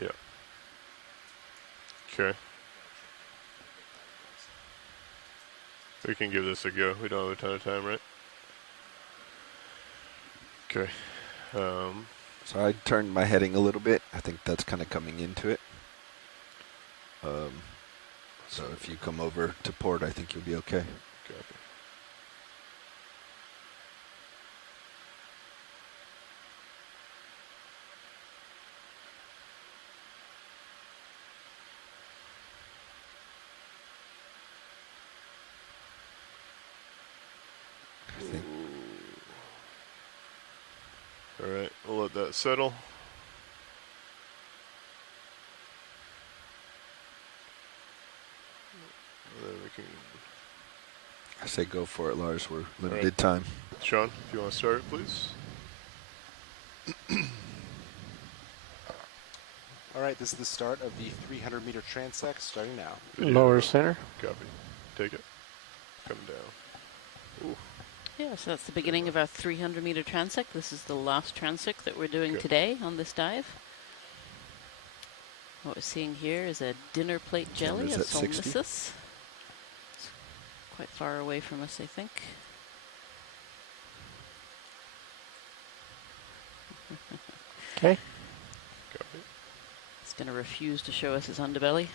Yeah. Okay. We can give this a go. We don't have a ton of time, right? Okay. So I turned my heading a little bit. I think that's kind of coming into it. So if you come over to port, I think you'll be okay. Copy. Alright, we'll let that settle. And then we can... I say go for it, Lars. We're limited time. Sean, if you want to start it, please. All right, this is the start of the 300-meter transect starting now. Lower center. Copy. Take it. come down. Ooh. Yeah, so that's the beginning of our 300-meter transect. This is the last transect that we're doing today on this dive. What we're seeing here is a dinner plate jelly, Camera's a at 60. solmissus. It's quite far away from us, I think. Okay. It's going to refuse to show us his underbelly.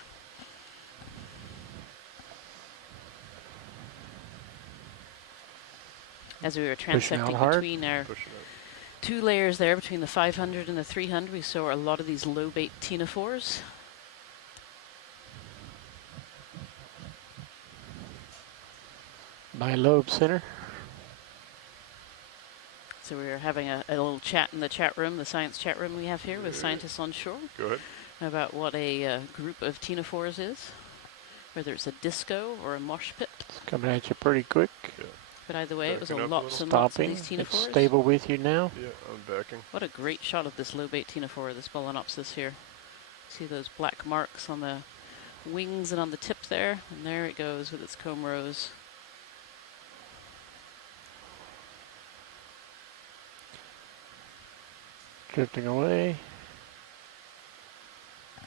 As we were Pushing out transecting hard. between our two layers there, between the 500 and the 300, we saw a lot of these low bait ctenophores. Bilobe center. So we were having a little chat in the chat room, the science chat room we have here with scientists on shore. Go ahead. About what a group of ctenophores is, whether it's a disco or a mosh pit. It's coming at you pretty quick. Yeah. But either way, it was Backing up lots a and little. lots of Stopping. these It's ctenophores. stable with you now. Yeah, I'm backing. What a great shot of this low bait ctenophore, this Balanopsis here. See those black marks on the wings and on the tip there, and there it goes with its comb rows. Drifting away.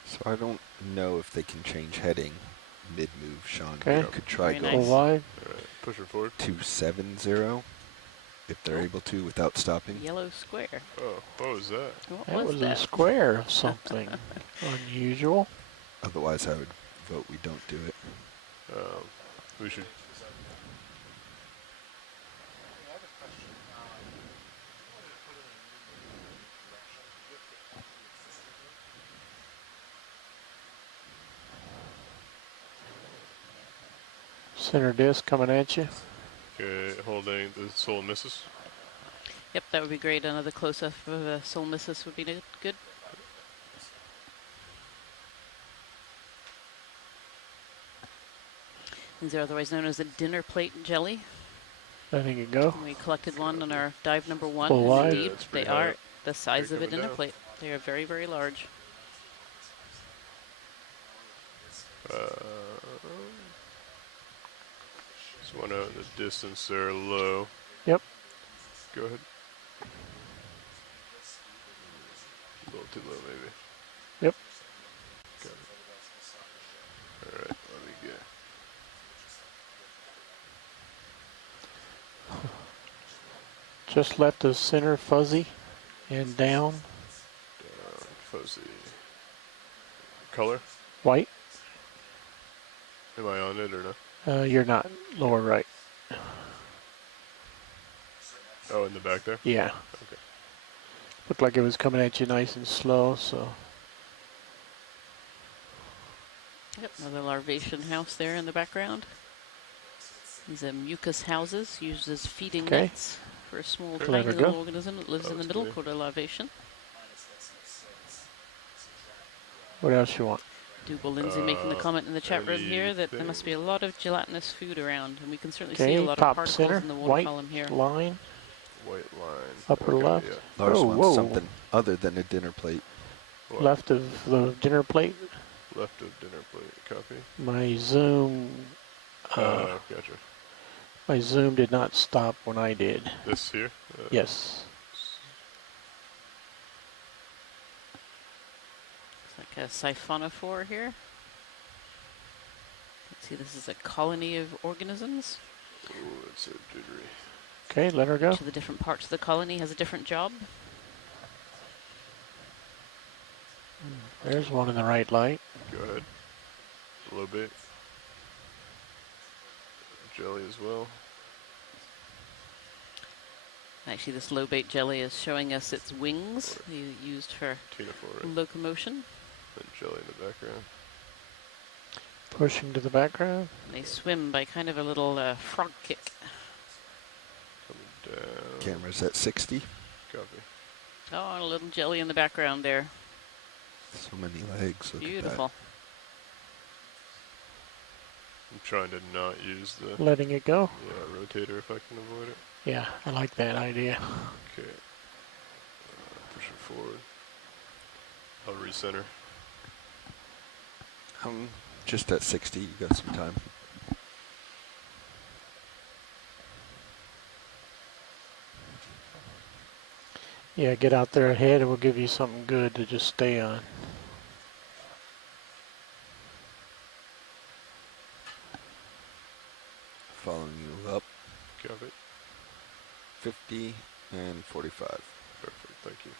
So I don't know if they can change heading mid-move, Sean. Okay. You could try Very going nice. Wide. All right, push her forward. 270 if they're able to without stopping. Yellow square. Oh, what was that? What That was that? a square of something unusual. Otherwise, I would vote we don't do it. We should. Center disc coming at you. Okay, holding the soul misses. Yep, that would be great. Another close-up of a solmissus would be good. These are otherwise known as the dinner plate jelly. Letting it go. And we collected one on our dive number 1. Full And wide. indeed, Yeah, it's they pretty high are up. the size of a Coming dinner down. plate. They are very, very large. There's one out in the distance there, low. Yep. Go ahead. A little too low, maybe. Yep. Got it. All right, let me get. Just left the center fuzzy and down. Fuzzy. Color? White. Am I on it or no? You're not. Lower right. Oh, in the back there? Yeah. Okay. Looked like it was coming at you nice and slow, so. Yep, another larvation house there in the background. These are mucus houses used as feeding Okay. nets for a small, Let tiny her little go. organism that lives That in the was middle clear. called a larvation. What else you want? Dougal Lindsay making the comment in the chat room here that there must be a lot of gelatinous food around, and we can certainly see Okay, a lot of top particles center. in the water White column here. line. White line. Upper Okay, left. Yeah. Lars Oh, wants whoa. something other than a dinner plate. What? Left of the dinner plate. Left of dinner plate. Copy. My zoom. Gotcha. My zoom did not stop when I did. This here? Yes. It's like a siphonophore here. Let's see, this is a colony of organisms. Ooh, it's so jittery. Okay, let her go. Each of the different parts of the colony has a different job. There's one in the right light. Go ahead. A little bit. Jelly as well. Actually, this low bait jelly is showing us its wings, used for Ctenophore, right? locomotion. And jelly in the background. Pushing to the background. And they swim by kind of a little frog kick. Coming down. Camera's at 60. Copy. Oh, and a little jelly in the background there. So many legs. Look Beautiful. At I'm trying to not use the Letting it go. rotator if I can avoid it. Yeah, I like that idea. Okay. Push it forward. I'll recenter. that. Just at 60. You got some time. Yeah, get out there ahead and we'll give you something good to just stay on. Following you up. Copy. 50 and 45. Perfect, thank you.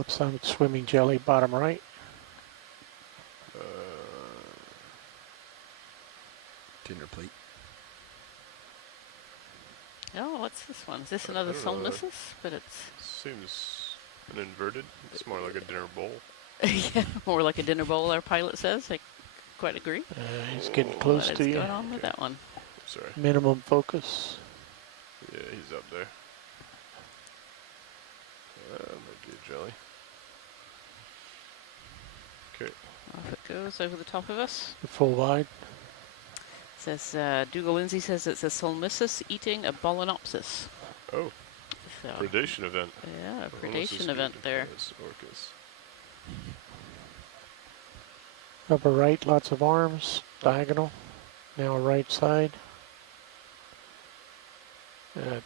Up some swimming jelly, bottom right. Dinner plate. Oh, what's this one? Is this another Solmissus? But it's... Seems an inverted. It's more like a dinner bowl. Yeah, more like a dinner bowl, our pilot says. I quite agree. He's getting close to you. What's going on with that one? Sorry. Minimum focus. Yeah, he's up there. Might be a jelly. Okay. Off it goes over the top of us. Full wide. It says, Dougal Lindsay says it's a Solmissus eating a Balanopsis. Oh. So, predation event. Yeah, a predation event there. Orcas. Upper right, lots of arms. Diagonal. Now right side.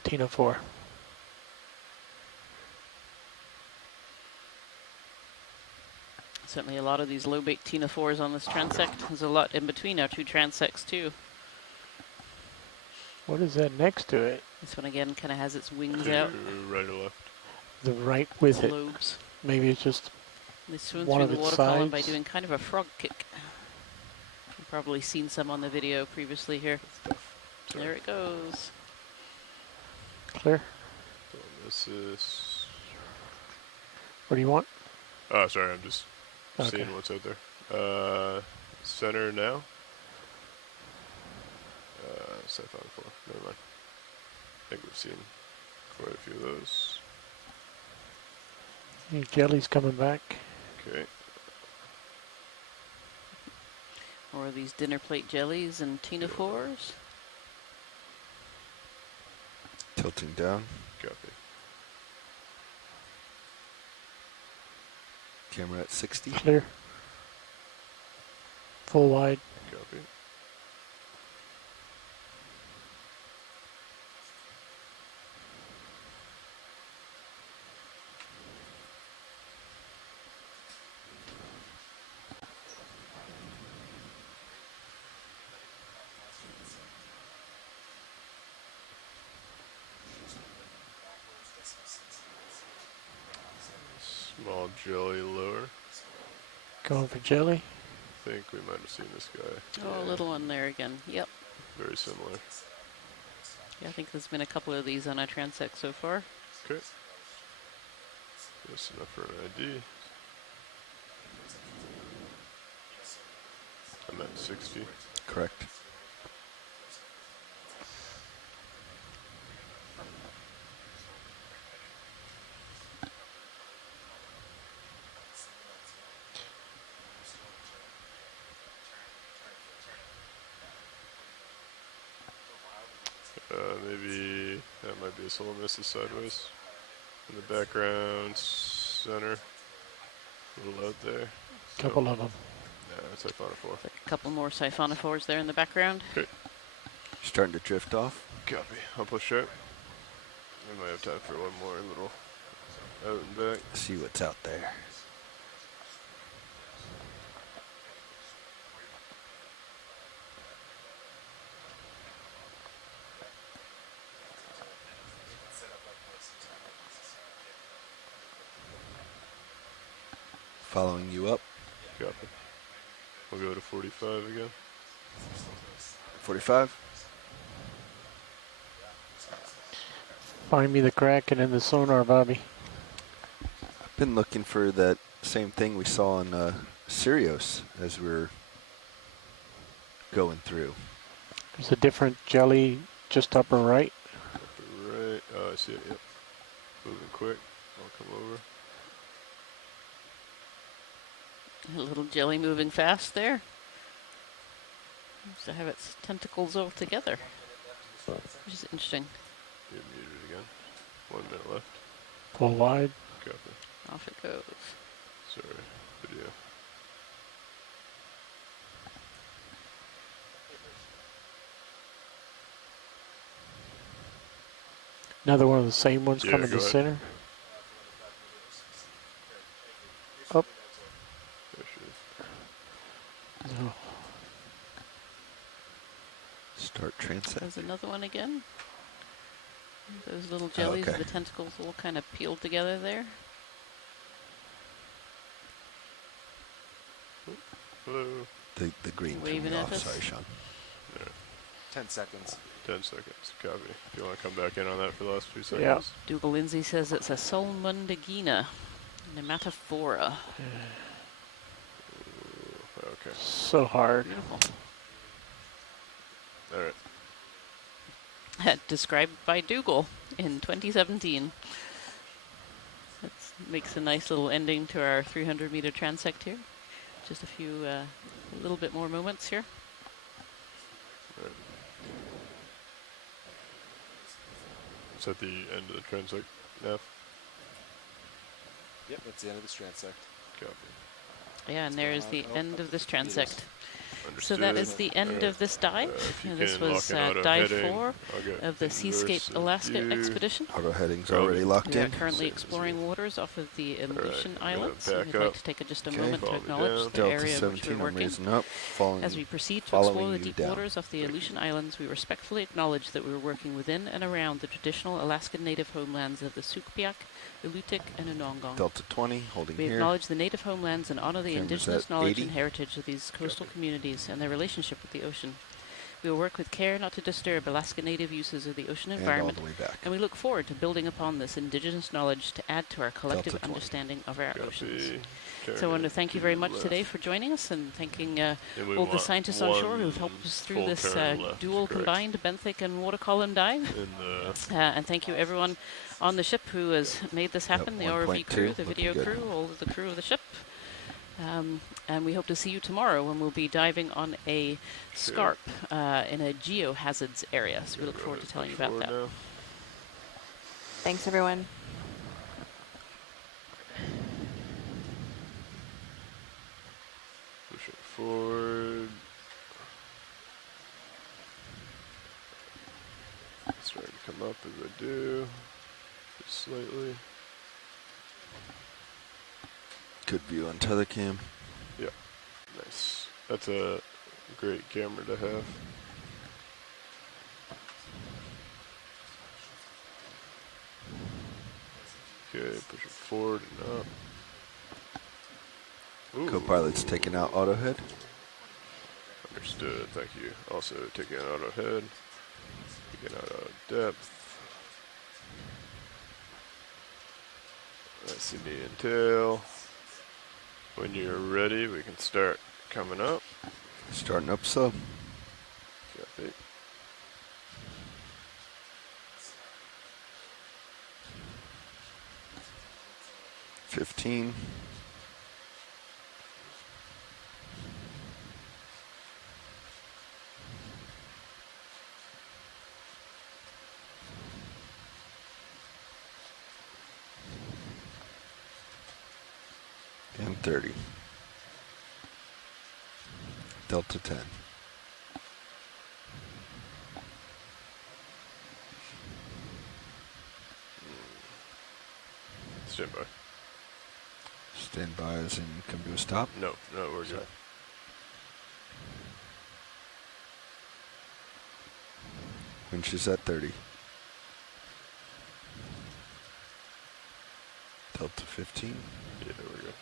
Tina 4. Certainly a lot of these low bait Tina 4s on this transect. There's a lot in between our two transects too. What is that next to it? This one again kind of has its wings out. Right or left? The right with it. Lobes. Maybe it's just They swim one through of the its water sides. column by doing kind of a frog kick. You've probably seen some on the video previously here. There it goes. Clear. This is... What do you want? Oh, sorry, I'm just Okay. seeing what's out there. Center now. Siphon 4. Never mind. I think we've seen quite a few of those. Jelly's coming back. Okay. Or these dinner plate jellies and Tina 4s. Tilting down. Copy. Camera at 60. Clear. Full wide. Copy. Small jelly lower. Going for jelly. I think we might have seen this guy. Oh, a little one there again. Yep. Very similar. Yeah, I think there's been a couple of these on our transect so far. Okay. Just enough for an ID. I'm at 60. Correct. Maybe that might be a Solmissus sideways. In the background, center. A little out there. Couple of them. Yeah, it's Siphonophore. A couple more Siphonophores there in the background. Okay. Starting to drift off. Copy. I'll push out. We might have time for one more little out and back. See what's out there. Following you up. Copy. We'll go to 45 again. 45. Find me the Kraken in the sonar, Bobby. I've been looking for that same thing we saw on Sirius as we were going through. There's a different jelly just upper right. Upper right. Oh, I see it. Yep. Moving quick. I'll come over. A little jelly moving fast there. Seems to have its tentacles all together, which is interesting. You're muted again. 1 minute left. Full wide. Copy. Off it goes. Sorry. Video. Another one of the same ones Yeah, coming go to ahead. center. There's another one again. Those little jellies with the tentacles all kind of peeled together there. Hello. The green threw Waving me at off. us. Sorry, Sean. Yeah. 10 seconds. 10 seconds. Copy. If you want to come back in on that for the last few seconds. Yeah. Dougal Lindsay says it's a Solmundagina nematophora. Okay. So hard. Beautiful. All right. Described by Dougal in 2017. That makes a nice little ending to our 300-meter transect here. Just a few, a little bit more moments here. Right. Is that the end of the transect now? Yep, that's the end of this transect. Copy. Yeah, and there is the end of this transect. Understood. So that is the end of this dive. This was dive 4 of the Seascape Alaska expedition. Auto heading's already locked We are in. currently exploring waters off of the Aleutian Islands. And we'd like to take just a moment to Follow me acknowledge the Delta area in which 17, we're I'm working. raising up, As we proceed to following explore the you deep down. waters off the Aleutian Islands, we respectfully acknowledge that we are working within and around the traditional Alaskan native homelands of the Sugpiaq, Alutiiq, and Unongong. Delta 20, holding We here. acknowledge the native homelands and honor the Cameras indigenous at knowledge 80. and heritage of these coastal communities and their relationship with the ocean. We will work with care not to disturb Alaska native uses of the ocean And environment, all the way back. and we look forward to building upon this indigenous knowledge to add to our collective Delta 20. understanding of our oceans. Turn So I want to it thank you very much today for joining us, and thanking And we all the want scientists on shore who've helped us through full this turn left, dual correct? combined benthic and water column dive. And thank you everyone on the ship who has made this happen, the ROV crew, the video crew, all of the crew of the ship. And we hope to see you tomorrow when we'll be diving on a scarp in a geohazards area. So we look forward to telling you about that. Thanks, everyone. Push it forward. Starting to come up as I do. Just slightly. Good view on tether cam. Yeah. Nice. That's a great camera to have. Okay, push it forward and up. Ooh. Co-pilot's taking out auto head. Understood, thank you. Also taking out auto head. Taking out auto depth. That's the knee and tail. When you're ready, we can start coming up. Starting up sub. Copy. $15. And 30. Delta 10. Stand by. Stand by as in come to a stop. No, we're good. Winch is at 30. Delta 15. Yeah, we're good.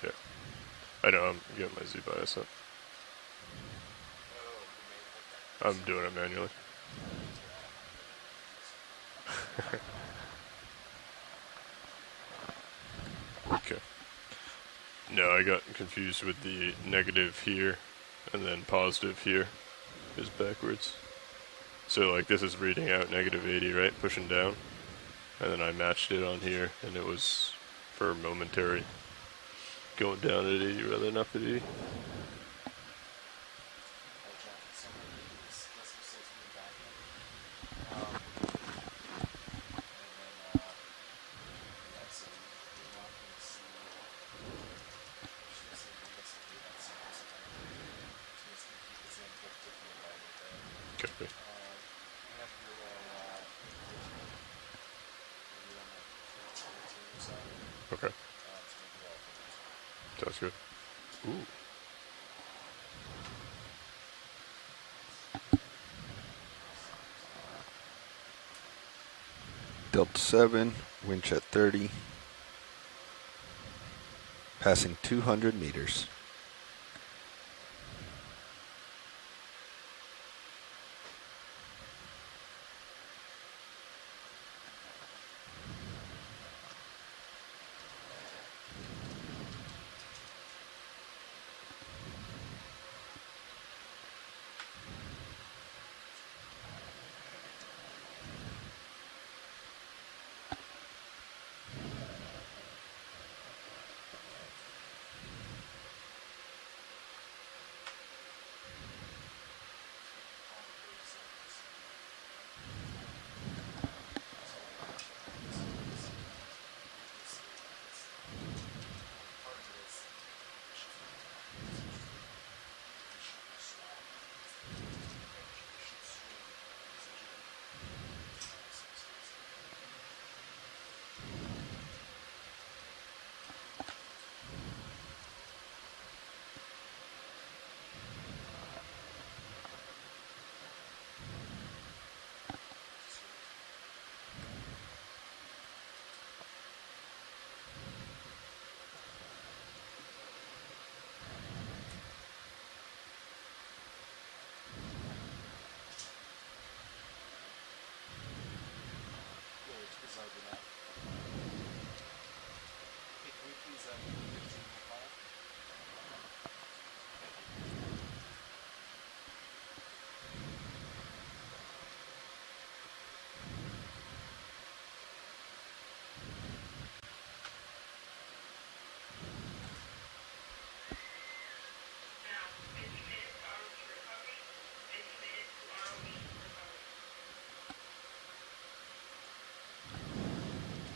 Yeah. I know, I'm getting my Z bias up. I'm doing it manually. Okay. No, I got confused with the negative here and then positive here is backwards. So like this is reading out -80, right? Pushing down. And then I matched it on here and it was for momentary going down at 80 rather than up at 80. Copy. Okay. Sounds good. Ooh. Delta 7, wind at 30, passing 200 meters.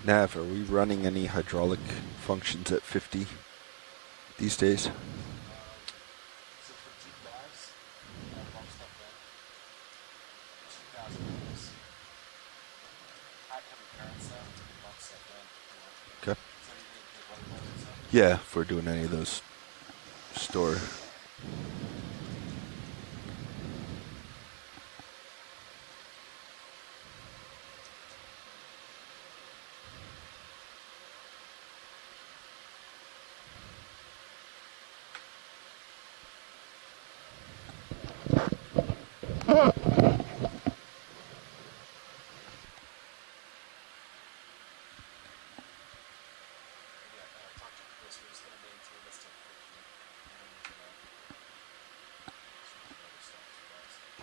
Nav, are we running any hydraulic functions at 50 these days? Okay. Yeah, if we're doing any of those store.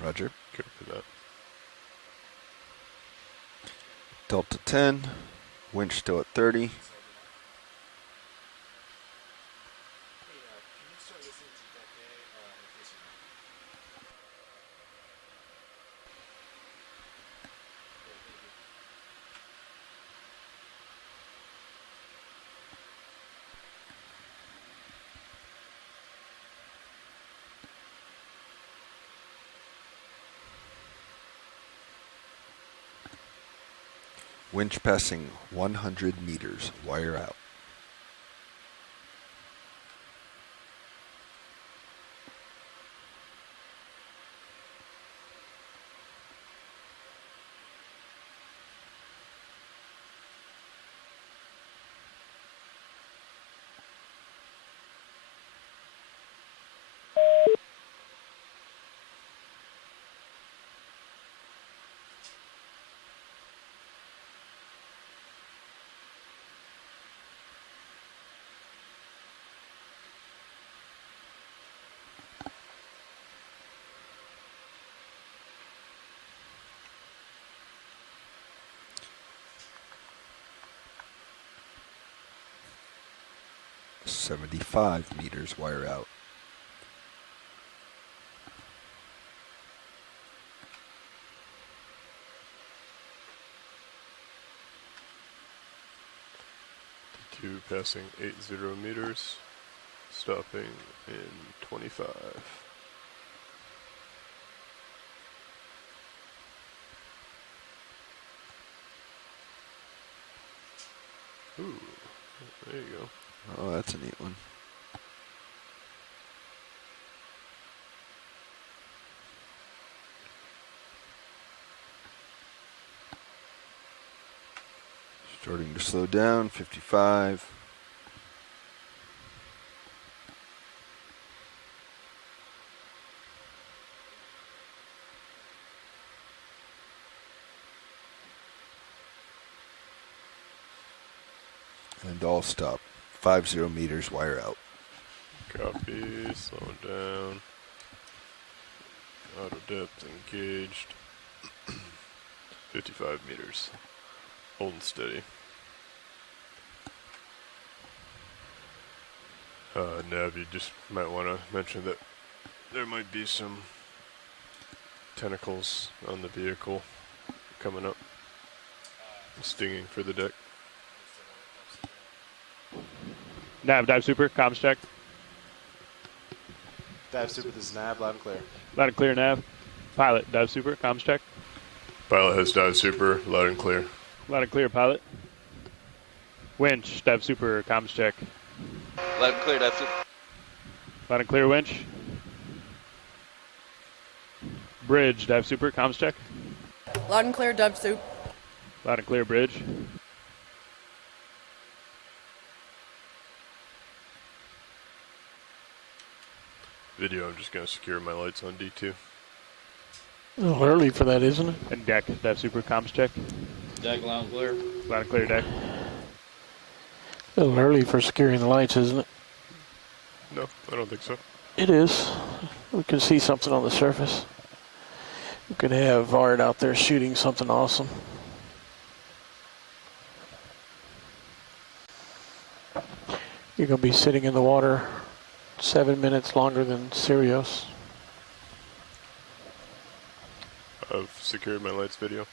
Roger. Good for that. Delta 10, winch still at 30. Winch passing 100 meters, wire out. 75 meters wire out. Two passing 80 meters, stopping in 25. Ooh, there you go. Oh, that's a neat one. Starting to slow down, 55. And all stop. 50 meters wire out. Copy, slowing down. Auto depth engaged. 55 meters. Holding steady. Nav, you just might want to mention that there might be some tentacles on the vehicle coming up. Stinging for the deck. Nav, dive super, comms check. Dive super, this is Nav, loud and clear. Loud and clear, Nav. Pilot, dive super, comms check. Pilot has dive super, loud and clear. Loud and clear, pilot. Winch, dive super, comms check. Loud and clear, dive super. Loud and clear, winch. Bridge, dive super, comms check. Loud and clear, dive soup. Loud and clear, bridge. Video, I'm just going to secure my lights on D2. A little early for that, isn't it? And deck, dive super, comms check. Deck, loud and clear. Loud and clear, deck. A little early for securing the lights, isn't it? No, I don't think so. It is. We can see something on the surface. We could have Art out there shooting something awesome. You're going to be sitting in the water 7 minutes longer than Sirius. I've secured my lights, video.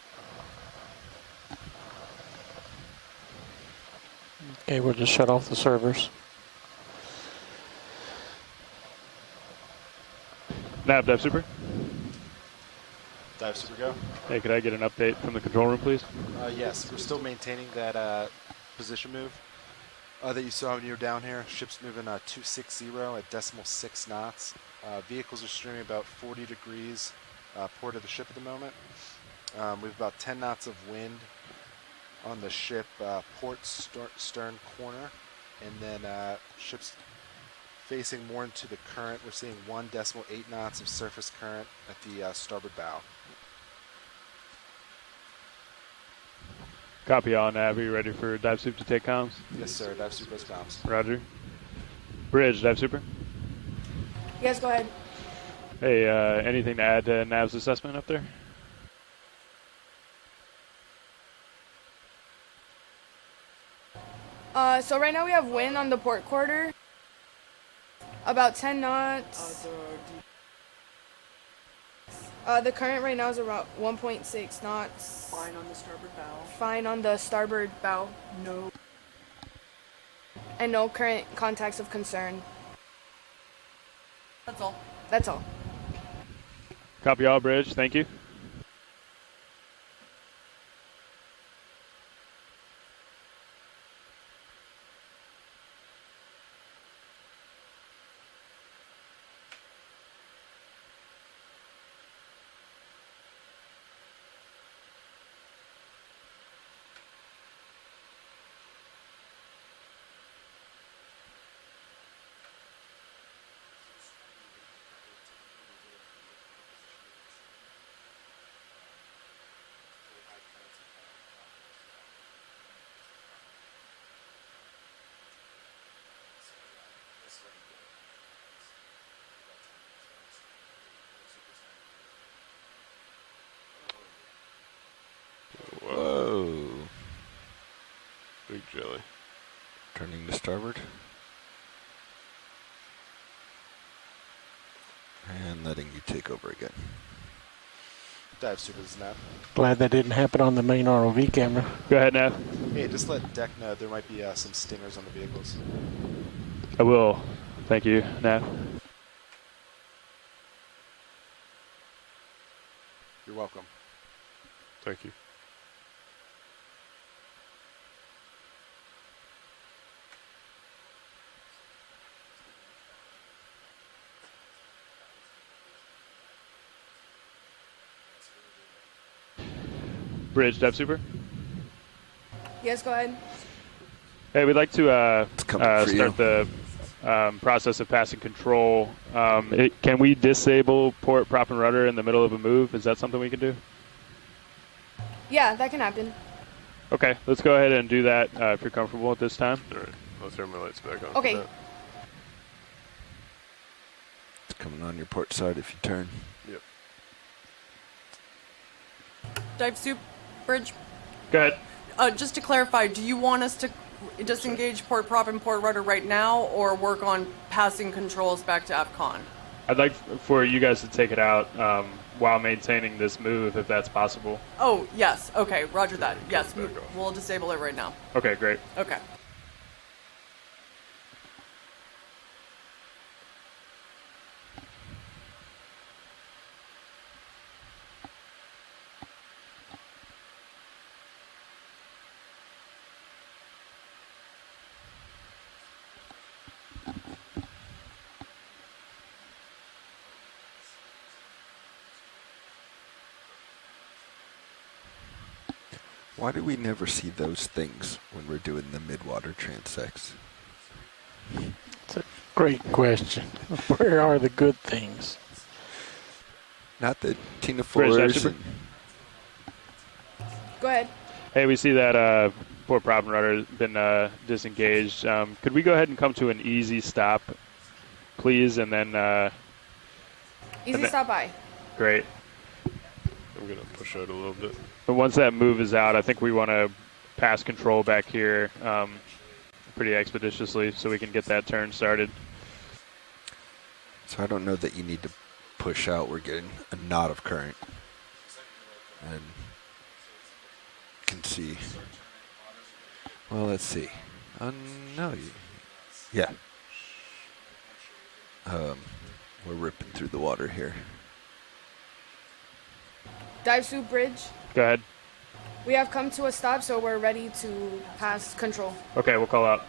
Okay, we'll just shut off the servers. Nav, dive super. Dive super, go. Hey, could I get an update from the control room, please? Yes, we're still maintaining that position move that you saw when you were down here. Ship's moving 260 at decimal 6 knots. Vehicles are streaming about 40 degrees port of the ship at the moment. We have about 10 knots of wind on the ship port stern corner, and then ship's facing more into the current. We're seeing 1 decimal 8 knots of surface current at the starboard bow. Copy all, Nav. Are you ready for dive soup to take comms? Yes, sir. Dive super has comms. Roger. Bridge, dive super. You guys go ahead. Hey, anything to add to Nav's assessment up there? So right now we have wind on the port quarter. About 10 knots. The current right now is around 1.6 knots. Fine on the starboard bow. Fine on the starboard bow. No. And no current contacts of concern. That's all. That's all. Copy all, Bridge. Thank you. Whoa. Big jelly. Turning to starboard. letting you take over again. Dive super is Nav. Glad that didn't happen on the main ROV camera. Go ahead, Nav. Hey, just let Deck know there might be some stingers on the vehicles. I will. Thank you, Nav. You're welcome. Thank you. Bridge, Dev Super. Yes, go ahead. Hey, we'd like to start the process of passing control. Can we disable port, prop, and rudder in the middle of a move? Is that something we can do? Yeah, that can happen. Okay, let's go ahead and do that if you're comfortable at this time. All right, I'll turn my lights back on. Okay. For that. It's coming on your port side if you turn. Yep. Dive soup, bridge. Go ahead. Just to clarify, do you want us to disengage port prop and port rudder right now, or work on passing controls back to AFCON? I'd like for you guys to take it out while maintaining this move, if that's possible. Oh, yes. Okay, roger that. Yes, we'll disable it right now. Okay, great. Okay. Why do we never see those things when we're doing the Midwater transects? It's a great question. Where are the good things? Not the Tina Bridge, Fullers Super. and Go ahead. Hey, we see that port, prop, and rudder has been disengaged. Could we go ahead and come to an easy stop, please, and then... Easy stop by. Great. I'm going to push out a little bit. But once that move is out, I think we want to pass control back here pretty expeditiously so we can get that turn started. so I don't know that you need to push out. We're getting a knot of current. And can see. Well, let's see. No, yeah. We're ripping through the water here. Dive soup, bridge. Go ahead. We have come to a stop, so we're ready to pass control. Okay, we'll call out.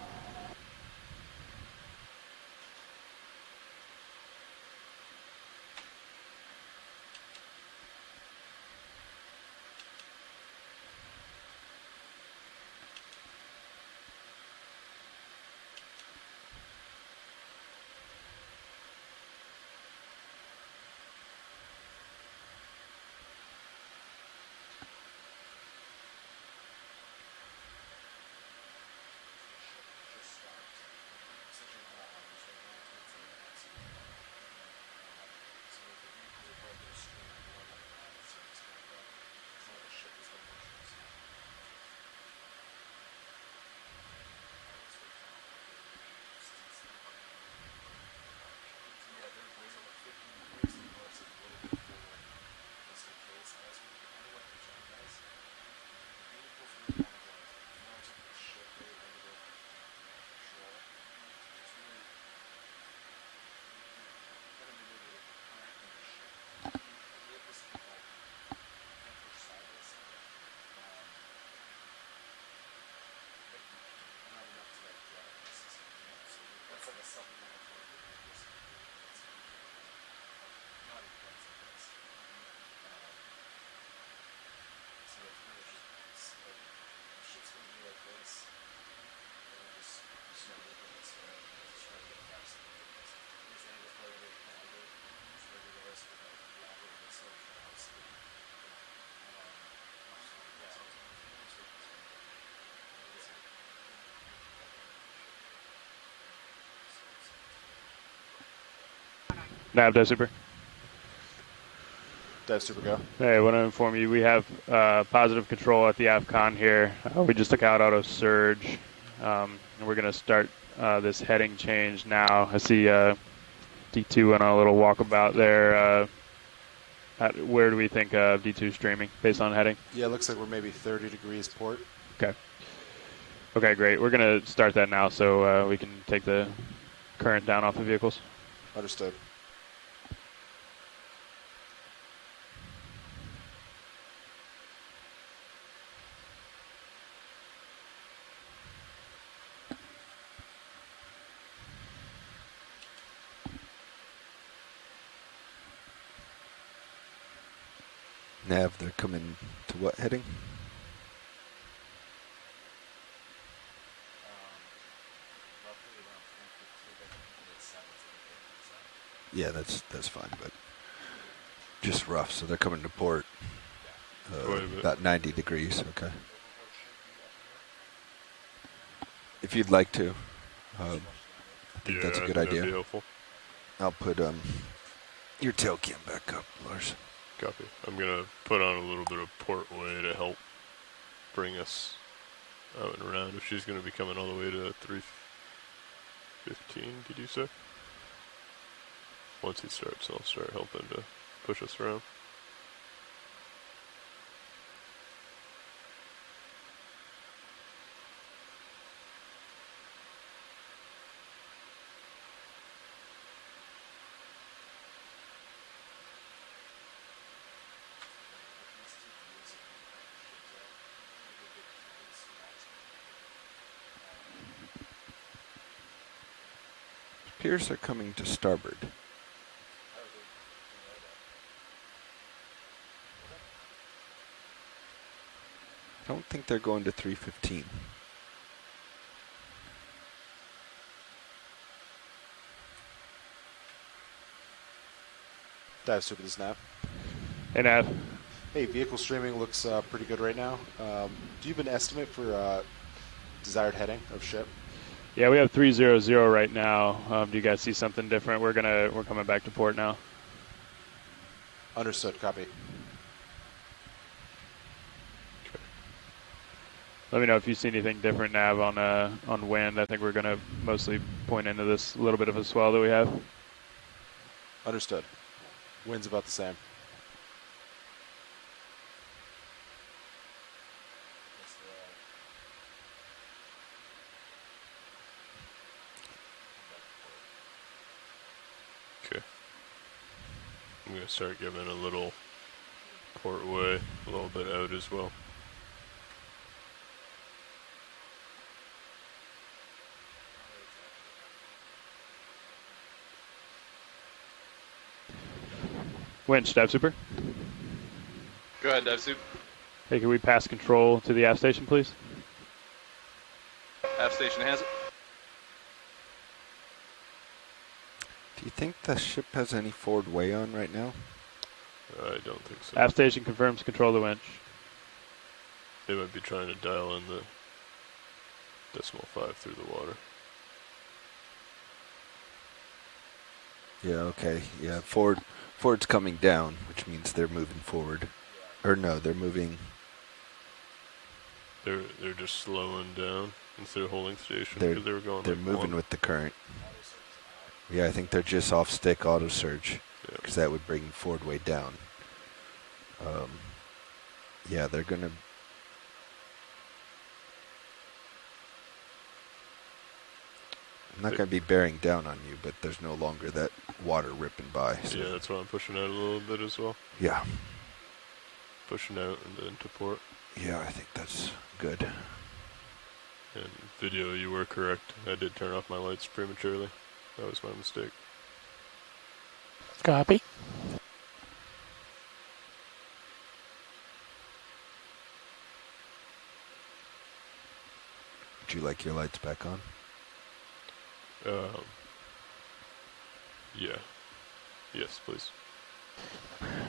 Nav, Dive Super. Dive Super, go. Hey, I want to inform you we have positive control at the AFCON here. We just took out auto surge, and we're going to start this heading change now. I see D2 went on a little walkabout there. Where do we think D2 is streaming based on heading? Yeah, it looks like we're maybe 30 degrees port. Okay. Okay, great. We're going to start that now so we can take the current down off the vehicles. Understood. Nav, they're coming to what heading? Yeah, that's fine, but just rough. So they're coming to port about 90 degrees. Okay. If you'd like to, I think that's a good idea. That'd be helpful. I'll put your tail cam back up, Lars. Copy. I'm gonna put on a little bit of port way to help bring us out and around. If she's gonna be coming all the way to 315, did you say? Once he starts, I'll start helping to push us around. Piers are coming to starboard. I don't think they're going to 315. Dive Super, this is Nav. Hey, Nav. Hey, vehicle streaming looks pretty good right now. Do you have an estimate for desired heading of ship? Yeah, we have 300 right now. Do you guys see something different? We're coming back to port now. Understood. Copy. Let me know if you see anything different, Nav, on wind. I think we're gonna mostly point into this little bit of a swell that we have. Understood. Wind's about the same. Okay. I'm gonna start giving a little port way, a little bit out as well. Winch, dive super. Go ahead, Dive Soup. Hey, can we pass control to the aft station, please? Aft station has it. Do you think the ship has any forward way on right now? I don't think so. Aft station confirms control of the winch. They might be trying to dial in the 0.5 through the water. Yeah, okay. Yeah, forward's coming down, which means they're moving forward. Or no, they're moving. They're just slowing down instead of holding station They're because they were going. They're like moving one. with the current. Yeah, I think they're just off stick auto surge because that would bring forward way down. Yeah, they're gonna. I'm not going to be bearing down on you, but there's no longer that water ripping by. So. Yeah, that's why I'm pushing out a little bit as well. Yeah. Pushing out and then to port. Yeah, I think that's good. And video, you were correct. I did turn off my lights prematurely. That was my mistake. Copy. Would you like your lights back on? Yeah. Yes, please.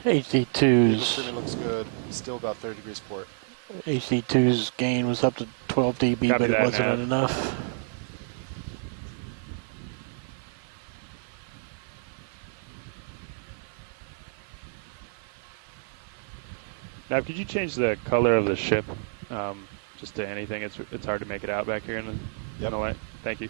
HD2's. Streaming looks good. Still about 30 degrees port. HD2's gain was up to 12 dB, Copy but it that, wasn't Nav. enough. Now, could you change the color of the ship just to anything? It's hard to make it out back here in the light. Thank you.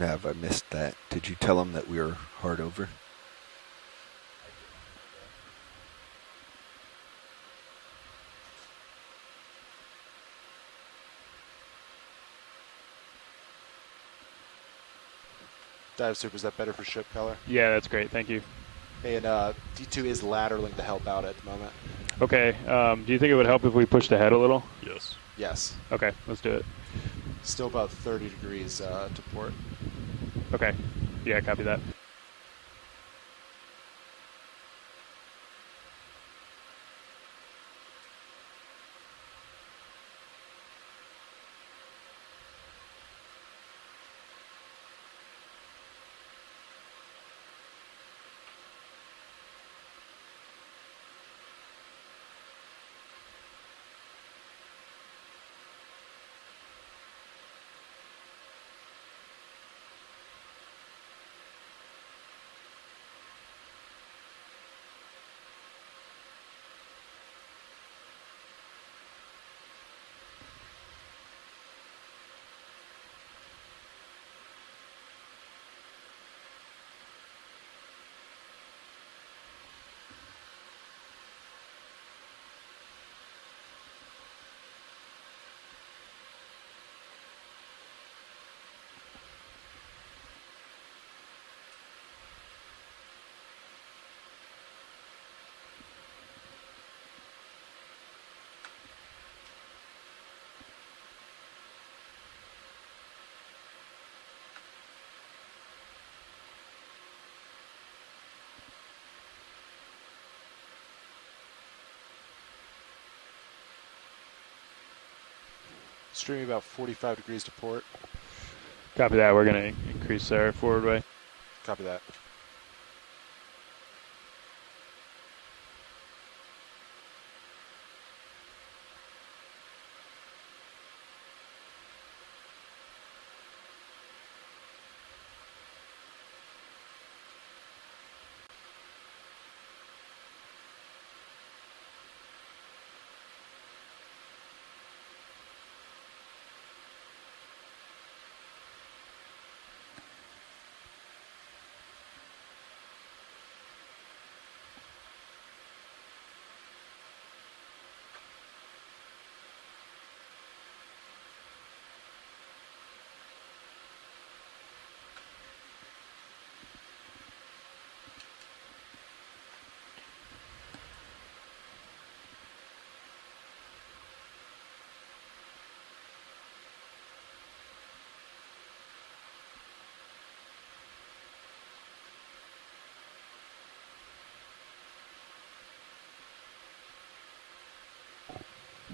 Nav, I missed that. Did you tell him that we were hard over? Dive Super, is that better for ship color? Yeah, that's great. Thank you. Hey, and D2 is lateraling to help out at the moment. Okay. Do you think it would help if we pushed ahead a little? Yes. Yes. Okay, let's do it. Still about 30 degrees to port. Okay. Yeah, copy that. Streaming about 45 degrees to port. Copy that. We're going to increase our forward way. Copy that.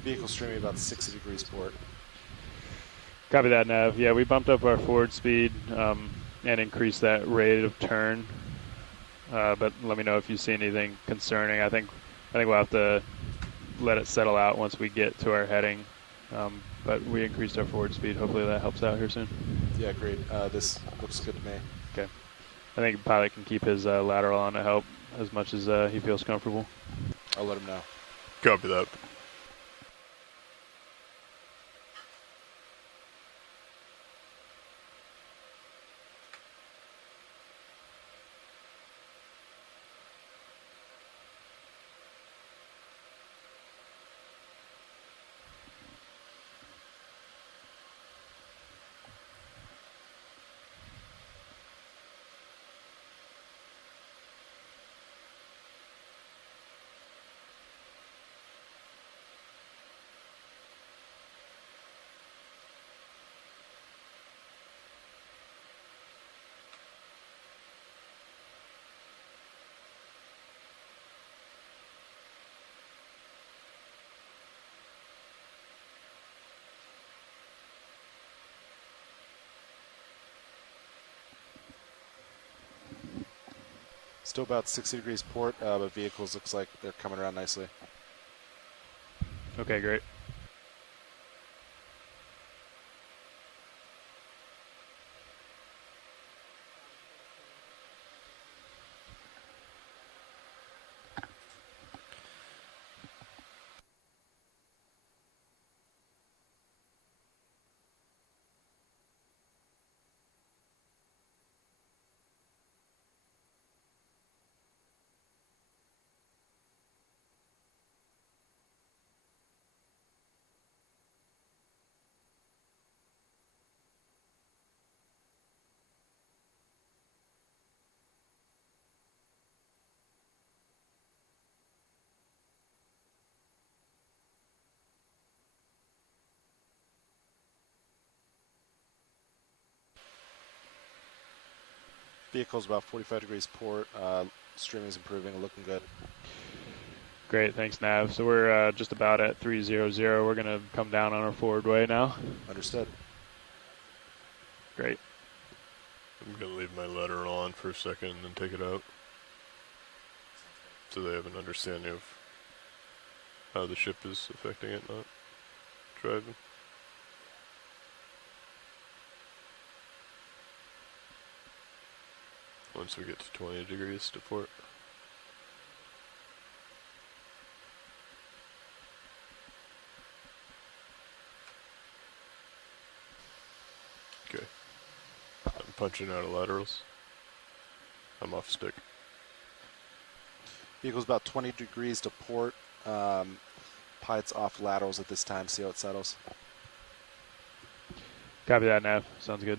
Vehicle streaming about 60 degrees port. Copy that, Nav. Yeah, we bumped up our forward speed and increased that rate of turn. But let me know if you see anything concerning. I think we'll have to let it settle out once we get to our heading. But we increased our forward speed. Hopefully that helps out here soon. Yeah, great. This looks good to me. Okay. I think the pilot can keep his lateral on to help as much as he feels comfortable. I'll let him know. Copy that. Still about 60 degrees port, but vehicles looks like they're coming around nicely. Okay, great. Vehicle's about 45 degrees port. Streaming's improving, looking good. Great, thanks, Nav. So we're just about at 300. We're going to come down on our forward way now. Understood. Great. I'm going to leave my ladder on for a second and then take it out, so they have an understanding of how the ship is affecting it, not driving. Once we get to 20 degrees to port. Okay. I'm punching out of laterals. I'm off stick. Vehicle's about 20 degrees to port. Pilots off laterals at this time. See how it settles. Copy that, Nav. Sounds good.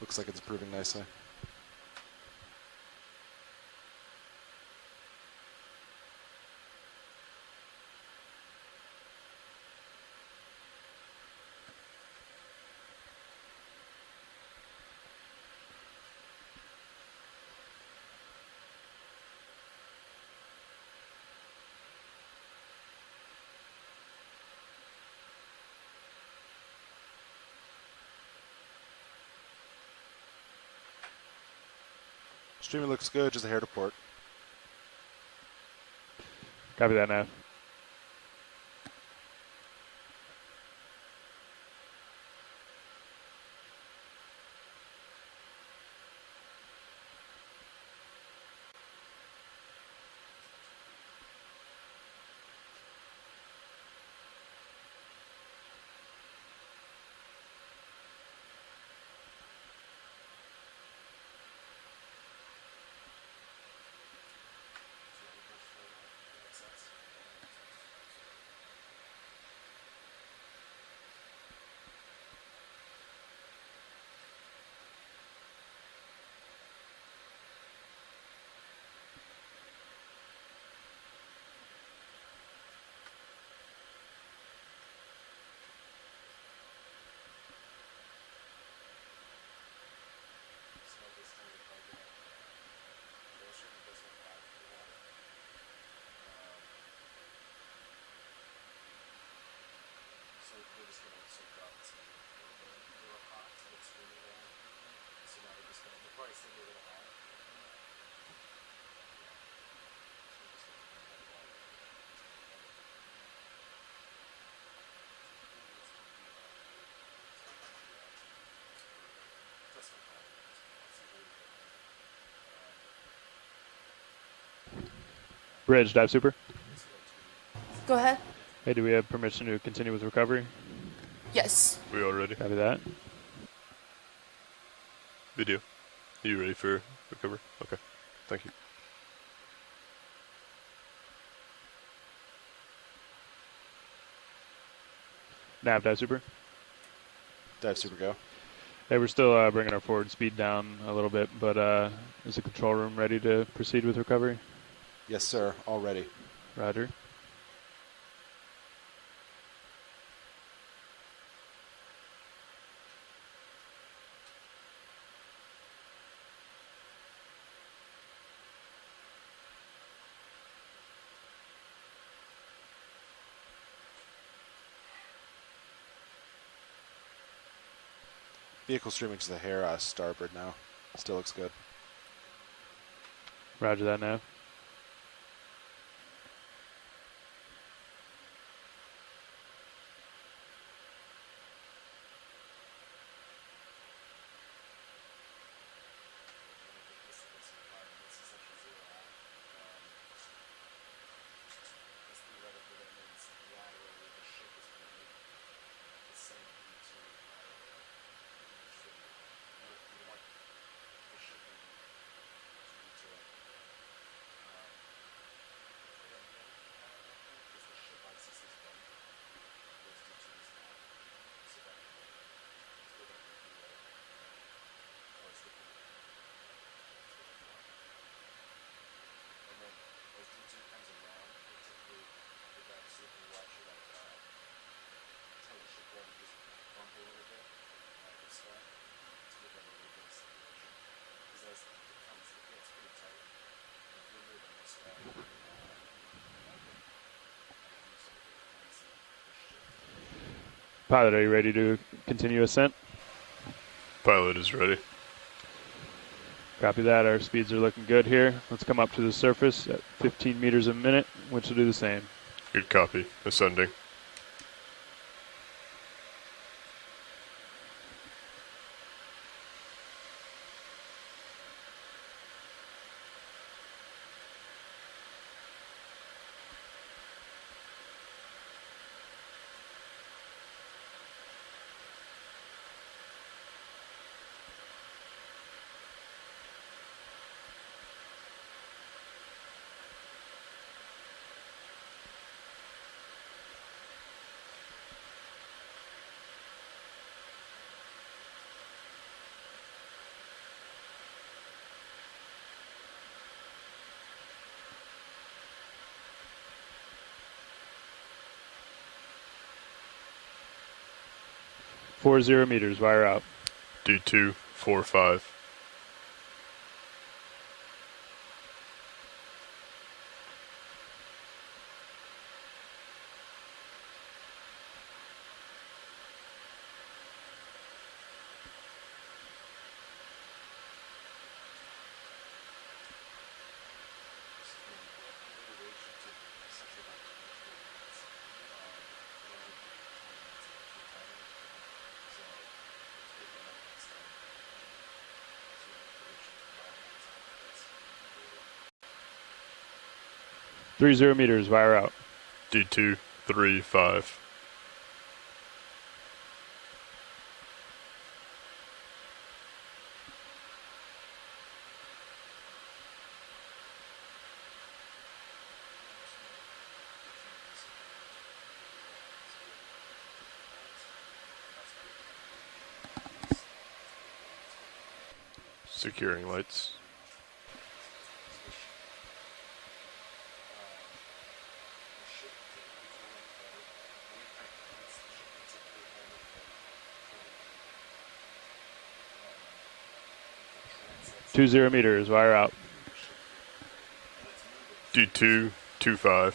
Looks like it's improving nicely. Streaming looks good, just a hair to port. Copy that, Nav. Bridge, dive super. Go ahead. Hey, do we have permission to continue with recovery? Yes. We all ready? Copy that. Video. Are you ready for recovery? Okay. Thank you. Nav, dive super. Dive super, go. Hey, we're still bringing our forward speed down a little bit, but is the control room ready to proceed with recovery? Yes, sir. All ready. Roger. Vehicle streaming to the hair, starboard now. Still looks good. Roger that, Nav. Pilot, are you ready to continue ascent? Pilot is ready. Copy that. Our speeds are looking good here. Let's come up to the surface at 15 meters a minute, which will do the same. Good copy. Ascending. Four 0 meters, wire out. D245. Three 0 meters, wire out. D235. Securing lights. Two 0 meters, wire out. D225.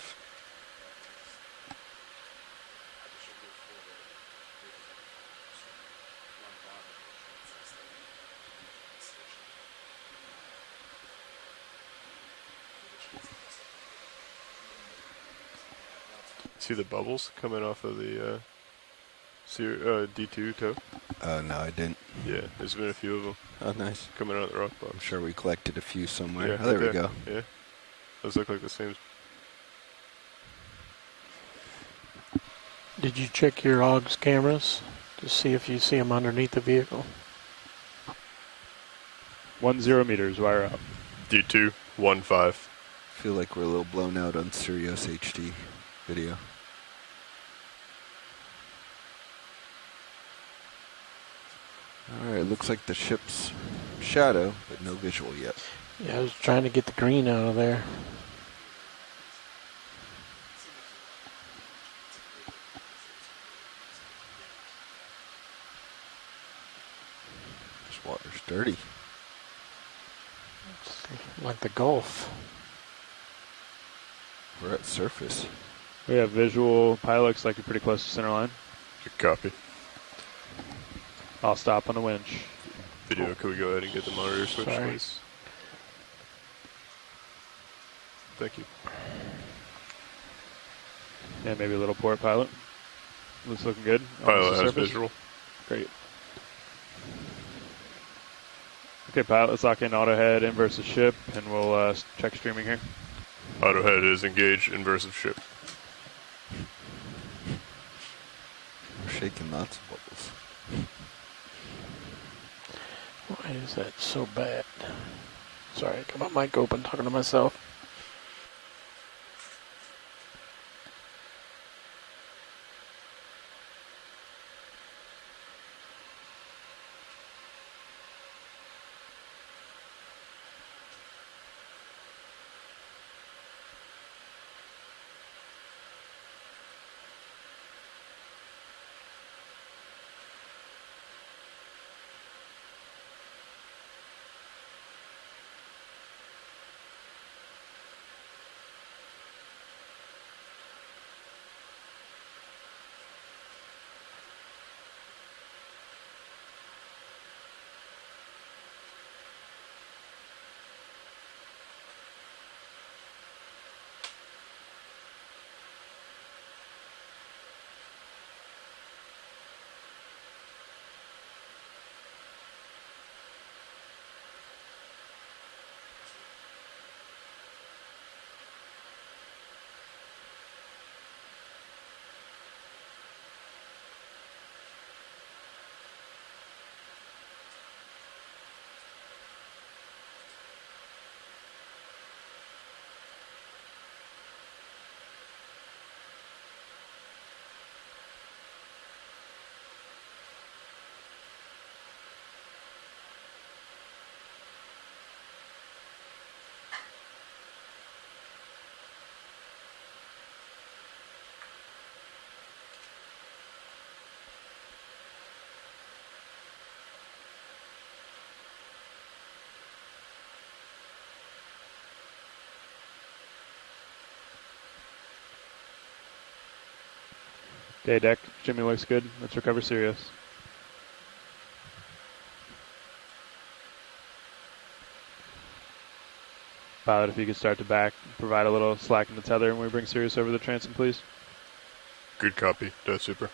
See the bubbles coming off of the D2 toe? No, I didn't. Yeah, there's been a few of them. Oh, nice. Coming out of the rock box. I'm sure we collected a few somewhere. Yeah, Oh, there we go. Yeah. Those look like the same. Did you check your AUG's cameras to see if you see them underneath the vehicle? 10 meters, wire out. D215. Feel like we're a little blown out on Sirius HD video. Alright, looks like the ship's shadow, but no visual yet. Yeah, I was trying to get the green out of there. This water's dirty. It's like the Gulf. We're at surface. We have visual. Pilot looks like you're pretty close to center line. Good copy. I'll stop on the winch. Video, could we go ahead and get the monitor switch, Sorry. please? Thank you. Yeah, maybe a little port, pilot. Looks looking good. Pilot has visual. Great. Okay, pilot, let's lock in auto head, inverse of ship, and we'll check streaming here. Auto head is engaged, inverse of ship. We're shaking lots of bubbles. Why is that so bad? Sorry, I got my mic open talking to myself. Day deck, Jimmy looks good. Let's recover Sirius. Pilot, if you could start to back, provide a little slack in the tether when we bring Sirius over the transom, please. Good copy. Dive Super.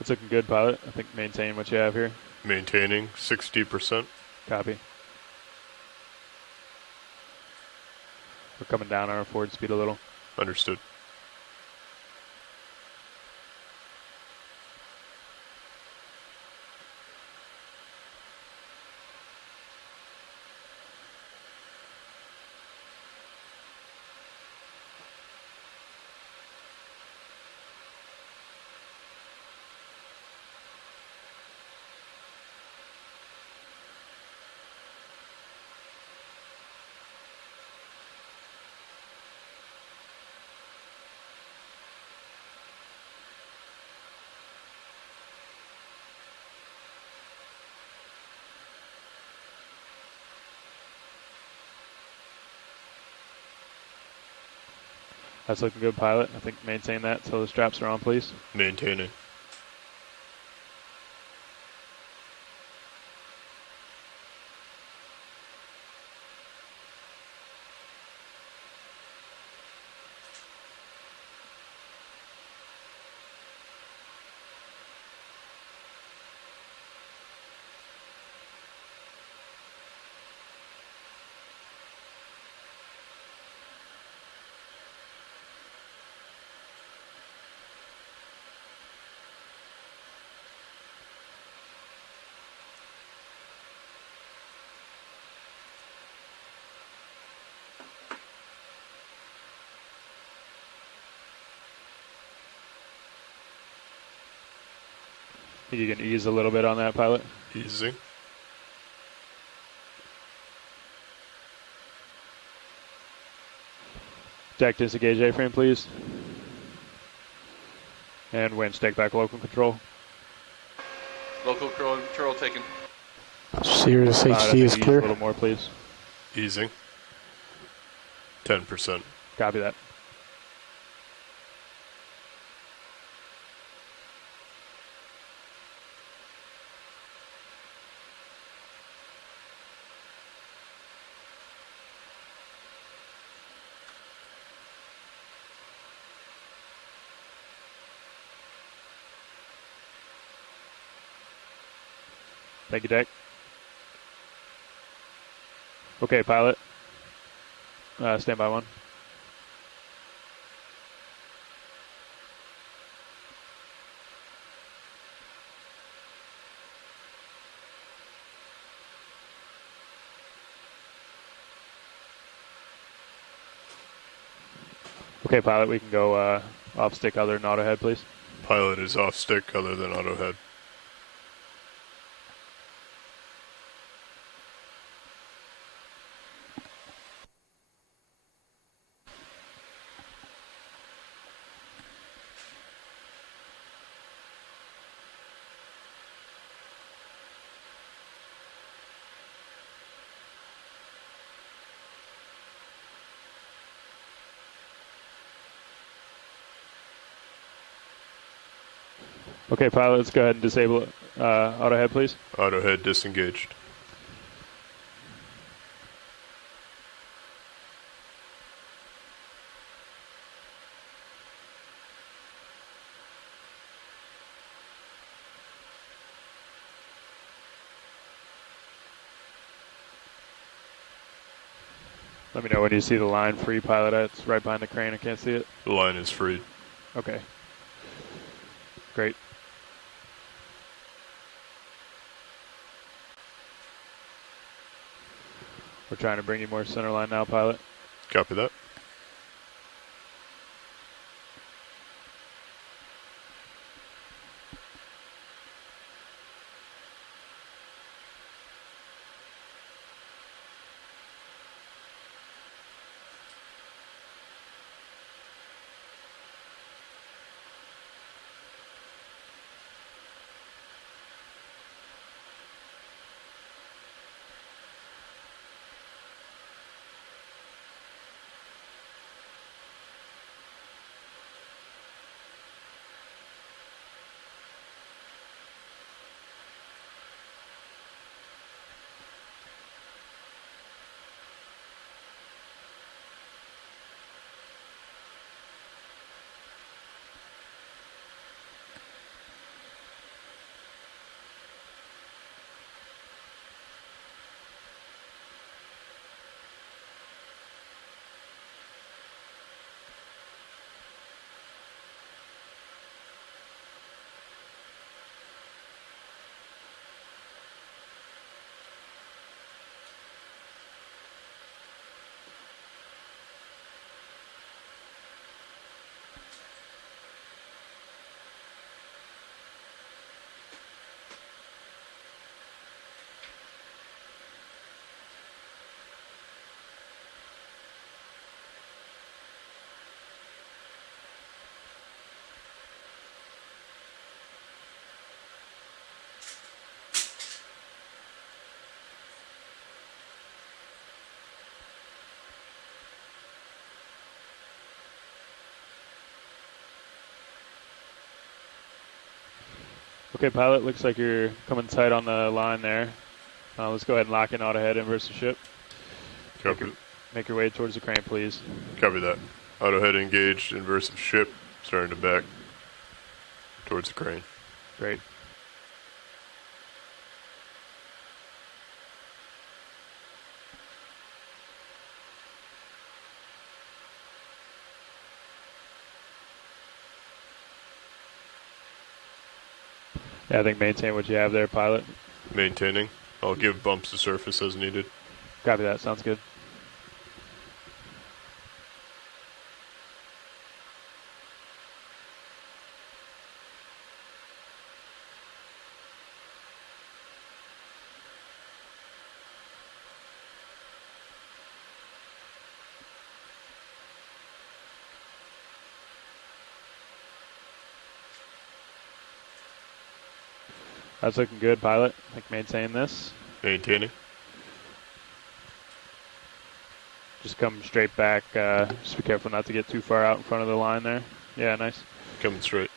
It's looking good, pilot. I think maintain what you have here. Maintaining 60%. Copy. We're coming down on our forward speed a little. Understood. That's looking good, pilot. I think maintain that until the straps are on, please. Maintaining. Think you can ease a little bit on that, pilot? Easy. Deck disengage A-frame, please. And winch, take back local control. Local control taken. Sirius HD is ease clear. A little more, please. Easing. 10%. Copy that. Thank you, deck. Okay, pilot. Stand by one. Okay, pilot, we can go off stick other than auto head, please. Pilot is off stick other than auto head. Okay, pilot, let's go ahead and disable auto head, please. Auto head disengaged. Let me know when you see the line free, pilot. It's right behind the crane. I can't see it. The line is free. Okay. Great. We're trying to bring you more center line now, pilot. Copy that. Okay, pilot, looks like you're coming tight on the line there. Let's go ahead and lock in auto head, inverse the ship. Copy. Make your way towards the crane, please. Copy that. Auto head engaged, inverse of ship, starting to back towards the crane. Great. Yeah, I think maintain what you have there, pilot. Maintaining. I'll give bumps to surface as needed. Copy that. Sounds good. That's looking good, pilot. I think maintain this. Maintaining. Just come straight back. Just be careful not to get too far out in front of the line there. Yeah, nice. Coming straight.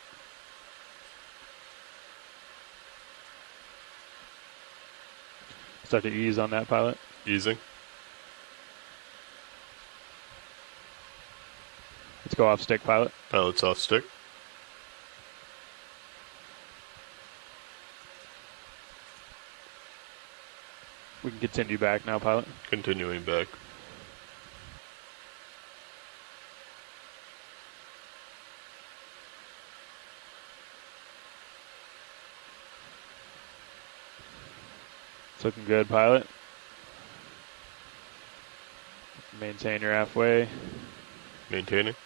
Start to ease on that, pilot. Easing. Let's go off stick, pilot. Pilot's off stick. We can continue back now, pilot. Continuing back. It's looking good, pilot. Maintain your halfway. Maintaining.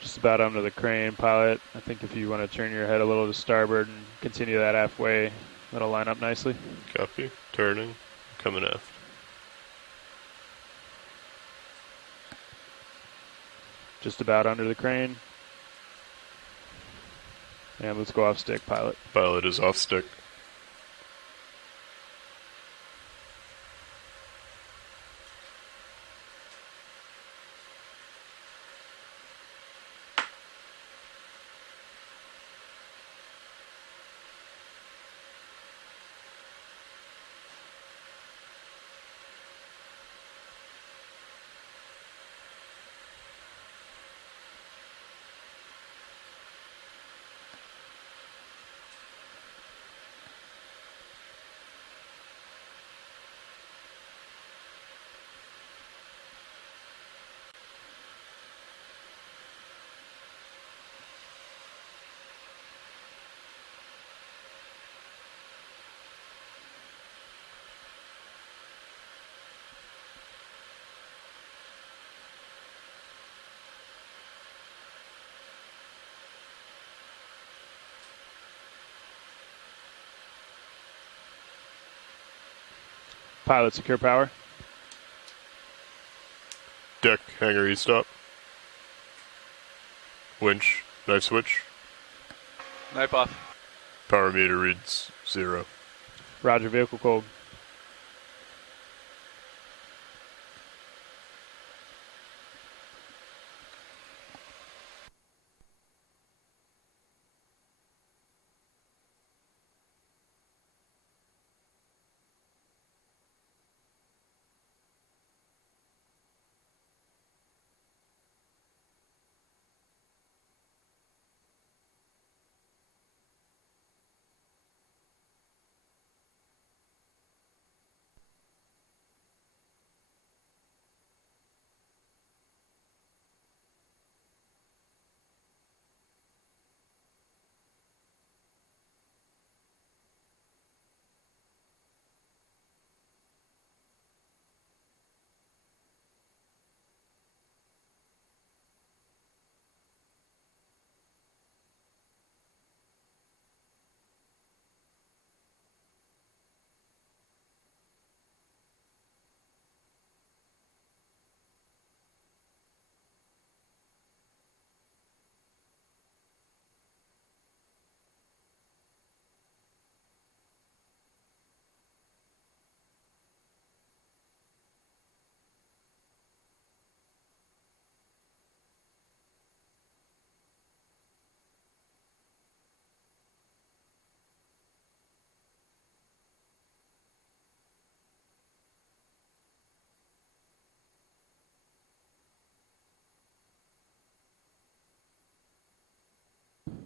Just about under the crane, pilot. I think if you want to turn your head a little to starboard and continue that halfway, that'll line up nicely. Copy. Turning. Coming aft. Just about under the crane. And let's go off stick, pilot. Pilot is off stick. Pilot, secure power. Deck, hangar E-stop. Winch, knife switch. Knife off. Power meter reads 0. Roger, vehicle cold.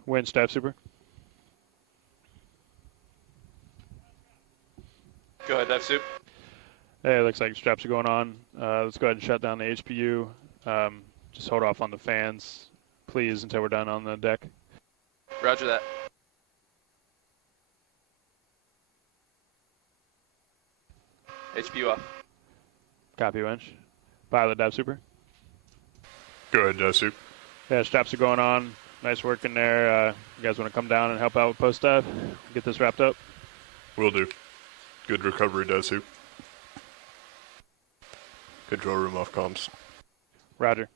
Winch, dive super. Go ahead, dive soup. Hey, it looks like straps are going on. Let's go ahead and shut down the HPU. Just hold off on the fans, please, until we're done on the deck. Roger that. HPU off. Copy, Winch. Pilot, dive super. Go ahead, dive soup. Yeah, straps are going on. Nice work in there. You guys want to come down and help out with post dive? Get this wrapped up? Will do. Good recovery, dive soup. Control room off comms. Roger.